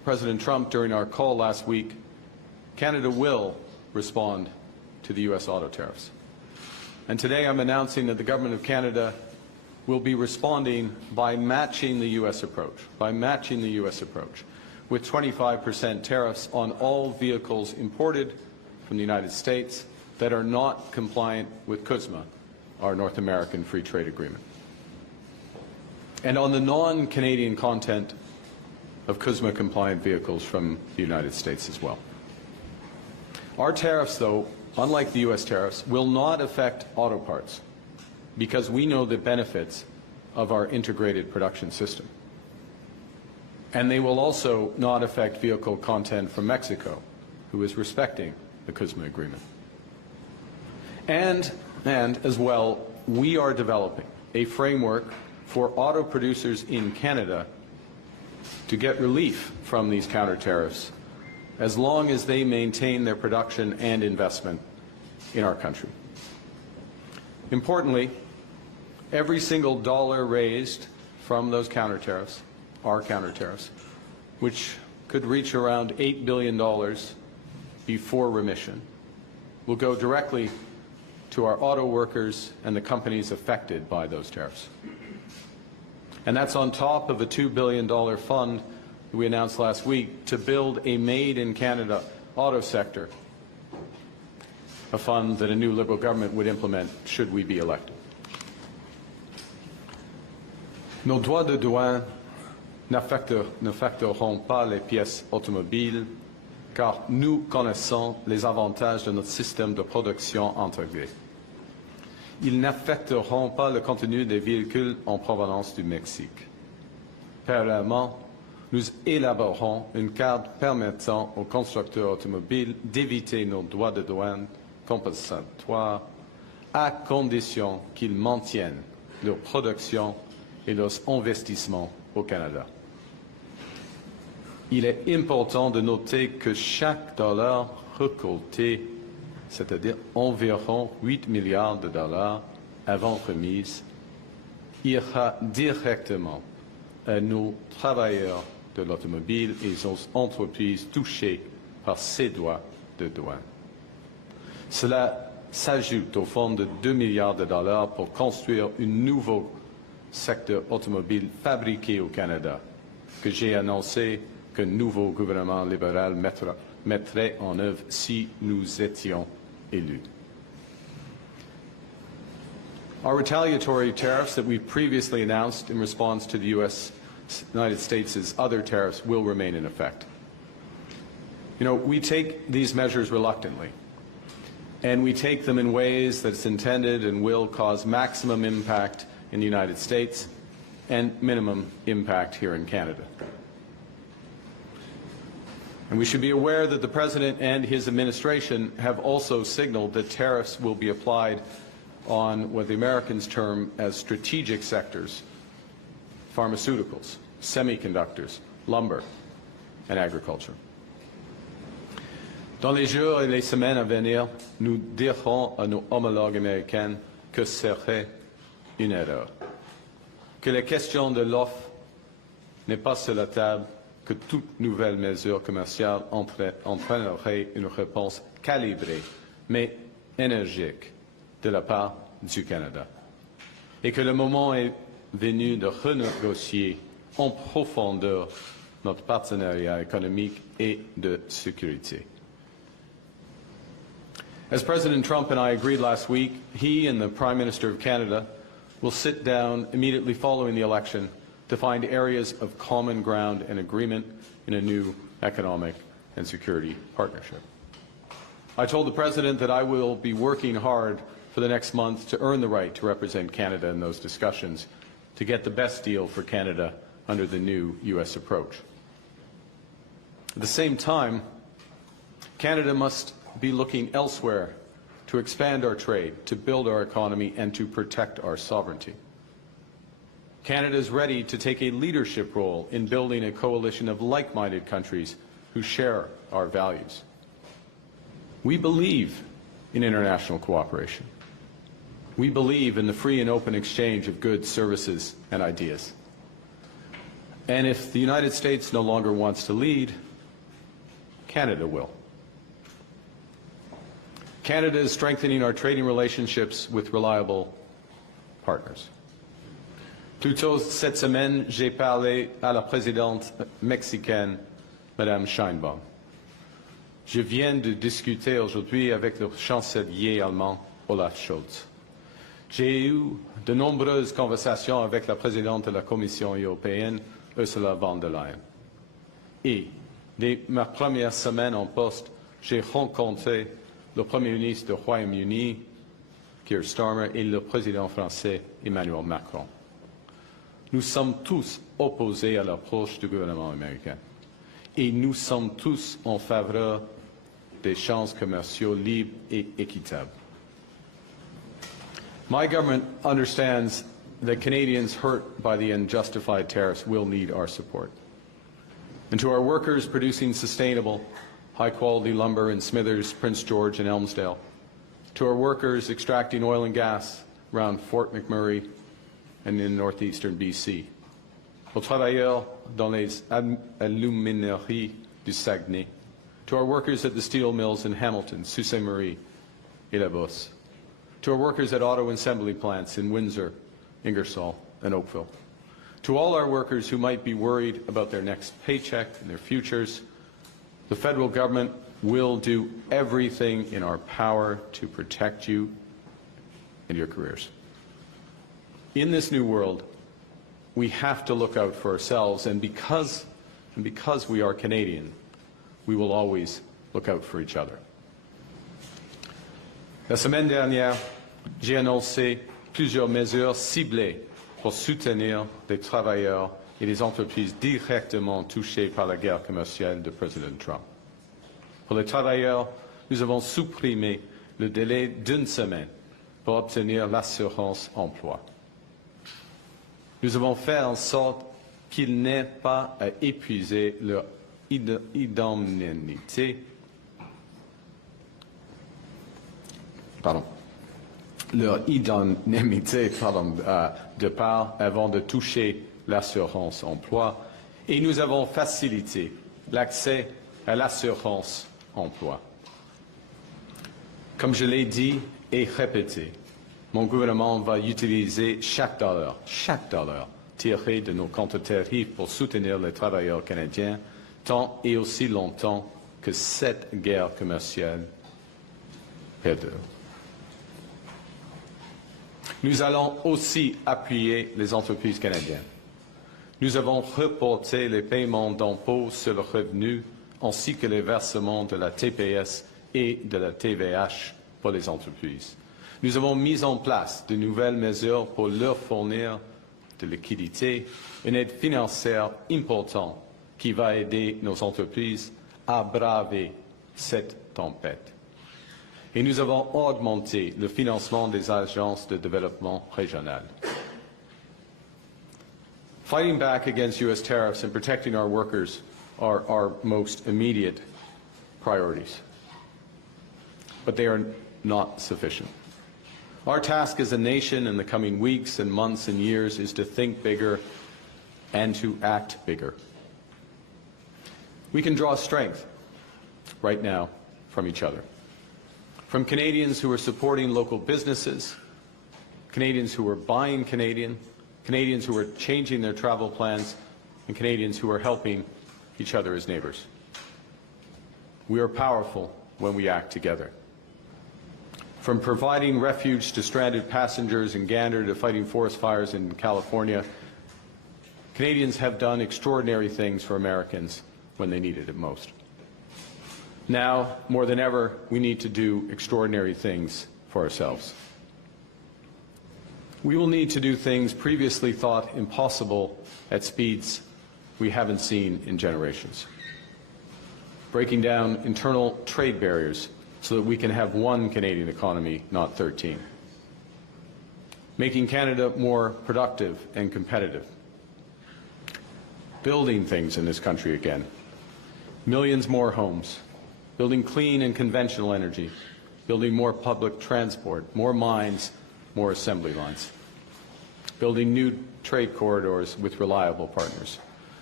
President Trump during our call last week, Canada will respond to the U.S. auto tariffs. And today I'm announcing that the Government of Canada will be responding by matching the U.S. approach, with 25% tariffs on all vehicles imported from the United States that are not compliant with CUSMA, our North American Free Trade Agreement. And on the non-Canadian content of CUSMA-compliant vehicles from the United States as well. Our tariffs, though, unlike the U.S. tariffs, will not affect auto parts because we know the benefits of our integrated production system. And they will also not affect vehicle content from Mexico, who is respecting the CUSMA agreement. And as well, we are developing a framework for auto producers in Canada to get relief from these counter tariffs as long as they maintain their production and investment in our country. Importantly, every single dollar raised from those counter tariffs, our counter tariffs, which could reach around $8 billion before remission, will go directly to our auto workers and the companies affected by those tariffs. And that's on top of a $2 billion fund that we announced last week to build a made-in-Canada auto sector, a fund that a new Liberal government would implement should we be elected. Nos droits de douane n'affecteront pas les pièces automobiles car nous connaissons les avantages de notre système de production intégré. Ils n'affecteront pas le contenu des véhicules en provenance du Mexique. Parallèlement, nous élaborerons une carte permettant aux constructeurs automobiles d'éviter nos droits de douane compensatoires à condition qu'ils maintiennent leur production et leurs investissements au Canada. Il est important de noter que chaque dollar récolté, c'est-à-dire environ 8 milliards de dollars avant remise, ira directement à nos travailleurs de l'automobile et aux entreprises touchées par ces droits de douane. Cela s'ajoute au fonds de 2 milliards de dollars pour construire un nouveau secteur automobile fabriqué au Canada, que j'ai annoncé qu'un nouveau gouvernement libéral mettrait en œuvre si nous étions élus. Our retaliatory tariffs that we previously announced in response to the United States' other tariffs will remain in effect. You know, we take these measures reluctantly, and we take them in ways that's intended and will cause maximum impact in the United States and minimum impact here in Canada. And we should be aware that the President and his administration have also signaled that tariffs will be applied on what the Americans term as strategic sectors: pharmaceuticals, semiconductors, lumber, and agriculture. Dans les jours et les semaines à venir, nous dirons à nos homologues américains que ce serait une erreur, que la question de l'offre n'est pas sur la table, que toute nouvelle mesure commerciale entraînerait une réponse calibrée, mais énergique, de la part du Canada, et que le moment est venu de renégocier en profondeur notre partenariat économique et de sécurité. As President Trump and I agreed last week, he and the Prime Minister of Canada will sit down immediately following the election to find areas of common ground and agreement in a new economic and security partnership. I told the President that I will be working hard for the next month to earn the right to represent Canada in those discussions to get the best deal for Canada under the new U.S. approach. At the same time, Canada must be looking elsewhere to expand our trade, to build our economy, and to protect our sovereignty. Canada is ready to take a leadership role in building a coalition of like-minded countries who share our values. We believe in international cooperation. We believe in the free and open exchange of goods, services, and ideas. And if the United States no longer wants to lead, Canada will. Canada is strengthening our trading relationships with reliable partners. Plus tôt cette semaine, j'ai parlé à la présidente mexicaine, Madame Sheinbaum. Je viens de discuter aujourd'hui avec le chancelier allemand, Olaf Scholz. J'ai eu de nombreuses conversations avec la présidente de la Commission européenne, Ursula von der Leyen. Et dès ma première semaine en poste, j'ai rencontré le Premier ministre du Royaume-Uni, Keir Starmer, et le président français, Emmanuel Macron. Nous sommes tous opposés à l'approche du gouvernement américain. Et nous sommes tous en faveur des échanges commerciaux libres et équitables. My government understands that Canadians hurt by the unjustified tariffs will need our support. And to our workers producing sustainable, high-quality lumber in Smithers, Prince George and Elmsdale, to our workers extracting oil and gas around Fort McMurray and in northeastern BC, aux travailleurs dans les alumineries du Saguenay, to our workers at the steel mills in Hamilton, Sault Ste. Marie, et La Bosse, to our workers at auto assembly plants in Windsor, Ingersoll, and Oakville, to all our workers who might be worried about their next paycheck and their futures, the federal government will do everything in our power to protect you and your careers. In this new world, we have to look out for ourselves, and because we are Canadian, we will always look out for each other. La semaine dernière, j'ai annoncé plusieurs mesures ciblées pour soutenir les travailleurs et les entreprises directement touchées par la guerre commerciale de Président Trump. Pour les travailleurs, nous avons supprimé le délai d'une semaine pour obtenir l'assurance emploi. Nous avons fait en sorte qu'ils n'aient pas à épuiser leur indemnité. De part avant de toucher l'assurance emploi, et nous avons facilité l'accès à l'assurance emploi. Comme je l'ai dit et répété, mon gouvernement va utiliser chaque dollar tiré de nos comptes tarifs pour soutenir les travailleurs canadiens tant et aussi longtemps que cette guerre commerciale perdure. Nous allons aussi appuyer les entreprises canadiennes. Nous avons reporté les paiements d'impôts sur le revenu ainsi que les versements de la TPS et de la TVH pour les entreprises. Nous avons mis en place de nouvelles mesures pour leur fournir de liquidités, une aide financière importante qui va aider nos entreprises à braver cette tempête. Et nous avons augmenté le financement des agences de développement régionales. Fighting back against U.S. tariffs and protecting our workers are our most immediate priorities. But they are not sufficient. Our task as a nation in the coming weeks and months and years is to think bigger and to act bigger. We can draw strength right now from each other. From Canadians who are supporting local businesses, Canadians who are buying Canadian, Canadians who are changing their travel plans, and Canadians who are helping each other as neighbors. We are powerful when we act together. From providing refuge to stranded passengers in Gander to fighting forest fires in California, Canadians have done extraordinary things for Americans when they needed it most. Now, more than ever, we need to do extraordinary things for ourselves. We will need to do things previously thought impossible at speeds we haven't seen in generations. Breaking down internal trade barriers so that we can have one Canadian economy, not 13. Making Canada more productive and competitive. Building things in this country again. Millions more homes. Building clean and conventional energy, building more public transport, more mines, more assembly lines, building new trade corridors with reliable partners,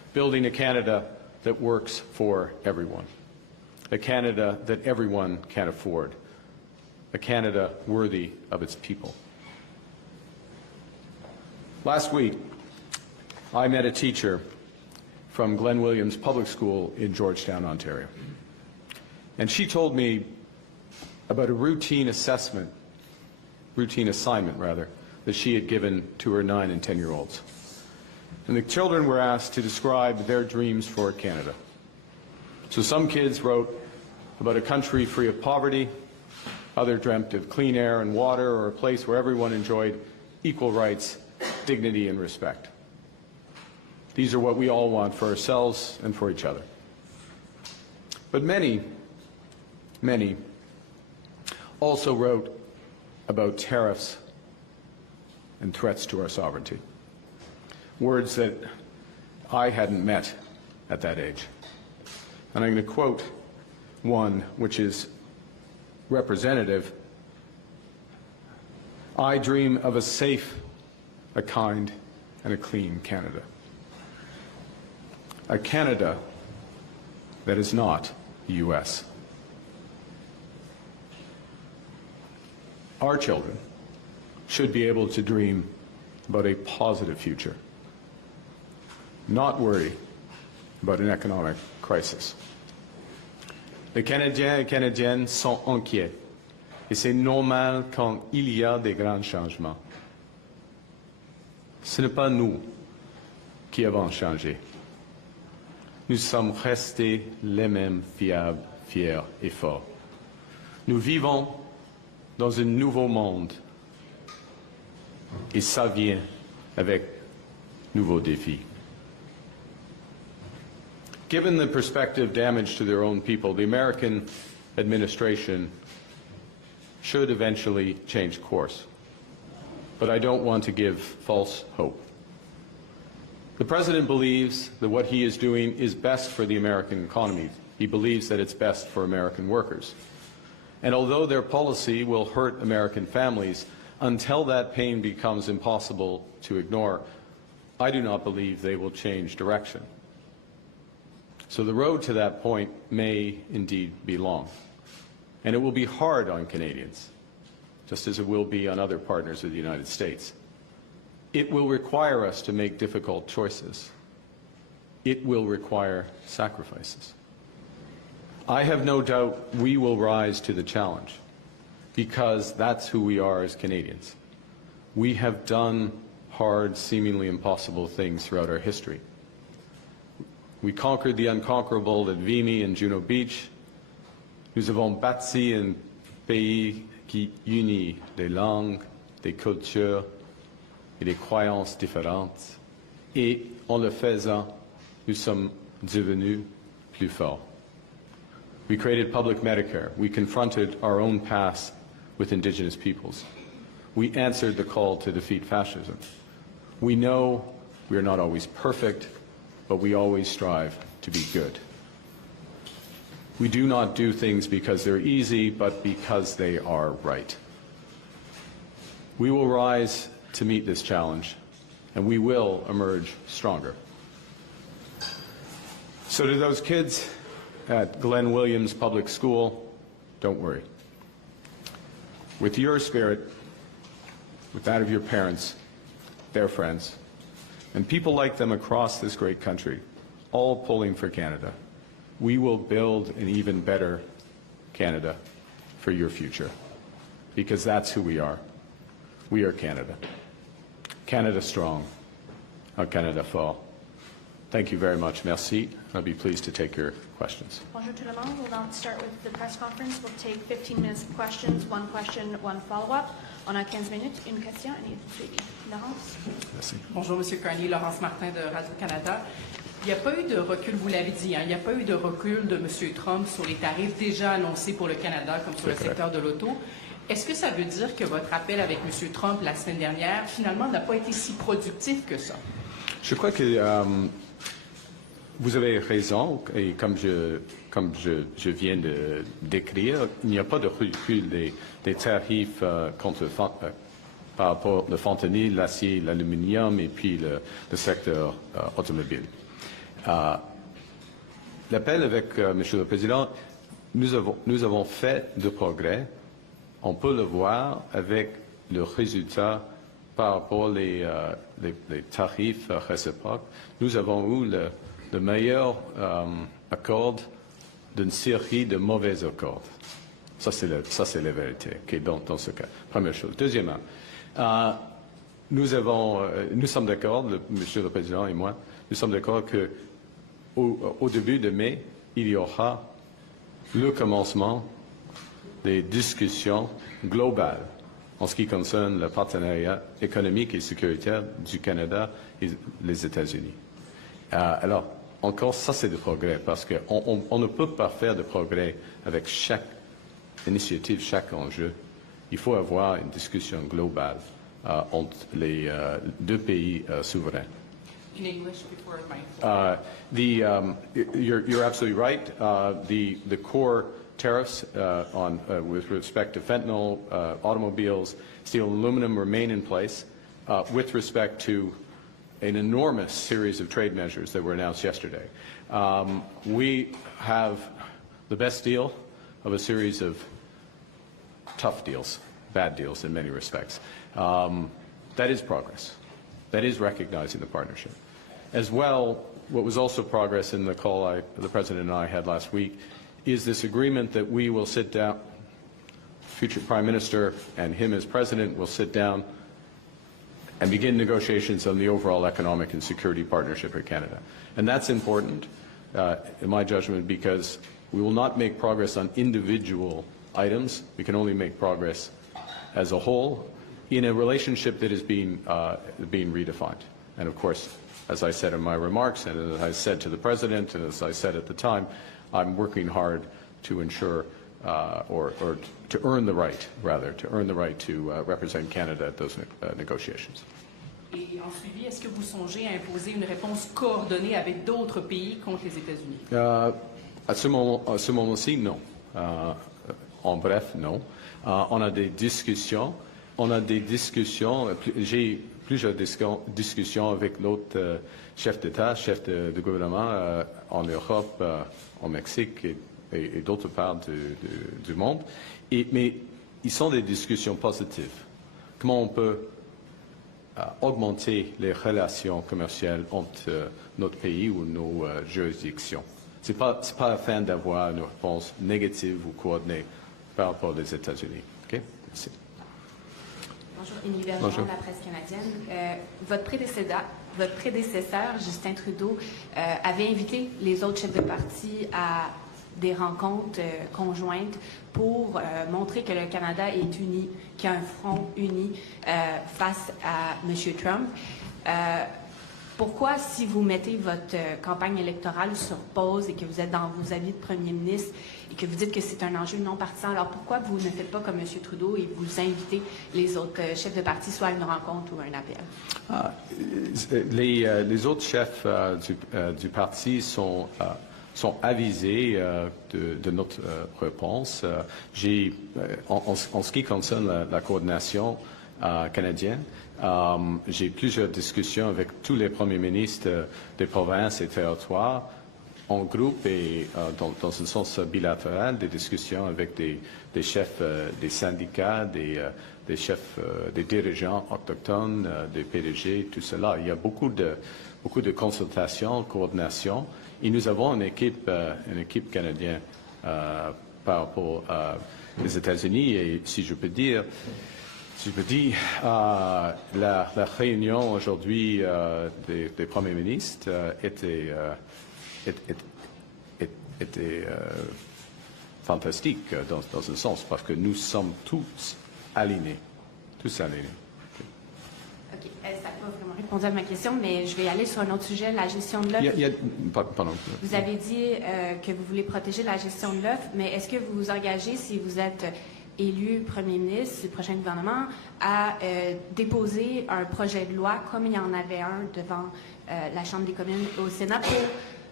building a Canada that works for everyone, a Canada that everyone can afford, a Canada worthy of its people. Last week, I met a teacher from Glen Williams Public School in Georgetown, Ontario. And she told me about a routine assignment, that she had given to her 9- and 10-year-olds. And the children were asked to describe their dreams for Canada. So some kids wrote about a country free of poverty, others dreamt of clean air and water, or a place where everyone enjoyed equal rights, dignity, and respect. These are what we all want for ourselves and for each other. But many also wrote about tariffs and threats to our sovereignty, words that I hadn't met at that age. And I'm going to quote one which is representative. I dream of a safe, a kind, and a clean Canada. A Canada that is not the U.S. Our children should be able to dream about a positive future, not worry about an economic crisis. Les Canadiens et Canadiennes sont inquiets, et c'est normal quand il y a des grands changements. Ce n'est pas nous qui avons changé. Nous sommes restés les mêmes fiables, fiers et forts. Nous vivons dans un nouveau monde, et ça vient avec nouveaux défis. Given the prospective damage to their own people, the American administration should eventually change course. But I don't want to give false hope. The President believes that what he is doing is best for the American economy. He believes that it's best for American workers. And although their policy will hurt American families, until that pain becomes impossible to ignore, I do not believe they will change direction. So the road to that point may indeed be long. And it will be hard on Canadians, just as it will be on other partners of the United States. It will require us to make difficult choices. It will require sacrifices. I have no doubt we will rise to the challenge, because that's who we are as Canadians. We have done hard, seemingly impossible things throughout our history. We conquered the unconquerable at Vimy and Juno Beach. Nous avons bâti un pays qui unit des langues, des cultures et des croyances différentes. Et en le faisant, nous sommes devenus plus forts. We created public Medicare. We confronted our own past with Indigenous peoples. We answered the call to defeat fascism. We know we are not always perfect, but we always strive to be good. We do not do things because they're easy, but because they are right. We will rise to meet this challenge, and we will emerge stronger. So to those kids at Glen Williams Public School, don't worry. With your spirit, with that of your parents, their friends, and people like them across this great country, all pulling for Canada, we will build an even better Canada for your future, because that's who we are. We are Canada. Canada strong, un Canada fort. Thank you very much. Merci. I'll be pleased to take your questions. Bonjour tout le monde. We'll now start with the press conference. We'll take 15 minutes of questions, one question, one follow-up. On a 15 minutes, une question et une suivi. Laurence? Merci. Bonjour, M. Carney. Laurence Martin de Radio-Canada. Il n'y a pas eu de recul, vous l'avez dit, hein, il n'y a pas eu de recul de M. Trump sur les tarifs déjà annoncés pour le Canada, comme sur le secteur de l'auto. Est-ce que ça veut dire que votre appel avec M. Trump la semaine dernière, finalement, n'a pas été si productif que ça? Je crois que vous avez raison, et comme je viens de décrire, il n'y a pas de recul des tarifs par rapport au fentanyl, l'acier, l'aluminium et puis le secteur automobile. L'appel avec Monsieur le Président, nous avons fait de progrès. On peut le voir avec le résultat par rapport les tarifs réciproques. Nous avons eu le meilleur accord d'une série de mauvais accords. Ça, c'est la vérité dans ce cas. Première chose. Deuxièmement, nous sommes d'accord, Monsieur le Président et moi, nous sommes d'accord qu'au début de mai, il y aura le commencement des discussions globales en ce qui concerne le partenariat économique et sécuritaire du Canada et les États-Unis. Alors, encore, ça c'est du progrès, parce qu'on ne peut pas faire de progrès avec chaque initiative, chaque enjeu. Il faut avoir une discussion globale entre les deux pays souverains. In English before my... You're absolutely right. The core tariffs with respect to fentanyl, automobiles, steel and aluminum remain in place. With respect to an enormous series of trade measures that were announced yesterday. We have the best deal of a series of tough deals, bad deals in many respects. That is progress. That is recognizing the partnership. As well, what was also progress in the call the President and I had last week is this agreement that we will sit down, future Prime Minister and him as President will sit down and begin negotiations on the overall economic and security partnership with Canada. And that's important, in my judgment, because we will not make progress on individual items. We can only make progress as a whole in a relationship that is being redefined. And of course, as I said in my remarks, and as I said to the President, and as I said at the time, I'm working hard to ensure, or to earn the right, rather, to represent Canada at those negotiations. Et en suivi, est-ce que vous songez à imposer une réponse coordonnée avec d'autres pays contre les États-Unis? À ce moment-ci, non. En bref, non. On a des discussions. J'ai plusieurs discussions avec d'autres chefs d'État, chefs de gouvernement en Europe, au Mexique et d'autres parts du monde. Mais ils sont des discussions positives. Comment on peut augmenter les relations commerciales entre notre pays ou nos juridictions. Ce n'est pas afin d'avoir une réponse négative ou coordonnée par rapport aux États-Unis. Okay? Merci. Bonjour, Émilie Bergeron de la presse canadienne. Votre prédécesseur, Justin Trudeau, avait invité les autres chefs de parti à des rencontres conjointes pour montrer que le Canada est uni, qu'il y a un front uni face à M. Trump. Pourquoi, si vous mettez votre campagne électorale sur pause et que vous êtes dans vos avis de premier ministre et que vous dites que c'est un enjeu non partisan, alors pourquoi vous ne faites pas comme M. Trudeau et vous invitez les autres chefs de parti soit à une rencontre ou à un appel? Les autres chefs du parti sont avisés de notre réponse. En ce qui concerne la coordination canadienne, j'ai plusieurs discussions avec tous les premiers ministres des provinces et territoires en groupe et dans un sens bilatéral, des discussions avec des chefs des syndicats, des chefs, des dirigeants autochtones, des PDG, tout cela. Il y a beaucoup de consultations, coordination. Et nous avons une équipe canadienne par rapport aux États-Unis. Et si je peux dire, la réunion aujourd'hui des premiers ministres était fantastique dans un sens, parce que nous sommes tous alignés. OK. Ça n'a pas vraiment répondu à ma question, mais je vais aller sur un autre sujet, la gestion de l'œuf. Pardon. Vous avez dit que vous voulez protéger la gestion de l'œuf, mais est-ce que vous vous engagez, si vous êtes élu premier ministre du prochain gouvernement, à déposer un projet de loi, comme il y en avait un devant la Chambre des communes au Sénat, pour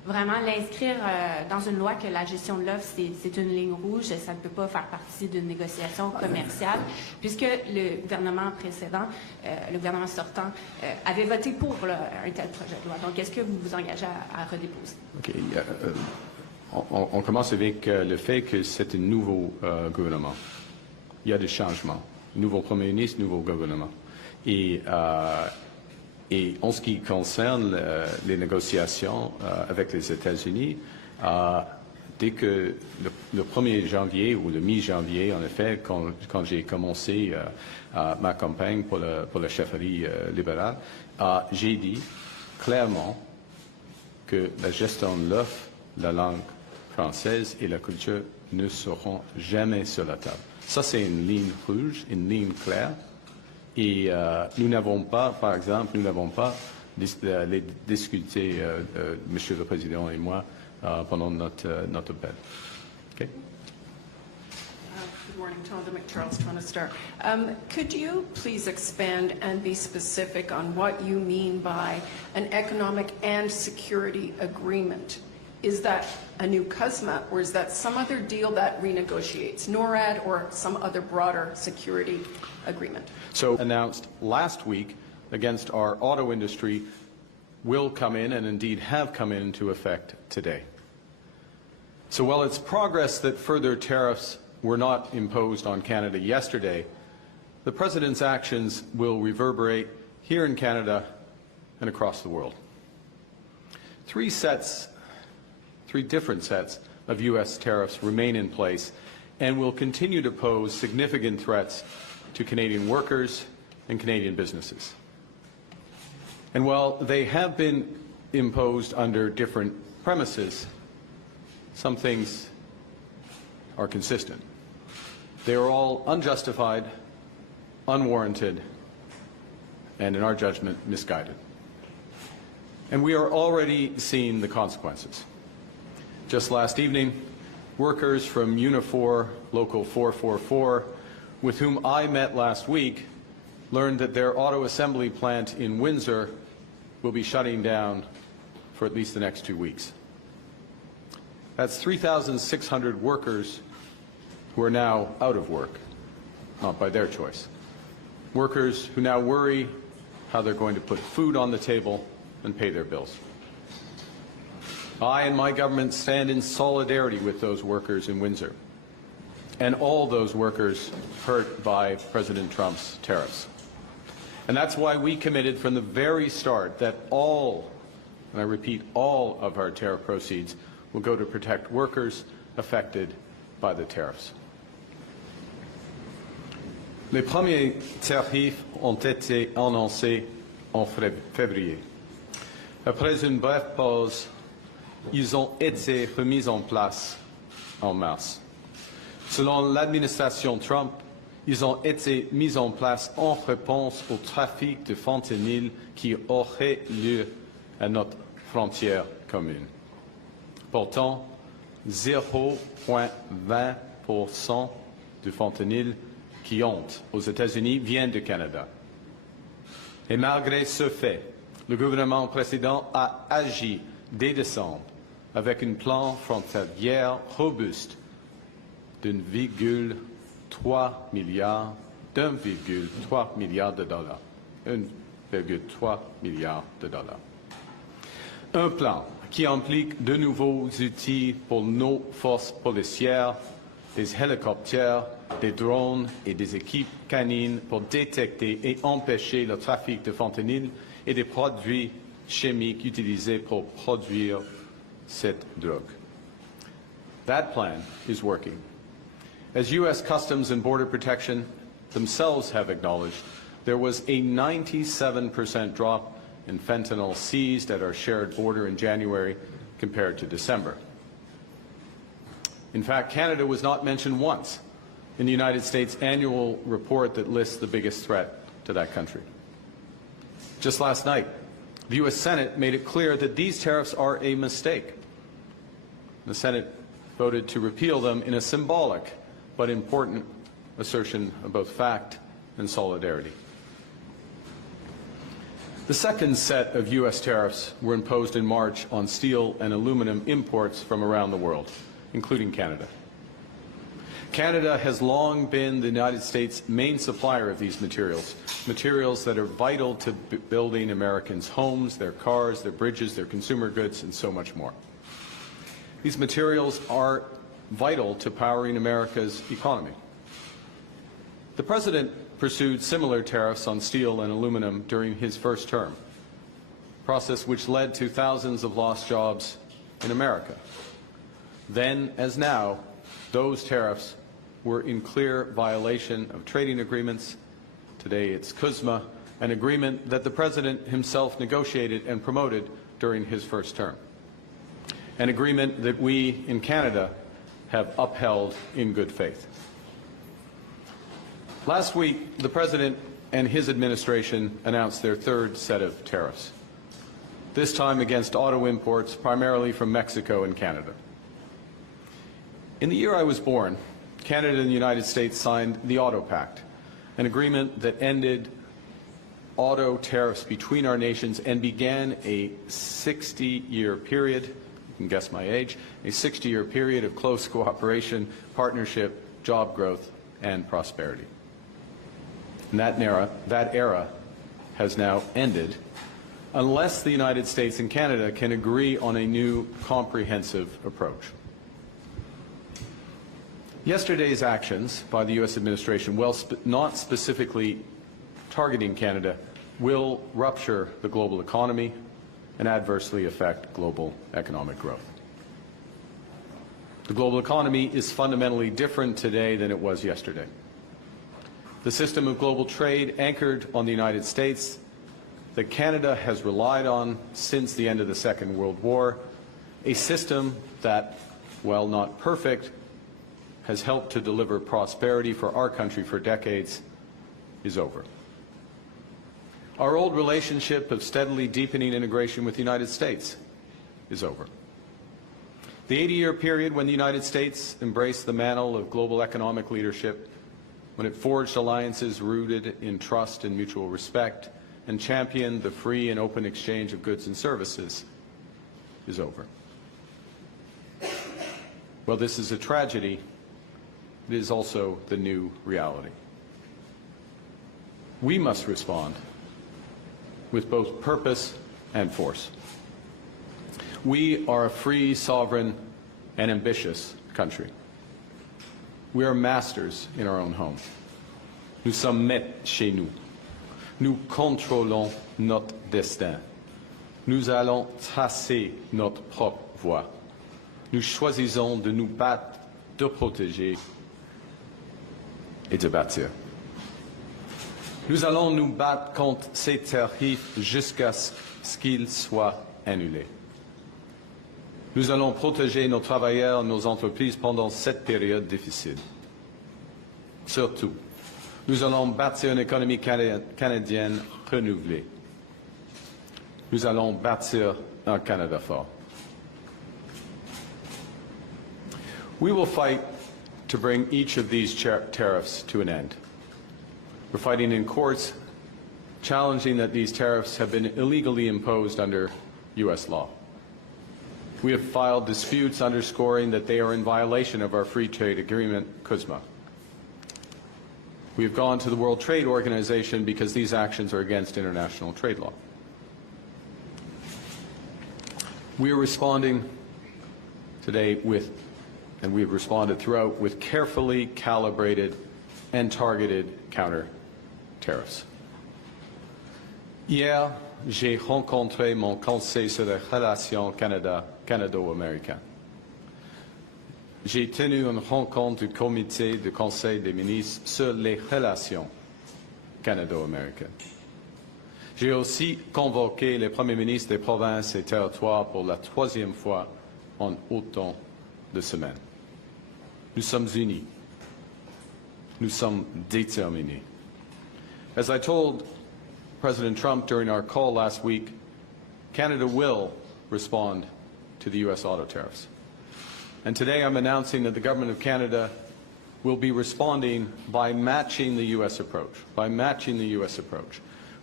vraiment l'inscrire dans une loi que la gestion de l'offre, c'est une ligne rouge, ça ne peut pas faire partie d'une négociation commerciale, puisque le gouvernement précédent, le gouvernement sortant, avait voté pour un tel projet de loi. Donc, est-ce que vous vous engagez à redéposer? OK. On commence avec le fait que c'est un nouveau gouvernement. Il y a des changements. Nouveau Premier ministre, nouveau gouvernement. Et en ce qui concerne les négociations avec les États-Unis, dès que le 1er janvier ou le mi-janvier, en effet, quand j'ai commencé ma campagne pour la chefferie libérale, j'ai dit clairement que la gestion de l'offre, la langue française et la culture ne seront jamais sur la table. Ça, c'est une ligne rouge, une ligne claire. Et nous n'avons pas, par exemple, les discuté, Monsieur le Président et moi, pendant notre appel. Okay? Good morning, Tonda McCharles, Toronto Star. Could you please expand and be specific on what you mean by an economic and security agreement? Is that a new CUSMA, or is that some other deal that renegotiates NORAD or some other broader security agreement? So announced last week against our auto industry will come in and indeed have come into effect today. So while it's progress that further tariffs were not imposed on Canada yesterday, the President's actions will reverberate here in Canada and across the world. Three different sets of U.S. tariffs remain in place and will continue to pose significant threats to Canadian workers and Canadian businesses. And while they have been imposed under different premises, some things are consistent. They are all unjustified, unwarranted, and in our judgment, misguided. And we are already seeing the consequences. Just last evening, workers from Unifor Local 444, with whom I met last week, learned that their auto assembly plant in Windsor will be shutting down for at least the next 2 weeks. That's 3,600 workers who are now out of work, not by their choice. Workers who now worry how they're going to put food on the table and pay their bills. I and my government stand in solidarity with those workers in Windsor and all those workers hurt by President Trump's tariffs. And that's why we committed from the very start that all, and I repeat, all of our tariff proceeds will go to protect workers affected by the tariffs. Les premiers tarifs ont été annoncés en février. Après une brève pause, ils ont été remis en place en mars. Selon l'administration Trump, ils ont été mis en place en réponse au trafic de fentanyl qui aurait lieu à notre frontière commune. Pourtant, 0,20% du fentanyl qui entre aux États-Unis vient du Canada. Et malgré ce fait, le gouvernement précédent a agi dès décembre avec un plan frontalier robuste d'1,3 milliard de dollars. 1,3 milliard de dollars. Un plan qui implique de nouveaux outils pour nos forces policières, des hélicoptères, des drones et des équipes canines pour détecter et empêcher le trafic de fentanyl et des produits chimiques utilisés pour produire cette drogue. That plan is working. As U.S. Customs and Border Protection themselves have acknowledged, there was a 97% drop in fentanyl seized at our shared border in January compared to December. In fact, Canada was not mentioned once in the United States annual report that lists the biggest threat to that country. Just last night, the U.S. Senate made it clear that these tariffs are a mistake. The Senate voted to repeal them in a symbolic but important assertion of both fact and solidarity. The second set of U.S. tariffs were imposed in March on steel and aluminum imports from around the world, including Canada. Canada has long been the United States' main supplier of these materials, materials that are vital to building Americans' homes, their cars, their bridges, their consumer goods, and so much more. These materials are vital to powering America's economy. The President pursued similar tariffs on steel and aluminum during his first term, a process which led to thousands of lost jobs in America. Then, as now, those tariffs were in clear violation of trading agreements. Today it's CUSMA, an agreement that the President himself negotiated and promoted during his first term. An agreement that we in Canada have upheld in good faith. Last week, the President and his administration announced their third set of tariffs, this time against auto imports primarily from Mexico and Canada. In the year I was born, Canada and the United States signed the Auto Pact, an agreement that ended auto tariffs between our nations and began a 60-year period, you can guess my age, a 60-year period of close cooperation, partnership, job growth, and prosperity. And that era has now ended unless the United States and Canada can agree on a new comprehensive approach. Yesterday's actions by the U.S. administration, while not specifically targeting Canada, will rupture the global economy and adversely affect global economic growth. The global economy is fundamentally different today than it was yesterday. The system of global trade anchored on the United States that Canada has relied on since the end of the Second World War, a system that, while not perfect, has helped to deliver prosperity for our country for decades, is over. Our old relationship of steadily deepening integration with the United States is over. The 80-year period when the United States embraced the mantle of global economic leadership, when it forged alliances rooted in trust and mutual respect, and championed the free and open exchange of goods and services, is over. Well, this is a tragedy. It is also the new reality. We must respond with both purpose and force. We are a free, sovereign, and ambitious country. We are masters in our own home. Nous sommes maîtres chez nous. Nous contrôlons notre destin. Nous allons tracer notre propre voie. Nous choisissons de nous battre, de protéger et de bâtir. Nous allons nous battre contre ces tarifs jusqu'à ce qu'ils soient annulés. Nous allons protéger nos travailleurs, nos entreprises pendant cette période difficile. Surtout, nous allons bâtir une économie canadienne renouvelée. Nous allons bâtir un Canada fort. We will fight to bring each of these tariffs to an end. We're fighting in courts, challenging that these tariffs have been illegally imposed under U.S. law. We have filed disputes underscoring that they are in violation of our free trade agreement, CUSMA. We have gone to the World Trade Organization because these actions are against international trade law. We are responding today with, and we have responded throughout, with carefully calibrated and targeted counter tariffs. Hier, j'ai rencontré mon conseil sur les relations canado-américaines. J'ai tenu une rencontre du comité du Conseil des ministres sur les relations canado-américaines. J'ai aussi convoqué les premiers ministres des provinces et territoires pour la troisième fois en autant de semaines. Nous sommes unis. Nous sommes déterminés. As I told President Trump during our call last week, Canada will respond to the U.S. auto tariffs. And today I'm announcing that the Government of Canada will be responding by matching the U.S. approach,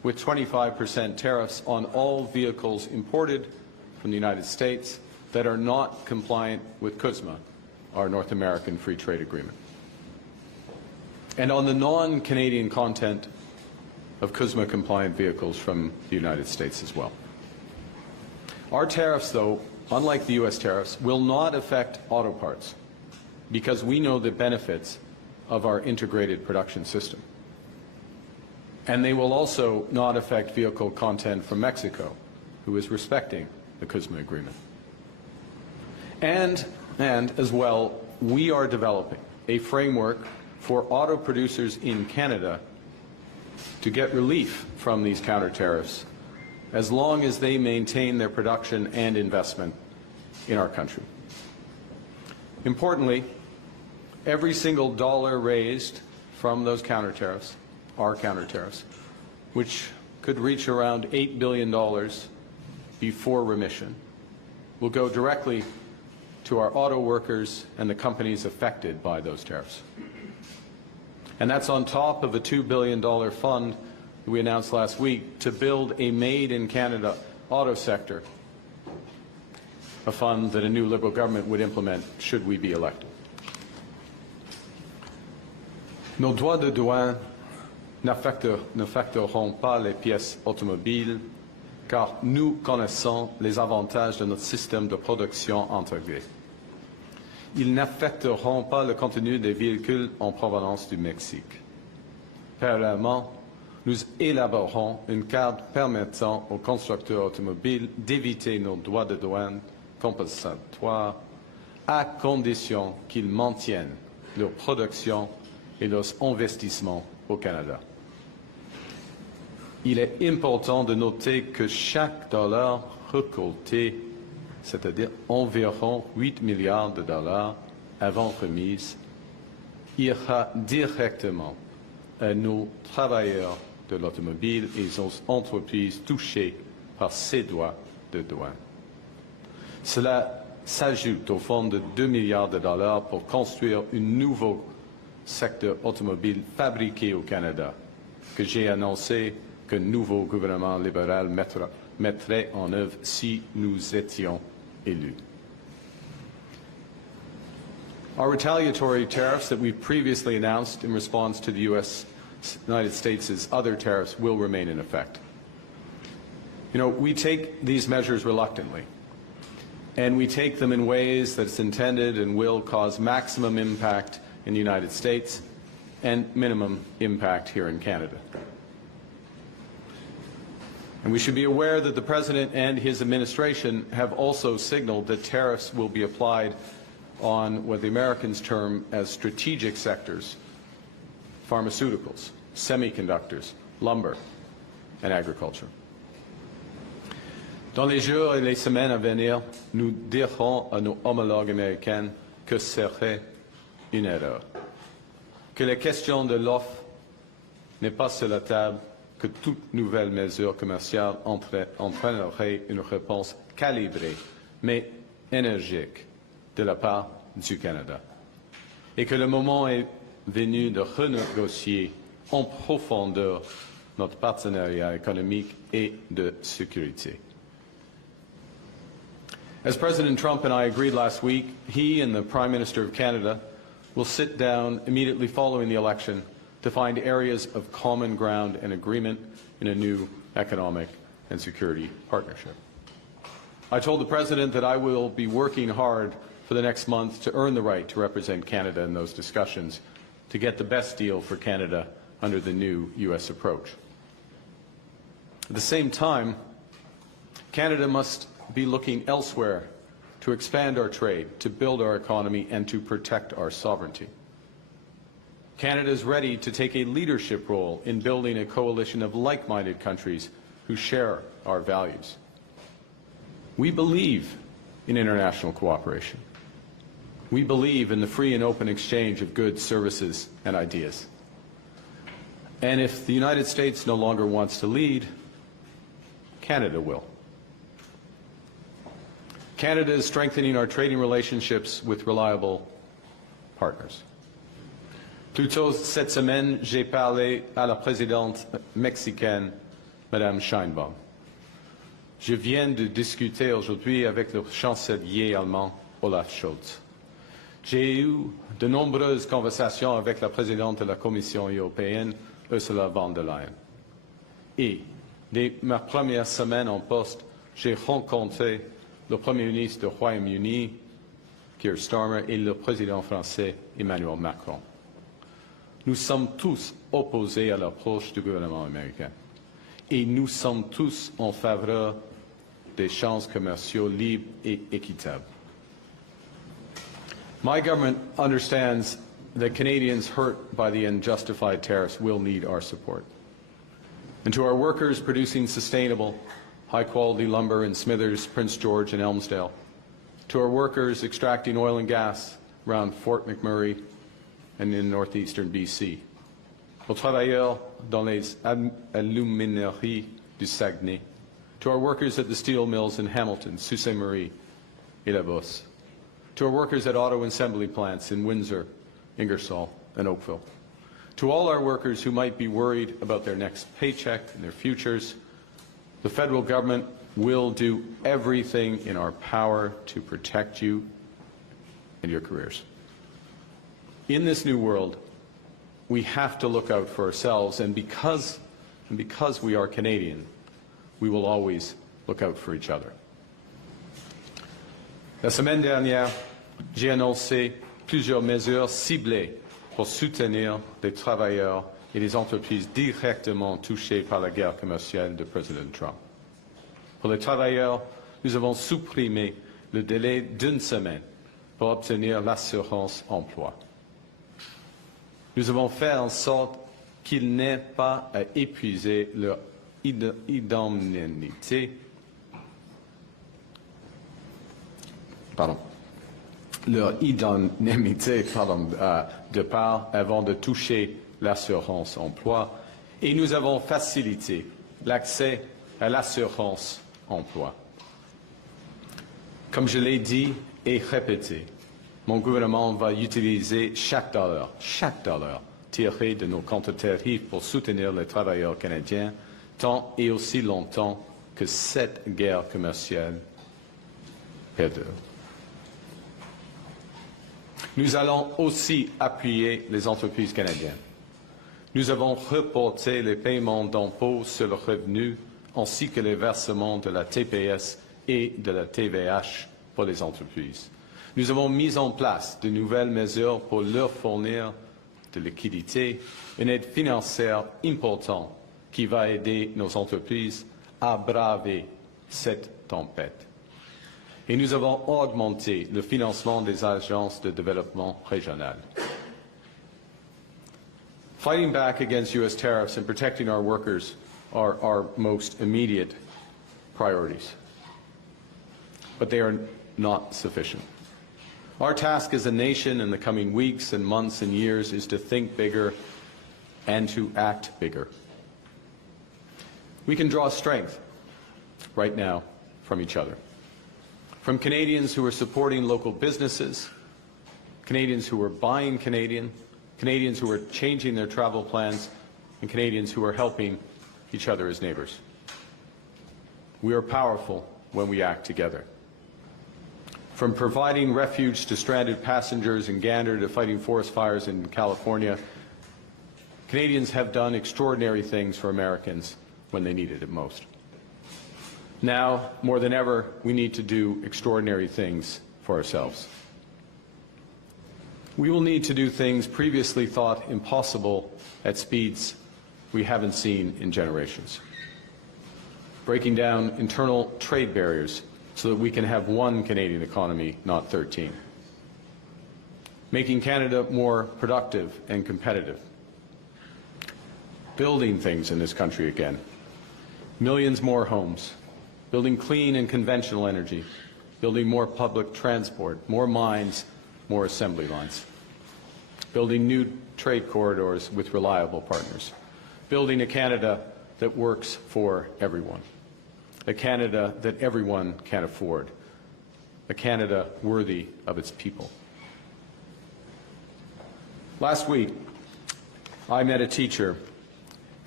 with 25% tariffs on all vehicles imported from the United States that are not compliant with CUSMA, our North American Free Trade Agreement, and on the non-Canadian content of CUSMA-compliant vehicles from the United States as well. Our tariffs, though, unlike the U.S. tariffs, will not affect auto parts because we know the benefits of our integrated production system. And they will also not affect vehicle content from Mexico, who is respecting the CUSMA agreement. And as well, we are developing a framework for auto producers in Canada to get relief from these counter tariffs as long as they maintain their production and investment in our country. Importantly, every single dollar raised from those counter tariffs, our counter tariffs, which could reach around $8 billion before remission, will go directly to our auto workers and the companies affected by those tariffs. And that's on top of a $2 billion fund that we announced last week to build a made-in-Canada auto sector, a fund that a new Liberal government would implement should we be elected. Nos droits de douane n'affecteront pas les pièces automobiles car nous connaissons les avantages de notre système de production intégré. Ils n'affecteront pas le contenu des véhicules en provenance du Mexique. Parallèlement, nous élaborerons une carte permettant aux constructeurs automobiles d'éviter nos droits de douane compensatoires à condition qu'ils maintiennent leur production et leurs investissements au Canada. Il est important de noter que chaque dollar récolté, c'est-à-dire environ 8 milliards de dollars avant remise, ira directement à nos travailleurs de l'automobile et aux entreprises touchées par ces droits de douane. Cela s'ajoute au fonds de 2 milliards de dollars pour construire un nouveau secteur automobile fabriqué au Canada, que j'ai annoncé que le nouveau gouvernement libéral mettrait en œuvre si nous étions élus. Our retaliatory tariffs that we've previously announced in response to the United States' other tariffs will remain in effect. You know, we take these measures reluctantly, and we take them in ways that's intended and will cause maximum impact in the United States and minimum impact here in Canada. And we should be aware that the President and his administration have also signaled that tariffs will be applied on what the Americans term as strategic sectors: pharmaceuticals, semiconductors, lumber, and agriculture. Dans les jours et les semaines à venir, nous dirons à nos homologues américains que ce serait une erreur, que la question de l'offre n'est pas sur la table, que toute nouvelle mesure commerciale entraînerait une réponse calibrée, mais énergique, de la part du Canada, et que le moment est venu de renégocier en profondeur notre partenariat économique et de sécurité. As President Trump and I agreed last week, he and the Prime Minister of Canada will sit down immediately following the election to find areas of common ground and agreement in a new economic and security partnership. I told the President that I will be working hard for the next month to earn the right to represent Canada in those discussions to get the best deal for Canada under the new U.S. approach. At the same time, Canada must be looking elsewhere to expand our trade, to build our economy, and to protect our sovereignty. Canada is ready to take a leadership role in building a coalition of like-minded countries who share our values. We believe in international cooperation. We believe in the free and open exchange of goods, services, and ideas. And if the United States no longer wants to lead, Canada will. Canada is strengthening our trading relationships with reliable partners. Plus tôt cette semaine, j'ai parlé à la présidente mexicaine Madame Sheinbaum. Je viens de discuter aujourd'hui avec le chancelier allemand Olaf Scholz. J'ai eu de nombreuses conversations avec la présidente de la Commission européenne, Ursula von der Leyen. Et dès ma première semaine en poste, j'ai rencontré le Premier ministre du Royaume-Uni, Keir Starmer, et le président français, Emmanuel Macron. Nous sommes tous opposés à l'approche du gouvernement américain. Et nous sommes tous en faveur d'échanges commerciaux libres et équitables. My government understands that Canadians hurt by the unjustified tariffs will need our support. And to our workers producing sustainable, high-quality lumber in Smithers, Prince George and Elmsdale, to our workers extracting oil and gas around Fort McMurray and in northeastern BC, aux travailleurs dans les alumineries du Saguenay, to our workers at the steel mills in Hamilton, Sault Ste. Marie, et La Bosse, to our workers at auto assembly plants in Windsor, Ingersoll, and Oakville, to all our workers who might be worried about their next paycheck and their futures, the federal government will do everything in our power to protect you and your careers. In this new world, we have to look out for ourselves, and because we are Canadian, we will always look out for each other. La semaine dernière, j'ai annoncé plusieurs mesures ciblées pour soutenir les travailleurs et les entreprises directement touchées par la guerre commerciale de Président Trump. Pour les travailleurs, nous avons supprimé le délai d'une semaine pour obtenir l'assurance emploi. Nous avons fait en sorte qu'ils n'aient pas à épuiser leur indemnité. De part avant de toucher l'assurance emploi, et nous avons facilité l'accès à l'assurance emploi. Comme je l'ai dit et répété, mon gouvernement va utiliser chaque dollar tiré de nos comptes tarifs pour soutenir les travailleurs canadiens tant et aussi longtemps que cette guerre commerciale perdure. Nous allons aussi appuyer les entreprises canadiennes. Nous avons reporté les paiements d'impôts sur le revenu ainsi que les versements de la TPS et de la TVH pour les entreprises. Nous avons mis en place de nouvelles mesures pour leur fournir de liquidités, une aide financière importante qui va aider nos entreprises à braver cette tempête. Et nous avons augmenté le financement des agences de développement régionales. Fighting back against U.S. tariffs and protecting our workers are our most immediate priorities. But they are not sufficient. Our task as a nation in the coming weeks and months and years is to think bigger and to act bigger. We can draw strength right now from each other. From Canadians who are supporting local businesses, Canadians who are buying Canadian, Canadians who are changing their travel plans, and Canadians who are helping each other as neighbors. We are powerful when we act together. From providing refuge to stranded passengers in Gander to fighting forest fires in California, Canadians have done extraordinary things for Americans when they needed it most. Now, more than ever, we need to do extraordinary things for ourselves. We will need to do things previously thought impossible at speeds we haven't seen in generations. Breaking down internal trade barriers so that we can have one Canadian economy, not 13. Making Canada more productive and competitive. Building things in this country again. Millions more homes. Building clean and conventional energy. Building more public transport, more mines, more assembly lines. Building new trade corridors with reliable partners. Building a Canada that works for everyone. A Canada that everyone can afford. A Canada worthy of its people. Last week, I met a teacher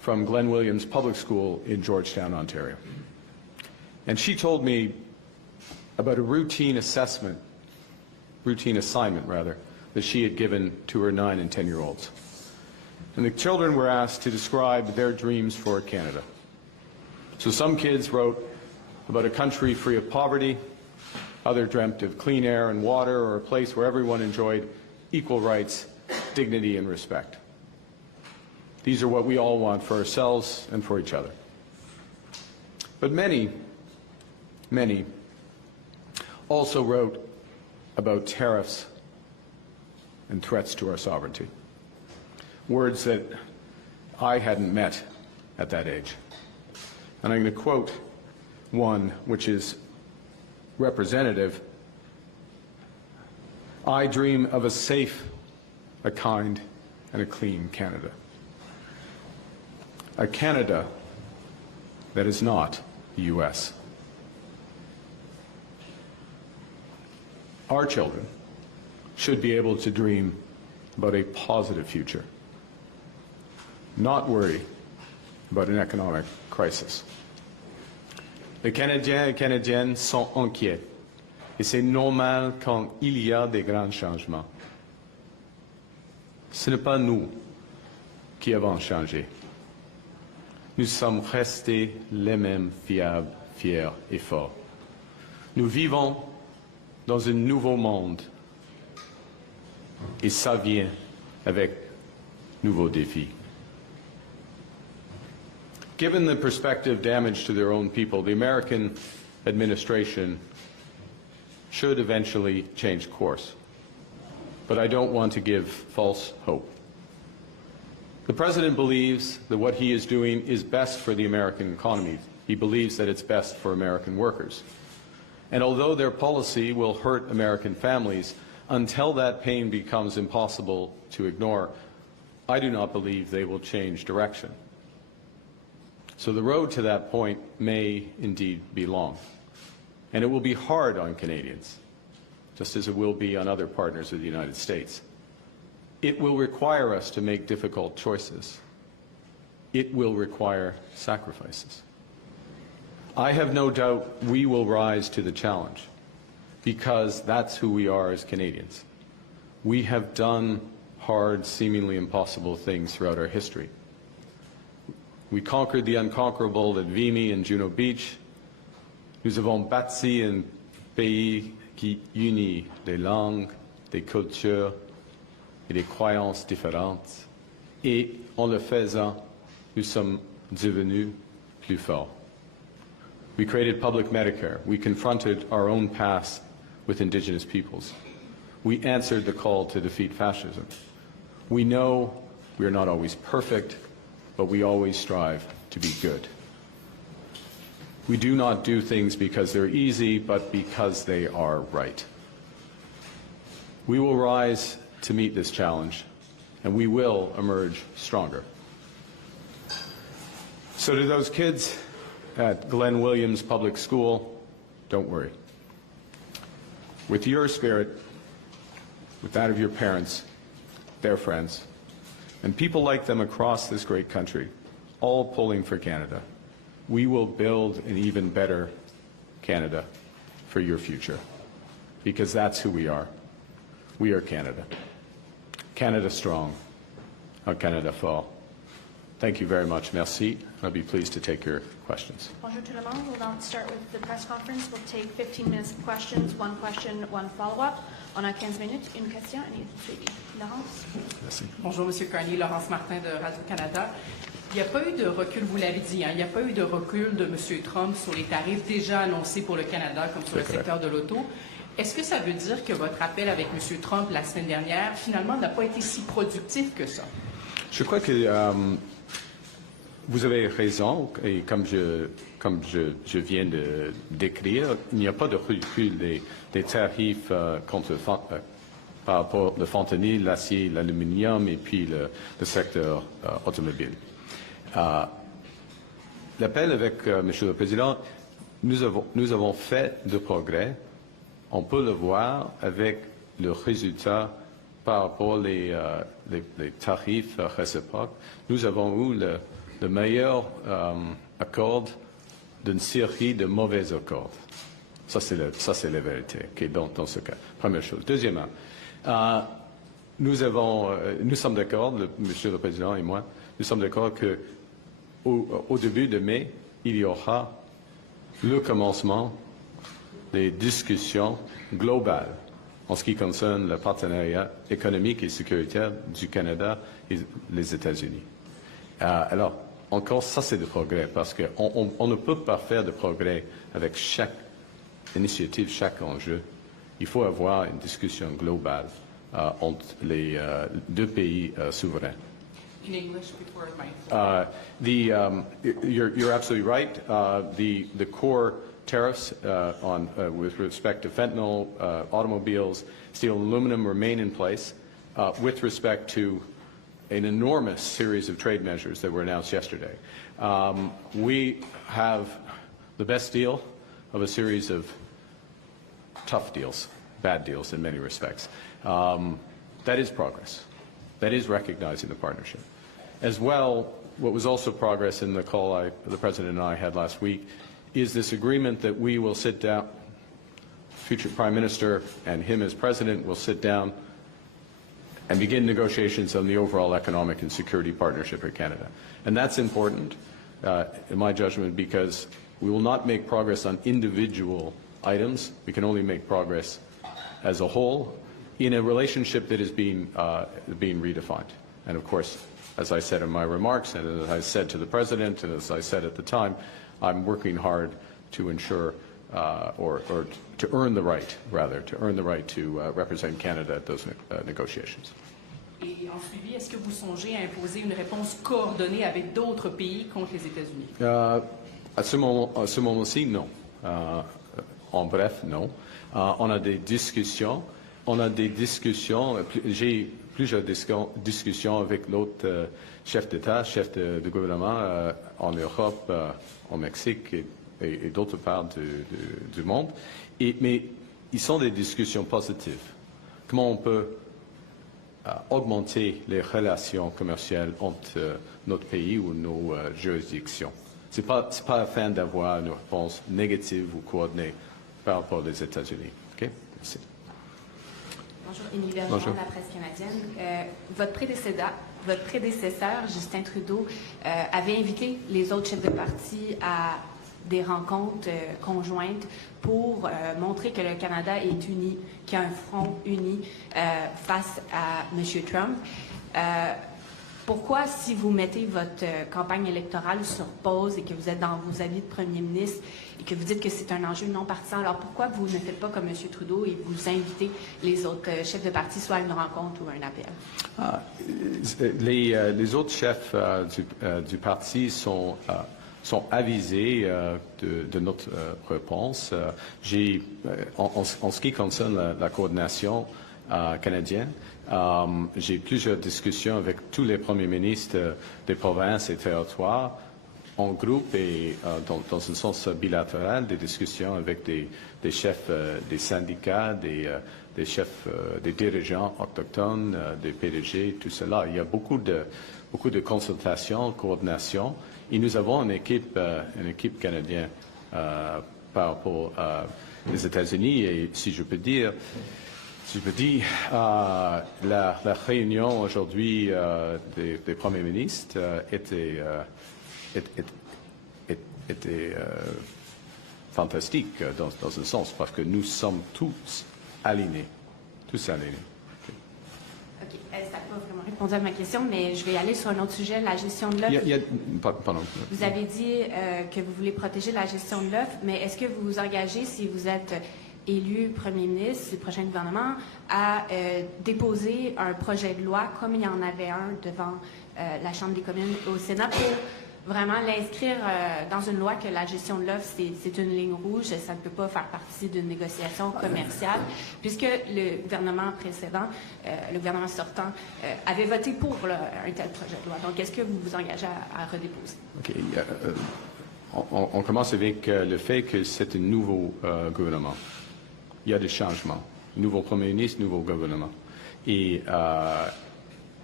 from Glen Williams Public School in Georgetown, Ontario. And she told me about a routine assignment, that she had given to her 9- and 10-year-olds. And the children were asked to describe their dreams for Canada. So some kids wrote about a country free of poverty, others dreamt of clean air and water, or a place where everyone enjoyed equal rights, dignity, and respect. These are what we all want for ourselves and for each other. But many also wrote about tariffs and threats to our sovereignty, words that I hadn't met at that age. And I'm going to quote one which is representative. I dream of a safe, a kind, and a clean Canada. A Canada that is not the U.S. Our children should be able to dream about a positive future, not worry about an economic crisis. Les Canadiens et Canadiennes sont inquiets, et c'est normal quand il y a des grands changements. Ce n'est pas nous qui avons changé. Nous sommes restés les mêmes fiables, fiers et forts. Nous vivons dans un nouveau monde, et ça vient avec nouveaux défis. Given the prospective damage to their own people, the American administration should eventually change course. But I don't want to give false hope. The President believes that what he is doing is best for the American economy. He believes that it's best for American workers. And although their policy will hurt American families, until that pain becomes impossible to ignore, I do not believe they will change direction. So the road to that point may indeed be long. And it will be hard on Canadians, just as it will be on other partners of the United States. It will require us to make difficult choices. It will require sacrifices. I have no doubt we will rise to the challenge, because that's who we are as Canadians. We have done hard, seemingly impossible things throughout our history. We conquered the unconquerable at Vimy and Juno Beach. Nous avons bâti un pays qui unit des langues, des cultures et des croyances différentes. Et en le faisant, nous sommes devenus plus forts. We created public Medicare. We confronted our own past with Indigenous peoples. We answered the call to defeat fascism. We know we are not always perfect, but we always strive to be good. We do not do things because they're easy, but because they are right. We will rise to meet this challenge, and we will emerge stronger. So to those kids at Glen Williams Public School, don't worry. With your spirit, with that of your parents, their friends, and people like them across this great country, all pulling for Canada, we will build an even better Canada for your future, because that's who we are. We are Canada. Canada strong, un Canada fort. Thank you very much. Merci. I'll be pleased to take your questions. Bonjour tout le monde. We'll now start with the press conference. We'll take 15 minutes of questions, one question, one follow-up. On a 15 minutes, une question et une suivi. Laurence? Merci. Bonjour, M. Carney. Laurence Martin de Radio-Canada. Il n'y a pas eu de recul, vous l'avez dit, hein, il n'y a pas eu de recul de M. Trump sur les tarifs déjà annoncés pour le Canada, comme sur le secteur de l'auto. Est-ce que ça veut dire que votre appel avec M. Trump la semaine dernière, finalement, n'a pas été si productif que ça? Je crois que vous avez raison, et comme je viens de décrire, il n'y a pas de recul des tarifs contre par rapport au fentanyl, l'acier, l'aluminium et puis le secteur automobile. L'appel avec Monsieur le Président, nous avons fait de progrès. On peut le voir avec le résultat par rapport aux tarifs réciproques. Nous avons eu de meilleurs accords d'une série de mauvais accords. Ça, c'est la vérité dans ce cas. Première chose. Deuxièmement, nous sommes d'accord, Monsieur le Président et moi, nous sommes d'accord qu'au début de mai, il y aura le commencement des discussions globales en ce qui concerne le partenariat économique et sécuritaire du Canada et les États-Unis. Alors, encore, ça c'est du progrès, parce qu'on ne peut pas faire de progrès avec chaque initiative, chaque enjeu. Il faut avoir une discussion globale entre les deux pays souverains. In English before my... You're absolutely right. The core tariffs with respect to fentanyl, automobiles, steel, and aluminum remain in place. With respect to an enormous series of trade measures that were announced yesterday, we have the best deal of a series of tough deals, bad deals in many respects. That is progress. That is recognizing the partnership. As well, what was also progress in the call the President and I had last week is this agreement that we will sit down, future Prime Minister and him as President will sit down and begin negotiations on the overall economic and security partnership with Canada. And that's important, in my judgment, because we will not make progress on individual items. We can only make progress as a whole in a relationship that is being redefined. And of course, as I said in my remarks, and as I said to the President, and as I said at the time, I'm working hard to ensure, or to earn the right, rather, to represent Canada at those negotiations. Et en suivi, est-ce que vous songez à imposer une réponse coordonnée avec d'autres pays contre les États-Unis? À ce moment-ci, non. En bref, non. On a des discussions. J'ai plusieurs discussions avec l'autre chef d'État, chef de gouvernement en Europe, au Mexique et d'autres parts du monde. Mais ils sont des discussions positives. Comment on peut augmenter les relations commerciales entre notre pays ou nos juridictions? Ce n'est pas afin d'avoir une réponse négative ou coordonnée par rapport aux États-Unis. OK? Merci. Bonjour, Émilie Bergeron de la presse canadienne. Votre prédécesseur, Justin Trudeau, avait invité les autres chefs de parti à des rencontres conjointes pour montrer que le Canada est uni, qu'il y a un front uni face à M. Trump. Pourquoi, si vous mettez votre campagne électorale sur pause et que vous êtes dans vos habits de premier ministre et que vous dites que c'est un enjeu non partisan, alors pourquoi vous ne faites pas comme M. Trudeau et vous invitez les autres chefs de parti soit à une rencontre ou à un appel? Les autres chefs du parti sont avisés de notre réponse. En ce qui concerne la coordination canadienne, j'ai plusieurs discussions avec tous les premiers ministres des provinces et territoires en groupe et dans un sens bilatéral, des discussions avec des chefs des syndicats, des chefs des dirigeants autochtones, des PDG, tout cela. Il y a beaucoup de consultations, coordination, et nous avons une équipe canadienne par rapport aux États-Unis, et si je peux dire, la réunion aujourd'hui des premiers ministres était fantastique dans un sens, parce que nous sommes tous alignés. OK. Ça n'a pas vraiment répondu à ma question, mais je vais aller sur un autre sujet, la gestion de l'offre. Pardon. Vous avez dit que vous voulez protéger la gestion de l'offre, mais est-ce que vous vous engagez, si vous êtes élu premier ministre du prochain gouvernement, à déposer un projet de loi, comme il y en avait un devant la Chambre des communes au Sénat, pour vraiment l'inscrire dans une loi que la gestion de l'offre, c'est une ligne rouge, ça ne peut pas faire partie d'une négociation commerciale, puisque le gouvernement précédent, le gouvernement sortant, avait voté pour un tel projet de loi. Donc, est-ce que vous vous engagez à redéposer? OK. On commence avec le fait que c'est un nouveau gouvernement. Il y a des changements. Nouveau premier ministre, nouveau gouvernement. Et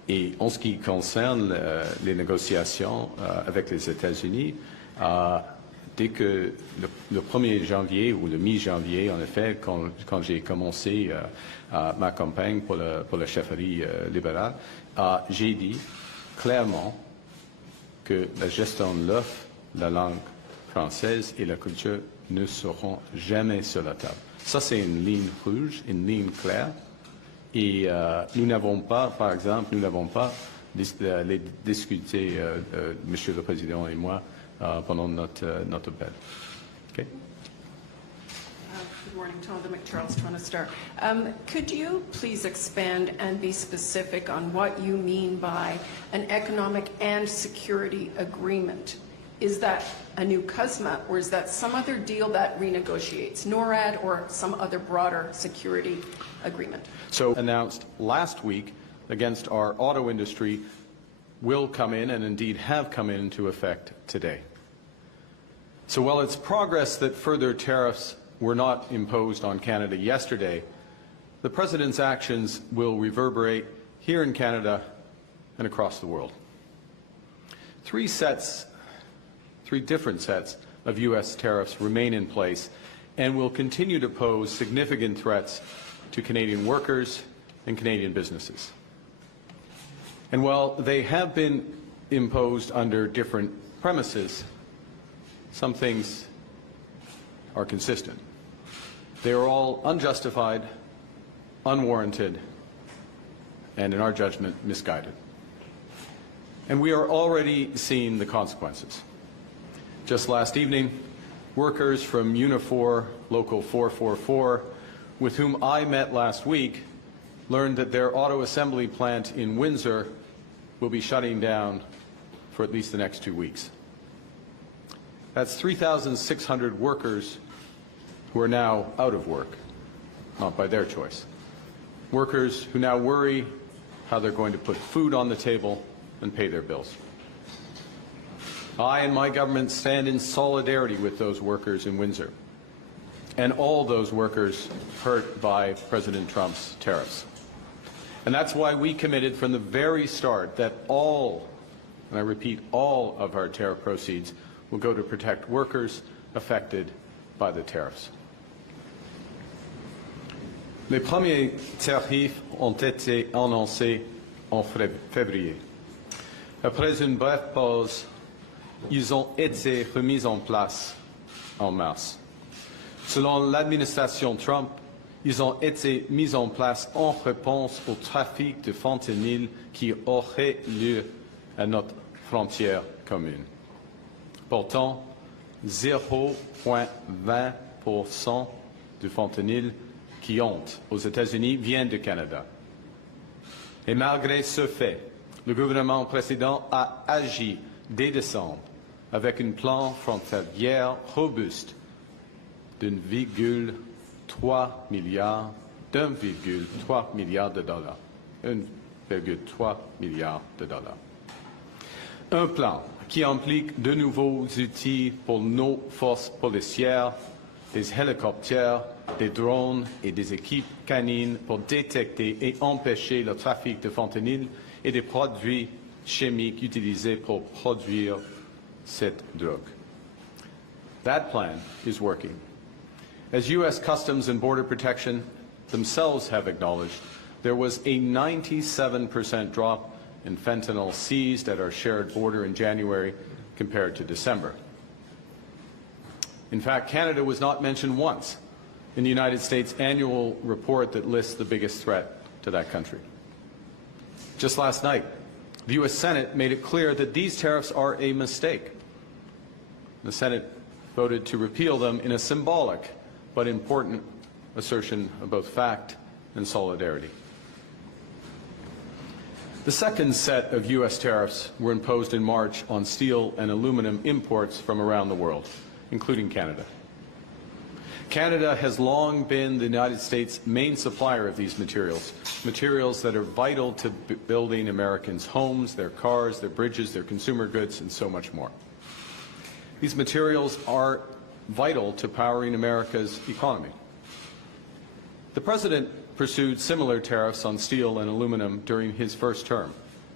Et en ce qui concerne les négociations avec les États-Unis, dès que le 1er janvier ou le mi-janvier, en effet, quand j'ai commencé ma campagne pour la chefferie libérale, j'ai dit clairement que la gestion de l'offre, la langue française et la culture ne seront jamais sur la table. Ça, c'est une ligne rouge, une ligne claire. Et nous n'avons pas, par exemple, les discuté, Monsieur le Président et moi, pendant notre appel. Okay? Good morning, Tonda McCharles, Toronto Star. Could you please expand and be specific on what you mean by an economic and security agreement? Is that a new CUSMA, or is that some other deal that renegotiates NORAD or some other broader security agreement? So announced last week against our auto industry will come in and indeed have come into effect today. So while it's progress that further tariffs were not imposed on Canada yesterday, the President's actions will reverberate here in Canada and across the world. Three different sets of U.S. tariffs remain in place and will continue to pose significant threats to Canadian workers and Canadian businesses. And while they have been imposed under different premises, some things are consistent. They are all unjustified, unwarranted, and in our judgment, misguided. And we are already seeing the consequences. Just last evening, workers from Unifor Local 444, with whom I met last week, learned that their auto assembly plant in Windsor will be shutting down for at least the next 2 weeks. That's 3,600 workers who are now out of work, not by their choice. Workers who now worry how they're going to put food on the table and pay their bills. I and my government stand in solidarity with those workers in Windsor and all those workers hurt by President Trump's tariffs. And that's why we committed from the very start that all, and I repeat, all of our tariff proceeds will go to protect workers affected by the tariffs. Les premiers tarifs ont été annoncés en février. Après une brève pause, ils ont été remis en place en mars. Selon l'administration Trump, ils ont été mis en place en réponse au trafic de fentanyl qui aurait lieu à notre frontière commune. Pourtant, 0,20% du fentanyl qui entre aux États-Unis vient du Canada. Et malgré ce fait, le gouvernement précédent a agi dès décembre avec un plan frontalier robuste d'1,3 milliard de dollars. 1,3 milliard de dollars. Un plan qui implique de nouveaux outils pour nos forces policières, des hélicoptères, des drones et des équipes canines pour détecter et empêcher le trafic de fentanyl et des produits chimiques utilisés pour produire cette drogue. That plan is working. As U.S. Customs and Border Protection themselves have acknowledged, there was a 97% drop in fentanyl seized at our shared border in January compared to December. In fact, Canada was not mentioned once in the United States annual report that lists the biggest threat to that country. Just last night, the U.S. Senate made it clear that these tariffs are a mistake. The Senate voted to repeal them in a symbolic but important assertion of both fact and solidarity. The second set of U.S. tariffs were imposed in March on steel and aluminum imports from around the world, including Canada. Canada has long been the United States' main supplier of these materials, materials that are vital to building Americans' homes, their cars, their bridges, their consumer goods, and so much more. These materials are vital to powering America's economy. The President pursued similar tariffs on steel and aluminum during his first term,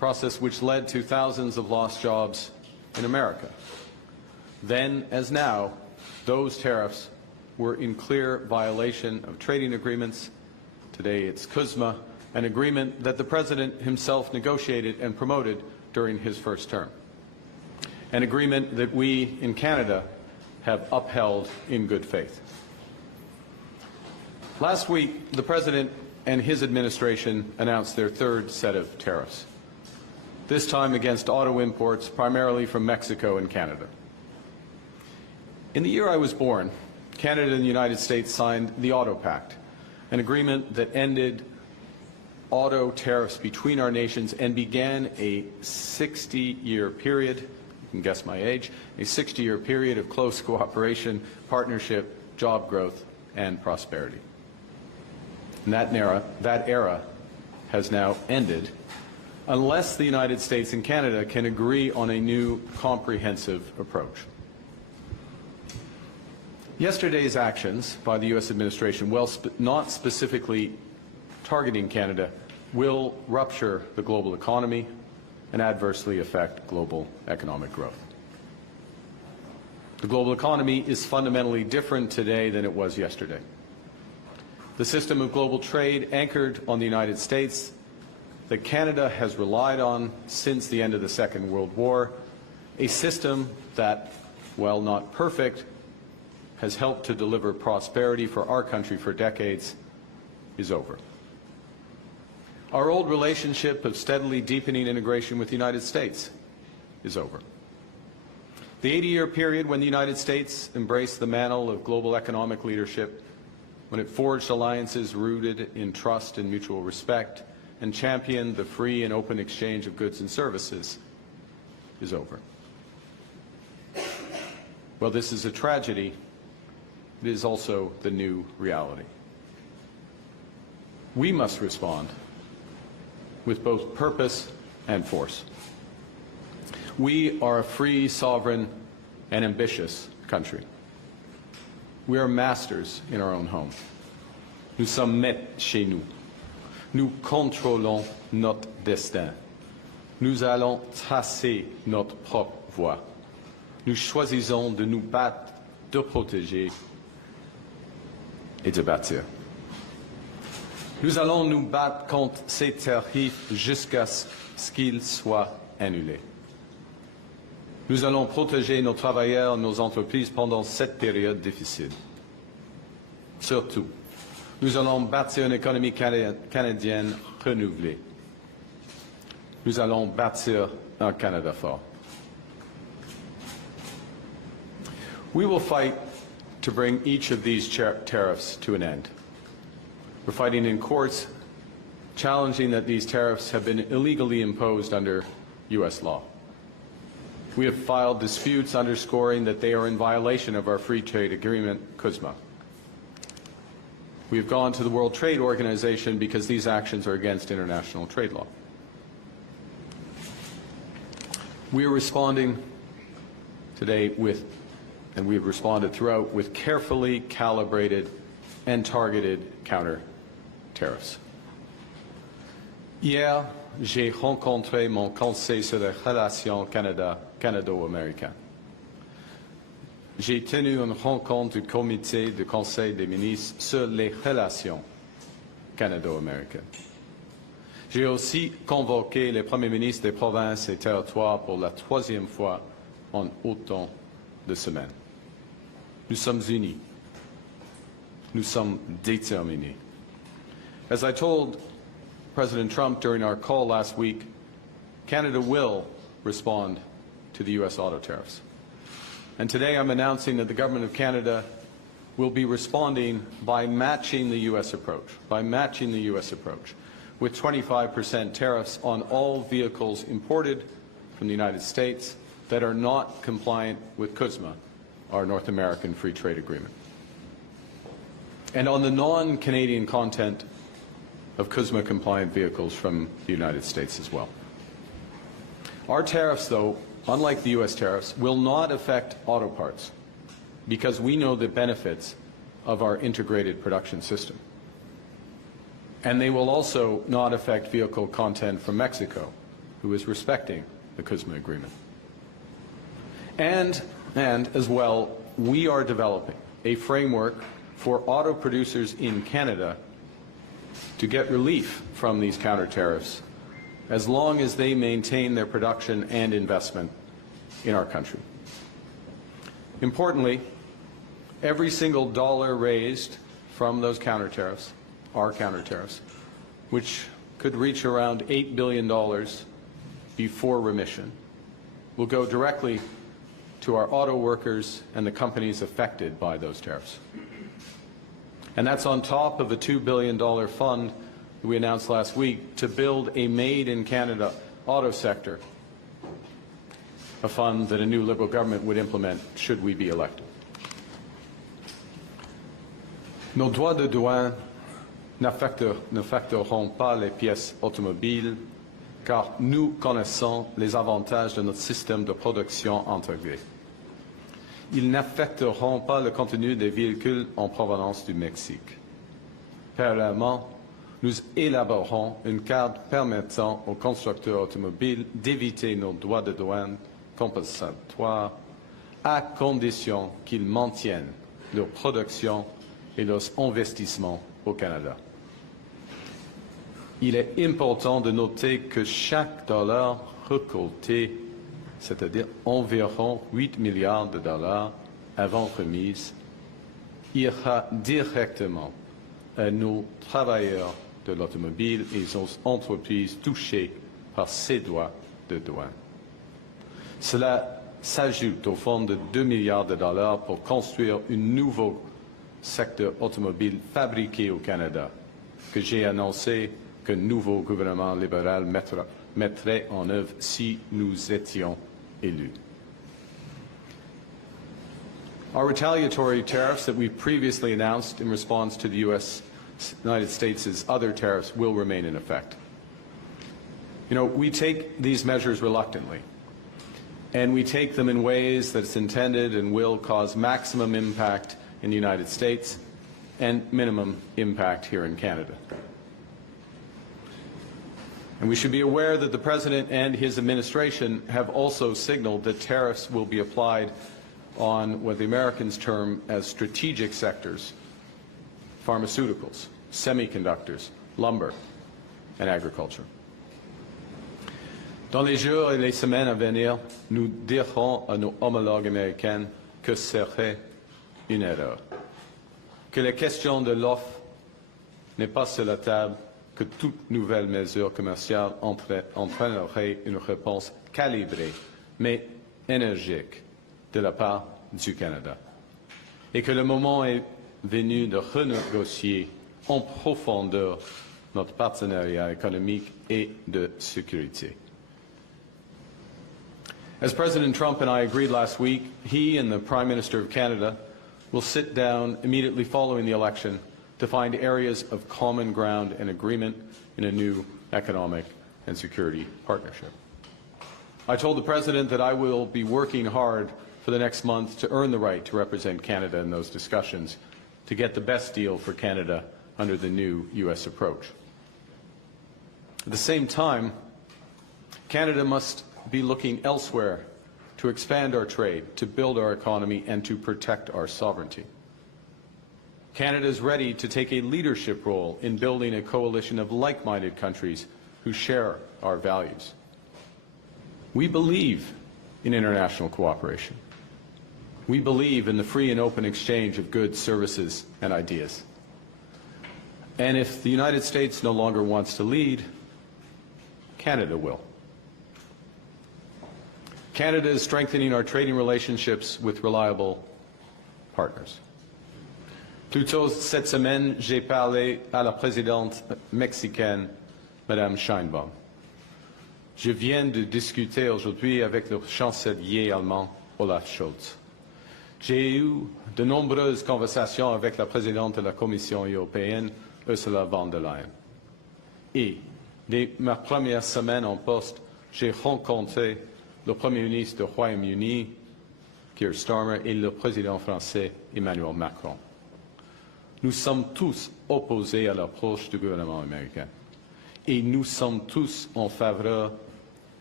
process which led to thousands of lost jobs in America. Then, as now, those tariffs were in clear violation of trading agreements. Today it's CUSMA, an agreement that the President himself negotiated and promoted during his first term. An agreement that we in Canada have upheld in good faith. Last week, the President and his administration announced their third set of tariffs, this time against auto imports primarily from Mexico and Canada. In the year I was born, Canada and the United States signed the Auto Pact, an agreement that ended auto tariffs between our nations and began a 60-year period, you can guess my age, a 60-year period of close cooperation, partnership, job growth, and prosperity. And that era has now ended unless the United States and Canada can agree on a new comprehensive approach. Yesterday's actions by the U.S. administration, while not specifically targeting Canada, will rupture the global economy and adversely affect global economic growth. The global economy is fundamentally different today than it was yesterday. The system of global trade anchored on the United States that Canada has relied on since the end of the Second World War, a system that, while not perfect, has helped to deliver prosperity for our country for decades, is over. Our old relationship of steadily deepening integration with the United States is over. The 80-year period when the United States embraced the mantle of global economic leadership, when it forged alliances rooted in trust and mutual respect, and championed the free and open exchange of goods and services, is over. Well, this is a tragedy. It is also the new reality. We must respond with both purpose and force. We are a free, sovereign, and ambitious country. We are masters in our own home. Nous sommes maîtres chez nous. Nous contrôlons notre destin. Nous allons tracer notre propre voie. Nous choisissons de nous battre, de protéger et de bâtir. Nous allons nous battre contre ces tarifs jusqu'à ce qu'ils soient annulés. Nous allons protéger nos travailleurs, nos entreprises pendant cette période difficile. Surtout, nous allons bâtir une économie canadienne renouvelée. Nous allons bâtir un Canada fort. We will fight to bring each of these tariffs to an end. We're fighting in courts, challenging that these tariffs have been illegally imposed under U.S. law. We have filed disputes underscoring that they are in violation of our free trade agreement, CUSMA. We have gone to the World Trade Organization because these actions are against international trade law. We are responding today with, and we have responded throughout, with carefully calibrated and targeted counter tariffs. Hier, j'ai rencontré mon conseil sur les relations canado-américaines. J'ai tenu une rencontre du comité du Conseil des ministres sur les relations canado-américaines. J'ai aussi convoqué les premiers ministres des provinces et territoires pour la troisième fois en autant de semaines. Nous sommes unis. Nous sommes déterminés. As I told President Trump during our call last week, Canada will respond to the U.S. auto tariffs. And today I'm announcing that the Government of Canada will be responding by matching the U.S. approach, with 25% tariffs on all vehicles imported from the United States that are not compliant with CUSMA, our North American Free Trade Agreement. And on the non-Canadian content of CUSMA-compliant vehicles from the United States as well. Our tariffs, though, unlike the U.S. tariffs, will not affect auto parts because we know the benefits of our integrated production system. And they will also not affect vehicle content from Mexico who is respecting the CUSMA agreement. And as well, we are developing a framework for auto producers in Canada to get relief from these counter tariffs as long as they maintain their production and investment in our country. Importantly, every single dollar raised from those counter tariffs, our counter tariffs, which could reach around $8 billion before remission, will go directly to our auto workers and the companies affected by those tariffs. And that's on top of a $2 billion fund that we announced last week to build a made-in-Canada auto sector, a fund that a new Liberal government would implement should we be elected. Nos droits de douane n'affecteront pas les pièces automobiles car nous connaissons les avantages de notre système de production intégré. Ils n'affecteront pas le contenu des véhicules en provenance du Mexique. Parallèlement, nous élaborerons une carte permettant aux constructeurs automobiles d'éviter nos droits de douane compensatoires à condition qu'ils maintiennent leur production et leurs investissements au Canada. Il est important de noter que chaque dollar récolté, c'est-à-dire environ 8 milliards de dollars avant remise, ira directement à nos travailleurs de l'automobile et aux entreprises touchées par ces droits de douane. Cela s'ajoute au fonds de 2 milliards de dollars pour construire un nouveau secteur automobile fabriqué au Canada, que j'ai annoncé que le nouveau gouvernement libéral mettrait en œuvre si nous étions élus. Our retaliatory tariffs that we've previously announced in response to the United States' other tariffs will remain in effect. You know, we take these measures reluctantly, and we take them in ways that's intended and will cause maximum impact in the United States and minimum impact here in Canada. And we should be aware that the President and his administration have also signaled that tariffs will be applied on what the Americans term as strategic sectors: pharmaceuticals, semiconductors, lumber, and agriculture. Dans les jours et les semaines à venir, nous dirons à nos homologues américains que ce serait une erreur, que la question de l'offre n'est pas sur la table, que toute nouvelle mesure commerciale entraînerait une réponse calibrée, mais énergique, de la part du Canada, et que le moment est venu de renégocier en profondeur notre partenariat économique et de sécurité. As President Trump and I agreed last week, he and the Prime Minister of Canada will sit down immediately following the election to find areas of common ground and agreement in a new economic and security partnership. I told the President that I will be working hard for the next month to earn the right to represent Canada in those discussions, to get the best deal for Canada under the new U.S. approach. At the same time, Canada must be looking elsewhere to expand our trade, to build our economy, and to protect our sovereignty. Canada is ready to take a leadership role in building a coalition of like-minded countries who share our values. We believe in international cooperation. We believe in the free and open exchange of goods, services, and ideas. And if the United States no longer wants to lead, Canada will. Canada is strengthening our trading relationships with reliable partners. Plus tôt cette semaine, j'ai parlé à la présidente mexicaine, Madame Sheinbaum. Je viens de discuter aujourd'hui avec le chancelier allemand, Olaf Scholz. J'ai eu de nombreuses conversations avec la présidente de la Commission européenne, Ursula von der Leyen. Et dès ma première semaine en poste, j'ai rencontré le Premier ministre du Royaume-Uni, Keir Starmer, et le président français, Emmanuel Macron. Nous sommes tous opposés à l'approche du gouvernement américain. Et nous sommes tous en faveur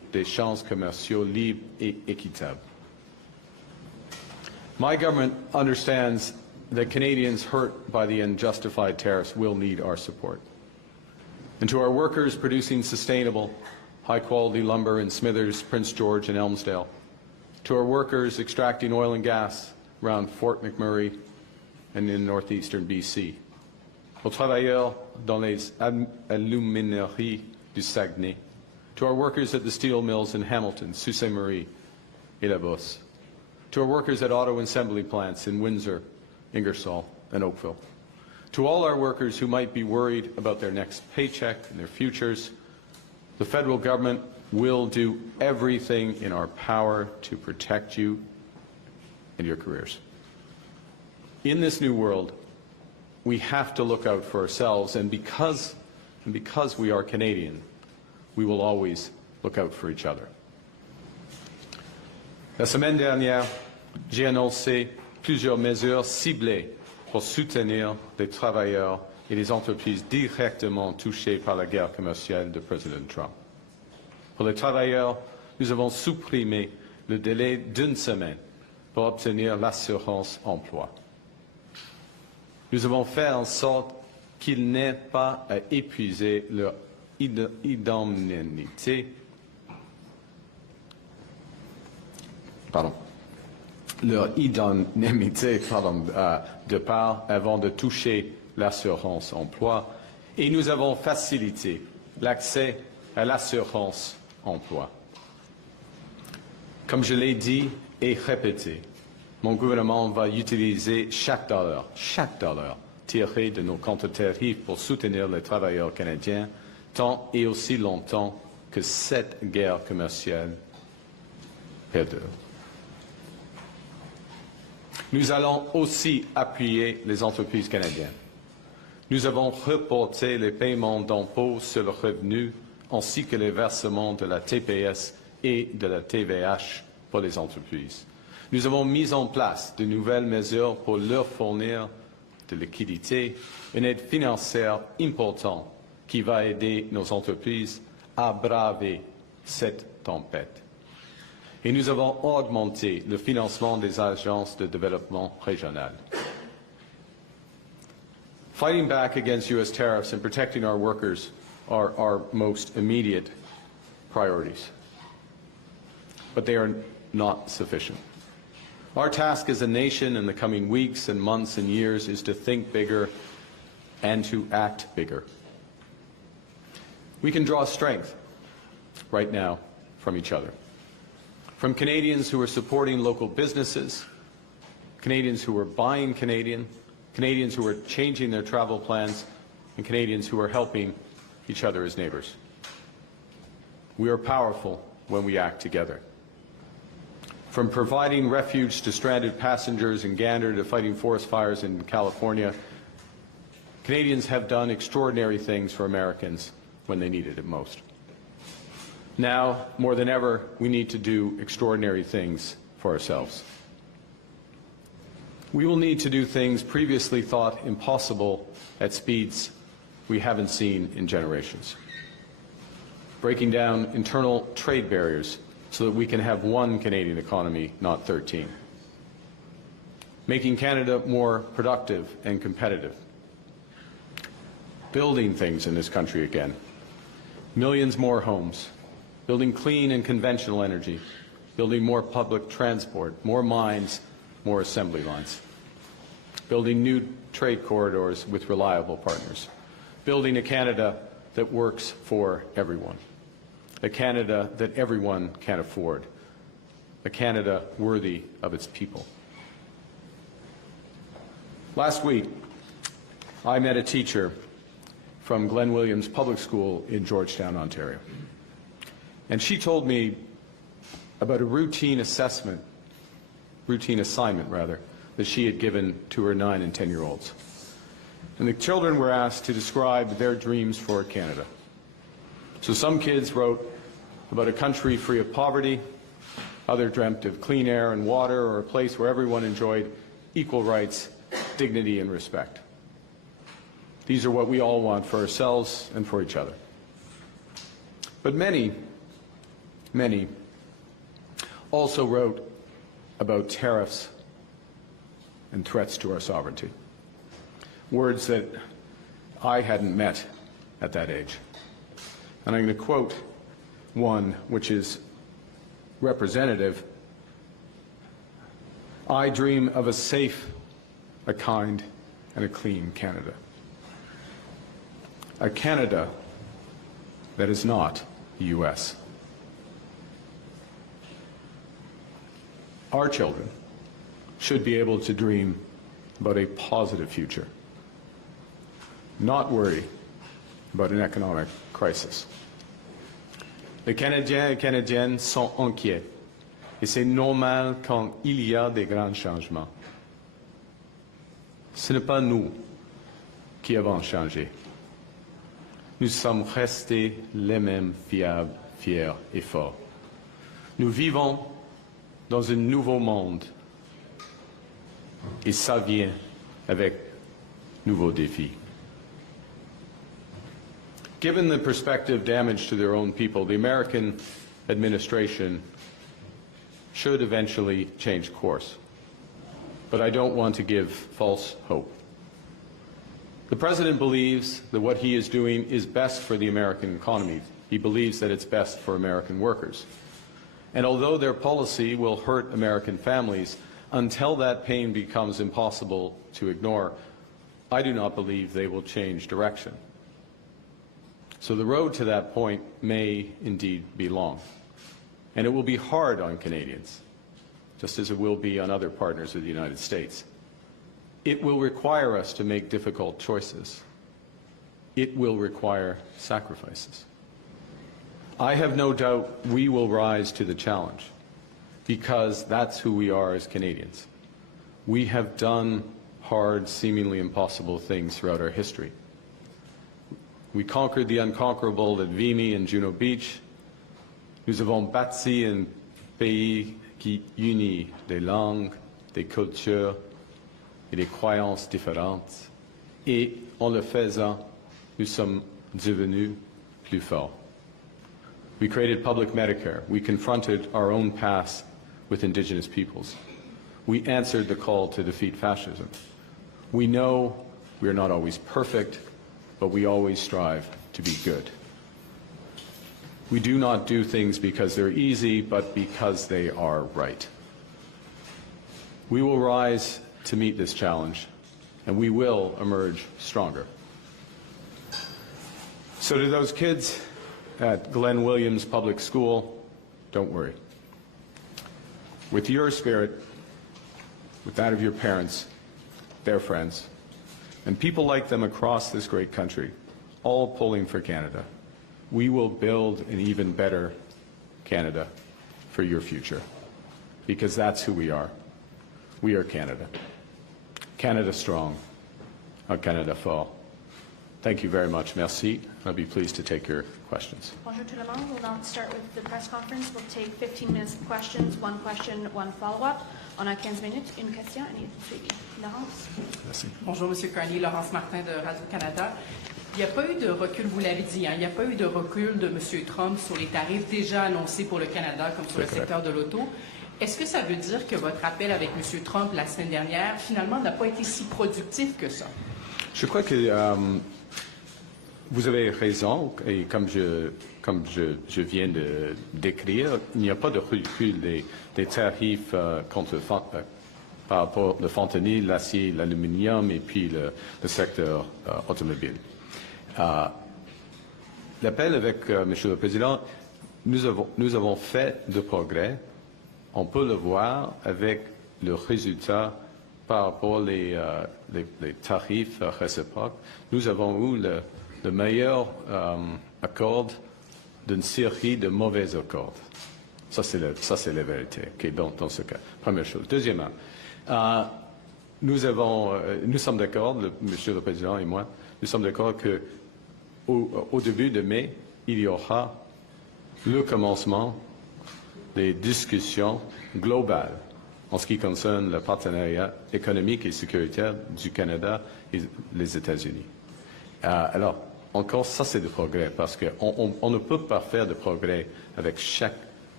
d'échanges commerciaux libres et équitables. My government understands that Canadians hurt by the unjustified tariffs will need our support. And to our workers producing sustainable, high-quality lumber in Smithers, Prince George and Elmsdale, to our workers extracting oil and gas around Fort McMurray and in northeastern BC, aux travailleurs dans les alumineries du Saguenay, to our workers at the steel mills in Hamilton, Sault Ste. Marie et La Bosse, to our workers at auto assembly plants in Windsor, Ingersoll and Oakville, to all our workers who might be worried about their next paycheck and their futures, the federal government will do everything in our power to protect you and your careers. In this new world, we have to look out for ourselves, and because we are Canadian, we will always look out for each other. La semaine dernière, j'ai annoncé plusieurs mesures ciblées pour soutenir les travailleurs et les entreprises directement touchées par la guerre commerciale de Président Trump. Pour les travailleurs, nous avons supprimé le délai d'une semaine pour obtenir l'assurance emploi. Nous avons fait en sorte qu'ils n'aient pas à épuiser leur indemnité. De part avant de toucher l'assurance emploi, et nous avons facilité l'accès à l'assurance emploi. Comme je l'ai dit et répété, mon gouvernement va utiliser chaque dollar tiré de nos comptes tarifs pour soutenir les travailleurs canadiens tant et aussi longtemps que cette guerre commerciale perdure. Nous allons aussi appuyer les entreprises canadiennes. Nous avons reporté les paiements d'impôts sur le revenu ainsi que les versements de la TPS et de la TVH pour les entreprises. Nous avons mis en place de nouvelles mesures pour leur fournir de liquidités, une aide financière importante qui va aider nos entreprises à braver cette tempête. Et nous avons augmenté le financement des agences de développement régional. Fighting back against U.S. tariffs and protecting our workers are our most immediate priorities. But they are not sufficient. Our task as a nation in the coming weeks and months and years is to think bigger and to act bigger. We can draw strength right now from each other. From Canadians who are supporting local businesses, Canadians who are buying Canadian, Canadians who are changing their travel plans, and Canadians who are helping each other as neighbors. We are powerful when we act together. From providing refuge to stranded passengers in Gander to fighting forest fires in California, Canadians have done extraordinary things for Americans when they needed it most. Now, more than ever, we need to do extraordinary things for ourselves. We will need to do things previously thought impossible at speeds we haven't seen in generations. Breaking down internal trade barriers so that we can have one Canadian economy, not 13. Making Canada more productive and competitive. Building things in this country again. Millions more homes. Building clean and conventional energy, building more public transport, more mines, more assembly lines, building new trade corridors with reliable partners, building a Canada that works for everyone, a Canada that everyone can afford, a Canada worthy of its people. Last week, I met a teacher from Glen Williams Public School in Georgetown, Ontario. And she told me about a routine assignment, that she had given to her 9- and 10-year-olds. And the children were asked to describe their dreams for Canada. So some kids wrote about a country free of poverty, others dreamt of clean air and water, or a place where everyone enjoyed equal rights, dignity, and respect. These are what we all want for ourselves and for each other. But many many, also wrote about tariffs and threats to our sovereignty. Words that I hadn't met at that age. And I'm going to quote one which is representative. I dream of a safe, a kind, and a clean Canada. A Canada that is not the U.S. Our children should be able to dream about a positive future, not worry about an economic crisis. Les Canadiens et Canadiennes sont inquiets, et c'est normal quand il y a des grands changements. Ce n'est pas nous qui avons changé. Nous sommes restés les mêmes fiables, fiers et forts. Nous vivons dans un nouveau monde et ça vient avec nouveaux défis. Given the prospective damage to their own people, the American administration should eventually change course. But I don't want to give false hope. The President believes that what he is doing is best for the American economy. He believes that it's best for American workers. And although their policy will hurt American families, until that pain becomes impossible to ignore, I do not believe they will change direction. So the road to that point may indeed be long. And it will be hard on Canadians, just as it will be on other partners of the United States. It will require us to make difficult choices. It will require sacrifices. I have no doubt we will rise to the challenge, because that's who we are as Canadians. We have done hard, seemingly impossible things throughout our history. We conquered the unconquerable at Vimy and Juno Beach. Nous avons bâti un pays qui unit des langues, des cultures et des croyances différentes. Et en le faisant, nous sommes devenus plus forts. We created public Medicare. We confronted our own past with Indigenous peoples. We answered the call to defeat fascism. We know we are not always perfect, but we always strive to be good. We do not do things because they're easy, but because they are right. We will rise to meet this challenge, and we will emerge stronger. So to those kids at Glenn Williams Public School, don't worry. With your spirit, with that of your parents, their friends, and people like them across this great country, all pulling for Canada, we will build an even better Canada for your future, because that's who we are. We are Canada. Canada strong, a Canada fort. Thank you very much. Merci. I'll be pleased to take your questions. Bonjour tout le monde. We'll now start with the press conference. We'll take 15 minutes of questions, one question, one follow-up. On a 15 minutes, une question et une suivi. Laurence. Merci. Bonjour, M. Carney. Laurence Martin de Radio-Canada. Il n'y a pas eu de recul, vous l'avez dit, hein, il n'y a pas eu de recul de M. Trump sur les tarifs déjà annoncés pour le Canada, comme sur le secteur de l'auto. Est-ce que ça veut dire que votre appel avec M. Trump la semaine dernière, finalement, n'a pas été si productif que ça? Je crois que vous avez raison, et comme je viens de décrire, il n'y a pas de recul des tarifs par rapport au fentanyl, l'acier, l'aluminium et puis le secteur automobile. L'appel avec Monsieur le Président, nous avons fait de progrès. On peut le voir avec le résultat par rapport aux tarifs réciproques. Nous avons eu le meilleur accord d'une série de mauvais accords. Ça, c'est la vérité, okay, dans ce cas. Première chose. Deuxièmement, nous sommes d'accord, Monsieur le Président et moi, nous sommes d'accord qu'au début de mai, il y aura le commencement des discussions globales en ce qui concerne le partenariat économique et sécuritaire du Canada et les États-Unis. Alors, encore, ça c'est du progrès, parce qu'on ne peut pas faire de progrès avec chaque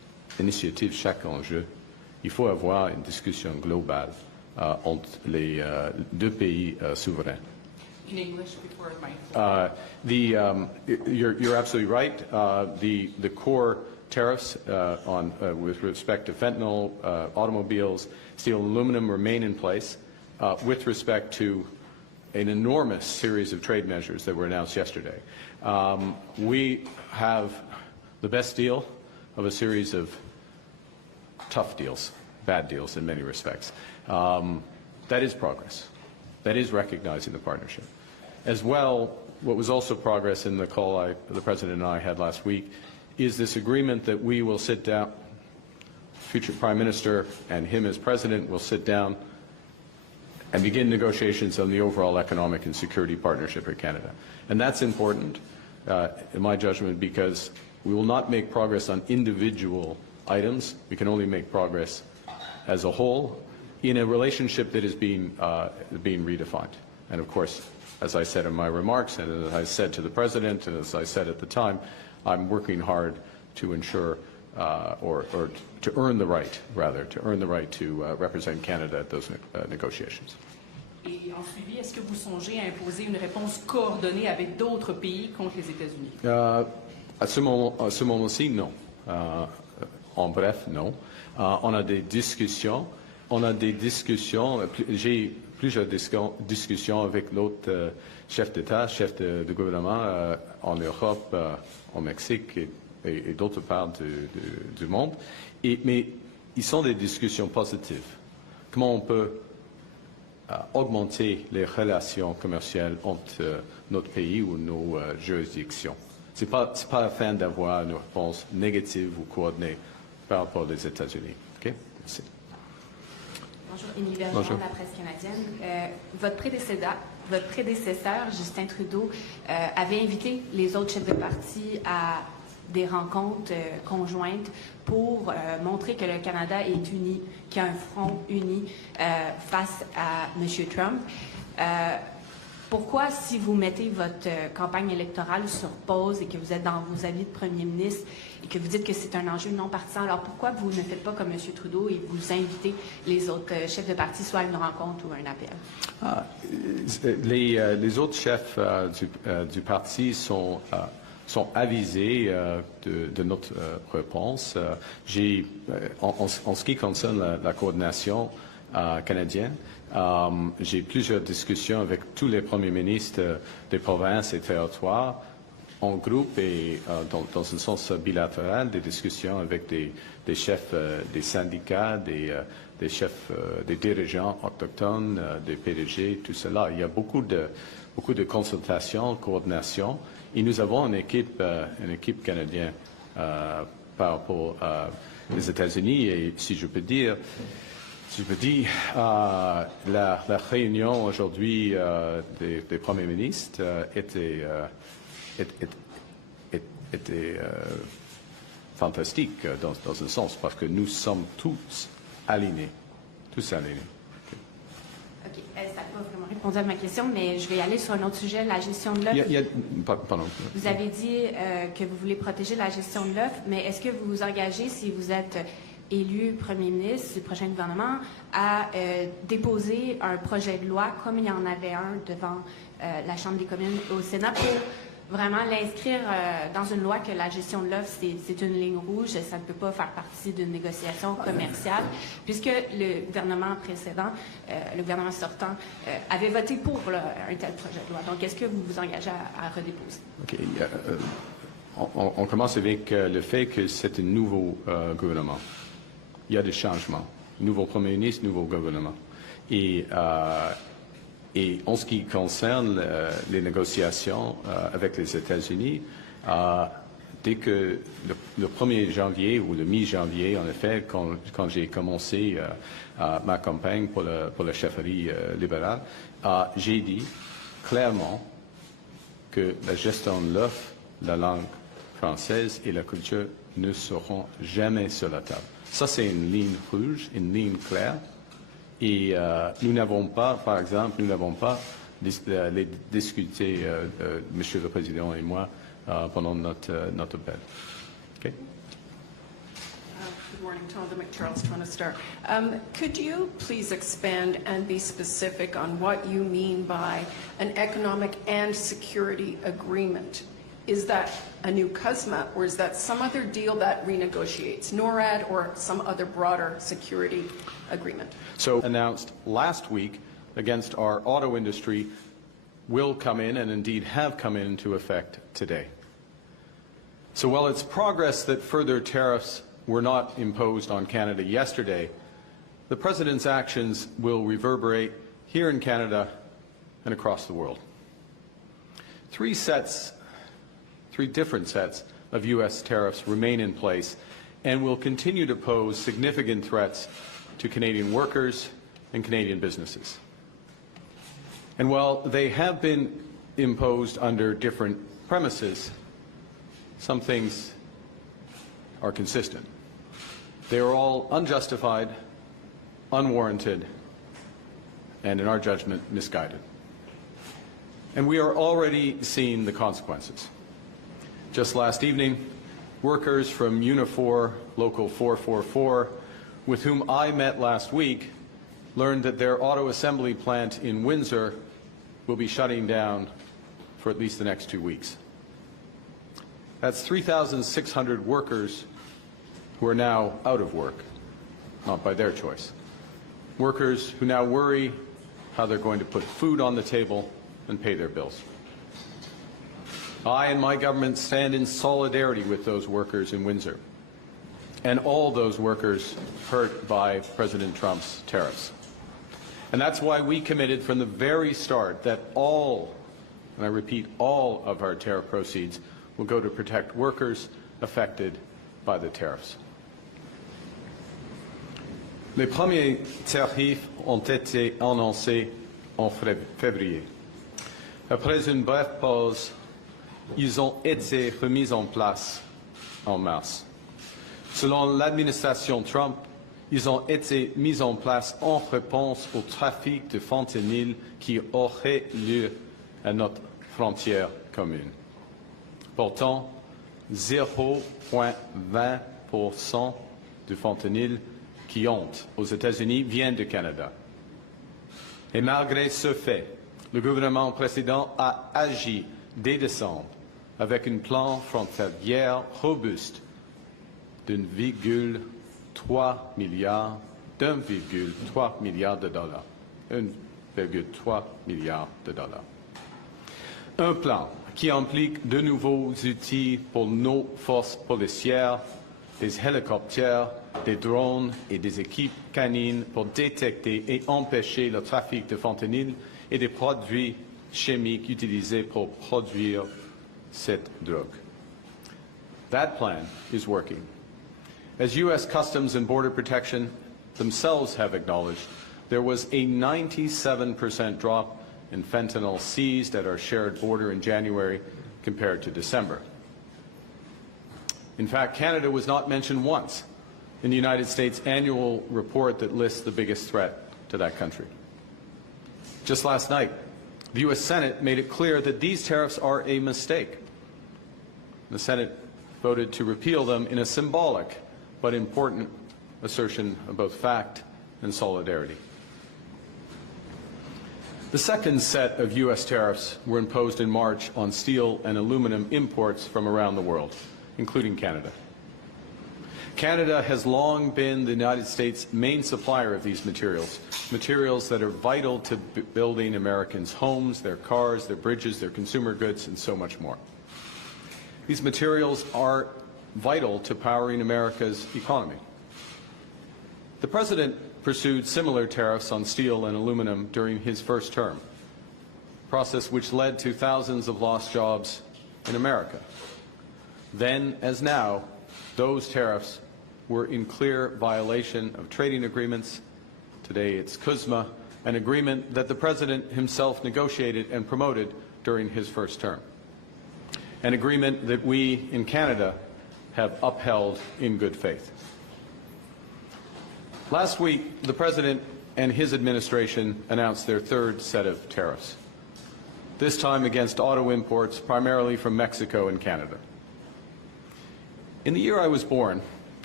initiative, chaque enjeu, il faut avoir une discussion globale entre les deux pays souverains. In English before my... You're absolutely right. The core tariffs with respect to fentanyl, automobiles, steel, aluminum remain in place. With respect to an enormous series of trade measures that were announced yesterday, we have the best deal of a series of tough deals, bad deals in many respects. That is progress. That is recognizing the partnership. As well, what was also progress in the call the President and I had last week is this agreement that we will sit down, future Prime Minister and him as President will sit down and begin negotiations on the overall economic and security partnership with Canada. And that's important, in my judgment, because we will not make progress on individual items. We can only make progress as a whole in a relationship that is being redefined. And of course, as I said in my remarks, and as I said to the President, and as I said at the time, I'm working hard to ensure, or to earn the right, rather, to represent Canada at those negotiations. Et en suivi, est-ce que vous songez à imposer une réponse coordonnée avec d'autres pays contre les États-Unis? À ce moment-ci, non. En bref, non. On a des discussions. J'ai plusieurs discussions avec d'autres chefs d'État, chefs de gouvernement en Europe, au Mexique et d'autres parts du monde. Mais ils sont des discussions positives. Comment on peut augmenter les relations commerciales entre notre pays ou nos juridictions. Ce n'est pas afin d'avoir une réponse négative ou coordonnée par rapport aux États-Unis. Okay? Merci. Bonjour, Émilie Bergeron de la presse canadienne. Votre prédécesseur, Justin Trudeau, avait invité les autres chefs de parti à des rencontres conjointes pour montrer que le Canada est uni, qu'il y a un front uni face à M. Trump. Pourquoi, si vous mettez votre campagne électorale sur pause et que vous êtes dans vos avis de premier ministre et que vous dites que c'est un enjeu non partisan, alors pourquoi vous ne faites pas comme M. Trudeau et vous invitez les autres chefs de parti soit à une rencontre ou à un appel? Les autres chefs du parti sont avisés de notre réponse. En ce qui concerne la coordination canadienne, j'ai plusieurs discussions avec tous les premiers ministres des provinces et territoires en groupe et dans un sens bilatéral, des discussions avec des chefs des syndicats, des chefs des dirigeants autochtones, des PDG, tout cela. Il y a beaucoup de consultations, coordination. Et nous avons une équipe canadienne par rapport aux États-Unis. Et si je peux dire, la réunion aujourd'hui des premiers ministres était fantastique dans un sens, parce que nous sommes tous alignés. OK. Ça n'a pas vraiment répondu à ma question, mais je vais aller sur un autre sujet, la gestion de l'œuf. Pardon. Vous avez dit que vous voulez protéger la gestion de l'œuf, mais est-ce que vous vous engagez, si vous êtes élu premier ministre du prochain gouvernement, à déposer un projet de loi, comme il y en avait un devant la Chambre des communes au Sénat, pour vraiment l'inscrire dans une loi que la gestion de l'œuf, c'est une ligne rouge, ça ne peut pas faire partie d'une négociation commerciale, puisque le gouvernement précédent, le gouvernement sortant, avait voté pour un tel projet de loi. Donc, est-ce que vous vous engagez à redéposer? OK. On commence avec le fait que c'est un nouveau gouvernement. Il y a des changements. Nouveau premier ministre, nouveau gouvernement. Et en ce qui concerne les négociations avec les États-Unis, dès que le 1er janvier ou le mi-janvier, en effet, quand j'ai commencé ma campagne pour la chefferie libérale, j'ai dit clairement que la gestion de l'œuf, la langue française et la culture ne seront jamais sur la table. Ça, c'est une ligne rouge, une ligne claire. Et nous n'avons pas, par exemple, les discuté, Monsieur le Président et moi, pendant notre appel. Okay? Good morning, Tonda McCharles, Toronto Star. Could you please expand and be specific on what you mean by an economic and security agreement? Is that a new CUSMA, or is that some other deal that renegotiates NORAD or some other broader security agreement? So announced last week against our auto industry will come in, and indeed have come into effect today. So while it's progress that further tariffs were not imposed on Canada yesterday, the President's actions will reverberate here in Canada and across the world. Three different sets of U.S. tariffs remain in place and will continue to pose significant threats to Canadian workers and Canadian businesses. And while they have been imposed under different premises, some things are consistent. They are all unjustified, unwarranted, and in our judgment, misguided. And we are already seeing the consequences. Just last evening, workers from Unifor Local 444, with whom I met last week, learned that their auto assembly plant in Windsor will be shutting down for at least the next 2 weeks. That's 3,600 workers who are now out of work, not by their choice. Workers who now worry how they're going to put food on the table and pay their bills. I and my government stand in solidarity with those workers in Windsor and all those workers hurt by President Trump's tariffs. And that's why we committed from the very start that all, and I repeat, all of our tariff proceeds will go to protect workers affected by the tariffs. Les premiers tarifs ont été annoncés en février. Après une brève pause, ils ont été remis en place en mars. Selon l'administration Trump, ils ont été mis en place en réponse au trafic de fentanyl qui aurait lieu à notre frontière commune. Pourtant, 0,20% du fentanyl qui entre aux États-Unis vient du Canada. Et malgré ce fait, le gouvernement précédent a agi dès décembre avec un plan frontalier robuste d'1,3 milliard de dollars. 1,3 milliard de dollars. Un plan qui implique de nouveaux outils pour nos forces policières, des hélicoptères, des drones et des équipes canines pour détecter et empêcher le trafic de fentanyl et des produits chimiques utilisés pour produire cette drogue. That plan is working. As U.S. Customs and Border Protection themselves have acknowledged, there was a 97% drop in fentanyl seized at our shared border in January compared to December. In fact, Canada was not mentioned once in the United States annual report that lists the biggest threat to that country. Just last night, the U.S. Senate made it clear that these tariffs are a mistake. The Senate voted to repeal them in a symbolic but important assertion of both fact and solidarity. The second set of U.S. tariffs were imposed in March on steel and aluminum imports from around the world, including Canada. Canada has long been the United States' main supplier of these materials, materials that are vital to building Americans' homes, their cars, their bridges, their consumer goods, and so much more. These materials are vital to powering America's economy. The President pursued similar tariffs on steel and aluminum during his first term, a process which led to thousands of lost jobs in America. Then, as now, those tariffs were in clear violation of trading agreements. Today it's CUSMA, an agreement that the President himself negotiated and promoted during his first term, an agreement that we in Canada have upheld in good faith. Last week, the President and his administration announced their third set of tariffs, this time against auto imports primarily from Mexico and Canada. In the year I was born,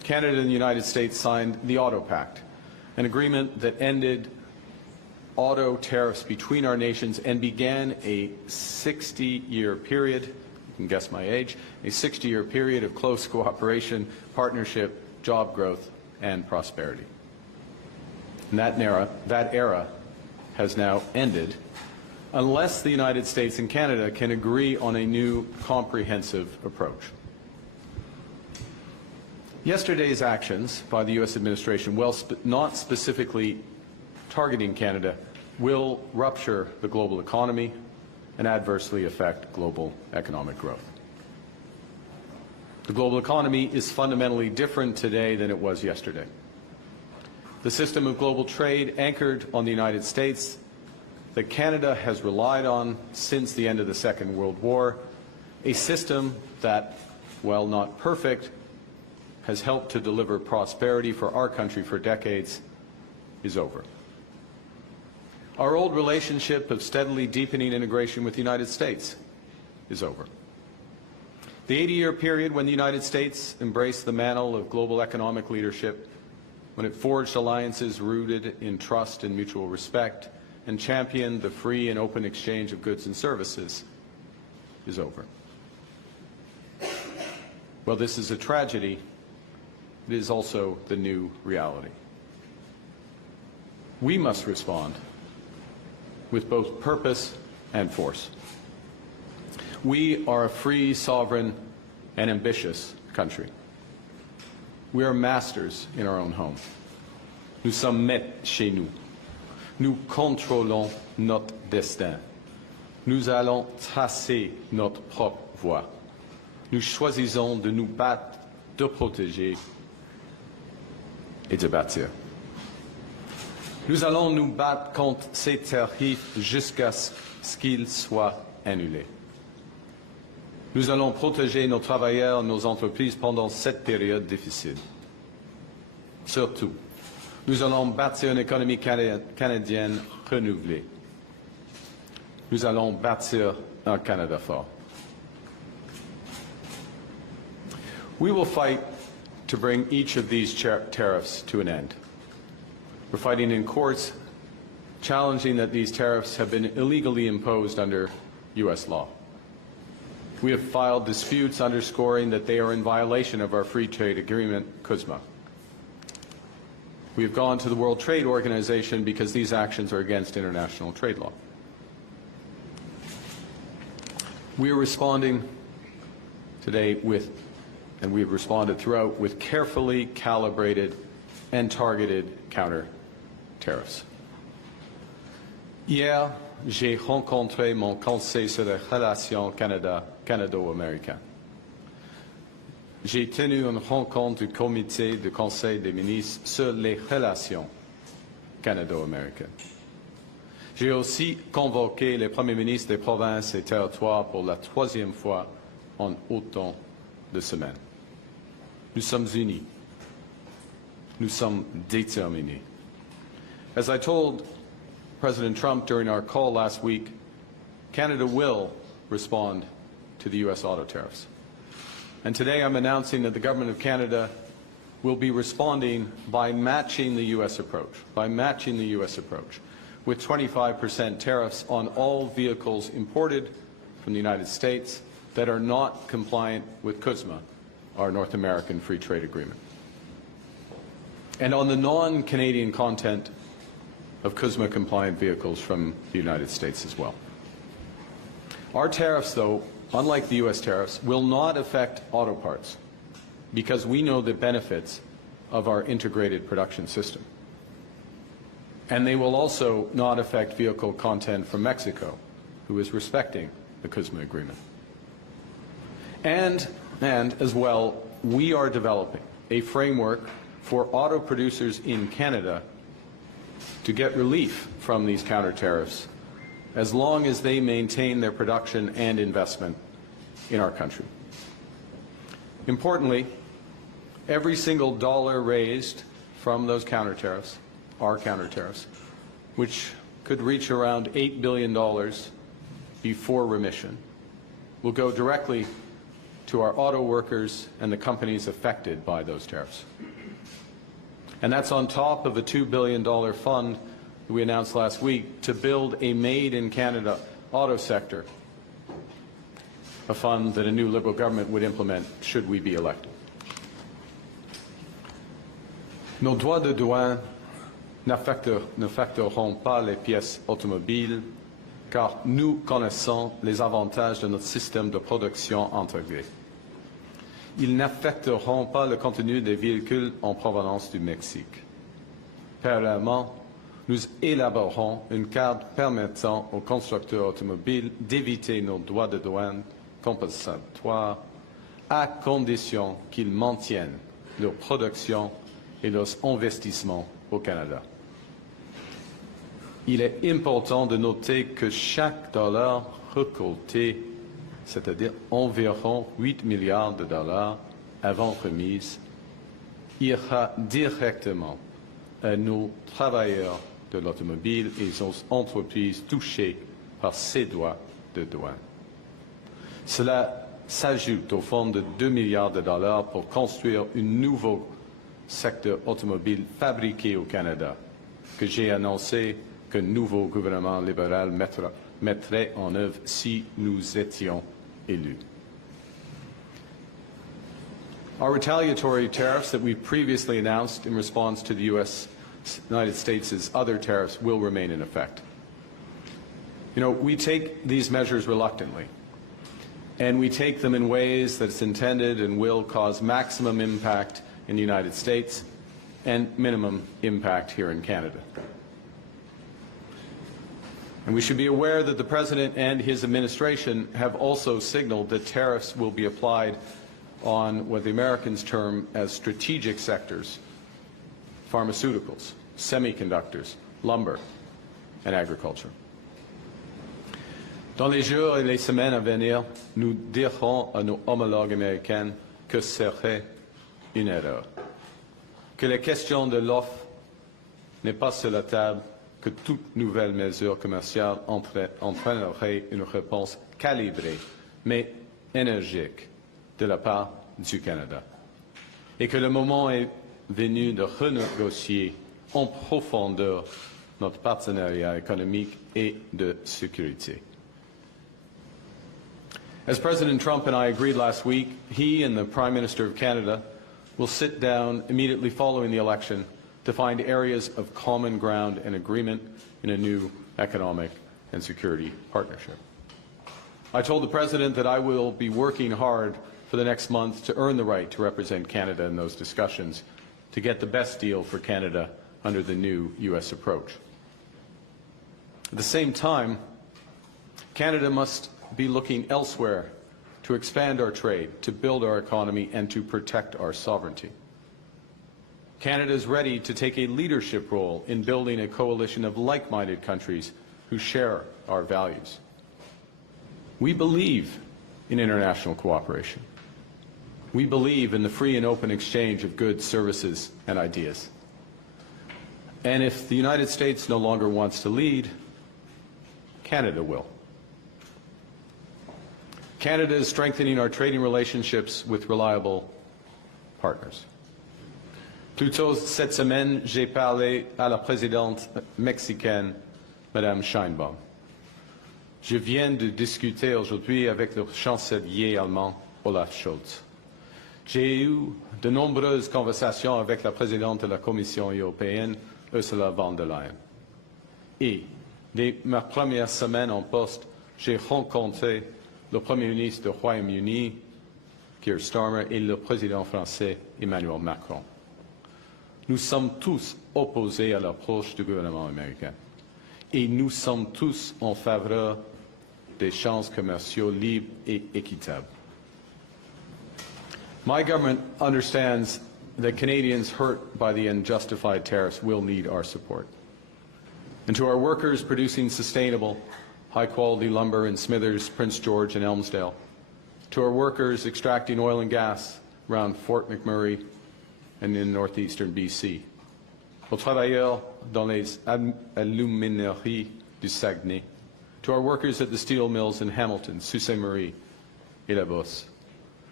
Canada and the United States signed the Auto Pact, an agreement that ended auto tariffs between our nations and began a 60-year period, you can guess my age, a 60-year period of close cooperation, partnership, job growth, and prosperity. And that era has now ended unless the United States and Canada can agree on a new comprehensive approach. Yesterday's actions by the U.S. administration, while not specifically targeting Canada, will rupture the global economy and adversely affect global economic growth. The global economy is fundamentally different today than it was yesterday. The system of global trade anchored on the United States that Canada has relied on since the end of the Second World War, a system that, while not perfect, has helped to deliver prosperity for our country for decades, is over. Our old relationship of steadily deepening integration with the United States is over. The 80-year period when the United States embraced the mantle of global economic leadership, when it forged alliances rooted in trust and mutual respect, and championed the free and open exchange of goods and services, is over. Well, this is a tragedy. It is also the new reality. We must respond with both purpose and force. We are a free, sovereign, and ambitious country. We are masters in our own home. Nous sommes maîtres chez nous. Nous contrôlons notre destin. Nous allons tracer notre propre voie. Nous choisissons de nous battre, de protéger et de bâtir. Nous allons nous battre contre ces tarifs jusqu'à ce qu'ils soient annulés. Nous allons protéger nos travailleurs, nos entreprises pendant cette période difficile. Surtout, nous allons bâtir une économie canadienne renouvelée. Nous allons bâtir un Canada fort. We will fight to bring each of these tariffs to an end. We're fighting in courts, challenging that these tariffs have been illegally imposed under U.S. law. We have filed disputes underscoring that they are in violation of our free trade agreement, CUSMA. We have gone to the World Trade Organization because these actions are against international trade law. We are responding today with, and we have responded throughout, with carefully calibrated and targeted counter tariffs. Hier, j'ai rencontré mon conseil sur les relations canado-américaines. J'ai tenu une rencontre du comité du Conseil des ministres sur les relations canado-américaines. J'ai aussi convoqué les premiers ministres des provinces et territoires pour la troisième fois en autant de semaines. Nous sommes unis. Nous sommes déterminés. As I told President Trump during our call last week, Canada will respond to the U.S. auto tariffs. And today I'm announcing that the Government of Canada will be responding by matching the U.S. approach, with 25% tariffs on all vehicles imported from the United States that are not compliant with CUSMA, our North American Free Trade Agreement. And on the non-Canadian content of CUSMA-compliant vehicles from the United States as well. Our tariffs, though, unlike the U.S. tariffs, will not affect auto parts because we know the benefits of our integrated production system. And they will also not affect vehicle content from Mexico, who is respecting the CUSMA agreement. And as well, we are developing a framework for auto producers in Canada to get relief from these counter tariffs as long as they maintain their production and investment in our country. Importantly, every single dollar raised from those counter tariffs, our counter tariffs, which could reach around $8 billion before remission, will go directly to our auto workers and the companies affected by those tariffs. And that's on top of a $2 billion fund we announced last week to build a made-in-Canada auto sector, a fund that a new Liberal government would implement should we be elected. Nos droits de douane n'affecteront pas les pièces automobiles car nous connaissons les avantages de notre système de production intégré. Ils n'affecteront pas le contenu des véhicules en provenance du Mexique. Parallèlement, nous élaborerons une carte permettant aux constructeurs automobiles d'éviter nos droits de douane compensatoires à condition qu'ils maintiennent leur production et leurs investissements au Canada. Il est important de noter que chaque dollar récolté, c'est-à-dire environ 8 milliards de dollars avant remise, ira directement à nos travailleurs de l'automobile et aux entreprises touchées par ces droits de douane. Cela s'ajoute au fonds de 2 milliards de dollars pour construire un nouveau secteur automobile fabriqué au Canada, que j'ai annoncé qu'un nouveau gouvernement libéral mettrait en œuvre si nous étions élus. Our retaliatory tariffs that we previously announced in response to the United States' other tariffs will remain in effect. You know, we take these measures reluctantly, and we take them in ways that's intended and will cause maximum impact in the United States and minimum impact here in Canada. And we should be aware that the President and his administration have also signaled that tariffs will be applied on what the Americans term as strategic sectors: pharmaceuticals, semiconductors, lumber, and agriculture. Dans les jours et les semaines à venir, nous dirons à nos homologues américains que ce serait une erreur, que la question de l'offre n'est pas sur la table, que toute nouvelle mesure commerciale entraînerait une réponse calibrée, mais énergique, de la part du Canada, et que le moment est venu de renégocier en profondeur notre partenariat économique et de sécurité. As President Trump and I agreed last week, he and the Prime Minister of Canada will sit down immediately following the election to find areas of common ground and agreement in a new economic and security partnership. I told the President that I will be working hard for the next month to earn the right to represent Canada in those discussions, to get the best deal for Canada under the new U.S. approach. At the same time, Canada must be looking elsewhere to expand our trade, to build our economy, and to protect our sovereignty. Canada is ready to take a leadership role in building a coalition of like-minded countries who share our values. We believe in international cooperation. We believe in the free and open exchange of goods, services, and ideas. And if the United States no longer wants to lead, Canada will. Canada is strengthening our trading relationships with reliable partners. Plus tôt cette semaine, j'ai parlé à la présidente mexicaine, Madame Sheinbaum. Je viens de discuter aujourd'hui avec le chancelier allemand, Olaf Scholz. J'ai eu de nombreuses conversations avec la présidente de la Commission européenne, Ursula von der Leyen. Et, dès ma première semaine en poste, j'ai rencontré le Premier ministre du Royaume-Uni, Keir Starmer, et le président français, Emmanuel Macron. Nous sommes tous opposés à l'approche du gouvernement américain. Et nous sommes tous en faveur d'échanges commerciaux libres et équitables. My government understands that Canadians hurt by the unjustified tariffs will need our support. And to our workers producing sustainable, high-quality lumber in Smithers, Prince George, and Elmsdale, to our workers extracting oil and gas around Fort McMurray and in northeastern BC, aux travailleurs dans les alumineries du Saguenay, to our workers at the steel mills in Hamilton, Sault Ste. Marie, et La Beauce,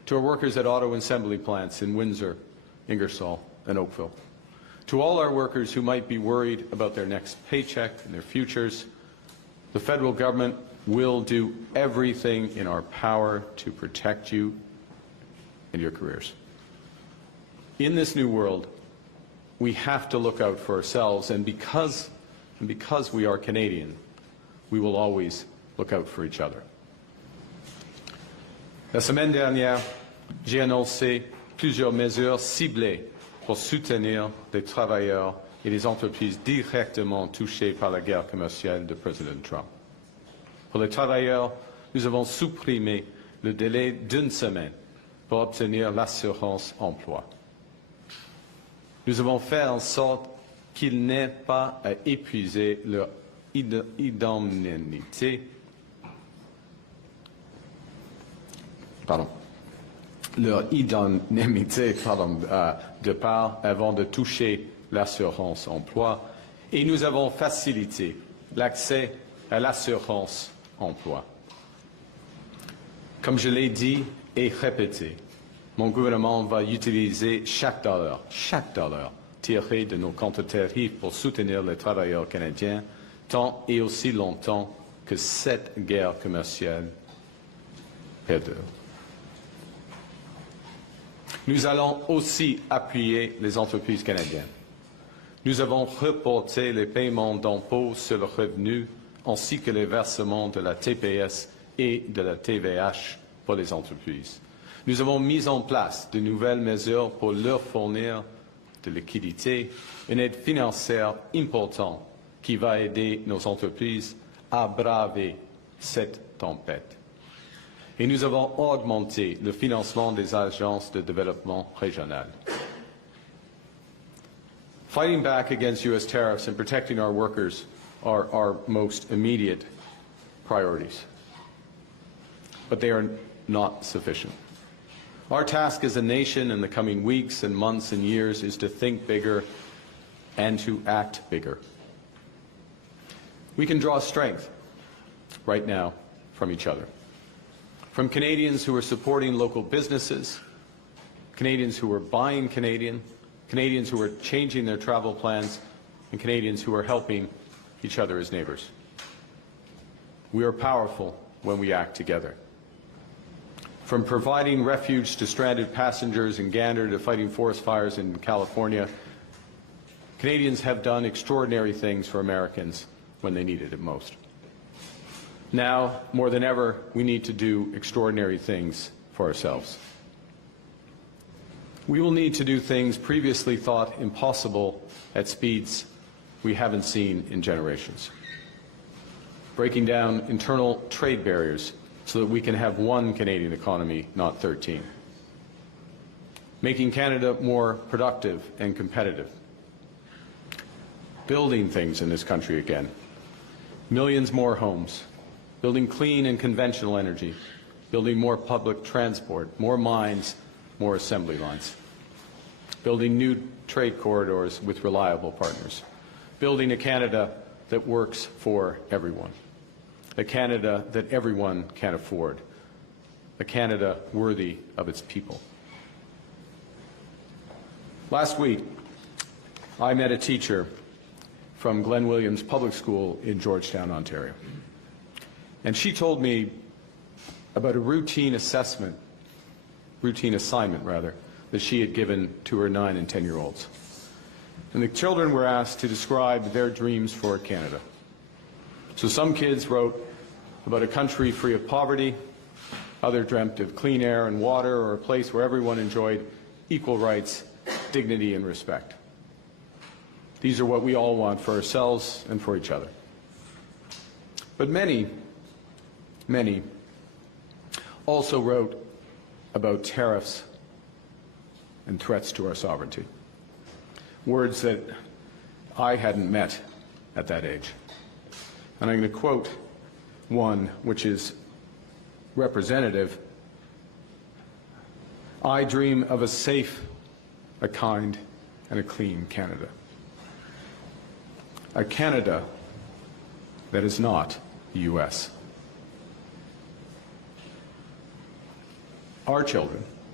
to our workers at auto assembly plants in Windsor, Ingersoll, and Oakville, to all our workers who might be worried about their next paycheck and their futures, the federal government will do everything in our power to protect you and your careers. In this new world, we have to look out for ourselves, and because we are Canadian, we will always look out for each other. La semaine dernière, j'ai annoncé plusieurs mesures ciblées pour soutenir les travailleurs et les entreprises directement touchées par la guerre commerciale de Président Trump. Pour les travailleurs, nous avons supprimé le délai d'une semaine pour obtenir l'assurance emploi. Nous avons fait en sorte qu'ils n'aient pas à épuiser leur indemnité. De part avant de toucher l'assurance emploi, et nous avons facilité l'accès à l'assurance emploi. Comme je l'ai dit et répété, mon gouvernement va utiliser chaque dollar tiré de nos comptes tarifs pour soutenir les travailleurs canadiens tant et aussi longtemps que cette guerre commerciale perdure. Nous allons aussi appuyer les entreprises canadiennes. Nous avons reporté les paiements d'impôts sur le revenu ainsi que les versements de la TPS et de la TVH pour les entreprises. Nous avons mis en place de nouvelles mesures pour leur fournir de liquidité, une aide financière importante qui va aider nos entreprises à braver cette tempête. Et nous avons augmenté le financement des agences de développement régional. Fighting back against U.S. tariffs and protecting our workers are our most immediate priorities. But they are not sufficient. Our task as a nation in the coming weeks and months and years is to think bigger and to act bigger. We can draw strength right now from each other. From Canadians who are supporting local businesses, Canadians who are buying Canadian, Canadians who are changing their travel plans, and Canadians who are helping each other as neighbors. We are powerful when we act together. From providing refuge to stranded passengers in Gander to fighting forest fires in California, Canadians have done extraordinary things for Americans when they needed it most. Now, more than ever, we need to do extraordinary things for ourselves. We will need to do things previously thought impossible at speeds we haven't seen in generations. Breaking down internal trade barriers so that we can have one Canadian economy, not 13. Making Canada more productive and competitive. Building things in this country again. Millions more homes. Building clean and conventional energy, building more public transport, more mines, more assembly lines, building new trade corridors with reliable partners, building a Canada that works for everyone, a Canada that everyone can afford, a Canada worthy of its people. Last week, I met a teacher from Glen Williams Public School in Georgetown, Ontario. And she told me about a routine assignment, that she had given to her 9- and 10-year-olds. And the children were asked to describe their dreams for Canada. So some kids wrote about a country free of poverty, others dreamt of clean air and water, or a place where everyone enjoyed equal rights, dignity, and respect. These are what we all want for ourselves and for each other. But many also wrote about tariffs and threats to our sovereignty, words that I hadn't met at that age. And I'm going to quote one which is representative. I dream of a safe, a kind, and a clean Canada. A Canada that is not the U.S. Our children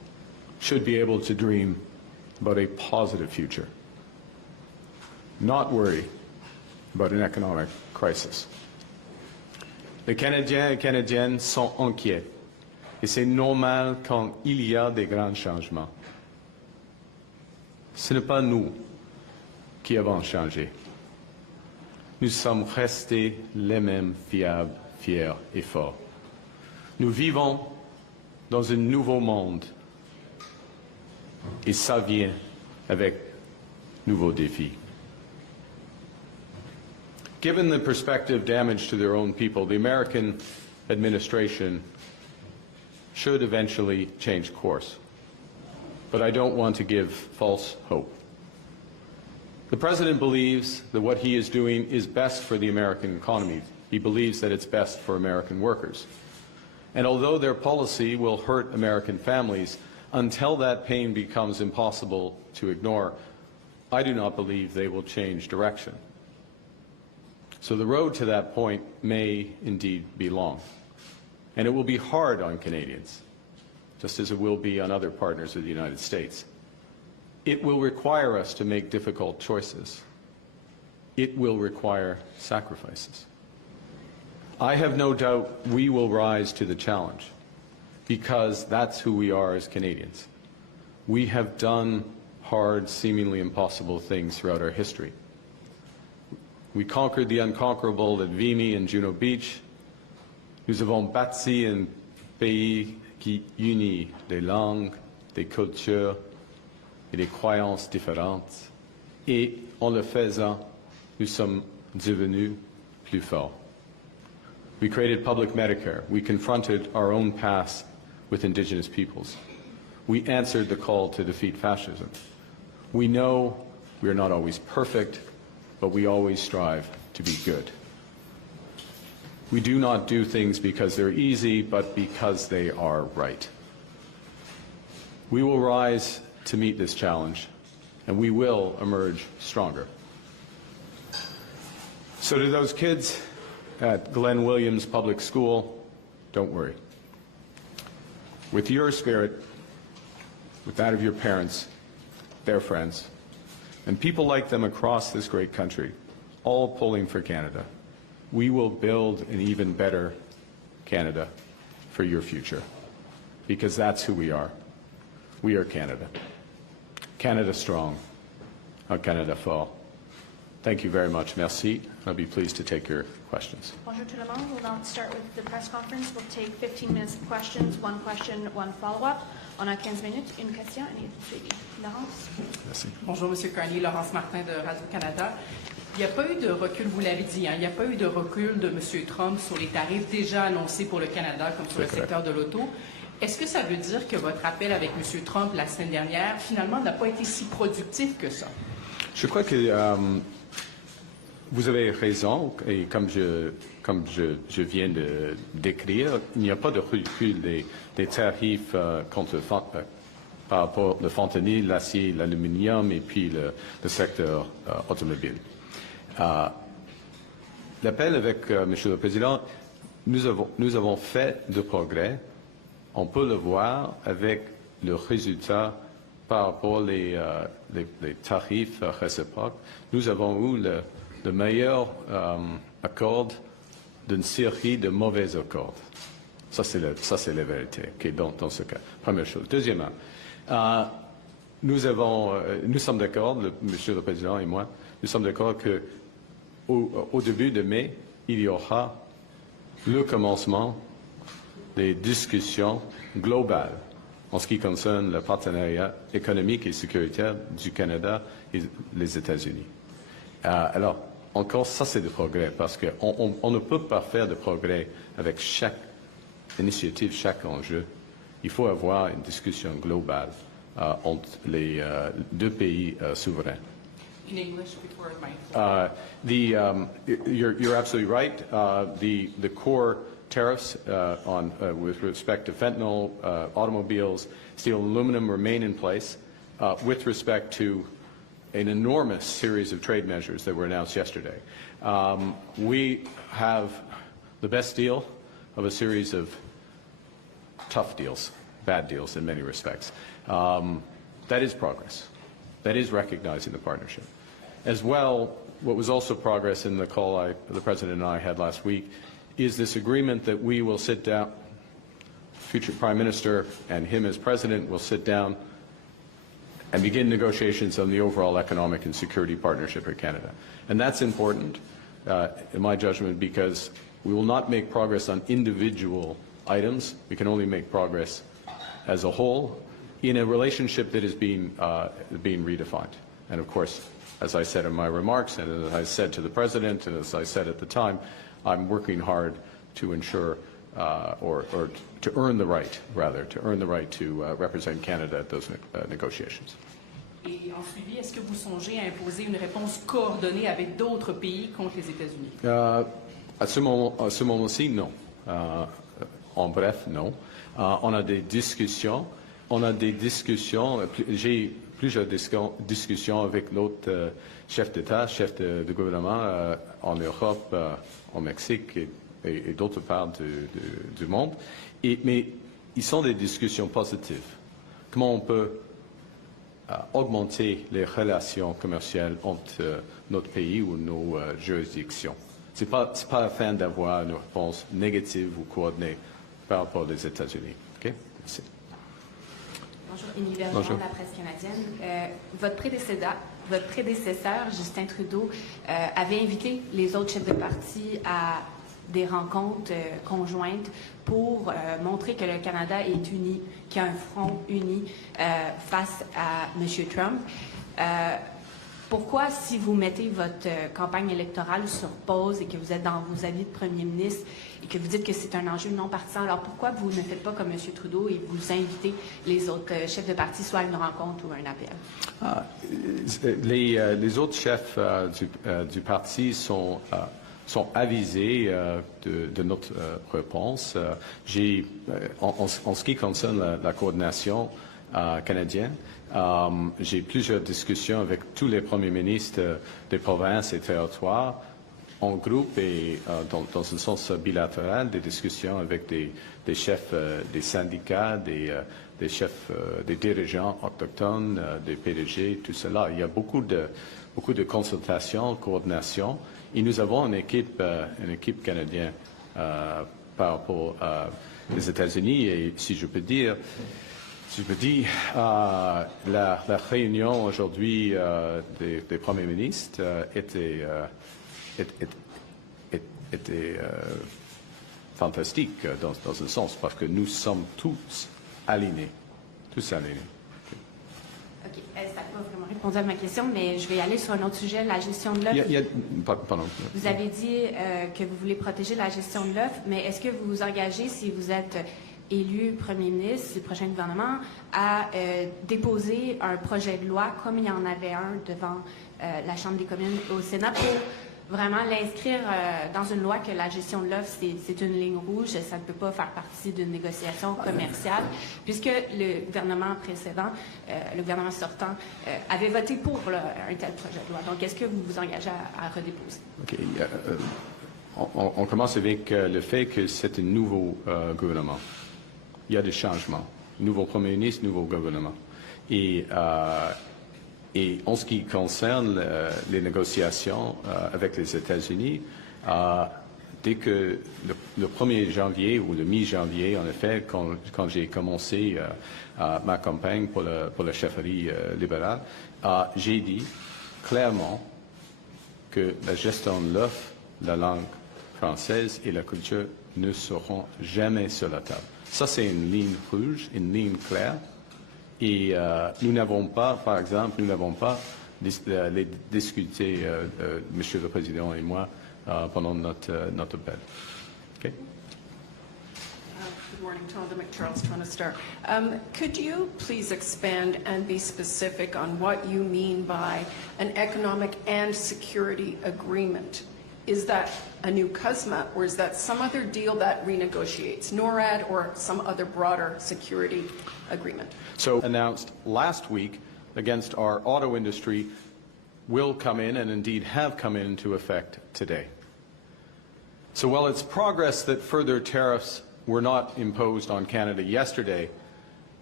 should be able to dream about a positive future, not worry about an economic crisis. Les Canadiens et Canadiennes sont inquiets et c'est normal quand il y a des grands changements. Ce n'est pas nous qui avons changé. Nous sommes restés les mêmes fiables, fiers et forts. Nous vivons dans un nouveau monde et ça vient avec nouveaux défis. Given the prospective damage to their own people, the American administration should eventually change course. But I don't want to give false hope. The President believes that what he is doing is best for the American economy. He believes that it's best for American workers. And although their policy will hurt American families, until that pain becomes impossible to ignore, I do not believe they will change direction. So the road to that point may indeed be long. And it will be hard on Canadians, just as it will be on other partners of the United States. It will require us to make difficult choices. It will require sacrifices. I have no doubt we will rise to the challenge because that's who we are as Canadians. We have done hard, seemingly impossible things throughout our history. We conquered the unconquerable at Vimy and Juno Beach. Nous avons bâti un pays qui unit des langues, des cultures et des croyances différentes. Et en le faisant, nous sommes devenus plus forts. We created public Medicare. We confronted our own past with Indigenous peoples. We answered the call to defeat fascism. We know we are not always perfect, but we always strive to be good. We do not do things because they're easy, but because they are right. We will rise to meet this challenge, and we will emerge stronger. So to those kids at Glenn Williams Public School, don't worry. With your spirit, with that of your parents, their friends, and people like them across this great country, all pulling for Canada, we will build an even better Canada for your future, because that's who we are. We are Canada. Canada strong, un Canada fort. Thank you very much. Merci. I'll be pleased to take your questions. Bonjour tout le monde. We'll now start with the press conference. We'll take 15 minutes of questions, one question, one follow-up. On a 15 minutes, une question et une suivi. Laurence? Merci. Bonjour, M. Carney. Laurence Martin de Radio-Canada. Il n'y a pas eu de recul, vous l'avez dit, hein, il n'y a pas eu de recul de M. Trump sur les tarifs déjà annoncés pour le Canada, comme sur le secteur de l'auto. Est-ce que ça veut dire que votre appel avec M. Trump la semaine dernière, finalement, n'a pas été si productif que ça? Je crois que vous avez raison, et comme je viens de décrire, il n'y a pas de recul des tarifs par rapport au fentanyl, l'acier, l'aluminium et puis le secteur automobile. L'appel avec Monsieur le Président, nous avons fait de progrès. On peut le voir avec le résultat par rapport aux tarifs réciproques. Nous avons eu le meilleur accord d'une série de mauvais accords. Ça, c'est la vérité, okay, dans ce cas. Première chose. Deuxièmement, nous sommes d'accord, Monsieur le Président et moi, nous sommes d'accord qu'au début de mai, il y aura le commencement des discussions globales en ce qui concerne le partenariat économique et sécuritaire du Canada et les États-Unis. Alors, encore, ça c'est du progrès, parce qu'on ne peut pas faire de progrès avec chaque initiative, chaque enjeu. Il faut avoir une discussion globale entre les deux pays souverains. In English before my... You're absolutely right. The core tariffs with respect to fentanyl, automobiles, steel, and aluminum remain in place. With respect to an enormous series of trade measures that were announced yesterday, we have the best deal of a series of tough deals. bad deals in many respects. That is progress. That is recognizing the partnership. As well, what was also progress in the call the President and I had last week is this agreement that we will sit down, future Prime Minister and him as President will sit down and begin negotiations on the overall economic and security partnership with Canada. And that's important, in my judgment, because we will not make progress on individual items. We can only make progress as a whole in a relationship that is being redefined. And of course, as I said in my remarks, and as I said to the President, and as I said at the time, I'm working hard to ensure, or to earn the right, rather, to represent Canada at those negotiations. Et en suivi, est-ce que vous songez à imposer une réponse coordonnée avec d'autres pays contre les États-Unis? À ce moment-ci, non. En bref, non. On a des discussions. J'ai plusieurs discussions avec d'autres chefs d'État, chefs de gouvernement en Europe, au Mexique et d'autres parts du monde. Mais ils sont des discussions positives. Comment on peut augmenter les relations commerciales entre notre pays ou nos juridictions. Ce n'est pas afin d'avoir une réponse négative ou coordonnée par rapport aux États-Unis. Okay? Merci. Bonjour, Émilie Bergeron de la presse canadienne. Votre prédécesseur, Justin Trudeau, avait invité les autres chefs de parti à des rencontres conjointes pour montrer que le Canada est uni, qu'il y a un front uni face à M. Trump. Pourquoi, si vous mettez votre campagne électorale sur pause et que vous êtes dans vos avis de premier ministre et que vous dites que c'est un enjeu non partisan, alors pourquoi vous ne faites pas comme M. Trudeau et vous invitez les autres chefs de parti soit à une rencontre ou à un appel? Les autres chefs du parti sont avisés de notre réponse. En ce qui concerne la coordination canadienne, j'ai plusieurs discussions avec tous les premiers ministres des provinces et territoires en groupe et dans un sens bilatéral, des discussions avec des chefs des syndicats, des chefs, des dirigeants autochtones, des PDG, tout cela. Il y a beaucoup de consultations, coordination. Et nous avons une équipe canadienne par rapport aux États-Unis. Et si je peux dire, la réunion aujourd'hui des premiers ministres était fantastique dans un sens, parce que nous sommes tous alignés. OK, ça n'a pas vraiment répondu à ma question, mais je vais aller sur un autre sujet, la gestion de l'œuf. Pardon. Vous avez dit que vous voulez protéger la gestion de l'œuf, mais est-ce que vous vous engagez, si vous êtes élu premier ministre du prochain gouvernement, à déposer un projet de loi, comme il y en avait un devant la Chambre des communes au Sénat, pour vraiment l'inscrire dans une loi que la gestion de l'œuf, c'est une ligne rouge, ça ne peut pas faire partie d'une négociation commerciale, puisque le gouvernement précédent, le gouvernement sortant, avait voté pour un tel projet de loi. Donc, est-ce que vous vous engagez à redéposer? OK. On commence avec le fait que c'est un nouveau gouvernement. Il y a des changements. Nouveau premier ministre, nouveau gouvernement. Et en ce qui concerne les négociations avec les États-Unis, dès que le 1er janvier ou le mi-janvier, en effet, quand j'ai commencé ma campagne pour la chefferie libérale, j'ai dit clairement que la gestion de l'œuf, la langue française et la culture ne seront jamais sur la table. Ça, c'est une ligne rouge, une ligne claire. Et nous n'avons pas, par exemple, les discuté, Monsieur le Président et moi, pendant notre appel. Okay? Good morning, Tonda McCharles, Toronto Star. Could you please expand and be specific on what you mean by an economic and security agreement? Is that a new CUSMA, or is that some other deal that renegotiates NORAD or some other broader security agreement? So announced last week against our auto industry will come in, and indeed have come into effect today. So while it's progress that further tariffs were not imposed on Canada yesterday,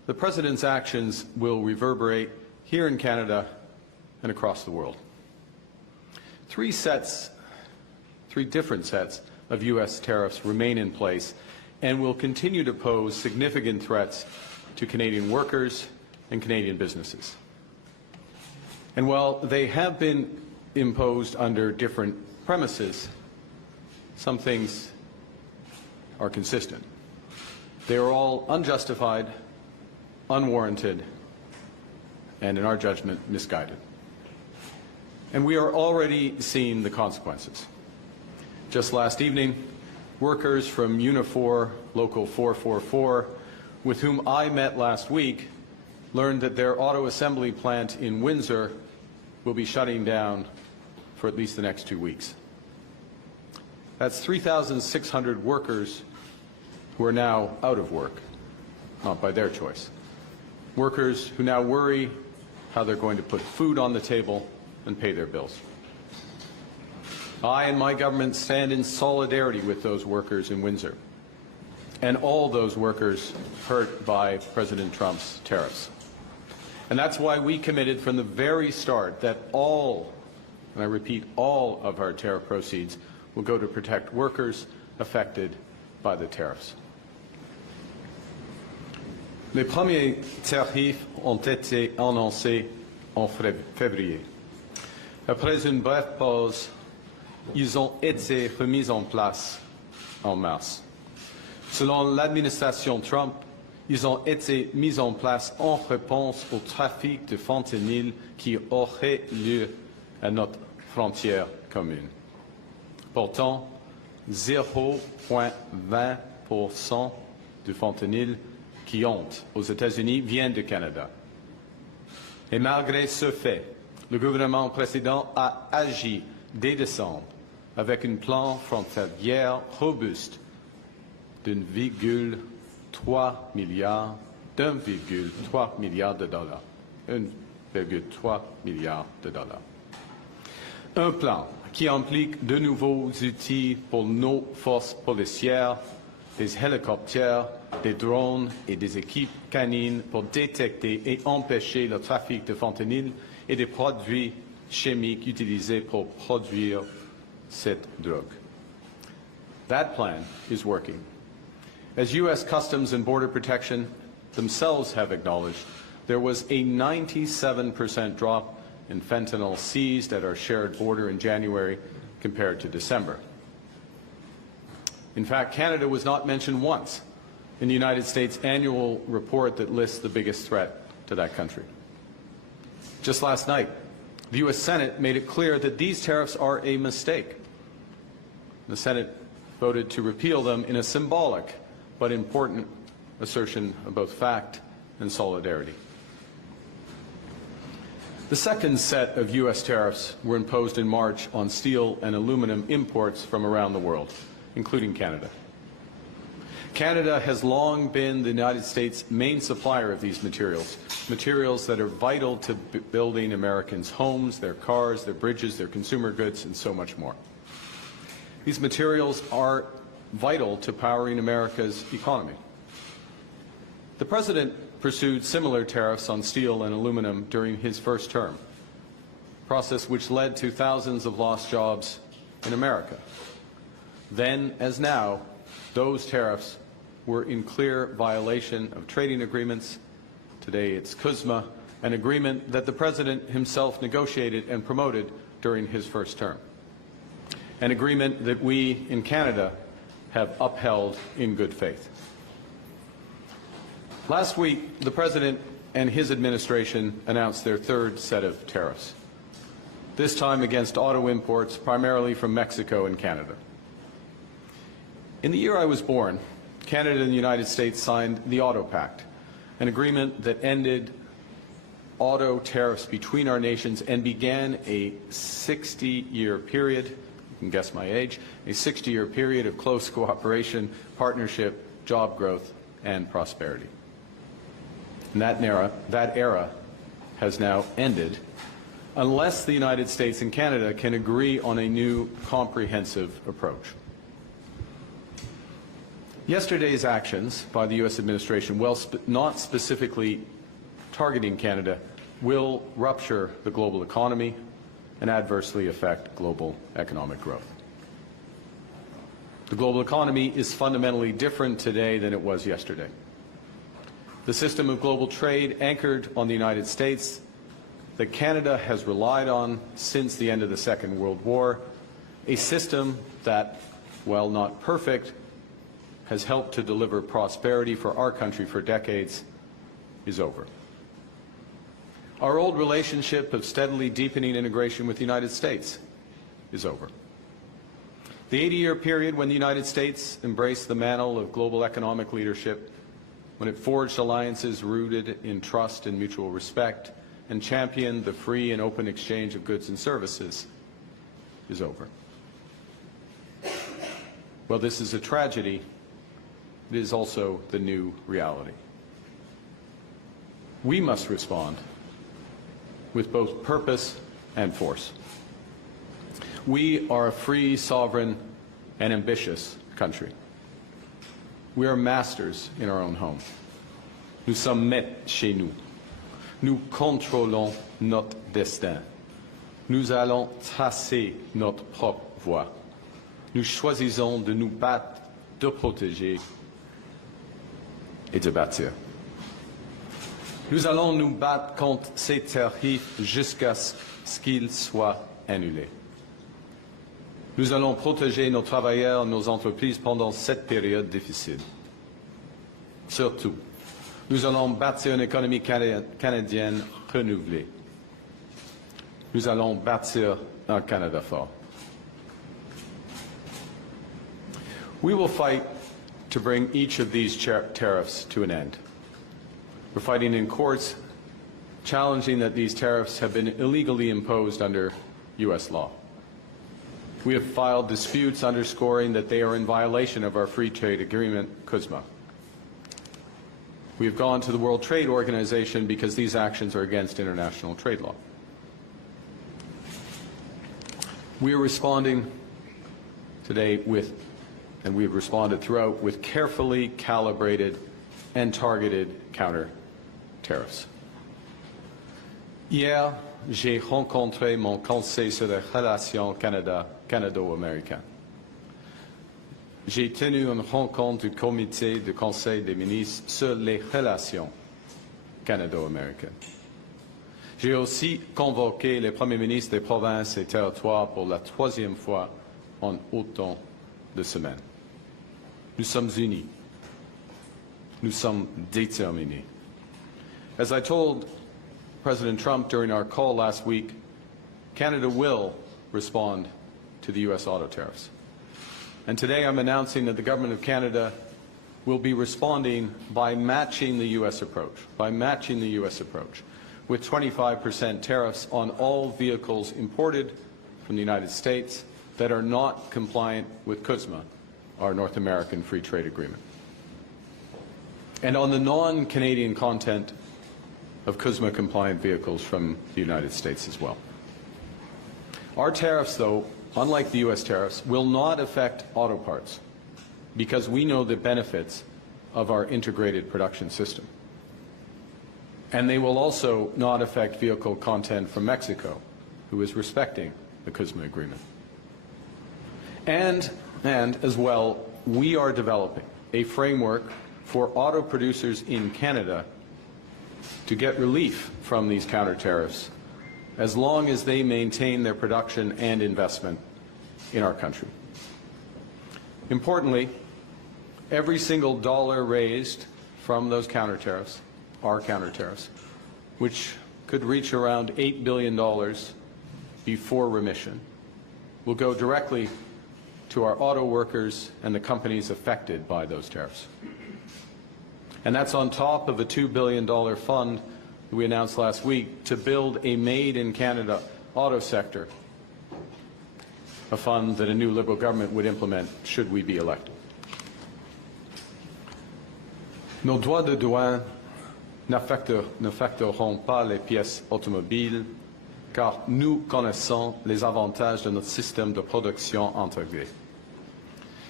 the President's actions will reverberate here in Canada and across the world. Three different sets of U.S. tariffs remain in place and will continue to pose significant threats to Canadian workers and Canadian businesses. And while they have been imposed under different premises, some things are consistent. They are all unjustified, unwarranted, and in our judgment, misguided. And we are already seeing the consequences. Just last evening, workers from Unifor Local 444, with whom I met last week, learned that their auto assembly plant in Windsor will be shutting down for at least the next 2 weeks. That's 3,600 workers who are now out of work, not by their choice. Workers who now worry how they're going to put food on the table and pay their bills. I and my government stand in solidarity with those workers in Windsor and all those workers hurt by President Trump's tariffs. And that's why we committed from the very start that all, and I repeat, all of our tariff proceeds will go to protect workers affected by the tariffs. Les premiers tarifs ont été annoncés en février. Après une brève pause, ils ont été remis en place en mars. Selon l'administration Trump, ils ont été mis en place en réponse au trafic de fentanyl qui aurait lieu à notre frontière commune. Pourtant, 0,20% du fentanyl qui entre aux États-Unis vient du Canada. Et malgré ce fait, le gouvernement précédent a agi dès décembre avec un plan frontalier robuste d'1,3 milliard de dollars. 1,3 milliard de dollars. Un plan qui implique de nouveaux outils pour nos forces policières, des hélicoptères, des drones et des équipes canines pour détecter et empêcher le trafic de fentanyl et des produits chimiques utilisés pour produire cette drogue. That plan is working. As U.S. Customs and Border Protection themselves have acknowledged, there was a 97% drop in fentanyl seized at our shared border in January compared to December. In fact, Canada was not mentioned once in the United States annual report that lists the biggest threat to that country. Just last night, the U.S. Senate made it clear that these tariffs are a mistake. The Senate voted to repeal them in a symbolic but important assertion of both fact and solidarity. The second set of U.S. tariffs were imposed in March on steel and aluminum imports from around the world, including Canada. Canada has long been the United States' main supplier of these materials, materials that are vital to building Americans' homes, their cars, their bridges, their consumer goods, and so much more. These materials are vital to powering America's economy. The President pursued similar tariffs on steel and aluminum during his first term, a process which led to thousands of lost jobs in America. Then, as now, those tariffs were in clear violation of trading agreements. Today it's CUSMA, an agreement that the President himself negotiated and promoted during his first term, an agreement that we in Canada have upheld in good faith. Last week, the President and his administration announced their third set of tariffs, this time against auto imports primarily from Mexico and Canada. In the year I was born, Canada and the United States signed the Auto Pact, an agreement that ended auto tariffs between our nations and began a 60-year period, you can guess my age, a 60-year period of close cooperation, partnership, job growth, and prosperity. And that era has now ended unless the United States and Canada can agree on a new comprehensive approach. Yesterday's actions by the U.S. administration, while not specifically targeting Canada, will rupture the global economy and adversely affect global economic growth. The global economy is fundamentally different today than it was yesterday. The system of global trade anchored on the United States that Canada has relied on since the end of the Second World War, a system that, while not perfect, has helped to deliver prosperity for our country for decades, is over. Our old relationship of steadily deepening integration with the United States is over. The 80-year period when the United States embraced the mantle of global economic leadership, when it forged alliances rooted in trust and mutual respect, and championed the free and open exchange of goods and services, is over. Well, this is a tragedy. It is also the new reality. We must respond with both purpose and force. We are a free, sovereign, and ambitious country. We are masters in our own home. Nous sommes maîtres chez nous. Nous contrôlons notre destin. Nous allons tracer notre propre voie. Nous choisissons de nous battre, de protéger et de bâtir. Nous allons nous battre contre ces tarifs jusqu'à ce qu'ils soient annulés. Nous allons protéger nos travailleurs, nos entreprises pendant cette période difficile. Surtout, nous allons bâtir une économie canadienne renouvelée. Nous allons bâtir un Canada fort. We will fight to bring each of these tariffs to an end. We're fighting in courts, challenging that these tariffs have been illegally imposed under U.S. law. We have filed disputes underscoring that they are in violation of our free trade agreement, CUSMA. We have gone to the World Trade Organization because these actions are against international trade law. We are responding today with, and we have responded throughout, with carefully calibrated and targeted counter tariffs. Hier, j'ai rencontré mon conseil sur les relations canado-américaines. J'ai tenu une rencontre du comité du Conseil des ministres sur les relations canado-américaines. J'ai aussi convoqué les premiers ministres des provinces et territoires pour la troisième fois en autant de semaines. Nous sommes unis. Nous sommes déterminés. As I told President Trump during our call last week, Canada will respond to the U.S. auto tariffs. And today I'm announcing that the Government of Canada will be responding by matching the U.S. approach, with 25% tariffs on all vehicles imported from the United States that are not compliant with CUSMA, our North American Free Trade Agreement. And on the non-Canadian content of CUSMA-compliant vehicles from the United States as well. Our tariffs, though, unlike the U.S. tariffs, will not affect auto parts because we know the benefits of our integrated production system. And they will also not affect vehicle content from Mexico, who is respecting the CUSMA agreement. And as well, we are developing a framework for auto producers in Canada to get relief from these counter tariffs as long as they maintain their production and investment in our country. Importantly, every single dollar raised from those counter tariffs, our counter tariffs, which could reach around $8 billion before remission, will go directly to our auto workers and the companies affected by those tariffs. And that's on top of a $2 billion fund that we announced last week to build a made-in-Canada auto sector, a fund that a new Liberal government would implement should we be elected. Nos droits de douane n'affecteront pas les pièces automobiles car nous connaissons les avantages de notre système de production intégré.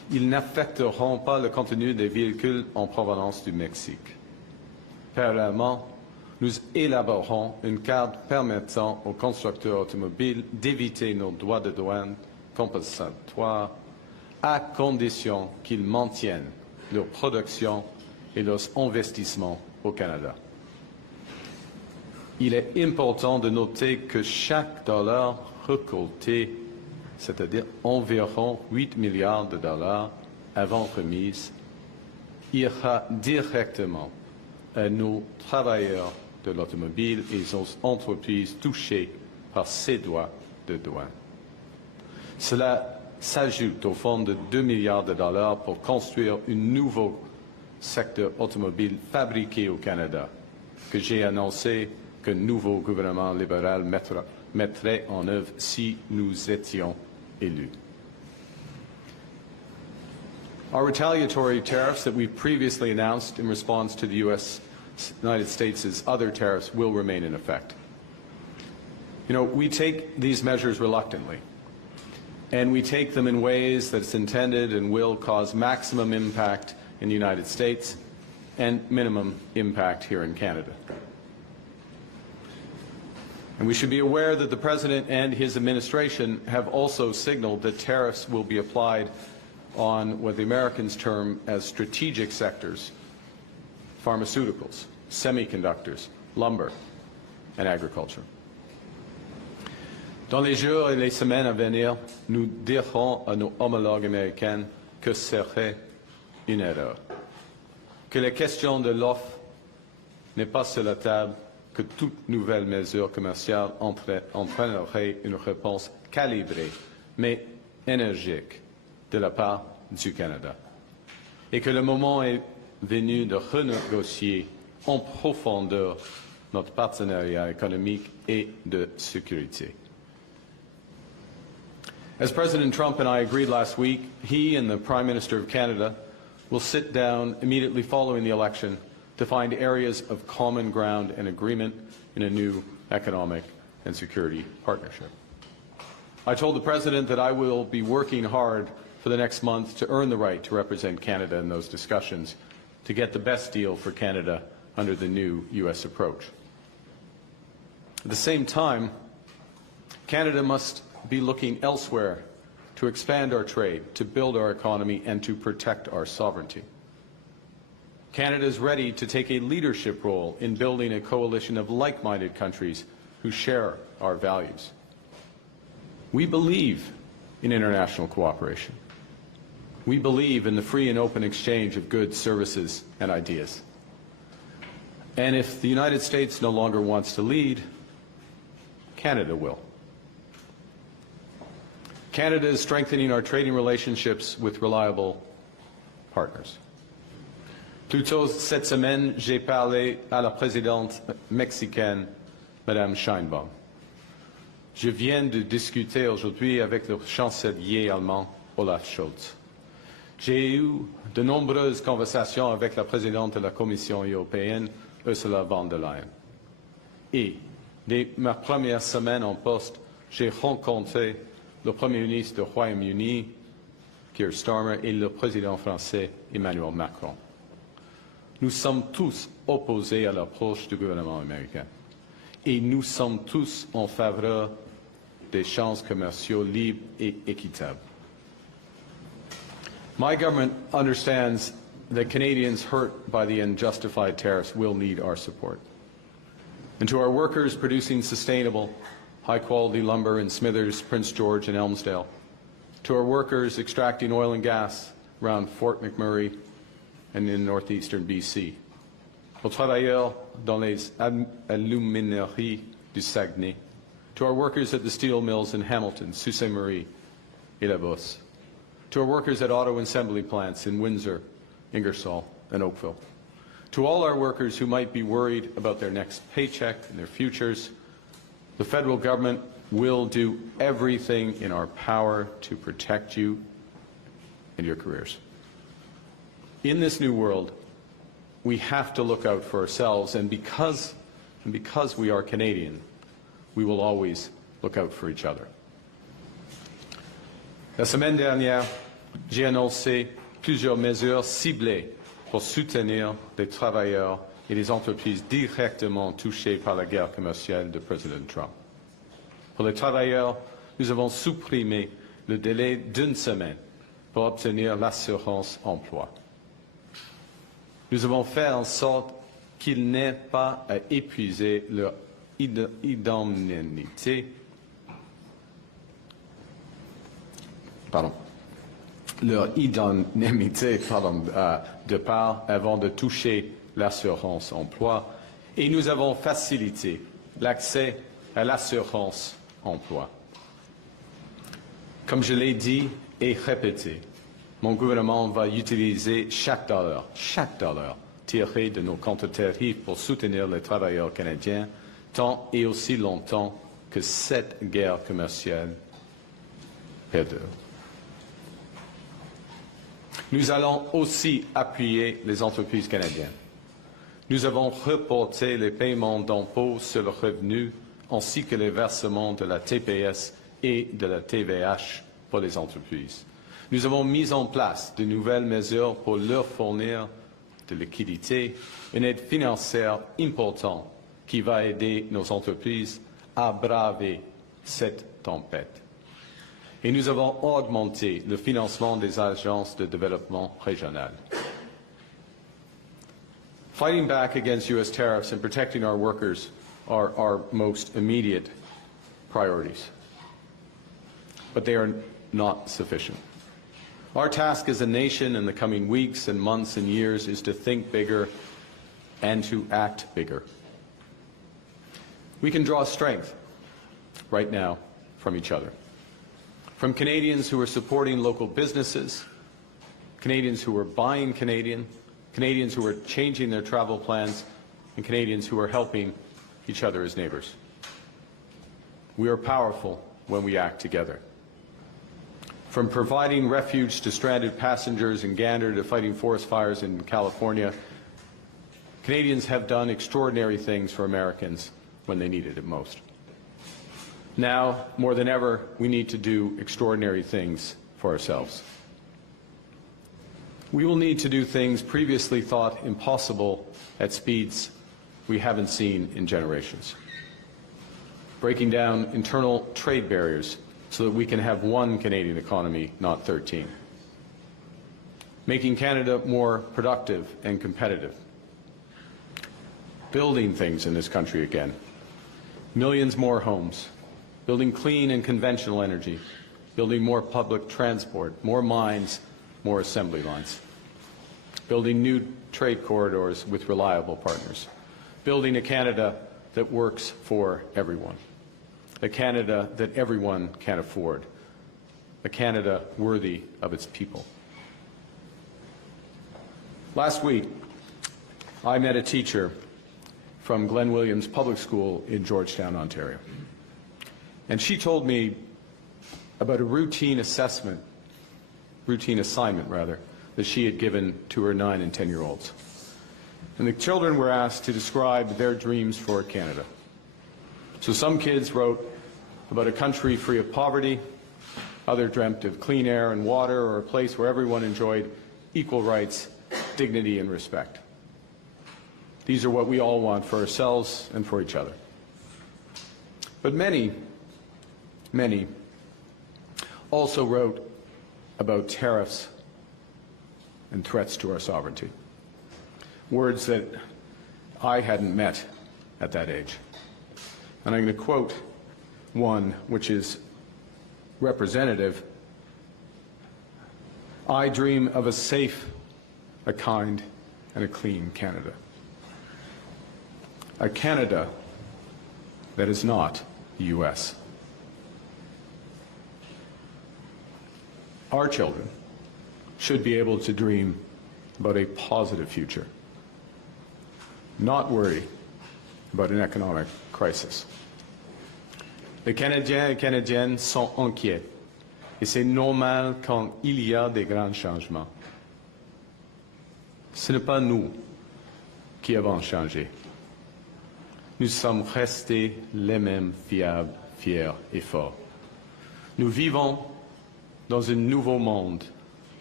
ils n'affecteront pas le contenu des véhicules en provenance du Mexique. Parallèlement, nous élaborerons une carte permettant aux constructeurs automobiles d'éviter nos droits de douane compensatoires à condition qu'ils maintiennent leur production et leurs investissements au Canada. Il est important de noter que chaque dollar récolté, c'est-à-dire environ 8 milliards de dollars avant remise, ira directement à nos travailleurs de l'automobile et aux entreprises touchées par ces droits de douane. Cela s'ajoute au fonds de 2 milliards de dollars pour construire un nouveau secteur automobile fabriqué au Canada, que j'ai annoncé que le nouveau gouvernement libéral mettrait en œuvre si nous étions élus. Our retaliatory tariffs that we previously announced in response to the United States' other tariffs will remain in effect. You know, we take these measures reluctantly, and we take them in ways that's intended and will cause maximum impact in the United States and minimum impact here in Canada. And we should be aware that the President and his administration have also signaled that tariffs will be applied on what the Americans term as strategic sectors: pharmaceuticals, semiconductors, lumber, and agriculture. Dans les jours et les semaines à venir, nous dirons à nos homologues américains que ce serait une erreur, que la question de l'offre n'est pas sur la table, que toute nouvelle mesure commerciale entraînerait une réponse calibrée, mais énergique, de la part du Canada, et que le moment est venu de renégocier en profondeur notre partenariat économique et de sécurité. As President Trump and I agreed last week, he and the Prime Minister of Canada will sit down immediately following the election to find areas of common ground and agreement in a new economic and security partnership. I told the President that I will be working hard for the next month to earn the right to represent Canada in those discussions, to get the best deal for Canada under the new U.S. approach. At the same time, Canada must be looking elsewhere to expand our trade, to build our economy, and to protect our sovereignty. Canada is ready to take a leadership role in building a coalition of like-minded countries who share our values. We believe in international cooperation. We believe in the free and open exchange of goods, services, and ideas. And if the United States no longer wants to lead, Canada will. Canada is strengthening our trading relationships with reliable partners. Plus tôt cette semaine, j'ai parlé à la présidente mexicaine, Madame Sheinbaum. Je viens de discuter aujourd'hui avec le chancelier allemand, Olaf Scholz. J'ai eu de nombreuses conversations avec la présidente de la Commission européenne, Ursula von der Leyen. Et, dès ma première semaine en poste, j'ai rencontré le Premier ministre du Royaume-Uni, Keir Starmer, et le président français, Emmanuel Macron. Nous sommes tous opposés à l'approche du gouvernement américain. Et nous sommes tous en faveur d'échanges commerciaux libres et équitables. My government understands that Canadians hurt by the unjustified tariffs will need our support. And to our workers producing sustainable, high-quality lumber in Smithers, Prince George, and Elmsdale, to our workers extracting oil and gas around Fort McMurray and in northeastern BC, aux travailleurs dans les alumineries du Saguenay, to our workers at the steel mills in Hamilton, Sault Ste. Marie, et La Bosse, to our workers at auto assembly plants in Windsor, Ingersoll, and Oakville, to all our workers who might be worried about their next paycheck and their futures, the federal government will do everything in our power to protect you and your careers. In this new world, we have to look out for ourselves, and because we are Canadian, we will always look out for each other. La semaine dernière, j'ai annoncé plusieurs mesures ciblées pour soutenir les travailleurs et les entreprises directement touchées par la guerre commerciale de Président Trump. Pour les travailleurs, nous avons supprimé le délai d'1 semaine pour obtenir l'assurance emploi. Nous avons fait en sorte qu'ils n'aient pas à épuiser leur indemnité. De part avant de toucher l'assurance emploi et nous avons facilité l'accès à l'assurance emploi. Comme je l'ai dit et répété, mon gouvernement va utiliser chaque dollar tiré de nos comptes tarifs pour soutenir les travailleurs canadiens tant et aussi longtemps que cette guerre commerciale perdure. Nous allons aussi appuyer les entreprises canadiennes. Nous avons reporté les paiements d'impôts sur le revenu ainsi que les versements de la TPS et de la TVH pour les entreprises. Nous avons mis en place de nouvelles mesures pour leur fournir de liquidités, une aide financière importante qui va aider nos entreprises à braver cette tempête. Et nous avons augmenté le financement des agences de développement régional. Fighting back against U.S. tariffs and protecting our workers are our most immediate priorities. But they are not sufficient. Our task as a nation in the coming weeks and months and years is to think bigger and to act bigger. We can draw strength right now from each other. From Canadians who are supporting local businesses, Canadians who are buying Canadian, Canadians who are changing their travel plans, and Canadians who are helping each other as neighbors. We are powerful when we act together. From providing refuge to stranded passengers in Gander to fighting forest fires in California, Canadians have done extraordinary things for Americans when they needed it most. Now, more than ever, we need to do extraordinary things for ourselves. We will need to do things previously thought impossible at speeds we haven't seen in generations. Breaking down internal trade barriers so that we can have one Canadian economy, not 13. Making Canada more productive and competitive. Building things in this country again. Millions more homes. Building clean and conventional energy. Building more public transport, more mines, more assembly lines. Building new trade corridors with reliable partners. Building a Canada that works for everyone. A Canada that everyone can afford. A Canada worthy of its people. Last week, I met a teacher from Glen Williams Public School in Georgetown, Ontario. And she told me about a routine assignment, that she had given to her 9- and 10-year-olds. And the children were asked to describe their dreams for Canada. So some kids wrote about a country free of poverty, others dreamt of clean air and water, or a place where everyone enjoyed equal rights, dignity, and respect. These are what we all want for ourselves and for each other. But many also wrote about tariffs and threats to our sovereignty. Words that I hadn't met at that age. And I'm going to quote one which is representative. I dream of a safe, a kind, and a clean Canada. A Canada that is not the U.S. Our children should be able to dream about a positive future, not worry about an economic crisis. Les Canadiens et Canadiennes sont inquiets, et c'est normal quand il y a des grands changements. Ce n'est pas nous qui avons changé. Nous sommes restés les mêmes fiables, fiers et forts. Nous vivons dans un nouveau monde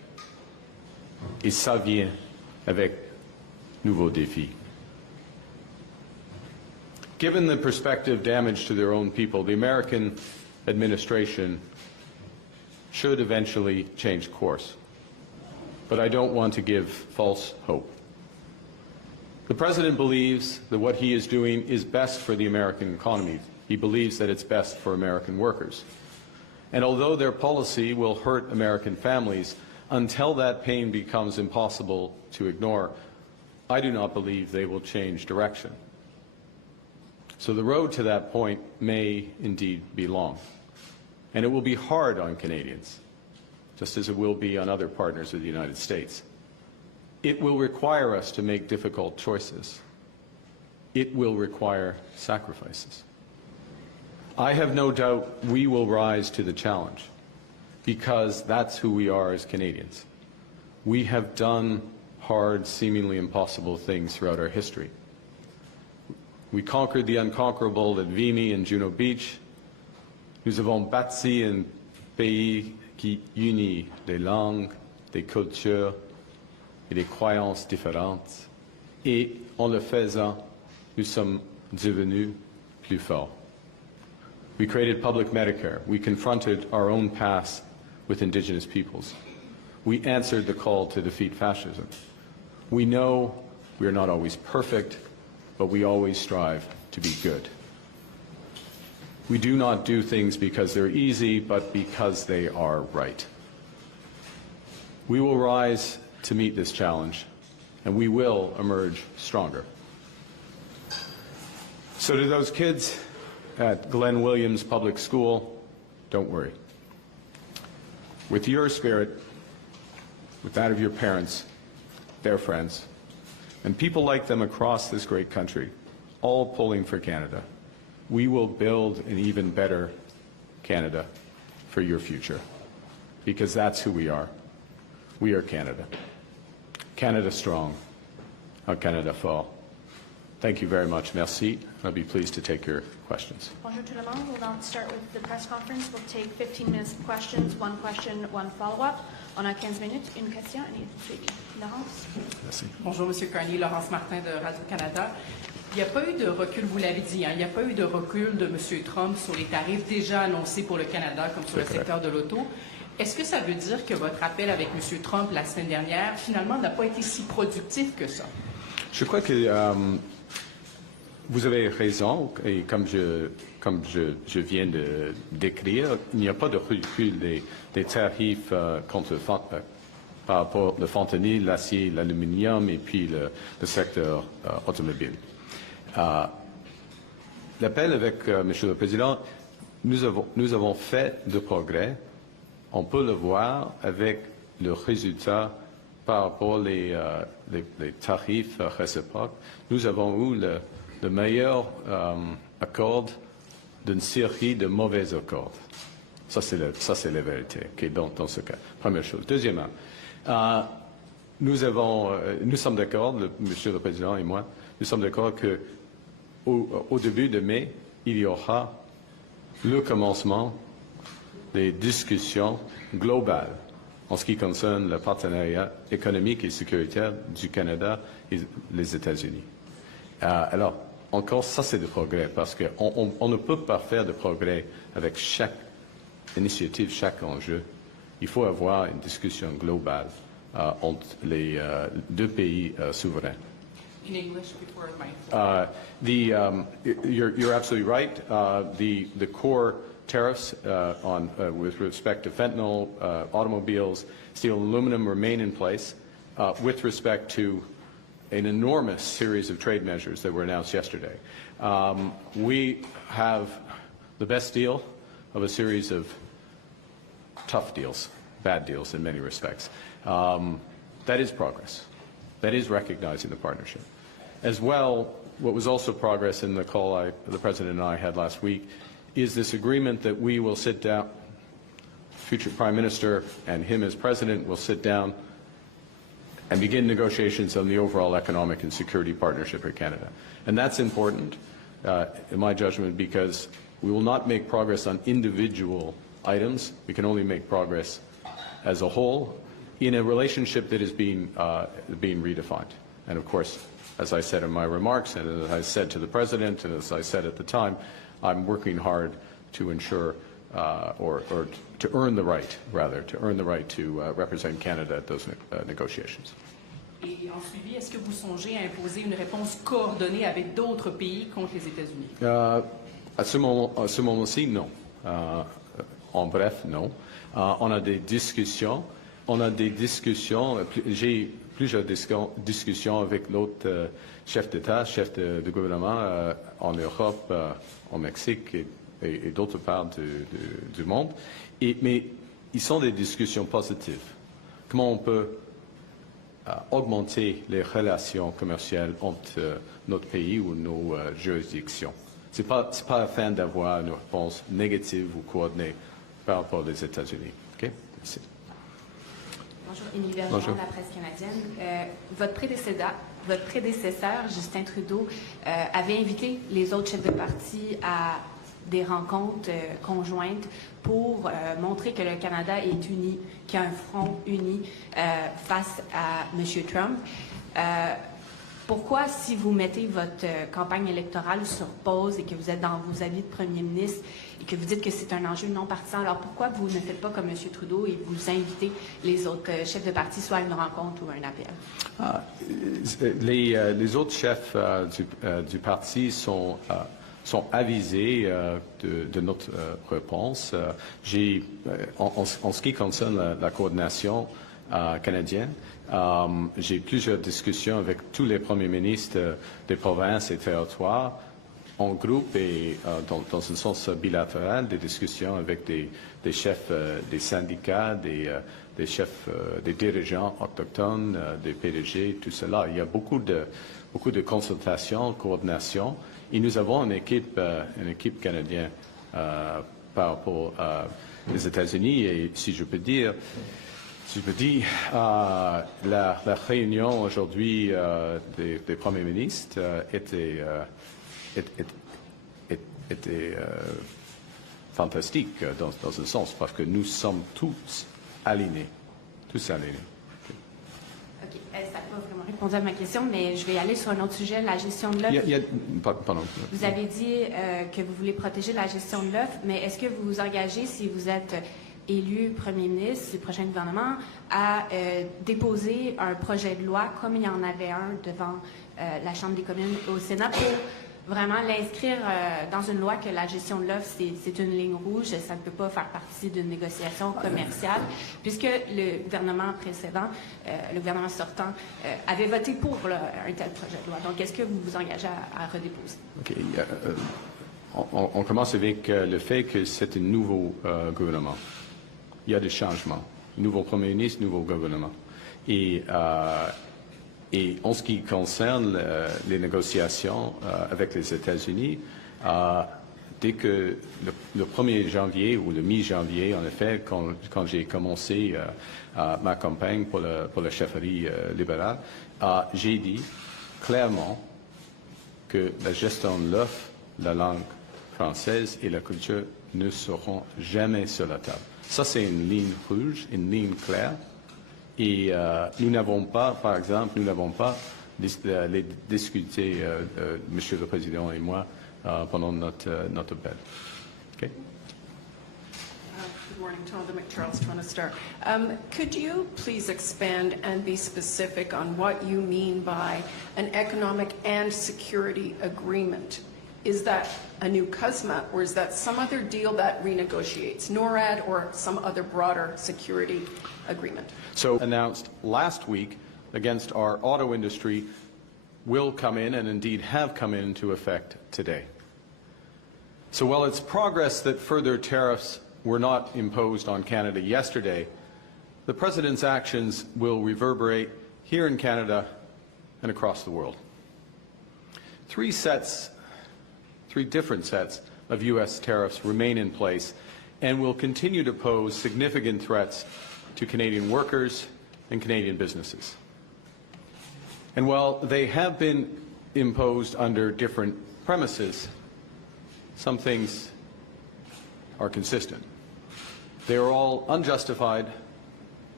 Et ça vient avec nouveaux défis. Given the prospective damage to their own people, the American administration should eventually change course. But I don't want to give false hope. The President believes that what he is doing is best for the American economy. He believes that it's best for American workers. And although their policy will hurt American families, until that pain becomes impossible to ignore, I do not believe they will change direction. So the road to that point may indeed be long. And it will be hard on Canadians, just as it will be on other partners of the United States. It will require us to make difficult choices. It will require sacrifices. I have no doubt we will rise to the challenge, because that's who we are as Canadians. We have done hard, seemingly impossible things throughout our history. We conquered the unconquerable at Vimy and Juno Beach. Nous avons bâti un pays qui unit des langues, des cultures et des croyances différentes. Et en le faisant, nous sommes devenus plus forts. We created public Medicare. We confronted our own past with Indigenous peoples. We answered the call to defeat fascism. We know we are not always perfect, but we always strive to be good. We do not do things because they're easy, but because they are right. We will rise to meet this challenge, and we will emerge stronger. So to those kids at Glenn Williams Public School, don't worry. With your spirit, with that of your parents, their friends, and people like them across this great country, all pulling for Canada, we will build an even better Canada for your future, because that's who we are. We are Canada. Canada strong, Canada fort. Thank you very much. Merci. I'll be pleased to take your questions. Bonjour tout le monde. We'll now start with the press conference. We'll take 15 minutes of questions, one question, one follow-up. On a 15 minutes, une question et une suivi. Laurence? Merci. Bonjour, M. Carney. Laurence Martin de Radio-Canada. Il n'y a pas eu de recul, vous l'avez dit, il n'y a pas eu de recul de M. Trump sur les tarifs déjà annoncés pour le Canada, comme sur le secteur de l'auto. Est-ce que ça veut dire que votre appel avec M. Trump la semaine dernière, finalement, n'a pas été si productif que ça? Je crois que vous avez raison, et comme je viens de décrire, il n'y a pas de recul des tarifs par rapport au fentanyl, l'acier, l'aluminium et puis le secteur automobile. L'appel avec Monsieur le Président, nous avons fait de progrès. On peut le voir avec le résultat par rapport aux tarifs réciproques. Nous avons eu le meilleur accord d'une série de mauvais accords. Ça, c'est la vérité, okay, dans ce cas. Première chose. Deuxièmement, nous sommes d'accord, Monsieur le Président et moi, nous sommes d'accord qu'au début de mai, il y aura le commencement des discussions globales en ce qui concerne le partenariat économique et sécuritaire du Canada et les États-Unis. Alors, encore, ça c'est du progrès, parce qu'on ne peut pas faire de progrès avec chaque initiative, chaque enjeu. Il faut avoir une discussion globale entre les deux pays souverains. In English before my... You're absolutely right. The core tariffs with respect to fentanyl, automobiles, steel, and aluminum remain in place. With respect to an enormous series of trade measures that were announced yesterday, we have the best deal of a series of tough deals, bad deals in many respects. That is progress. That is recognizing the partnership. As well, what was also progress in the call the President and I had last week is this agreement that we will sit down, future Prime Minister and him as President will sit down and begin negotiations on the overall economic and security partnership for Canada. And that's important, in my judgment, because we will not make progress on individual items. We can only make progress as a whole, in a relationship that is being redefined. And of course, as I said in my remarks, and as I said to the President, and as I said at the time, I'm working hard to ensure, or to earn the right, rather, to represent Canada at those negotiations. Et en suivi, est-ce que vous songez à imposer une réponse coordonnée avec d'autres pays contre les États-Unis? À ce moment-ci, non. En bref, non. On a des discussions. J'ai plusieurs discussions avec d'autres chefs d'État, chefs de gouvernement en Europe, au Mexique et d'autres parts du monde. Mais ils sont des discussions positives. Comment on peut augmenter les relations commerciales entre notre pays ou nos juridictions. Ce n'est pas afin d'avoir une réponse négative ou coordonnée par rapport aux États-Unis. Okay? Merci. Bonjour, Émilie Bergeron, de la presse canadienne. Votre prédécesseur, Justin Trudeau, avait invité les autres chefs de parti à des rencontres conjointes pour montrer que le Canada est uni, qu'il y a un front uni face à M. Trump. Pourquoi, si vous mettez votre campagne électorale sur pause et que vous êtes dans vos avis de premier ministre et que vous dites que c'est un enjeu non partisan, alors pourquoi vous ne faites pas comme M. Trudeau et vous invitez les autres chefs de parti soit à une rencontre ou à un appel? Les autres chefs du parti sont avisés de notre réponse. En ce qui concerne la coordination canadienne, j'ai plusieurs discussions avec tous les premiers ministres des provinces et territoires en groupe et dans un sens bilatéral, des discussions avec des chefs des syndicats, des chefs, des dirigeants autochtones, des PDG, tout cela. Il y a beaucoup de consultations, coordination. Et nous avons une équipe canadienne par rapport aux États-Unis. Et si je peux dire, la réunion aujourd'hui des premiers ministres était fantastique dans un sens, parce que nous sommes tous alignés. OK, ça n'a pas vraiment répondu à ma question, mais je vais aller sur un autre sujet, la gestion de l'œuf. Pardon. Vous avez dit que vous voulez protéger la gestion de l'œuf, mais est-ce que vous vous engagez, si vous êtes élu premier ministre du prochain gouvernement, à déposer un projet de loi, comme il y en avait un devant la Chambre des communes au Sénat, pour vraiment l'inscrire dans une loi que la gestion de l'œuf, c'est une ligne rouge, ça ne peut pas faire partie d'une négociation commerciale, puisque le gouvernement précédent, le gouvernement sortant, avait voté pour un tel projet de loi. Donc, est-ce que vous vous engagez à redéposer? OK. On commence avec le fait que c'est un nouveau gouvernement. Il y a des changements. Nouveau premier ministre, nouveau gouvernement. Et en ce qui concerne les négociations avec les États-Unis, dès que le 1er janvier ou le mi-janvier, en effet, quand j'ai commencé ma campagne pour la chefferie libérale, j'ai dit clairement que la gestion de l'œuf, la langue française et la culture ne seront jamais sur la table. Ça, c'est une ligne rouge, une ligne claire. Et nous n'avons pas, par exemple, les discuté, Monsieur le Président et moi, pendant notre appel. Okay? Good morning, Tonda McCharles, Toronto Star. Could you please expand and be specific on what you mean by an economic and security agreement? Is that a new CUSMA, or is that some other deal that renegotiates NORAD or some other broader security agreement? So announced last week against our auto industry will come in, and indeed have come into effect today. So while it's progress that further tariffs were not imposed on Canada yesterday, the President's actions will reverberate here in Canada and across the world. Three different sets of U.S. tariffs remain in place and will continue to pose significant threats to Canadian workers and Canadian businesses. And while they have been imposed under different premises, some things are consistent. They are all unjustified,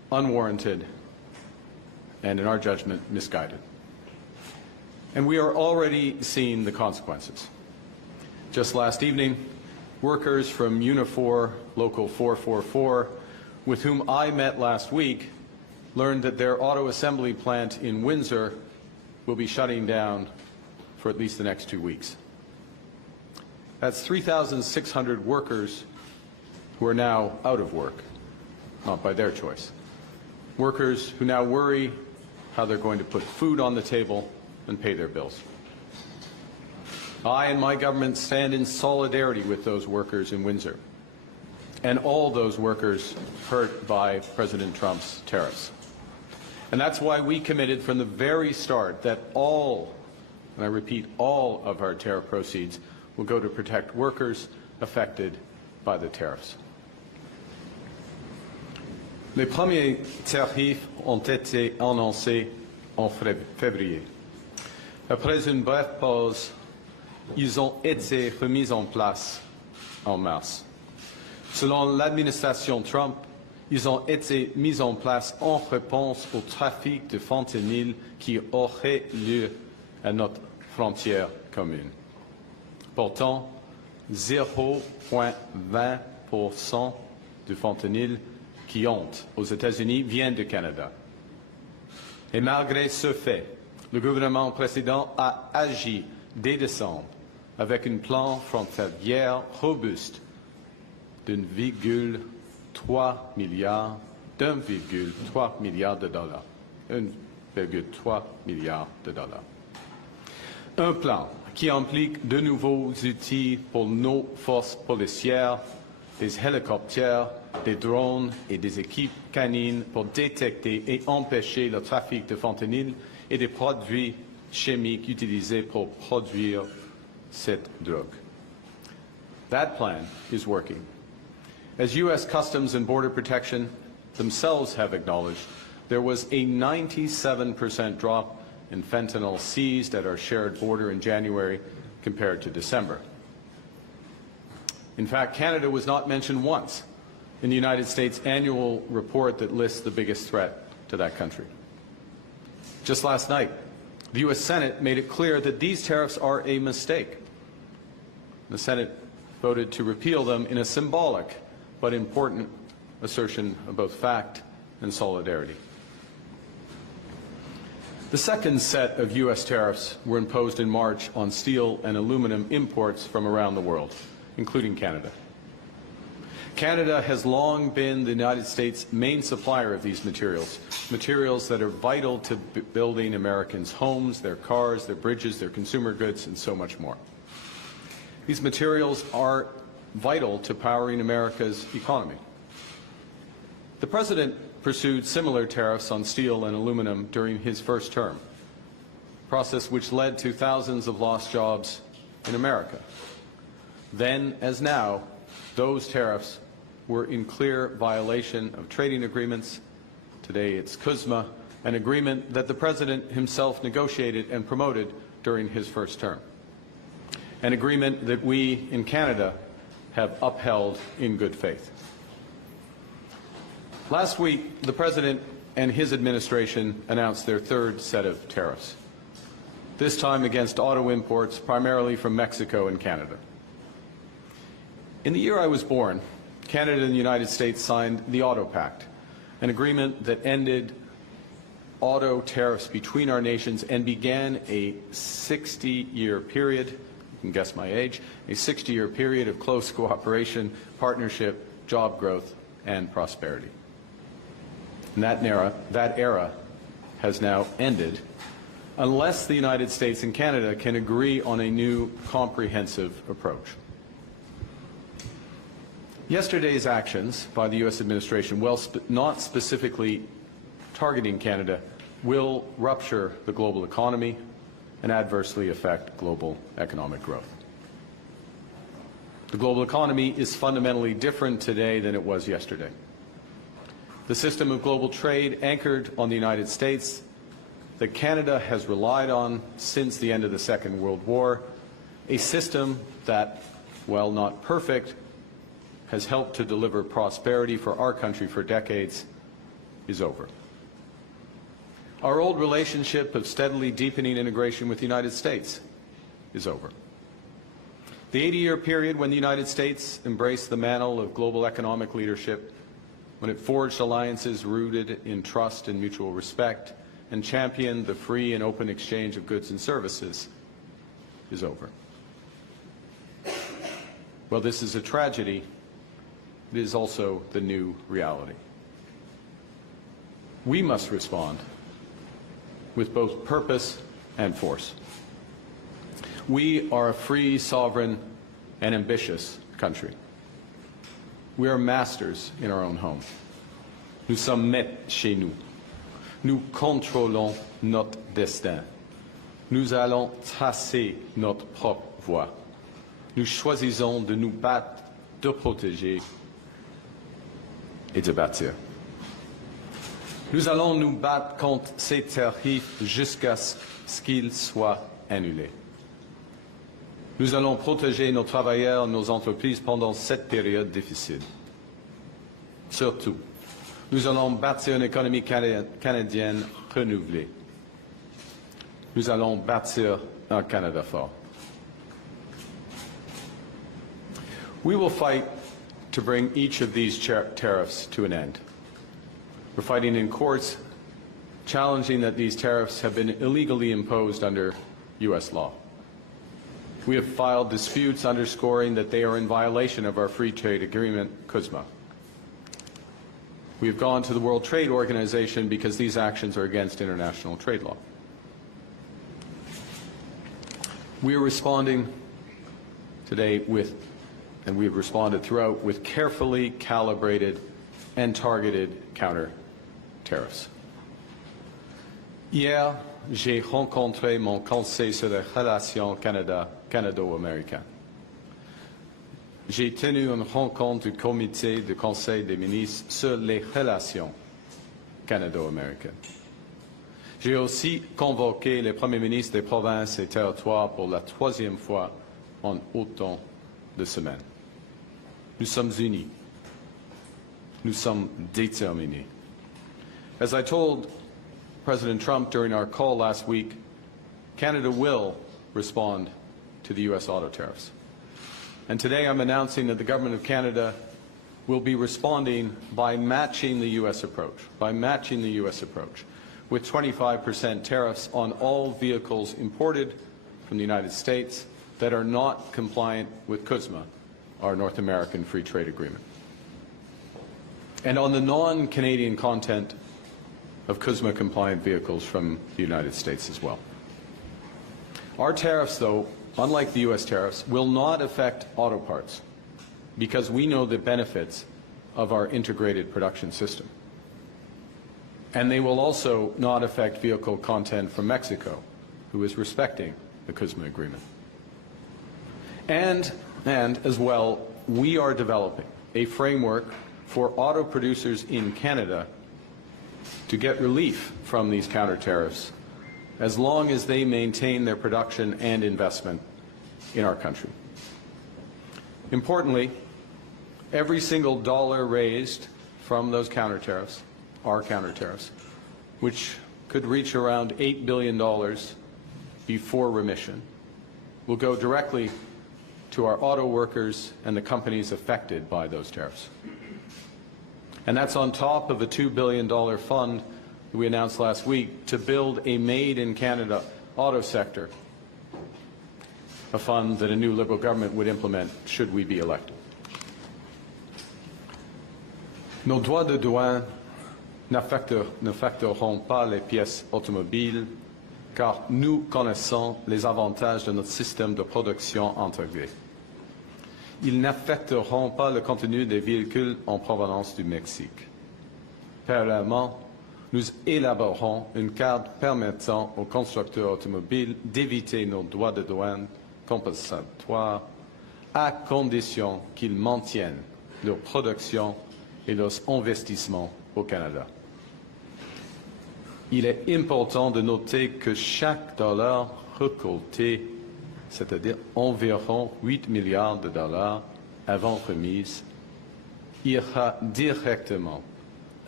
unwarranted, and in our judgment, misguided. And we are already seeing the consequences. Just last evening, workers from Unifor Local 444, with whom I met last week, learned that their auto assembly plant in Windsor will be shutting down for at least the next 2 weeks. That's 3,600 workers who are now out of work, not by their choice. Workers who now worry how they're going to put food on the table and pay their bills. I and my government stand in solidarity with those workers in Windsor and all those workers hurt by President Trump's tariffs. And that's why we committed from the very start that all, and I repeat, all of our tariff proceeds will go to protect workers affected by the tariffs. Les premiers tarifs ont été annoncés en février. Après une brève pause, ils ont été remis en place en mars. Selon l'administration Trump, ils ont été mis en place en réponse au trafic de fentanyl qui aurait lieu à notre frontière commune. Pourtant, 0,20% du fentanyl qui entre aux États-Unis vient du Canada. Et malgré ce fait, le gouvernement précédent a agi dès décembre avec un plan frontalier robuste d'1,3 milliard de dollars. 1,3 milliard de dollars. Un plan qui implique de nouveaux outils pour nos forces policières, des hélicoptères, des drones et des équipes canines pour détecter et empêcher le trafic de fentanyl et des produits chimiques utilisés pour produire cette drogue. That plan is working. As U.S. Customs and Border Protection themselves have acknowledged, there was a 97% drop in fentanyl seized at our shared border in January compared to December. In fact, Canada was not mentioned once in the United States annual report that lists the biggest threat to that country. Just last night, the U.S. Senate made it clear that these tariffs are a mistake. The Senate voted to repeal them in a symbolic but important assertion of both fact and solidarity. The second set of U.S. tariffs were imposed in March on steel and aluminum imports from around the world, including Canada. Canada has long been the United States' main supplier of these materials, materials that are vital to building Americans' homes, their cars, their bridges, their consumer goods, and so much more. These materials are vital to powering America's economy. The President pursued similar tariffs on steel and aluminum during his first term, a process which led to thousands of lost jobs in America. Then, as now, those tariffs were in clear violation of trading agreements. Today it's CUSMA, an agreement that the President himself negotiated and promoted during his first term, an agreement that we in Canada have upheld in good faith. Last week, the President and his administration announced their third set of tariffs, this time against auto imports primarily from Mexico and Canada. In the year I was born, Canada and the United States signed the Auto Pact, an agreement that ended auto tariffs between our nations and began a 60-year period, you can guess my age, a 60-year period of close cooperation, partnership, job growth, and prosperity. And that era has now ended unless the United States and Canada can agree on a new comprehensive approach. Yesterday's actions by the U.S. administration, while not specifically targeting Canada, will rupture the global economy and adversely affect global economic growth. The global economy is fundamentally different today than it was yesterday. The system of global trade anchored on the United States that Canada has relied on since the end of the Second World War, a system that, while not perfect, has helped to deliver prosperity for our country for decades, is over. Our old relationship of steadily deepening integration with the United States is over. The 80-year period when the United States embraced the mantle of global economic leadership, when it forged alliances rooted in trust and mutual respect, and championed the free and open exchange of goods and services, is over. Well, this is a tragedy. It is also the new reality. We must respond with both purpose and force. We are a free, sovereign, and ambitious country. We are masters in our own home. Nous sommes maîtres chez nous. Nous contrôlons notre destin. Nous allons tracer notre propre voie. Nous choisissons de nous battre, de protéger et de bâtir. Nous allons nous battre contre ces tarifs jusqu'à ce qu'ils soient annulés. Nous allons protéger nos travailleurs, nos entreprises pendant cette période difficile. Surtout, nous allons bâtir une économie canadienne renouvelée. Nous allons bâtir un Canada fort. We will fight to bring each of these tariffs to an end. We're fighting in courts, challenging that these tariffs have been illegally imposed under U.S. law. We have filed disputes underscoring that they are in violation of our free trade agreement, CUSMA. We have gone to the World Trade Organization because these actions are against international trade law. We are responding today with, and we have responded throughout, with carefully calibrated and targeted counter tariffs. Hier, j'ai rencontré mon conseil sur les relations canado-américaines. J'ai tenu une rencontre du comité du Conseil des ministres sur les relations canado-américaines. J'ai aussi convoqué les premiers ministres des provinces et territoires pour la troisième fois en autant de semaines. Nous sommes unis. Nous sommes déterminés. As I told President Trump during our call last week, Canada will respond to the U.S. auto tariffs. And today I'm announcing that the Government of Canada will be responding by matching the U.S. approach, with 25% tariffs on all vehicles imported from the United States that are not compliant with CUSMA, our North American Free Trade Agreement. And on the non-Canadian content of CUSMA-compliant vehicles from the United States as well. Our tariffs, though, unlike the U.S. tariffs, will not affect auto parts because we know the benefits of our integrated production system. And they will also not affect vehicle content from Mexico, who is respecting the CUSMA agreement. And as well, we are developing a framework for auto producers in Canada to get relief from these counter tariffs as long as they maintain their production and investment in our country. Importantly, every single dollar raised from those counter tariffs, our counter tariffs, which could reach around $8 billion before remission, will go directly to our auto workers and the companies affected by those tariffs. And that's on top of a $2 billion fund that we announced last week to build a made-in-Canada auto sector, a fund that a new Liberal government would implement should we be elected. Nos droits de douane n'affecteront pas les pièces automobiles car nous connaissons les avantages de notre système de production intégré. Ils n'affecteront pas le contenu des véhicules en provenance du Mexique. Parallèlement, nous élaborerons une carte permettant aux constructeurs automobiles d'éviter nos droits de douane compensatoires à condition qu'ils maintiennent leur production et leurs investissements au Canada. Il est important de noter que chaque dollar récolté, c'est-à-dire environ 8 milliards de dollars avant remise, ira directement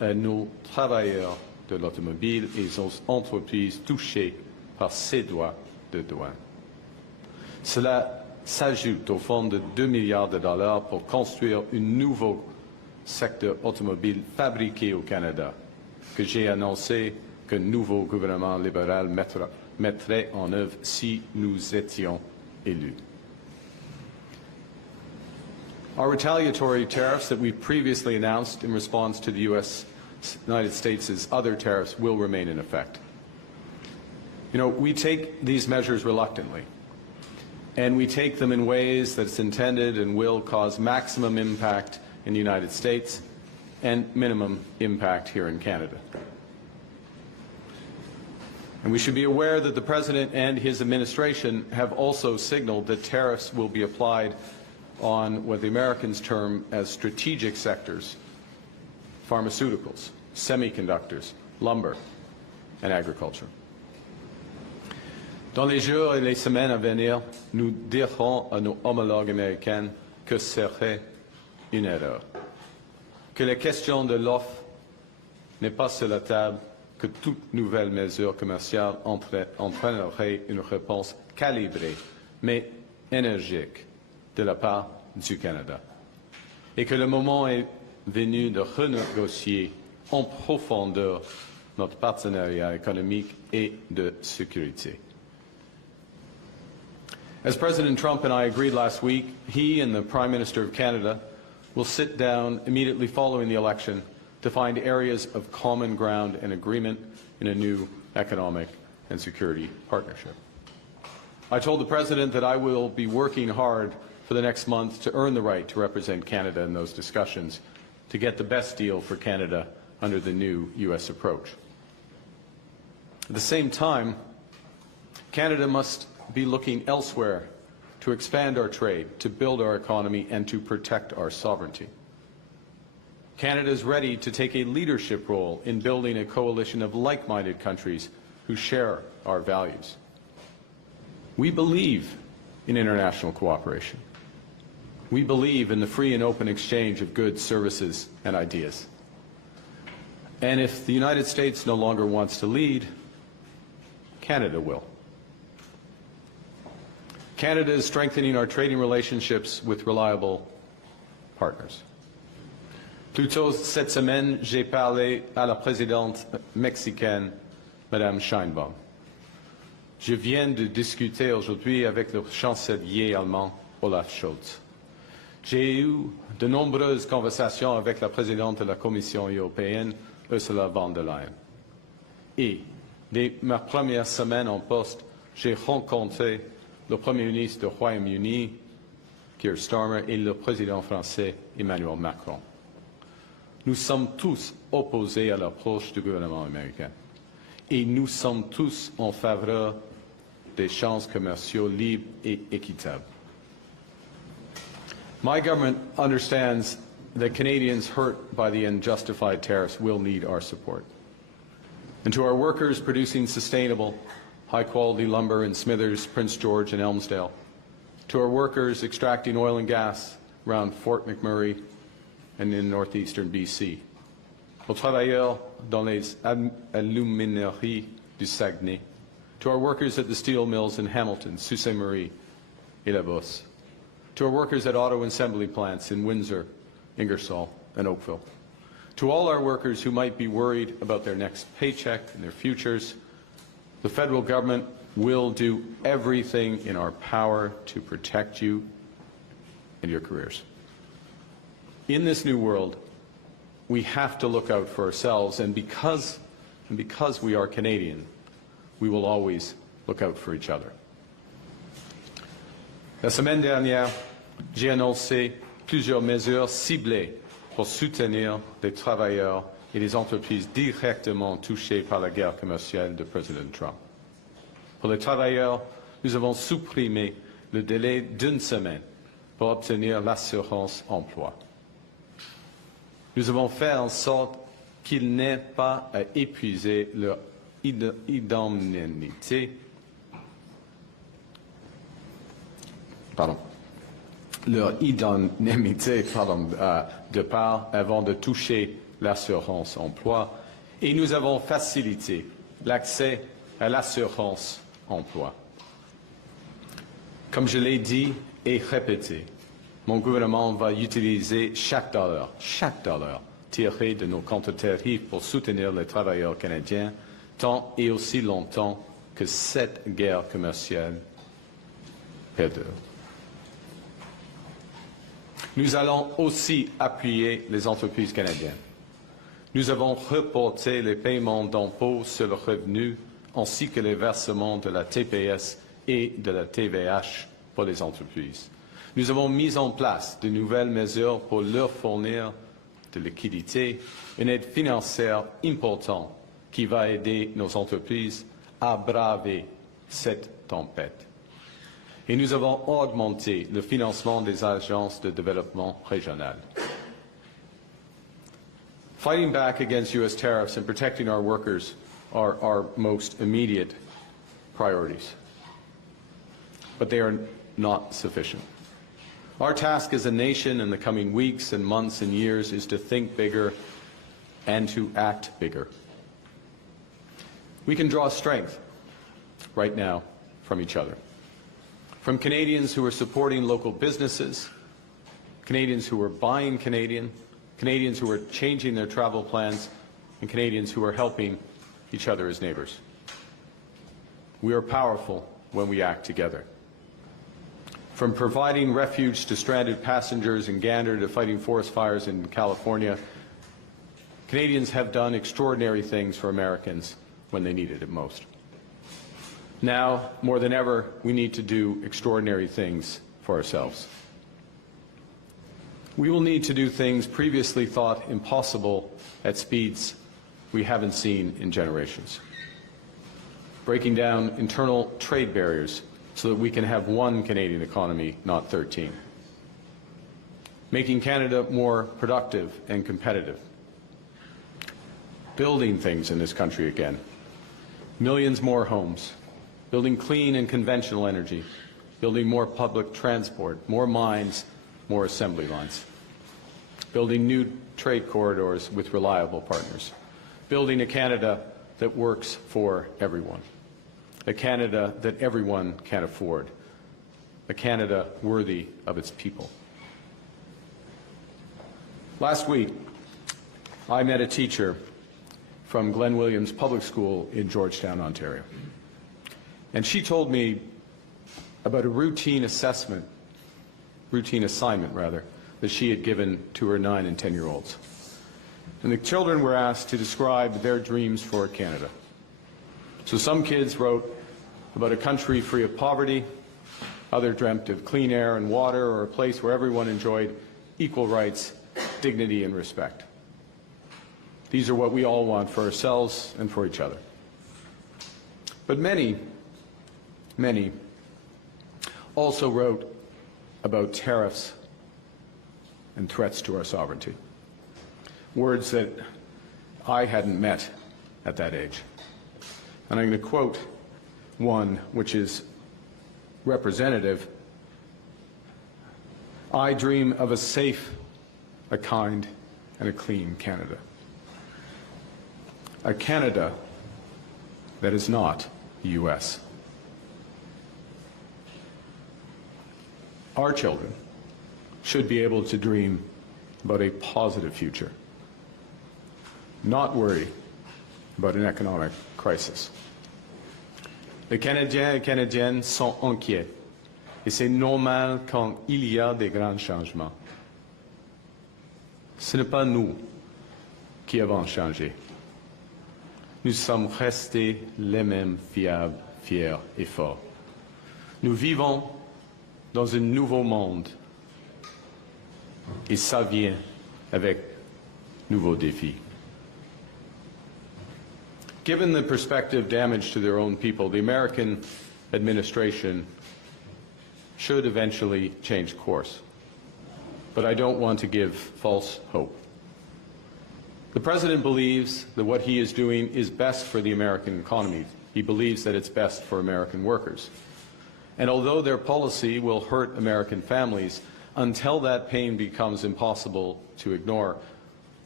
nos travailleurs de l'automobile et aux entreprises touchées par ces droits de douane. Cela s'ajoute au fonds de 2 milliards de dollars pour construire un nouveau secteur automobile fabriqué au Canada, que j'ai annoncé que le nouveau gouvernement libéral mettrait en œuvre si nous étions élus. Our retaliatory tariffs that we previously announced in response to the United States' other tariffs will remain in effect. You know, we take these measures reluctantly, and we take them in ways that's intended and will cause maximum impact in the United States and minimum impact here in Canada. And we should be aware that the President and his administration have also signaled that tariffs will be applied on what the Americans term as strategic sectors: pharmaceuticals, semiconductors, lumber, and agriculture. Dans les jours et les semaines à venir, nous dirons à nos homologues américains que ce serait une erreur, que la question de l'offre n'est pas sur la table, que toute nouvelle mesure commerciale entraînerait une réponse calibrée, mais énergique, de la part du Canada, et que le moment est venu de renégocier en profondeur notre partenariat économique et de sécurité. As President Trump and I agreed last week, he and the Prime Minister of Canada will sit down immediately following the election to find areas of common ground and agreement in a new economic and security partnership. I told the President that I will be working hard for the next month to earn the right to represent Canada in those discussions, to get the best deal for Canada under the new U.S. approach. At the same time, Canada must be looking elsewhere to expand our trade, to build our economy, and to protect our sovereignty. Canada is ready to take a leadership role in building a coalition of like-minded countries who share our values. We believe in international cooperation. We believe in the free and open exchange of goods, services, and ideas. And if the United States no longer wants to lead, Canada will. Canada is strengthening our trading relationships with reliable partners. Plus tôt cette semaine, j'ai parlé à la présidente mexicaine, Madame Sheinbaum. Je viens de discuter aujourd'hui avec le chancelier allemand, Olaf Scholz. J'ai eu de nombreuses conversations avec la présidente de la Commission européenne, Ursula von der Leyen. Et, dès ma première semaine en poste, j'ai rencontré le Premier ministre du Royaume-Uni, Keir Starmer, et le président français, Emmanuel Macron. Nous sommes tous opposés à l'approche du gouvernement américain. Et nous sommes tous en faveur d'échanges commerciaux libres et équitables. My government understands that Canadians hurt by the unjustified tariffs will need our support. And to our workers producing sustainable, high-quality lumber in Smithers, Prince George, and Elmsdale, to our workers extracting oil and gas around Fort McMurray and in northeastern BC, aux travailleurs dans les alumineries du Saguenay, to our workers at the steel mills in Hamilton, Sault Ste. Marie, et La Bosse, to our workers at auto assembly plants in Windsor, Ingersoll, and Oakville, to all our workers who might be worried about their next paycheck and their futures, the federal government will do everything in our power to protect you and your careers. In this new world, we have to look out for ourselves, and because we are Canadian, we will always look out for each other. La semaine dernière, j'ai annoncé plusieurs mesures ciblées pour soutenir les travailleurs et les entreprises directement touchées par la guerre commerciale de Président Trump. Pour les travailleurs, nous avons supprimé le délai d'une semaine pour obtenir l'assurance emploi. Nous avons fait en sorte qu'ils n'aient pas à épuiser leur indemnité. De part avant de toucher l'assurance emploi et nous avons facilité l'accès à l'assurance emploi. Comme je l'ai dit et répété, mon gouvernement va utiliser chaque dollar tiré de nos comptes tarifs pour soutenir les travailleurs canadiens tant et aussi longtemps que cette guerre commerciale perdure. Nous allons aussi appuyer les entreprises canadiennes. Nous avons reporté les paiements d'impôts sur le revenu ainsi que les versements de la TPS et de la TVH pour les entreprises. Nous avons mis en place de nouvelles mesures pour leur fournir de liquidité, une aide financière importante qui va aider nos entreprises à braver cette tempête. Et nous avons augmenté le financement des agences de développement régional. Fighting back against U.S. tariffs and protecting our workers are our most immediate priorities. But they are not sufficient. Our task as a nation in the coming weeks and months and years is to think bigger and to act bigger. We can draw strength right now from each other. From Canadians who are supporting local businesses, Canadians who are buying Canadian, Canadians who are changing their travel plans, and Canadians who are helping each other as neighbors. We are powerful when we act together. From providing refuge to stranded passengers in Gander to fighting forest fires in California, Canadians have done extraordinary things for Americans when they needed it most. Now, more than ever, we need to do extraordinary things for ourselves. We will need to do things previously thought impossible at speeds we haven't seen in generations. Breaking down internal trade barriers so that we can have one Canadian economy, not 13. Making Canada more productive and competitive. Building things in this country again. Millions more homes. Building clean and conventional energy. Building more public transport, more mines, more assembly lines. Building new trade corridors with reliable partners. Building a Canada that works for everyone. A Canada that everyone can afford. A Canada worthy of its people. Last week, I met a teacher from Glen Williams Public School in Georgetown, Ontario. And she told me about a routine assignment, that she had given to her 9- and 10-year-olds. And the children were asked to describe their dreams for Canada. So some kids wrote about a country free of poverty, others dreamt of clean air and water, or a place where everyone enjoyed equal rights, dignity, and respect. These are what we all want for ourselves and for each other. But many also wrote about tariffs and threats to our sovereignty, words that I hadn't met at that age. And I'm going to quote one which is representative. I dream of a safe, a kind, and a clean Canada. A Canada that is not the U.S. Our children should be able to dream about a positive future, not worry about an economic crisis. Les Canadiens et Canadiennes sont inquiets, et c'est normal quand il y a des grands changements. Ce n'est pas nous qui avons changé. Nous sommes restés les mêmes fiables, fiers et forts. Nous vivons dans un nouveau monde, et ça vient avec nouveaux défis. Given the prospective damage to their own people, the American administration should eventually change course. But I don't want to give false hope. The President believes that what he is doing is best for the American economy. He believes that it's best for American workers. And although their policy will hurt American families, until that pain becomes impossible to ignore,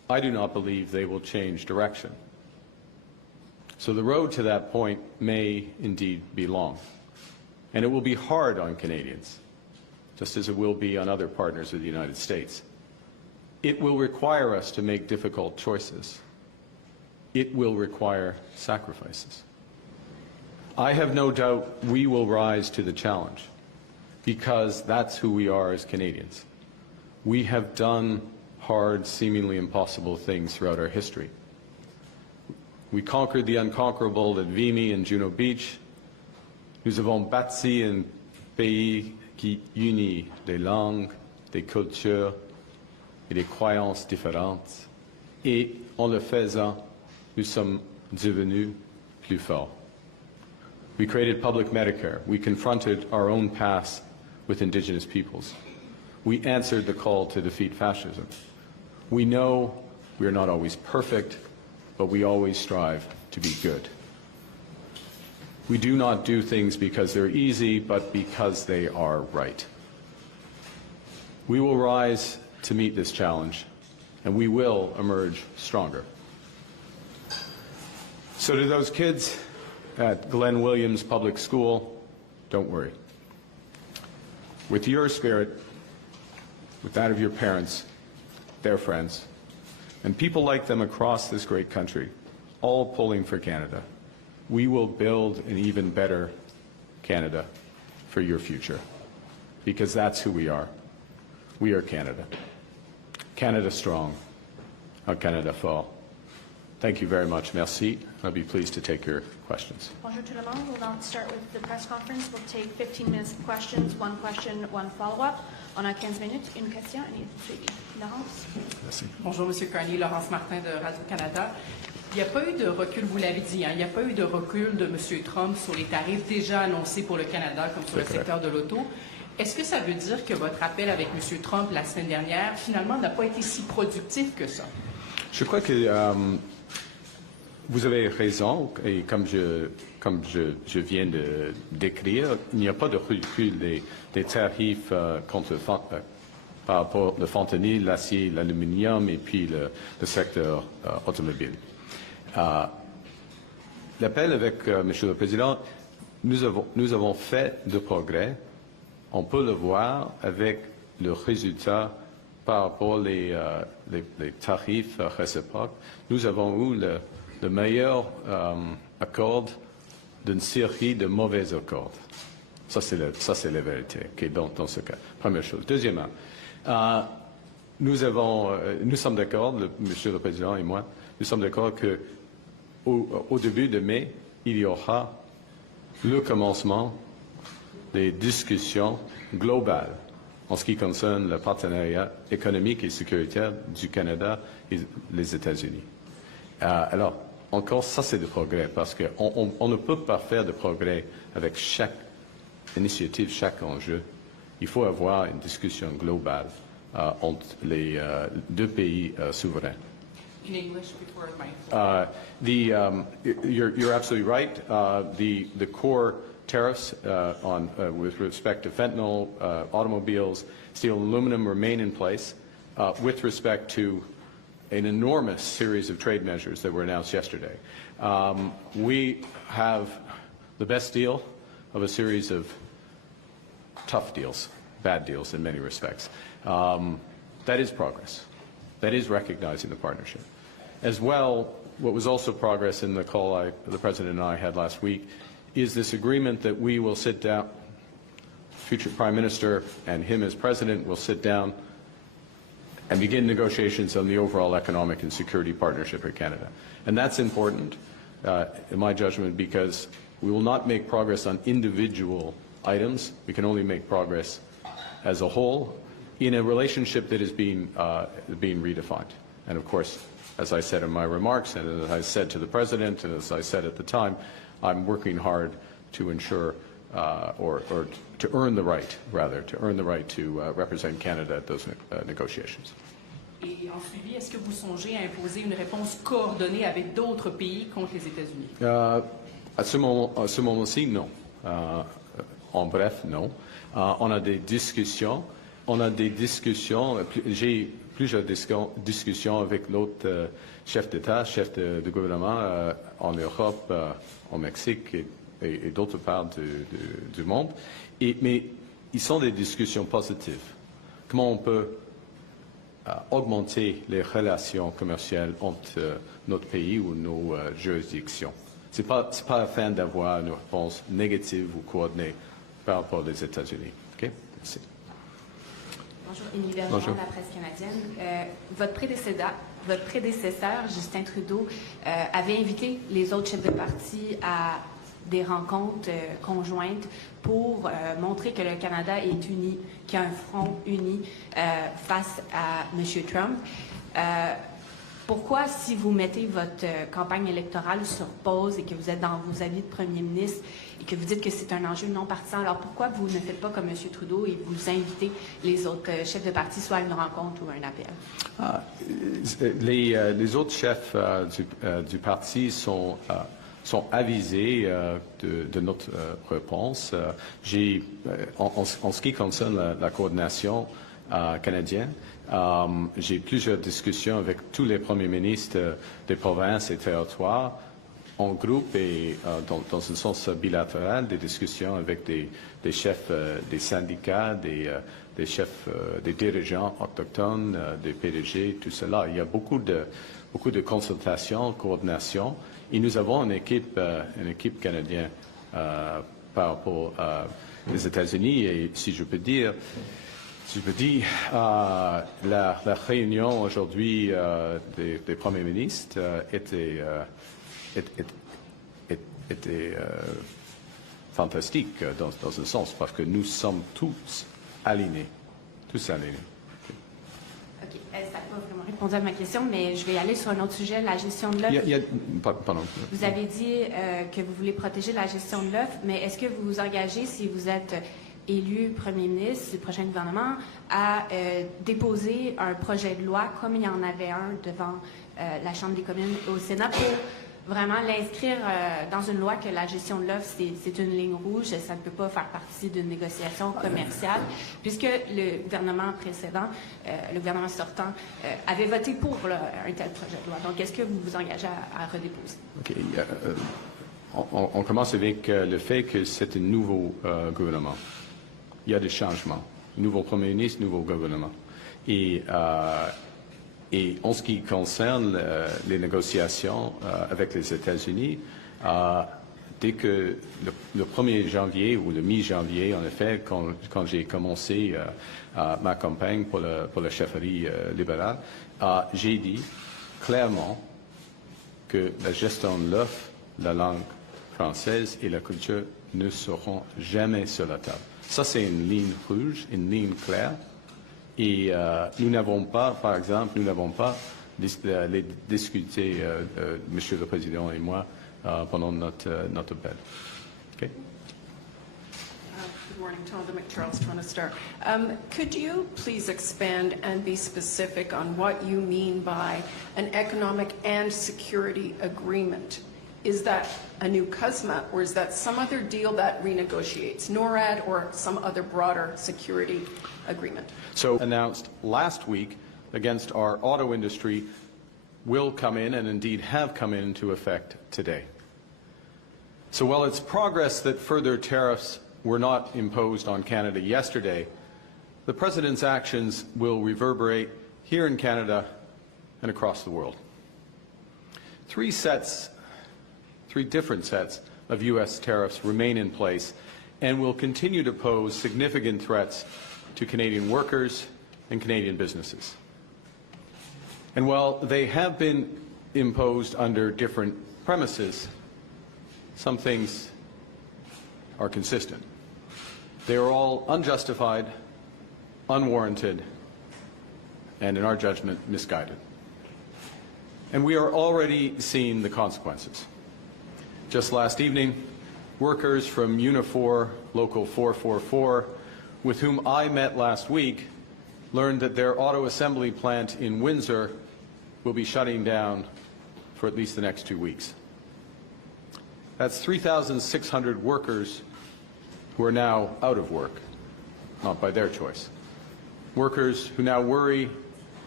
I do not believe they will change direction. So the road to that point may indeed be long. And it will be hard on Canadians, just as it will be on other partners of the United States. It will require us to make difficult choices. It will require sacrifices. I have no doubt we will rise to the challenge, because that's who we are as Canadians. We have done hard, seemingly impossible things throughout our history. We conquered the unconquerable at Vimy and Juno Beach. Nous avons bâti un pays qui unit des langues, des cultures et des croyances différentes. Et en le faisant, nous sommes devenus plus forts. We created public Medicare. We confronted our own past with Indigenous peoples. We answered the call to defeat fascism. We know we are not always perfect, but we always strive to be good. We do not do things because they're easy, but because they are right. We will rise to meet this challenge, and we will emerge stronger. So to those kids at Glenn Williams Public School, don't worry. With your spirit, with that of your parents, their friends, and people like them across this great country, all pulling for Canada, we will build an even better Canada for your future, because that's who we are. We are Canada. Canada strong, un Canada fort. Thank you very much. Merci. I'll be pleased to take your questions. Bonjour tout le monde. We'll now start with the press conference. We'll take 15 minutes of questions, one question, one follow-up. On a 15 minutes, une question, et une suivi. Laurence. Merci. Bonjour, M. Carney. Laurence Martin de Radio-Canada. Il n'y a pas eu de recul, vous l'avez dit, hein, il n'y a pas eu de recul de M. Trump sur les tarifs déjà annoncés pour le Canada, comme sur le secteur de l'auto. Est-ce que ça veut dire que votre appel avec M. Trump la semaine dernière, finalement, n'a pas été si productif que ça? Je crois que vous avez raison, et comme je viens de décrire, il n'y a pas de recul des tarifs par rapport au fentanyl, l'acier, l'aluminium et puis le secteur automobile. L'appel avec Monsieur le Président, nous avons fait de progrès. On peut le voir avec le résultat par rapport les tarifs réciproques. Nous avons eu le meilleur accord d'une série de mauvais accords. Ça, c'est la vérité, okay, dans ce cas. Première chose. Deuxièmement, nous sommes d'accord, Monsieur le Président et moi, nous sommes d'accord qu'au début de mai, il y aura le commencement des discussions globales en ce qui concerne le partenariat économique et sécuritaire du Canada et les États-Unis. Alors, encore, ça c'est du progrès, parce qu'on ne peut pas faire de progrès avec chaque initiative, chaque enjeu. Il faut avoir une discussion globale entre les deux pays souverains. In English before my... You're absolutely right. The core tariffs with respect to fentanyl, automobiles, steel and aluminum remain in place. With respect to an enormous series of trade measures that were announced yesterday, we have the best deal of a series of tough deals, bad deals in many respects. That is progress. That is recognizing the partnership. As well, what was also progress in the call the President and I had last week is this agreement that we will sit down, future Prime Minister and him as President will sit down and begin negotiations on the overall economic and security partnership for Canada. And that's important, in my judgment, because we will not make progress on individual items. We can only make progress as a whole in a relationship that is being redefined. And of course, as I said in my remarks, and as I said to the President, and as I said at the time, I'm working hard to ensure, or to earn the right, rather, to represent Canada at those negotiations. Et en suivi, est-ce que vous songez à imposer une réponse coordonnée avec d'autres pays contre les États-Unis? À ce moment-ci, non. En bref, non. On a des discussions. J'ai plusieurs discussions avec d'autres chefs d'État, chefs de gouvernement en Europe, au Mexique et d'autres parts du monde. Mais ils sont des discussions positives. Comment on peut augmenter les relations commerciales entre notre pays ou nos juridictions. Ce n'est pas afin d'avoir une réponse négative ou coordonnée par rapport aux États-Unis. OK? Merci. Bonjour, Émilie Bergeron, de la presse canadienne. Votre prédécesseur, Justin Trudeau, avait invité les autres chefs de parti à des rencontres conjointes pour montrer que le Canada est uni, qu'il y a un front uni face à M. Trump. Pourquoi, si vous mettez votre campagne électorale sur pause et que vous êtes dans vos avis de premier ministre et que vous dites que c'est un enjeu non partisan, alors pourquoi vous ne faites pas comme M. Trudeau et vous invitez les autres chefs de parti soit à une rencontre ou à un appel? Les autres chefs du parti sont avisés de notre réponse. En ce qui concerne la coordination canadienne, j'ai plusieurs discussions avec tous les premiers ministres des provinces et territoires en groupe et dans un sens bilatéral, des discussions avec des chefs des syndicats, des chefs, des dirigeants autochtones, des PDG, tout cela. Il y a beaucoup de consultations, coordination. Et nous avons une équipe canadienne par rapport aux États-Unis. Et si je peux dire, la réunion aujourd'hui des premiers ministres était fantastique dans un sens, parce que nous sommes tous alignés. OK. Ça n'a pas vraiment répondu à ma question, mais je vais aller sur un autre sujet, la gestion de l'œuf. Pardon. Vous avez dit que vous voulez protéger la gestion de l'œuf, mais est-ce que vous vous engagez, si vous êtes élu premier ministre du prochain gouvernement, à déposer un projet de loi, comme il y en avait un devant la Chambre des communes au Sénat, pour vraiment l'inscrire dans une loi que la gestion de l'œuf, c'est une ligne rouge, ça ne peut pas faire partie d'une négociation commerciale, puisque le gouvernement précédent, le gouvernement sortant, avait voté pour un tel projet de loi. Donc, est-ce que vous vous engagez à redéposer? OK. On commence avec le fait que c'est un nouveau gouvernement. Il y a des changements. Nouveau premier ministre, nouveau gouvernement. Et en ce qui concerne les négociations avec les États-Unis, dès que le 1er janvier ou le mi-janvier, en effet, quand j'ai commencé ma campagne pour la chefferie libérale, j'ai dit clairement que la gestion de l'œuf, la langue française et la culture ne seront jamais sur la table. Ça, c'est une ligne rouge, une ligne claire. Et nous n'avons pas, par exemple, les discuté, Monsieur le Président et moi, pendant notre appel. Okay? Good morning, Tonda McCharles, Toronto Star. Could you please expand and be specific on what you mean by an economic and security agreement? Is that a new CUSMA, or is that some other deal that renegotiates NORAD or some other broader security agreement? So announced last week against our auto industry will come in, and indeed have come into effect today. So while it's progress that further tariffs were not imposed on Canada yesterday, the President's actions will reverberate here in Canada and across the world. Three different sets of U.S. tariffs remain in place and will continue to pose significant threats to Canadian workers and Canadian businesses. And while they have been imposed under different premises, some things are consistent. They are all unjustified, unwarranted, and in our judgment, misguided. And we are already seeing the consequences. Just last evening, workers from Unifor Local 444, with whom I met last week, learned that their auto assembly plant in Windsor will be shutting down for at least the next 2 weeks. That's 3,600 workers who are now out of work, not by their choice. Workers who now worry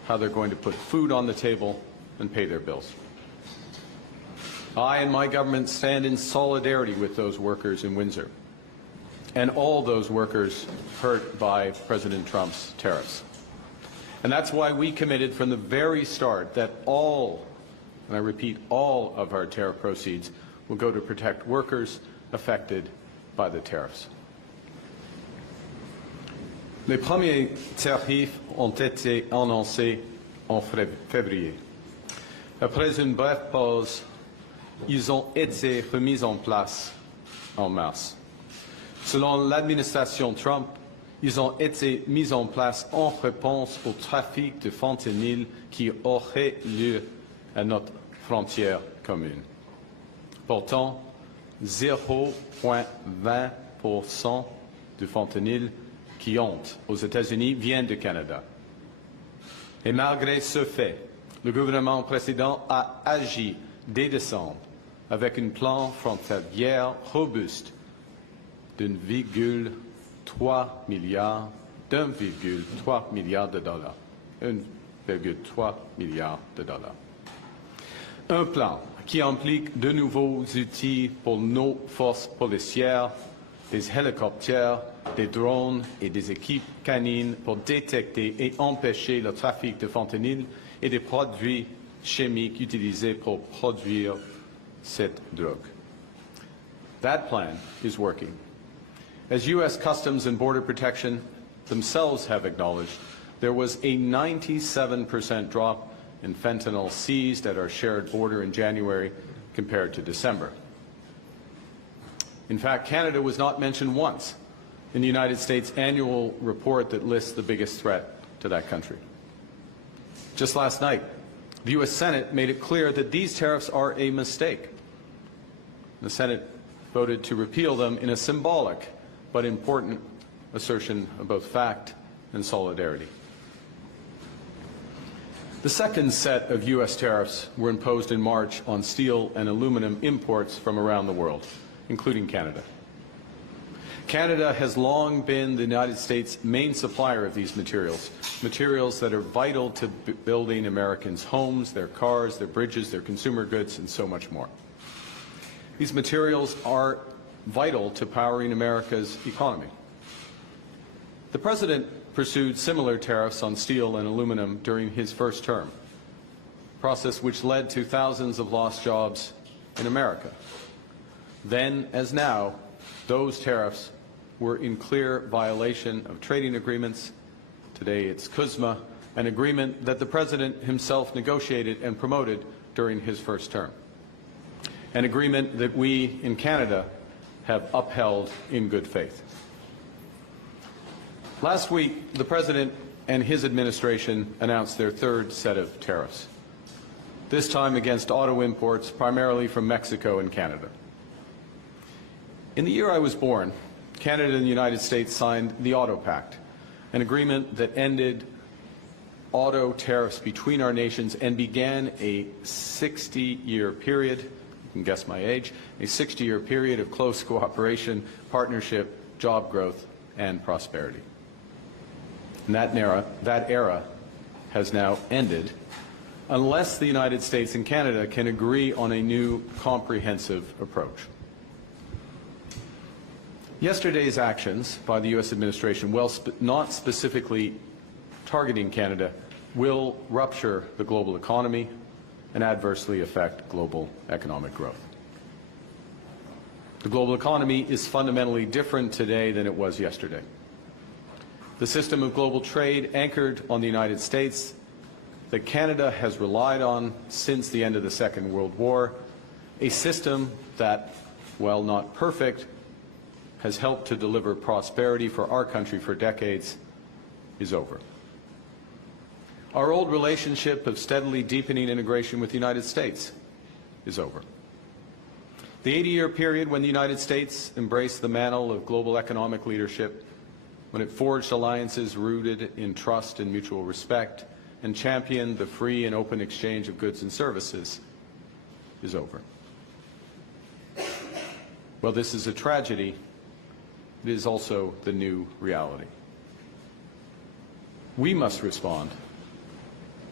how they're going to put food on the table and pay their bills. I and my government stand in solidarity with those workers in Windsor and all those workers hurt by President Trump's tariffs. And that's why we committed from the very start that all, and I repeat, all of our tariff proceeds will go to protect workers affected by the tariffs. Les premiers tarifs ont été annoncés en février. Après une brève pause, ils ont été remis en place en mars. Selon l'administration Trump, ils ont été mis en place en réponse au trafic de fentanyl qui aurait lieu à notre frontière commune. Pourtant, 0,20% du fentanyl qui entre aux États-Unis vient du Canada. Et malgré ce fait, le gouvernement précédent a agi dès décembre avec un plan frontalier robuste d'1,3 milliard de dollars. 1,3 milliard de dollars. Un plan qui implique de nouveaux outils pour nos forces policières, des hélicoptères, des drones et des équipes canines pour détecter et empêcher le trafic de fentanyl et des produits chimiques utilisés pour produire cette drogue. That plan is working. As U.S. Customs and Border Protection themselves have acknowledged, there was a 97% drop in fentanyl seized at our shared border in January compared to December. In fact, Canada was not mentioned once in the United States annual report that lists the biggest threat to that country. Just last night, the U.S. Senate made it clear that these tariffs are a mistake. The Senate voted to repeal them in a symbolic but important assertion of both fact and solidarity. The second set of U.S. tariffs were imposed in March on steel and aluminum imports from around the world, including Canada. Canada has long been the United States' main supplier of these materials, materials that are vital to building Americans' homes, their cars, their bridges, their consumer goods, and so much more. These materials are vital to powering America's economy. The President pursued similar tariffs on steel and aluminum during his first term, a process which led to thousands of lost jobs in America. Then, as now, those tariffs were in clear violation of trading agreements. Today it's CUSMA, an agreement that the President himself negotiated and promoted during his first term, an agreement that we in Canada have upheld in good faith. Last week, the President and his administration announced their third set of tariffs, this time against auto imports primarily from Mexico and Canada. In the year I was born, Canada and the United States signed the Auto Pact, an agreement that ended auto tariffs between our nations and began a 60-year period, you can guess my age, a 60-year period of close cooperation, partnership, job growth, and prosperity. And that era has now ended unless the United States and Canada can agree on a new comprehensive approach. Yesterday's actions by the U.S. administration, while not specifically targeting Canada, will rupture the global economy and adversely affect global economic growth. The global economy is fundamentally different today than it was yesterday. The system of global trade anchored on the United States that Canada has relied on since the end of the Second World War, a system that, while not perfect, has helped to deliver prosperity for our country for decades, is over. Our old relationship of steadily deepening integration with the United States is over. The 80-year period when the United States embraced the mantle of global economic leadership, when it forged alliances rooted in trust and mutual respect, and championed the free and open exchange of goods and services, is over. Well, this is a tragedy. It is also the new reality. We must respond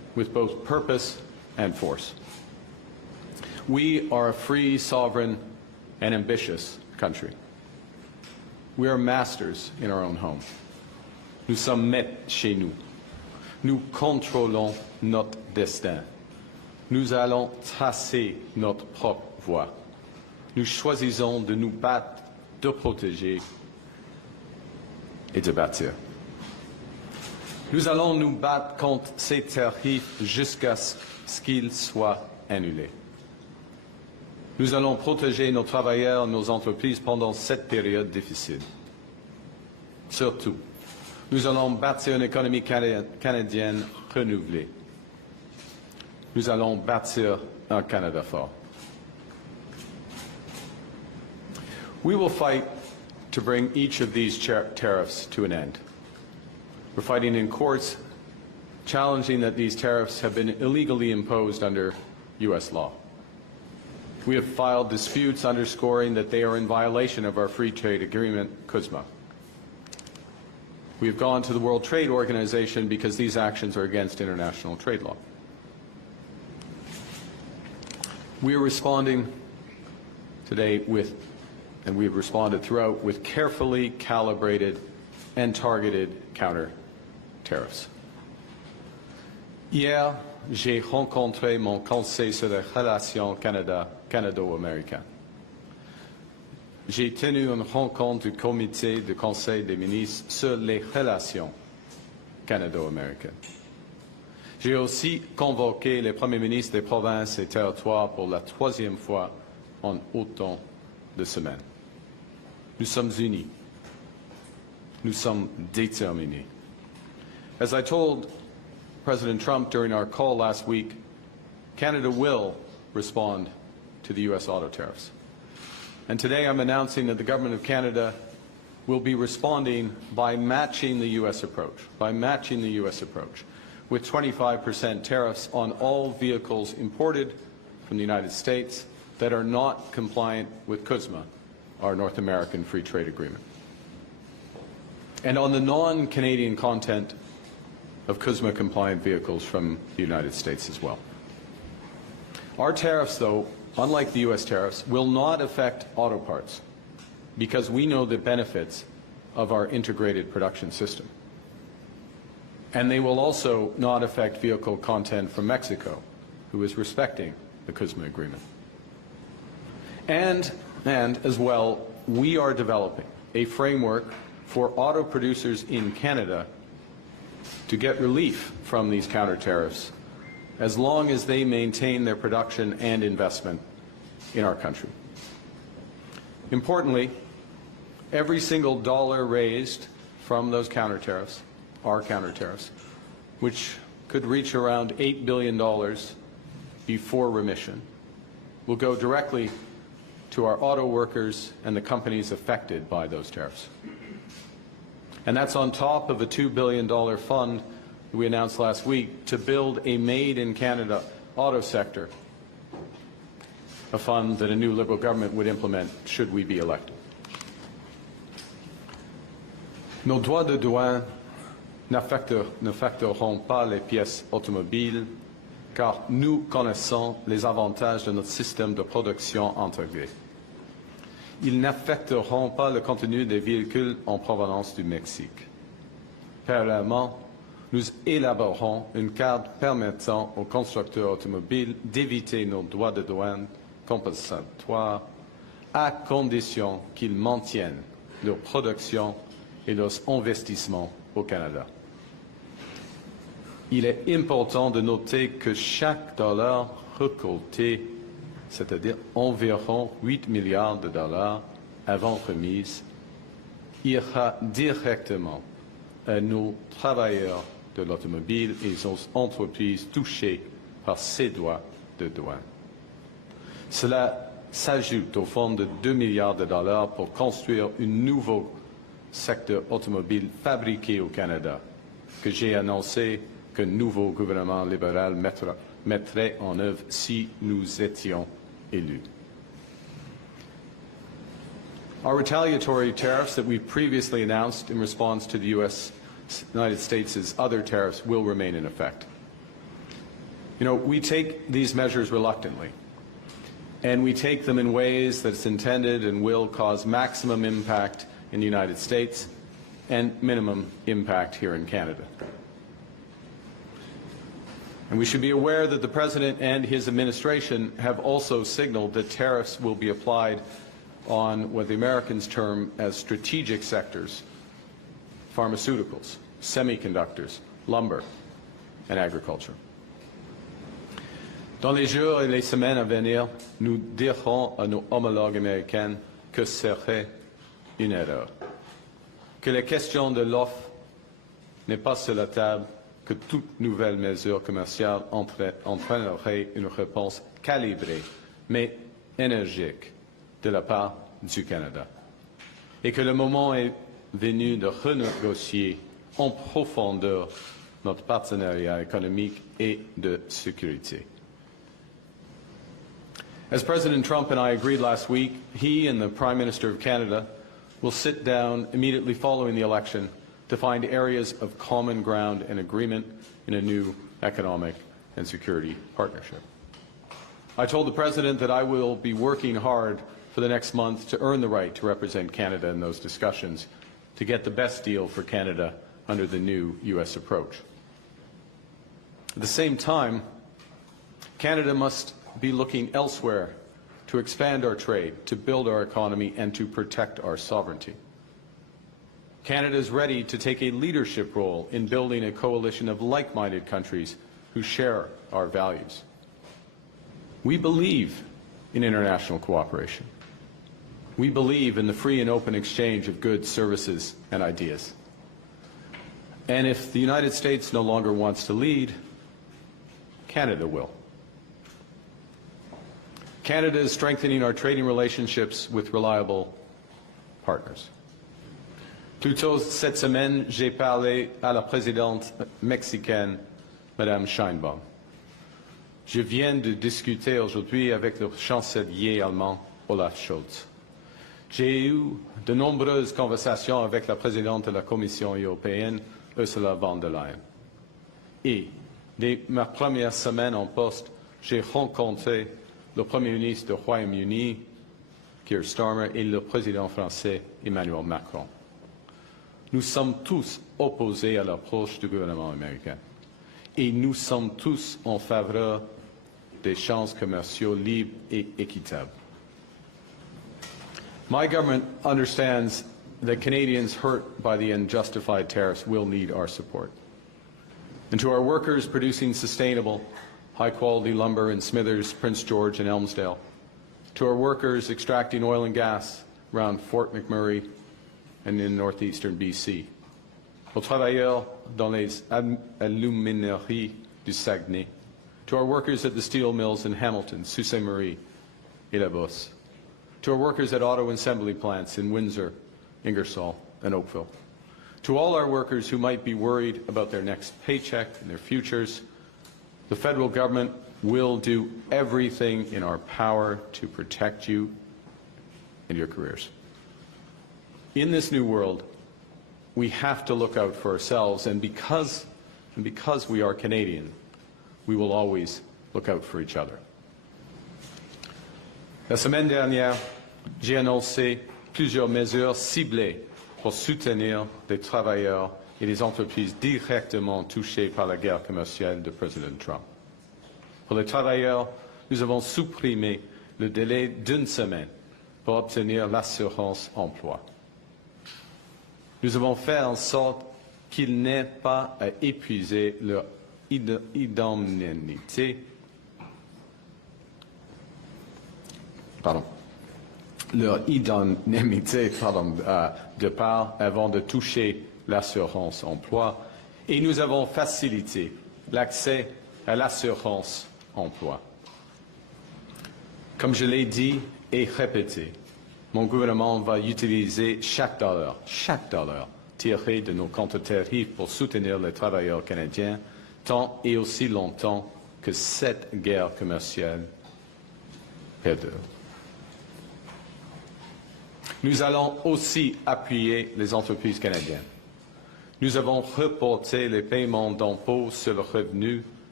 with both purpose and force. We are a free, sovereign, and ambitious country. We are masters in our own home. Nous sommes maîtres chez nous. Nous contrôlons notre destin. Nous allons tracer notre propre voie. Nous choisissons de nous battre, de protéger et de bâtir. Nous allons nous battre contre ces tarifs jusqu'à ce qu'ils soient annulés. Nous allons protéger nos travailleurs, nos entreprises pendant cette période difficile. Surtout, nous allons bâtir une économie canadienne renouvelée. Nous allons bâtir un Canada fort. We will fight to bring each of these tariffs to an end. We're fighting in courts, challenging that these tariffs have been illegally imposed under U.S. law. We have filed disputes underscoring that they are in violation of our free trade agreement, CUSMA. We have gone to the World Trade Organization because these actions are against international trade law. We are responding today with, and we have responded throughout, with carefully calibrated and targeted counter tariffs. Hier, j'ai rencontré mon conseil sur les relations canado-américaines. J'ai tenu une rencontre du comité du Conseil des ministres sur les relations canado-américaines. J'ai aussi convoqué les premiers ministres des provinces et territoires pour la troisième fois en autant de semaines. Nous sommes unis. Nous sommes déterminés. As I told President Trump during our call last week, Canada will respond to the U.S. auto tariffs. And today I'm announcing that the Government of Canada will be responding by matching the U.S. approach, with 25% tariffs on all vehicles imported from the United States that are not compliant with CUSMA, our North American Free Trade Agreement. And on the non-Canadian content of CUSMA-compliant vehicles from the United States as well. Our tariffs, though, unlike the U.S. tariffs, will not affect auto parts because we know the benefits of our integrated production system. And they will also not affect vehicle content from Mexico, who is respecting the CUSMA agreement. And as well, we are developing a framework for auto producers in Canada to get relief from these counter tariffs as long as they maintain their production and investment in our country. Importantly, every single dollar raised from those counter tariffs, our counter tariffs, which could reach around $8 billion before remission, will go directly to our auto workers and the companies affected by those tariffs. And that's on top of a $2 billion fund we announced last week to build a made-in-Canada auto sector, a fund that a new Liberal government would implement should we be elected. Nos droits de douane n'affecteront pas les pièces automobiles car nous connaissons les avantages de notre système de production intégré. Ils n'affecteront pas le contenu des véhicules en provenance du Mexique. Parallèlement, nous élaborerons une carte permettant aux constructeurs automobiles d'éviter nos droits de douane compensatoires à condition qu'ils maintiennent leur production et leurs investissements au Canada. Il est important de noter que chaque dollar récolté, c'est-à-dire environ 8 milliards de dollars avant remise, ira directement à nos travailleurs de l'automobile et aux entreprises touchées par ces droits de douane. Cela s'ajoute au fonds de 2 milliards de dollars pour construire un nouveau secteur automobile fabriqué au Canada, que j'ai annoncé qu'un nouveau gouvernement libéral mettrait en œuvre si nous étions élus. Our retaliatory tariffs that we previously announced in response to the United States' other tariffs will remain in effect. You know, we take these measures reluctantly, and we take them in ways that's intended and will cause maximum impact in the United States and minimum impact here in Canada. And we should be aware that the President and his administration have also signaled that tariffs will be applied on what the Americans term as strategic sectors: pharmaceuticals, semiconductors, lumber, and agriculture. Dans les jours et les semaines à venir, nous dirons à nos homologues américains que ce serait une erreur, que la question de l'offre n'est pas sur la table, que toute nouvelle mesure commerciale entraînerait une réponse calibrée, mais énergique, de la part du Canada, et que le moment est venu de renégocier en profondeur notre partenariat économique et de sécurité. As President Trump and I agreed last week, he and the Prime Minister of Canada will sit down immediately following the election to find areas of common ground and agreement in a new economic and security partnership. I told the President that I will be working hard for the next month to earn the right to represent Canada in those discussions, to get the best deal for Canada under the new U.S. approach. At the same time, Canada must be looking elsewhere to expand our trade, to build our economy, and to protect our sovereignty. Canada is ready to take a leadership role in building a coalition of like-minded countries who share our values. We believe in international cooperation. We believe in the free and open exchange of goods, services, and ideas. And if the United States no longer wants to lead, Canada will. Canada is strengthening our trading relationships with reliable partners. Plus tôt cette semaine, j'ai parlé à la présidente mexicaine, Madame Sheinbaum. Je viens de discuter aujourd'hui avec le chancelier allemand, Olaf Scholz. J'ai eu de nombreuses conversations avec la présidente de la Commission européenne, Ursula von der Leyen. Et, dès ma première semaine en poste, j'ai rencontré le Premier ministre du Royaume-Uni, Keir Starmer, et le président français, Emmanuel Macron. Nous sommes tous opposés à l'approche du gouvernement américain. Et nous sommes tous en faveur d'échanges commerciaux libres et équitables. My government understands that Canadians hurt by the unjustified tariffs will need our support. And to our workers producing sustainable, high-quality lumber in Smithers, Prince George, and Elmsdale, to our workers extracting oil and gas around Fort McMurray and in northeastern BC, aux travailleurs dans les alumineries du Saguenay, to our workers at the steel mills in Hamilton, Sault Ste. Marie, et La Bosse, to our workers at auto assembly plants in Windsor, Ingersoll, and Oakville, to all our workers who might be worried about their next paycheck and their futures, the federal government will do everything in our power to protect you and your careers. In this new world, we have to look out for ourselves, and because we are Canadian, we will always look out for each other. La semaine dernière, j'ai annoncé plusieurs mesures ciblées pour soutenir les travailleurs et les entreprises directement touchées par la guerre commerciale de Président Trump. Pour les travailleurs, nous avons supprimé le délai d'une semaine pour obtenir l'assurance emploi. Nous avons fait en sorte qu'ils n'aient pas à épuiser leur indemnité. De part avant de toucher l'assurance emploi, et nous avons facilité l'accès à l'assurance emploi. Comme je l'ai dit et répété, mon gouvernement va utiliser chaque dollar tiré de nos comptes tarifs pour soutenir les travailleurs canadiens tant et aussi longtemps que cette guerre commerciale perdure. Nous allons aussi appuyer les entreprises canadiennes. Nous avons reporté les paiements d'impôts sur le revenu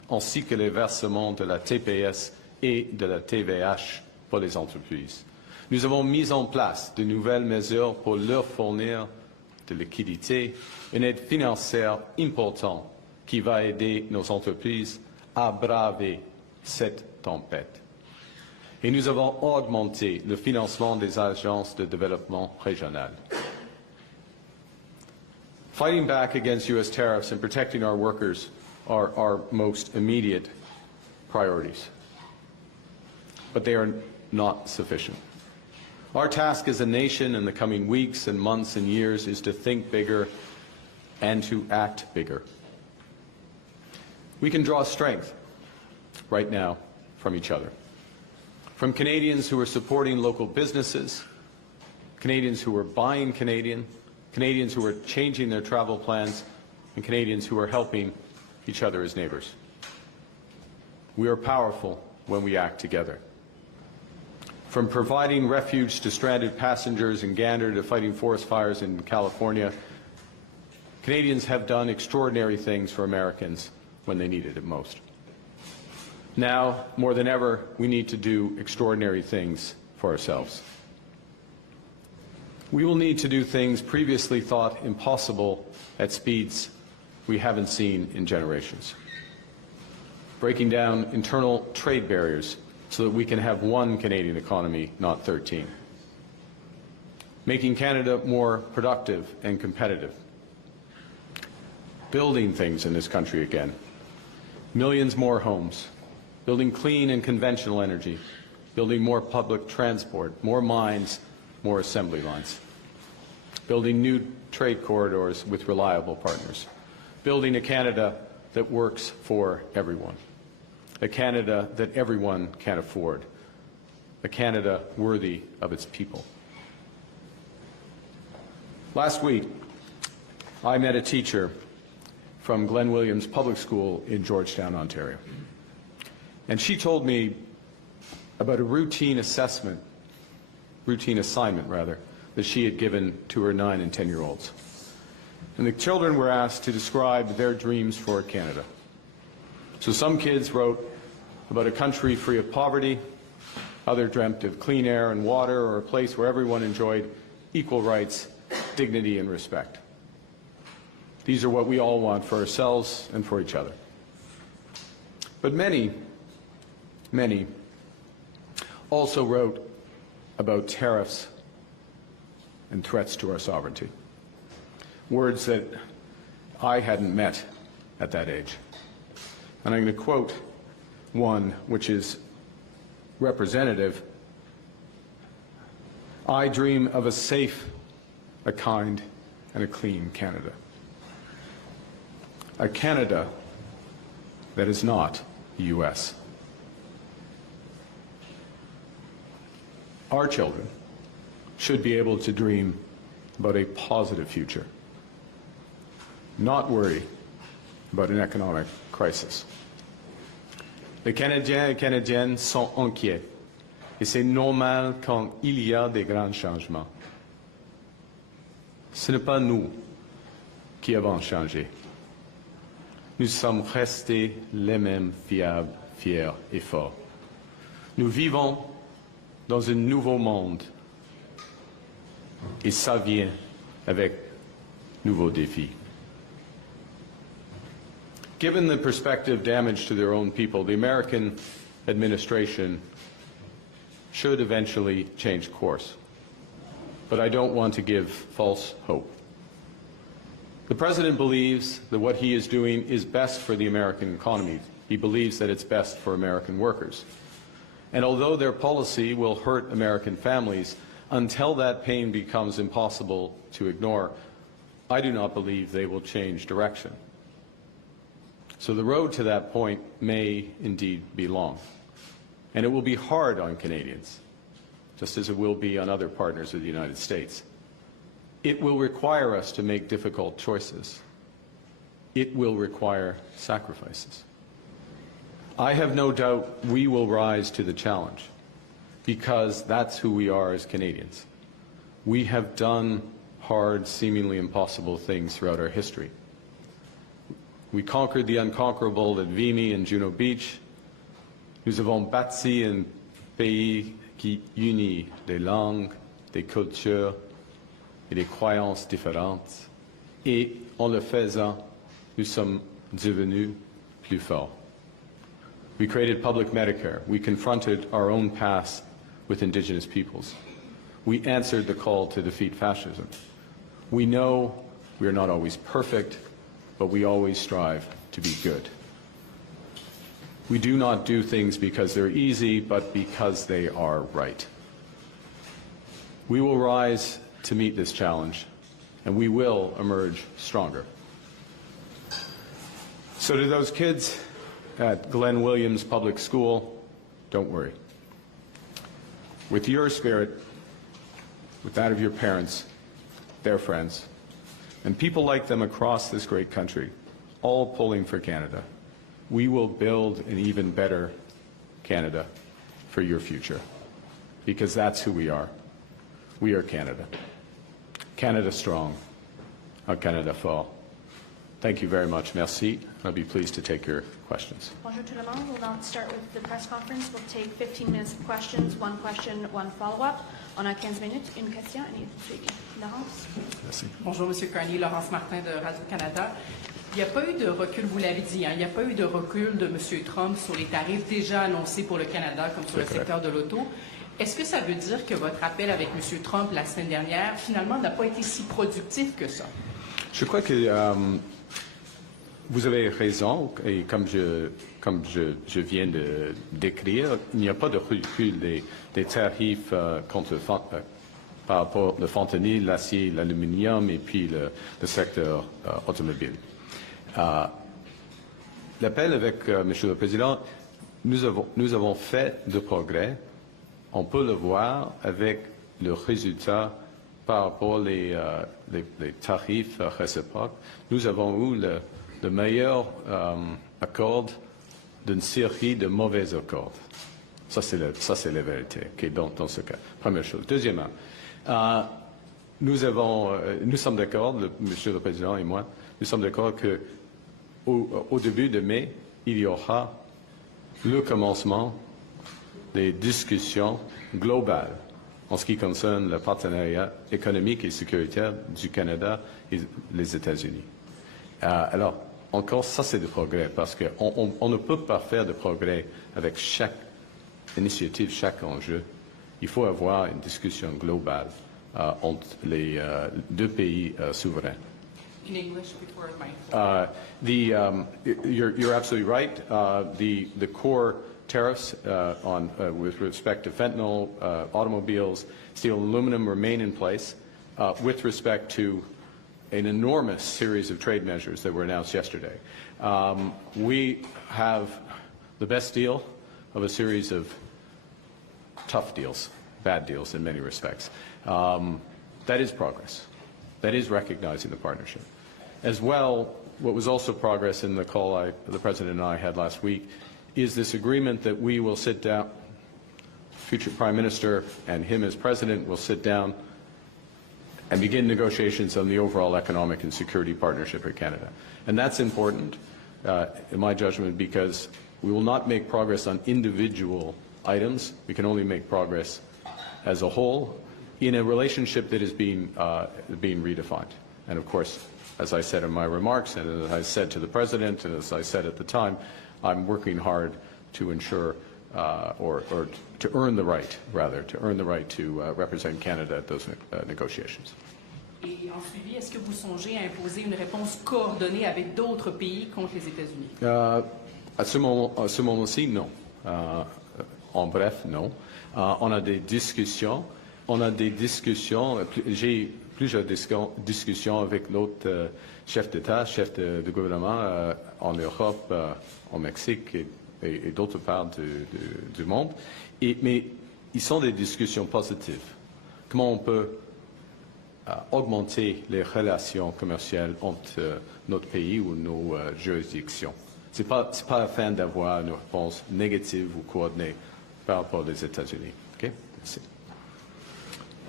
ainsi que les versements de la TPS et de la TVH pour les entreprises. Nous avons mis en place de nouvelles mesures pour leur fournir de liquidité, une aide financière importante qui va aider nos entreprises à braver cette tempête. Et nous avons augmenté le financement des agences de développement régionales. Fighting back against U.S. tariffs and protecting our workers are our most immediate priorities. But they are not sufficient. Our task as a nation in the coming weeks and months and years is to think bigger and to act bigger. We can draw strength right now from each other. From Canadians who are supporting local businesses, Canadians who are buying Canadian, Canadians who are changing their travel plans, and Canadians who are helping each other as neighbors. We are powerful when we act together. From providing refuge to stranded passengers in Gander to fighting forest fires in California, Canadians have done extraordinary things for Americans when they needed it most. Now, more than ever, we need to do extraordinary things for ourselves. We will need to do things previously thought impossible at speeds we haven't seen in generations. Breaking down internal trade barriers so that we can have one Canadian economy, not 13. Making Canada more productive and competitive. Building things in this country again. Millions more homes. Building clean and conventional energy. Building more public transport, more mines, more assembly lines. Building new trade corridors with reliable partners. Building a Canada that works for everyone. A Canada that everyone can afford. A Canada worthy of its people. Last week, I met a teacher from Glen Williams Public School in Georgetown, Ontario. And she told me about a routine assignment, that she had given to her 9- and 10-year-olds. And the children were asked to describe their dreams for Canada. So some kids wrote about a country free of poverty, others dreamt of clean air and water, or a place where everyone enjoyed equal rights, dignity, and respect. These are what we all want for ourselves and for each other. But many also wrote about tariffs and threats to our sovereignty. Words that I hadn't met at that age. And I'm going to quote one which is representative. I dream of a safe, a kind, and a clean Canada. A Canada that is not the U.S. Our children should be able to dream about a positive future, not worry about an economic crisis. Les Canadiens et Canadiennes sont inquiets, et c'est normal quand il y a des grands changements. Ce n'est pas nous qui avons changé. Nous sommes restés les mêmes fiables, fiers et forts. Nous vivons dans un nouveau monde, et ça vient avec nouveaux défis. Given the prospective damage to their own people, the American administration should eventually change course. But I don't want to give false hope. The President believes that what he is doing is best for the American economy. He believes that it's best for American workers. And although their policy will hurt American families, until that pain becomes impossible to ignore, I do not believe they will change direction. So the road to that point may indeed be long. And it will be hard on Canadians, just as it will be on other partners of the United States. It will require us to make difficult choices. It will require sacrifices. I have no doubt we will rise to the challenge, because that's who we are as Canadians. We have done hard, seemingly impossible things throughout our history. We conquered the unconquerable at Vimy and Juno Beach. Nous avons bâti un pays qui unit des langues, des cultures et des croyances différentes. Et en le faisant, nous sommes devenus plus forts. We created public Medicare. We confronted our own past with Indigenous peoples. We answered the call to defeat fascism. We know we are not always perfect, but we always strive to be good. We do not do things because they're easy, but because they are right. We will rise to meet this challenge, and we will emerge stronger. So to those kids at Glenn Williams Public School, don't worry. With your spirit, with that of your parents, their friends, and people like them across this great country, all pulling for Canada, we will build an even better Canada for your future, because that's who we are. We are Canada. Canada strong, our Canada fort. Thank you very much. Merci. I'll be pleased to take your questions. Bonjour tout le monde. We'll now start with the press conference. We'll take 15 minutes of questions, one question, one follow-up. On a 15 minutes, une question, et une suivi. Laurence? Merci. Bonjour, M. Carney. Laurence Martin de Radio-Canada. Il n'y a pas eu de recul, vous l'avez dit, il n'y a pas eu de recul de M. Trump sur les tarifs déjà annoncés pour le Canada, comme sur le secteur de l'auto. Est-ce que ça veut dire que votre appel avec M. Trump la semaine dernière, finalement, n'a pas été si productif que ça? Je crois que vous avez raison, et comme je viens de décrire, il n'y a pas de recul des tarifs par rapport au fentanyl, l'acier, l'aluminium et puis le secteur automobile. L'appel avec Monsieur le Président, nous avons fait de progrès. On peut le voir avec le résultat par rapport les tarifs réciproques. Nous avons eu le meilleur accord d'une série de mauvais accords. Ça, c'est la vérité dans ce cas. Première chose. Deuxièmement, nous sommes d'accord, Monsieur le Président et moi, nous sommes d'accord qu'au début de mai, il y aura le commencement des discussions globales en ce qui concerne le partenariat économique et sécuritaire du Canada et les États-Unis. Alors, encore, ça c'est du progrès, parce qu'on ne peut pas faire de progrès avec chaque initiative, chaque enjeu. Il faut avoir une discussion globale entre les deux pays souverains. In English before my... You're absolutely right. The core tariffs with respect to fentanyl, automobiles, steel, and aluminum remain in place. With respect to an enormous series of trade measures that were announced yesterday, we have the best deal of a series of tough deals, bad deals in many respects. That is progress. That is recognizing the partnership. As well, what was also progress in the call the President and I had last week is this agreement that we will sit down, future Prime Minister and him as President will sit down and begin negotiations on the overall economic and security partnership with Canada. And that's important, in my judgment, because we will not make progress on individual items. We can only make progress as a whole in a relationship that is being redefined. And of course, as I said in my remarks, and as I said to the President, and as I said at the time, I'm working hard to ensure, or to earn the right, rather, to represent Canada at those negotiations. Et en suivi, est-ce que vous songez à imposer une réponse coordonnée avec d'autres pays contre les États-Unis? À ce moment-ci, non. En bref, non. On a des discussions. J'ai plusieurs discussions avec d'autres chefs d'État, chefs de gouvernement en Europe, au Mexique et d'autres parts du monde. Mais ils sont des discussions positives. Comment on peut augmenter les relations commerciales entre notre pays ou nos juridictions. Ce n'est pas afin d'avoir une réponse négative ou coordonnée par rapport aux États-Unis. Okay? Merci.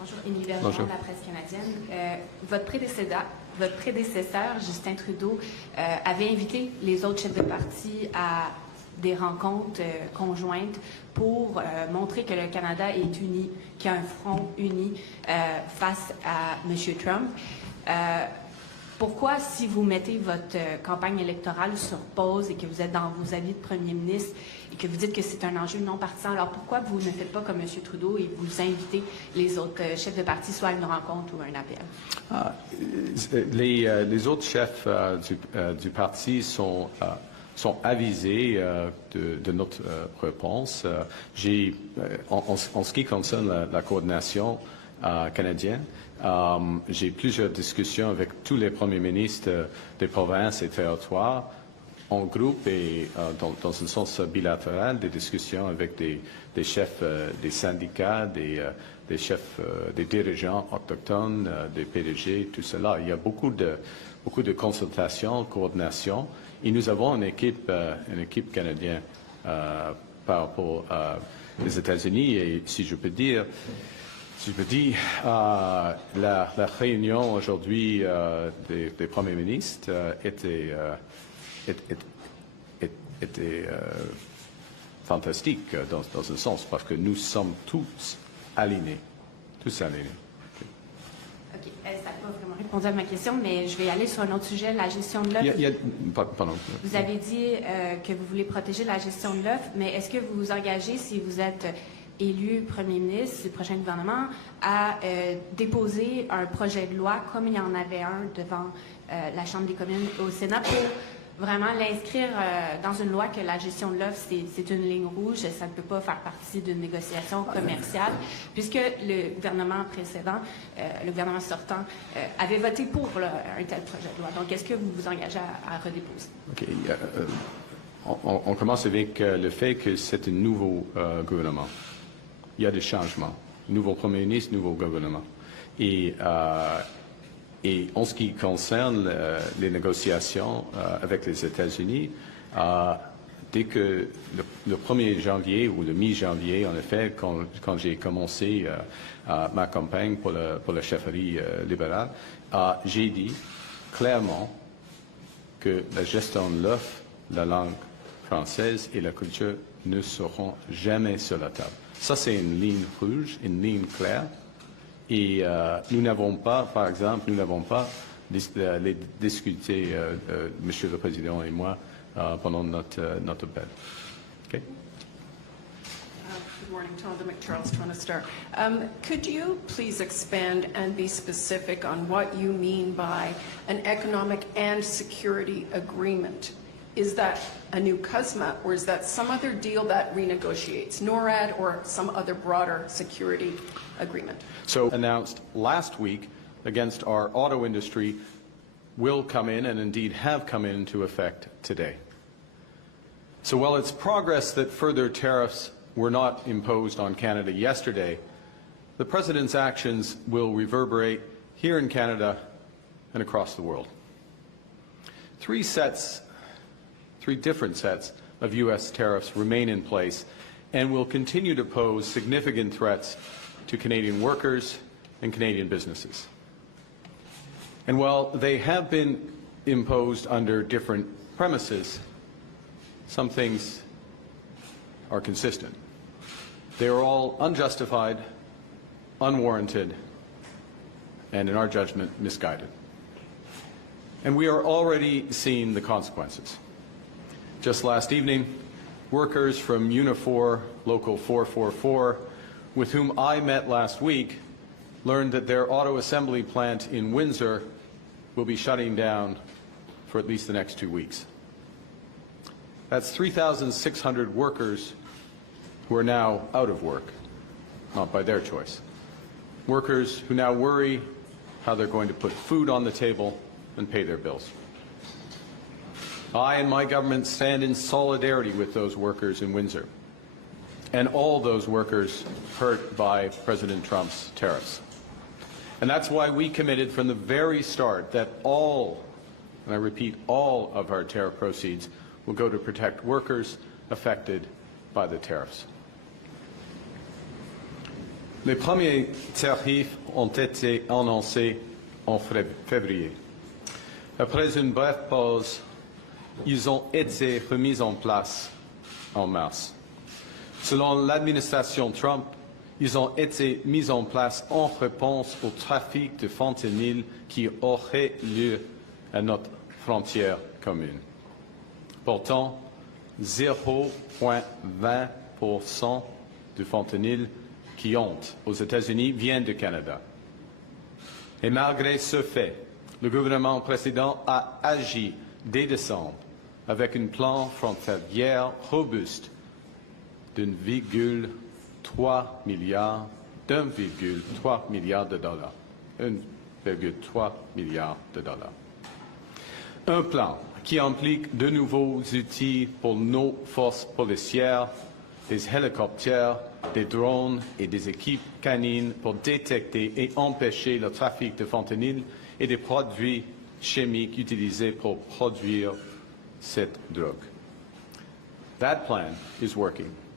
Bonjour, Émilie Bergeron Bonjour. de la presse canadienne. Votre prédécesseur, Justin Trudeau, avait invité les autres chefs de parti à des rencontres conjointes pour montrer que le Canada est uni, qu'il y a un front uni face à M. Trump. Pourquoi, si vous mettez votre campagne électorale sur pause et que vous êtes dans vos avis de premier ministre et que vous dites que c'est un enjeu non partisan, alors pourquoi vous ne faites pas comme M. Trudeau et vous invitez les autres chefs de parti soit à une rencontre ou à un appel? Les autres chefs du parti sont avisés de notre réponse. En ce qui concerne la coordination canadienne, j'ai plusieurs discussions avec tous les premiers ministres des provinces et territoires en groupe et dans un sens bilatéral, des discussions avec des chefs des syndicats, des chefs des dirigeants autochtones, des PDG, tout cela. Il y a beaucoup de consultations, coordination, et nous avons une équipe canadienne par rapport aux États-Unis. Et si je peux dire, la réunion aujourd'hui des premiers ministres était fantastique dans un sens, parce que nous sommes tous alignés. OK. Ça n'a pas vraiment répondu à ma question, mais je vais aller sur un autre sujet, la gestion de l'œuf. Pardon. Vous avez dit que vous voulez protéger la gestion de l'œuf, mais est-ce que vous vous engagez, si vous êtes élu premier ministre du prochain gouvernement, à déposer un projet de loi, comme il y en avait un devant la Chambre des communes au Sénat, pour vraiment l'inscrire dans une loi que la gestion de l'œuf, c'est une ligne rouge, ça ne peut pas faire partie d'une négociation commerciale, puisque le gouvernement précédent, le gouvernement sortant, avait voté pour un tel projet de loi. Donc, est-ce que vous vous engagez à redéposer? OK. On commence avec le fait que c'est un nouveau gouvernement. Il y a des changements. Nouveau premier ministre, nouveau gouvernement. Et en ce qui concerne les négociations avec les États-Unis, dès que le 1er janvier ou le mi-janvier, en effet, quand j'ai commencé ma campagne pour la chefferie libérale, j'ai dit clairement que la gestion de l'œuf, la langue française et la culture ne seront jamais sur la table. Ça, c'est une ligne rouge, une ligne claire. Et nous n'avons pas, par exemple, les discuté, Monsieur le Président et moi, pendant notre appel. Okay? Good morning, Tonda McCharles, Toronto Star. Could you please expand and be specific on what you mean by an economic and security agreement? Is that a new CUSMA, or is that some other deal that renegotiates NORAD or some other broader security agreement? So announced last week against our auto industry will come in, and indeed have come into effect today. So while it's progress that further tariffs were not imposed on Canada yesterday, the President's actions will reverberate here in Canada and across the world. Three different sets of U.S. tariffs remain in place and will continue to pose significant threats to Canadian workers and Canadian businesses. And while they have been imposed under different premises, some things are consistent. They are all unjustified, unwarranted, and in our judgment, misguided. And we are already seeing the consequences. Just last evening, workers from Unifor Local 444, with whom I met last week, learned that their auto assembly plant in Windsor will be shutting down for at least the next 2 weeks. That's 3,600 workers who are now out of work, not by their choice. Workers who now worry how they're going to put food on the table and pay their bills. I and my government stand in solidarity with those workers in Windsor and all those workers hurt by President Trump's tariffs. And that's why we committed from the very start that all, and I repeat, all of our tariff proceeds will go to protect workers affected by the tariffs. Les premiers tarifs ont été annoncés en février. Après une brève pause, ils ont été remis en place en mars. Selon l'administration Trump, ils ont été mis en place en réponse au trafic de fentanyl qui aurait lieu à notre frontière commune. Pourtant, 0,20% du fentanyl qui entre aux États-Unis vient du Canada. Et malgré ce fait, le gouvernement précédent a agi dès décembre avec un plan frontalier robuste d'1,3 milliard de dollars. 1,3 milliard de dollars. Un plan qui implique de nouveaux outils pour nos forces policières, des hélicoptères, des drones et des équipes canines pour détecter et empêcher le trafic de fentanyl et des produits chimiques utilisés pour produire cette drogue. That plan is working.